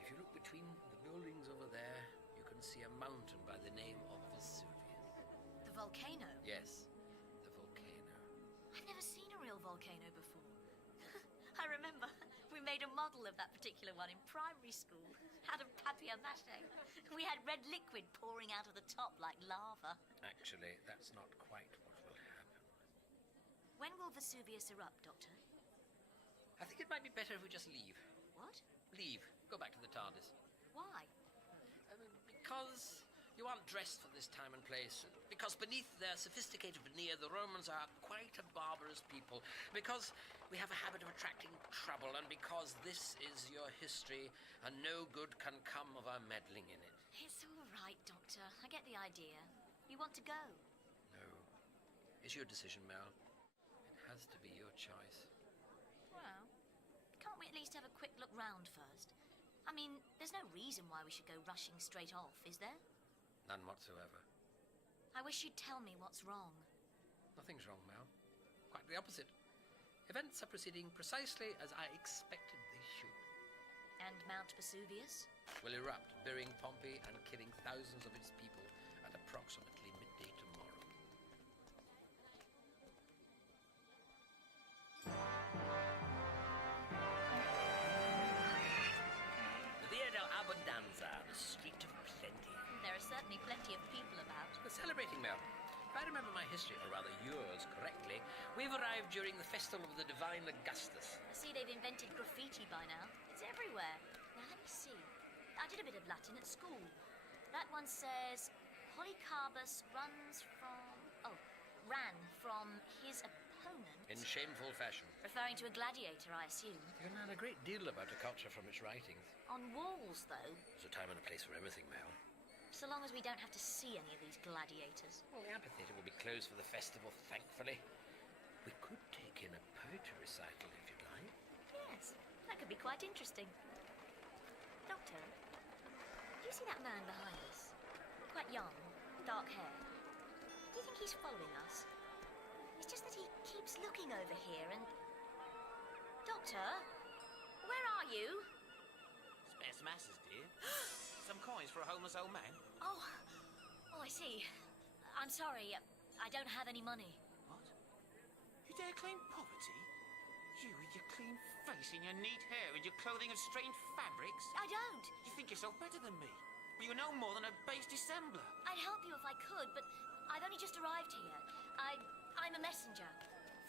If you look between the buildings over there, you can see a mountain by the name of Vesuvius. The volcano? Yes, the volcano. I've never seen a real volcano before. I remember we made a model of that particular one in primary school out of papier-mâché. We had red liquid pouring out of the top like lava. Actually, that's not quite what will happen. When will Vesuvius erupt, Doctor? I think it might be better if we just leave. What? Leave. Go back to the TARDIS. Why? Because you aren't dressed for this time and place. Because beneath their sophisticated veneer, the Romans are quite a barbarous people. Because we have a habit of attracting trouble, and because this is your history, and no good can come of our meddling in it. It's all right, Doctor. I get the idea. You want to go? No. It's your decision, Mel. It has to be your choice. Well, can't we at least have a quick look round first? I mean, there's no reason why we should go rushing straight off, is there? None whatsoever. I wish you'd tell me what's wrong. Nothing's wrong, Mel. Quite the opposite. Events are proceeding precisely as I expected they should. And Mount Vesuvius? Will erupt, burying Pompey and killing thousands of its people at approximately midday tomorrow. The Via del Abbondanza, the street of plenty. There are certainly plenty of people about. We're celebrating, Mel. If I remember my history, or rather yours, correctly, we've arrived during the festival of the Divine Augustus. I see they've invented graffiti by now. It's everywhere. Now, let me see. I did a bit of Latin at school. That one says, Polycarpus ran from his opponent. In shameful fashion. Referring to a gladiator, I assume. You can learn a great deal about a culture from its writings. On walls, though. There's a time and a place for everything, Mel. So long as we don't have to see any of these gladiators. Well, the amphitheatre will be closed for the festival, thankfully. We could take in a poetry recital, if you'd like. Yes, that could be quite interesting. Doctor, do you see that man behind us? Quite young, dark hair. Do you think he's following us? It's just that he keeps looking over here and... Doctor, where are you? Spare some asses, dear. Some coins for a homeless old man? Oh, I see. I'm sorry, I don't have any money. What? You dare claim poverty? You with your clean face and your neat hair and your clothing of strange fabrics? I don't. You think yourself better than me? You know more than a base dissembler. I'd help you if I could, but I've only just arrived here. I'm a messenger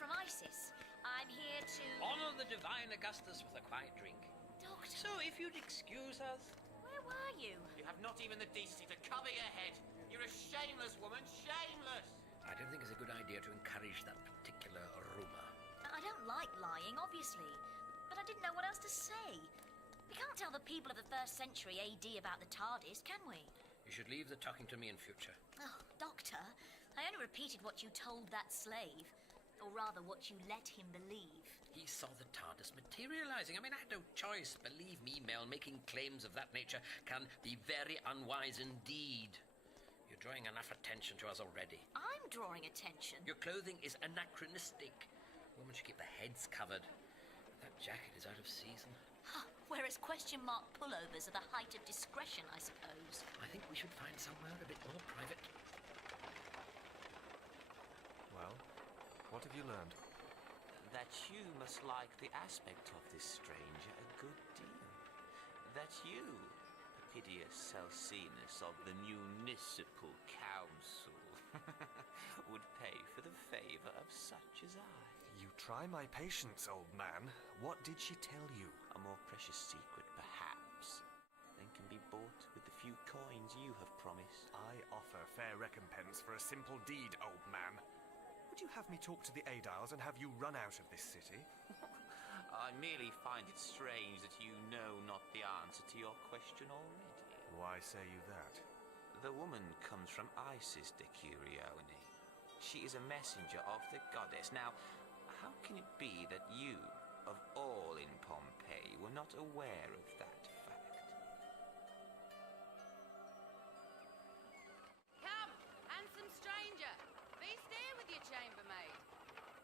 from ISIS. I'm here to... Honor the divine Augustus with a quiet drink. Doctor... So, if you'd excuse us... Where were you? You have not even the decency to cover your head. You're a shameless woman, shameless! I don't think it's a good idea to encourage that particular rumour. I don't like lying, obviously, but I didn't know what else to say. We can't tell the people of the 1st century AD about the TARDIS, can we? You should leave the talking to me in future. Oh, Doctor, I only repeated what you told that slave. Or rather, what you let him believe. He saw the TARDIS materializing. I mean, I had no choice. Believe me, Mel, making claims of that nature can be very unwise indeed. You're drawing enough attention to us already. I'm drawing attention. Your clothing is anachronistic. Women should keep their heads covered. That jacket is out of season. Whereas question mark pullovers are the height of discretion, I suppose. I think we should find somewhere a bit more private. Well, what have you learned? That you must like the aspect of this stranger a good deal. That you, perfidious Celsinus of the municipal council, would pay for the favour of such as I. You try my patience, old man. What did she tell you? A more precious secret, perhaps, than can be bought with the few coins you have promised. I offer fair recompense for a simple deed, old man. Would you have me talk to the Adars and have you run out of this city? I merely find it strange that you know not the answer to your question already. Why say you that? The woman comes from Isis de Curione. She is a messenger of the goddess. Now, how can it be that you, of all in Pompeii, were not aware of that fact? Come, handsome stranger. Be still with your chambermaid.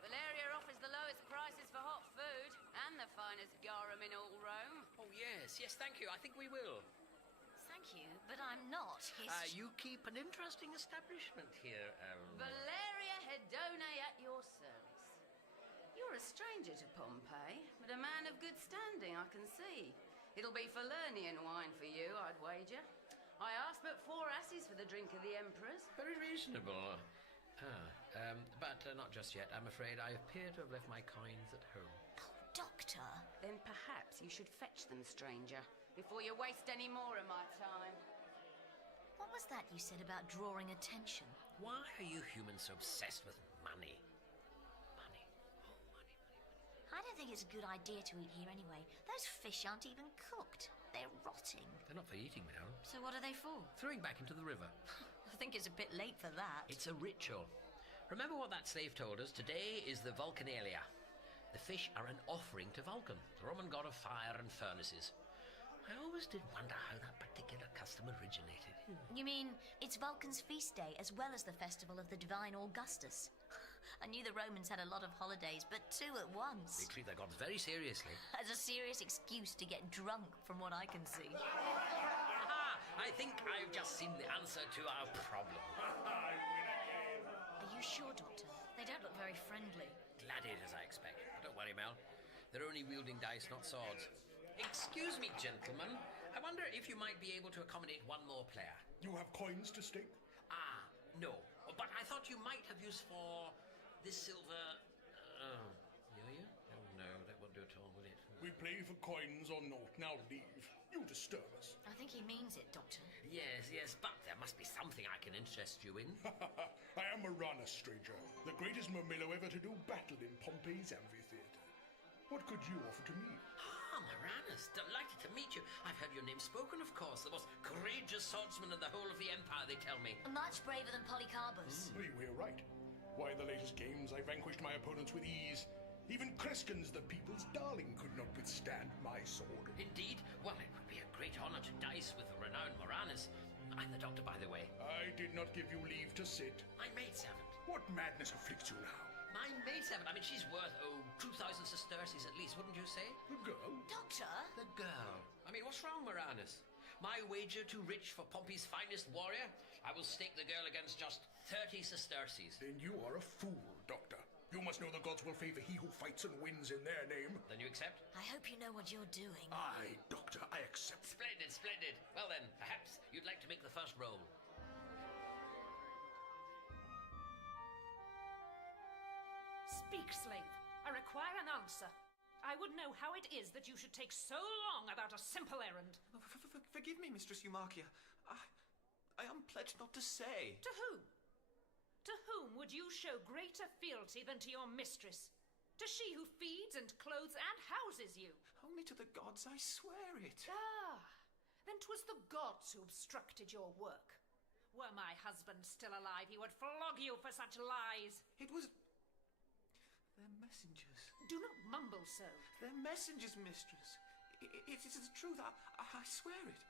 Valeria offers the lowest prices for hot food and the finest garum in all Rome. Oh, yes, thank you. I think we will. Thank you, but I'm not his... You keep an interesting establishment here, Valeria Hedone at your service. You're a stranger to Pompeii, but a man of good standing, I can see. It'll be Falernian wine for you, I'd wager. I asked but 4 asses for the drink of the emperors. Very reasonable. But not just yet. I'm afraid I appear to have left my coins at home. Doctor? Then perhaps you should fetch them, stranger, before you waste any more of my time. What was that you said about drawing attention? Why are you humans so obsessed with money? I don't think it's a good idea to eat here anyway. Those fish aren't even cooked. They're rotting. They're not for eating, Mel. So what are they for? Throwing back into the river. I think it's a bit late for that. It's a ritual. Remember what that slave told us? Today is the Vulcanalia. The fish are an offering to Vulcan, the Roman god of fire and furnaces. I always did wonder how that particular custom originated. You mean it's Vulcan's feast day as well as the festival of the divine Augustus? I knew the Romans had a lot of holidays, but 2 at once. They treat their gods very seriously. As a serious excuse to get drunk, from what I can see. Aha! I think I've just seen the answer to our problem. Are you sure, Doctor? They don't look very friendly. Gladiators, I expect. But don't worry, Mel. They're only wielding dice, not swords. Excuse me, gentlemen. I wonder if you might be able to accommodate one more player. You have coins to stake? No. But I thought you might have use for this silver... Yeah? Oh, no, that won't do at all, will it? We play for coins or naught. Now leave. You disturb us. I think he means it, Doctor. Yes, but there must be something I can interest you in. I am Maranus, stranger. The greatest Mermillo ever to do battle in Pompeii's amphitheatre. What could you offer to me? Maranus, delighted to meet you. I've heard your name spoken, of course. The most courageous swordsman in the whole of the Empire, they tell me. Much braver than Polycarpus. We're right. Why, in the latest games, I vanquished my opponents with ease. Even Crescens, the people's darling, could not withstand my sword. Indeed? Well, it would be a great honor to dice with the renowned Maranus. I'm the doctor, by the way. I did not give you leave to sit. My maidservant. What madness afflicts you now? My maidservant. I mean, she's worth, 2,000 sesterces at least, wouldn't you say? The girl? Doctor? The girl. I mean, what's wrong, Maranus? My wager too rich for Pompey's finest warrior? I will stake the girl against just 30 sesterces. Then you are a fool, Doctor. You must know the gods will favor he who fights and wins in their name. Then you accept? I hope you know what you're doing. Aye, Doctor, I accept. Splendid. Well then, perhaps you'd like to first roll. Speak, slave. I require an answer. I would know how it is that you should take so long about a simple errand. Forgive me, Mistress Eumarchia. I am pledged not to say. To whom? To whom would you show greater fealty than to your mistress? To she who feeds and clothes and houses you? Only to the gods, I swear it. Ah, then 'twas the gods who obstructed your work. Were my husband still alive, he would flog you for such lies. It was... They're messengers. Do not mumble so. They're messengers, mistress. It is the truth. I swear it.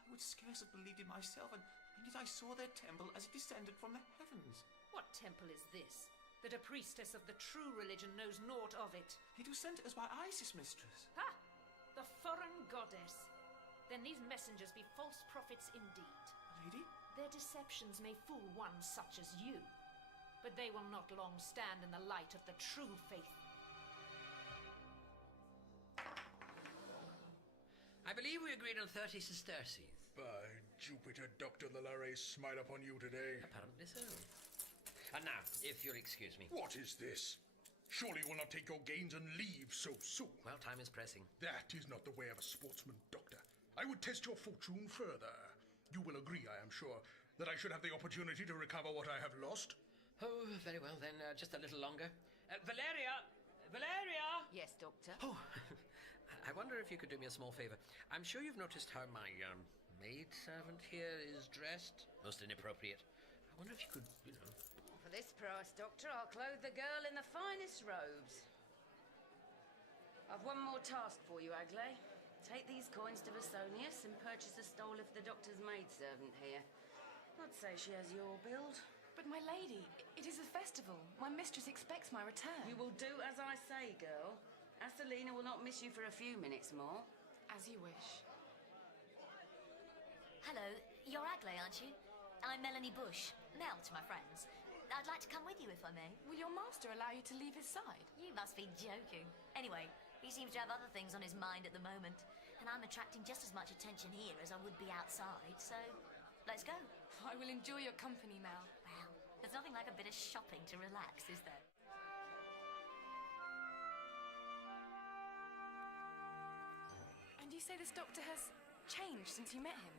I would scarce have believed it myself, and yet I saw their temple as it descended from the heavens. What temple is this? That a priestess of the true religion knows naught of it. It was sent to us by Isis, mistress. Ha! The foreign goddess. Then these messengers be false prophets indeed. Lady? Their deceptions may fool one such as you, but they will not long stand in the light of the true faith. I believe we agreed on 30 sesterces. By Jupiter, Dr. the Lares smile upon you today. Apparently so. And now, if you'll excuse me. What is this? Surely you will not take your gains and leave so soon. Well, time is pressing. That is not the way of a sportsman, Doctor. I would test your fortune further. You will agree, I am sure, that I should have the opportunity to recover what I have lost. Oh, very well then, just a little longer. Valeria! Valeria! Yes, Doctor? Oh, I wonder if you could do me a small favour. I'm sure you've noticed how my maid-servant here is dressed. Most inappropriate. I wonder if you could, For this price, Doctor, I'll clothe the girl in the finest robes. I've one more task for you, Agley. Take these coins to Vasonius and purchase a stole of the Doctor's maidservant here. I'd say she has your build. But my lady, it is a festival. My mistress expects my return. You will do as I say, girl. Asalina will not miss you for a few minutes more. As you wish. Hello, you're Agley, aren't you? I'm Melanie Bush. Mel to my friends. I'd like to come with you if I may. Will your master allow you to leave his side? You must be joking. Anyway, he seems to have other things on his mind at the moment, and I'm attracting just as much attention here as I would be outside, so let's go. I will enjoy your company, Mel. Well, there's nothing like a bit of shopping to relax, is there? And you say this doctor has changed since you met him?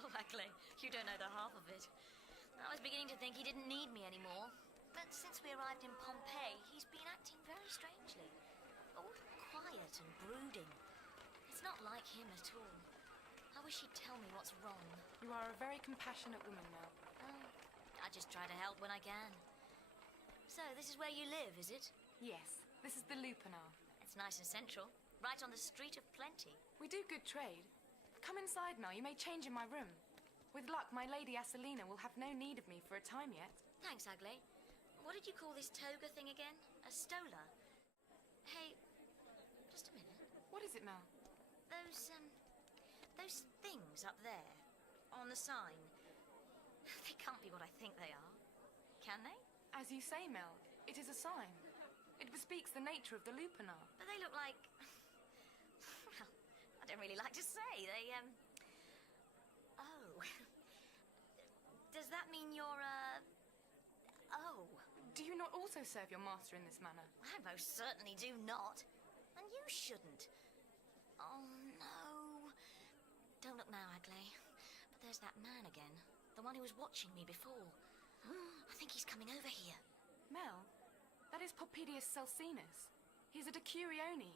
Oh, Agley, you don't know the half of it. I was beginning to think he didn't need me anymore. But since we arrived in Pompeii, he's been acting very strangely. All quiet and brooding. It's not like him at all. I wish he'd tell me what's wrong. You are a very compassionate woman, Mel. Oh, I just try to help when I can. So, this is where you live, is it? Yes, this is the Lupanar. It's nice and central. Right on the street of plenty. We do good trade. Come inside, Mel. You may change in my room. With luck, my lady Asalina will have no need of me for a time yet. Thanks, Agley. What did you call this toga thing again? A stola? Hey, just a minute. What is it, Mel? Those things up there, on the sign. They can't be what I think they are. Can they? As you say, Mel, it is a sign. It bespeaks the nature of the Lupanar. But they look like... Well, I don't really like to say. They, Oh. Does that mean you're, Oh. Do you not also serve your master in this manner? I most certainly do not. And you shouldn't. Oh, no. Don't look now, Agley. But there's that man again. The one who was watching me before. I think he's coming over here. Mel, that is Popedius Celsinus. He's a decurione,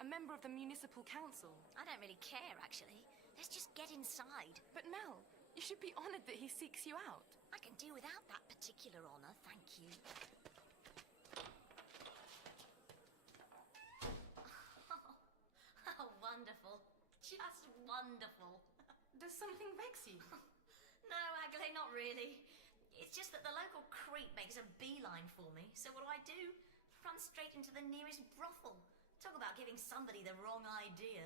a member of the municipal council. I don't really care, actually. Let's just get inside. But Mel, you should be honoured that he seeks you out. I can do without that particular honour, thank you. Oh, wonderful. Just wonderful. Does something vex you? No, Agley, not really. It's just that the local creep makes a beeline for me. So what do? Run straight into the nearest brothel. Talk about giving somebody the wrong idea.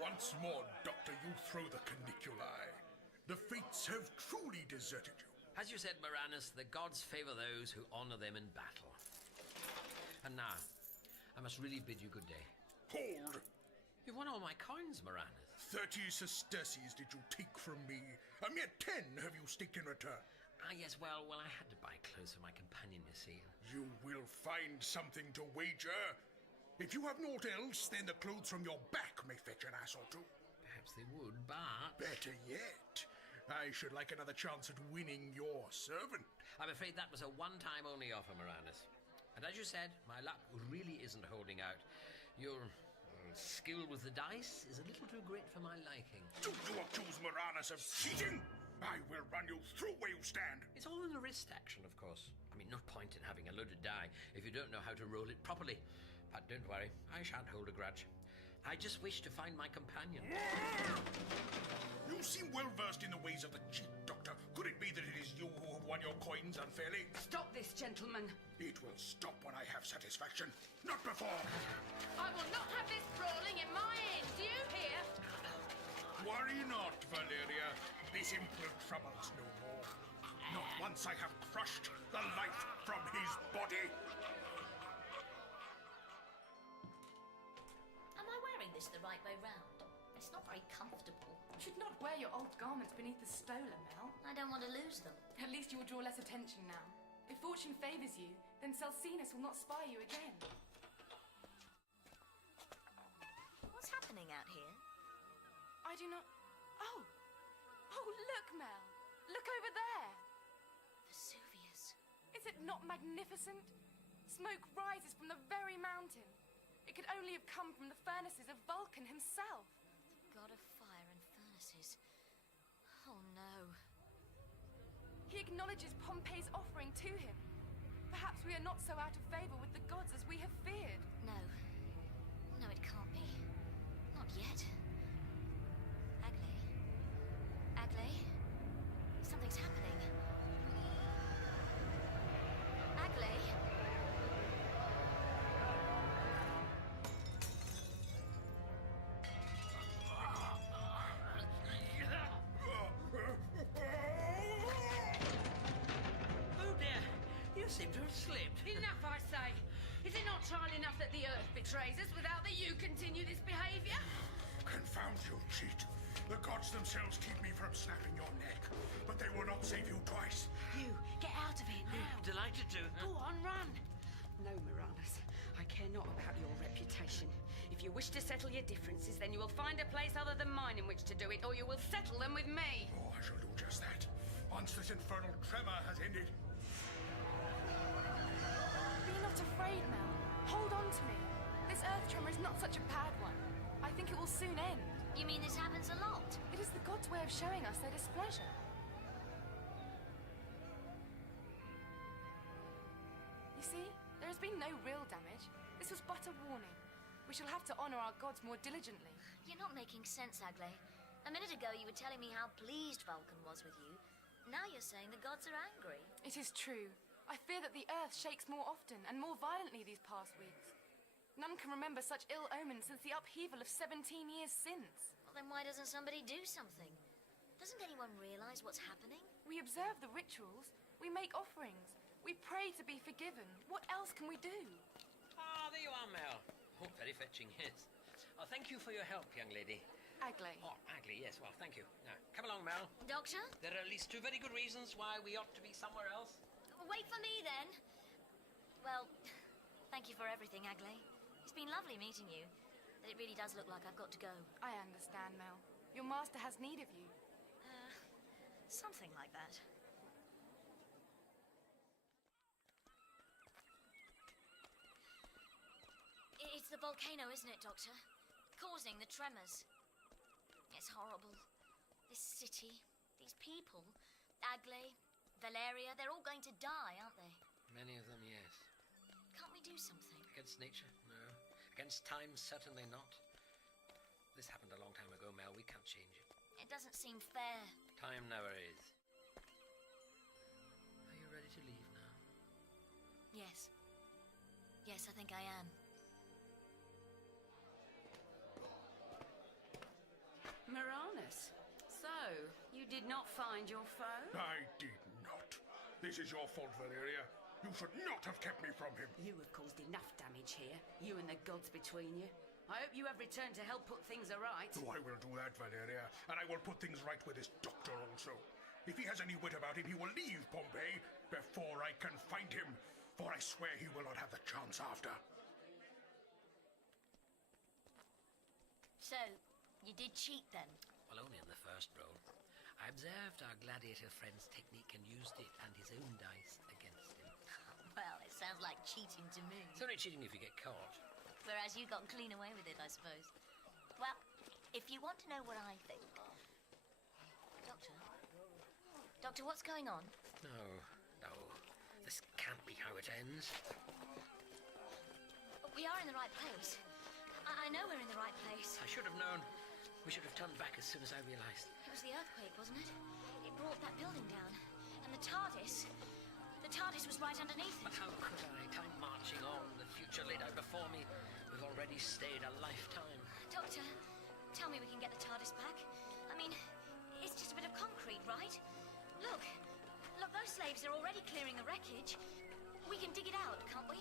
Once more, Doctor, you throw the caniculi. The fates have truly deserted you. As you said, Moranus, the gods favour those who honour them in battle. And now, I must really bid you good day. Hold! of my coins, Moranis? 30 sesterces did you take from me. A mere 10 have you staked in return. Ah, yes, well, I had to buy clothes for my companion, you see. You will find something to wager. If you have naught else, then the clothes from your back may fetch an ass or two. Perhaps they would, but... Better yet, I should like another chance at winning your servant. I'm afraid that was a one-time only offer, Moranis. And as you said, my luck really isn't holding out. Your skill with the dice is a little too great for my liking. Do you accuse Moranis of cheating? I will run you through where you stand. It's all in the wrist action, of course. I mean, no point in having a loaded die if you don't know how to roll it properly. But don't worry, I shan't hold a grudge. I just wish to find my companion. You seem well versed in the ways of the cheat, Doctor. Could it be that it is you who have won your coins unfairly? Stop this, gentleman. It will stop when I have satisfaction, not before. I will not have this brawling in my inn. Do you hear? Worry not, Valeria. This imp will trouble us no more. Not once I have crushed the life from his body. Am I wearing this the right way round? It's not very comfortable. You should not wear your old garments beneath the stola, Mel. I don't want to lose them. At least you will draw less attention now. If fortune favours you, then Celsinus will not spy you again. What's happening out here? I do not... Oh! Oh, look, Mel! Look over there! Vesuvius. Is it not magnificent? Smoke rises from the very mountain. It could only have come from the furnaces of Vulcan himself. The god of fire and furnaces. Oh, no. He acknowledges Pompey's offering to him. Perhaps we are not so out of favour with the gods as we have feared. No. No, it can't be. Not yet. Agley? Something's happening. Agley? Oh dear, you seem to have slipped. Enough, I say. Is it not trial enough that the earth betrays us without that you continue this behaviour? Confound you, cheat. The gods themselves keep me from snapping your neck, but they will not save you twice. You, get out of here now. Delighted to. Go on, run. No, Moranis. I care not about your reputation. If you wish to settle your differences, then you will find a place other than mine in which to do it, or you will settle them with me. Oh, I shall do just that. Once this infernal tremor has ended. Be not afraid, Mel. Hold on to me. This earth tremor is not such a bad one. I think it will soon end. You mean this happens a lot? It is the gods' way of showing us their displeasure. You see, there has been no real damage. This was but a warning. We shall have to honour our gods more diligently. You're not making sense, Agley. A minute ago you were telling me how pleased Vulcan was with you. Now you're saying the gods are angry. It is true. I fear that the earth shakes more often and more violently these past weeks. None can remember such ill omens since the upheaval of 17 years since. Well, then why doesn't somebody do something? Doesn't anyone realise what's happening? We observe the rituals. We make offerings. We pray to be forgiven. What else can we do? Ah, there you are, Mel. Oh, very fetching, yes. Oh, thank you for your help, young lady. Agley. Oh, Agley, yes, well, thank you. Now, come along, Mel. Doctor? There are at least two very good reasons why we ought to be somewhere else. Wait for me, then. Well, thank you for everything, Agley. It's been lovely meeting you, but it really does look like I've got to go. I understand, Mel. Your master has need of you. Something like that. It's the volcano, isn't it, Doctor? Causing the tremors. It's horrible. This city, these people, Agley, Valeria, they're all going to die, aren't they? Many of them, yes. Can't we do something? Against nature? No. Against time? Certainly not. This happened a long time ago, Mel. We can't change it. It doesn't seem fair. Time never is. Are you ready to leave now? Yes. Yes, I think I am. Moranis, so, you did not find your foe? I did not. This is your fault, Valeria. You should not have kept me from him. You have caused enough damage here, you and the gods between you. I hope you have returned to help put things aright. Oh, I will do that, Valeria, and I will put things right with this doctor also. If he has any wit about him, he will leave Pompeii before I can find him, for I swear he will not have the chance after. So, you did cheat then? Well, only in the first roll. I observed our gladiator friend's technique and used it and his own dice against him. Well, it sounds like cheating to me. It's only cheating if you get caught. Whereas you got clean away with it, I suppose. Well, if you want to know what I think... Doctor? Doctor, what's going on? No. This can't be how it ends. We are in the right place. I know we're in the right place. I should have known. We should have turned back as soon as I realized. It was the earthquake, wasn't it? It brought that building down. And the TARDIS... The TARDIS was right underneath it. But how could I? Time marching on, the future laid out before me. We've already stayed a lifetime. Doctor, tell me we can get the TARDIS back. I mean, it's just a bit of concrete, right? Look, those slaves are already clearing the wreckage. We can dig it out, can't we?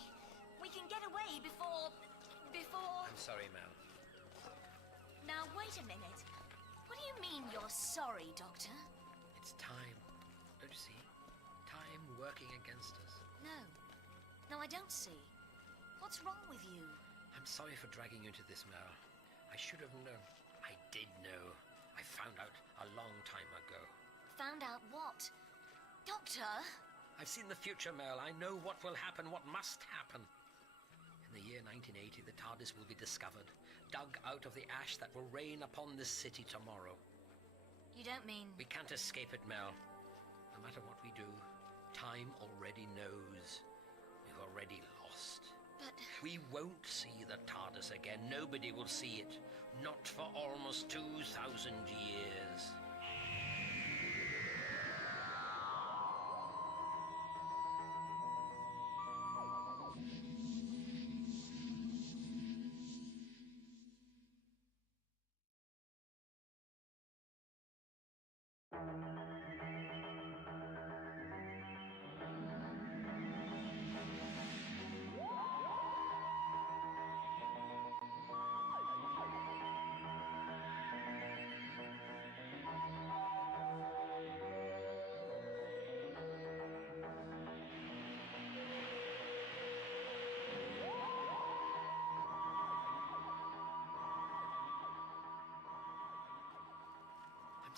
We can get away before... I'm sorry, Mel. Now, wait a minute. What do you mean you're sorry, Doctor? It's time. Don't you see? Time working against us. No, I don't see. What's wrong with you? I'm sorry for dragging you into this, Mel. I should have known. I did know. I found out a long time ago. Found out what? Doctor? I've seen the future, Mel. I know what will happen, what must happen. In the year 1980, the TARDIS will be discovered, dug out of the ash that will rain upon this city tomorrow. You don't mean... We can't escape it, Mel. No matter what we do, time already knows. We've already lost. But... We won't see the TARDIS again. Nobody will see it. Not for almost 2,000 years.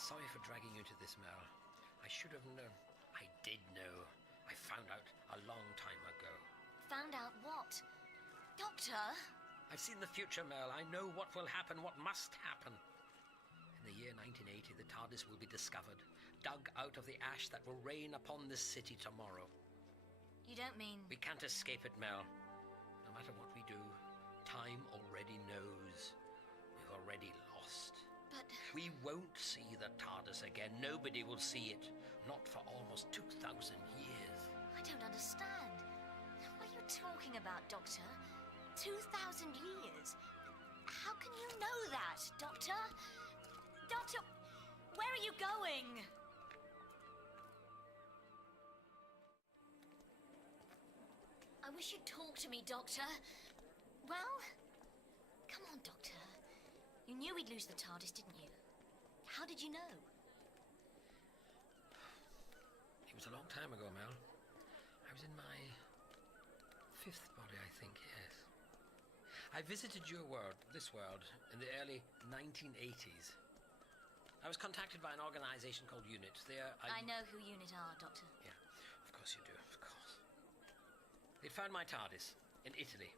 Sorry for dragging you to this, Mel. I should have known. I did know. I found out a long time ago. Found out what? Doctor? I've seen the future, Mel. I know what will happen, what must happen. In the year 1980, the TARDIS will be discovered, dug out of the ash that will rain upon this city tomorrow. You don't mean... We can't escape it, Mel. No matter what we do, time already knows. We've already lost. But... We won't see the TARDIS again. Nobody will see it. Not for almost 2,000 years. I don't understand. What are you talking about, Doctor? 2,000 years? How can you know that, Doctor? Doctor, where are you going? I wish you'd talk to me, Doctor. Well, come on, Doctor. You knew we'd lose the TARDIS, didn't you? How did you know? It was a long time ago, Mel. I was in my 5th body, I think, yes. I visited your world, this world, in the early 1980s. I was contacted by an organization called UNIT. I know who UNIT are, Doctor. Yeah, of course you do, of course. They'd found my TARDIS in Italy.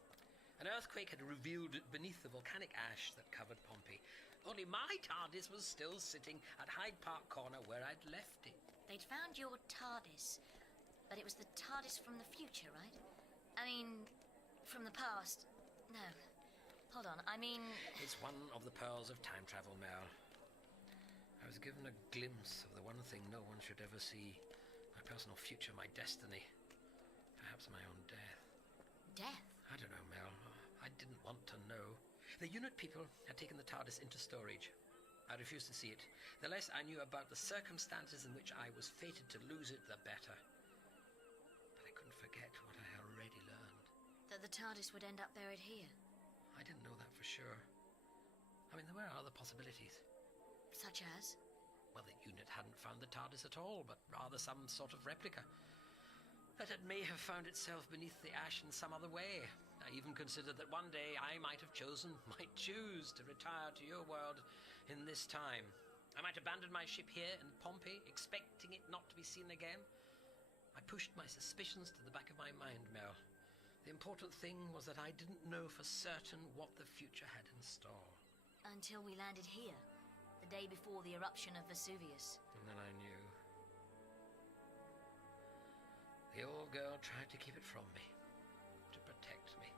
An earthquake had revealed it beneath the volcanic ash that covered Pompeii. Only my TARDIS was still sitting at Hyde Park Corner where I'd left it. They'd found your TARDIS, but it was the TARDIS from the future, right? I mean, from the past. No. Hold on, I mean... It's one of the pearls of time travel, Mel. I was given a glimpse of the one thing no one should ever see. My personal future, my destiny. Perhaps my own death. Death? I don't know, Mel. I didn't want to know. The UNIT people had taken the TARDIS into storage. I refused to see it. The less I knew about the circumstances in which I was fated to lose it, the better. But I couldn't forget what I had already learned. That the TARDIS would end up buried here? I didn't know that for sure. I mean, there were other possibilities. Such as? Well, the unit hadn't found the TARDIS at all, but rather some sort of replica. That it may have found itself beneath the ash in some other way. I even considered that one day I might choose to retire to your world in this time. I might abandon my ship here in Pompeii, expecting it not to be seen again. I pushed my suspicions to the back of my mind, Mel. The important thing was that I didn't know for certain what the future had in store. Until we landed here, the day before the eruption of Vesuvius. And then I knew. The old girl tried to keep it from me, to protect me.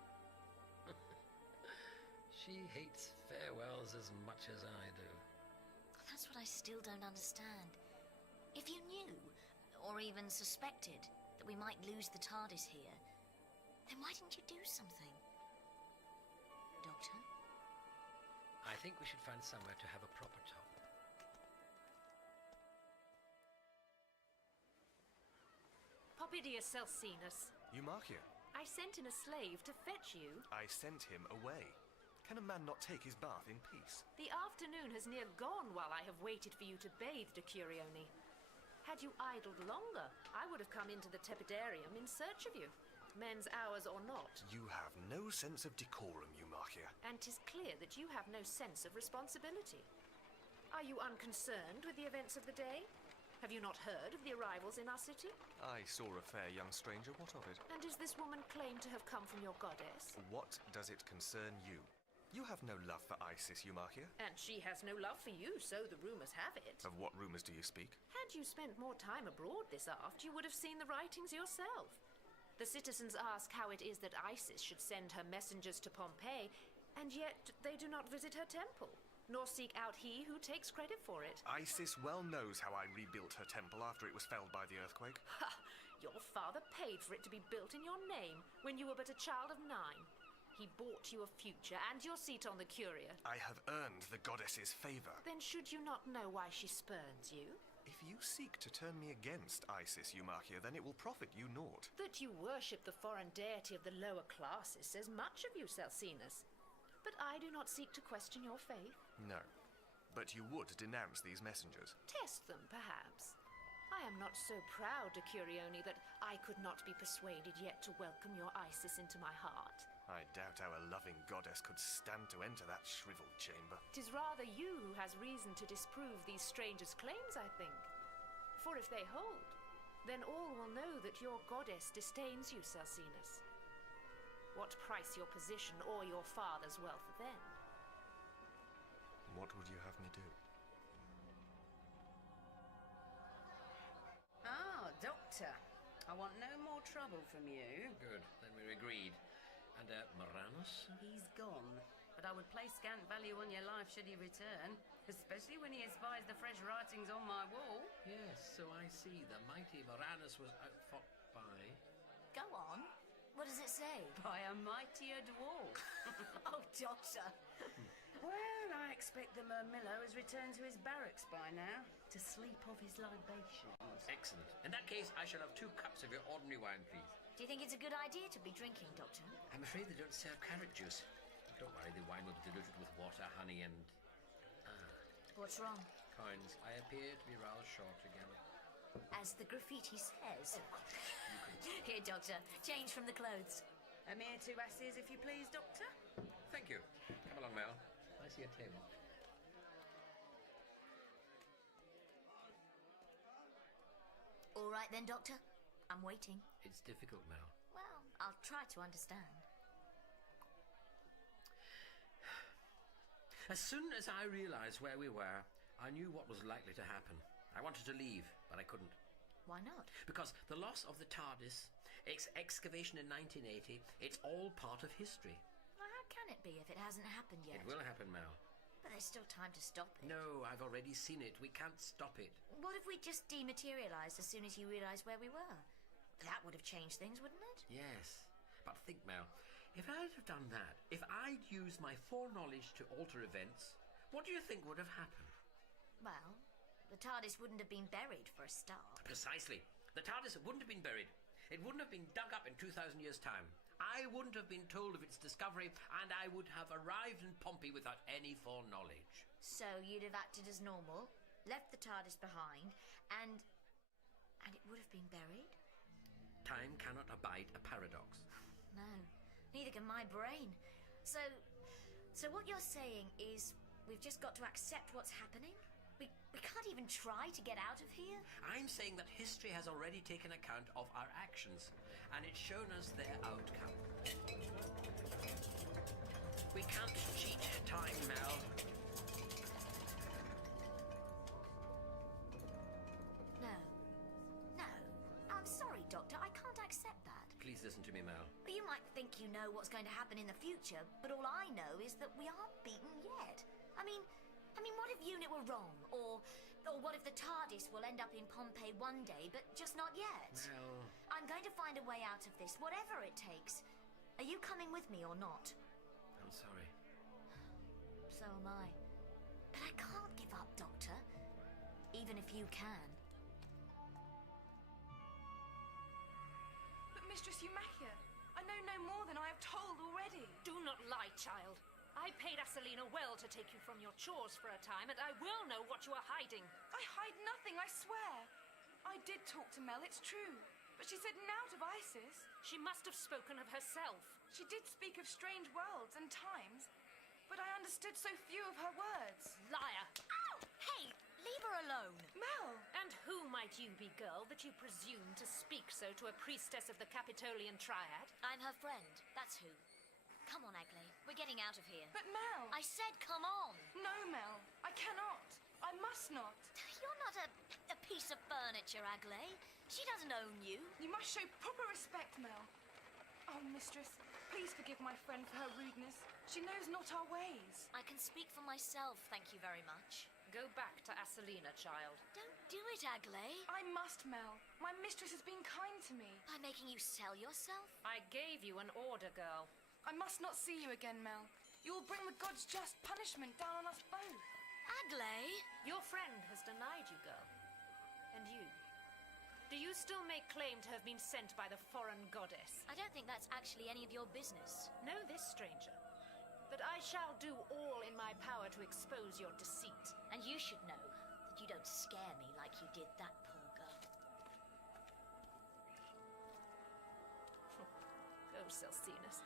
She hates farewells as much as I do. That's what I still don't understand. If you knew, or even suspected, that we might lose the TARDIS here, then why didn't you do something? Doctor? I think we should find somewhere to have a proper talk. Poppidius Celsinus. Eumarchia, I sent in a slave to fetch you. I sent him away. Can a man not take his bath in peace? The afternoon has near gone while I have waited for you to bathe, de Curione. Had you idled longer, I would have come into the tepidarium in search of you. Men's hours or not. You have no sense of decorum, Eumarchia. And 'tis clear that you have no sense of responsibility. Are you unconcerned with the events of the day? Have you not heard of the arrivals in our city? I saw a fair young stranger. What of it? And does this woman claim to have come from your goddess? What does it concern you? You have no love for Isis, Eumarchia. And she has no love for you, so the rumours have it. Of what rumours do you speak? Had you spent more time abroad this aft, you would have seen the writings yourself. The citizens ask how it is that Isis should send her messengers to Pompeii, and yet they do not visit her temple, nor seek out he who takes credit for it. Isis well knows how I rebuilt her temple after it was felled by the earthquake. Ha! Your father paid for it to be built in your name when you were but a child of 9. He bought you a future and your seat on the Curia. I have earned the goddess's favour. Then should you not know why she spurns you? If you seek to turn me against Isis, Eumarchia, then it will profit you naught. That you worship the foreign deity of the lower classes says much of you, Celsinus. But I do not seek to question your faith. No, but you would denounce these messengers. Test them, perhaps. I am not so proud, de Curione, that I could not be persuaded yet to welcome your Isis into my heart. I doubt our loving goddess could stand to enter that shriveled chamber. 'Tis rather you who has reason to disprove these strangers' claims, I think. For if they hold, then all will know that your goddess disdains you, Celsinus. What price your position or your father's wealth then? What would you have me do? Ah, Doctor. I want no more trouble from you. Good, then we're agreed. And, Moranus? He's gone, but I would place scant value on your life should he return, especially when he espies the fresh writings on my wall. Yes, so I see. The mighty Moranus was outfought by... Go on. What does it say? By a mightier dwarf. Oh, Doctor. Well, I expect the Murmillo has returned to his barracks by now, to sleep off his libations. Excellent. In that case, I shall have 2 cups of your ordinary wine, please. Do you think it's a good idea to be drinking, Doctor? I'm afraid they don't serve carrot juice. Don't worry, the wine will be diluted with water, honey, and... What's wrong? Coins. I appear to be rather short again. As the graffiti says. Of course, you can... Here, Doctor. Change from the clothes. A mere 2 asses, if you please, Doctor. Thank you. Come along, Mel. I see a table. All right then, Doctor. I'm waiting. It's difficult, Mel. Well, I'll try to understand. As soon as I realized where we were, I knew what was likely to happen. I wanted to leave, but I couldn't. Why not? Because the loss of the TARDIS, its excavation in 1980, it's all part of history. Well, how can it be if it hasn't happened yet? It will happen, Mel. But there's still time to stop it. No, I've already seen it. We can't stop it. What if we just dematerialised as soon as you realised where we were? That would have changed things, wouldn't it? Yes. But think, Mel, if I'd have done that, if I'd used my foreknowledge to alter events, what do you think would have happened? Well, the TARDIS wouldn't have been buried for a start. Precisely. The TARDIS wouldn't have been buried. It wouldn't have been dug up in 2,000 years' time. I wouldn't have been told of its discovery, and I would have arrived in Pompey without any foreknowledge. So you'd have acted as normal, left the TARDIS behind, and it would have been buried? Time cannot abide a paradox. No, neither can my brain. So what you're saying is we've just got to accept what's happening? We can't even try to get out of here? I'm saying that history has already taken account of our actions, and it's shown us their outcome. We can't cheat time, Mel. No. I'm sorry, Doctor. I can't accept that. Please listen to me, Mel. You might think you know what's going to happen in the future, but all I know is that we aren't beaten yet. I mean, what if UNIT were wrong? Or what if the TARDIS will end up in Pompeii one day, but just not yet? Mel. I'm going to find a way out of this, whatever it takes. Are you coming with me or not? I'm sorry. So am I. But I can't give up, Doctor. Even if you can. But Mistress Eumachia, I know no more than I have told already. Do not lie, child. I paid Asalina well to take you from your chores for a time, and I will know what you are hiding. I hide nothing, I swear. I did talk to Mel, it's true. But she said naught of Isis. She must have spoken of herself. She did speak of strange worlds and times, but I understood so few of her words. Liar! Ow! Hey, leave her alone. Mel! And who might you be, girl, that you presume to speak so to a priestess of the Capitolian Triad? I'm her friend, that's who. Come on, Agley. We're getting out of here. But Mel! I said come on! No, Mel. I cannot. I must not. You're not a piece of furniture, Agley. She doesn't own you. You must show proper respect, Mel. Oh, mistress, please forgive my friend for her rudeness. She knows not our ways. I can speak for myself, thank you very much. Go back to Asalina, child. Don't do it, Agley. I must, Mel. My mistress has been kind to me. By making you sell yourself? I gave you an order, girl. I must not see you again, Mel. You will bring the gods' just punishment down on us both. Agley? Your friend has denied you, girl. And you? Do you still make claim to have been sent by the foreign goddess? I don't think that's actually any of your business. Know this, stranger. That I shall do all in my power to expose your deceit. And you should know that you don't scare me like you did that poor girl. Go, Celsinus.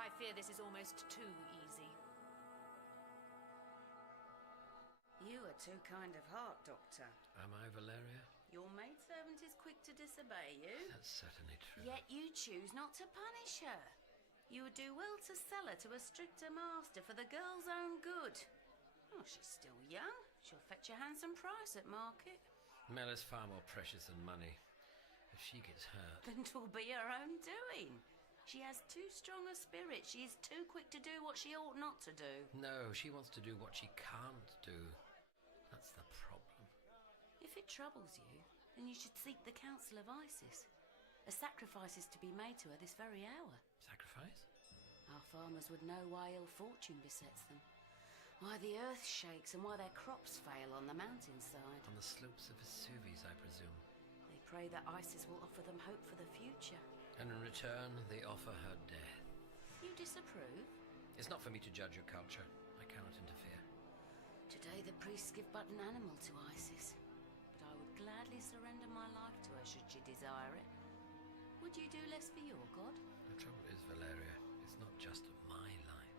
I fear this is almost too easy. You are too kind of heart, Doctor. Am I, Valeria? Your maidservant is quick to disobey you. That's certainly true. Yet you choose not to punish her. You would do well to sell her to a stricter master for the girl's own good. Oh, she's still young. She'll fetch a handsome price at market. Mel is far more precious than money. If she gets hurt... Then 'twill be her own doing. She has too strong a spirit. She is too quick to do what she ought not to do. No, she wants to do what she can't do. That's the problem. If it troubles you, then you should seek the counsel of Isis. A sacrifice is to be made to her this very hour. Sacrifice? Our farmers would know why ill fortune besets them, why the earth shakes and why their crops fail on the mountainside. On the slopes of Vesuvius, I presume. They pray that Isis will offer them hope for the future. And in return, they offer her death. You disapprove? It's not for me to judge your culture. I cannot interfere. Today the priests give but an animal to Isis, but I would gladly surrender my life to her should she desire it. Would you do less for your god? The trouble is, Valeria, it's not just my life.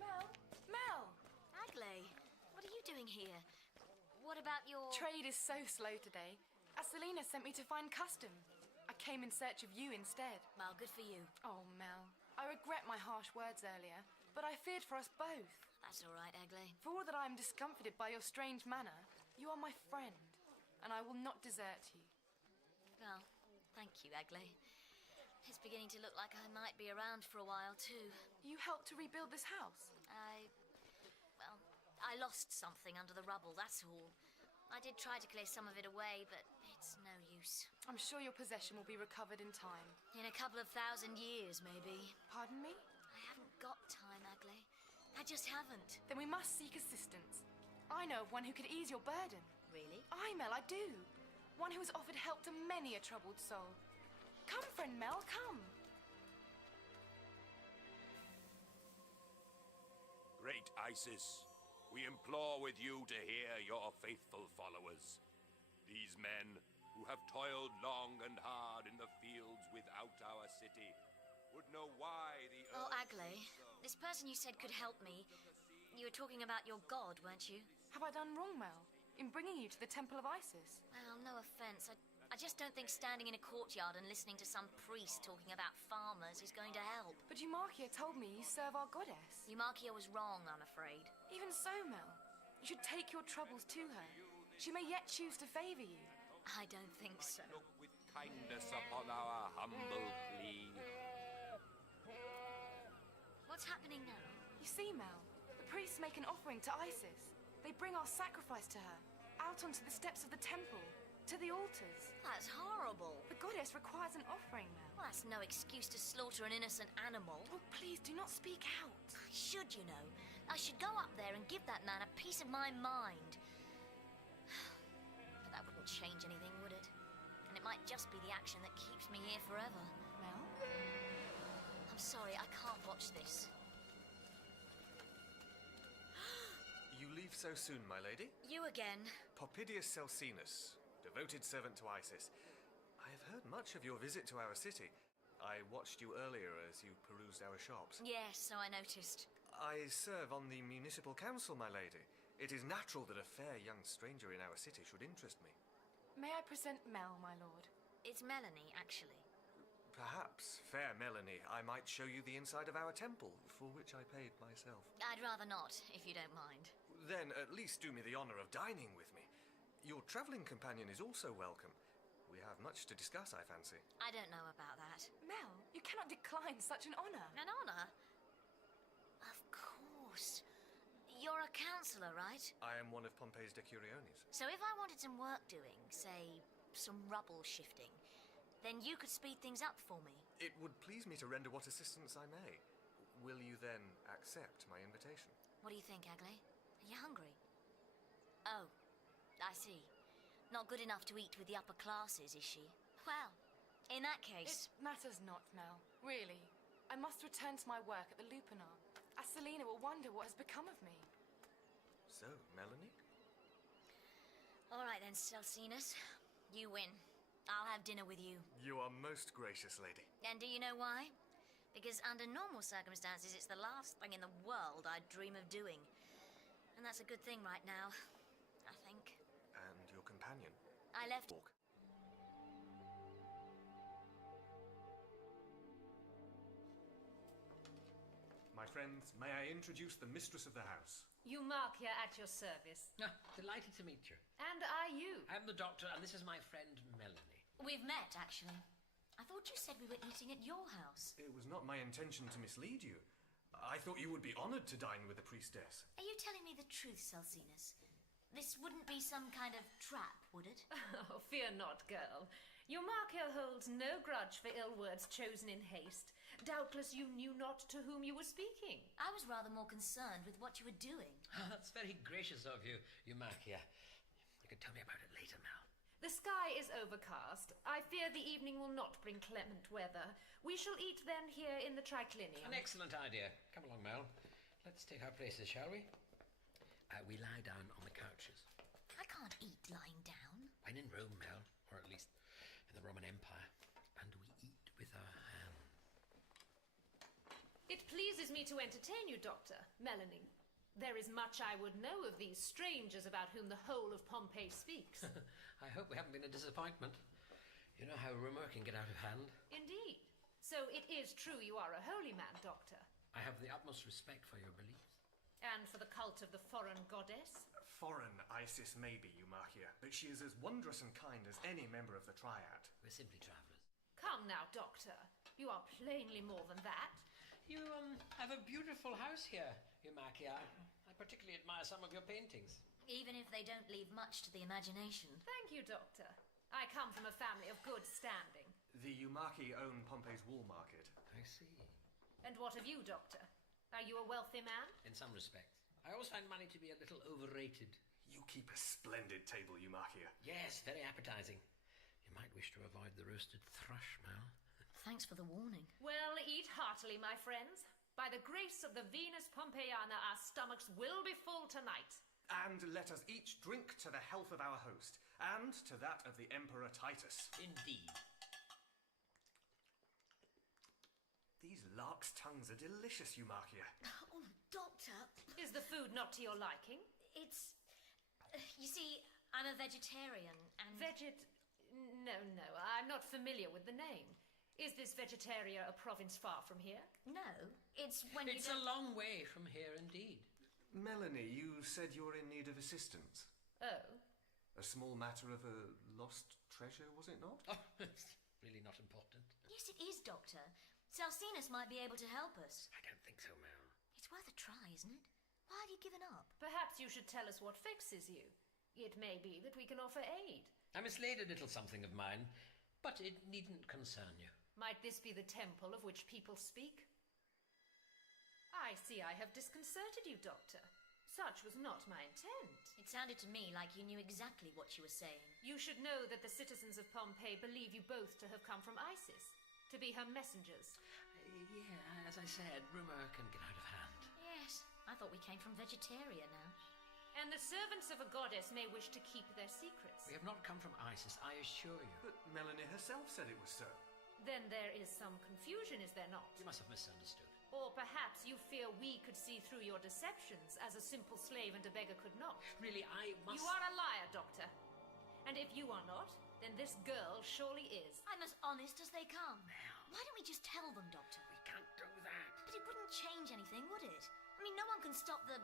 Mel! Agley, what are you doing here? What about your... Trade is so slow today. Asalina sent me to find custom. I came in search of you instead. Well, good for you. Oh, Mel. I regret my harsh words earlier, but I feared for us both. That's all right, Agley. For all that I am discomfited by your strange manner, you are my friend, and I will not desert you. Well, thank you, Agley. It's beginning to look like I might be around for a while, too. You helped to rebuild this house? I lost something under the rubble, that's all. I did try to clear some of it away, but it's no use. I'm sure your possession will be recovered in time. In a couple of 1,000 years, maybe. Pardon me? I haven't got time, Agley. I just haven't. Then we must seek assistance. I know of one who could ease your burden. Really? Mel, I do. One who has offered help to many a troubled soul. Come, friend Mel, come. Great Isis, we implore with you to hear your faithful followers. These men, who have toiled long and hard in the fields without our city, would know why the Oh, earth Agley, this person you said could help me. You were talking about your god, weren't you? Have I done wrong, Mel, in bringing you to the Temple of Isis? Well, no offense. I just don't think standing in a courtyard and listening to some priest talking about farmers is going to help. But Eumarchia told me you serve our goddess. Eumarchia was wrong, I'm afraid. Even so, Mel, you should take your troubles to her. She may yet choose to favour you. I don't think so. look with kindness upon our humble plea. What's happening now? You see, Mel, the priests make an offering to Isis. They bring our sacrifice to her, out onto the steps of the temple, to the altars. That's horrible. The goddess requires an offering, Mel. Well, that's no excuse to slaughter an innocent animal. Oh, please, do not speak out. I should, you know. I should go up there and give that man a piece of my mind. But that wouldn't change anything, would it? And it might just be the action that keeps me here forever. Mel? I'm sorry, I can't watch this. You leave so soon, my lady? You again. Poppidius Celsinus, devoted servant to Isis. I have heard much of your visit to our city. I watched you earlier as you perused our shops. Yes, so I noticed. I serve on the municipal council, my lady. It is natural that a fair young stranger in our city should interest me. May I present Mel, my lord? It's Melanie, actually. Perhaps, fair Melanie, I might show you the inside of our temple, for which I paid myself. I'd rather not, if you don't mind. Then at least do me the honor of dining with me. Your traveling companion is also welcome. We have much to discuss, I fancy. I don't know about that. Mel, you cannot decline such an honor. An honor? Of course. You're a councillor, right? I am one of Pompey's decuriones. So if I wanted some work doing, say, some rubble shifting, then you could speed things up for me. It would please me to render what assistance I may. Will you then accept my invitation? What do you think, Agley? Are you hungry? Oh, I see. Not good enough to eat with the upper classes, is she? Well, in that case... It matters not, Mel. Really. I must return to my work at the Lupanar. As Selena will wonder what has become of me. So, Melanie? All right then, Celsinus. You win. I'll have dinner with you. You are most gracious, lady. And do you know why? Because under normal circumstances, it's the last thing in the world I'd dream of doing. And that's a good thing right now, I think. And your companion? I left... Walk. My friends, may I introduce the mistress of the house? Eumarchia at your service. Ah, delighted to meet you. And are you? I'm the doctor, and this is my friend Melanie. We've met, actually. I thought you said we were eating at your house. It was not my intention to mislead you. I thought you would be honored to dine with the priestess. Are you telling me the truth, Celsinus? This wouldn't be some kind of trap, would it? Oh, fear not, girl. Eumarchia holds no grudge for ill words chosen in haste. Doubtless you knew not to whom you were speaking. I was rather more concerned with what you were doing. That's very gracious of you, Eumarchia. You can tell me about it later, Mel. The sky is overcast. I fear the evening will not bring clement weather. We shall eat then here in the triclinium. An excellent idea. Come along, Mel. Let's take our places, shall we? We lie down on the couches. I can't eat lying down. When in Rome, Mel, or at least in the Roman Empire, and we eat with our hands. It pleases me to entertain you, Doctor. Melanie. There is much I would know of these strangers about whom the whole of Pompeii speaks. I hope we haven't been a disappointment. You know how rumour can get out of hand. Indeed. So it is true you are a holy man, Doctor. I have the utmost respect for your beliefs. And for the cult of the foreign goddess? Foreign Isis may be, Eumarchia, but she is as wondrous and kind as any member of the Triad. We're simply travellers. Come now, Doctor. You are plainly more than that. You have a beautiful house here, Eumarchia. I particularly admire some of your paintings. Even if they don't leave much to the imagination. Thank you, Doctor. I come from a family of good standing. The Eumarchi own Pompey's wool market. I see. And what of you, Doctor? Are you a wealthy man? In some respects. I always find money to be a little overrated. You keep a splendid table, Eumarchia. Yes, very appetizing. might wish to avoid the roasted thrush, Mal. Thanks for the warning. Well, eat heartily, my friends. By the grace of the Venus Pompeiana, our stomachs will be full tonight. And let us each drink to the health of our host, and to that of the Emperor Titus. Indeed. These larks' tongues are delicious, Eumachia. Oh, Doctor. Is the food not to your liking? It's... You see, I'm a vegetarian and... No, I'm not familiar with the name. Is this Vegetaria a province far from here? No, it's when you It's a long way from here, indeed. Melanie, you said you're in need of assistance. Oh? A small matter of a lost treasure, was it not? Oh, it's really not important. Yes, it is, Doctor. Salcinus might be able to help us. I don't think so, Mel. It's worth a try, isn't it? Why have you given up? Perhaps you should tell us what vexes you. It may be that we can offer aid. I mislaid a little something of mine, but it needn't concern you. Might this be the temple of which people speak? I see I have disconcerted you, Doctor. Such was not my intent. It sounded to me like you knew exactly what you were saying. You should know that the citizens of Pompeii believe you both to have come from Isis, to be her messengers. Yeah, as I said, rumour can get out of hand. Yes, I thought we came from Vegetaria now. And the servants of a goddess may wish to keep their secrets. We have not come from Isis, I assure you. But Melanie herself said it was so. Then there is some confusion, is there not? You must have misunderstood. Or perhaps you fear we could see through your deceptions, as a simple slave and a beggar could not. Really, I must... You are a liar, Doctor. And if you are not, then this girl surely is. I'm as honest as they come. Why don't we just tell them, Doctor? We can't do that. But it wouldn't change anything, would it? I mean, no one can stop the...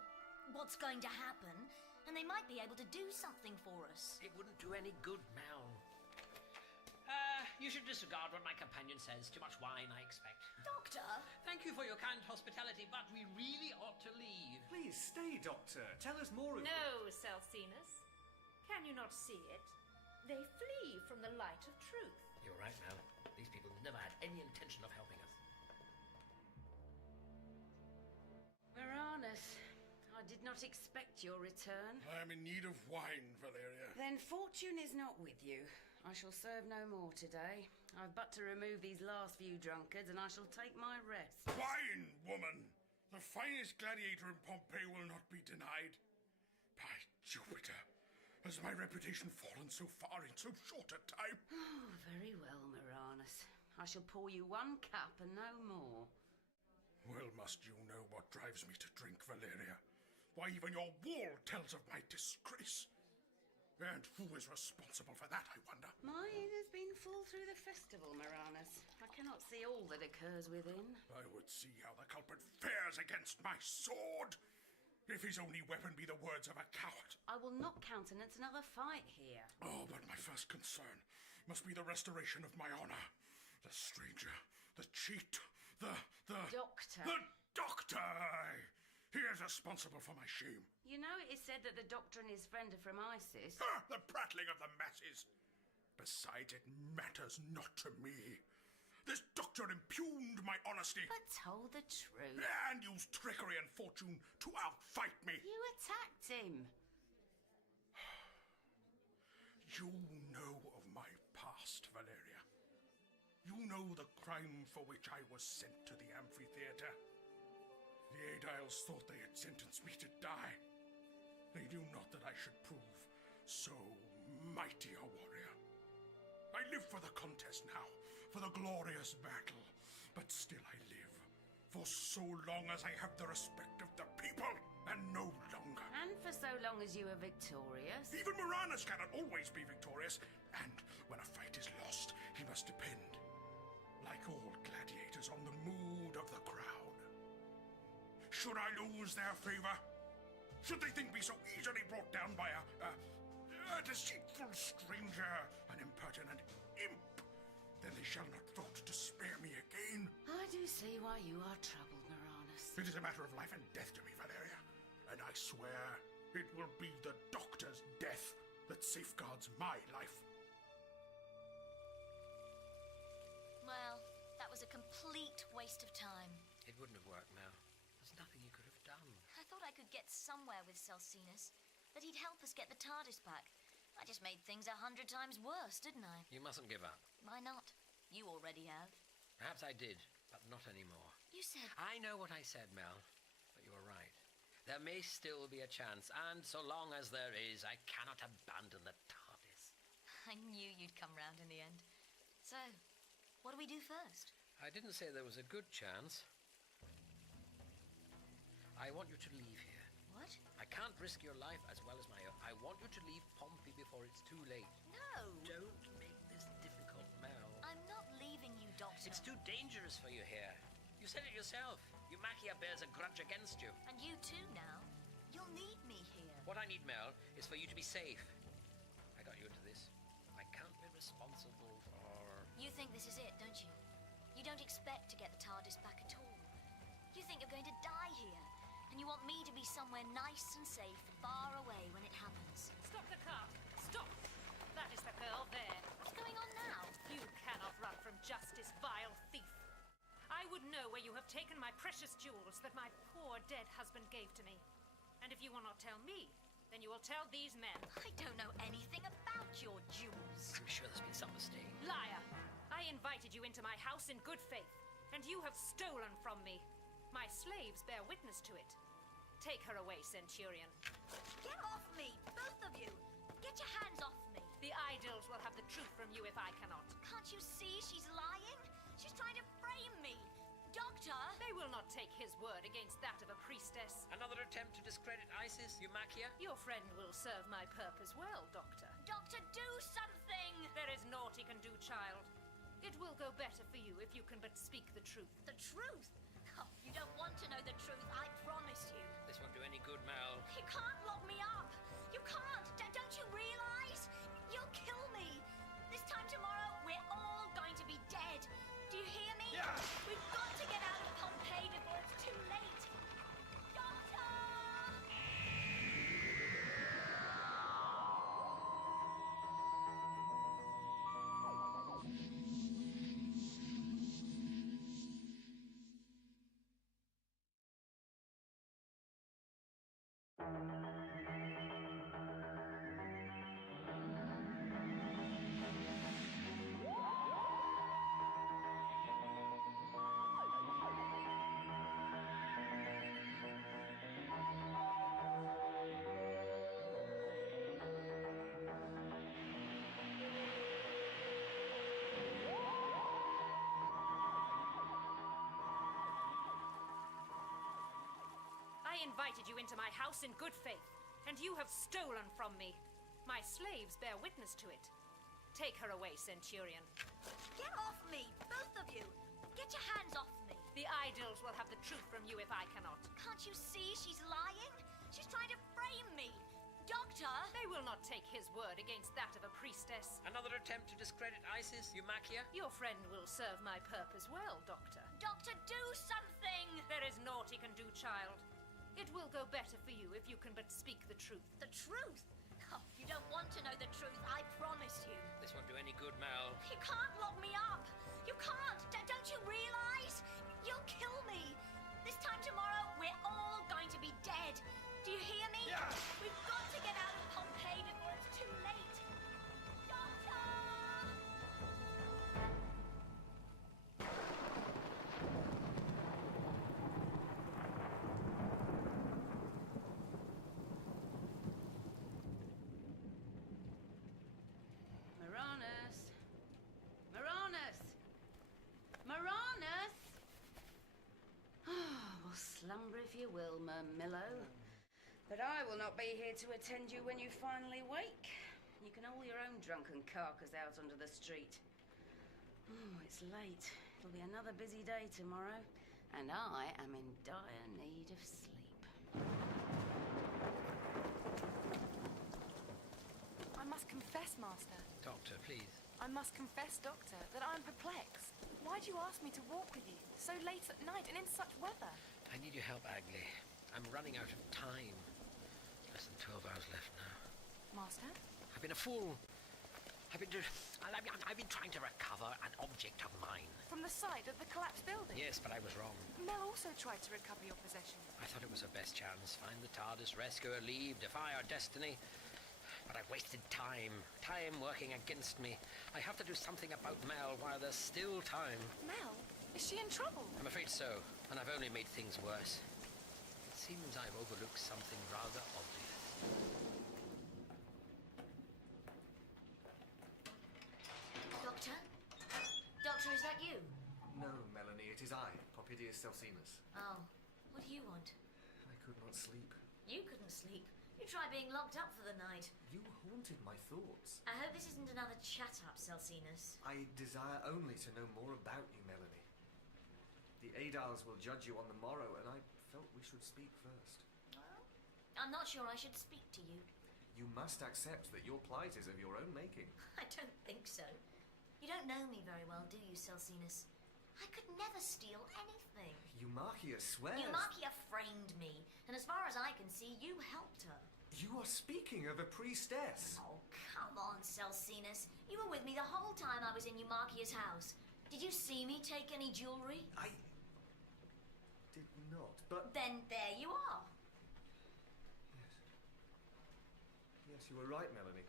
what's going to happen, and they might be able to do something for us. It wouldn't do any good, Mel. You should disregard what my companion says. Too much wine, I expect. Doctor! Thank you for your kind hospitality, but we really ought to leave. Please stay, Doctor. Tell us more of No, Salcinus. Can you not see it? They flee from the light of truth. You're right, Mel. These people never had any intention of helping us. Varanus, I did not expect your return. I am in need of wine, Valeria. Then fortune is not with you. I shall serve no more today. I've but to remove these last few drunkards, and I shall take my rest. Wine, woman! The finest gladiator in Pompeii will not be denied. By Jupiter, has my reputation fallen so far in so short a time? Oh, very well, Varanus. I shall pour you one cup and no more. Well, must you know what drives me to drink, Valeria? Why, even your wall tells of my disgrace. And who is responsible for that, I wonder? Mine has been full through the festival, Varanus. I cannot see all that occurs within. I would see how the culprit fares against my sword, if his only weapon be the words of a coward. I will not countenance another fight here. Oh, but my first concern must be the restoration of my honor. The stranger, the cheat, the... Doctor. The doctor! He is responsible for my shame. You know it is said that the doctor and his friend are from Isis. Ah, the prattling of the masses! Besides, it matters not to me. This doctor impugned my honesty. But told the truth. And used trickery and fortune to outfight me. You attacked him. You know of my past, Valeria. You know the crime for which I was sent to the amphitheater. The Aediles thought they had sentenced me to die. They knew not that I should prove so mighty a warrior. I live for the contest now, for the glorious battle. But still I live, for so long as I have the respect of the people, and no longer. And for so long as you are victorious. Even Varanus cannot always be victorious, and when a fight is lost, he must depend, like all gladiators, on the mood of the crowd. Should I lose their favor? Should they think me so easily brought down by a deceitful stranger, an impertinent imp, then they shall not thought to spare me again. I do see why you are troubled, Varanus. It is a matter of life and death to me, Valeria, and I swear it will be the doctor's death that safeguards my life. Well, that was a complete waste of time. It wouldn't have worked, Mel. There's nothing you could have done. I thought I could get somewhere with Salcinus, that he'd help us get the TARDIS back. I just made things 100 times worse, didn't I? You mustn't give up. Why not? You already have. Perhaps I did, but not anymore. You said... I know what I said, Mel, but you were right. There may still be a chance, and so long as there is, I cannot abandon the TARDIS. I knew you'd come round in the end. So, what do we do first? I didn't say there was a good chance. I want you to leave here. What? I can't risk your life as well as my own. I want you to leave Pompey before it's too late. No! Don't make this difficult, Mel. I'm not leaving you, Doctor. It's too dangerous for you here. You said it yourself. Eumakia bears a grudge against you. And you too now. You'll need me here. What I need, Mel, is for you to be safe. I got you into this. I can't be responsible for... You think this is it, don't you? You don't expect to get the TARDIS back at all. You think you're going to die here. And you want me to be somewhere nice and safe, far away when it happens. Stop the cart! Stop! That is the girl there. What's going on now? You cannot run from justice, vile thief. I would know where you have taken my precious jewels that my poor dead husband gave to me. And if you will not tell me, then you will tell these men. I don't know anything about your jewels. I'm sure there's been some mistake. Liar! I invited you into my house in good faith, and you have stolen from me. My slaves bear witness to it. Take her away, Centurion. Get off me, both of you! Get your hands off me! The Idols will have the truth from you if I cannot. Can't you see she's lying? She's trying to frame me! Doctor! They will not take his word against that of a priestess. Another attempt to discredit Isis, Eumakia? Your friend will serve my purpose well, Doctor. Doctor, do something! There is naught he can do, child. It will go better for you if you can but speak the truth. The truth? Oh, you don't want to know the truth, I promise you. This won't do any good, Mel. You can't lock me up! You can't! Don't you realize? You'll kill me! This time tomorrow, we're all going to be dead. Do you hear me? Yeah. We've got to get out of Pompeii before it's too late. Doctor! I invited you into my house in good faith, and you have stolen from me. My slaves bear witness to it. Take her away, Centurion. Get off me, both of you! Get your hands off me! The Idols will have the truth from you if I cannot. Can't you see she's lying? She's trying to frame me! Doctor! They will not take his word against that of a priestess. Another attempt to discredit Isis, Eumakia? Your friend will serve my purpose well, Doctor. Doctor, do something! There is naught he can do, child. It will go better for you if you can but speak the truth. The truth? Oh, you don't want to know the truth, I promise you. This won't do any good, Mel. You can't lock me up! You can't! Don't you realize? You'll kill me! This time tomorrow, we're all going to be dead. Do you hear me? Yeah. We've got to get out of Pompeii before it's too late. Doctor! Maronus! Maronus! Maronus! Well, slumber if you will, Mermillo. But I will not be here to attend you when you finally wake. You can haul your own drunken carcass out onto the street. Oh, it's late. It'll be another busy day tomorrow, and I am in dire need of sleep. I must confess, Master. Doctor, please. I must confess, Doctor, that I'm perplexed. Why do you ask me to walk with you so late at night and in such weather? I need your help, Agley. I'm running out of time. Less than 12 hours left now. Master? I've been a fool. I've been trying to recover an object of mine. From the side of the collapsed building? Yes, but I was wrong. Mel also tried to recover your possessions. I thought it was her best chance. Find the TARDIS, rescue her, leave, defy our destiny. But I've wasted time. Time working against me. I have to do something about Mel while there's still time. Mel? Is she in trouble? I'm afraid so, and I've only made things worse. It seems I've overlooked something rather obvious. Doctor? Doctor, is that you? No, Melanie, it is I, Poppidius Celsinus. Oh, what do you want? I could not sleep. You couldn't sleep. You try being locked up for the night. You haunted my thoughts. I hope this isn't another chat-up, Celsinus. I desire only to know more about you, Melanie. The Aediles will judge you on the morrow, and I felt we should speak first. Well, I'm not sure I should speak to you. You must accept that your plight is of your own making. I don't think so. You don't know me very well, do you, Celsinus? I could never steal anything. Eumachia swears... Eumachia framed me, and as far as I can see, you helped her. You are speaking of a priestess. Oh, come on, Celsinus. You were with me the whole time I was in Eumachia's house. Did you see me take any jewelry? I did not, but... Then there you are. Yes, you were right, Melanie.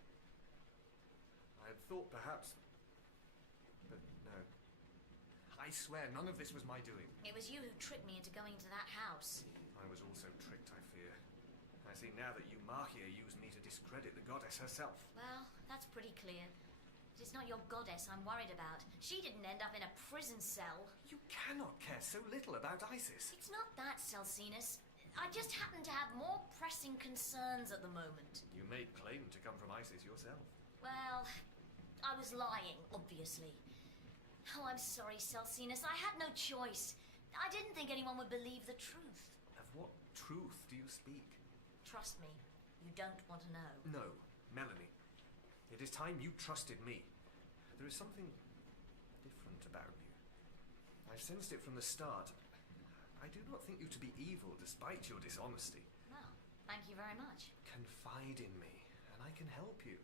I had thought perhaps... But no. I swear none of this was my doing. It was you who tricked me into going to that house. I was also tricked, I fear. I see now that Eumachia used me to discredit the goddess herself. Well, that's pretty clear. But it's not your goddess I'm worried about. She didn't end up in a prison cell. You cannot care so little about Isis. It's not that, Celsinus. I just happen to have more pressing concerns at the moment. You made claim to come from Isis yourself. Well, I was lying, obviously. Oh, I'm sorry, Celsinus. I had no choice. I didn't think anyone would believe the truth. Of what truth do you speak? Trust me, you don't want to know. No, Melanie. It is time you trusted me. There is something different about you. I've sensed it from the start. I do not think you to be evil despite your dishonesty. Well, thank you very much. Confide in me, and I can help you.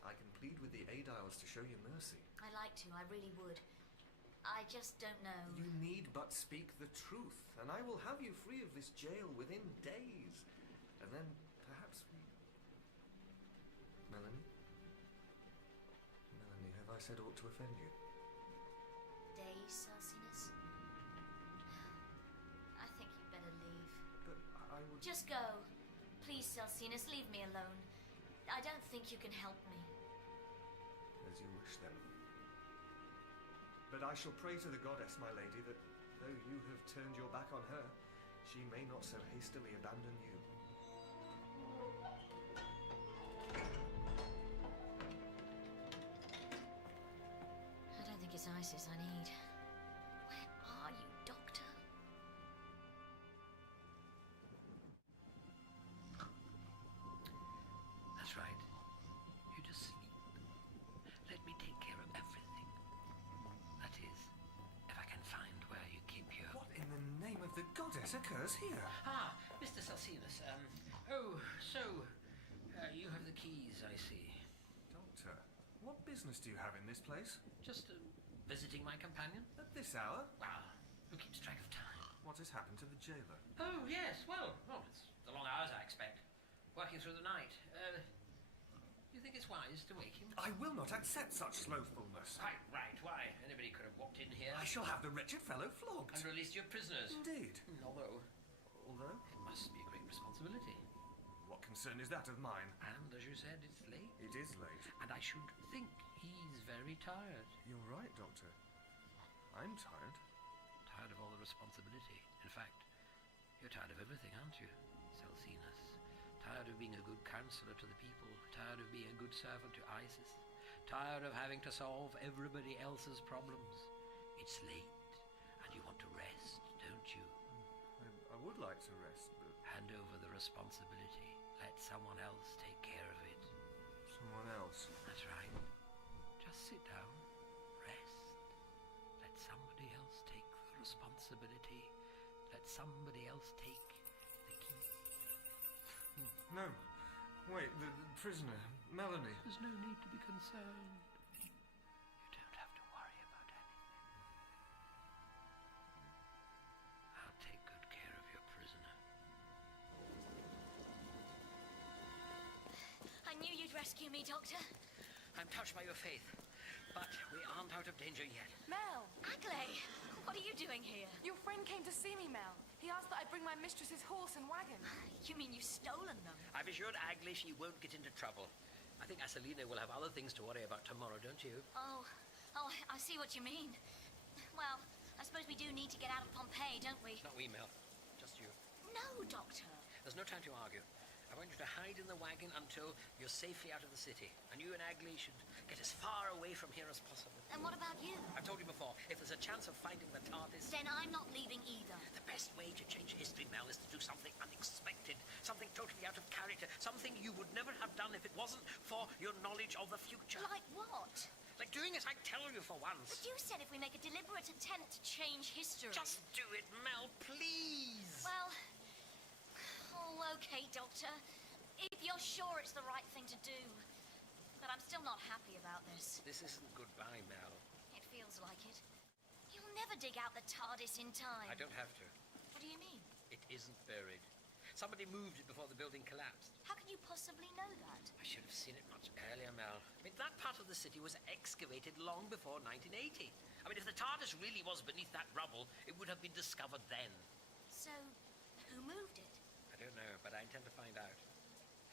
I can plead with the Aediles to show you mercy. I'd like to, I really would. I just don't know. You need but speak the truth, and I will have you free of this jail within days. And then perhaps we... Melanie? Melanie, have I said aught to offend you? Days, Celsinus? I think you'd better leave. But I would... Just go. Please, Celsinus, leave me alone. I don't think you can help me. As you wish, then. But I shall pray to the goddess, my lady, that though you have turned your back on her, she may not so hastily abandon you. I don't think it's Isis I need. Where are you, Doctor? That's right. You just sleep. Let me take care of everything. That is, if I can find where you keep your... What in the name of the goddess occurs here? Ah, Mr. Celsinus, you have the keys, I see. Doctor, what business do you have in this place? Just visiting my companion. At this hour? Well, who keeps track of time? What has happened to the jailer? Oh, yes, well, it's the long hours, I expect. Working through the night. You think it's wise to wake him? I will not accept such slothfulness. Right. Why? Anybody could have walked in here. I shall have the wretched fellow flogged. And released your prisoners. Indeed. Although? It must be a great responsibility. What concern is that of mine? And, as you said, it's late. It is late. And I should think he's very tired. You're right, Doctor. I'm tired. Tired of all the responsibility. In fact, you're tired of everything, aren't you, Celsinus? Tired of being a good counselor to the people. Tired of being a good servant to Isis. Tired of having to solve everybody else's problems. It's late, and you want to rest, don't you? I would like to rest, but... Hand over the responsibility. Let someone else take care of it. Someone else? That's right. Just sit down, rest. Let somebody else take the responsibility. Let somebody else take the key. No. Wait, the prisoner, Melanie. There's no need to be concerned. You don't have to worry about anything. I'll take good care of your prisoner. I knew you'd rescue me, Doctor. I'm touched by your faith, but we aren't out of danger yet. Mel! Agley, what are you doing here? Your friend came to see me, Mel. He asked that I bring my mistress's horse and wagon. You mean you've stolen them? I've assured Agley she won't get into trouble. I think Asalina will have other things to worry about tomorrow, don't you? Oh, I see what you mean. Well, I suppose we do need to get out of Pompeii, don't we? Not we, Mel. Just you. No, Doctor. There's no time to argue. I want you to hide in the wagon until you're safely out of the city. And you and Agley should get as far away from here as possible. And what about you? I've told you before, if there's a chance of finding the TARDIS... Then I'm not leaving either. The best way to change history, Mel, is to do something unexpected. Something totally out of character. Something you would never have done if it wasn't for your knowledge of the future. Like what? Like doing as I tell you for once. But you said if we make a deliberate attempt to change history... Just do it, Mel, please! Well... Oh, okay, Doctor. If you're sure it's the right thing to do. But I'm still not happy about this. This isn't goodbye, Mel. It feels like it. You'll never dig out the TARDIS in time. I don't have to. What do you mean? It isn't buried. Somebody moved it before the building collapsed. How can you possibly know that? I should have seen it much earlier, Mel. I mean, that part of the city was excavated long before 1980. I mean, if the TARDIS really was beneath that rubble, it would have been discovered then. So, who moved it? I don't know, but I intend to find out.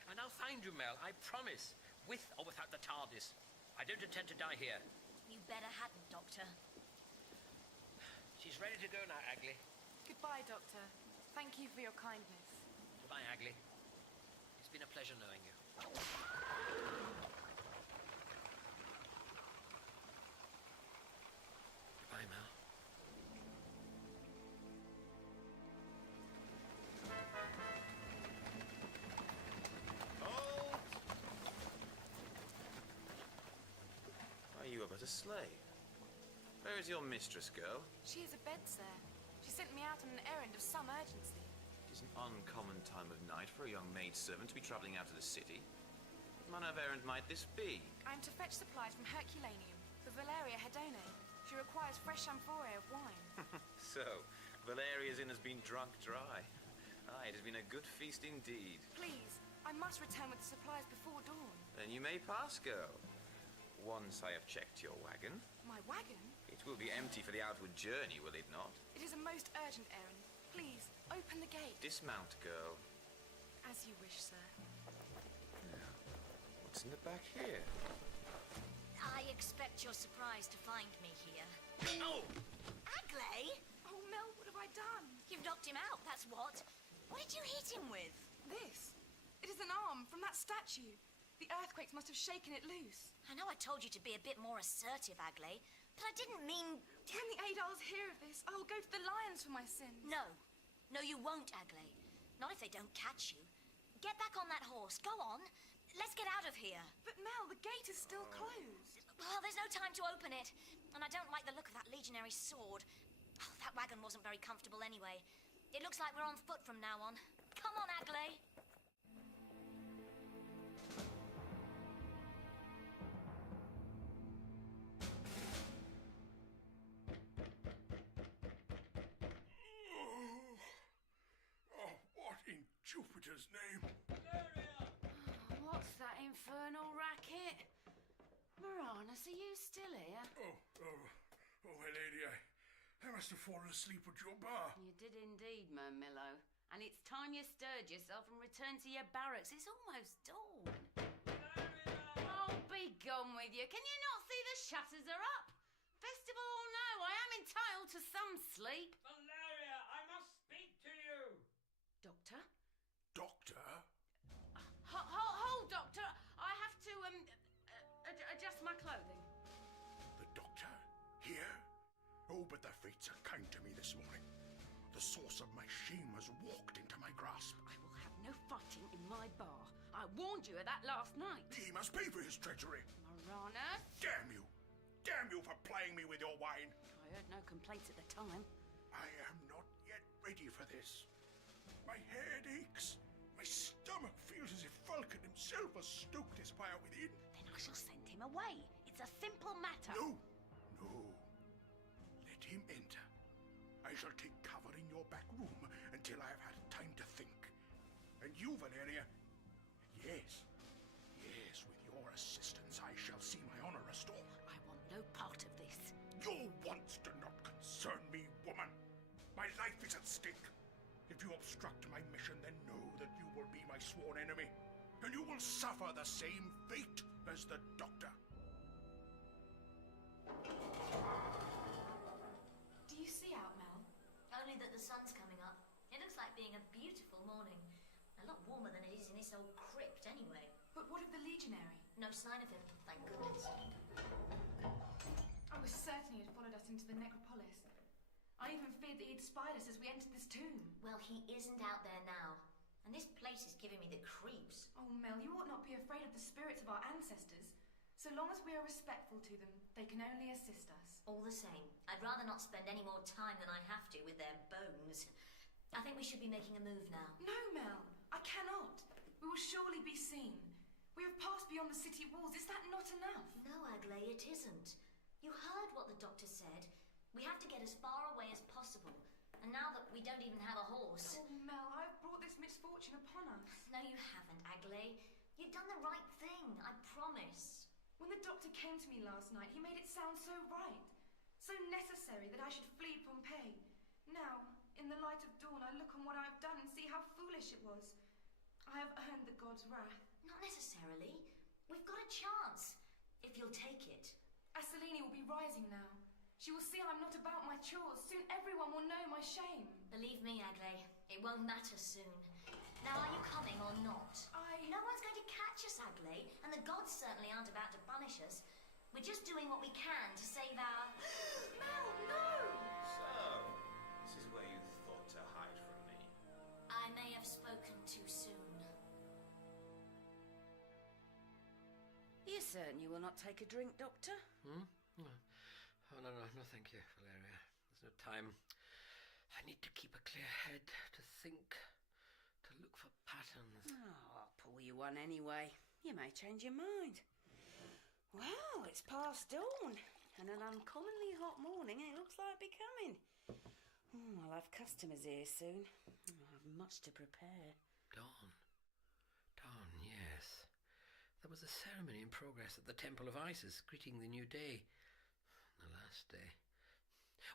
And I'll find you, Mel, I promise. With or without the TARDIS. I don't intend to die here. You better hadn't, Doctor. She's ready to go now, Agley. Goodbye, Doctor. Thank you for your kindness. Goodbye, Agley. It's been a pleasure knowing you. Goodbye, Mel. You are but a slave. Where is your mistress, girl? She is abed, sir. She sent me out on an errand of some urgency. It is an uncommon time of night for a young maidservant to be travelling out of the city. What manner of errand might this be? I am to fetch supplies from Herculaneum for Valeria Hedone. She requires fresh amphorae of wine. So, Valeria's inn has been drunk dry. Aye, it has been a good feast indeed. Please, I must return with the supplies before dawn. Then you may pass, girl. Once I have checked your wagon. My wagon? It will be empty for the outward journey, will it not? It is a most urgent errand. Please, open the gate. Dismount, girl. As you wish, sir. Now, what's in the back here? I expect you're surprised to find me here. No! Agley! Oh, Mel, what have I done? You've knocked him out, that's what. What did you hit him with? This. It is an arm from that statue. The earthquakes must have shaken it loose. I know I told you to be a bit more assertive, Agley, but I didn't mean... When the Adals hear of this, I will go to the lions for my sins. No. No, you won't, Agley. Not if they don't catch you. Get back on that horse. Go on. Let's get out of here. But, Mel, the gate is still closed. Well, there's no time to open it. And I don't like the look of that legionary sword. Oh, that wagon wasn't very comfortable anyway. It looks like we're on foot from now on. Come on, Agley. Jupiter's name. What's that infernal racket? Moranis, are you still here? Oh, my lady, I must have fallen asleep at your bar. You did indeed, Mermillo. And it's time you stirred yourself and returned to your barracks. It's almost dawn. Oh, be gone with you. Can you not see the shutters are up? Festival or no, I am entitled to some sleep. Valeria, I must speak to you. Doctor? Doctor? Hold, Doctor. I have to, adjust my clothing. The doctor? Here? Oh, but the fates are kind to me this morning. The source of my shame has walked into my grasp. I will have no fighting in my bar. I warned you of that last night. He must pay for his treachery. Moranis? Damn you! Damn you for playing me with your wine! I heard no complaints at the time. I am not yet ready for this. My head aches. My stomach feels as if Vulcan himself has stoked his fire within. Then I shall send him away. It's a simple matter. No. Let him enter. I shall take cover in your back room until I have had time to think. And you, Valeria, yes, is at stake. If you obstruct my mission, then know that you will be my sworn enemy, and you will suffer the same fate as the Doctor. Do you see out, Mel? Only that the sun's coming up. It looks like being a beautiful morning. A lot warmer than it is in this old crypt, anyway. But what of the legionary? No sign of him, thank goodness. I was certain he had followed us into the necropolis. I even feared that he had spied us as we entered this tomb. Well, he isn't out there now. And this place is giving me the creeps. Oh, Mel, you ought not be afraid of the spirits of our ancestors. So long as we are respectful to them, they can only assist us. All the same, I'd rather not spend any more time than I have to with their bones. I think we should be making a move now. No, Mel, I cannot. We will surely be seen. We have passed beyond the city walls. Is that not enough? No, Agley, it isn't. You heard what the doctor said. We have to get as far away as possible. And now that we don't even have a horse... Oh, Mel, I've brought this misfortune upon us. No, you haven't, Agley. You've done the right thing, I promise. When the doctor came to me last night, he made it sound so right. So necessary that I should flee Pompeii. Now, in the light of dawn, I look on what I have done and see how foolish it was. I have earned the god's wrath. Not necessarily. We've got a chance, if you'll take it. Asselini will be rising now. She will see I'm not about my chores. Soon everyone will know my shame. Believe me, Agley, it won't matter soon. Now, are you coming or not? No one's going to catch us, Agley, and the gods certainly aren't about to punish us. We're just doing what we can to save our... Mel, no! So, this is where you thought to hide from me. I may have spoken too soon. You're certain you will not take a drink, Doctor? Oh, no, thank you, Valeria. There's no time. I need to keep a clear head, to think, to look for patterns. Oh, I'll pour you one anyway. You may change your mind. Well, it's past dawn, and an uncommonly hot morning, and it looks like becoming. I'll have customers here soon. I have much to prepare. Dawn, yes. There was a ceremony in progress at the Temple of Isis, greeting the new day. The last day.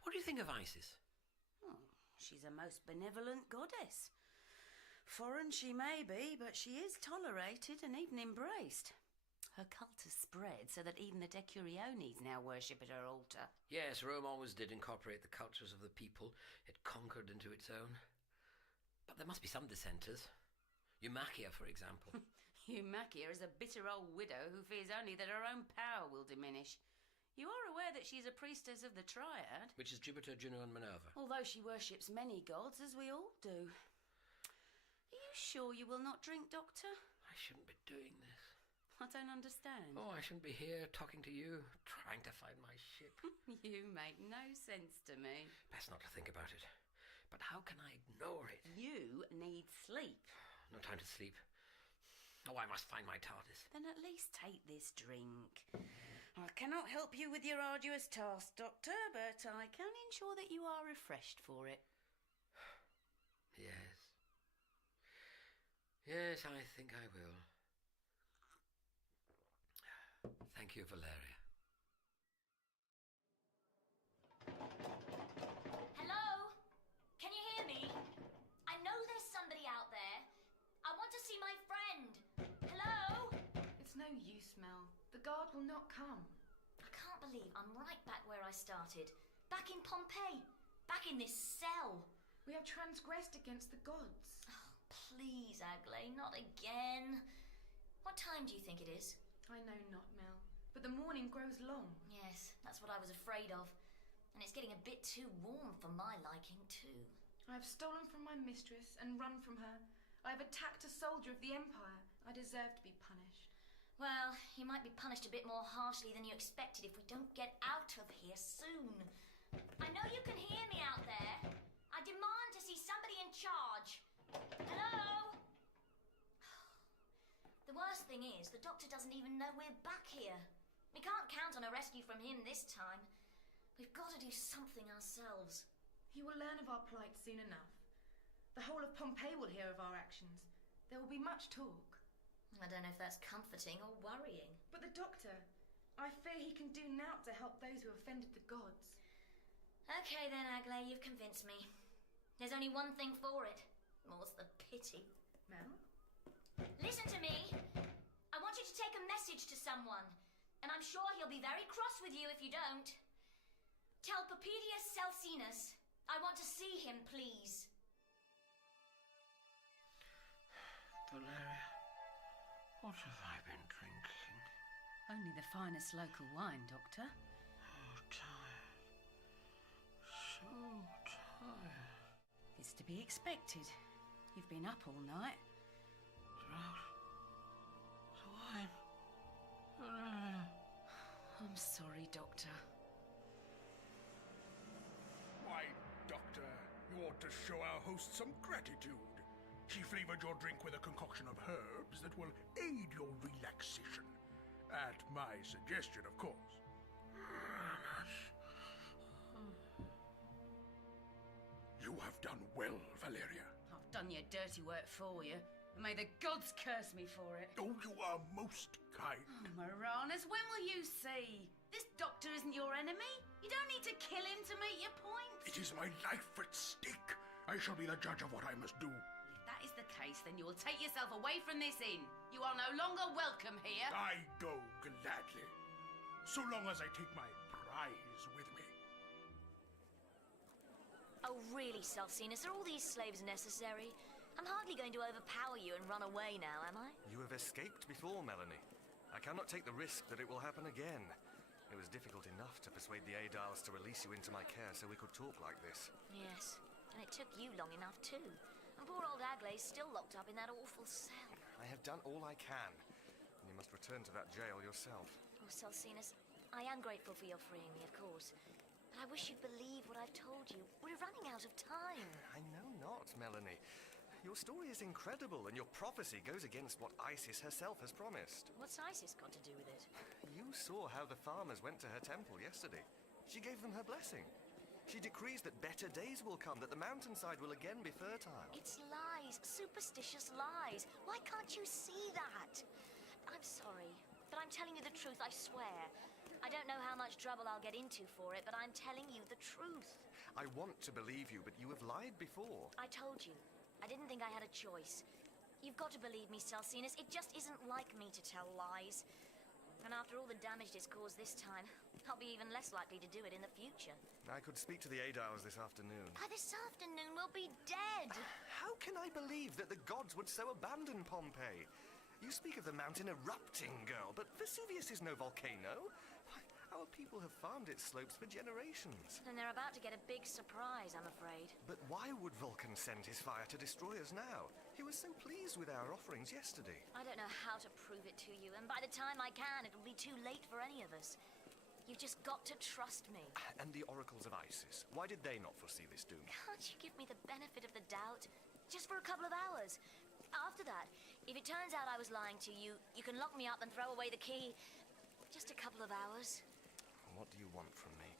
What do you think of Isis? Oh, she's a most benevolent goddess. Foreign she may be, but she is tolerated and even embraced. Her cult has spread so that even the Decuriones now worship at her altar. Yes, Rome always did incorporate the cultures of the people it conquered into its own. But there must be some dissenters. Eumachia, for example. Eumachia is a bitter old widow who fears only that her own power will diminish. You are aware that she's a priestess of the Triad? Which is Jupiter, Juno and Minerva. Although she worships many gods, as we all do. Are you sure you will not drink, Doctor? I shouldn't be doing this. I don't understand. Oh, I shouldn't be here talking to you, trying to find my ship. You make no sense to me. Best not to think about it. But how can I ignore it? You need sleep. No time to sleep. Oh, I must find my TARDIS. Then at least take this drink. I cannot help you with your arduous task, Doctor, but I can ensure that you are refreshed for it. Yes. Yes, I think I will. Thank you, Valeria. Hello? Can you hear me? I know there's somebody out there. I want to see my friend. Hello? It's no use, Mel. The guard will not come. I can't believe I'm right back where I started. Back in Pompeii. Back in this cell. We have transgressed against the gods. Oh, please, Agley, not again. What time do you think it is? I know not, Mel. But the morning grows long. Yes, that's what I was afraid of. And it's getting a bit too warm for my liking, too. I have stolen from my mistress and run from her. I have attacked a soldier of the Empire. I deserve to be punished. Well, you might be punished a bit more harshly than you expected if we don't get out of here soon. I know you can hear me out there. I demand to see somebody in charge. Hello? The worst thing is, the doctor doesn't even know we're back here. We can't count on a rescue from him this time. We've got to do something ourselves. He will learn of our plight soon enough. The whole of Pompeii will hear of our actions. There will be much talk. I don't know if that's comforting or worrying. But the doctor, I fear he can do naught to help those who offended the gods. Okay then, Agley, you've convinced me. There's only one thing for it. More's the pity. Mel? Listen to me! I want you to take a message to someone, and I'm sure he'll be very cross with you if you don't. Tell Papedius Celsinus I want to see him, please. Valeria, what have I been drinking? Only the finest local wine, Doctor. Oh, tired. So tired. It's to be expected. You've been up all night. Drought. The wine. I'm sorry, Doctor. Why, Doctor, you ought to show our host some gratitude. She flavored your drink with a concoction of herbs that will aid your relaxation. At my suggestion, of course. You have done well, Valeria. I've done your dirty work for you, and may the gods curse me for it. Oh, you are most kind. Oh, Moranas, when will you see? This doctor isn't your enemy. You don't need to kill him to make your point. It is my life at stake. I shall be the judge of what I must do. If that is the case, then you will take yourself away from this inn. You are no longer welcome here. I go gladly, so long as I take my prize with me. Oh, really, Celsinus? Are all these slaves necessary? I'm hardly going to overpower you and run away now, am I? You have escaped before, Melanie. I cannot take the risk that it will happen again. It was difficult enough to persuade the Adals to release you into my care so we could talk like this. Yes, and it took you long enough too. And poor old Aglae's still locked up in that awful cell. I have done all I can. You must return to that jail yourself. Oh, Celsinus, I am grateful for your freeing me, of course. But I wish you'd believe what I've told you. We're running out of time. I know not, Melanie. Your story is incredible, and your prophecy goes against what Isis herself has promised. What's Isis got to do with it? You saw how the farmers went to her temple yesterday. She gave them her blessing. She decrees that better days will come, that the mountainside will again be fertile. It's lies, superstitious lies. Why can't you see that? I'm sorry, but I'm telling you the truth, I swear. I don't know how much trouble I'll get into for it, but I'm telling you the truth. I want to believe you, but you have lied before. I told you. I didn't think I had a choice. You've got to believe me, Celsinus. It just isn't like me to tell lies. And after all the damage it's caused this time, I'll be even less likely to do it in the future. I could speak to the Adals this afternoon. By this afternoon, we'll be dead. How can I believe that the gods would so abandon Pompeii? You speak of the mountain erupting, girl, but Vesuvius is no volcano. Our people have farmed its slopes for generations. And they're about to get a big surprise, I'm afraid. But why would Vulcan send his fire to destroy us now? He was so pleased with our offerings yesterday. I don't know how to prove it to you, and by the time I can, it'll be too late for any of us. You've just got to trust me. And the oracles of Isis, why did they not foresee this doom? Can't you give me the benefit of the doubt? Just for a couple of hours. After that, if it turns out I was lying to you, you can lock me up and throw away the key. Just a couple of hours. What do you want from me?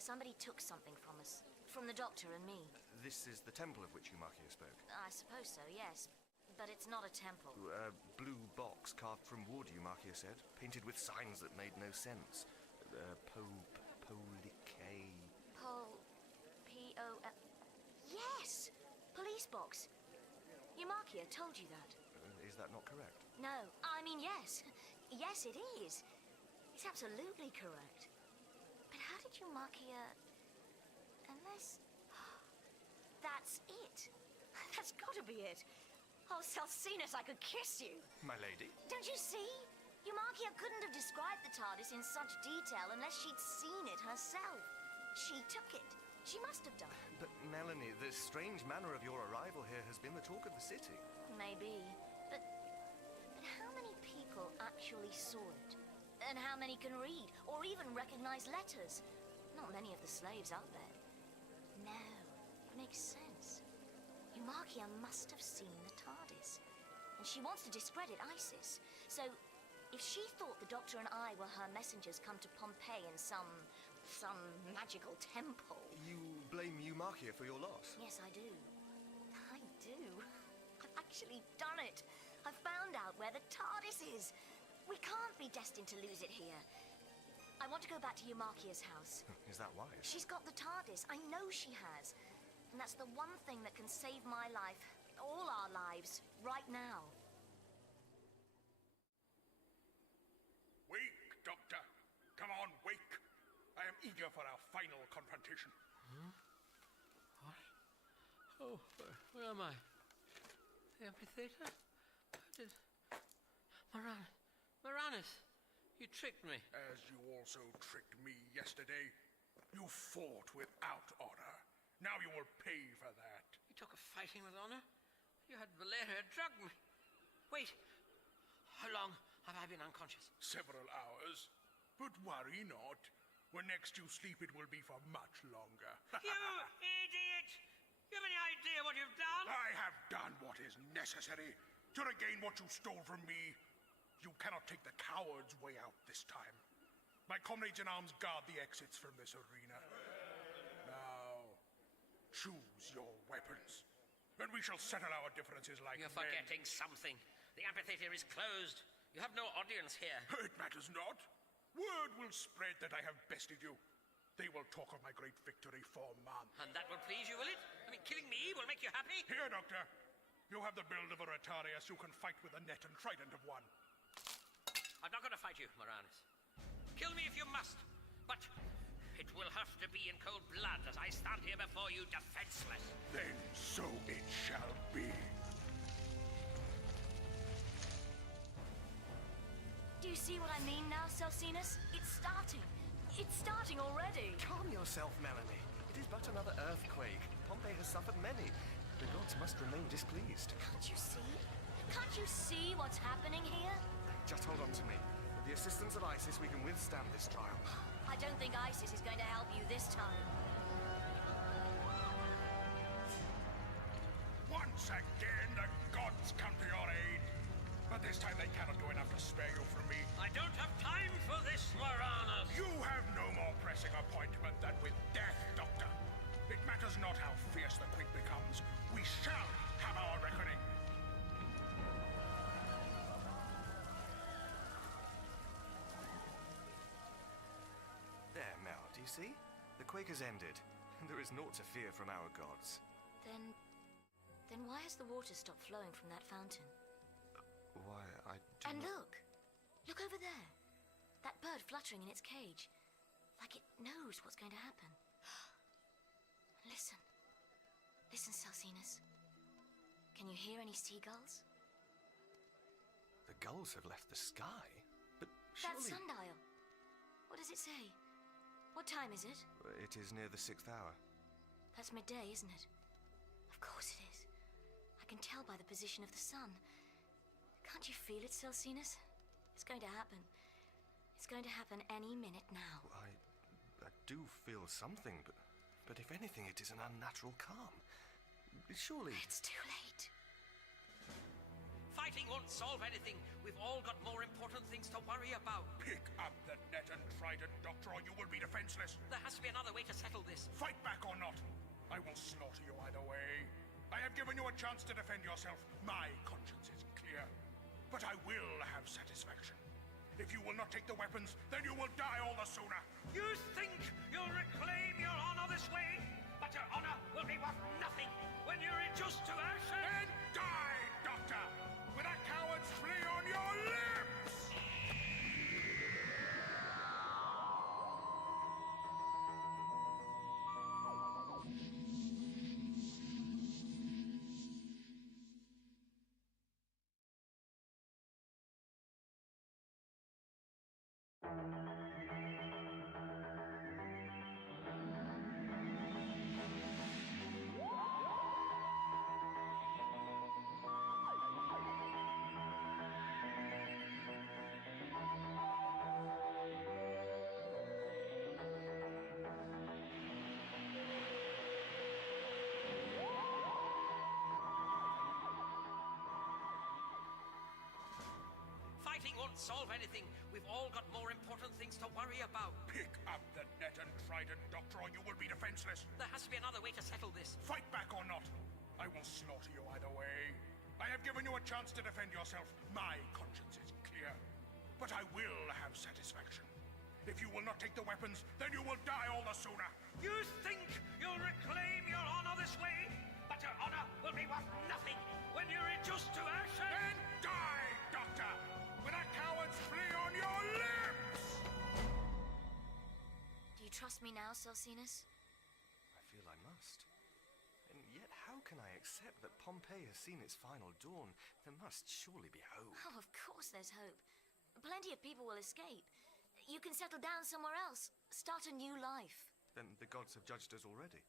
Somebody took something from us. From the doctor and me. This is the temple of which Eumarchia spoke. I suppose so, yes. But it's not a temple. A blue box carved from wood, Eumarchia said. Painted with signs that made no sense. Polike... P-O-L... Yes! Police box. Eumarchia told you that. Is that not correct? No, I mean yes. Yes, it is. It's absolutely correct. But how did Eumarchia... Unless... That's it. That's got to be it. Oh, Celsinus, I could kiss you. My lady? Don't you see? Eumarchia couldn't have described the TARDIS in such detail unless she'd seen it herself. She took it. She must have done. But, Melanie, the strange manner of your arrival here has been the talk of the city. Maybe. But how many people actually saw it? And how many can read, or even recognize letters? Not many of the slaves out there. No, it makes sense. Eumarchia must have seen the TARDIS. And she wants to discredit Isis. So, if she thought the Doctor and I were her messengers come to Pompeii in some magical temple... You blame Eumarchia for your loss? Yes, I do. I do. I've actually done it. I've found out where the TARDIS is. We can't be destined to lose it here. I want to go back to Eumarchia's house. Is that wise? She's got the TARDIS. I know she has. And that's the one thing that can save my life, all our lives, right now. Wake, Doctor. Come on, wake. I am eager for our final confrontation. Huh? What? Oh, where am I? The amphitheater? Moranus, you tricked me. As you also tricked me yesterday. You fought without honor. Now you will pay for that. You talk of fighting with honor? You had Valeria drug me. Wait, how long have I been unconscious? Several hours. But worry not. When next you sleep, it will be for much longer. You idiot! You have any idea what you've done? I have done what is necessary to regain what you stole from me. You cannot take the coward's way out this time. My comrades in arms guard the exits from this arena. Now, choose your weapons, and we shall settle our differences like You're men. forgetting something. The amphitheater is closed. You have no audience here. It matters not. Word will spread that I have bested you. They will talk of my great victory for months. And that will please you, will it? I mean, killing me will make you happy? Here, Doctor. You have the build of a Rotarius. You can fight with the net and trident of one. I'm not going to fight you, Moranus. Kill me if you must, but it will have to be in cold blood as I stand here before you defenseless. Then so it shall be. Do you see what I mean now, Celsinus? It's starting. It's starting already. Calm yourself, Melanie. It is but another earthquake. Pompeii has suffered many. The gods must remain displeased. Can't you see? Can't you see what's happening here? Just hold on to me. With the assistance of Isis, we can withstand this trial. I don't think Isis is going to help you this time. Once again, the gods come to your aid. But this time they cannot do enough to spare you from me. I don't have time for this, Moranus. You have no more pressing appointment than with death, Doctor. It matters not how fierce the quick becomes. We shall have our reckoning. There, Mel, do you see? The quake has ended. There is naught to fear from our gods. Then why has the water stopped flowing from that fountain? Why, I do And not... look over there. That bird fluttering in its cage. Like it knows what's going to happen. Listen. Listen, Celsinus. Can you hear any seagulls? The gulls have left the sky? But That surely... sundial. What does it say? What time is it? It is near the 6th hour. That's midday, isn't it? Of course it is. I can tell by the position of the sun. Can't you feel it, Celsinus? It's going to happen. It's going to happen any minute now. I do feel something, but if anything, it is an unnatural calm. Surely... It's too late. Fighting won't solve anything. We've all got more important things to worry about. Pick up the net and trident, Doctor, or you will be defenseless. There has to be another way to settle this. Fight back or not, I will slaughter you either way. I have given you a chance to defend yourself. My conscience is clear. But I will have satisfaction. If you will not take the weapons, then you will die all the sooner. You think you'll reclaim your honor this way? But your honor will be worth nothing when you're reduced to ashes. Then die, Doctor, with a coward's flea on your lips! Fighting won't solve anything. We've all got more important things to worry about. Pick up the net and trident, Doctor, or you will be defenseless. There has to be another way to settle this. Fight back or not, I will slaughter you either way. I have given you a chance to defend yourself. My conscience is clear. But I will have satisfaction. If you will not take the weapons, then you will die all the sooner. You think you'll reclaim your honor this way? But your honor will be worth nothing when you're reduced to ashes. Then die, Doctor, with a coward's flea on your lips! Do you trust me now, Celsinus? I feel I must. And yet how can I accept that Pompeii has seen its final dawn? There must surely be hope. Oh, of course there's hope. Plenty of people will escape. You can settle down somewhere else. Start a new life. Then the gods have judged us already.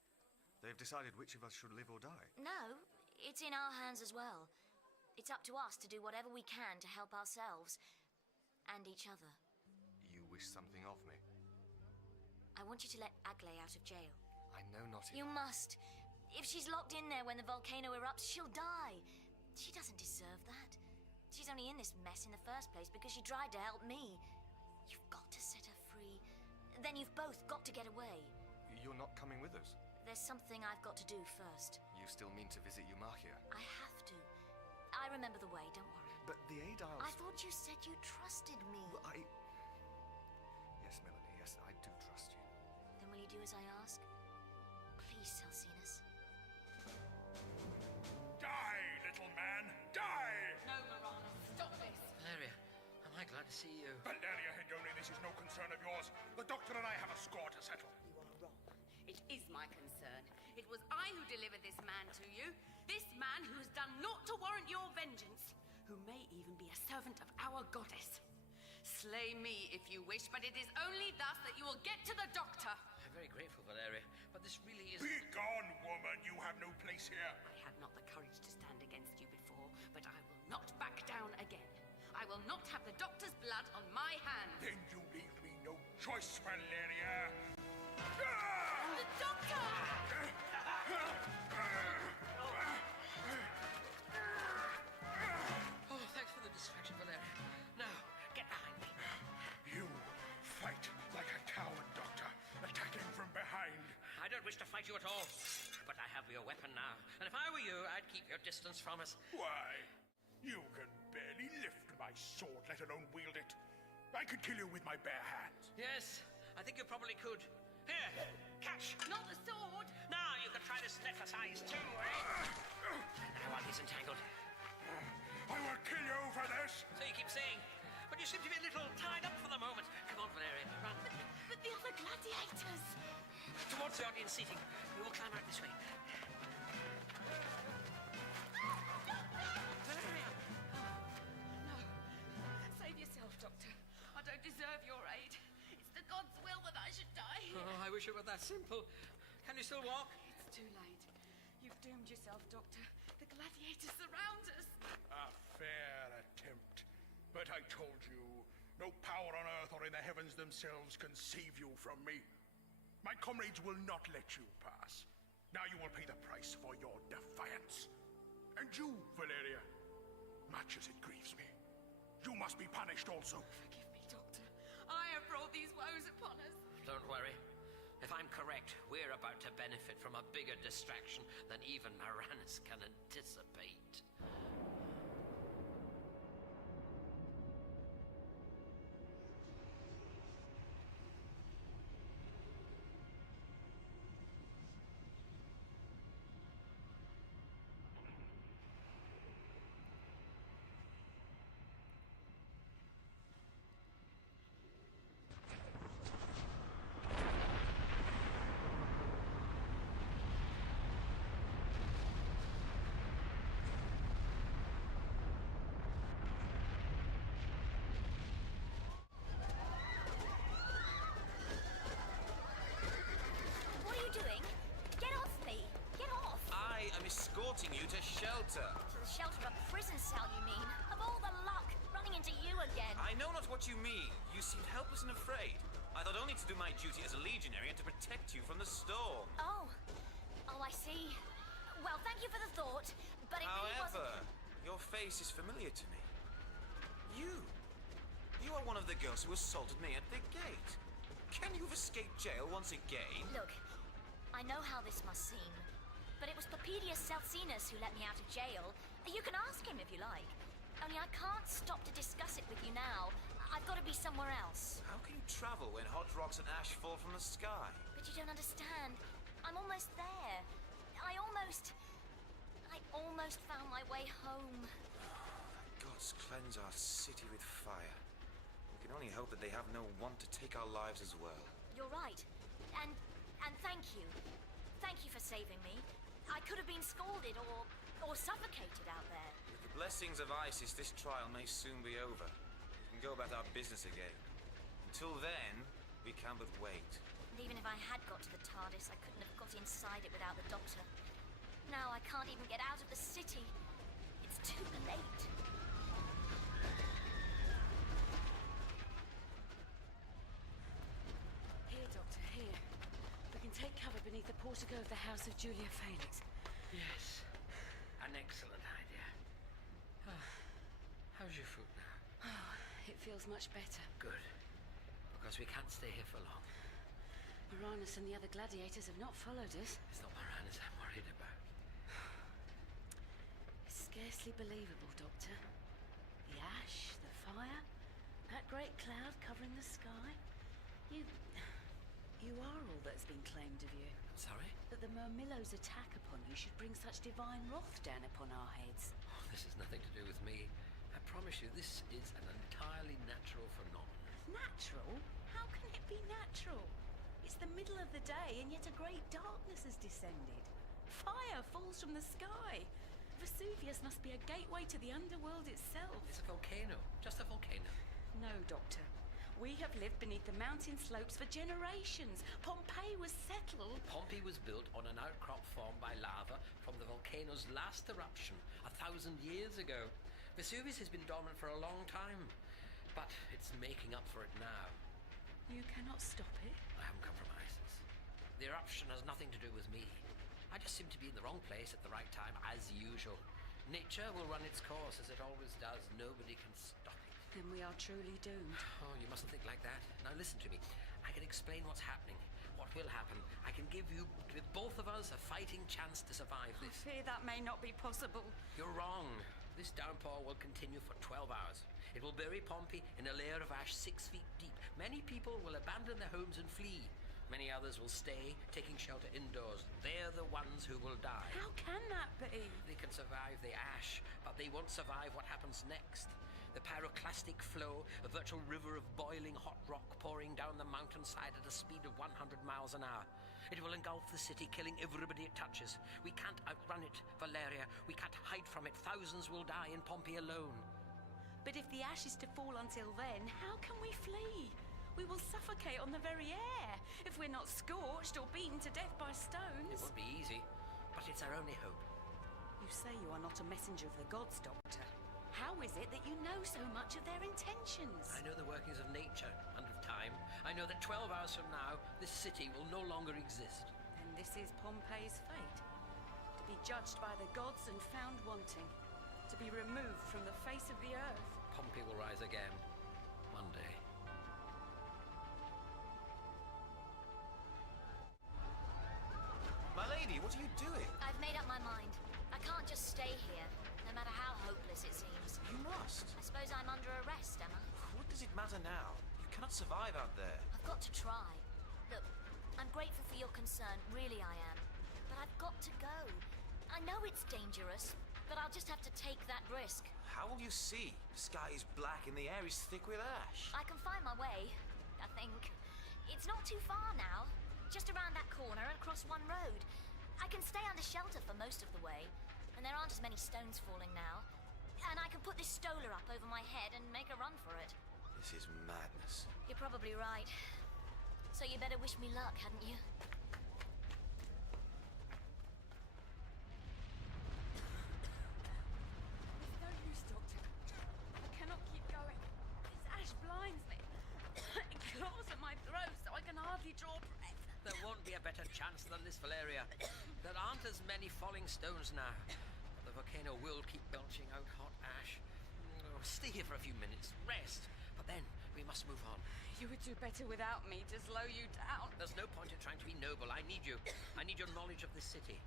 They have decided which of us should live or die. No, it's in our hands as well. It's up to us to do whatever we can to help ourselves and each other. You wish something of me? I want you to let Aglé out of jail. I know not if... You must. If she's locked in there when the volcano erupts, she'll die. She doesn't deserve that. She's only in this mess in the first place because she tried to help me. You've got to set her free. Then you've both got to get away. You're not coming with us? There's something I've got to do first. You still mean to visit Eumachia? I have to. I remember the way, don't worry. But the Aediles... I thought you said you trusted me. Well, Yes, Melanie, yes, I do trust you. Then will you do as I ask? Please, Celsinus. Die, little man, die! No, Marana, stop this. Valeria, am I glad to see you? Valeria Hedone, this is no concern of yours. The doctor and I have a score to settle. You are wrong. It is my concern. It was I who delivered this man to you. This man who has done naught to warrant your vengeance. Who may even be a servant of our goddess. Slay me if you wish, but it is only thus that you will get to the doctor. I'm very grateful, Valeria, but this really is... Be gone, woman. You have no place here. I had not the courage to stand against you before, but I will not back down again. I will not have the doctor's blood on my hands. Then you leave me no choice, Valeria. The doctor! Oh, thanks for the distraction, Valeria. Now, get behind me. You fight like a coward, Doctor, attacking from behind. I don't wish to fight you at all, but I have your weapon now, and if I were you, I'd keep your distance from us. Why? You can barely lift my sword, let alone wield it. I could kill you with my bare hands. Yes, I think you probably could. Here, catch! Not the sword! Now you can try this exercise too, eh? Now while he's entangled. I will kill you for this! So you keep saying, but you seem to be a little tied up for the moment. Come on, Valeria, run. But the other gladiators! Towards the audience seating. We will climb out this way. Valeria! No. Save yourself, Doctor. I don't deserve your aid. It's the gods' will that I should die. Oh, I wish it were that simple. Can you still walk? It's too late. You've doomed yourself, Doctor. The gladiators surround us. A fair attempt. But I told you, no power on earth or in the heavens themselves can save you from me. My comrades will not let you pass. Now you will pay the price for your defiance. And you, Valeria, much as it grieves me, you must be punished also. Forgive me, Doctor. I have brought these woes upon us. Don't worry. If I'm correct, we're about to benefit from a bigger distraction than even Maranus can anticipate. escorting you to shelter. To the shelter of a prison cell, you mean? Of all the luck, running into you again. I know not what you mean. You seemed helpless and afraid. I thought only to do my duty as a legionary and to protect you from the storm. Oh, I see. Well, thank you for the thought, but it really wasn't... However, your face is familiar to me. You are one of the girls who assaulted me at the gate. Can you have escaped jail once again? Look, I know how this must seem, but it was Papedius Celsinus who let me out of jail. You can ask him if you like. Only I can't stop to discuss it with you now. I've got to be somewhere else. How can you travel when hot rocks and ash fall from the sky? But you don't understand. I'm almost there. I almost found my way home. Gods cleanse our city with fire. We can only hope that they have no want to take our lives as well. You're right. And thank you. Thank you for saving me. I could have been scalded or suffocated out there. With the blessings of Isis, this trial may soon be over. We can go about our business again. Until then, we can but wait. And even if I had got to the TARDIS, I couldn't have got inside it without the Doctor. Now I can't even get out of the city. It's too late. Here, Doctor, here. We can take cover beneath the portico of the House of Julia Felix. Yes, an excellent idea. How's your foot now? Oh, it feels much better. Good, because we can't stay here for long. Moranus and the other gladiators have not followed us. It's not Moranus I'm worried about. It's scarcely believable, Doctor. The ash, the fire, that great cloud covering the sky. You are all that's been claimed of you. Sorry? That the Murmillo's attack upon you should bring such divine wrath down upon our heads. Oh, this has nothing to do with me. I promise you, this is an entirely natural phenomenon. Natural? How can it be natural? It's the middle of the day, and yet a great darkness has descended. Fire falls from the sky. Vesuvius must be a gateway to the underworld itself. It's a volcano. Just a volcano. No, Doctor. We have lived beneath the mountain slopes for generations. Pompeii was settled. Pompeii was built on an outcrop formed by lava from the volcano's last eruption 1,000 years ago. Vesuvius has been dormant for a long time, but it's making up for it now. You cannot stop it? I haven't come from Isis. The eruption has nothing to do with me. I just seem to be in the wrong place at the right time, as usual. Nature will run its course, as it always does. Nobody can stop it. Then we are truly doomed. Oh, you mustn't think like that. Now listen to me. I can explain what's happening, what will happen. I can give both of us a fighting chance to survive this. I fear that may not be possible. You're wrong. This downpour will continue for 12 hours. It will bury Pompeii in a layer of ash 6 feet deep. Many people will abandon their homes and flee. Many others will stay, taking shelter indoors. They're the ones who will die. How can that be? They can survive the ash, but they won't survive what happens next. The pyroclastic flow, a virtual river of boiling hot rock pouring down the mountainside at a speed of 100 miles an hour. It will engulf the city, killing everybody it touches. We can't outrun it, Valeria. We can't hide from it. Thousands will die in Pompeii alone. But if the ash is to fall until then, how can we flee? We will suffocate on the very air if we're not scorched or beaten to death by stones. It won't be easy, but it's our only hope. You say you are not a messenger of the gods, Doctor. How is it that you know so much of their intentions? I know the workings of nature and of time. I know that 12 hours from now, this city will no longer exist. And this is Pompeii's fate. To be judged by the gods and found wanting. To be removed from the face of the earth. Pompeii will rise again. One day. My lady, what are you doing? I've made up my mind. I can't just stay here, no matter how hopeless it seems. You must. I suppose I'm under arrest, am I? What does it matter now? You cannot survive out there. I've got to try. Look, I'm grateful for your concern, really I am. But I've got to go. I know it's dangerous, but I'll just have to take that risk. How will you see? The sky is black and the air is thick with ash. I can find my way, I think. It's not too far now. Just around that corner and across one road. I can stay under shelter for most of the way, and there aren't as many stones falling now. And I can put this stola up over my head and make a run for it. This is madness. You're probably right. So you better wish me luck, hadn't you? It's no use, Doctor. I cannot keep going. This ash blinds me. It claws at my throat so I can hardly draw breath. There won't be a better chance than this, Valeria. There aren't as many falling stones now. The volcano will keep belching out hot ash. Stay here for a few minutes, rest. But then, we must move on. You would do better without me to slow you down. There's no point in trying to be noble. I need you. I need your knowledge of this city.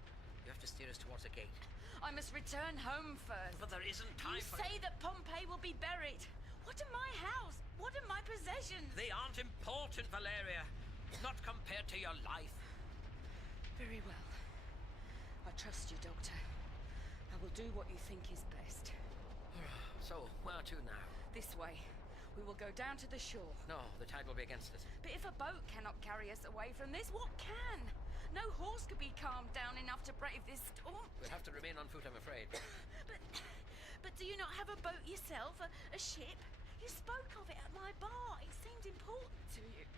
You have to steer us towards the gate. I must return home first. But there isn't time You for... say that Pompeii will be buried. What of my house? What of my possessions? They aren't important, Valeria. Not compared to your life. Very well. I trust you, Doctor. I will do what you think is best. So, where to now? This way. We will go down to the shore. No, the tide will be against us. But if a boat cannot carry us away from this, what can? No horse could be calmed down enough to brave this storm. We'll have to remain on foot, I'm afraid. But do you not have a boat yourself? A ship? You spoke of it at my bar. It seemed important to you.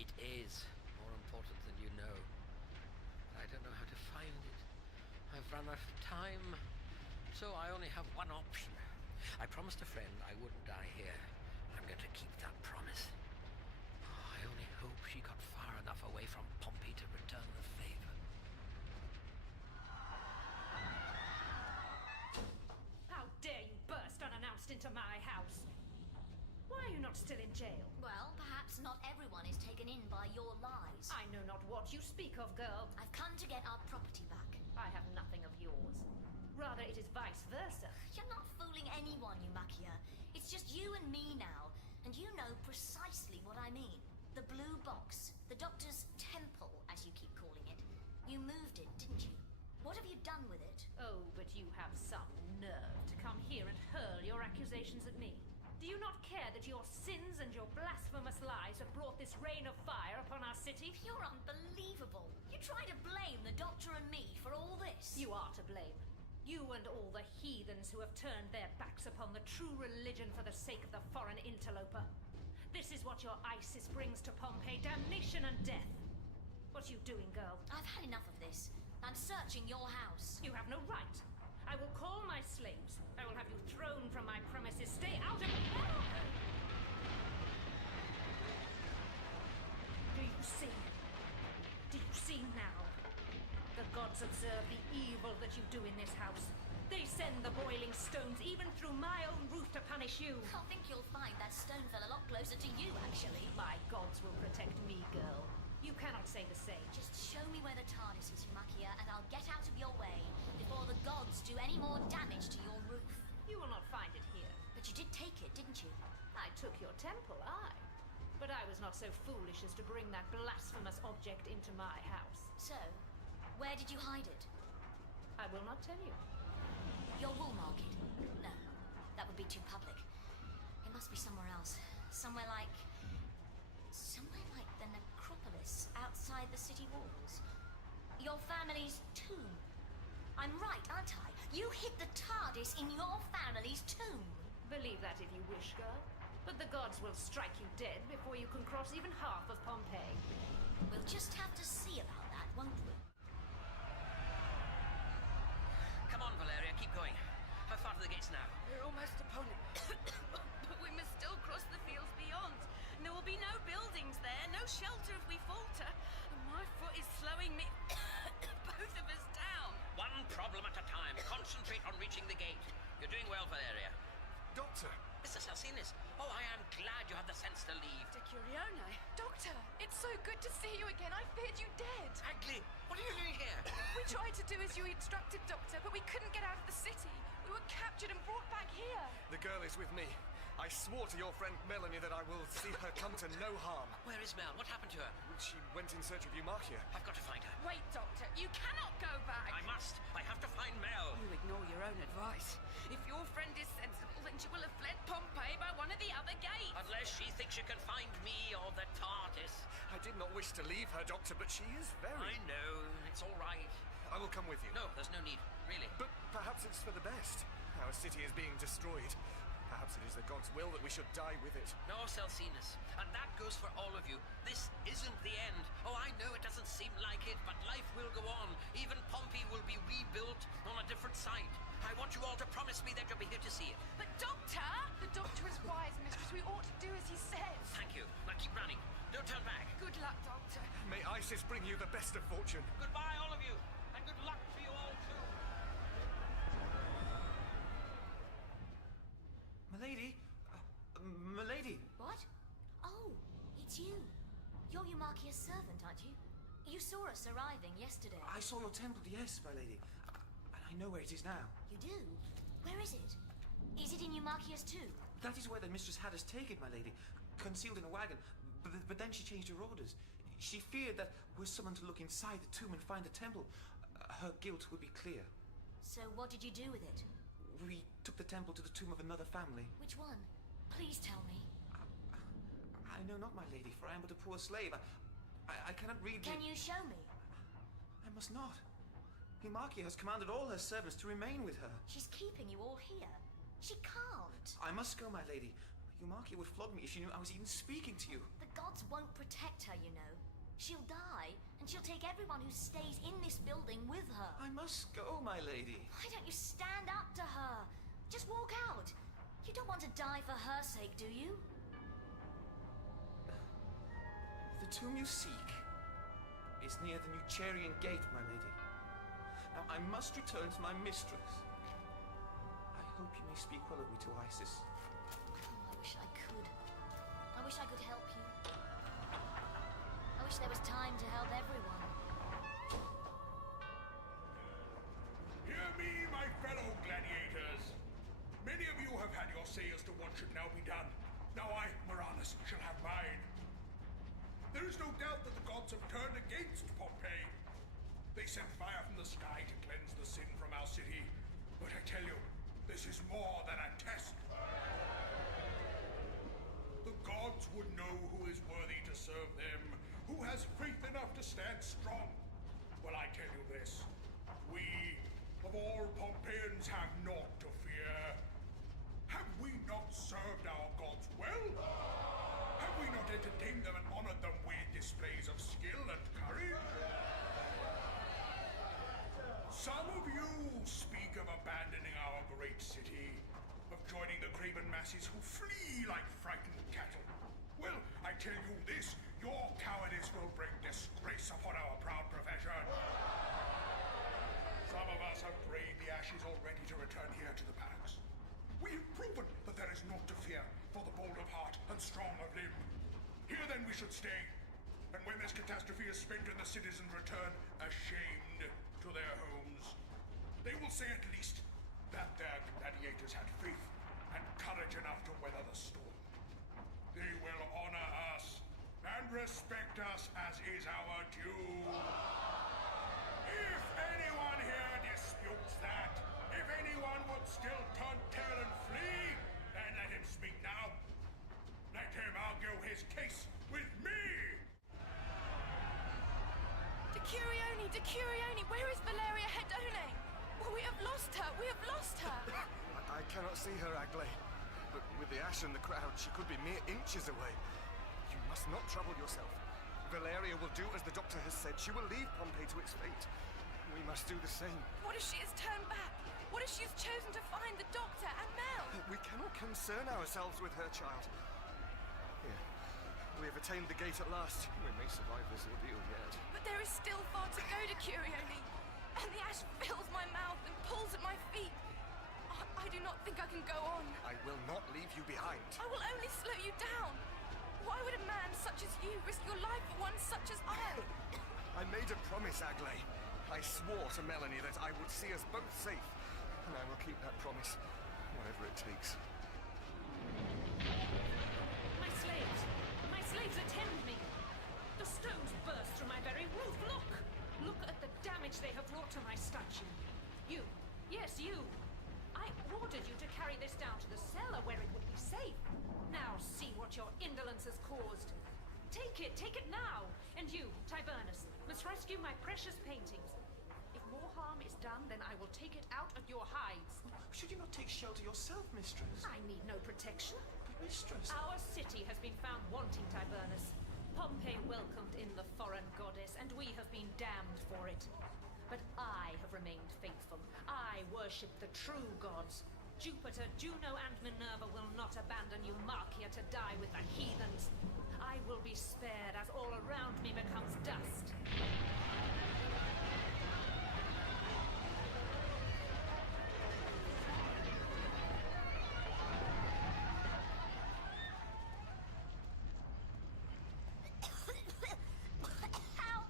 It is more important than you know. I don't know how to find it. I've run out of time, so I only have one option. I promised a friend I wouldn't die here. I'm going to keep that promise. I only hope she got far enough away from Pompeii to return the favor. How dare you burst unannounced into my house? Why are you not still in jail? Well, perhaps not everyone is taken in by your lies. I know not what you speak of, girl. I've come to get our property back. I have nothing of yours. Rather, it is vice versa. You're not fooling anyone, Eumakia. It's just you and me now, and you know precisely what I mean. The blue box, the doctor's temple, as you keep calling it. You moved it, didn't you? What have you done with it? Oh, but you have some nerve to come here and hurl your accusations at me. Do you not care that your sins and your blasphemous lies have brought this rain of fire upon our city? You're unbelievable. You try to blame the doctor and me for all this. You are to blame. You and all the heathens who have turned their backs upon the true religion for the sake of the foreign interloper. This is what your ISIS brings to Pompeii, damnation and death. What are you doing, girl? I've had enough of this. I'm searching your house. You have no right. I will call my slaves. I will have you thrown from my premises. Stay out of... Do you see? Do you see now? The gods observe the evil that you do in this house. They send the boiling stones even through my own roof to punish you. I think you'll find that stone fell a lot closer to you, actually. My gods will protect me, girl. You cannot say the same. Just show me where the TARDIS is, Eumakia, and I'll get out of your way before the gods do any more damage to your roof. You will not find it here. But you did take it, didn't you? I took your temple, aye. But I was not so foolish as to bring that blasphemous object into my house. So, where did you hide it? I will not tell you. Your wool market? No, that would be too public. It must be somewhere else. Somewhere like the necropolis outside the city walls. Your family's tomb. I'm right, aren't I? You hid the TARDIS in your family's tomb. Believe that if you wish, girl. But the gods will strike you dead before you can cross even half of Pompeii. We'll just have to see about that, won't we? Come on, Valeria, keep going. How far to the gates now? We're almost upon it. But we must still cross the fields beyond. And there will be no buildings there, no shelter if we falter. And my foot is slowing me... both of us down. One problem at a time. Concentrate on reaching the gate. You're doing well, Valeria. Doctor! Mr. Salsinus, oh, I am glad you had the sense to leave. De Curione. Doctor, it's so good to see you again. I feared you dead. Agli, what are you doing here? We tried to do as you instructed, Doctor, but we couldn't get out of the city. We were captured and brought back here. The girl is with me. I swore to your friend Melanie that I will see her come to no harm. Where is Mel? What happened to her? She went in search of Eumakia. I've got to find her. Wait, Doctor, you cannot go back. I must. I have to find Mel. You ignore your own advice. If your friend is sensible, then she will have fled Pompeii by one of the other gates. Unless she thinks she can find me or the TARDIS. I did not wish to leave her, Doctor, but she is very... I know. It's all right. I will come with you. No, there's no need. Really. But perhaps it's for the best. Our city is being destroyed. Perhaps it is the gods' will that we should die with it. No, Celsinus. And that goes for all of you. This isn't the end. Oh, I know it doesn't seem like it, but life will go on. Even Pompeii will be rebuilt on a different site. I want you all to promise me that you'll be here to see it. But Doctor! The Doctor is wise, Mistress. We ought to do as he says. Thank you. Now keep running. Don't turn back. Good luck, Doctor. May Isis bring you the best of fortune. Goodbye, all of you. And good luck to you all, too. Milady? Milady! What? Oh, it's you. You're Eumakia's servant, aren't you? You saw us arriving yesterday. I saw your temple, yes, my lady. And I know where it is now. You do? Where is it? Is it in Eumarchius too? That is where the mistress had us take it, my lady. Concealed in a wagon. But then she changed her orders. She feared that were someone to look inside the tomb and find the temple, her guilt would be clear. So what did you do with it? We took the temple to the tomb of another family. Which one? Please tell me. I know not, my lady, for I am but a poor slave. I cannot read. Can you show me? I must not. Eumarchia has commanded all her servants to remain with her. She's keeping you all here. She can't. I must go, my lady. Eumarchia would flog me if she knew I was even speaking to you. The gods won't protect her, you know. She'll die, and she'll take everyone who stays in this building with her. I must go, my lady. Why don't you stand up to her? Just walk out. You don't want to die for her sake, do you? The tomb you seek is near the Nucherian gate, my lady. Now, I must return to my mistress. I hope you may speak well of me to Isis. Oh, I wish I could. I wish I could help you. I wish there was time to help everyone. Hear me, my fellow gladiators. Many of you have had your say as to what should now be done. Now I, Moranus, shall have mine. There is no doubt that the gods have turned against Pompeii. They sent fire from the sky to cleanse the sin from our city. But I tell you, this is more than a test. The gods would know who is worthy to serve them, who has faith enough to stand strong. Well, I tell you this. We, of all Pompeians, have naught to fear. Have we not served our gods well? Have we not entertained them and honored them with displays of skill and courage? Some of you speak of abandoning our great city, of joining the craven masses who flee like frightened cattle. Well, I tell you this, your cowardice will bring disgrace upon our proud profession. Some of us have braved the ashes already to return here to the barracks. We have proven that there is naught to fear for the bold of heart and strong of limb. Here then we should stay, and when this catastrophe is spent and the citizens return ashamed to their homes, they will say at least that their gladiators had faith and courage enough to weather the storm. They will honor us and respect us as is our due. If anyone here disputes that, if anyone would still turn tail and flee, then let him speak now. Let him argue his case with me! Decurione, where is Valeria Hedone? Well, we have lost her, I cannot see her, Agley. But with the ash and the crowd, she could be mere inches away. You must not trouble yourself. Valeria will do as the doctor has said. She will leave Pompeii to its fate. We must do the same. What if she has turned back? What if she has chosen to find the doctor and Mel? We cannot concern ourselves with her, child. Here, we have attained the gate at last. We may survive this ordeal yet. But there is still far to go to Curione. And the ash fills my mouth and pulls at my feet. I do not think I can go on. I will not leave you behind. I will only slow you down. Why would a man such as you risk your life for one such as I? I made a promise, Agley. I swore to Melanie that I would see us both safe. And I will keep that promise, whatever it takes. My slaves attend me. The stones burst through my very roof. Look at the damage they have wrought to my statue. You, yes, you. I ordered you to carry this down to the cellar where it would be safe. Now see what your indolence has caused. Take it now. And you, Tiburnus, must rescue my precious paintings. If more harm is done, then I will take it out of your hides. Should you not take shelter yourself, mistress? I need no protection. But mistress... Our city has been found wanting, Tiburnus. Pompeii welcomed in the foreign goddess, and we have been damned for it. But I have remained faithful. I worship the true gods. Jupiter, Juno, and Minerva will not abandon Eumarchia to die with the heathens. I will be spared as all around me becomes dust. Help!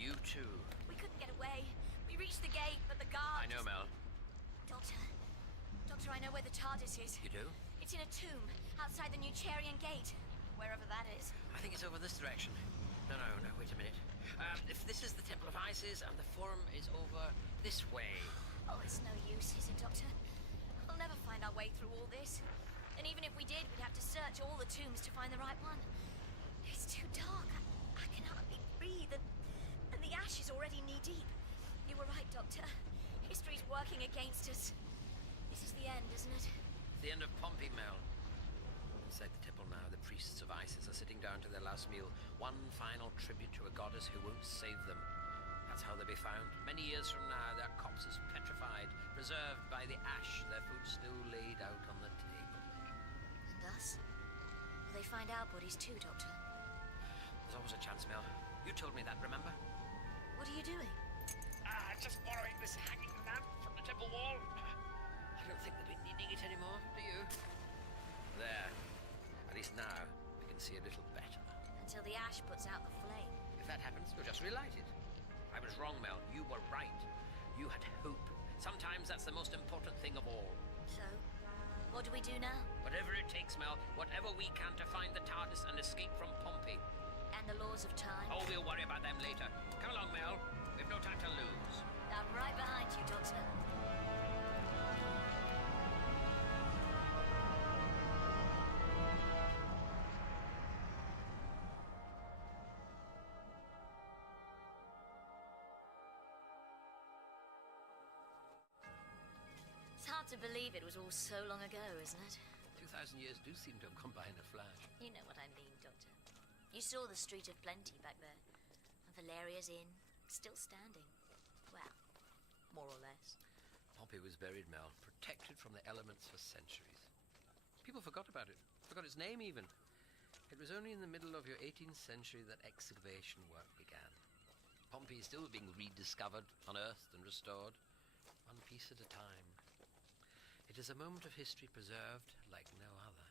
you too. We couldn't get away. We reached the gate, but the guard... I know, Mel. Doctor, I know where the TARDIS is. You do? It's in a tomb outside the Newcharian gate, wherever that is. I think it's over this direction. No, wait a minute. If this is the Temple of Isis and the Forum is over this way. Oh, it's no use, is it, Doctor? We'll never find our way through all this. And even if we did, we'd have to search all the tombs to find the right one. It's too dark. I can hardly breathe, and the ash is already knee-deep. You were right, Doctor. History's working against us. This is the end, isn't it? The end of Pompeii, Mel. Inside the temple now, the priests of Isis are sitting down to their last meal. One final tribute to a goddess who won't save them. That's how they'll be found. Many years from now, their corpses petrified, preserved by the ash, their food still laid out on the table. And us? Will they find our bodies too, Doctor? There's always a chance, Mel. You told me that, remember? What are you doing? Just borrowing this hanging lamp from the temple wall. I don't think we'll be needing it anymore, do you? There. At least now, we can see a little better. Until the ash puts out the flame. If that happens, we'll just relight it. I was wrong, Mel. You were right. You had hope. Sometimes that's the most important thing of all. So, what do we do now? Whatever it takes, Mel. Whatever we can to find the TARDIS and escape from Pompeii. And the laws of time? Oh, we'll worry about them later. Come along, Mel. We've no time to lose. I'm right behind you, Doctor. It's hard to believe it was all so long ago, isn't it? 2,000 years do seem to have gone by in a flash. You know what I mean, Doctor. You saw the Street of Plenty back there. And Valeria's Inn, still standing. Well, more or less. Pompeii was buried, Mel, protected from the elements for centuries. People forgot about it, forgot its name even. It was only in the middle of your 18th century that excavation work began. Pompeii is still being rediscovered, unearthed and restored, one piece at a time. It is a moment of history preserved like no other.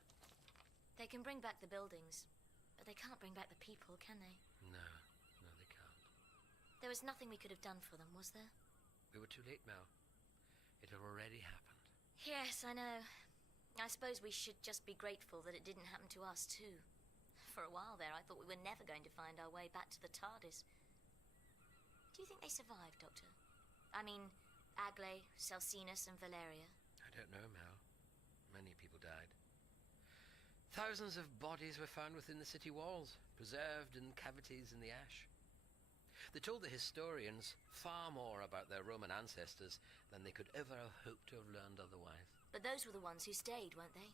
They can bring back the buildings, but they can't bring back the people, can they? No, they can't. There was nothing we could have done for them, was there? We were too late, Mel. It had already happened. Yes, I know. I suppose we should just be grateful that it didn't happen to us, too. For a while there, I thought we were never going to find our way back to the TARDIS. Do you think they survived, Doctor? I mean, Agley, Celsinus and Valeria. I don't know, Mel. Many people died. Thousands of bodies were found within the city walls, preserved in cavities in the ash. They told the historians far more about their Roman ancestors than they could ever have hoped to have learned otherwise. But those were the ones who stayed, weren't they?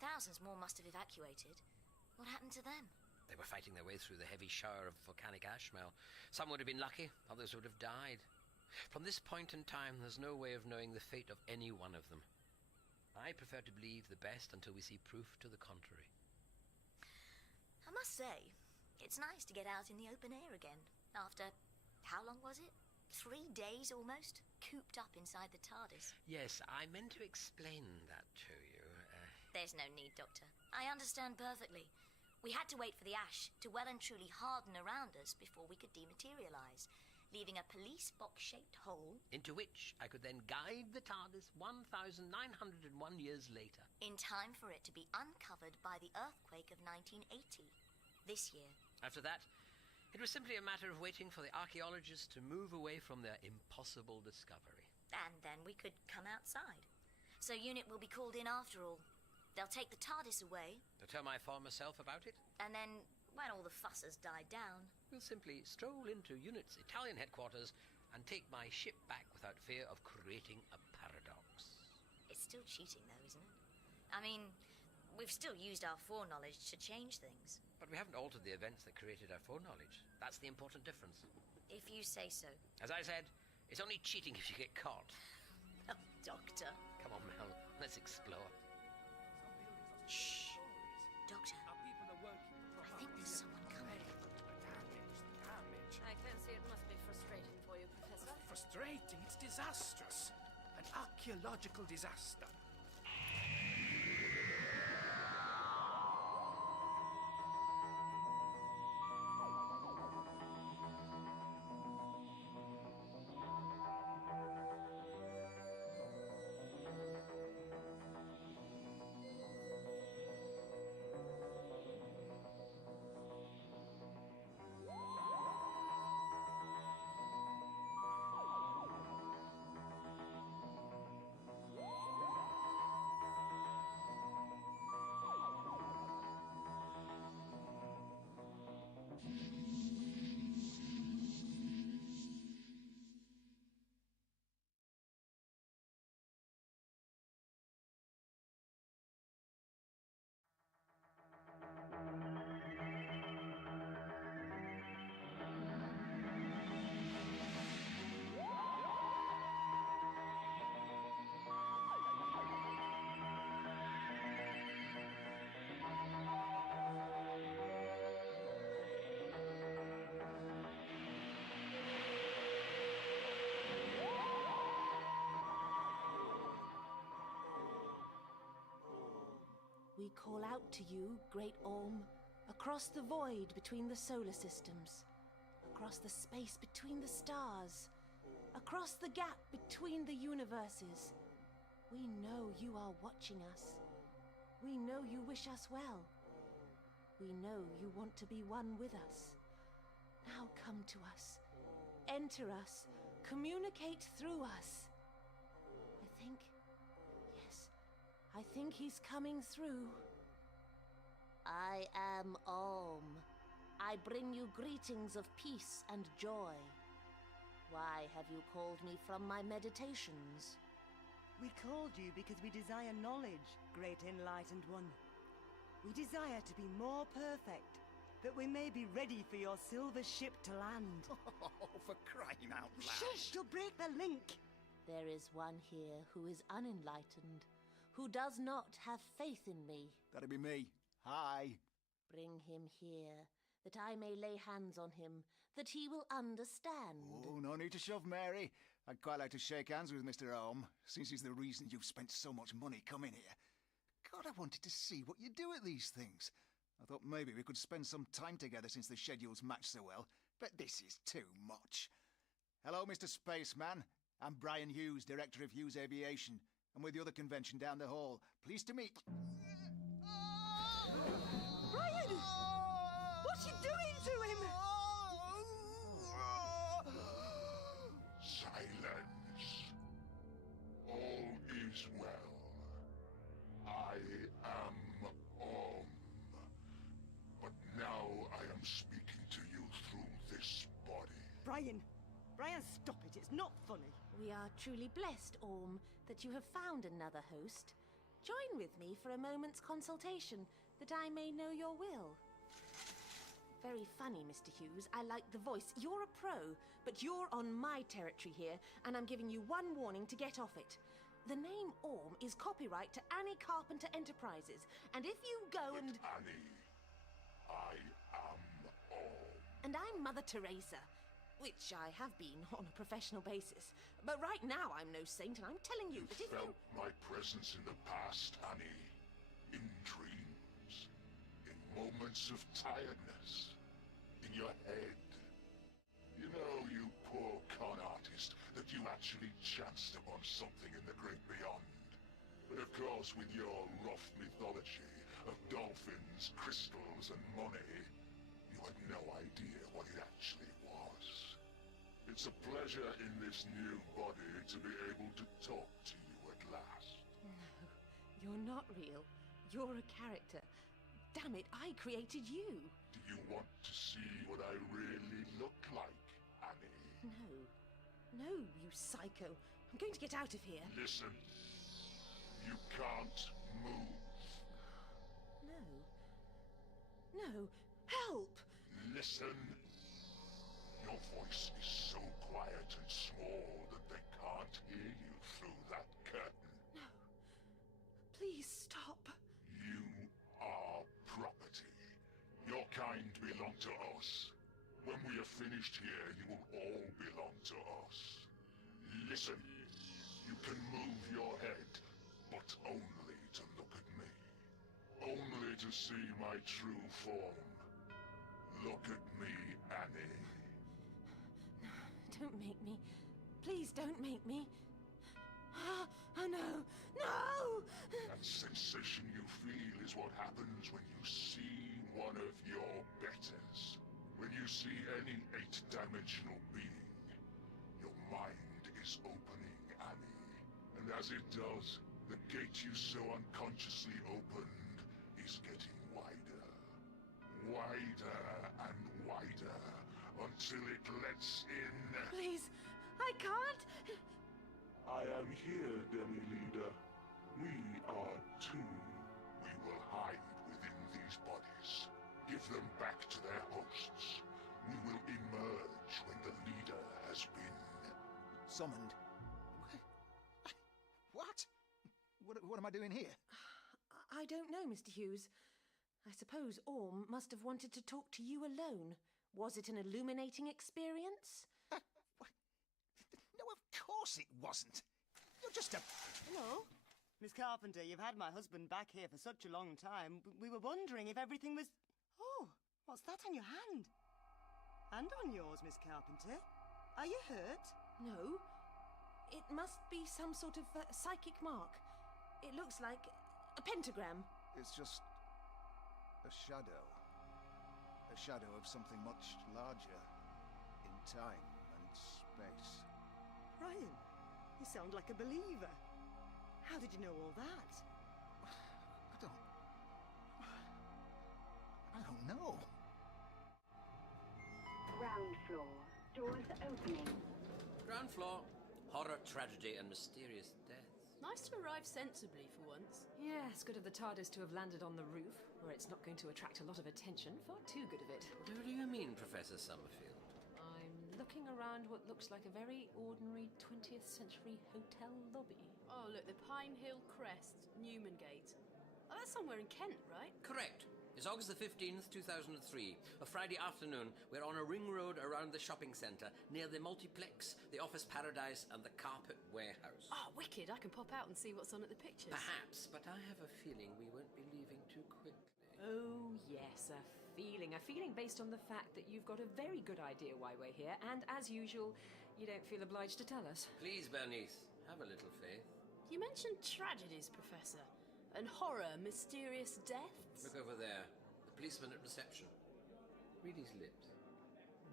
Thousands more must have evacuated. What happened to them? They were fighting their way through the heavy shower of volcanic ash, Mel. Some would have been lucky, others would have died. From this point in time, there's no way of knowing the fate of any one of them. I prefer to believe the best until we see proof to the contrary. I must say, it's nice to get out in the open air again. After, how long was it? 3 days almost, cooped up inside the TARDIS. Yes, I meant to explain that to you. There's no need, Doctor. I understand perfectly. We had to wait for the ash to well and truly harden around us before we could dematerialize, leaving a police box-shaped hole into which I could then guide the TARDIS 1,901 years later. In time for it to be uncovered by the earthquake of 1980, this year. After that, it was simply a matter of waiting for the archaeologists to move away from their impossible discovery. And then we could come outside. So UNIT will be called in after all. They'll take the TARDIS away. To tell my former self about it? And then, when all the fuss has died down, we'll simply stroll into UNIT's Italian headquarters and take my ship back without fear of creating a paradox. It's still cheating, though, isn't it? I mean, we've still used our foreknowledge to change things. But we haven't altered the events that created our foreknowledge. That's the important difference. If you say so. As I said, it's only cheating if you get caught. Oh, Doctor. Come on, Mel. Let's explore. Shh. Doctor. I think there's someone coming. I fancy it must be frustrating for you, Professor. Frustrating? It's disastrous. An archaeological disaster. We call out to you, Great Orm, across the void between the solar systems, across the space between the stars, across the gap between the universes. We know you are watching us. We know you wish us well. We know you want to be one with us. Now come to us. Enter us. Communicate through us. I think he's coming through. I am Om. I bring you greetings of peace and joy. Why have you called me from my meditations? We called you because we desire knowledge, great enlightened one. We desire to be more perfect, that we may be ready for your silver ship to land. Oh, for crying out loud. Shush, you'll break the link. There is one here who is unenlightened, who does not have faith in me. That'd be me. Hi. Bring him here, that I may lay hands on him, that he will understand. Oh, no need to shove, Mary. I'd quite like to shake hands with Mr. Ohm, since he's the reason you've spent so much money coming here. God, I wanted to see what you do at these things. I thought maybe we could spend some time together since the schedules match so well, but this is too much. Hello, Mr. Spaceman. I'm Brian Hughes, Director of Hughes Aviation. I'm with the other convention down the hall. Pleased to meet... Brian! What you doing to him? Silence. All is well. I am Om. But now I am speaking to you through this body. Brian, stop it. It's not funny. We are truly blessed, Orm, that you have found another host. Join with me for a moment's consultation, that I may know your will. Very funny, Mr. Hughes. I like the voice. You're a pro, but you're on my territory here, and I'm giving you one warning to get off it. The name Orm is copyright to Annie Carpenter Enterprises, and if you go and... Annie, I am Om. And I'm Mother Teresa, which I have been on a professional basis. But right now I'm no saint, and I'm telling you that if you... felt my presence in the past, Annie. In dreams. In moments of tiredness. In your head. You know, you poor con artist, that you actually chanced upon something in the great beyond. But of course, with your rough mythology of dolphins, crystals, and money, you had no idea what it actually was. It's a pleasure in this new body to be able to talk to you at last. No, you're not real. You're a character. Damn it, I created you. Do you want to see what I really look like, Annie? No, you psycho. I'm going to get out of here. Listen. You can't move. No, help! Listen. Your voice is so quiet and small that they can't hear you through that curtain. No. Please stop. You are property. Your kind belong to us. When we are finished here, you will all belong to us. Listen. You can move your head, but only to look at me. Only to see my true form. Look at me, Annie. Don't make me. Please don't make me. Oh, no! That sensation you feel is what happens when you see one of your betters. When you see any 8-dimensional being, your mind is opening, Annie. And as it does, the gate you so unconsciously opened is getting wider. Wider and wider, until it lets in... Please, I can't! I am here, Demi-Leader. We are two. We will hide within these bodies. Give them back to their hosts. We will emerge when the leader has been... Summoned? What? What am I doing here? I don't know, Mr. Hughes. I suppose Orm must have wanted to talk to you alone. Was it an illuminating experience? No, of course it wasn't. You're just a... Hello? Miss Carpenter, you've had my husband back here for such a long time. We were wondering if everything was... Oh, what's that on your hand? And on yours, Miss Carpenter. Are you hurt? No. It must be some sort of psychic mark. It looks like a pentagram. It's just a shadow. A shadow of something much larger in time and space. Ryan, you sound like a believer. How did you know all that? I don't know. Ground floor. Doors opening. Ground floor. Horror, tragedy, and mysterious deaths. Nice to arrive sensibly for once. Yes, good of the TARDIS to have landed on the roof, where it's not going to attract a lot of attention. Far too good of it. What do you mean, Professor Summerfield? I'm looking around what looks like a very ordinary 20th century hotel lobby. Oh, look, the Pine Hill Crest, Newman Gate. Oh, that's somewhere in Kent, right? Correct. It's August the 15th, 2003. A Friday afternoon. We're on a ring road around the shopping centre, near the multiplex, the office paradise, and the carpet warehouse. Oh, wicked. I can pop out and see what's on at the pictures. Perhaps, but I have a feeling we won't be leaving too quickly. Oh, yes, a feeling. A feeling based on the fact that you've got a very good idea why we're here, and as usual, you don't feel obliged to tell us. Please, Bernice, have a little faith. You mentioned tragedies, Professor. And horror, mysterious deaths. Look over there. The policeman at reception. Read his lips.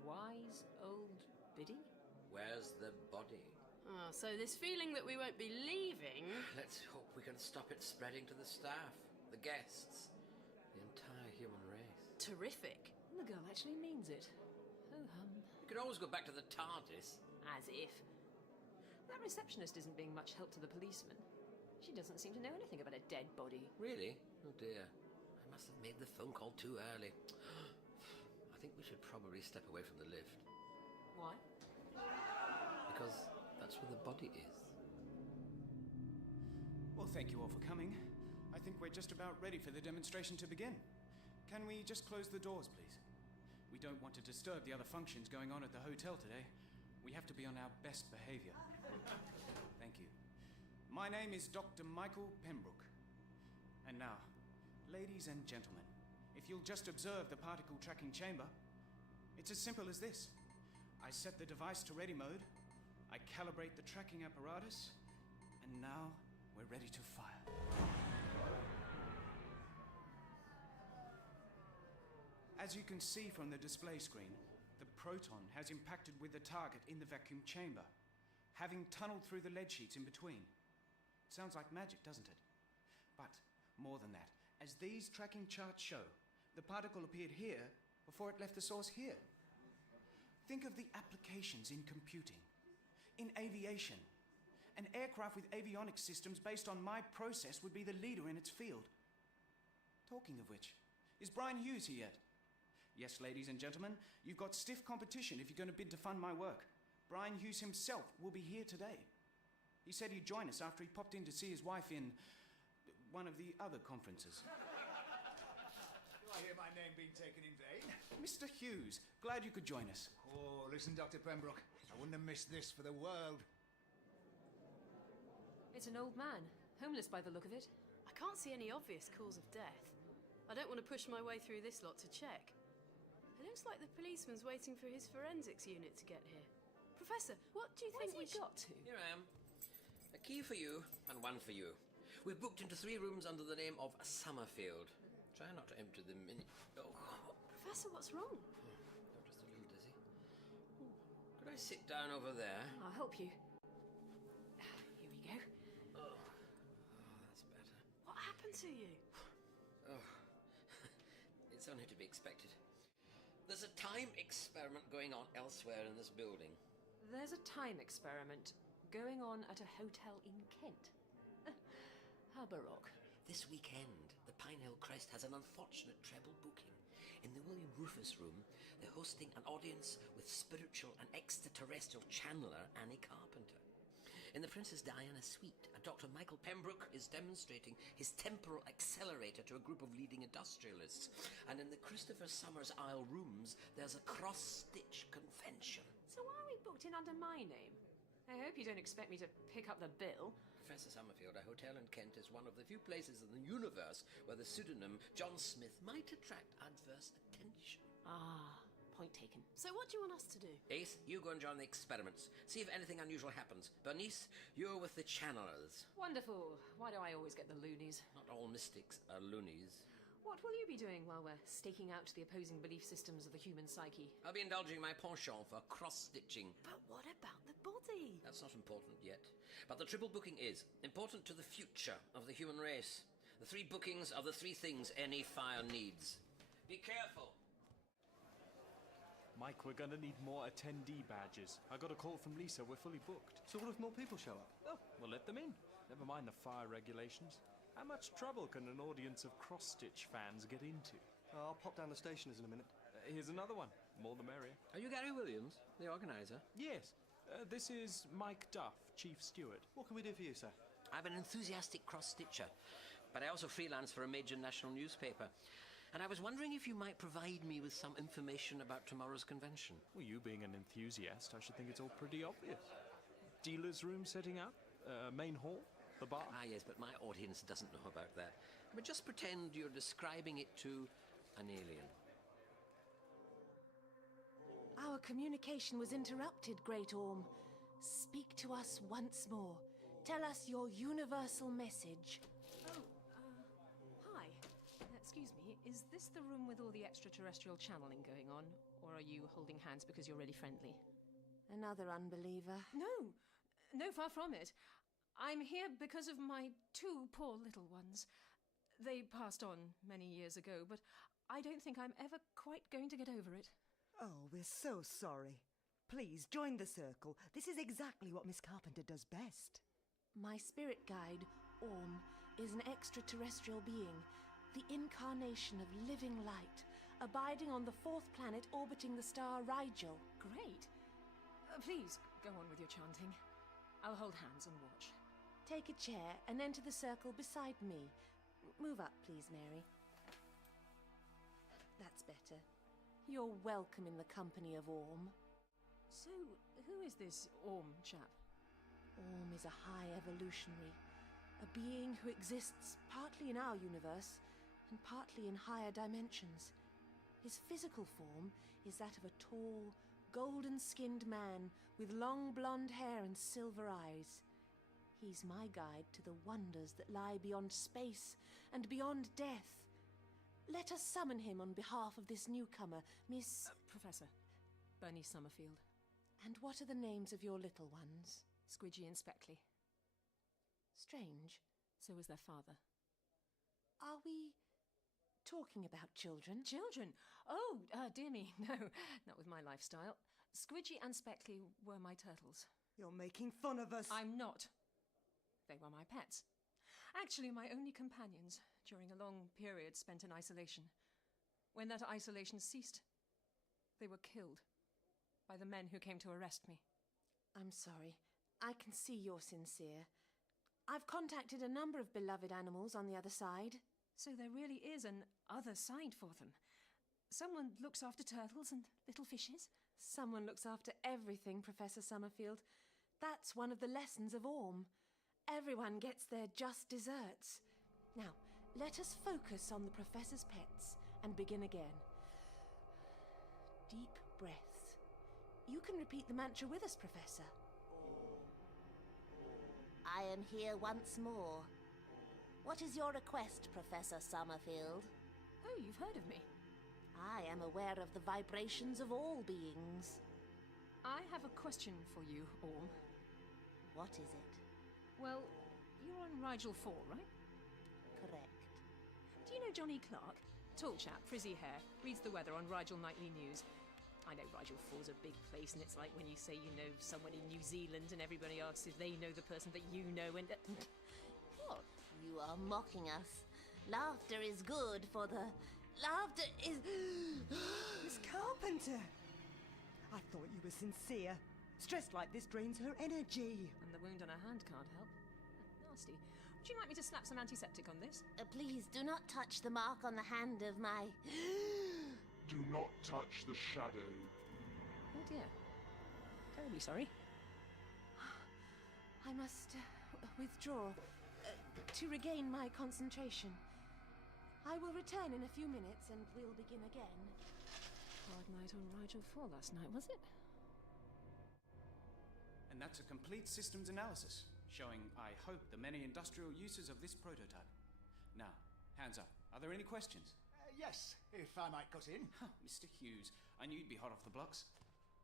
Wise old biddy? Where's the body? Oh, so this feeling that we won't be leaving... Let's hope we can stop it spreading to the staff, the guests, the entire human race. Terrific. The girl actually means it. Oh, You could always go back to the TARDIS. As if. That receptionist isn't being much help to the policeman. She doesn't seem to know anything about a dead body. Really? Oh dear. I must have made the phone call too early. I think we should probably step away from the lift. Why? Because that's where the body is. Well, thank you all for coming. I think we're just about ready for the demonstration to begin. Can we just close the doors, please? We don't want to disturb the other functions going on at the hotel today. We have to be on our best behavior. Thank you. My name is Dr. Michael Pembroke. And now, ladies and gentlemen, if you'll just observe the particle tracking chamber, it's as simple as this. I set the device to ready mode, I calibrate the tracking apparatus, and now we're ready to fire. As you can see from the display screen, the proton has impacted with the target in the vacuum chamber, having tunneled through the lead sheets in between. Sounds like magic, doesn't it? But more than that, as these tracking charts show, the particle appeared here before it left the source here. Think of the applications in computing, in aviation. An aircraft with avionics systems based on my process would be the leader in its field. Talking of which, is Brian Hughes here yet? Yes, ladies and gentlemen, you've got stiff competition if you're going to bid to fund my work. Brian Hughes himself will be here today. He said he'd join us after he popped in to see his wife in one of the other conferences. Do I hear my name being taken in vain? Mr. Hughes, glad you could join us. Oh, listen, Dr. Pembroke, I wouldn't have missed this for the world. It's an old man, homeless by the look of it. I can't see any obvious cause of death. I don't want to push my way through this lot to check. It looks like the policeman's waiting for his forensics unit to get here. Professor, what do you think we got to? Here I am. A key for you and one for you. We've booked into 3 rooms under the name of Summerfield. Try not to empty them in... Oh. Professor, what's wrong? I'm just a little dizzy. Could I sit down over there? I'll help you. Here we go. Oh, that's better. What happened to you? Oh, it's only to be expected. There's a time experiment going on elsewhere in this building. There's a time experiment going on at a hotel in Kent. How baroque. This weekend, the Pine Hill Crest has an unfortunate treble booking. In the William Rufus room, they're hosting an audience with spiritual and extraterrestrial channeler Annie Carpenter. In the Princess Diana suite, a Dr. Michael Pembroke is demonstrating his temporal accelerator to a group of leading industrialists. And in the Christopher Summers Isle rooms, there's a cross-stitch convention. So why are we booked in under my name? I hope you don't expect me to pick up the bill. Professor Summerfield, a hotel in Kent is one of the few places in the universe where the pseudonym John Smith might attract adverse attention. Ah, point taken. So what do you want us to do? Ace, you go and join the experiments. See if anything unusual happens. Bernice, you're with the channelers. Wonderful. Why do I always get the loonies? Not all mystics are loonies. What will you be doing while we're staking out the opposing belief systems of the human psyche? I'll be indulging my penchant for cross-stitching. But what about the body? That's not important yet. But the triple booking is important to the future of the human race. The 3 bookings are the 3 things any fire needs. Be careful. Mike, we're gonna need more attendee badges. I got a call from Lisa, we're fully booked. So what if more people show up? Oh, we'll let them in. Never mind the fire regulations. How much trouble can an audience of cross-stitch fans get into? I'll pop down the stationers in a minute. Here's another one. More the merrier. Are you Gary Williams, the organizer? Yes. This is Mike Duff, Chief Steward. What can we do for you, sir? I'm an enthusiastic cross-stitcher, but I also freelance for a major national newspaper. And I was wondering if you might provide me with some information about tomorrow's convention. Well, you being an enthusiast, I should think it's all pretty obvious. Dealer's room setting up? Main hall? The bar? Ah, yes, but my audience doesn't know about that. But just pretend you're describing it to an alien. Our communication was interrupted, Great Orm. Speak to us once more. Tell us your universal message. Oh, hi. Excuse me, is this the room with all the extraterrestrial channeling going on? Or are you holding hands because you're really friendly? Another unbeliever. No, far from it. I'm here because of my 2 poor little ones. They passed on many years ago, but I don't think I'm ever quite going to get over it. Oh, we're so sorry. Please, join the circle. This is exactly what Miss Carpenter does best. My spirit guide, Orm, is an extraterrestrial being, the incarnation of living light, abiding on the 4th planet orbiting the star Rigel. Great. Please, go on with your chanting. I'll hold hands and watch. Take a chair and enter the circle beside me. Move up, please, Mary. That's better. You're welcome in the company of Orm. So, who is this Orm chap? Orm is a high evolutionary, a being who exists partly in our universe and partly in higher dimensions. His physical form is that of a tall, golden-skinned man with long blonde hair and silver eyes. He's my guide to the wonders that lie beyond space and beyond death. Let us summon him on behalf of this newcomer, Miss... Professor. Bernice Summerfield. And what are the names of your little ones? Squidgy and Speckley. Strange. So is their father. Are we talking about children? Children? Oh, dear me, no, not with my lifestyle. Squidgy and Speckley were my turtles. You're making fun of us. I'm not. They were my pets. Actually, my only companions during a long period spent in isolation. When that isolation ceased, they were killed by the men who came to arrest me. I'm sorry. I can see you're sincere. I've contacted a number of beloved animals on the other side. So there really is an other side for them. Someone looks after turtles and little fishes. Someone looks after everything, Professor Summerfield. That's one of the lessons of Orm. Everyone gets their just desserts. Now, let us focus on the Professor's pets and begin again. Deep breaths. You can repeat the mantra with us, Professor. I am here once more. What is your request, Professor Summerfield? Oh, you've heard of me. I am aware of the vibrations of all beings. I have a question for you, Orm. What is it? Well, you're on Rigel 4, right? Correct. Do you know Johnny Clark? Tall chap, frizzy hair, reads the weather on Rigel Nightly News. I know Rigel 4's a big place, and it's like when you say you know someone in New Zealand and everybody asks if they know the person that you know and... What? You are mocking us. Laughter is good for the... Laughter is... Miss Carpenter! I thought you were sincere. Stressed like this drains her energy. And the wound on her hand can't help. Nasty. Would you like me to slap some antiseptic on this? Please do not touch the mark on the hand of my... Do not touch the shadow. Oh dear. Terribly sorry. I must withdraw to regain my concentration. I will return in a few minutes and we'll begin again. Hard night on Rigel 4 last night, was it? And that's a complete systems analysis, showing, I hope, the many industrial uses of this prototype. Now, hands up. Are there any questions? Yes, if I might cut in. Mr. Hughes, I knew you'd be hot off the blocks.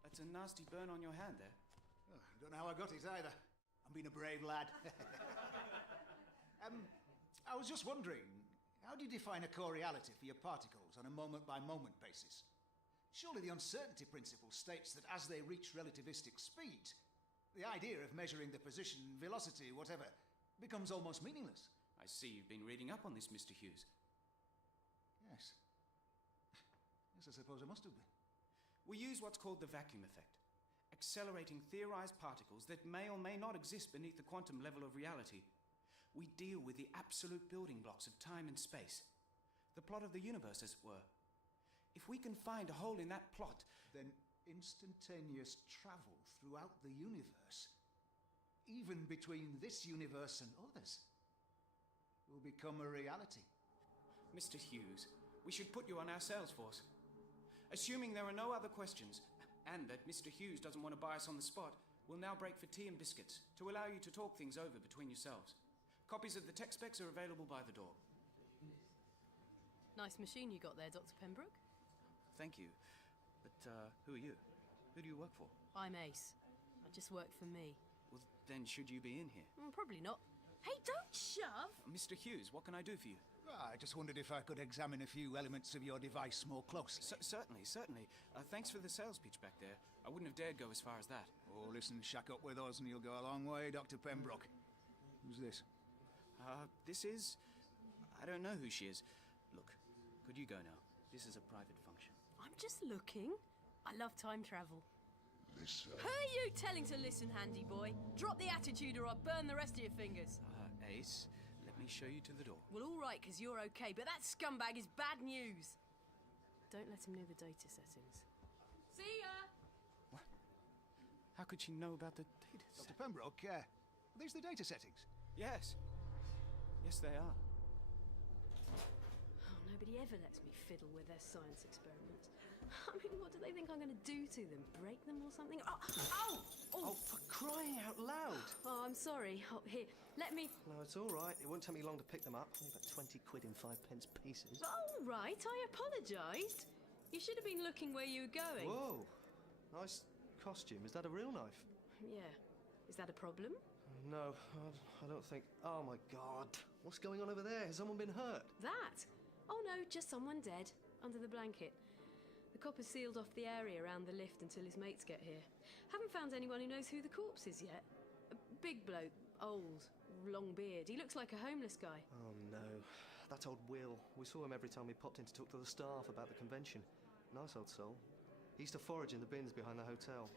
That's a nasty burn on your hand there. Oh, I don't know how I got it either. I'm being a brave lad. I was just wondering, how do you define a core reality for your particles on a moment-by-moment basis? Surely the uncertainty principle states that as they reach relativistic speed, the idea of measuring the position, velocity, whatever, becomes almost meaningless. I see you've been reading up on this, Mr. Hughes. Yes. Yes, I suppose I must have been. We use what's called the vacuum effect, accelerating theorized particles that may or may not exist beneath the quantum level of reality. We deal with the absolute building blocks of time and space, the plot of the universe, as it were. If we can find a hole in that plot, then instantaneous travel throughout the universe, even between this universe and others, will become a reality. Mr. Hughes, we should put you on our sales force. Assuming there are no other questions, and that Mr. Hughes doesn't want to buy us on the spot, we'll now break for tea and biscuits to allow you to talk things over between yourselves. Copies of the tech specs are available by the door. Nice machine you got there, Dr. Pembroke. Thank you. But, who are you? Who do you work for? I'm Ace. I just work for me. Well, then should you be in here? Probably not. Hey, don't shove! Mr. Hughes, what can I do for you? I just wondered if I could examine a few elements of your device more closely. Certainly. Thanks for the sales pitch back there. I wouldn't have dared go as far as that. Oh, listen, shack up with us and you'll go a long way, Dr. Pembroke. Who's this? This is... I don't know who she is. Look, could you go now? This is a private function. I'm just looking. I love time travel. Listen. Who are you telling to listen, handy boy? Drop the attitude or I'll burn the rest of your fingers. Ace, let me show you to the door. Well, all right, because you're okay, but that scumbag is bad news. Don't let him know the data settings. See ya! What? How could she know about the data Dr. Pembroke, are these the data settings? Yes. Yes, they are. Oh, nobody ever lets me fiddle with their science experiments. I mean, what do they think I'm going to do to them? Break them or something? Oh, for crying out loud! Oh, I'm sorry. Oh, here, let me... No, it's all right. It won't take me long to pick them up. Only about 20 quid in 5 pence pieces. All right, I apologised. You should have been looking where you were going. Whoa! Nice costume. Is that a real knife? Yeah. Is that a problem? No, I don't think... Oh, my God. What's going on over there? Has someone been hurt? That? Oh, no, just someone dead. Under the blanket. The copper sealed off the area around the lift until his mates get here. Haven't found anyone who knows who the corpse is yet. A big bloke. Old. Long beard. He looks like a homeless guy. Oh, no. That old Will. We saw him every time we popped in to talk to the staff about the convention. Nice old soul. He used to forage in the bins behind the hotel.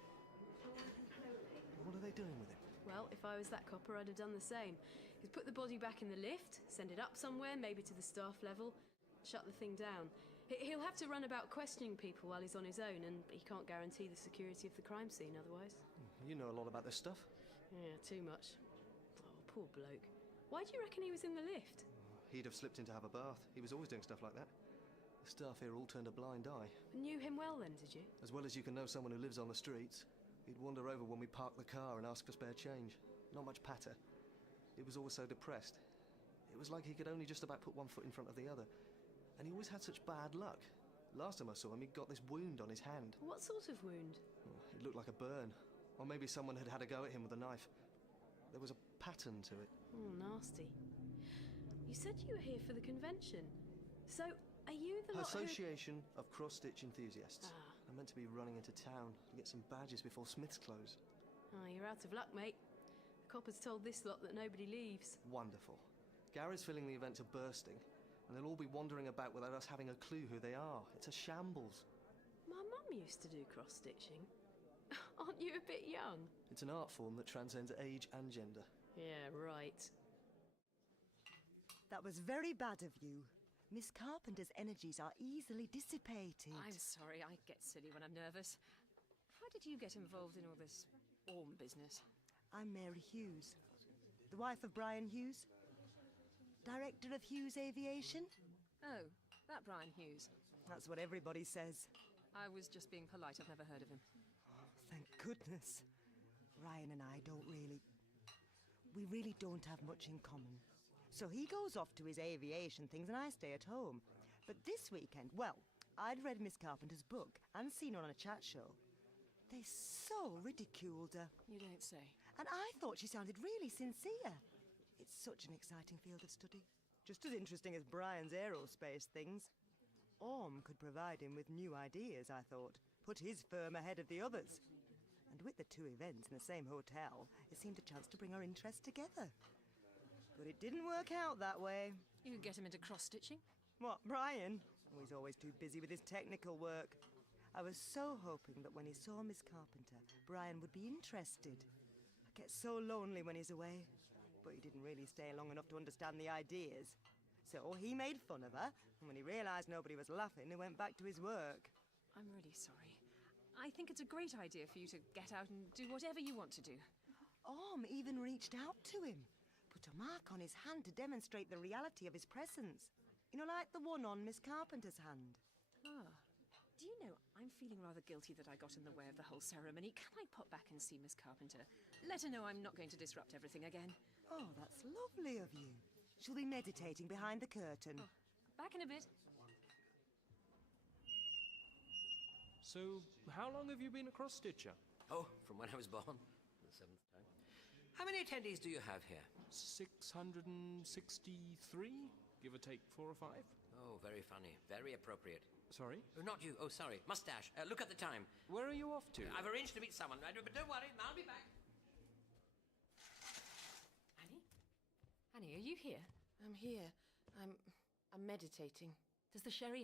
What are they doing with him? Well, if I was that copper, I'd have done the same. He'd put the body back in the lift, send it up somewhere, maybe to the staff level, shut the thing down. He'll have to run about questioning people while he's on his own, and he can't guarantee the security of the crime scene otherwise. You know a lot about this stuff. Yeah, too much. Oh, poor bloke. Why do you reckon he was in the lift? He'd have slipped in to have a bath. He was always doing stuff like that. The staff here all turned a blind eye. Knew him well then, did you? As well as you can know someone who lives on the streets. He'd wander over when we parked the car and ask for spare change. Not much patter. He was always so depressed. It was like he could only just about put one foot in front of the other. And he always had such bad luck. Last time I saw him, he'd got this wound on his hand. What sort of wound? It looked like a burn. Or maybe someone had had a go at him with a knife. There was a pattern to it. Oh, nasty. You said you were here for the convention. So, are you the lot Association of Cross-Stitch Enthusiasts. Ah. I'm meant to be running into town to get some badges before Smith's close. Oh, you're out of luck, mate. The coppers told this lot that nobody leaves. Wonderful. Gary's filling the event to bursting, and they'll all be wandering about without us having a clue who they are. It's a shambles. My mum used to do cross-stitching. Aren't you a bit young? It's an art form that transcends age and gender. Yeah, right. That was very bad of you. Miss Carpenter's energies are easily dissipated. I'm sorry, I get silly when I'm nervous. How did you get involved in all this Orm business? I'm Mary Hughes, the wife of Brian Hughes, director of Hughes Aviation. Oh, that Brian Hughes. That's what everybody says. I was just being polite. I've never heard of him. Thank goodness. Ryan and I we really don't have much in common. So he goes off to his aviation things and I stay at home. But this weekend, well, I'd read Miss Carpenter's book and seen her on a chat show. They so ridiculed her. You don't say. And I thought she sounded really sincere. It's such an exciting field of study. Just as interesting as Brian's aerospace things. Orm could provide him with new ideas, I thought. Put his firm ahead of the others. And with the two events in the same hotel, it seemed a chance to bring our interests together. But it didn't work out that way. You could get him into cross-stitching? What, Brian? Oh, he's always too busy with his technical work. I was so hoping that when he saw Miss Carpenter, Brian would be interested. I get so lonely when he's away. But he didn't really stay long enough to understand the ideas. So he made fun of her, and when he realised nobody was laughing, he went back to his work. I'm really sorry. I think it's a great idea for you to get out and do whatever you want to do. Orm even reached out to him. Put a mark on his hand to demonstrate the reality of his presence. You know, like the one on Miss Carpenter's hand. Ah. Do you know, I'm feeling rather guilty that I got in the way of the whole ceremony. Can I pop back and see Miss Carpenter? Let her know I'm not going to disrupt everything again. Oh, that's lovely of you. She'll be meditating behind the curtain. Oh, back in a bit. So, how long have you been a cross-stitcher? Oh, from when I was born. The 7th time. How many attendees do you have here? 663, give or take 4 or 5. Oh, very funny. Very appropriate. Sorry? Oh, not you. Oh, sorry. Mustache. Look at the time. Where are you off to? I've arranged to meet someone, but don't worry. I'll be back. Annie? Annie, are you here? I'm here. I'm meditating. Does the sherry